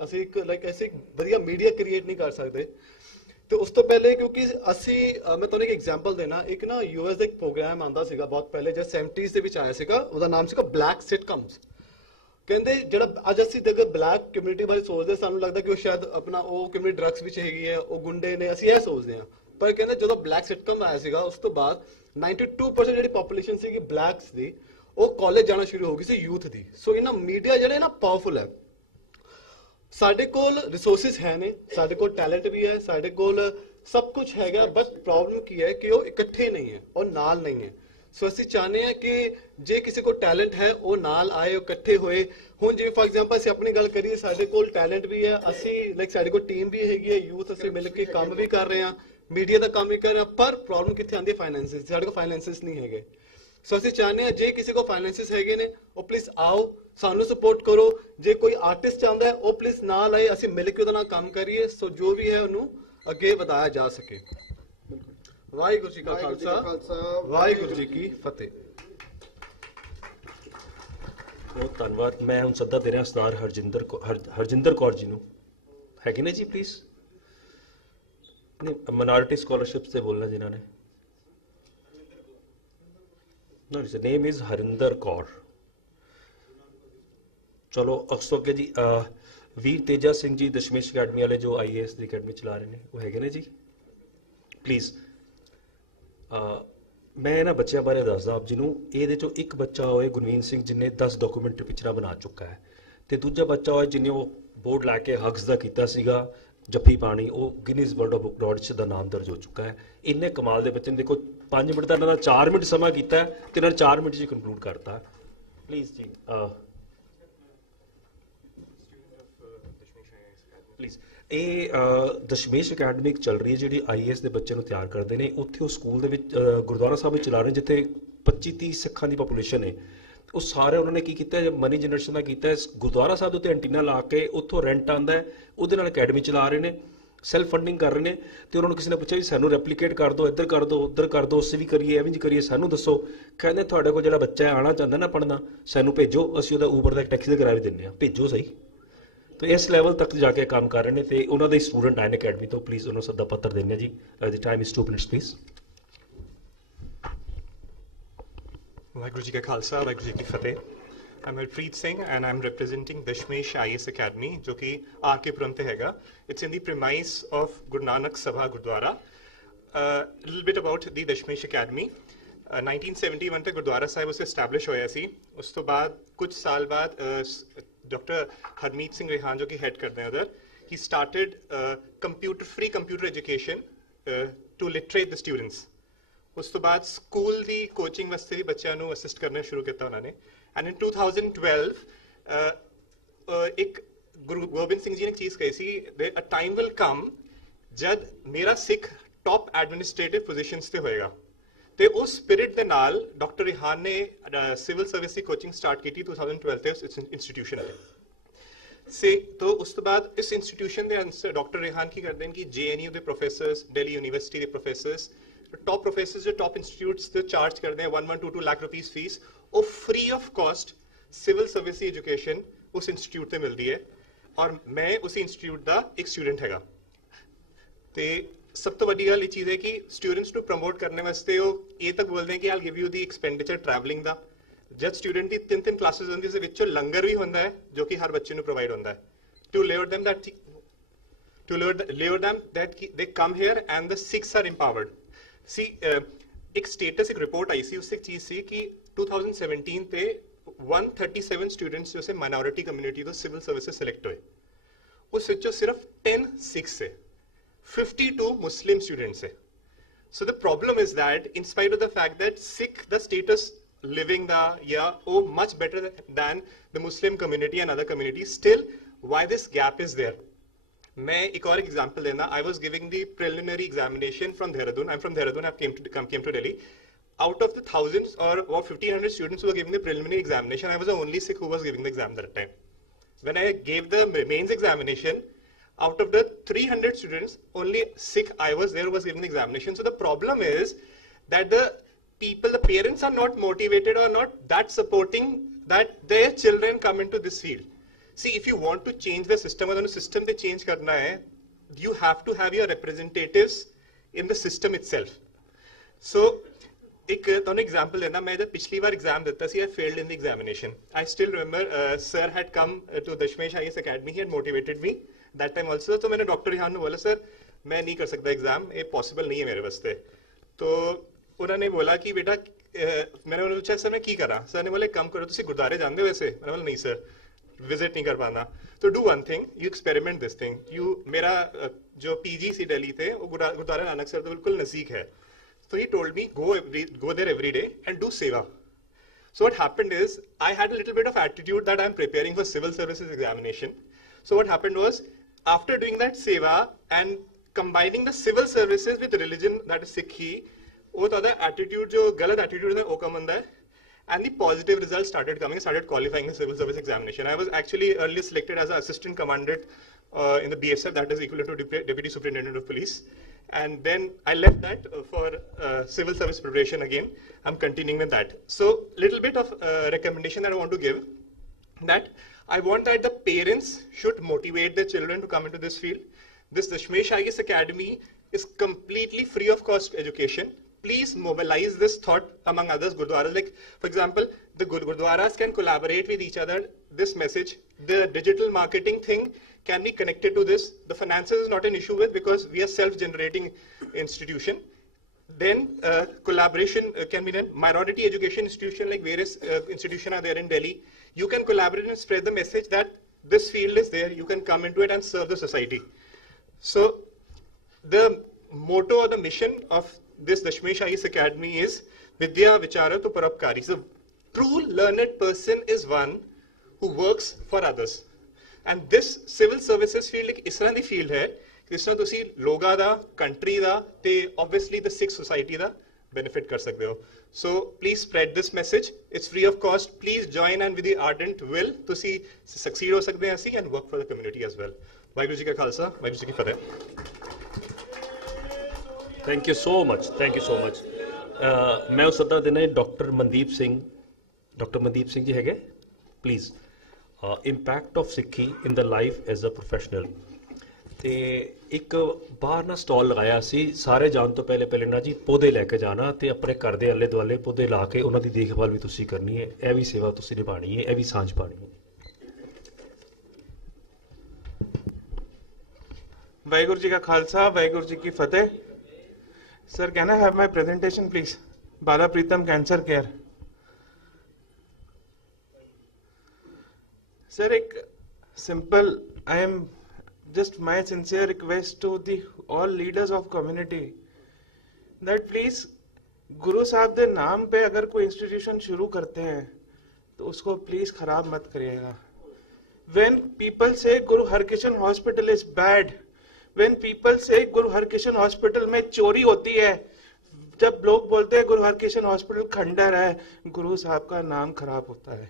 ਅਸੀਂ ਇੱਕ ਐਸੇ ਵਧੀਆ ਮੀਡੀਆ ਕ੍ਰੀਏਟ ਨਹੀਂ ਕਰ ਸਕਦੇ। ਤੇ ਉਸ ਤੋਂ ਪਹਿਲੇ ਕਿਉਂਕਿ ਅਸੀਂ ਮੈਂ ਤੁਹਾਨੂੰ ਇੱਕ ਐਗਜ਼ਾਮਪਲ ਦੇਣਾ, ਇੱਕ ਨਾ US ਦਾ ਇੱਕ ਪ੍ਰੋਗਰਾਮ ਆਉਂਦਾ ਸੀਗਾ ਬਹੁਤ ਪਹਿਲੇ, ਜਦ 70s ਦੇ ਵਿੱਚ ਆਇਆ ਸੀਗਾ, ਉਹਦਾ ਨਾਮ ਸੀਗਾ ਬਲੈਕ ਸਿਟਕਮਸ। ਕਹਿੰਦੇ ਜਿਹੜਾ ਅੱਜ ਅਸੀਂ ਦੇਖੋ ਬਲੈਕ ਕਮਿਊਨਿਟੀ ਬਾਰੇ ਸੋਚਦੇ, ਸਾਨੂੰ ਲੱਗਦਾ ਕਿ ਉਹ ਸ਼ਾਇਦ ਆਪਣਾ ਉਹ ਕਮਿਊਨਿਟੀ ਡਰੱਗਸ ਵਿੱਚ ਹੈਗੀ ਹੈ, ਉਹ ਗੁੰਡੇ ਨੇ, ਅਸੀਂ ਇਹ ਸੋਚਦੇ ਹਾਂ। ਪਰ ਕਹਿੰਦੇ ਜਦੋਂ ਬਲੈਕ ਸਿਟਕਮ ਆਇਆ ਸੀਗਾ ਉਸ ਤੋਂ ਬਾਅਦ 92% ਜਿਹੜੀ ਪੋਪੂਲੇਸ਼ਨ ਸੀਗੀ ਬਲੈਕਸ ਦੀ, ਉਹ ਕਾਲਜ ਜਾਣਾ ਸ਼ੁਰੂ ਹੋ ਗਈ ਸੀ, ਯੂਥ ਦੀ। ਸੋ ਇਹਨਾਂ ਮੀਡੀਆ ਜਿਹੜੇ ਨਾ ਪਾਵਰਫੁਲ ਹੈ। ਸਾਡੇ ਕੋਲ ਰਿਸੋਰਸਿਸ ਹੈ ਨੇ, ਸਾਡੇ ਕੋਲ ਟੈਲੈਂਟ ਵੀ ਹੈ, ਸਾਡੇ ਕੋਲ ਸਭ ਕੁਝ ਹੈਗਾ, ਬਸ ਪ੍ਰੋਬਲਮ ਕੀ ਹੈ ਕਿ ਉਹ ਇਕੱਠੇ ਨਹੀਂ ਹੈ, ਉਹ ਨਾਲ ਨਹੀਂ ਹੈ। ਸੋ ਅਸੀਂ ਚਾਹੁੰਦੇ ਹਾਂ ਕਿ ਜੇ ਕਿਸੇ ਕੋਲ ਟੈਲੈਂਟ ਹੈ ਉਹ ਨਾਲ ਆਏ, ਉਹ ਇਕੱਠੇ ਹੋਏ। ਹੁਣ ਜਿਵੇਂ ਫॉर ਐਗਜ਼ਾਮਪਲ ਅਸੀਂ ਆਪਣੀ ਗੱਲ ਕਰੀਏ, ਸਾਡੇ ਕੋਲ ਟੈਲੈਂਟ ਵੀ ਹੈ, ਅਸੀਂ ਸਾਡੇ ਕੋਲ ਟੀਮ ਵੀ ਹੈਗੀ ਹੈ, ਯੂਥ ਅਸੀਂ ਮਿਲ ਕੇ ਕੰਮ ਵੀ ਕਰ ਰਹੇ ਹਾਂ, ਮੀਡੀਆ ਦਾ ਕੰਮ ਵੀ ਕਰ ਰਹੇ ਹਾਂ। ਪਰ ਪ੍ਰੋਬਲਮ ਕਿੱਥੇ ਆਉਂਦੀ ਹੈ? ਫਾਈਨੈਂਸਿਸ। ਸਾਡੇ ਕੋਲ ਫਾਈਨੈਂਸਿਸ ਨਹੀਂ ਹੈਗੇ। ਸੋ ਅਸੀਂ ਚਾਹੁੰਦੇ ਹਾਂ ਜੇ ਕਿਸੇ ਕੋਲ ਫਾਈਨੈਂਸਿਸ ਹੈਗੇ ਨੇ ਉਹ ਪਲੀਜ਼ ਆਓ, ਸਾਨੂੰ ਸਪੋਰਟ ਕਰੋ। ਜੇ ਕੋਈ ਆਰਟਿਸਟ ਚਾਹੁੰਦਾ ਹੈ ਉਹ ਪਲੀਜ਼ ਨਾਲ ਆਏ, ਅਸੀਂ ਮਿਲ ਕੇ ਉਹਦੇ ਨਾਲ ਕੰਮ ਕਰੀਏ, ਸੋ ਜੋ ਵੀ ਹੈ ਉਹਨੂੰ ਅੱਗੇ ਵਧਾਇਆ ਜਾ ਸਕੇ। ਵਾਹਿਗੁਰੂ ਜੀ ਕਾ ਖਾਲਸਾ, ਵਾਹਿਗੁਰੂ ਜੀ ਕੀ ਫਤਿਹ। ਬਹੁਤ ਧੰਨਵਾਦ। ਮੈਂ ਹੁਣ ਸੱਦਾ ਦੇ ਰਿਹਾ ਸਰਦਾਰ ਹਰਜਿੰਦਰ ਕੌਰ ਜੀ ਨੂੰ। ਹੈਗੇ ਨੇ ਜੀ ਪਲੀਜ਼? ਨਹੀਂ, ਮਾਈਨੋਰਿਟੀ ਸਕਾਲਰਸ਼ਿਪਸ ਤੇ ਬੋਲਣਾ ਜਿਨ੍ਹਾਂ ਨੇ। No, his name is Harinder Kaur. ਚਲੋ ਅਕਸਰ ਅੱਗੇ ਜੀ ਵੀਰ ਤੇਜਾ ਸਿੰਘ ਜੀ ਦਸ਼ਮੇਸ਼ ਅਕੈਡਮੀ ਵਾਲੇ ਜੋ IAS ਦੀ ਅਕੈਡਮੀ ਚਲਾ ਰਹੇ ਨੇ, ਉਹ ਹੈਗੇ ਨੇ ਜੀ ਪਲੀਜ਼। ਮੈਂ ਇਹਨਾਂ ਬੱਚਿਆਂ ਬਾਰੇ ਦੱਸਦਾ ਆਪ ਜੀ ਨੂੰ। ਇਹਦੇ ਚੋਂ ਇੱਕ ਬੱਚਾ ਹੋਏ ਗੁਰਮੀਤ ਸਿੰਘ ਜਿਹਨੇ 10 ਡਾਕੂਮੈਂਟਰੀ ਪਿਕਚਰਾਂ ਬਣਾ ਚੁੱਕਾ ਹੈ, ਤੇ ਦੂਜਾ ਬੱਚਾ ਹੋਏ ਜਿਹਨੇ ਉਹ ਬੋਰਡ ਲਾ ਕੇ ਹਗਸ ਦਾ ਕੀਤਾ ਸੀਗਾ ਜੱਫੀ ਪਾਣੀ, ਉਹ Guinness world of book records ਦਾ ਨਾਮ ਦਰਜ ਹੋ ਚੁੱਕਾ ਹੈ। ਇੰਨੇ ਕਮਾਲ ਦੇ ਬੱਚੇ ਨੇ, ਦੇਖੋ 5 ਮਿੰਟ ਦਾ ਇਹਨਾਂ ਦਾ 4 ਮਿੰਟ ਸਮਾਂ ਕੀਤਾ ਤੇ ਇਹਨਾਂ ਨੇ 4 ਮਿੰਟ 'ਚ ਕੰਕਲੂਡ ਕਰਤਾ। ਪਲੀਜ਼ ਜੀ ਪਲੀਜ਼। ਇਹ ਦਸ਼ਮੇਸ਼ ਅਕੈਡਮੀ ਚੱਲ ਰਹੀ ਹੈ ਜਿਹੜੀ IAS ਦੇ ਬੱਚੇ ਨੂੰ ਤਿਆਰ ਕਰਦੇ ਨੇ। ਉੱਥੇ ਉਹ ਸਕੂਲ ਦੇ ਵਿੱਚ ਗੁਰਦੁਆਰਾ ਸਾਹਿਬ ਵਿੱਚ ਚਲਾ ਰਹੇ, ਜਿੱਥੇ 25-30 ਸਿੱਖਾਂ ਦੀ ਪੋਪੂਲੇਸ਼ਨ ਹੈ। ਉਹ ਸਾਰੇ ਉਹਨਾਂ ਨੇ ਕੀ ਕੀਤਾ, ਮਨੀ ਜਨਰੇਸ਼ਨ ਦਾ ਕੀਤਾ, ਗੁਰਦੁਆਰਾ ਸਾਹਿਬ ਦੇ ਉੱਤੇ ਐਂਟੀਨਾ ਲਾ ਕੇ ਉੱਥੋਂ ਰੈਂਟ ਆਉਂਦਾ ਹੈ, ਉਹਦੇ ਨਾਲ ਅਕੈਡਮੀ ਚਲਾ ਰਹੇ ਨੇ, ਸੈਲਫ ਫੰਡਿੰਗ ਕਰ ਰਹੇ ਨੇ। ਤੇ ਉਹਨਾਂ ਨੂੰ ਕਿਸੇ ਨੇ ਪੁੱਛਿਆ ਵੀ ਸਾਨੂੰ ਰੈਪਲੀਕੇਟ ਕਰ ਦਿਓ, ਇੱਧਰ ਕਰ ਦਿਓ, ਉੱਧਰ ਕਰ ਦਿਓ, ਅਸੀਂ ਵੀ ਕਰੀਏ, ਐਵੇਂ ਜੀ ਕਰੀਏ, ਸਾਨੂੰ ਦੱਸੋ। ਕਹਿੰਦੇ ਤੁਹਾਡੇ ਕੋਲ ਜਿਹੜਾ ਬੱਚਾ ਆਉਣਾ ਚਾਹੁੰਦਾ ਨਾ ਪੜ੍ਹਨਾ, ਸਾਨੂੰ ਭੇਜੋ, ਅਸੀਂ ਉਹਦਾ ਊਬਰ ਦਾ ਟੈਕਸੀ ਦਾ ਕਿਰਾਇਆ ਵੀ ਦਿੰਦੇ ਹਾਂ, ਭੇਜੋ ਸਹੀ। ਤੇ ਇਸ ਲੈਵਲ ਤੱਕ ਜਾ ਕੇ ਕੰਮ ਕਰ ਰਹੇ ਨੇ, ਤੇ ਉਹਨਾਂ ਦੇ ਸਟੂਡੈਂਟ ਆਏ ਨੇ ਅਕੈਡਮੀ ਤੋਂ। ਪਲੀਜ਼ ਉਹਨਾਂ ਨੂੰ ਸੱਦਾ ਪੱਤਰ ਦਿੰਦੇ ਜੀ। ਦੀ time is 2 minutes please. Waheguru ji ਕਾ ਖਾਲਸਾ, ਵਾਹਿਗੁਰੂ ਜੀ ਕੀ ਫਤਿਹ। I'm Harpreet Singh and I'm representing Dashmesh IAS Academy, जो कि आके पुरम ते हैगा. It's in the premise of Guru Nanak Sabha Gurdwara. A little bit about the Dashmesh Academy. 1971 ਤੇ ਗੁਰਦੁਆਰਾ ਸਾਹਿਬ ਉਸ ਐਸਟੈਬਲਿਸ਼ ਹੋਇਆ ਸੀ। ਉਸ ਤੋਂ ਬਾਅਦ ਕੁਝ ਸਾਲ ਬਾਅਦ ਡਾਕਟਰ ਹਰਮੀਤ ਸਿੰਘ ਰਿਹਾਨ ਜੋ ਕਿ ਹੈਡ ਕਰਦੇ ਹਨ ਉਧਰ, he started free computer education to literate the students. ਉਸ ਤੋਂ ਬਾਅਦ ਸਕੂਲ ਦੀ ਕੋਚਿੰਗ ਵਾਸਤੇ ਵੀ ਬੱਚਿਆਂ ਨੂੰ ਅਸਿਸਟ ਕਰਨਾ ਸ਼ੁਰੂ ਕੀਤਾ ਉਹਨਾਂ ਨੇ। And in 2012, ਇੱਕ ਗੁਰੂ ਗੋਬਿੰਦ ਸਿੰਘ ਜੀ ਨੇ ਚੀਜ਼ ਕਹੀ ਸੀ, a time will come ਜਦ ਮੇਰਾ ਸਿੱਖ ਟੌਪ ਐਡਮਿਨਿਸਟ੍ਰੇਟਿਵ ਪੋਜੀਸ਼ਨਸ ਤੇ ਹੋਏਗਾ। ਤੇ ਉਸ ਸਪਿਰਿਟ ਦੇ ਨਾਲ ਡਾਕਟਰ ਰਿਹਾਨ ਨੇ ਸਿਵਲ ਸਰਵਿਸ ਦੀ ਕੋਚਿੰਗ ਸਟਾਰਟ ਕੀਤੀ 2012 ਤੇ ਉਸ ਇੰਸਟੀਟਿਊਸ਼ਨ ਤੇ। तो उस तो बाद इस इंस्टीट्यूशन ਦੇ ਅੰਦਰ ਡਾਕਟਰ ਰਿਹਾਨ ਕੀ ਕਰਦੇ ਹਨ ਕਿ JNU ਦੇ ਪ੍ਰੋਫੈਸਰਸ, ਦਿੱਲੀ ਯੂਨੀਵਰਸਿਟੀ ਦੇ ਪ੍ਰੋਫੈਸਰਸ, ਟੌਪ ਪ੍ਰੋਫੈਸਰਸ ਜੋ ਟੌਪ ਇੰਸਟੀਟਿਊਟਸ ਤੇ ਚਾਰਜ ਕਰਦੇ ਹਨ 1-2 ਲੱਖ ਰੁਪੀਸ ਫੀਸ, ਉਹ free of cost civil service the education ਉਸ ਇੰਸਟੀਟਿਊਟ ਤੇ ਮਿਲਦੀ ਹੈ। ਔਰ ਮੈਂ ਉਸ ਇੰਸਟੀਟਿਊਟ ਦਾ ਇੱਕ ਸਟੂਡੈਂਟ ਹੈਗਾ। ਤੇ ਸਭ ਤੋਂ ਵੱਡੀ ਗੱਲ ਇਹ ਚੀਜ਼ ਹੈ ਕਿ ਸਟੂਡੈਂਟਸ ਨੂੰ ਪ੍ਰਮੋਟ ਕਰਨ ਵਾਸਤੇ ਉਹ ਇਹ ਤੱਕ ਬੋਲਦੇ ਕਿ ਆਲ give you the expenditure travelling ਦਾ। ਜਦ ਸਟੂਡੈਂਟ ਦੀ 3 ਕਲਾਸਿਸ ਹੁੰਦੀ ਉਸ ਵਿੱਚੋਂ ਲੰਗਰ ਵੀ ਹੁੰਦਾ ਹੈ ਜੋ ਕਿ ਹਰ ਬੱਚੇ ਨੂੰ ਪ੍ਰੋਵਾਈਡ ਹੁੰਦਾ ਹੈ। to lure them that they come here and the Sikhs are empowered. See, एक स्टेटस एक रिपोर्ट आई सी, उससे एक चीज सी कि 2017 ਤੇ 137 स्टूडेंट्स जो से माइनॉरिटी कम्युनिटी ਤੋਂ सिविल सर्विसेज सिलेक्ट ਹੋਏ। ਉਸ ਵਿੱਚੋਂ ਸਿਰਫ 10 Sikhs ਹੈ, 52 Muslim students ਹੈ। So the problem is that in spite of the fact that Sikh the status living the much better than the Muslim community and other communities, still why this gap is there? मैं एक और example देना। I was giving the preliminary examination from Dehradun. I'm from Dehradun. I came to Delhi. Out of the thousands or 1,500 students who were giving the preliminary examination, I was the only Sikh who was giving the exam that time. When I gave the mains examination, out of the 300 students, only Sikh I was there who was giving the examination. So the problem is that the people, the parents are not motivated or not that supporting that their children come into this field. See, if you want to change the system, or the system they change karna hai, you have to have your representatives in the system itself. So, एक example देना, मैं जब पिछली बार exam देता सी, I failed in the examination. I still remember sir had come to Dashmesh IAS Academy, he had motivated me that time also. तो मैंने doctor Rihan को बोला सर मैं नहीं कर सकता एग्जाम, ये पॉसिबल नहीं है मेरे वास्ते. तो उन्होंने बोला कि बेटा मैंने पूछा सर मैं की करा, सर ने बोला काम करो तुसी गुरुद्वारे जानते हो वैसे, मैंने बोला नहीं सर विजिट नहीं कर पाना. तो do one thing, you experiment this thing. You मेरा जो पीजीसी दिल्ली थे वो गुरुद्वारा नानक सर तो बिल्कुल नजदीक है. So he told me, go there every day and do seva. So what happened is, I had a little bit of attitude that I'm preparing for civil services examination. So what happened was, after doing that seva and combining the civil services with religion, that is Sikhi, वो तो attitude जो गलत attitude है वो कम होता है, and the positive results started coming. I started qualifying the civil service examination. I was actually early selected as an assistant commandant in the BSF, that is equivalent to Deputy Superintendent of Police. And then I left that for civil service preparation again. I'm continuing with that. So little bit of recommendation that I want to give, that I want that the parents should motivate their children to come into this field. This Dashmesh IAS Academy is completely free of cost education. Please mobilize this thought among others Gurdwaras. Like for example, the Gurdwaras can collaborate with each other. This message, the digital marketing thing can be connected to this. The finances is not an issue with, because we are self-generating institution. Then collaboration can be done. Minority education institution, like various institutions are there in Delhi. You can collaborate and spread the message that this field is there. You can come into it and serve the society. So the motto or the mission of this Dashmesh IAS Academy is Vidya Vichara to Paropkari. So true learned person is one who works for others. And this civil services field एक इस तरह दी field है जिस तरह तुसी लोगा दा, country दा, ते obviously the Sikh society दा benefit कर सकते हो. So please spread this message. It's free of cost. Please join and with the ardent will तुसी succeed हो सकते हैं ऐसी and work for the community as well. Waheguru ji का खालसा, वाहिगुरु जी की फतेह. Thank you so much. Thank you so much. मैं उस सदा देना डॉक्टर मनदीप सिंह जी हैगे, please. Impact of Sikhi in the life as a professional. ਤੇ ਇੱਕ ਬਾਹਰ ਨਾ ਸਟਾਲ ਲਗਾਇਆ ਸੀ, ਸਾਰੇ ਜਾਣ ਤੋਂ ਪਹਿਲੇ ਨਾ ਜੀ ਪੌਦੇ ਲੈ ਕੇ ਜਾਣਾ ਤੇ ਆਪਣੇ ਘਰ ਦੇ ਆਲੇ ਦੁਆਲੇ ਪੌਦੇ ਲਾ ਕੇ ਉਹਨਾਂ ਦੀ ਦੇਖਭਾਲ ਵੀ ਤੁਸੀਂ ਕਰਨੀ ਹੈ, ਇਹ ਵੀ ਸੇਵਾ ਤੁਸੀਂ ਨਿਭਾਣੀ ਹੈ, ਇਹ ਵੀ ਸਾਂਝ ਪਾਣੀ ਹੈ. ਵਾਹਿਗੁਰੂ ਜੀ ਕਾ ਖਾਲਸਾ, ਵਾਹਿਗੁਰੂ ਜੀ ਕੀ ਫਤਿਹ. Sir, can I have my presentation, please? Bala Pritam Cancer Care. Sir, I am just my sincere request to the all leaders of community that please, गुरु साहब के नाम पे अगर कोई इंस्टीट्यूशन शुरू करते हैं तो उसको प्लीज खराब मत करिएगा. When people say Guru Harkishan Hospital is bad, when people say Guru Harkishan Hospital में चोरी होती है, जब लोग बोलते हैं गुरु हरकिशन हॉस्पिटल खंडर है, गुरु साहब का नाम खराब होता है.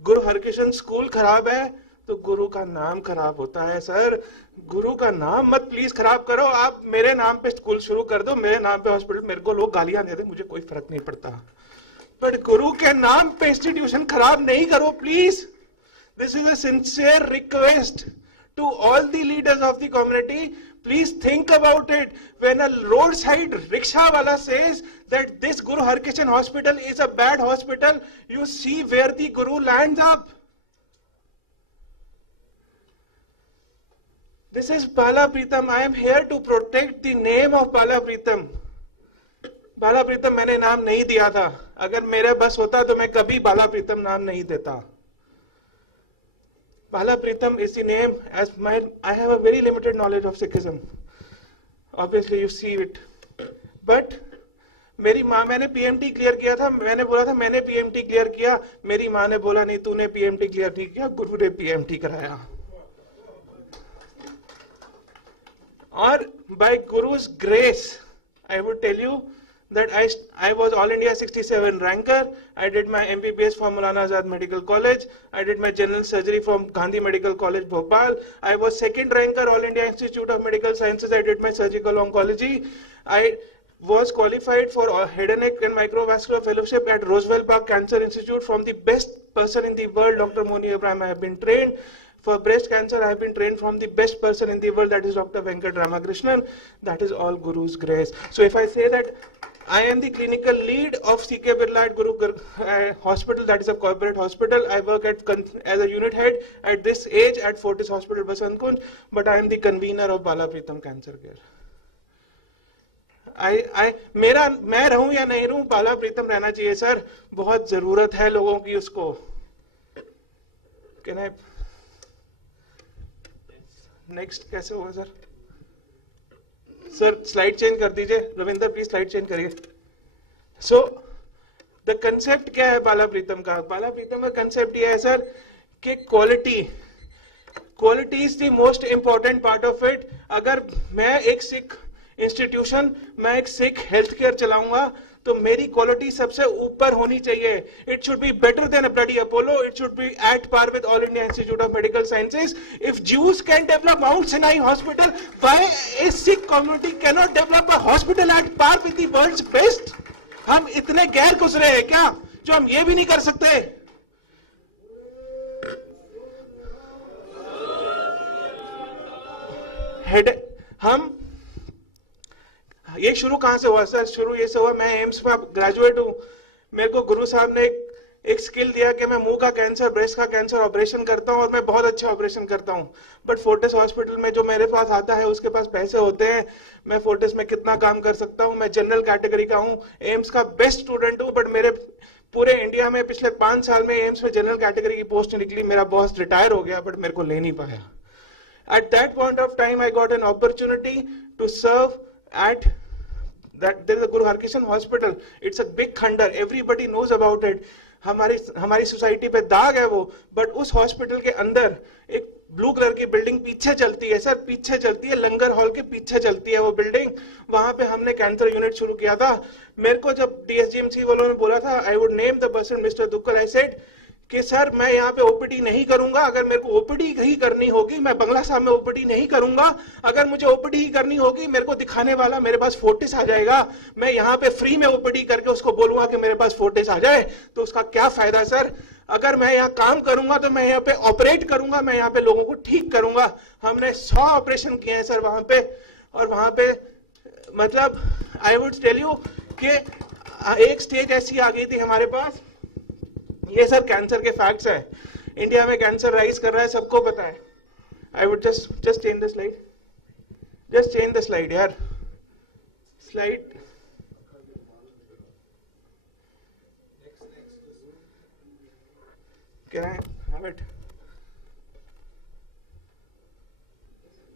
गुरु हरकिशन स्कूल खराब है तो गुरु का नाम खराब होता है. सर, गुरु का नाम मत प्लीज खराब करो. आप मेरे नाम पे स्कूल शुरू कर दो, मेरे नाम पे हॉस्पिटल, मेरे को लोग गालियां दे दे, मुझे कोई फर्क नहीं पड़ता, बट गुरु के नाम पे इंस्टीट्यूशन खराब नहीं करो please. This is a sincere request to all the leaders of the community. Please think about it. When a roadside rickshaw wala says that this Guru Harkishan Hospital is a bad hospital, you see where the Guru lands up. This is Bala Pritam. I am here to protect the name of Bala Pritam. Bala Pritam मैंने नाम नहीं दिया था. अगर मेरे बस होता तो मैं कभी Bala Pritam नाम नहीं देता. Bala Pritam is the name. I have a very limited knowledge of Sikhism. Obviously you see it. But मेरी माँ, मैंने PMT क्लियर किया था, मैंने बोला था मैंने PMT क्लियर किया, मेरी माँ ने बोला नहीं तूने PMT क्लियर नहीं किया, गुरु ने PMT कराया. और by Guru's grace, I would tell you that I was All India 67 ranker. I did my MBBS from Maulana Azad Medical College. I did my general surgery from Gandhi Medical College, Bhopal. I was second ranker All India Institute of Medical Sciences. I did my surgical oncology. I was qualified for head and neck and microvascular fellowship at Roosevelt Park Cancer Institute from the best person in the world, Dr. Moni Abraham. I have been trained for breast cancer. I have been trained from the best person in the world, that is Dr. Venkat Ramakrishnan. That is all Guru's grace. So if I say that I am the clinical lead of CK Birla at Guru Hospital, that is a corporate hospital. I work as a unit head at this age at Fortis Hospital, Basant Kunj, but I am the convener of Bala Pritam Cancer Care. मैं रहूं या नहीं रहूं, बाला प्रीतम रहना चाहिए sir, बहुत जरूरत है लोगों की उसको. Can I नेक्स्ट कैसे होगा सर? सर स्लाइड चेंज कर दीजिए, रविंदर प्लीज स्लाइड चेंज करिए. सो द कंसेप्ट क्या है बाला प्रीतम का? बाला प्रीतम का कंसेप्ट ये है सर कि quality is the most important part of it. अगर मैं एक सिख इंस्टीट्यूशन, मैं एक सिख हेल्थ केयर चलाऊंगा तो मेरी क्वालिटी सबसे ऊपर होनी चाहिए. It should be better than bloody Apollo. It should be at par with all India institute of medical sciences. If Jews can develop Mount Sinai Hospital, why a Sikh community cannot develop a hospital at par with the world's best? हम इतने गैर गुजरे हैं क्या जो हम ये भी नहीं कर सकते? हम ये शुरू कहां से हुआ सर? शुरू ये से हुआ, मैं एम्स में ग्रेजुएट हूं. मेरे को गुरु साहब ने एक स्किल दिया कि मैं मुंह का कैंसर, ब्रेस्ट का कैंसर ऑपरेशन करता हूं और मैं बहुत अच्छे ऑपरेशन करता हूं. बट फोर्टिस हॉस्पिटल में जो मेरे पास आता है उसके पास पैसे होते हैं. मैं फोर्टिस में कितना काम कर सकता हूं? मैं जनरल कैटेगरी का हूं, एम्स का बेस्ट स्टूडेंट हूं, बट मेरे पूरे इंडिया में पिछले 5 साल में एम्स में जनरल कैटेगरी की पोस्ट निकली. मेरा बॉस रिटायर हो गया बट मेरे को ले नहीं पाया. At that point of time, I got an opportunity to serve at that. There is a Guru Harkishan Hospital. It's a big खंडर. Everybody knows about it. हमारी सोसाइटी पे दाग है वो. बट उस हॉस्पिटल के अंदर एक ब्लू कलर की बिल्डिंग पीछे चलती है सर, पीछे चलती है, लंगर हॉल के पीछे चलती है वो बिल्डिंग. वहां पे हमने कैंसर यूनिट शुरू किया था. मेरे को जब DSGMC वालों ने बोला था I would name the person mister Dukkal, I said कि सर मैं यहाँ पे ओपीडी नहीं करूंगा. अगर मेरे को ओपीडी ही करनी होगी, मैं बंगला साहब में ओपीडी नहीं करूंगा. अगर मुझे ओपीडी ही करनी होगी, मेरे को दिखाने वाला मेरे पास फोर्टिस आ जाएगा. मैं यहाँ पे फ्री में ओपीडी करके उसको बोलूंगा कि मेरे पास फोर्टिस आ जाए, तो उसका क्या फायदा सर? अगर मैं यहाँ काम करूंगा तो मैं यहाँ पे ऑपरेट करूंगा, मैं यहाँ पे लोगों को ठीक करूंगा. हमने 100 ऑपरेशन किए हैं सर वहां पे. और वहां पे मतलब आई वुड टेल यू कि एक स्टेज ऐसी आ गई थी हमारे पास. ये सर कैंसर के फैक्ट्स है. इंडिया में कैंसर राइज कर रहा है, सबको पता है. I would just change the slide, just change the slide यार. Slide can I have it?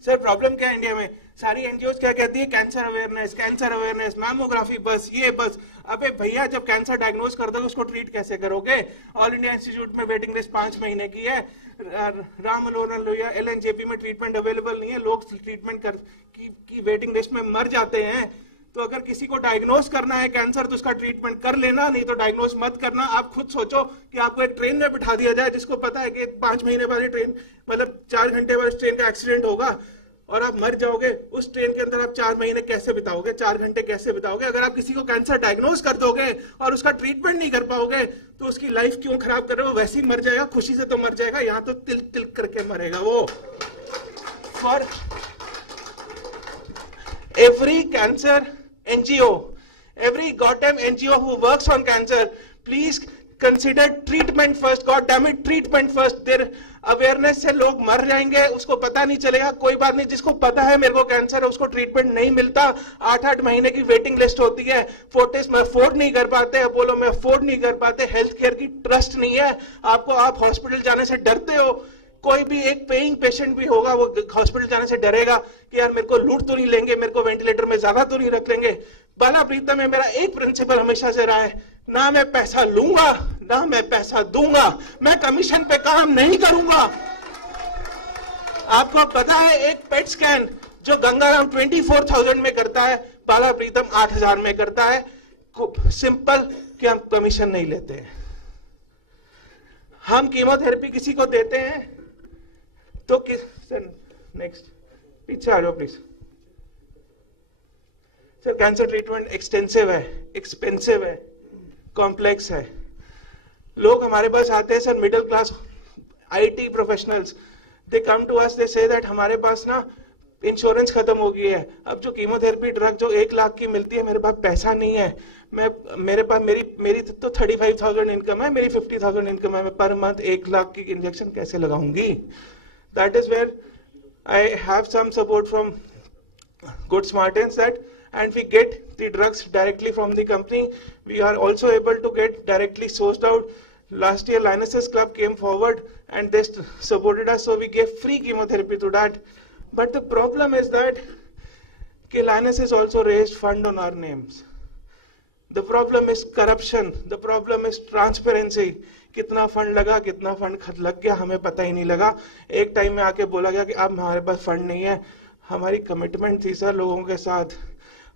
Sir problem क्या है इंडिया में? सारी एनजीओ क्या कहती है? कैंसर अवेयरनेस, मैमोग्राफी, बस ये बस. अबे भैया जब कैंसर डायग्नोज कर दोगे उसको ट्रीट कैसे करोगे? ऑल इंडिया इंस्टीट्यूट में वेटिंग लिस्ट 5 महीने की है. राम मनोहर लोहिया LNJP में ट्रीटमेंट अवेलेबल नहीं है. लोग ट्रीटमेंट की वेटिंग लिस्ट में मर जाते हैं. तो अगर किसी को डायग्नोज करना है कैंसर तो उसका ट्रीटमेंट कर लेना, नहीं तो डायग्नोज मत करना. आप खुद सोचो कि आपको एक ट्रेन में बिठा दिया जाए जिसको पता है कि 5 महीने बाद ट्रेन, मतलब 4 घंटे बाद ट्रेन का एक्सीडेंट होगा और आप मर जाओगे. उस ट्रेन के अंदर आप 4 महीने कैसे बिताओगे, 4 घंटे कैसे बिताओगे? अगर आप किसी को कैंसर डायग्नोज कर दोगे और उसका ट्रीटमेंट नहीं कर पाओगे तो उसकी लाइफ क्यों खराब कर रहे हो? वैसे ही मर जाएगा, खुशी से तो मर जाएगा, यहाँ तो तिल तिल करके मरेगा वो. For every cancer NGO, every goddamn NGO who works on cancer, please consider treatment first. God damn it, treatment first. Their awareness से लोग मर जाएंगे, उसको पता नहीं चलेगा. कोई बात नहीं, जिसको पता है मेरे को कैंसर है उसको ट्रीटमेंट नहीं मिलता. 8-8 महीने की वेटिंग लिस्ट होती है. फोर्टिस में अफोर्ड नहीं कर पाते, अपोलो में अफोर्ड नहीं कर पाते. हेल्थ केयर की ट्रस्ट नहीं है आपको, आप हॉस्पिटल जाने से डरते हो. कोई भी एक पेइंग पेशेंट भी होगा वो हॉस्पिटल जाने से डरेगा कि यार मेरे को लूट तो नहीं लेंगे, मेरे को वेंटिलेटर में ज्यादा तो नहीं रख लेंगे. बाला प्रीतम में मेरा एक प्रिंसिपल हमेशा से रहा है, ना मैं पैसा लूंगा ना मैं पैसा दूंगा. मैं कमीशन पे काम नहीं करूंगा. आपको पता है एक पेट स्कैन जो गंगाराम 24,000 में करता है, बाला प्रीतम 8,000 में करता है. सिंपल कि हम कमीशन नहीं लेते हैं. हम कीमोथेरेपी किसी को देते हैं तो नेक्स्ट पीछे आ जाओ please. Sir cancer treatment extensive है, एक्सपेंसिव है, कॉम्प्लेक्स है। लोग हमारे पास आते हैं sir, middle class IT professionals, they come to us, they say that हमारे पास ना इंश्योरेंस खत्म हो गई है, अब जो कीमोथेरेपी ड्रग जो 1 लाख की मिलती है, मेरे पास पैसा नहीं है, मेरे पास मेरी तो 35,000 इनकम है, मेरी 50,000 इनकम है, मैं पर मंथ 1 लाख की इंजेक्शन कैसे लगाऊंगी? That is where I have some support from Good Smartens that, and we get the drugs directly from the company. We are also able to get directly sourced out. Last year Lionesses Club came forward and they supported us, so we gave free chemotherapy to that. But the problem is that Lionesses also raised fund on our names. The problem is corruption, the problem is transparency. कितना fund लगा, कितना fund लग गया, हमें पता ही नहीं लगा। एक टाइम में आके बोला गया कि अब हमारे पास फंड नहीं है। हमारी कमिटमेंट थी सर लोगों के साथ,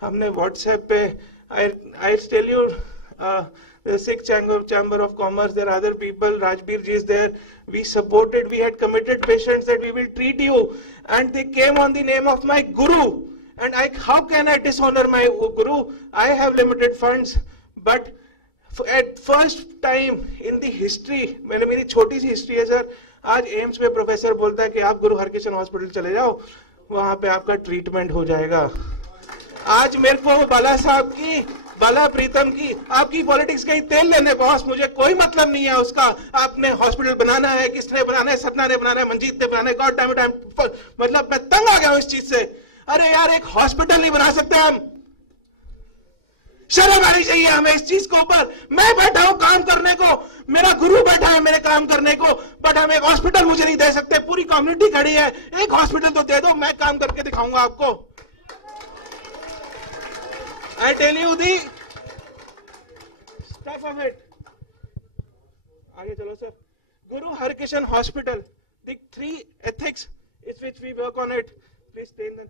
हमने व्हाट्सएप पे, I tell you, the Sikh Chamber of Commerce, there are other people, Rajbir ji is there, we supported, we had committed patients that we will treat you, and they came on the name of my guru, and how can I dishonor my guru? I have limited funds, but at first time in the history, मेरी छोटी सी history है sir, आज AIIMS में professor बोलता है कि आप गुरु Harkishan hospital चले जाओ, वहां पे आपका ट्रीटमेंट हो जाएगा। आज मेरे को बाला साहब की, बाला प्रीतम की, आपकी पॉलिटिक्स का ही तेल लेने बॉस, मुझे कोई मतलब नहीं है उसका। आपने हॉस्पिटल बनाना है, किसने बनाना है, सतना ने बनाना है, मंजीत ने बनाना है, गॉड टाइम टाइम, मतलब मैं तंग आ गया हूं इस चीज से। अरे यार एक हॉस्पिटल नहीं बना सकते हम, शर्म आनी चाहिए हमें इस चीज के ऊपर। मैं बैठा हूं काम करने को, मेरा गुरु बैठा है मेरे काम करने को, बट हम एक हॉस्पिटल मुझे नहीं दे सकते। पूरी कम्युनिटी खड़ी है, एक हॉस्पिटल तो दे दो, मैं काम करके दिखाऊंगा आपको। I tell you the stuff of it. आगे चलो sir. Guru Harkishan hospital, the 3 ethics is which we work on it. Please stay in.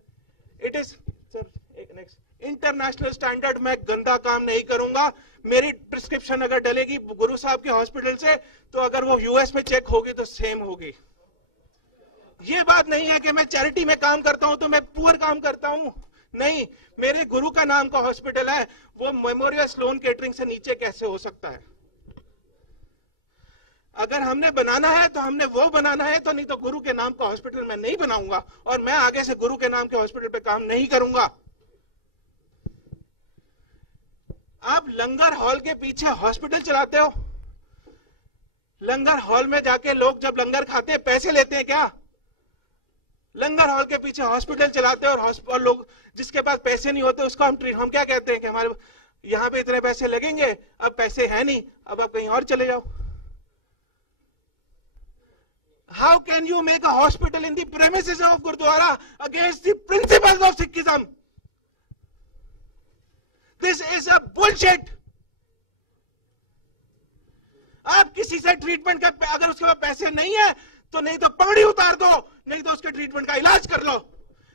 It is sir, एक नेक्स्ट इंटरनेशनल स्टैंडर्ड। मैं गंदा काम नहीं करूंगा। मेरी प्रिस्क्रिप्शन अगर डलेगी गुरु साहब के हॉस्पिटल से, तो अगर वो यूएस में चेक होगी तो सेम होगी। ये बात नहीं है कि मैं चैरिटी में काम करता हूं तो मैं पुअर काम करता हूं, नहीं। मेरे गुरु का नाम का हॉस्पिटल है, वो मेमोरियल स्लोन केटरिंग से नीचे कैसे हो सकता है? अगर हमने बनाना है तो हमने वो बनाना है, तो नहीं तो गुरु के नाम का हॉस्पिटल मैं नहीं बनाऊंगा, और मैं आगे से गुरु के नाम के हॉस्पिटल पे काम नहीं करूंगा। आप लंगर हॉल के पीछे हॉस्पिटल चलाते हो। लंगर हॉल में जाके लोग जब लंगर खाते हैं पैसे लेते हैं क्या? लंगर हॉल के पीछे हॉस्पिटल चलाते हैं, और लोग जिसके पास पैसे नहीं होते उसको हम क्या कहते हैं कि हमारे यहाँ पे इतने पैसे लगेंगे, अब पैसे है नहीं, अब आप कहीं और चले जाओ। How can you make a hospital in the premises of Gurdwara against the principles of Sikhism? This is a bullshit. आप किसी से ट्रीटमेंट का, अगर उसके पास पैसे नहीं है तो नहीं तो पगड़ी उतार दो, नहीं तो उसके ट्रीटमेंट का इलाज कर लो,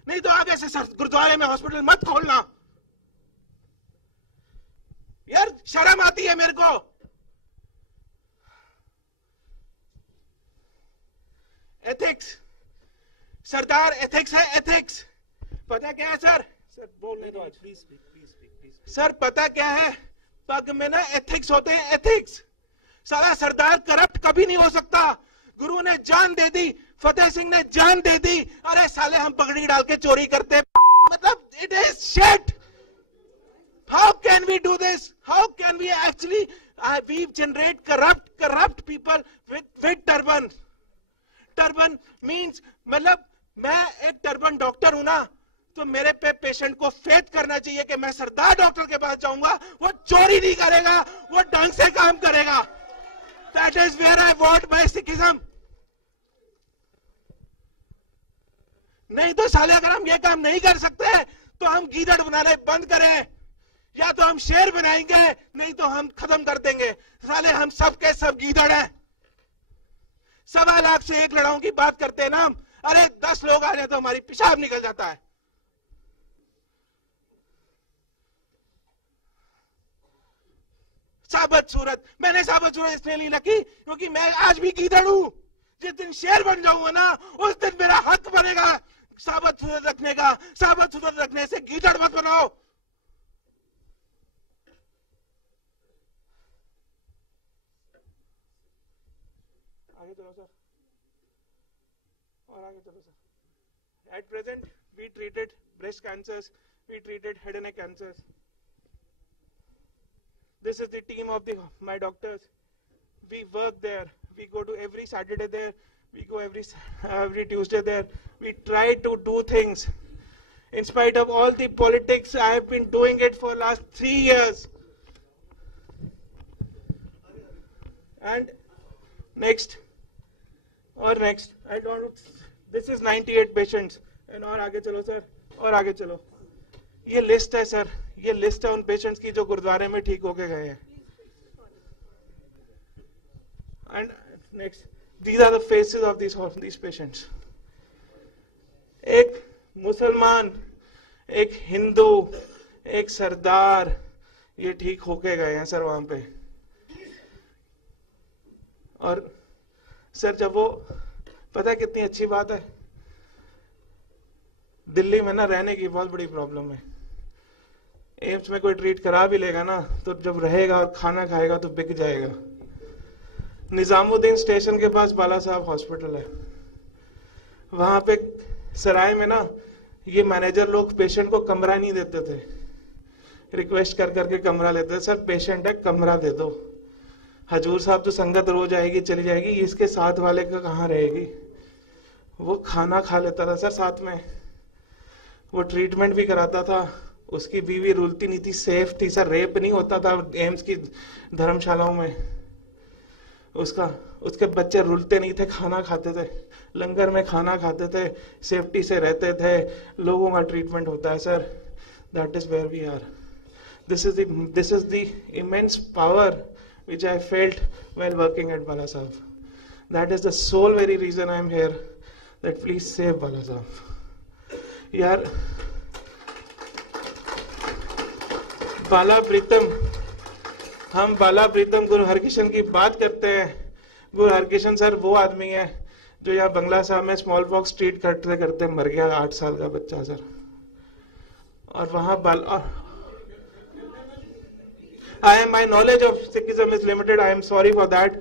नहीं तो आगे से गुरुद्वारे में हॉस्पिटल मत खोलना। यार शर्म आती है मेरे को। एथिक्स, सरदार एथिक्स है, एथिक्स। पता क्या है सर? सर बोलने दो आज प्लीज। सर पता क्या है? पग में ना एथिक्स होते हैं, एथिक्स। सारा सरदार करप्ट कभी नहीं हो सकता। गुरु ने जान दे दी, फतेह सिंह ने जान दे दी, अरे साले हम पगड़ी डाल के चोरी करते, मतलब it is shit. How can we do this? How can we actually we generate corrupt people with turban? Turban means, मतलब मैं एक टर्बन डॉक्टर हूं ना, तो मेरे पे पेशेंट को फेथ करना चाहिए कि मैं सरदार डॉक्टर के पास जाऊंगा, वो चोरी नहीं करेगा, वो ढंग से काम करेगा। That is where I want my Sikhism. नहीं तो साले अगर हम ये काम नहीं कर सकते तो हम गीदड़ बनाने बंद करें, या तो हम शेर बनाएंगे, नहीं तो हम खत्म कर देंगे। साले हम सब के सब गीदड़ हैं। 1.25 लाख से एक लड़ाओं की बात करते हैं ना हम, अरे 10 लोग आ जाए तो हमारी पेशाब निकल जाता है। साबत सूरत, मैंने साबत सूरत इसलिए नहीं रखी क्योंकि मैं आज भी गीदड़ हूं। जिस दिन शेर बन जाऊंगा ना, उस दिन मेरा हक बनेगा साबत सूरत रखने का। साबत सूरत रखने से गीदड़ मत बनाओ। चलो सर, और आगे चलो sir. At present, we treated breast cancers, we treated head and neck cancers. This is the team of my doctors. We work there. We go to every Saturday there. We go every Tuesday there. We try to do things. In spite of all the politics, I have been doing it for last 3 years. And next, I don't. This is 98 patients. And और आगे चलो sir, और आगे चलो। ये list है sir, ये list है उन पेशेंट्स की जो गुरुद्वारे में ठीक होके गए हैं। And next, these are the faces of these patients. एक मुसलमान, एक हिंदू, एक सरदार, ये ठीक होके गए हैं सर वहां पे। और सर जब वो, पता है कितनी अच्छी बात है, दिल्ली में ना रहने की बहुत बड़ी प्रॉब्लम है। एम्स में कोई ट्रीट करा भी लेगा ना, तो जब रहेगा और खाना खाएगा तो बिक जाएगा। निजामुद्दीन स्टेशन के पास बाला साहब हॉस्पिटल है, वहां पे सराय में ना ये मैनेजर लोग पेशेंट को कमरा नहीं देते थे, रिक्वेस्ट कर करके कमरा लेते थे। सर पेशेंट है, कमरा दे दो। हजूर साहब तो संगत रोज आएगी चली जाएगी, इसके साथ वाले का कहाँ रहेगी। वो खाना खा लेता था सर साथ में, वो ट्रीटमेंट भी कराता था, उसकी बीवी रुलती नहीं थी, सेफ थी सर, रेप नहीं होता था एम्स की धर्मशालाओं में। उसके बच्चे रुलते नहीं थे, खाना खाते थे, लंगर में खाना खाते थे, सेफ्टी से रहते थे, लोगों का ट्रीटमेंट होता है sir. That is where we are. This is the immense power which I felt while working at Bala Sahib. That is the sole very reason I am here, that please save Bala Sahib. यार बाला प्रीतम, हम बाला प्रीतम गुरु हरकिशन की बात करते हैं। गुरु Harkishan sir वो आदमी है जो यहाँ बंगला साहब में स्मॉल पॉक्स ट्रीट करते करते मर गया, 8 साल का बच्चा सर। और वहां my knowledge of Sikhism is limited, I am sorry for that,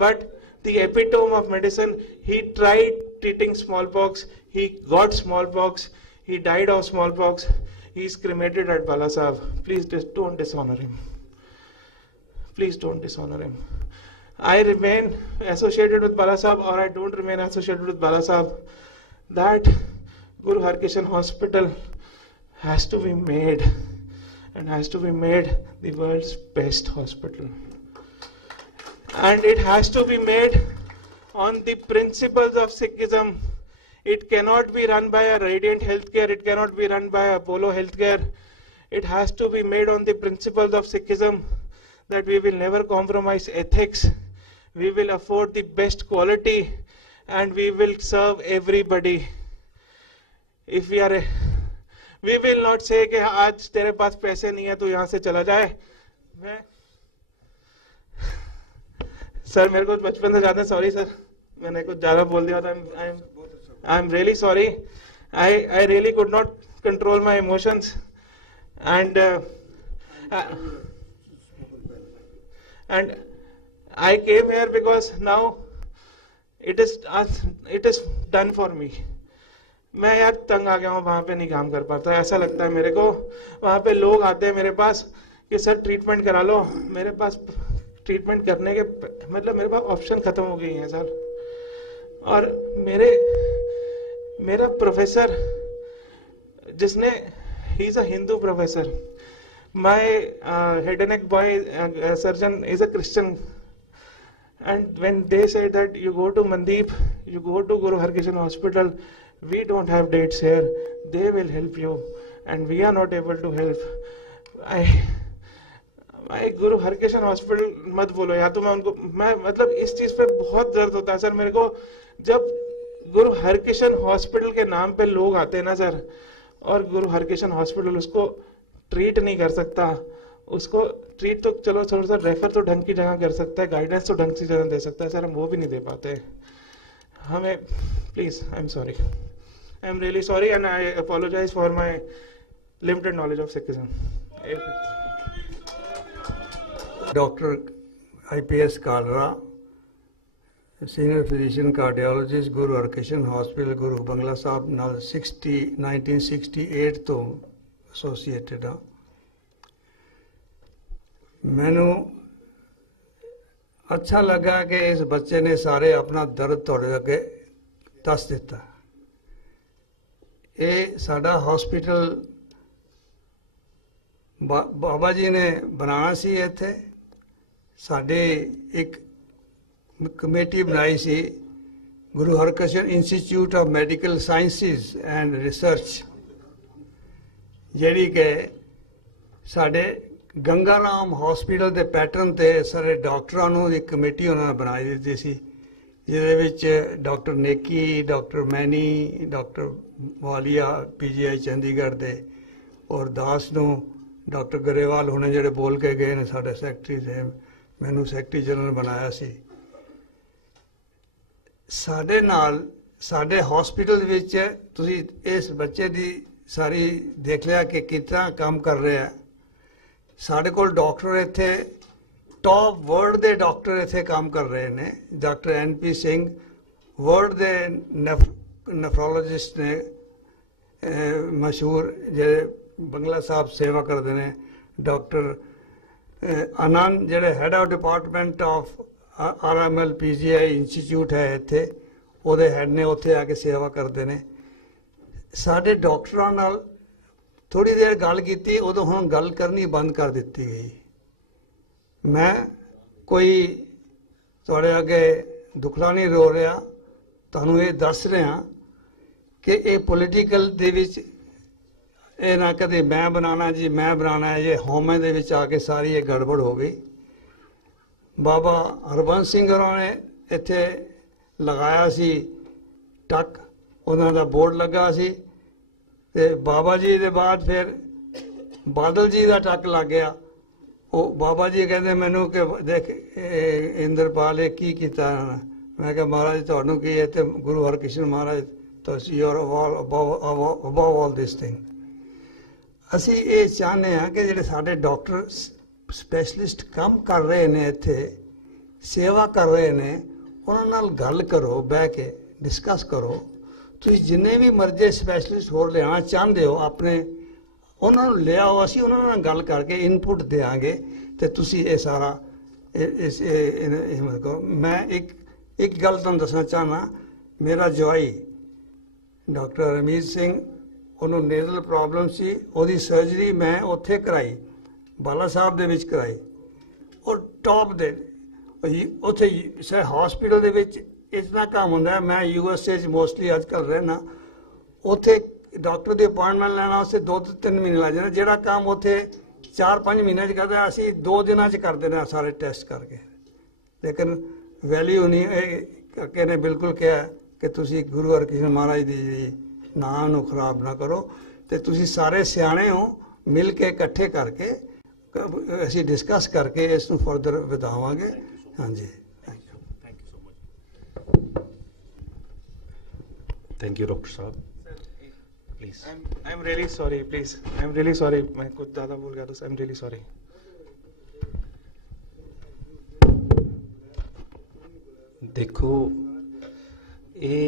but the epitome of medicine, he tried treating smallpox, he got smallpox, he died of smallpox, he is cremated at Bala Sahib. Please don't dishonor him. Please don't dishonor him. I remain associated with Bala Sahib or I don't remain associated with Bala Sahib. That Guru Harkishan Hospital has to be made, and has to be made the world's best hospital. And it has to be made on the principles of Sikhism. It cannot be run by a Radiant Healthcare, it cannot be run by Apollo Healthcare. It has to be made on the principles of Sikhism, that we will never compromise ethics, we will afford the best quality, and we will serve everybody. If we will not say कि आज तेरे पास पैसे नहीं है तो यहाँ से चला जाए। मैं सर मेरे को बचपन से ज्यादा सॉरी सर, मैंने कुछ ज्यादा बोल दिया था। आई am really sorry, I really could not control my emotions and I came here because now it is done for me. मैं यार तंग आ गया हूँ, वहां पे नहीं काम कर पाता, ऐसा लगता है मेरे को। वहां पे लोग आते हैं मेरे पास कि सर ट्रीटमेंट करा लो, मेरे पास ट्रीटमेंट करने के मतलब मेरे पास ऑप्शन खत्म हो गई हैं सर। और मेरा प्रोफेसर जिसने, he is a Hindu professor, my head and neck boy surgeon is a Christian, and when they say that you go to Mandeep, you go to Guru Harkishan Hospital, we don't have dates here, they will help you and we are not able to help. I Guru Harkishan hospital मत बोलो यार, तो मैं मतलब इस चीज पे बहुत दर्द होता है सर मेरे को। जब गुरु हरकिशन हॉस्पिटल के नाम पे लोग आते हैं ना सर, और गुरु हरकिशन हॉस्पिटल उसको ट्रीट नहीं कर सकता, उसको ट्रीट तो चलो थोड़ा सा रेफर तो ढंग की जगह कर सकता है, गाइडेंस तो ढंग की जगह दे सकता है सर, हम वो भी नहीं दे पाते हमें। Please, I am sorry, I am really sorry and I apologise for my limited knowledge of Sikhism. Doctor IPS Kalra senior physician cardiologist Guru Harkrishan hospital Guru Bangla Sahib ਨਾਲ 1968 ਤੋਂ ਐਸੋਸੀਏਟਡ ਹਾਂ। ਮੈਨੂੰ ਅੱਛਾ ਲੱਗਾ ਕਿ ਇਸ ਬੱਚੇ ਨੇ ਸਾਰੇ ਆਪਣਾ ਦਰਦ ਤੁਹਾਡੇ ਅੱਗੇ ਦੱਸ ਦਿੱਤਾ। ਇਹ ਸਾਡਾ ਹਸਪੀਟਲ ਬਾਬਾ ਜੀ ਨੇ ਬਣਾਉਣਾ ਸੀ। ਇੱਥੇ ਸਾਡੇ ਇੱਕ ਕਮੇਟੀ ਬਣਾਈ ਸੀ, Guru Harkrishan institute of medical sciences and research, ਜਿਹੜੀ ਕਿ ਸਾਡੇ ਗੰਗਾ ਰਾਮ ਹਸਪੀਟਲ ਦੇ ਪੈਟਰਨ ਤੇ ਸਾਰੇ ਡਾਕਟਰਾਂ ਨੂੰ ਇੱਕ ਕਮੇਟੀ ਉਹਨਾਂ ਨੇ ਬਣਾਈ ਦਿੱਤੀ ਸੀ, ਜਿਹਦੇ ਵਿੱਚ ਡਾਕਟਰ ਨੇਕੀ, ਡਾਕਟਰ ਮੈਨੀ, ਡਾਕਟਰ ਵਾਲੀਆ PGI ਚੰਡੀਗੜ੍ਹ ਦੇ, ਔਰ ਦਾਸ ਨੂੰ ਡਾਕਟਰ ਗਰੇਵਾਲ ਹੁਣੇ ਜਿਹੜੇ ਬੋਲ ਕੇ ਗਏ ਨੇ ਸਾਡੇ ਸੈਕਟਰੀ ਦੇ, ਮੈਨੂੰ ਸੈਕਟਰੀ ਜਨਰਲ ਬਣਾਇਆ ਸੀ। ਸਾਡੇ ਨਾਲ ਸਾਡੇ ਹਸਪੀਟਲ ਵਿੱਚ ਤੁਸੀਂ ਇਸ ਬੱਚੇ ਦੀ ਸਾਰੀ ਦੇਖ ਲਿਆ ਕਿ ਕਿੰਨਾ ਕੰਮ ਕਰ ਰਿਹਾ। ਸਾਡੇ ਕੋਲ ਡਾਕਟਰ ਇੱਥੇ ਟੌਪ ਵਰਲਡ ਦੇ ਡਾਕਟਰ ਇੱਥੇ ਕੰਮ ਕਰ ਰਹੇ ਨੇ। ਡਾਕਟਰ NP ਸਿੰਘ ਵਰਲਡ ਦੇ ਨੈਫਰੋਲੋਜਿਸਟ ਨੇ, ਮਸ਼ਹੂਰ ਜਿਹੜੇ ਬੰਗਲਾ ਸਾਹਿਬ ਸੇਵਾ ਕਰਦੇ ਨੇ। ਡਾਕਟਰ ਆਨੰਦ ਜਿਹੜੇ head of department of RML PGI institute ਹੈ ਇੱਥੇ, ਉਹਦੇ ਹੈਡ ਨੇ, ਉੱਥੇ ਆ ਕੇ ਸੇਵਾ ਕਰਦੇ ਨੇ। ਸਾਡੇ ਡਾਕਟਰਾਂ ਨਾਲ ਥੋੜੀ ਦੇਰ ਗੱਲ ਕੀਤੀ, ਉਦੋਂ ਹੁਣ ਗੱਲ ਕਰਨੀ ਬੰਦ ਕਰ ਦਿੱਤੀ ਗਈ। ਮੈਂ ਕੋਈ ਤੁਹਾਡੇ ਅੱਗੇ ਦੁਖੜਾ ਨਹੀਂ ਰੋ ਰਿਹਾ, ਤੁਹਾਨੂੰ ਇਹ ਦੱਸ ਰਿਹਾ ਕਿ ਇਹ ਪੋਲੀਟੀਕਲ ਦੇ ਵਿੱਚ ਇਹ ਨਾ ਕਦੇ ਮੈਂ ਬਣਾਉਣਾ ਜੀ ਮੈਂ ਬਣਾਉਣਾ, ਇਹ ਹਉਮੈ ਦੇ ਵਿੱਚ ਆ ਕੇ ਸਾਰੀ ਇਹ ਗੜਬੜ ਹੋ ਗਈ। ਬਾਬਾ ਹਰਬੰਸ ਸਿੰਘ ਹੋਰਾਂ ਨੇ ਇੱਥੇ ਲਗਾਇਆ ਸੀ ਟੱਕ, ਉਹਨਾਂ ਦਾ ਬੋਰਡ ਲੱਗਾ ਸੀ, ਤੇ ਬਾਬਾ ਜੀ ਦੇ ਬਾਅਦ ਫਿਰ ਬਾਦਲ ਜੀ ਦਾ ਟੱਕ ਲੱਗ ਗਿਆ। ਉਹ ਬਾਬਾ ਜੀ ਕਹਿੰਦੇ ਮੈਨੂੰ ਕਿ ਦੇਖ ਇੰਦਰਪਾਲ ਇਹ ਕੀ ਕੀਤਾ ਇਹਨਾਂ ਨੇ। ਮੈਂ ਕਿਹਾ ਮਹਾਰਾਜ ਤੁਹਾਨੂੰ ਕੀ ਹੈ, ਤੇ ਗੁਰੂ ਹਰਕ੍ਰਿਸ਼ਨ ਮਹਾਰਾਜ ਤੁਸੀਂ you are above all this thing. ਅਸੀਂ ਇਹ ਚਾਹੁੰਦੇ ਹਾਂ ਕਿ ਜਿਹੜੇ ਸਾਡੇ ਡਾਕਟਰ ਸਪੈਸ਼ਲਿਸਟ ਕੰਮ ਕਰ ਰਹੇ ਨੇ, ਇੱਥੇ ਸੇਵਾ ਕਰ ਰਹੇ ਨੇ, ਉਹਨਾਂ ਨਾਲ ਗੱਲ ਕਰੋ, ਬਹਿ ਕੇ ਡਿਸਕਸ ਕਰੋ। ਤੁਸੀਂ ਜਿੰਨੇ ਵੀ ਮਰਜ਼ੀ ਸਪੈਸ਼ਲਿਸਟ ਹੋਰ ਲਿਆਉਣਾ ਚਾਹੁੰਦੇ ਹੋ ਆਪਣੇ, ਉਹਨਾਂ ਨੂੰ ਲਿਆਓ, ਅਸੀਂ ਉਹਨਾਂ ਨਾਲ ਗੱਲ ਕਰਕੇ ਇਨਪੁਟ ਦੇਵਾਂਗੇ ਤੇ ਤੁਸੀਂ ਇਹ ਸਾਰਾ ਮੈਂ ਇੱਕ ਗੱਲ ਤੁਹਾਨੂੰ ਦੱਸਣਾ ਚਾਹਨਾ। ਮੇਰਾ ਜਵਾਈ ਡਾਕਟਰ ਰਮੀਤ ਸਿੰਘ, ਉਹਨੂੰ ਨੇਜ਼ਲ ਪ੍ਰੋਬਲਮ ਸੀ, ਉਹਦੀ ਸਰਜਰੀ ਮੈਂ ਉੱਥੇ ਕਰਾਈ, ਬਾਲਾ ਸਾਹਿਬ ਦੇ ਵਿੱਚ ਕਰਾਈ, ਔਰ ਟੌਪ ਦੇ ਉੱਥੇ ਹਸਪੀਟਲ ਦੇ ਵਿੱਚ ਇਤਨਾ ਕੰਮ ਹੁੰਦਾ। ਮੈਂ USA 'ਚ ਮੋਸਟਲੀ ਅੱਜ ਕੱਲ੍ਹ ਰਹਿਣਾ, ਉੱਥੇ ਡਾਕਟਰ ਦੀ ਅਪਾਇੰਟਮੈਂਟ ਲੈਣਾ ਉਸੇ 2 ਤੋਂ 3 ਮਹੀਨੇ ਲੱਗ ਜਾਂਦੇ। ਜਿਹੜਾ ਕੰਮ ਉੱਥੇ 4-5 ਮਹੀਨਿਆਂ 'ਚ ਕਰਦਾ, ਅਸੀਂ 2 ਦਿਨਾਂ 'ਚ ਕਰ ਦਿੰਦੇ ਹਾਂ ਸਾਰੇ ਟੈਸਟ ਕਰਕੇ। ਲੇਕਿਨ ਵੈਲਿਊ ਨਹੀਂ। ਇਹ ਕਾਕੇ ਨੇ ਬਿਲਕੁਲ ਕਿਹਾ ਕਿ ਤੁਸੀਂ ਗੁਰੂ ਹਰਕ੍ਰਿਸ਼ਨ ਮਹਾਰਾਜ ਦੀ ਨਾਂ ਨੂੰ ਖਰਾਬ ਨਾ ਕਰੋ, ਤੇ ਤੁਸੀਂ ਸਾਰੇ ਸਿਆਣੇ ਹੋ, ਮਿਲ ਕੇ ਇਕੱਠੇ ਕਰਕੇ ਅਸੀਂ ਡਿਸਕਸ ਕਰਕੇ ਇਸ ਨੂੰ ਫਰਦਰ ਵਧਾਵਾਂਗੇ। ਹਾਂਜੀ, थैंक यू डॉक्टर साहब, please. I am really sorry, please I am really sorry, मैं कुछ ज़्यादा बोल गया तो आई एम रियली सॉरी। देखो, ये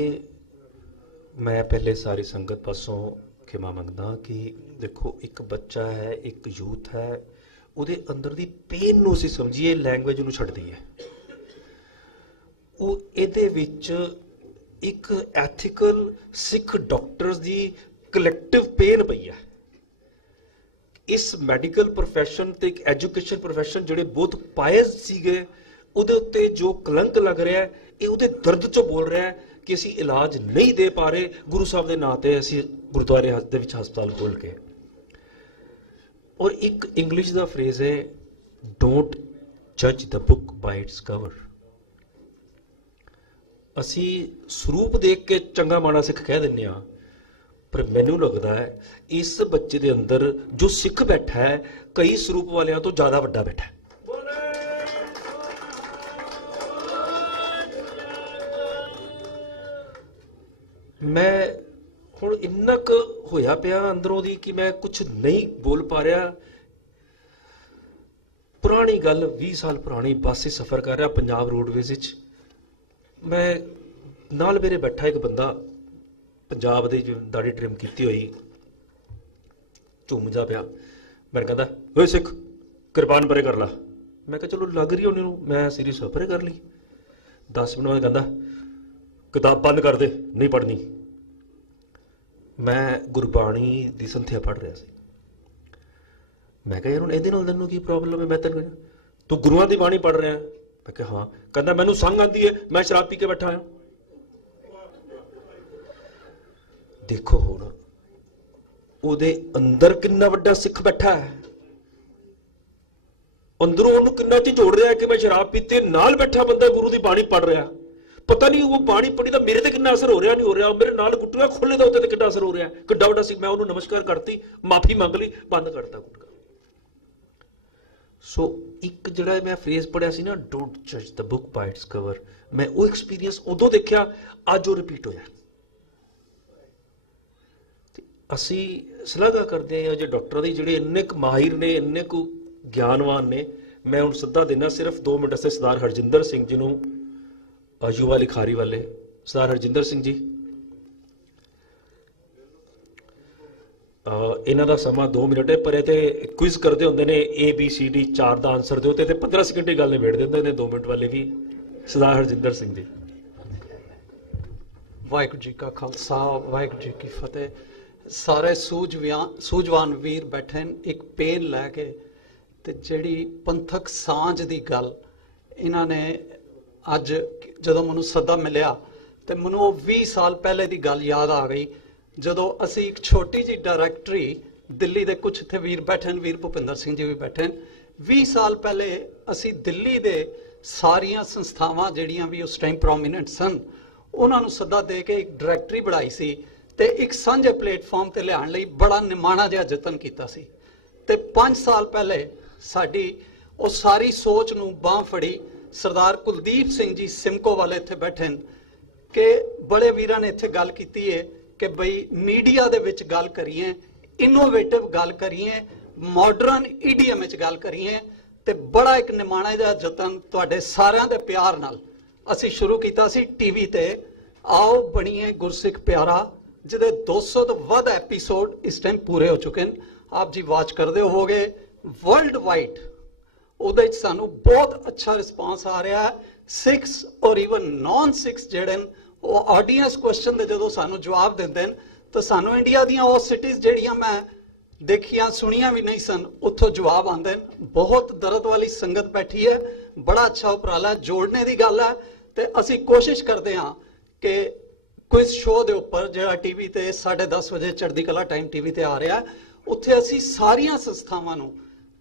मैं पहले सारी संगत पासों खिमा मंगदा कि देखो एक बच्चा है, एक यूथ है, ਉਹਦੇ ਅੰਦਰ ਦੀ ਪੇਨ ਨੂੰ ਅਸੀਂ ਸਮਝੀਏ, ਲੈਂਗੁਏਜ ਨੂੰ ਛੱਡਦੀ ਹੈ। ਉਹ ਇਹਦੇ ਵਿੱਚ ਇੱਕ ਐਥੀਕਲ ਸਿੱਖ ਡਾਕਟਰਸ ਦੀ ਕਲੈਕਟਿਵ ਪੇਨ ਪਈ ਹੈ। ਇਸ ਮੈਡੀਕਲ ਪ੍ਰੋਫੈਸ਼ਨ ਤੇ ਇੱਕ ਐਜੂਕੇਸ਼ਨ ਪ੍ਰੋਫੈਸ਼ਨ ਜਿਹੜੇ ਬਹੁਤ ਪਾਇਜ਼ ਸੀਗੇ, ਉਹਦੇ ਉੱਤੇ ਜੋ ਕਲੰਕ ਲੱਗ ਰਿਹਾ ਹੈ, ਇਹ ਉਹਦੇ ਦਰਦ ਚੋਂ ਬੋਲ ਰਿਹਾ ਹੈ ਕਿ ਅਸੀਂ ਇਲਾਜ ਨਹੀਂ ਦੇ ਪਾ ਰਹੇ ਗੁਰੂ ਸਾਹਿਬ ਦੇ ਨਾਂ ਤੇ, ਅਸੀਂ ਗੁਰਦੁਆਰੇ ਦੇ ਵਿੱਚ ਹਸਪਤਾਲ ਖੋਲ ਕੇ। ਔਰ ਇੱਕ ਇੰਗਲਿਸ਼ ਦਾ ਫਰੇਜ਼ ਹੈ, ਡੋਂਟ ਜੱਜ the book by its cover. ਅਸੀਂ ਸਰੂਪ ਦੇਖ ਕੇ ਚੰਗਾ ਮਾੜਾ ਸਿੱਖ ਕਹਿ ਦਿੰਦੇ ਹਾਂ, ਪਰ ਮੈਨੂੰ ਲੱਗਦਾ ਹੈ ਇਸ ਬੱਚੇ ਦੇ ਅੰਦਰ ਜੋ ਸਿੱਖ ਬੈਠਾ ਹੈ, ਕਈ ਸਰੂਪ ਵਾਲਿਆਂ ਤੋਂ ਜ਼ਿਆਦਾ ਵੱਡਾ ਬੈਠਾ ਹੈ। ਮੈਂ ਹੁਣ ਇੰਨਾ ਕੁ ਹੋਇਆ ਪਿਆ ਅੰਦਰੋਂ ਦੀ ਕਿ ਮੈਂ ਕੁਝ ਨਹੀਂ ਬੋਲ ਪਾ ਰਿਹਾ। ਪੁਰਾਣੀ ਗੱਲ, 20 ਸਾਲ ਪੁਰਾਣੀ, ਬੱਸ 'ਚ ਸਫ਼ਰ ਕਰ ਰਿਹਾ ਪੰਜਾਬ ਰੋਡਵੇਜ਼ ਵਿੱਚ, ਮੈਂ ਨਾਲ ਮੇਰੇ ਬੈਠਾ ਇੱਕ ਬੰਦਾ ਪੰਜਾਬ ਦੇ ਦਾੜੀ ਟ੍ਰਿਮ ਕੀਤੀ ਹੋਈ ਝੂਮਦਾ ਪਿਆ। ਮੈਨੂੰ ਕਹਿੰਦਾ ਓਏ ਸਿੱਖ ਕਿਰਪਾਨ ਪਰੇ ਕਰ ਲਾ। ਮੈਂ ਕਿਹਾ ਚਲੋ ਲੱਗ ਰਹੀ ਹੋਣੀ ਨੂੰ, ਮੈਂ ਸੀਰੀਅਸ ਪਰੇ ਕਰ ਲਈ। 10 ਮਿੰਟ ਬਾਅਦ ਕਹਿੰਦਾ ਕਿਤਾਬ ਬੰਦ ਕਰ ਦੇ, ਨਹੀਂ ਪੜ੍ਹਨੀ। ਮੈਂ ਗੁਰਬਾਣੀ ਦੀ ਸੰਥਿਆ ਪੜ੍ਹ ਰਿਹਾ ਸੀ। ਮੈਂ ਕਿਹਾ ਯਾਰ ਹੁਣ ਇਹਦੇ ਨਾਲ ਤੈਨੂੰ ਕੀ ਪ੍ਰੋਬਲਮ ਹੈ? ਮੈਂ ਤੂੰ ਗੁਰੂਆਂ ਦੀ ਬਾਣੀ ਪੜ੍ਹ ਰਿਹਾ? ਮੈਂ ਕਿਹਾ ਹਾਂ। ਕਹਿੰਦਾ ਮੈਨੂੰ ਸੰਗ ਆਉਂਦੀ ਹੈ, ਮੈਂ ਸ਼ਰਾਬ ਪੀ ਕੇ ਬੈਠਾ ਹਾਂ। ਦੇਖੋ ਹੁਣ ਉਹਦੇ ਅੰਦਰ ਕਿੰਨਾ ਵੱਡਾ ਸਿੱਖ ਬੈਠਾ ਹੈ, ਅੰਦਰੋਂ ਉਹਨੂੰ ਕਿੰਨਾ ਝਿਜੋੜ ਰਿਹਾ ਕਿ ਮੈਂ ਸ਼ਰਾਬ ਪੀਤੇ ਨਾਲ ਬੈਠਾ ਬੰਦਾ ਗੁਰੂ ਦੀ ਬਾਣੀ ਪੜ੍ਹ ਰਿਹਾ। ਪਤਾ ਨਹੀਂ ਉਹ ਬਾਣੀ ਪੜ੍ਹੀ ਦਾ ਮੇਰੇ ਤੇ ਕਿੰਨਾ ਅਸਰ ਹੋ ਰਿਹਾ, ਨਹੀਂ ਹੋ ਰਿਹਾ। ਮੇਰੇ ਨਾਲ ਗੁੱਟੀਆਂ ਖੋਲੇ ਦਾ ਉਹਦੇ ਤੇ ਕਿੰਨਾ ਅਸਰ ਹੋ ਰਿਹਾ, ਕਿੱਡਾ ਵੱਡਾ ਸਿੱਖ। ਮੈਂ ਉਹਨੂੰ ਨਮਸਕਾਰ ਕਰਤੀ, ਮਾਫੀ ਮੰਗ ਲਈ, ਬੰਦ ਕਰਤਾ ਗੁਟਕਾ। ਸੋ ਇੱਕ ਜਿਹੜਾ ਮੈਂ ਫਰੇਜ਼ ਪੜਿਆ ਸੀ ਨਾ, ਡੋਂਟ ਜੱਜ the book by its cover, ਮੈਂ ਉਹ ਐਕਸਪੀਰੀਅੰਸ ਉਦੋਂ ਦੇਖਿਆ, ਅੱਜ ਉਹ ਰਿਪੀਟ ਹੋਇਆ। ਅਸੀਂ ਸਲਾਘਾ ਕਰਦੇ ਹਾਂ ਜੇ ਡਾਕਟਰਾਂ ਦੀ, ਜਿਹੜੇ ਇੰਨੇ ਕੁ ਮਾਹਿਰ ਨੇ, ਇੰਨੇ ਕੁ ਗਿਆਨਵਾਨ ਨੇ। ਮੈਂ ਹੁਣ ਸੱਦਾ ਦੇਣਾ ਸਿਰਫ 2 ਮਿੰਟ ਵਾਸਤੇ ਸਰਦਾਰ ਹਰਜਿੰਦਰ ਸਿੰਘ ਜੀ ਨੂੰ, ਯੁਵਾ ਲਿਖਾਰੀ ਵਾਲੇ ਸਰਦਾਰ ਹਰਜਿੰਦਰ ਸਿੰਘ ਜੀ। ਇਹਨਾਂ ਦਾ ਸਮਾਂ 2 ਮਿੰਟ ਹੈ, ਪਰ ਇਹ ਤੇ ਕੁਇਜ਼ ਕਰਦੇ ਹੁੰਦੇ ਨੇ ABCD 4 ਦਾ ਆਨਸਰ ਦਿਓ ਤੇ 15 ਸਕਿੰਟ ਦੀ ਗੱਲ ਨਿਬੇੜ ਦਿੰਦੇ ਨੇ 2 ਮਿੰਟ ਵਾਲੇ ਵੀ। ਸਰਦਾਰ ਹਰਜਿੰਦਰ ਸਿੰਘ ਜੀ। ਵਾਹਿਗੁਰੂ ਜੀ ਕਾ ਖਾਲਸਾ, ਵਾਹਿਗੁਰੂ ਜੀ ਕੀ ਫਤਿਹ। ਸਾਰੇ ਸੂਝਵਾਨ ਵੀਰ ਬੈਠੇ ਨੇ ਇੱਕ ਪੇਨ ਲੈ ਕੇ, ਤੇ ਜਿਹੜੀ ਪੰਥਕ ਸਾਂਝ ਦੀ ਗੱਲ ਇਹਨਾਂ ਨੇ ਅੱਜ ਜਦੋਂ ਮੈਨੂੰ ਸੱਦਾ ਮਿਲਿਆ ਤੇ ਮੈਨੂੰ ਉਹ 20 ਸਾਲ ਪਹਿਲੇ ਦੀ ਗੱਲ ਯਾਦ ਆ ਗਈ, ਜਦੋਂ ਅਸੀਂ ਇੱਕ ਛੋਟੀ ਜਿਹੀ ਡਾਇਰੈਕਟਰੀ ਦਿੱਲੀ ਦੇ ਕੁਝ ਇੱਥੇ ਵੀਰ ਬੈਠੇ ਨੇ, ਵੀਰ ਭੁਪਿੰਦਰ ਸਿੰਘ ਜੀ ਵੀ ਬੈਠੇ ਨੇ। 20 ਸਾਲ ਪਹਿਲੇ ਅਸੀਂ ਦਿੱਲੀ ਦੇ ਸਾਰੀਆਂ ਸੰਸਥਾਵਾਂ ਜਿਹੜੀਆਂ ਵੀ ਉਸ ਟਾਈਮ ਪ੍ਰੋਮੀਨੈਂਟ ਸਨ, ਉਹਨਾਂ ਨੂੰ ਸੱਦਾ ਦੇ ਕੇ ਇੱਕ ਡਾਇਰੈਕਟਰੀ ਬਣਾਈ ਸੀ ਤੇ ਇੱਕ ਸਾਂਝੇ ਪਲੇਟਫਾਰਮ ਤੇ ਲਿਆਉਣ ਲਈ ਬੜਾ ਨਿਮਾਣਾ ਜਿਹਾ ਯਤਨ ਕੀਤਾ ਸੀ। ਤੇ 5 ਸਾਲ ਪਹਿਲੇ ਸਾਡੀ ਉਹ ਸਾਰੀ ਸੋਚ ਨੂੰ ਬਾਂਹ ਫੜੀ ਸਰਦਾਰ ਕੁਲਦੀਪ ਸਿੰਘ ਜੀ ਸਿਮਕੋ ਵਾਲੇ ਇੱਥੇ ਬੈਠੇ ਨੇ, ਕਿ ਬੜੇ ਵੀਰਾਂ ਨੇ ਇੱਥੇ ਗੱਲ ਕੀਤੀ ਹੈ ਕਿ ਬਈ ਮੀਡੀਆ ਦੇ ਵਿੱਚ ਗੱਲ ਕਰੀਏ, ਇਨੋਵੇਟਿਵ ਗੱਲ ਕਰੀਏ, ਮਾਡਰਨ EDM ਵਿੱਚ ਗੱਲ ਕਰੀਏ। ਤੇ ਬੜਾ ਇੱਕ ਨਿਮਾਣਾ ਜਿਹਾ ਯਤਨ ਤੁਹਾਡੇ ਸਾਰਿਆਂ ਦੇ ਪਿਆਰ ਨਾਲ ਅਸੀਂ ਸ਼ੁਰੂ ਕੀਤਾ ਸੀ ਟੀਵੀ ਤੇ, ਆਓ ਬਣੀਏ ਗੁਰਸਿੱਖ ਪਿਆਰਾ, ਜਿਹਦੇ 200 ਤੋਂ ਵੱਧ ਐਪੀਸੋਡ ਇਸ ਟਾਈਮ ਪੂਰੇ ਹੋ ਚੁੱਕੇ ਨੇ। ਆਪ ਜੀ ਵਾਚ ਕਰਦੇ ਹੋਵੋਗੇ ਵਰਲਡ ਵਾਈਡ। ਉਹਦੇ ਵਿੱਚ ਸਾਨੂੰ ਬਹੁਤ ਅੱਛਾ ਰਿਸਪਾਂਸ ਆ ਰਿਹਾ ਹੈ। 6 ਔਰ ਇਵਨ ਨਾਨ 6 ਜਿਹੜੇ ਨੇ ਉਹ ਆਡੀਅנס ਕੁਐਸਚਨ ਦੇ ਜਦੋਂ ਸਾਨੂੰ ਜਵਾਬ ਦਿੰਦੇ ਨੇ ਤਾਂ ਸਾਨੂੰ ਇੰਡੀਆ ਦੀਆਂ ਉਹ ਸਿਟੀਜ਼ ਜਿਹੜੀਆਂ ਮੈਂ ਦੇਖੀਆਂ ਸੁਣੀਆਂ ਵੀ ਨਹੀਂ ਸਨ, ਉੱਥੋਂ ਜਵਾਬ ਆਉਂਦੇ ਨੇ। ਬਹੁਤ ਦਰਦ ਵਾਲੀ ਸੰਗਤ ਬੈਠੀ ਹੈ, ਬੜਾ ਅੱਛਾ ਉਪਰਾਲਾ ਜੋੜਨੇ ਦੀ ਗੱਲ ਹੈ। ਤੇ ਅਸੀਂ ਕੋਸ਼ਿਸ਼ ਕਰਦੇ ਹਾਂ ਕਿ ਕੁਇਜ਼ ਸ਼ੋਅ ਦੇ ਉੱਪਰ ਜਿਹੜਾ ਟੀਵੀ ਤੇ 10:30 ਵਜੇ ਚੜ੍ਹਦੀ ਕਲਾ ਟਾਈਮ ਟੀਵੀ ਤੇ ਆ ਰਿਹਾ, ਉੱਥੇ ਅਸੀਂ ਸਾਰੀਆਂ ਸੰਸਥਾਵਾਂ ਨੂੰ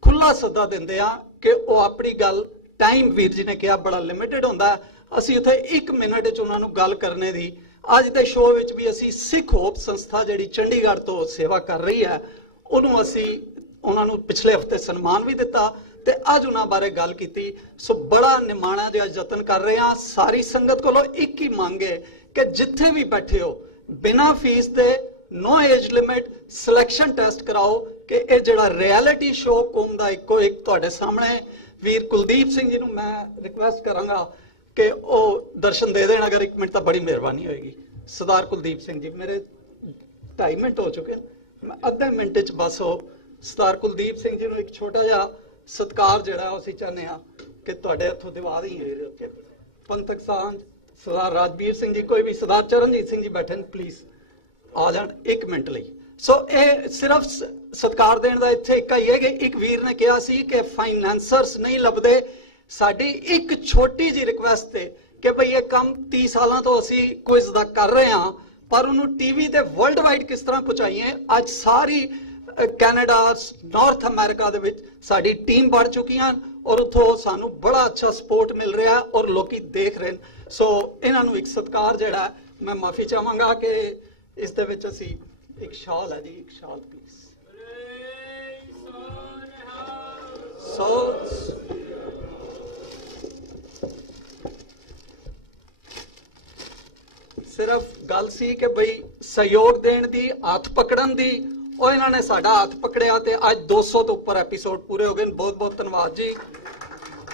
ਖੁੱਲਾ ਸੱਦਾ ਦਿੰਦੇ ਹਾਂ ਕਿ ਉਹ ਆਪਣੀ ਗੱਲ, ਟਾਈਮ ਵੀਰ ਜੀ ਨੇ ਕਿਹਾ ਬੜਾ ਲਿਮਿਟਡ ਹੁੰਦਾ, ਅਸੀਂ ਉੱਥੇ 1 ਮਿੰਟ 'ਚ ਉਹਨਾਂ ਨੂੰ ਗੱਲ ਕਰਨੇ ਦੀ। ਅੱਜ ਦੇ ਸ਼ੋਅ ਵਿੱਚ ਵੀ ਅਸੀਂ ਸਿੱਖ ਹੋਪ ਸੰਸਥਾ ਜਿਹੜੀ ਚੰਡੀਗੜ੍ਹ ਤੋਂ ਸੇਵਾ ਕਰ ਰਹੀ ਹੈ, ਉਹਨੂੰ ਅਸੀਂ ਉਹਨਾਂ ਨੂੰ ਪਿਛਲੇ ਹਫਤੇ ਸਨਮਾਨ ਵੀ ਦਿੱਤਾ ਤੇ ਅੱਜ ਉਹਨਾਂ ਬਾਰੇ ਗੱਲ ਕੀਤੀ। ਸੋ ਬੜਾ ਨਿਮਾਣਾ ਜਿਹਾ ਯਤਨ ਕਰ ਰਹੇ ਹਾਂ। ਸਾਰੀ ਸੰਗਤ ਕੋਲੋਂ ਇੱਕ ਹੀ ਮੰਗ ਹੈ ਕਿ ਜਿੱਥੇ ਵੀ ਬੈਠੇ ਹੋ, ਬਿਨਾਂ ਫੀਸ ਦੇ, ਨੋ ਏਜ ਲਿਮਿਟ, ਸਿਲੈਕਸ਼ਨ ਟੈਸਟ ਕਰਾਓ ਕਿ ਇਹ ਜਿਹੜਾ ਰਿਐਲਿਟੀ ਸ਼ੋਅ ਕੌਮ ਦਾ ਇੱਕੋ ਇੱਕ ਤੁਹਾਡੇ ਸਾਹਮਣੇ। ਵੀਰ ਕੁਲਦੀਪ ਸਿੰਘ ਜੀ ਨੂੰ ਮੈਂ ਰਿਕਵੈਸਟ ਕਰਾਂਗਾ ਕਿ ਉਹ ਦਰਸ਼ਨ ਦੇ ਦੇਣ, ਅਗਰ 1 ਮਿੰਟ ਤਾਂ ਬੜੀ ਮਿਹਰਬਾਨੀ ਹੋਏਗੀ। ਸਰਦਾਰ ਕੁਲਦੀਪ ਸਿੰਘ ਜੀ, ਮੇਰੇ 2.5 ਮਿੰਟ ਹੋ ਚੁੱਕੇ, ਮੈਂ ਅੱਧੇ ਮਿੰਟ 'ਚ ਬਸ ਉਹ ਸਰਦਾਰ ਕੁਲਦੀਪ ਸਿੰਘ ਜੀ ਨੂੰ ਇੱਕ ਛੋਟਾ ਜਿਹਾ ਸਤਿਕਾਰ ਜਿਹੜਾ ਅਸੀਂ ਚਾਹੁੰਦੇ ਹਾਂ ਕਿ ਤੁਹਾਡੇ ਹੱਥੋਂ ਦਿਵਾ ਦਈਏ। ਪੰਥਕ ਸਾਂਝ ਸਰਦਾਰ ਰਾਜਵੀਰ ਸਿੰਘ ਜੀ, ਕੋਈ ਵੀ, ਸਰਦਾਰ ਚਰਨਜੀਤ ਸਿੰਘ ਜੀ ਬੈਠੇ ਨੇ, ਪਲੀਜ਼ ਆ ਜਾਣ 1 ਮਿੰਟ ਲਈ। ਸੋ ਇਹ ਸਿਰਫ ਸਤਿਕਾਰ ਦੇਣ ਦਾ ਇੱਥੇ ਇੱਕ ਹੀ ਹੈ ਕਿ ਇੱਕ ਵੀਰ ਨੇ ਕਿਹਾ ਸੀ ਕਿ ਫਾਈਨੈਂਸਰਸ ਨਹੀਂ ਲੱਭਦੇ। ਸਾਡੀ ਇੱਕ ਛੋਟੀ ਜਿਹੀ ਰਿਕਵੈਸਟ ਤੇ ਕਿ ਭਈ ਇਹ ਕੰਮ 30 ਸਾਲਾਂ ਤੋਂ ਅਸੀਂ ਕੁਇਜ਼ ਦਾ ਕਰ ਰਹੇ ਹਾਂ, ਪਰ ਉਹਨੂੰ ਟੀਵੀ ਤੇ ਵਰਲਡ ਵਾਈਡ ਕਿਸ ਤਰ੍ਹਾਂ ਪਹੁੰਚਾਈਏ। ਅੱਜ ਸਾਰੀ ਕੈਨੇਡਾ, ਨਾਰਥ ਅਮਰੀਕਾ ਦੇ ਵਿੱਚ ਸਾਡੀ ਟੀਮ ਬਣ ਚੁੱਕੀਆਂ ਔਰ ਉੱਥੋਂ ਸਾਨੂੰ ਬੜਾ ਅੱਛਾ ਸਪੋਰਟ ਮਿਲ ਰਿਹਾ ਔਰ ਲੋਕੀ ਦੇਖ ਰਹੇ ਨੇ। ਸੋ ਇਹਨਾਂ ਨੂੰ ਇੱਕ ਸਤਿਕਾਰ ਜਿਹੜਾ ਮੈਂ ਮਾਫੀ ਚਾਹਾਂਗਾ ਕਿ ਇਸ ਦੇ ਵਿੱਚ ਅਸੀਂ ਇੱਕ ਸ਼ਾਲ ਹੈ ਜੀ, ਇੱਕ ਸ਼ਾਲ ਪਲੀਜ਼। ਸੋ ਸਿਰਫ ਗੱਲ ਸੀ ਕਿ ਬਈ ਸਹਿਯੋਗ ਦੇਣ ਦੀ, ਹੱਥ ਪਕੜਨ ਦੀ, ਉਹ ਇਹਨਾਂ ਨੇ ਸਾਡਾ ਹੱਥ ਪਕੜਿਆ ਤੇ ਅੱਜ 200 ਤੋਂ ਉੱਪਰ ਐਪੀਸੋਡ ਪੂਰੇ ਹੋ ਗਏ। ਬਹੁਤ ਬਹੁਤ ਧੰਨਵਾਦ ਜੀ।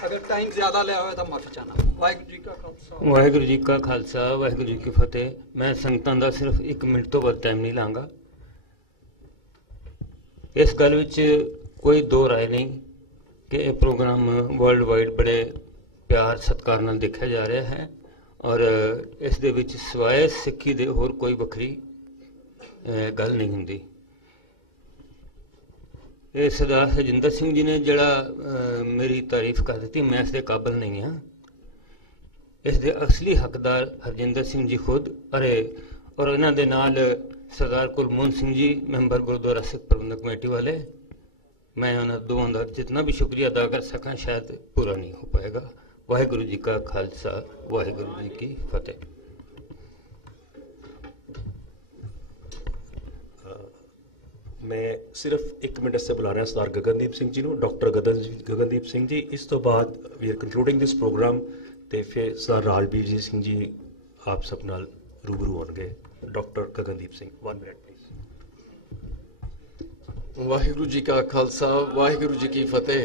ਅਗਰ ਟਾਈਮ ਜ਼ਿਆਦਾ ਲਿਆ ਹੋਇਆ ਤਾਂ ਮਾਫੀ ਚਾਹਨਾ। ਵਾਹਿਗੁਰੂ ਜੀ ਕਾ ਖਾਲਸਾ ਵਾਹਿਗੁਰੂ ਜੀ ਕਾ ਖਾਲਸਾ ਵਾਹਿਗੁਰੂ ਜੀ ਕੀ ਫਤਿਹ। ਮੈਂ ਸੰਗਤਾਂ ਦਾ ਸਿਰਫ 1 ਮਿੰਟ ਤੋਂ ਵੱਧ ਟਾਈਮ ਨਹੀਂ ਲਾਂਗਾ। ਇਸ ਗੱਲ ਵਿੱਚ ਕੋਈ ਦੋ ਰਾਏ ਨਹੀਂ ਕਿ ਇਹ ਪ੍ਰੋਗਰਾਮ ਵਰਲਡ ਵਾਈਡ ਬੜੇ ਪਿਆਰ ਸਤਿਕਾਰ ਨਾਲ ਦੇਖਿਆ ਜਾ ਰਿਹਾ ਹੈ ਔਰ ਇਸ ਦੇ ਵਿੱਚ ਸਿਵਾਏ ਸਿੱਖੀ ਦੇ ਹੋਰ ਕੋਈ ਵੱਖਰੀ ਗੱਲ ਨਹੀਂ ਹੁੰਦੀ। ਇਹ ਸਰਦਾਰ ਹਰਜਿੰਦਰ ਸਿੰਘ ਜੀ ਨੇ ਜਿਹੜਾ ਮੇਰੀ ਤਾਰੀਫ ਕਰ ਦਿੱਤੀ, ਮੈਂ ਇਸ ਦੇ ਕਾਬਿਲ ਨਹੀਂ ਹਾਂ। ਇਸ ਦੇ ਅਸਲੀ ਹੱਕਦਾਰ ਹਰਜਿੰਦਰ ਸਿੰਘ ਜੀ ਖੁਦ ਔਰ ਇਹਨਾਂ ਦੇ ਨਾਲ ਸਰਦਾਰ ਕੁਲਮੋਹਨ ਸਿੰਘ ਜੀ, ਮੈਂਬਰ ਗੁਰਦੁਆਰਾ ਸਿੱਖ ਪ੍ਰਬੰਧਕ ਕਮੇਟੀ ਵਾਲੇ। ਮੈਂ ਉਹਨਾਂ ਦੋਵਾਂ ਦਾ ਜਿਤਨਾ ਵੀ ਸ਼ੁਕਰੀਆ ਅਦਾ ਕਰ ਸਕਾਂ ਸ਼ਾਇਦ ਪੂਰਾ ਨਹੀਂ ਹੋ ਪਾਏਗਾ। ਵਾਹਿਗੁਰੂ ਜੀ ਕਾ ਖਾਲਸਾ ਵਾਹਿਗੁਰੂ ਜੀ ਕੀ ਫਤਿਹ। मैं सिर्फ 1 मिनट से बुला रहा सरदार गगनदीप सिंह जी, डॉक्टर गगनदीप सिंह जी। इस तो बाद we are concluding this program तो फिर सरदार राजवीर जी सिंह जी आप सब नाल रूबरू होंगे। Doctor Gagandeep Singh 1 minute please. Waheguru ji का खालसा वाहिगुरू जी की फतेह।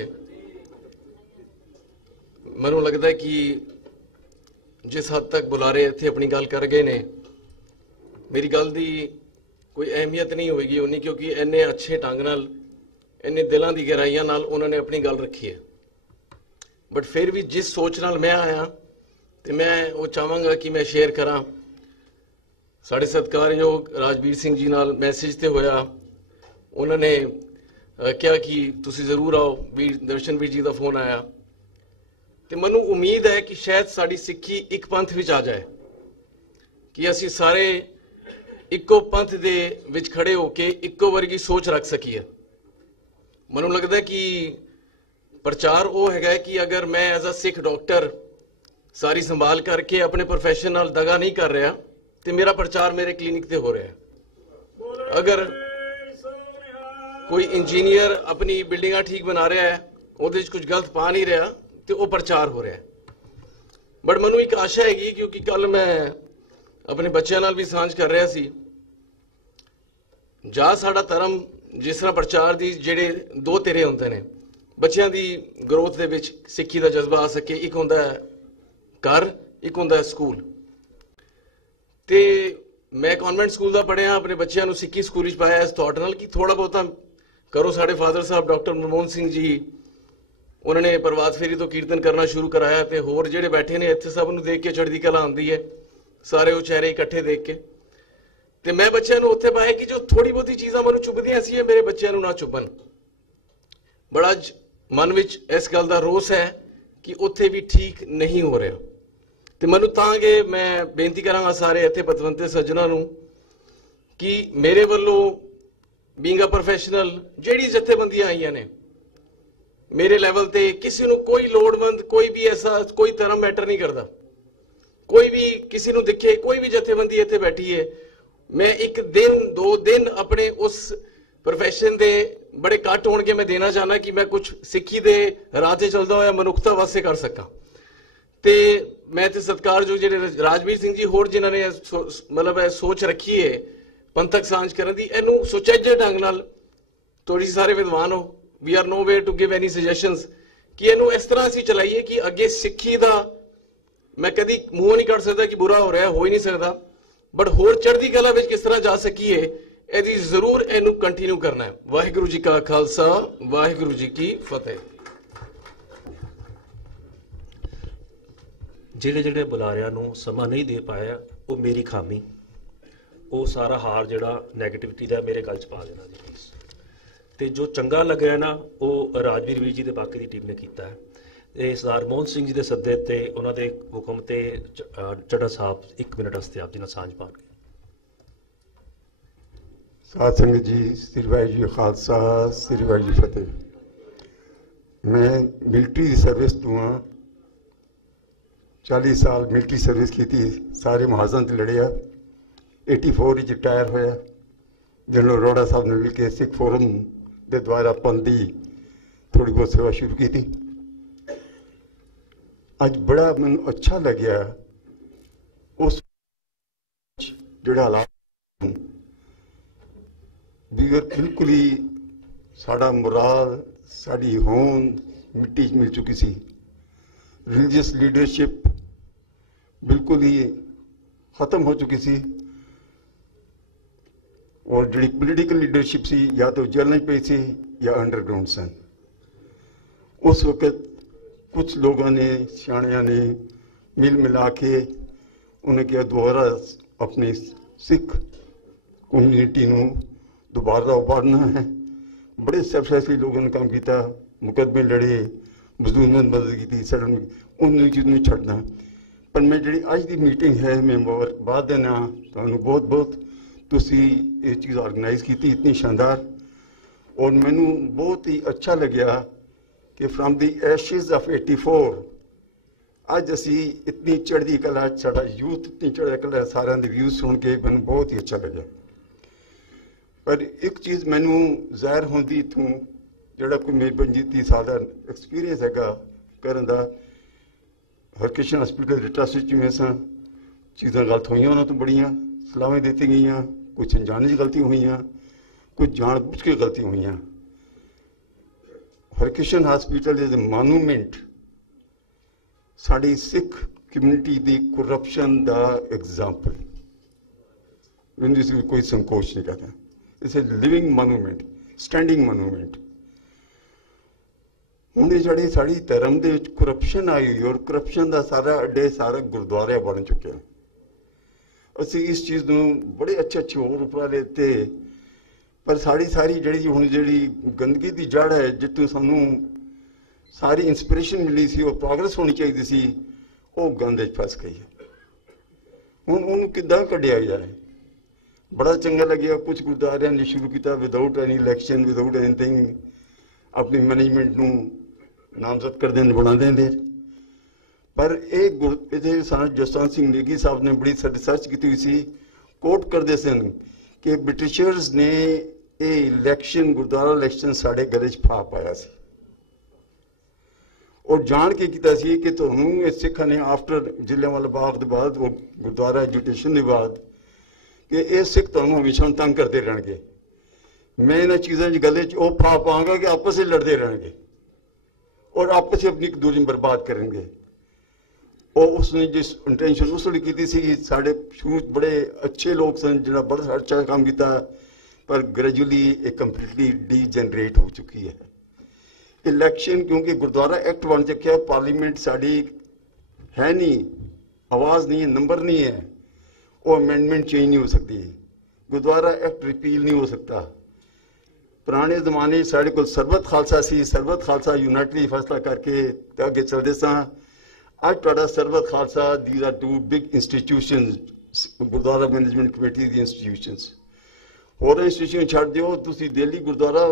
मैनू लगता है कि जिस हद तक बुलारे इत्थे अपनी गल कर गए ने, मेरी गल दी कोई अहमियत नहीं होगी उन्नी, क्योंकि इन्ने अच्छे ढंग नाल इन्ने दिलों की गहराइयां नाल उन्होंने अपनी गल रखी है। बट फिर भी जिस सोच नाल मैं आया तो मैं वो चाहांगा कि मैं शेयर करा। साढ़े सत्कारयोग राजवीर सिंह जी नाल मैसेज ते होया, उन्होंने कहा कि तुसी जरूर आओ। दर्शनवीर जी का फोन आया तो मैनू उम्मीद है कि शायद साड़ी सिक्खी एक पंथ विच आ जाए कि असी सारे इक्को पंथ दे विच खड़े होके इक्को वर्गी सोच रख सकीए। मैनू लगता है कि प्रचार वो है कि अगर मैं एज अ सिख डॉक्टर सारी संभाल करके अपने प्रोफैशन नाल दगा नहीं कर रहा तो मेरा प्रचार मेरे क्लीनिक ते हो रहा है। अगर कोई इंजीनियर अपनी बिल्डिंगां ठीक बना रहा है, उहदे विच कुछ गलत पा नहीं रहा तो वह प्रचार हो रहा है। बट मैनू एक आशा हैगी, क्योंकि कल मैं अपने बच्चों नाल भी सांझ कर रहा सी, जा साड़ा धर्म जिस तरह प्रचार दी जेड़े दो तेरे होंदे ने, बच्चों की ग्रोथ दे विच सिक्खी दा जज्बा आ सके। एक होंदा है घर, एक होंदा है स्कूल। ते मैं कॉन्वेंट स्कूल दा पढ़िया, अपने बच्चों को सिक्खी स्कूल विच पाया इस थॉट नाल कि थोड़ा बहुता करो। साढ़े फादर साहब डॉक्टर मनमोहन सिंह जी उन्होंने प्रभात फेरी तो कीर्तन करना शुरू कराया तो होर जेड़े बैठे ने इत्थे सब नूं देख के चढ़दी कला आंदी है, सारे वो चेहरे इकट्ठे देख के। तो मैं बच्चों को उत्थे पाया कि जो थोड़ी बहुती चीज़ां मैनूं चुभदियां सी मेरे बच्चों को ना चुभन। बड़ा मन विच इस गल का रोस है कि उत्थे भी ठीक नहीं हो रहा। तो मैनूं तां कि मैं बेनती करांगा सारे इत्थे पतवंते सज्जनां नूं कि मेरे वल्लों बीइंग अ प्रोफैशनल जिहड़ी जथेबंदियां आईयां ने मेरे लैवल ते, किसी नूं कोई लोड़वंद कोई भी ऐसा कोई धर्म मैटर नहीं करता। कोई भी किसी को दिखे, कोई भी जथेबंदी इत्थे बैठी है, मैं 1 दिन 2 दिन अपने उस प्रोफैशन दे बड़े कट होणगे मैं देना चाहना कि मैं कुछ सिक्खी दे राह ते चलदा होया मनुखता वास्ते कर सकां। ते मैं ते सत्कार जो जेडे राजवीर सिंह जी होर जिन्हां ने मतलब सोच रखी है पंथक सांझ करन दी, इहनूं सुचज्जे ढंग नाल तुसीं सारे विद्वान हो, we are no way to give any suggestions कि इहनूं इस तरह असीं चलाइए कि अगे सिक्खी दा मैं कभी मूँह नहीं कट सकता कि बुरा हो रहा है, हो ही नहीं सकता, बट होर चढ़दी कला विच किस तरह जा सकीए यदि जरूर इनू कंटिन्यू करना है। वाहिगुरू जी का खालसा वाहिगुरू जी की फतेह। ਜਿਹੜੇ ਜਿਹੜੇ ਬੁਲਾਰਿਆਂ ਨੂੰ ਸਮਾਂ ਨਹੀਂ ਦੇ ਪਾਇਆ ਉਹ ਮੇਰੀ ਖਾਮੀ, ਉਹ ਸਾਰਾ ਹਾਰ ਜਿਹੜਾ ਨੈਗੇਟਿਵਿਟੀ ਦਾ ਮੇਰੇ ਗੱਲ 'ਚ ਪਾ ਦੇਣਾ ਜੀ ਪਲੀਜ਼। ਤੇ ਜੋ ਚੰਗਾ ਲੱਗਿਆ ਨਾ ਉਹ ਰਾਜਵੀਰ ਵੀਰ ਜੀ ਤੇ ਬਾਕੀ ਦੀ ਟੀਮ ਨੇ ਕੀਤਾ ਹੈ। ਇਹ ਸਰਦਾਰ ਮੋਹਨ ਸਿੰਘ ਜੀ ਦੇ ਸੱਦੇ ਤੇ ਉਹਨਾਂ ਦੇ ਹੁਕਮ ਤੇ ਚੱਡਾ ਸਾਹਿਬ 1 ਮਿੰਟ ਵਾਸਤੇ ਆਪ ਜੀ ਨਾਲ ਸਾਂਝ ਪਾਉਣਗੇ। साध संगत जी, श्री वाहिगुरू जी खालसा श्री वाहिगुरू जी फतेह। मैं मिलिट्री की सर्विस तो हाँ, 40 साल मिलिट्री सर्विस की थी, सारे मुहाजन से लड़िया। 84 रिटायर होया। जनरल अरोड़ा साहब ने मिल के सिख फोरम के द्वारा पंथ की थोड़ी बहुत सेवा शुरू की थी। अज बड़ा मैं अच्छा लग्या उस जोड़ा हालात बिल्कुल ही साड़ा मुराद साड़ी होंद मिट्टी मिल चुकी सी। रिलीजियस लीडरशिप बिल्कुल ही खत्म हो चुकी सी और जी पोलिटिकल लीडरशिप सी या तो जेल पई सी या अंडरग्राउंड सन। उस वक्त कुछ लोगों ने सियाणिया ने मिल मिला के उन्हें क्या दोबारा अपनी सिख कम्यूनिटी को दोबारा उभारना है। बड़े सैफसली लोगों ने काम किया, मुकदमे लड़े, मजदूर मदद की, सड़न उन चीज़ में छड़ना। पर मैं जी अज की मीटिंग है मैं मुबारकबाद देना तुहानू बहुत बहुत, तुसी ये चीज़ ऑर्गेनाइज की इतनी शानदार। और मैनू बहुत ही अच्छा लग्या कि फ्रॉम दी एशिज ऑफ 84 अज असी इतनी चढ़ती कला, साडा यूथ इतनी चढ़ती कला, सारे दे व्यूज सुन के मैनू बहुत ही अच्छा लग्या। पर एक चीज़ मैनू ज़ाहिर होंदी इतों जोड़ा कोई मेरे 25 साल का एक्सपीरियंस है करन दा, हरकिशन हॉस्पिटल रिटासी में सा चीज़ा गलत हुई उन्होंने तो बड़िया सलाहें दी गई, कुछ अनजाने गलती हुई, कुछ जान बुझ के गलती हुई। Harkishan hospital is a monument sari Sikh community की करप्शन का एग्जाम्पल, जिसमें कोई संकोच नहीं करता। It's a living monument, standing monument. हूँ जी साड़ी धर्म के करप्शन आई हुई और करप्शन का सारा अड्डे सारा गुरुद्वारे बन चुके हैं। असी इस चीज़ को बड़े अच्छे अच्छे और उपराले थे, पर साड़ी सारी जी हूँ जी गंदगी की जड़ है जितों सानू सारी इंस्पिरेशन मिली सी और प्रोग्रेस होनी चाहिए सी, वो गंद फस गई है। हूँ उन्होंने किदा कढ़िया जाए, बड़ा चंगा लगे कुछ गुरुद्वारों ने शुरू किया without any election, without anything, अपनी मैनेजमेंट को नामजद कर दें बना दें। पर एक जसवंत सिंह नेगी साहब ने बड़ी रिसर्च की हुई सी, कोट करते सन कि ब्रिटिशर्स ने ये इलैक्शन गुरुद्वारा इलैक्शन साढ़े गले फा पाया सी और जान के किया सी कि तुहानू सिखा ने आफ्टर जलियांवाला बाग के बाद वो गुरुद्वारा एजुटेशन के बाद कि ये सिख तुहानू हमेशा तंग करते रहेंगे। मैं इन चीज़ों की गले वो फा पाऊंगा कि आपस में लड़ते रहेंगे और आपस में अपनी एक दूरी बर्बाद करेंगे। और उसने जिस इंटेंशन उसने की थी, साढ़े शुरू बड़े अच्छे लोग सन जो बड़ा अच्छा काम किया, पर ग्रेजुअली एक कंप्लीटली डीजनरेट हो चुकी है। इलैक्शन क्योंकि गुरुद्वारा एक्ट बन चुका है, पार्लीमेंट साड़ी है नहीं, आवाज़ नहीं है, नंबर नहीं है, और अमेंडमेंट चेंज नहीं हो सकती, गुरुद्वारा एक्ट रिपील नहीं हो सकता। पुराने जमाने साढ़े को सरबत खालसा सी, सरबत खालसा यूनाइटली फैसला करके आगे चलते सा। आज तुहाडा Sarbat Khalsa, these are two big institutions, Gurdwara management committee दी इंस्टीट्यूशनस। होर इंस्टीट्यूशन छड्ड दिओ, तुसीं दिल्ली गुरुद्वारा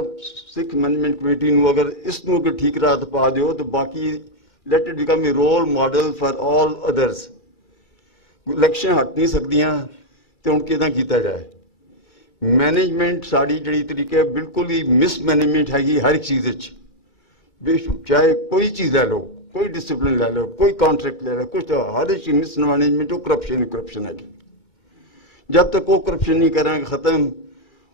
सिख मैनेजमेंट कमेटी नूं अगर इसनूं अगर ठीक राह ते पा दिओ तो बाकी let it become a role model for all others. Election हट नहीं सकदियां ते हुण किदां कीता जाए। मैनेजमेंट साड़ी जी तरीके बिल्कुल ही मिसमैनेजमेंट हैगी हर एक चीज़, चाहे कोई चीज़ लै लो, कोई डिसिप्लिन लै लो, कोई कॉन्ट्रैक्ट ले लो, कुछ हर एक मिस मैनेजमेंट करप्शन हैगी। जब तक वो करप्शन नहीं करांगे खत्म।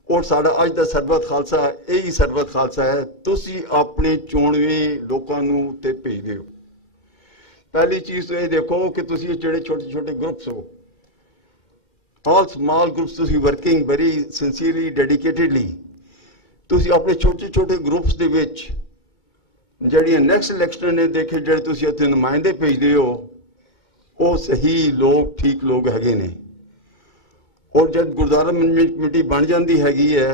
और साड़ा अज का सरबत खालसा यही सरबत खालसा है, तुसी अपने चोणवें लोगों नूं ते भेज दिओ। पहली चीज़ तो ये देखो कि तुसी जेड़े छोटे छोटे ग्रुप्स हो, all small groups तुसी working very sincerely, dedicatedly, तुसी अपने छोटे छोटे ग्रुप्स दे विच जड़ी नेक्स्ट इलैक्शन ने देखे जड़े तुसी उत्थे नुमाइंदे भेजदे हो, वो सही लोग ठीक लोग हैगे ने। और जब गुरुद्वारा मैनेजमेंट कमेटी बन जाती हैगी है,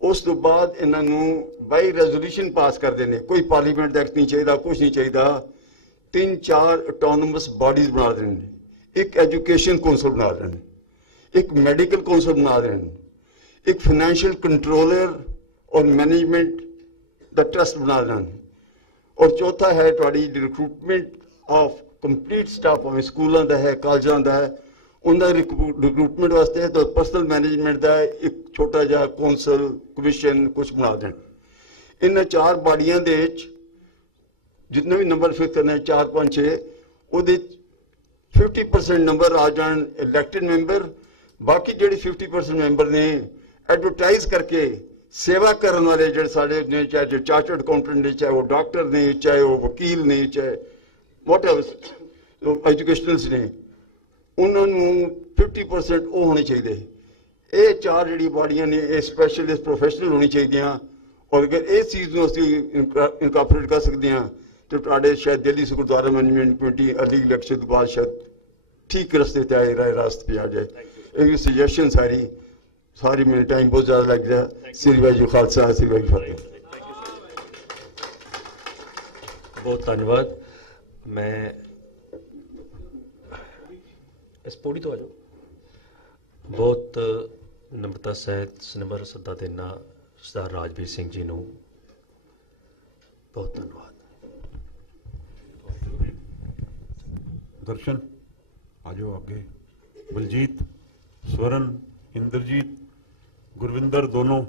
उस तो बाद इन्हां नूं बाई रेजोल्यूशन पास करते हैं, कोई पार्लीमेंट एक्ट नहीं चाहिए, कुछ नहीं चाहिए, 3-4 ऑटोनोमस बॉडीज बना रहे हैं, एक एजुकेशन कौंसल बना रहे हैं, एक मेडिकल काउंसिल बना रहे हैं, एक फाइनेंशियल कंट्रोलर और मैनेजमेंट द ट्रस्ट बना रहे हैं, और चौथा है तुहाडी रिक्रूटमेंट ऑफ कंप्लीट स्टाफ, भावें स्कूलों का है, कॉलेजों का है, उनका रिक्रूटमेंट वास्ते तो पर्सनल मैनेजमेंट का एक छोटा जा कौंसल कमीशन कुछ बना दें। इन 4 बाड़ियां दे जितने भी नंबर फिक्स करने 4, 5, 6 वो 50% नंबर आ जान इलैक्टेड मैंबर, बाकी जेडे 50% मैंबर ने एडवर्टाइज करके सेवा करने वाले जो साढ़े ने, चाहे चार्टर्ड अकाउंटेंट ने, चाहे वो डॉक्टर ने, चाहे वो वकील ने, चाहे वॉट एवर एजुकेशनल्स ने, ਉਹਨਾਂ ਨੂੰ 50% ਉਹ ਹੋਣੇ ਚਾਹੀਦੇ। ਇਹ 4 ਜਿਹੜੀ ਬਾਡੀਆਂ ਨੇ ਇਹ ਸਪੈਸ਼ਲਿਸਟ ਪ੍ਰੋਫੈਸ਼ਨਲ ਹੋਣੀ ਚਾਹੀਦੀਆਂ। ਔਰ ਅਗਰ ਇਸ ਚੀਜ਼ ਨੂੰ ਅਸੀਂ ਇਨਕਾਰਪੋਰੇਟ ਕਰ ਸਕਦੇ ਹਾਂ ਤੇ ਤੁਹਾਡੇ ਸ਼ਾਇਦ Delhi Gurdwara management committee early election ਤੋਂ ਬਾਅਦ ਸ਼ਾਇਦ ਠੀਕ ਰਸਤੇ ਤੇ ਆਏ ਰਾਸਤੇ पे आ जाए। ਇਹ ਸੁਜੈਸ਼ਨ ਸਾਰੀ ਮੈਨੂੰ ਟਾਈਮ ਬਹੁਤ ਜ਼ਿਆਦਾ ਲੱਗ ਰਿਹਾ। ਸ੍ਰੀ ਵਾਹਿਗੁਰੂ ਖਾਲਸਾ ਸ੍ਰੀ ਵਾਹਿਗੁਰੂ ਫਤਿਹ। बहुत धन्यवाद। मैं इस पौड़ी तो आ जाओ। बहुत नम्रता सहित सिनमर सदा देना सरदार राजवीर सिंह जी नूं बहुत धन्यवाद। दर्शन आ जाओ आगे। बलजीत, स्वरण, इंद्रजीत, गुरविंदर दोनों,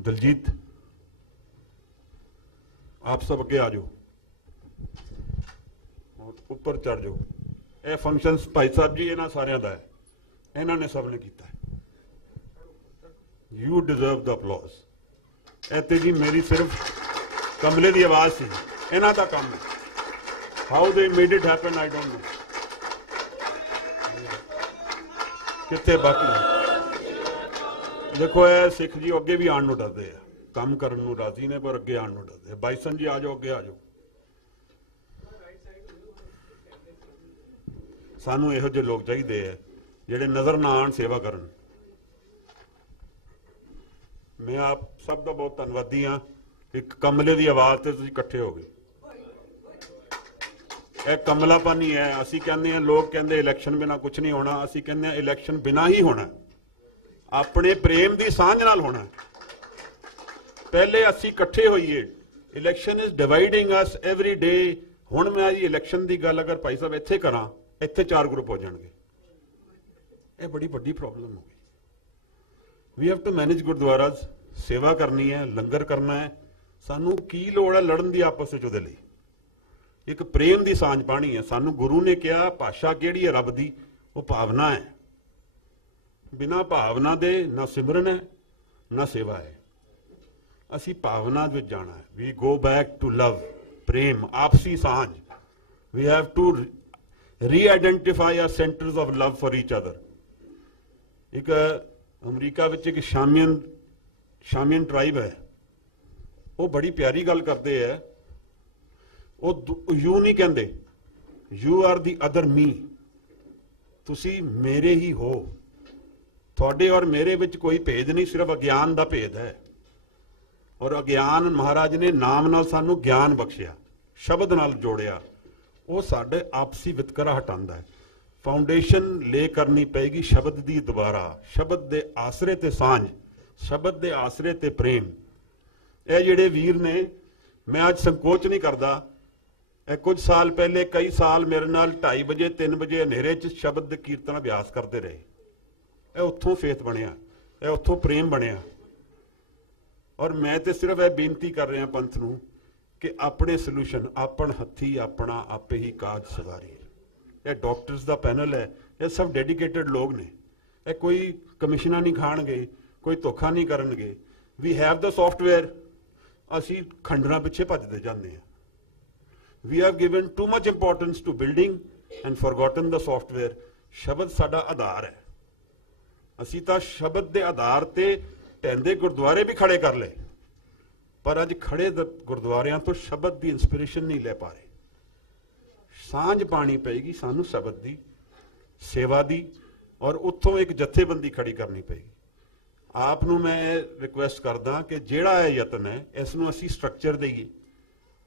दलजीत आप सब अगे आ जाओ और ऊपर चढ़ जाओ। यह फंक्शन भाई साहब जी इन्हां सारियां दा है, इन्हां ने सब ने कीता है। You deserve the applause. इत्थे जी मेरी सिर्फ कमले की आवाज़ सी, इन्हां दा काम है। How they made it happen I don't know. कित्थे बाकी देखो ये सिख जी अगे भी आने डरते हैं, काम करन नूं राजी ने पर अगे आने डरते। बाइसन जी आ जाओ, अगे आ जाओ। सानू इहो ਜਿਹੇ लोग चाहिए है ਜਿਹੜੇ नज़र ना आन सेवा करन। मैं आप सब का बहुत धन्नवादी हाँ। एक कमले की आवाज़ से तुसीं इकट्ठे हो गए। यह कमलापन ही है। असीं कहते हैं, लोग कहते इलैक्शन बिना कुछ नहीं होना, असीं कहते हैं इलैक्शन बिना ही होना, अपने प्रेम की सांझ नाल होना। पहले असीं इकट्ठे होइए। Election is dividing us every day. हुण मैं जी इलैक्शन की गल अगर भाई साहब इत्थे करा, इत्थे 4 ग्रुप हो जाएंगे। यह बड़ी वड्डी प्रॉब्लम हो गई। We have to manage gurudwaras. सेवा करनी है, लंगर करना है। सानू की लोड़ है लड़न की आपस में? ਉਹਦੇ ਲਈ एक प्रेम की सांझ पानी है। सानू गुरु ने कहा भाषा किहड़ी है रब दी, वो भावना है। बिना भावना दे ना सिमरन है ना सेवा है। असी भावना विच जाना है। We go back to love, प्रेम, आपसी सांझ। We have to reidentify our centres of love for each other. एक अमरीका विच एक शामियन ट्राइब है, वो बड़ी प्यारी गल करते हैं। वो यू नहीं कहते, यू आर दी अदर मी। तुसी मेरे ही हो। थोड़े और मेरे विच कोई भेद नहीं, सिर्फ अज्ञान का भेद है। और अज्ञान महाराज ने नाम नाल सानू ज्ञान बख्शिया, शब्द नाल जोड़िया। वो साडे आपसी वितकरा हटांदा है। फाउंडेशन ले करनी पेगी शब्द दी दोबारा, शब्द दे आसरे ते सांझ, शब्द दे आसरे ते प्रेम। ये जिहड़े वीर ने, मैं आज संकोच नहीं करता। कुछ साल पहले, कई साल मेरे नाल 2:30 बजे 3 बजे हनेरे च शब्द कीर्तन अभ्यास करते रहे। ये उत्थों फेथ बनिया, ये उत्थों प्रेम बनिया। और मैं तो सिर्फ यह बेनती कर रहा पंथ नूं कि अपने सलूशन अपन हथी अपना आपे ही काज सवारी। ये डॉक्टर्स का पैनल है, ये सब डेडिकेटेड लोग ने। ये कोई कमिशना नहीं खाणगे, कोई धोखा नहीं करनगे। वी हैव द सॉफ्टवेयर, असी खंडना पिछे भजते जाते हैं। We have given too much importance to building and forgotten the software. शब्द साडा आधार है। असी तो शब्द के आधार ते ढहंदे गुरुद्वारे भी खड़े कर ले, पर अज खड़े गुरुद्वारियां तो शब्द की इंस्पिरेशन नहीं ले पा रहे। सांझ पानी पेगी सानू शब्द की, सेवा की, और उत्थों एक जथेबंदी खड़ी करनी पेगी। आप नूं मैं रिक्वेस्ट करदा कि जिहड़ा यह यतन है, इसनूं असीं स्ट्रक्चर देईए।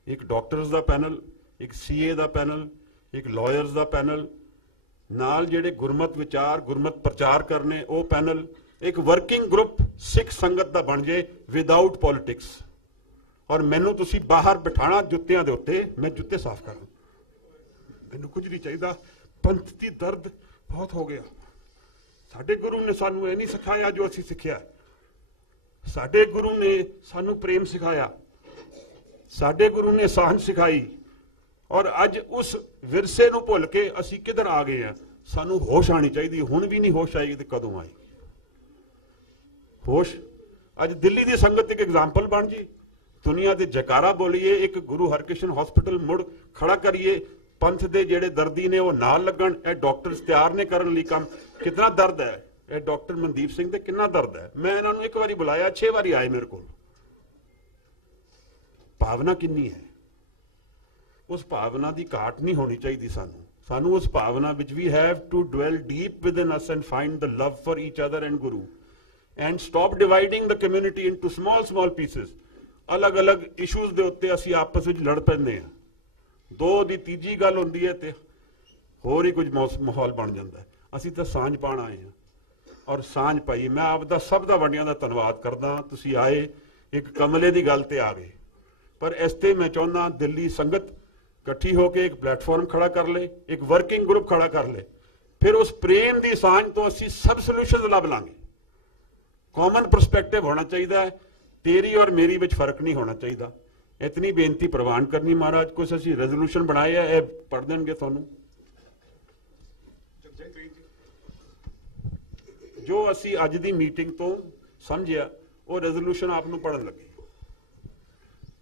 एक डॉक्टर्स का पैनल, एक CA का पैनल, एक लॉयर्स का पैनल, नाल जिहड़े गुरमत विचार, गुरमत प्रचार करने वो पैनल, एक वर्किंग ग्रुप सिख संगत का बन जाए विदाउट पॉलिटिक्स। और मैनू तुसी बाहर बिठाना जुत्तियां दे उत्ते, मैं जुत्ते साफ करा। मैनू कुछ नहीं चाहिए। पंथ की दर्द बहुत हो गया। साडे गुरु ने सानू ये नहीं सिखाया जो असी सिखिया। साडे गुरु ने सानू प्रेम सिखाया, साडे गुरु ने सहन सिखाई। और अज उस विरसे नूं भुल के असी किधर आ गए हैं। सानू होश आनी चाहिए। हुण भी नहीं होश आएगी तो कदों आएगी होश? अज दिल्ली की संगत एक एग्जाम्पल बन जी। दुनिया के जयकारा बोलीए, एक गुरु हरकृष्ण हॉस्पिटल मुड़ खड़ा करिए, ਪੰਥ ਦੇ ਜਿਹੜੇ ਦਰਦੀ ਨੇ ਉਹ ਨਾਲ ਲੱਗਣ। ਇਹ ਡਾਕਟਰਸ ਤਿਆਰ ਨੇ ਕਰਨ ਲਈ ਕੰਮ। ਕਿੰਨਾ ਦਰਦ ਹੈ ਇਹ ਡਾਕਟਰ ਮਨਦੀਪ ਸਿੰਘ ਦੇ, ਕਿੰਨਾ ਦਰਦ ਹੈ। ਮੈਂ ਇਹਨਾਂ ਨੂੰ 1 ਵਾਰੀ ਬੁਲਾਇਆ, 6 ਵਾਰੀ ਆਏ ਮੇਰੇ ਕੋਲ। ਭਾਵਨਾ ਕਿੰਨੀ ਹੈ। ਉਸ ਭਾਵਨਾ ਦੀ ਘਾਟ ਨਹੀਂ ਹੋਣੀ ਚਾਹੀਦੀ ਸਾਨੂੰ ਉਸ ਭਾਵਨਾ ਵਿੱਚ we have to dwell deep within us and find the love for each other and Guru and stop dividing the community into small pieces. ਅਲੱਗ-ਅਲੱਗ ਇਸ਼ੂਜ਼ ਦੇ ਉੱਤੇ ਅਸੀਂ ਆਪਸ ਵਿੱਚ ਲੜ ਪੈਂਦੇ ਹਾਂ। 2 ਦੀ ਤੀਜੀ ਗੱਲ ਹੁੰਦੀ ਹੈ ਤੇ ਹੋਰ ਹੀ ਕੁਝ ਮਾਹੌਲ ਬਣ ਜਾਂਦਾ ਹੈ। ਅਸੀਂ ਤਾਂ ਸਾਂਝ ਪਾਉਣ ਆਏ ਹਾਂ ਔਰ ਸਾਂਝ ਪਾਈ। ਮੈਂ ਆਪ ਦਾ ਸਭ ਦਾ ਵੱਡਿਆਂ ਦਾ ਧੰਨਵਾਦ ਕਰਦਾ। ਤੁਸੀਂ ਆਏ, ਇੱਕ ਕਮਲੇ ਦੀ ਗੱਲ ਤੇ ਆ ਗਏ, ਪਰ ਇਸ ਤੇ ਮੈਂ ਚਾਹੁੰਦਾ ਦਿੱਲੀ ਸੰਗਤ ਇਕੱਠੀ ਹੋ ਕੇ ਇੱਕ ਪਲੇਟਫਾਰਮ ਖੜਾ ਕਰ ਲੇ, ਇੱਕ ਵਰਕਿੰਗ ਗਰੁੱਪ ਖੜਾ ਕਰ ਲੇ। ਫਿਰ ਉਸ ਪ੍ਰੇਮ ਦੀ ਸਾਂਝ ਤੋਂ ਅਸੀਂ ਸਭ ਸੋਲੂਸ਼ਨਸ ਲੱਭ ਲਾਂਗੇ। ਕਾਮਨ ਪਰਸਪੈਕਟਿਵ ਹੋਣਾ ਚਾਹੀਦਾ ਹੈ, ਤੇਰੀ ਔਰ ਮੇਰੀ ਵਿੱਚ ਫਰਕ ਨਹੀਂ ਹੋਣਾ ਚਾਹੀਦਾ। ਇਤਨੀ ਬੇਨਤੀ ਪ੍ਰਵਾਨ ਕਰਨੀ ਮਹਾਰਾਜ। ਕੁਝ ਅਸੀਂ ਰੈਜ਼ੋਲੂਸ਼ਨ ਬਣਾਏ ਆ, ਇਹ ਪੜ੍ਹ ਦੇਣਗੇ ਤੁਹਾਨੂੰ। ਜੋ ਅਸੀਂ ਅੱਜ ਦੀ ਮੀਟਿੰਗ ਤੋਂ ਸਮਝਿਆ ਉਹ ਰੈਜ਼ੋਲੂਸ਼ਨ ਆਪ ਨੂੰ ਪੜ੍ਹਨ ਲੱਗੇ।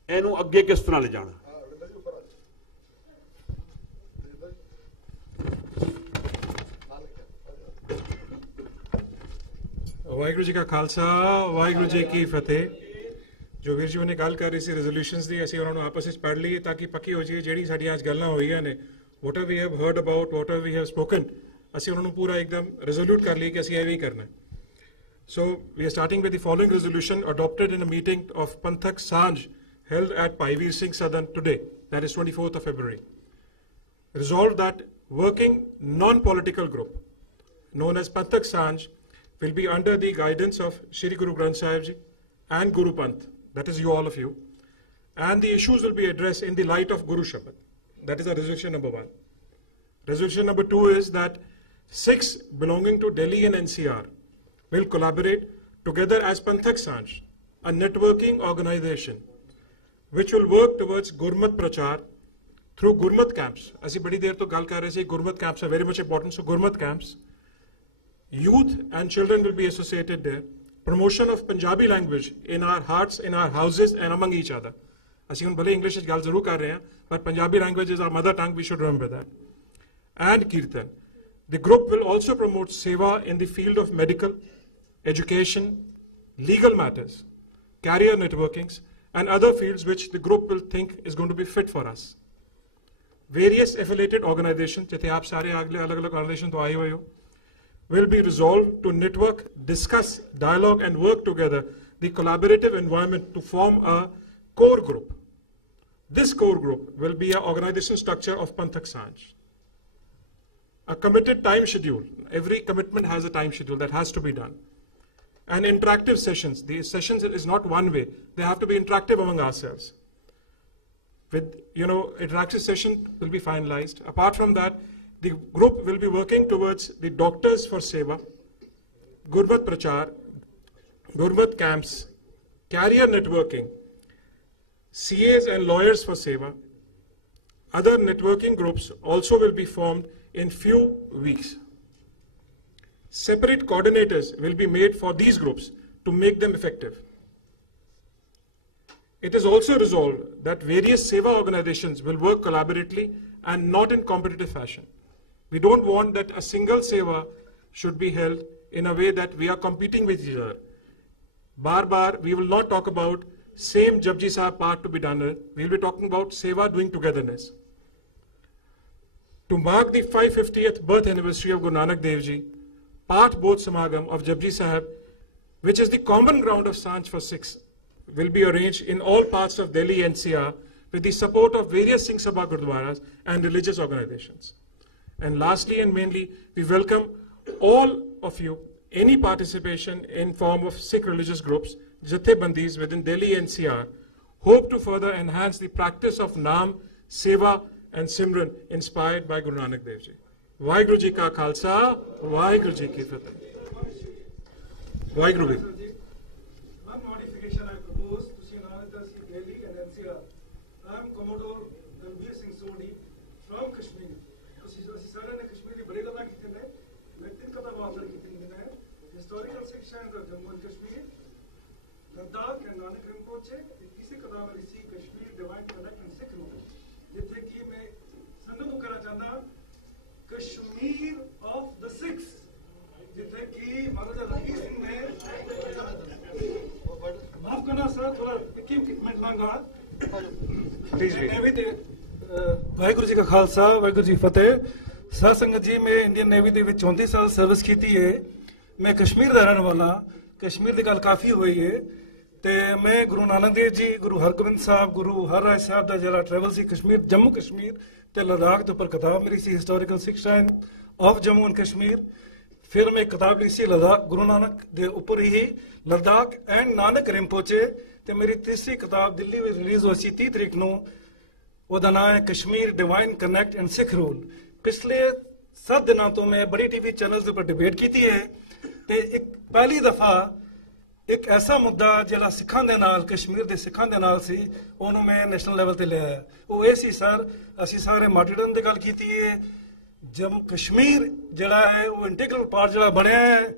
ਇਹਨੂੰ ਅੱਗੇ ਕਿਸ ਤਰ੍ਹਾਂ ਲੈ ਜਾਣਾ। ਵਾਹਿਗੁਰੂ ਜੀ ਕਾ ਖਾਲਸਾ, ਵਾਹਿਗੁਰੂ ਜੀ ਕੀ ਫਤਿਹ। ਜੋ ਵੀਰ ਜੀ ਨੇ ਗੱਲ ਕਰ ਰਹੀ ਸੀ ਰੈਜ਼ੋਲੂਸ਼ਨਸ ਦੀ, ਅਸੀਂ ਉਹਨਾਂ ਨੂੰ ਆਪਸ ਵਿੱਚ ਪੜ੍ਹ ਲਈਏ ਤਾਂ ਕਿ ਪੱਕੀ ਹੋ ਜਾਈਏ ਜਿਹੜੀ ਸਾਡੀਆਂ ਅੱਜ ਗੱਲਾਂ ਹੋਈਆਂ ਨੇ, what we have heard about, what we have spoken, ਅਸੀਂ ਉਹਨਾਂ ਨੂੰ ਪੂਰਾ ਇੱਕਦਮ ਰੈਜ਼ੋਲੂਟ ਕਰ ਲਈਏ ਕਿ ਅਸੀਂ ਇਹ ਵੀ ਕਰਨਾ ਹੈ। So we are starting with the following resolution adopted in a meeting of Panthak Sanj held at Bhai Veer Singh Sadan today, that is 24th of February. Resolved that working non-political group known as Panthak Sanj will be under the guidance of Shri Guru Granth Sahib Ji and Guru Panth, that is you, all of you, and the issues will be addressed in the light of Guru Shabad. That is our resolution number 1. Resolution number 2 is that Sikhs belonging to Delhi and NCR will collaborate together as Panthak Sanj, a networking organization which will work towards Gurmat Prachar through Gurmat camps. Asi badi der to gal kar rahe se, Gurmat camps are very much important. So Gurmat camps, youth and children will be associated there. Promotion of Punjabi language in our hearts, in our houses and among each other. Asi hun bhale English vich gal zarur kar rahe hain, but Punjabi language is our mother tongue, we should remember that. And Kirtan. The group will also promote seva in the field of medical, education, legal matters, career networkings, and other fields which the group will think is going to be fit for us. Various affiliated organizations, jithe aap sare alag-alag organizations to aaye hoye ho, will be resolved to network, discuss, dialogue, and work together the collaborative environment to form a core group. This core group will be an organization structure of Panthak Sanj. A committed time schedule. Every commitment has a time schedule that has to be done. And interactive sessions. The sessions is not one way. They have to be interactive among ourselves. With, interactive session will be finalized. Apart from that, the group will be working towards the Doctors for Seva, Gurmat Prachar, Gurmat camps, career networking, CAs and lawyers for Seva. Other networking groups also will be formed in few weeks. Separate coordinators will be made for these groups to make them effective. It is also resolved that various Seva organizations will work collaboratively and not in competitive fashion. We don't want that a single Seva should be held in a way that we are competing with each other. Bar, we will not talk about same Japji Sahib part to be done. We will be talking about Seva doing togetherness. To mark the 550th birth anniversary of Guru Nanak Dev Ji, Paath Bodh Samagam of Japji Sahib, which is the common ground of Sanj for Sikhs, will be arranged in all parts of Delhi NCR with the support of various Singh Sabha Gurdwaras and religious organizations. And lastly and mainly, we welcome all of you, any participation in form of Sikh religious groups, Jathebandis within Delhi NCR, hope to further enhance the practice of Naam, Seva and Simran inspired by Guru Nanak Dev Ji. Vaheguru Ji Ka Khalsa, Vaheguru Ji Ki Fateh. Vaheguru Ji. One modification I propose to Sri Nanak Delhi and NCR. I am Commodore Dalbir Singh Soni from Kashmir. ਅਸੀਂ ਸਾਰਿਆਂ ਨੇ ਕਸ਼ਮੀਰ ਦੀ ਬੜੀ ਗੱਲਾਂ ਕੀਤੀਆਂ ਨੇ, ਮੈਂ 3 ਕਿਤਾਬਾਂ offer ਕੀਤੀਆਂ ਨੇ, historical section of Jammu and Kashmir, Ladakh and Nanak Rinpoche, ਤੇ ਕਿਸੇ ਕਿਤਾਬ ਲਿਖੀ ਕਸ਼ਮੀਰ ਡਿਵਾਈਨ ਕਨੈਕਟ ਐਂਡ ਸਿੱਖ ਨੂੰ, ਜਿੱਥੇ ਕਿ ਮੈਂ ਸੰਗਤ ਨੂੰ ਕਰਾਂਗਾ ਪਲੀਜ਼ ਨੇਵੀ ਦੇ ਵਾਹਿਗੁਰੂ ਜੀ ਕਾ ਖਾਲਸਾ ਵਾਹਿਗੁਰੂ ਜੀ ਫਤਿਹ। ਸਾਧ ਸੰਗਤ ਜੀ, ਮੈਂ ਇੰਡੀਅਨ ਨੇਵੀ ਦੇ ਵਿੱਚ 34 ਸਾਲ ਸਰਵਿਸ ਕੀਤੀ ਹੈ। ਮੈਂ ਕਸ਼ਮੀਰ ਦਾ ਰਹਿਣ ਵਾਲਾ। ਕਸ਼ਮੀਰ ਦੀ ਗੱਲ ਕਾਫੀ ਹੋਈ ਹੈ ਤੇ ਮੈਂ ਗੁਰੂ ਨਾਨਕ ਦੇਵ ਜੀ, ਗੁਰੂ ਹਰਗੋਬਿੰਦ ਸਾਹਿਬ, ਗੁਰੂ ਹਰਰਾਏ ਸਾਹਿਬ ਦਾ ਜਿਹੜਾ ਟਰੈਵਲ ਸੀ ਕਸ਼ਮੀਰ, ਜੰਮੂ ਕਸ਼ਮੀਰ ਤੇ ਲਦਾਖ ਦੇ ਉੱਪਰ ਕਿਤਾਬ ਮੇਰੀ ਸੀ, historical 6 shrine of Jammu and Kashmir. ਫਿਰ ਮੈਂ ਕਿਤਾਬ ਲਿਖੀ ਸੀ ਲਦਾਖ, ਗੁਰੂ ਨਾਨਕ ਦੇ ਉੱਪਰ ਹੀ ਲਦਾਖ ਐਂਡ ਨਾਨਕ ਰਿੰਪੋਚੇ। ਤੇ ਮੇਰੀ ਤੀਸਰੀ ਕਿਤਾਬ ਦਿੱਲੀ ਵਿੱਚ ਰਿਲੀਜ਼ ਹੋਈ ਸੀ 30 ਤਰੀਕ ਨੂੰ। ਉਹਦਾ ਨਾਮ ਹੈ Kashmir divine connect and Sikh rule. ਪਿਛਲੇ 7 ਦਿਨਾਂ ਤੋਂ ਮੈਂ ਬੜੀ ਟੀਵੀ ਚੈਨਲਸ ਦੇ ਉੱਪਰ ਡਿਬੇਟ ਕੀਤੀ ਹੈ ਤੇ ਇੱਕ ਪਹਿਲੀ ਦਫਾ ਇੱਕ ਐਸਾ ਮੁੱਦਾ ਜਿਹੜਾ ਸਿੱਖਾਂ ਦੇ ਨਾਲ, ਕਸ਼ਮੀਰ ਦੇ ਸਿੱਖਾਂ ਦੇ ਨਾਲ ਸੀ, ਉਹਨੂੰ ਮੈਂ ਨੈਸ਼ਨਲ ਲੈਵਲ ਤੇ ਲਿਆਇਆ। ਉਹ ਇਹ ਸੀ ਸਰ, ਅਸੀਂ ਸਾਰੇ ਮਾਰਟੀਡਮ ਦੀ ਗੱਲ ਕੀਤੀ ਹੈ। ਜੰਮੂ ਕਸ਼ਮੀਰ ਜਿਹੜਾ ਹੈ ਉਹ ਇੰਟੀਗਰਲ ਪਾਰਟ ਜਿਹੜਾ ਬਣਿਆ ਹੈ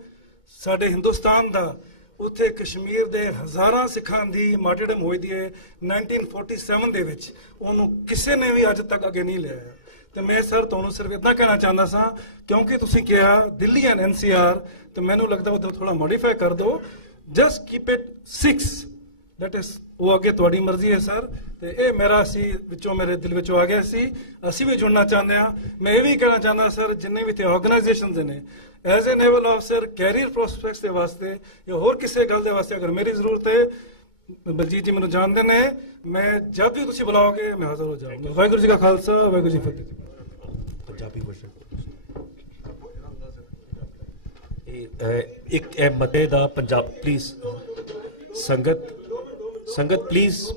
ਸਾਡੇ ਹਿੰਦੁਸਤਾਨ ਦਾ, ਉੱਥੇ ਕਸ਼ਮੀਰ ਦੇ ਹਜ਼ਾਰਾਂ ਸਿੱਖਾਂ ਦੀ ਮਾਰਟੀਡਮ ਹੋਈ ਦੀ ਹੈ 1947 ਦੇ ਵਿੱਚ। ਉਹਨੂੰ ਕਿਸੇ ਨੇ ਵੀ ਅੱਜ ਤੱਕ ਅੱਗੇ ਨਹੀਂ ਲਿਆ। ਤੇ ਮੈਂ ਸਰ ਤੁਹਾਨੂੰ ਸਿਰਫ ਇतना ਕਹਿਣਾ ਚਾਹੁੰਦਾ ਸਾਂ, ਕਿਉਂਕਿ ਤੁਸੀਂ ਕਿਹਾ ਦਿੱਲੀ ਐਂਡ NCR, ਤੇ ਮੈਨੂੰ ਲੱਗਦਾ ਉਹ ਥੋੜਾ ਮੋਡੀਫਾਈ ਕਰ ਦਿਓ। Just keep it 6, that is, ਉਹ ਅੱਗੇ ਤੁਹਾਡੀ ਮਰਜ਼ੀ ਹੈ ਸਰ। ਤੇ ਇਹ ਮੇਰਾ ਸੀ ਵਿੱਚੋਂ, ਮੇਰੇ ਦਿਲ ਵਿੱਚੋਂ ਆ ਗਿਆ ਸੀ। ਅਸੀਂ ਵੀ ਜੁੜਨਾ ਚਾਹੁੰਦੇ ਹਾਂ। ਮੈਂ ਇਹ ਵੀ ਕਹਿਣਾ ਚਾਹੁੰਦਾ ਸਰ, ਜਿੰਨੇ ਵੀ ਇੱਥੇ ਆਰਗੇਨਾਈਜੇਸ਼ਨਸ ਨੇ, as a naval officer, career prospects ਦੇ ਵਾਸਤੇ ਜਾਂ ਹੋਰ ਕਿਸੇ ਗੱਲ ਦੇ ਵਾਸਤੇ ਅਗਰ ਮੇਰੀ ਜ਼ਰੂਰਤ ਹੈ, ਬਲਜੀਤ ਜੀ ਮੈਨੂੰ ਜਾਣਦੇ ਨੇ, ਮੈਂ ਜਦ ਵੀ ਤੁਸੀਂ ਬੁਲਾਓਗੇ ਮੈਂ ਹਾਜ਼ਰ ਹੋ ਜਾਊਂਗਾ। ਵਾਹਿਗੁਰੂ ਜੀ ਕਾ ਖਾਲਸਾ, ਵਾਹਿਗੁਰੂ ਜੀ ਕੀ ਫਤਿਹ। ਪੰਜਾਬੀ ਵਰਜ਼ਨ ਇੱਕ ਇਹ ਮਤੇ ਦਾ ਪੰਜਾਬ, ਪਲੀਜ਼ ਸੰਗਤ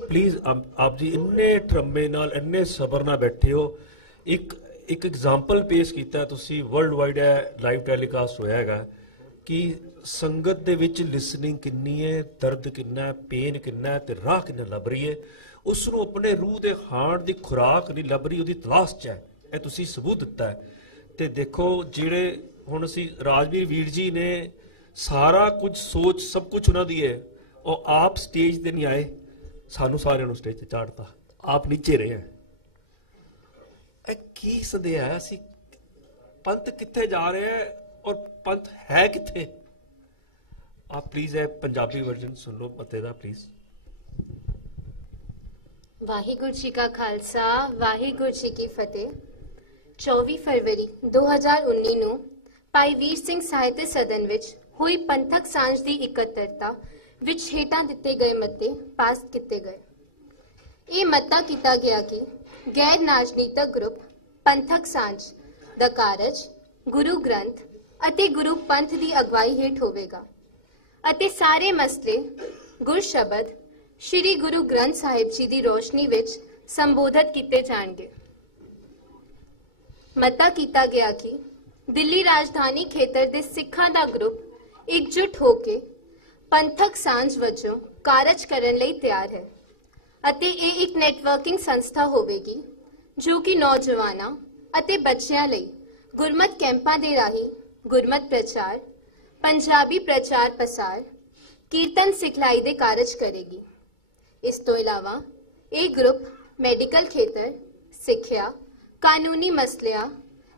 ਪਲੀਜ਼ ਆਪ ਜੀ ਇੰਨੇ ਟਰੰਬੇ ਨਾਲ, ਇੰਨੇ ਸਬਰ ਨਾਲ ਬੈਠੇ ਹੋ। ਇੱਕ ਐਗਜ਼ਾਮਪਲ ਪੇਸ਼ ਕੀਤਾ ਤੁਸੀਂ, ਵਰਲਡ ਵਾਈਡ ਹੈ ਲਾਈਵ ਟੈਲੀਕਾਸਟ ਹੋਇਆ ਹੈਗਾ, ਕਿ ਸੰਗਤ ਦੇ ਵਿੱਚ ਲਿਸਨਿੰਗ ਕਿੰਨੀ ਹੈ, ਦਰਦ ਕਿੰਨਾ ਹੈ, ਪੇਨ ਕਿੰਨਾ ਹੈ ਤੇ ਰਾਹ ਕਿੰਨਾ ਲੱਭ ਰਹੀ ਹੈ। ਉਸ ਨੂੰ ਆਪਣੇ ਰੂਹ ਦੇ ਹਾਣ ਦੀ ਖੁਰਾਕ ਨਹੀਂ ਲੱਭ ਰਹੀ, ਉਹਦੀ ਤਲਾਸ਼ 'ਚ ਹੈ। ਇਹ ਤੁਸੀਂ ਸਬੂਤ ਦਿੱਤਾ ਹੈ। ਤੇ ਦੇਖੋ ਜਿਹੜੇ ਹੁਣ ਅਸੀਂ ਰਾਜਵੀਰ ਵੀਰ ਜੀ ਨੇ ਸਾਰਾ ਕੁਝ ਸੋਚ, ਸਭ ਕੁਝ ਉਹਨਾਂ ਦੀ ਹੈ। ਉਹ ਆਪ ਸਟੇਜ ਤੇ ਨਹੀਂ ਆਏ, ਸਾਨੂੰ ਸਾਰਿਆਂ ਨੂੰ ਸਟੇਜ ਤੇ ਚਾੜਤਾ, ਆਪ ਨੀਚੇ ਰਹੇ ਹੈ। ਇਹ ਕੀ ਸੰਦੇਹ ਹੈ? ਅਸੀਂ ਪੰਥ ਕਿੱਥੇ ਜਾ ਰਹੇ ਹੈ ਔਰ ਪੰਥ ਹੈ ਕਿੱਥੇ? ਆਪ ਪਲੀਜ਼ ਇਹ ਪੰਜਾਬੀ ਵਰਜ਼ਨ ਸੁਣ ਲਓ ਮਤੇ ਦਾ ਪਲੀਜ਼। ਵਾਹਿਗੁਰੂ ਜੀ ਕਾ ਖਾਲਸਾ, ਵਾਹਿਗੁਰੂ ਜੀ ਕੀ ਫਤਿਹ। 24 ਫਰਵਰੀ 2019 ਨੂੰ ਭਾਈ ਵੀਰ ਸਿੰਘ ਸਾਹਿਤ ਸਦਨ ਵਿੱਚ ਹੋਈ ਪੰਥਕ ਸਾਂਝ ਦੀ ਇਕੱਤਰਤਾ ਵਿੱਚ ਹੇਠਾਂ ਦਿੱਤੇ ਗਏ ਮਤੇ ਪਾਸ ਕੀਤੇ ਗਏ। ਇਹ ਮਤਾ ਕੀਤਾ ਗਿਆ ਕਿ ਗੈਰ ਰਾਜਨੀਤਕ ਗਰੁੱਪ ਪੰਥਕ ਸਾਂਝ ਦਾ ਕਾਰਜ ਗੁਰੂ ਗ੍ਰੰਥ ਅਤੇ ਗੁਰੂ ਪੰਥ ਦੀ ਅਗਵਾਈ ਹੇਠ ਹੋਵੇਗਾ ਅਤੇ ਸਾਰੇ ਮਸਲੇ ਗੁਰਸ਼ਬਦ ਸ਼੍ਰੀ ਗੁਰੂ ਗ੍ਰੰਥ ਸਾਹਿਬ ਜੀ ਦੀ ਰੋਸ਼ਨੀ ਵਿੱਚ ਸੰਬੋਧਿਤ ਕੀਤੇ ਜਾਣਗੇ। ਮਤਾ ਕੀਤਾ ਗਿਆ ਕਿ ਦਿੱਲੀ ਰਾਜਧਾਨੀ ਖੇਤਰ ਦੇ ਸਿੱਖਾਂ ਦਾ ਗਰੁੱਪ ਇਕਜੁੱਟ ਹੋ ਕੇ ਪੰਥਕ ਸਾਂਝ ਵਜੋਂ ਕਾਰਜ ਕਰਨ ਲਈ ਤਿਆਰ ਹੈ ਅਤੇ ਇਹ ਇੱਕ ਨੈਟਵਰਕਿੰਗ ਸੰਸਥਾ ਹੋਵੇਗੀ ਜੋ ਕਿ ਨੌਜਵਾਨਾਂ ਅਤੇ ਬੱਚਿਆਂ ਲਈ ਗੁਰਮਤ ਕੈਂਪਾਂ ਦੇ ਰਾਹੀਂ ਗੁਰਮਤ ਪ੍ਰਚਾਰ, ਪੰਜਾਬੀ ਪ੍ਰਚਾਰ ਪ੍ਰਸਾਰ, ਕੀਰਤਨ ਸਿਖਲਾਈ ਦੇ ਕਾਰਜ ਕਰੇਗੀ। ਇਸ ਤੋਂ ਇਲਾਵਾ ਇਹ ਗਰੁੱਪ ਮੈਡੀਕਲ ਖੇਤਰ, ਸਿੱਖਿਆ, ਕਾਨੂੰਨੀ ਮਸਲਿਆਂ,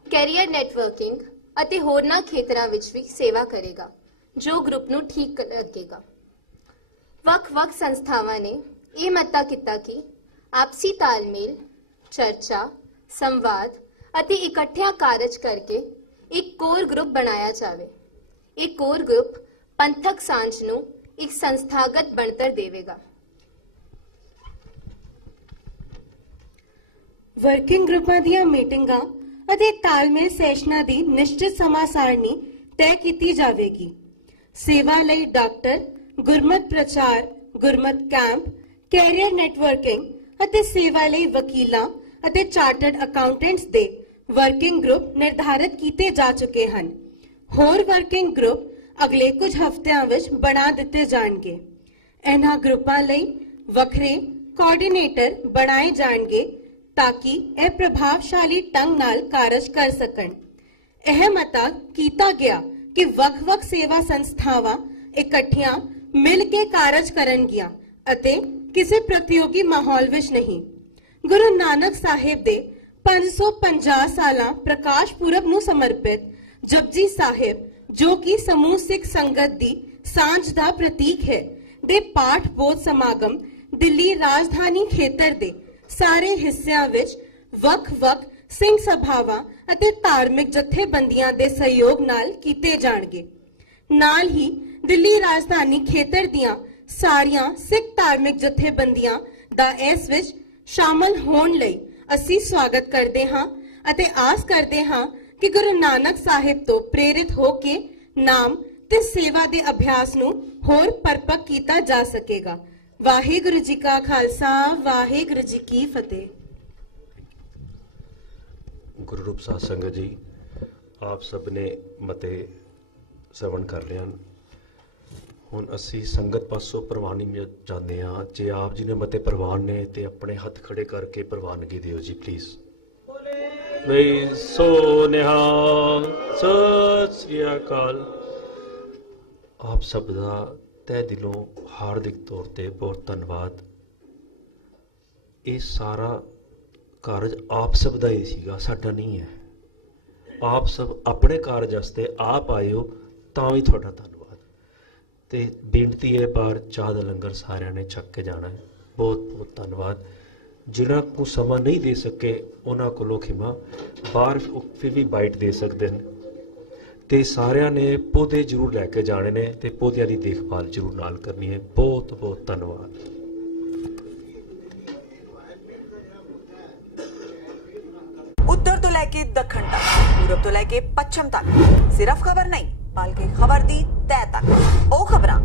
ਕੈਰੀਅਰ ਨੈਟਵਰਕਿੰਗ ਅਤੇ ਹੋਰਨਾਂ ਖੇਤਰਾਂ ਵਿੱਚ ਵੀ ਸੇਵਾ ਕਰੇਗਾ ਜੋ ਗਰੁੱਪ ਨੂੰ ਠੀਕ ਲੱਗੇਗਾ। ਵੱਖ-ਵੱਖ ਸੰਸਥਾਵਾਂ ਨੇ ਇਹ ਮਤਾ ਕੀਤਾ ਕਿ ਆਪਸੀ ਤਾਲਮੇਲ, ਚਰਚਾ, ਸੰਵਾਦ ਅਤੇ ਇਕੱਠਿਆਂ ਕਾਰਜ ਕਰਕੇ ਇੱਕ ਕੋਰ ਗਰੁੱਪ ਬਣਾਇਆ ਜਾਵੇ। ਇਹ ਕੋਰ ਗਰੁੱਪ ਪੰਥਕ ਸਾਂਝ ਨੂੰ ਇੱਕ ਸੰਸਥਾਗਤ ਬਣਤਰ ਦੇਵੇਗਾ। ਵਰਕਿੰਗ ਗਰੁੱਪਾਂ ਦੀਆਂ ਮੀਟਿੰਗਾਂ ਅਤੇ ਤਾਲਮੇਲ ਸੈਸ਼ਨਾਂ ਦੀ ਨਿਸ਼ਚਿਤ ਸਮਾਂ ਸਾਰਣੀ ਤੈਅ ਕੀਤੀ ਜਾਵੇਗੀ। ਸੇਵਾ ਲਈ ਡਾਕਟਰ, ਗੁਰਮਤ ਪ੍ਰਚਾਰ, ਗੁਰਮਤ ਕੈਂਪ, ਕੈਰੀਅਰ ਨੈਟਵਰਕਿੰਗ ਅਤੇ ਸੇਵਾ ਲਈ ਵਕੀਲਾਂ ਅਤੇ ਚਾਰਟਰਡ ਅਕਾਊਂਟੈਂਟਸ ਦੇ ਵਰਕਿੰਗ ਗਰੁੱਪ ਨਿਰਧਾਰਿਤ ਕੀਤੇ ਜਾ ਚੁੱਕੇ ਹਨ। ਹੋਰ ਵਰਕਿੰਗ ਗਰੁੱਪ ਅਗਲੇ ਕੁਝ ਹਫ਼ਤਿਆਂ ਵਿੱਚ ਬਣਾ ਦਿੱਤੇ ਜਾਣਗੇ। ਇਹਨਾਂ ਗਰੁੱਪਾਂ ਲਈ ਵੱਖਰੇ ਕੋਆਰਡੀਨੇਟਰ ਬਣਾਏ ਜਾਣਗੇ ਤਾਂ ਕਿ ਇਹ ਪ੍ਰਭਾਵਸ਼ਾਲੀ ਢੰਗ ਨਾਲ ਕਾਰਜ ਕਰ ਸਕਣ। ਇਹ ਮਤਾ ਕੀਤਾ ਗਿਆ ਕਿ ਵੱਖ-ਵੱਖ ਸੇਵਾ ਸੰਸਥਾਵਾਂ ਇਕੱਠੀਆਂ ਮਿਲ ਕੇ ਕਾਰਜ ਕਰਨਗੀਆਂ ਅਤੇ ਕਿਸੇ ਪ੍ਰਤੀਯੋਗੀ ਮਾਹੌਲ ਵਿੱਚ ਨਹੀਂ। ਗੁਰੂ ਨਾਨਕ ਸਾਹਿਬ ਦੇ 550 ਸਾਲਾਂ ਪ੍ਰਕਾਸ਼ ਪੁਰਬ ਨੂੰ ਸਮਰਪਿਤ ਜਪਜੀ ਸਾਹਿਬ, ਜੋ ਕਿ ਸਮੂਹ ਸਿੱਖ ਸੰਗਤ ਦੀ ਸਾਂਝ ਦਾ ਪ੍ਰਤੀਕ ਹੈ, ਦੇ ਪਾਠ ਬੋਧ ਸਮਾਗਮ ਦਿੱਲੀ ਰਾਜਧਾਨੀ ਖੇਤਰ ਦੇ ਸਾਰੇ ਹਿੱਸਿਆਂ ਵਿੱਚ ਵੱਖ-ਵੱਖ ਸਿੰਘ ਸਭਾਵਾਂ ਅਤੇ ਧਾਰਮਿਕ ਜਥੇਬੰਦੀਆਂ ਦੇ ਸਹਿਯੋਗ ਨਾਲ ਕੀਤੇ ਜਾਣਗੇ। ਨਾਲ ਹੀ ਦਿੱਲੀ ਰਾਜਧਾਨੀ ਖੇਤਰ ਦੀਆਂ ਸਾਰੀਆਂ ਸਿੱਖ ਧਾਰਮਿਕ ਜਥੇਬੰਦੀਆਂ ਦਾ ਇਸ ਵਿੱਚ ਸ਼ਾਮਲ ਹੋਣ ਲਈ ਅਸੀਂ ਸਵਾਗਤ ਕਰਦੇ ਹਾਂ ਅਤੇ ਆਸ ਕਰਦੇ ਹਾਂ ਕਿ ਗੁਰੂ ਨਾਨਕ ਸਾਹਿਬ ਤੋਂ ਪ੍ਰੇਰਿਤ ਹੋ ਕੇ ਨਾਮ ਤੇ ਸੇਵਾ ਦੇ ਅਭਿਆਸ ਨੂੰ ਹੋਰ ਪਰਪੱਕ ਕੀਤਾ ਜਾ ਸਕੇਗਾ। ਵਾਹਿਗੁਰੂ ਜੀ ਕਾ ਖਾਲਸਾ, ਵਾਹਿਗੁਰੂ ਜੀ ਕੀ ਫਤਿਹ। ਗੁਰੂ ਰੂਪ ਸਾਧ ਸੰਗਤ ਜੀ, ਆਪ ਸਭ ਨੇ ਮਤੇ ਸਵਣ ਕਰ ਲਿਆ। ਹੁਣ ਅਸੀਂ ਸੰਗਤ ਪਾਸੋਂ ਪ੍ਰਵਾਨਗੀ ਚਾਹੁੰਦੇ ਹਾਂ। ਜੇ ਆਪ ਜੀ ਨੇ ਮਤੇ ਪ੍ਰਵਾਨ ਨੇ ਤੇ ਆਪਣੇ ਹੱਥ ਖੜੇ ਕਰਕੇ ਪ੍ਰਵਾਨਗੀ ਦਿਓ ਜੀ ਪਲੀਜ਼। ਬਈ ਸੋ ਨਿਹਾਲ, ਸਤਿ ਸ੍ਰੀ ਅਕਾਲ। ਆਪ ਸਭ ਦਾ ਤਹਿ ਦਿਲੋਂ ਹਾਰਦਿਕ ਤੌਰ ਤੇ ਬਹੁਤ ਧੰਨਵਾਦ। ਇਹ ਸਾਰਾ ਕਾਰਜ ਆਪ ਸਭ ਦਾ ਹੀ ਸੀਗਾ, ਸਾਡਾ ਨਹੀਂ ਹੈ। ਆਪ ਸਭ ਆਪਣੇ ਕਾਰਜ ਵਾਸਤੇ ਆਪ ਆਏ ਹੋ, ਤਾਂ ਵੀ ਤੁਹਾਡਾ ਧੰਨਵਾਦ। ਤੇ ਬੇਨਤੀ ਹੈ, ਬਾਹਰ ਚਾਹ ਦਾ ਲੰਗਰ ਸਾਰਿਆਂ ਨੇ ਛਕ ਕੇ ਜਾਣਾ ਹੈ। ਬਹੁਤ ਬਹੁਤ ਧੰਨਵਾਦ। ਜਿਨ੍ਹਾਂ ਨੂੰ ਸਮਾਂ ਨਹੀਂ ਦੇ ਸਕੇ ਉਹਨਾਂ ਕੋਲੋਂ ਖਿਮਾ, ਬਾਹਰ ਫਿਰ ਵੀ ਬਾਈਟ ਦੇ ਸਕਦੇ ਨੇ। ਤੇ ਸਾਰਿਆਂ ਨੇ ਪੌਦੇ ਜ਼ਰੂਰ ਲੈ ਕੇ ਜਾਣੇ ਨੇ ਤੇ ਪੌਦਿਆਂ ਦੀ ਦੇਖਭਾਲ ਜ਼ਰੂਰ ਨਾਲ ਕਰਨੀ ਹੈ। ਬਹੁਤ ਬਹੁਤ ਧੰਨਵਾਦ। ਉੱਤਰ ਤੋਂ ਲੈ ਕੇ ਦੱਖਣ ਤੱਕ, ਪੂਰਬ ਤੋਂ ਲੈ ਕੇ ਪੱਛਮ ਤੱਕ, ਸਿਰਫ ਖਬਰ ਨਹੀਂ ਬਲਕਿ ਖਬਰ ਦੀ ਤਹਿ ਤੱਕ, ਉਹ ਖਬਰਾਂ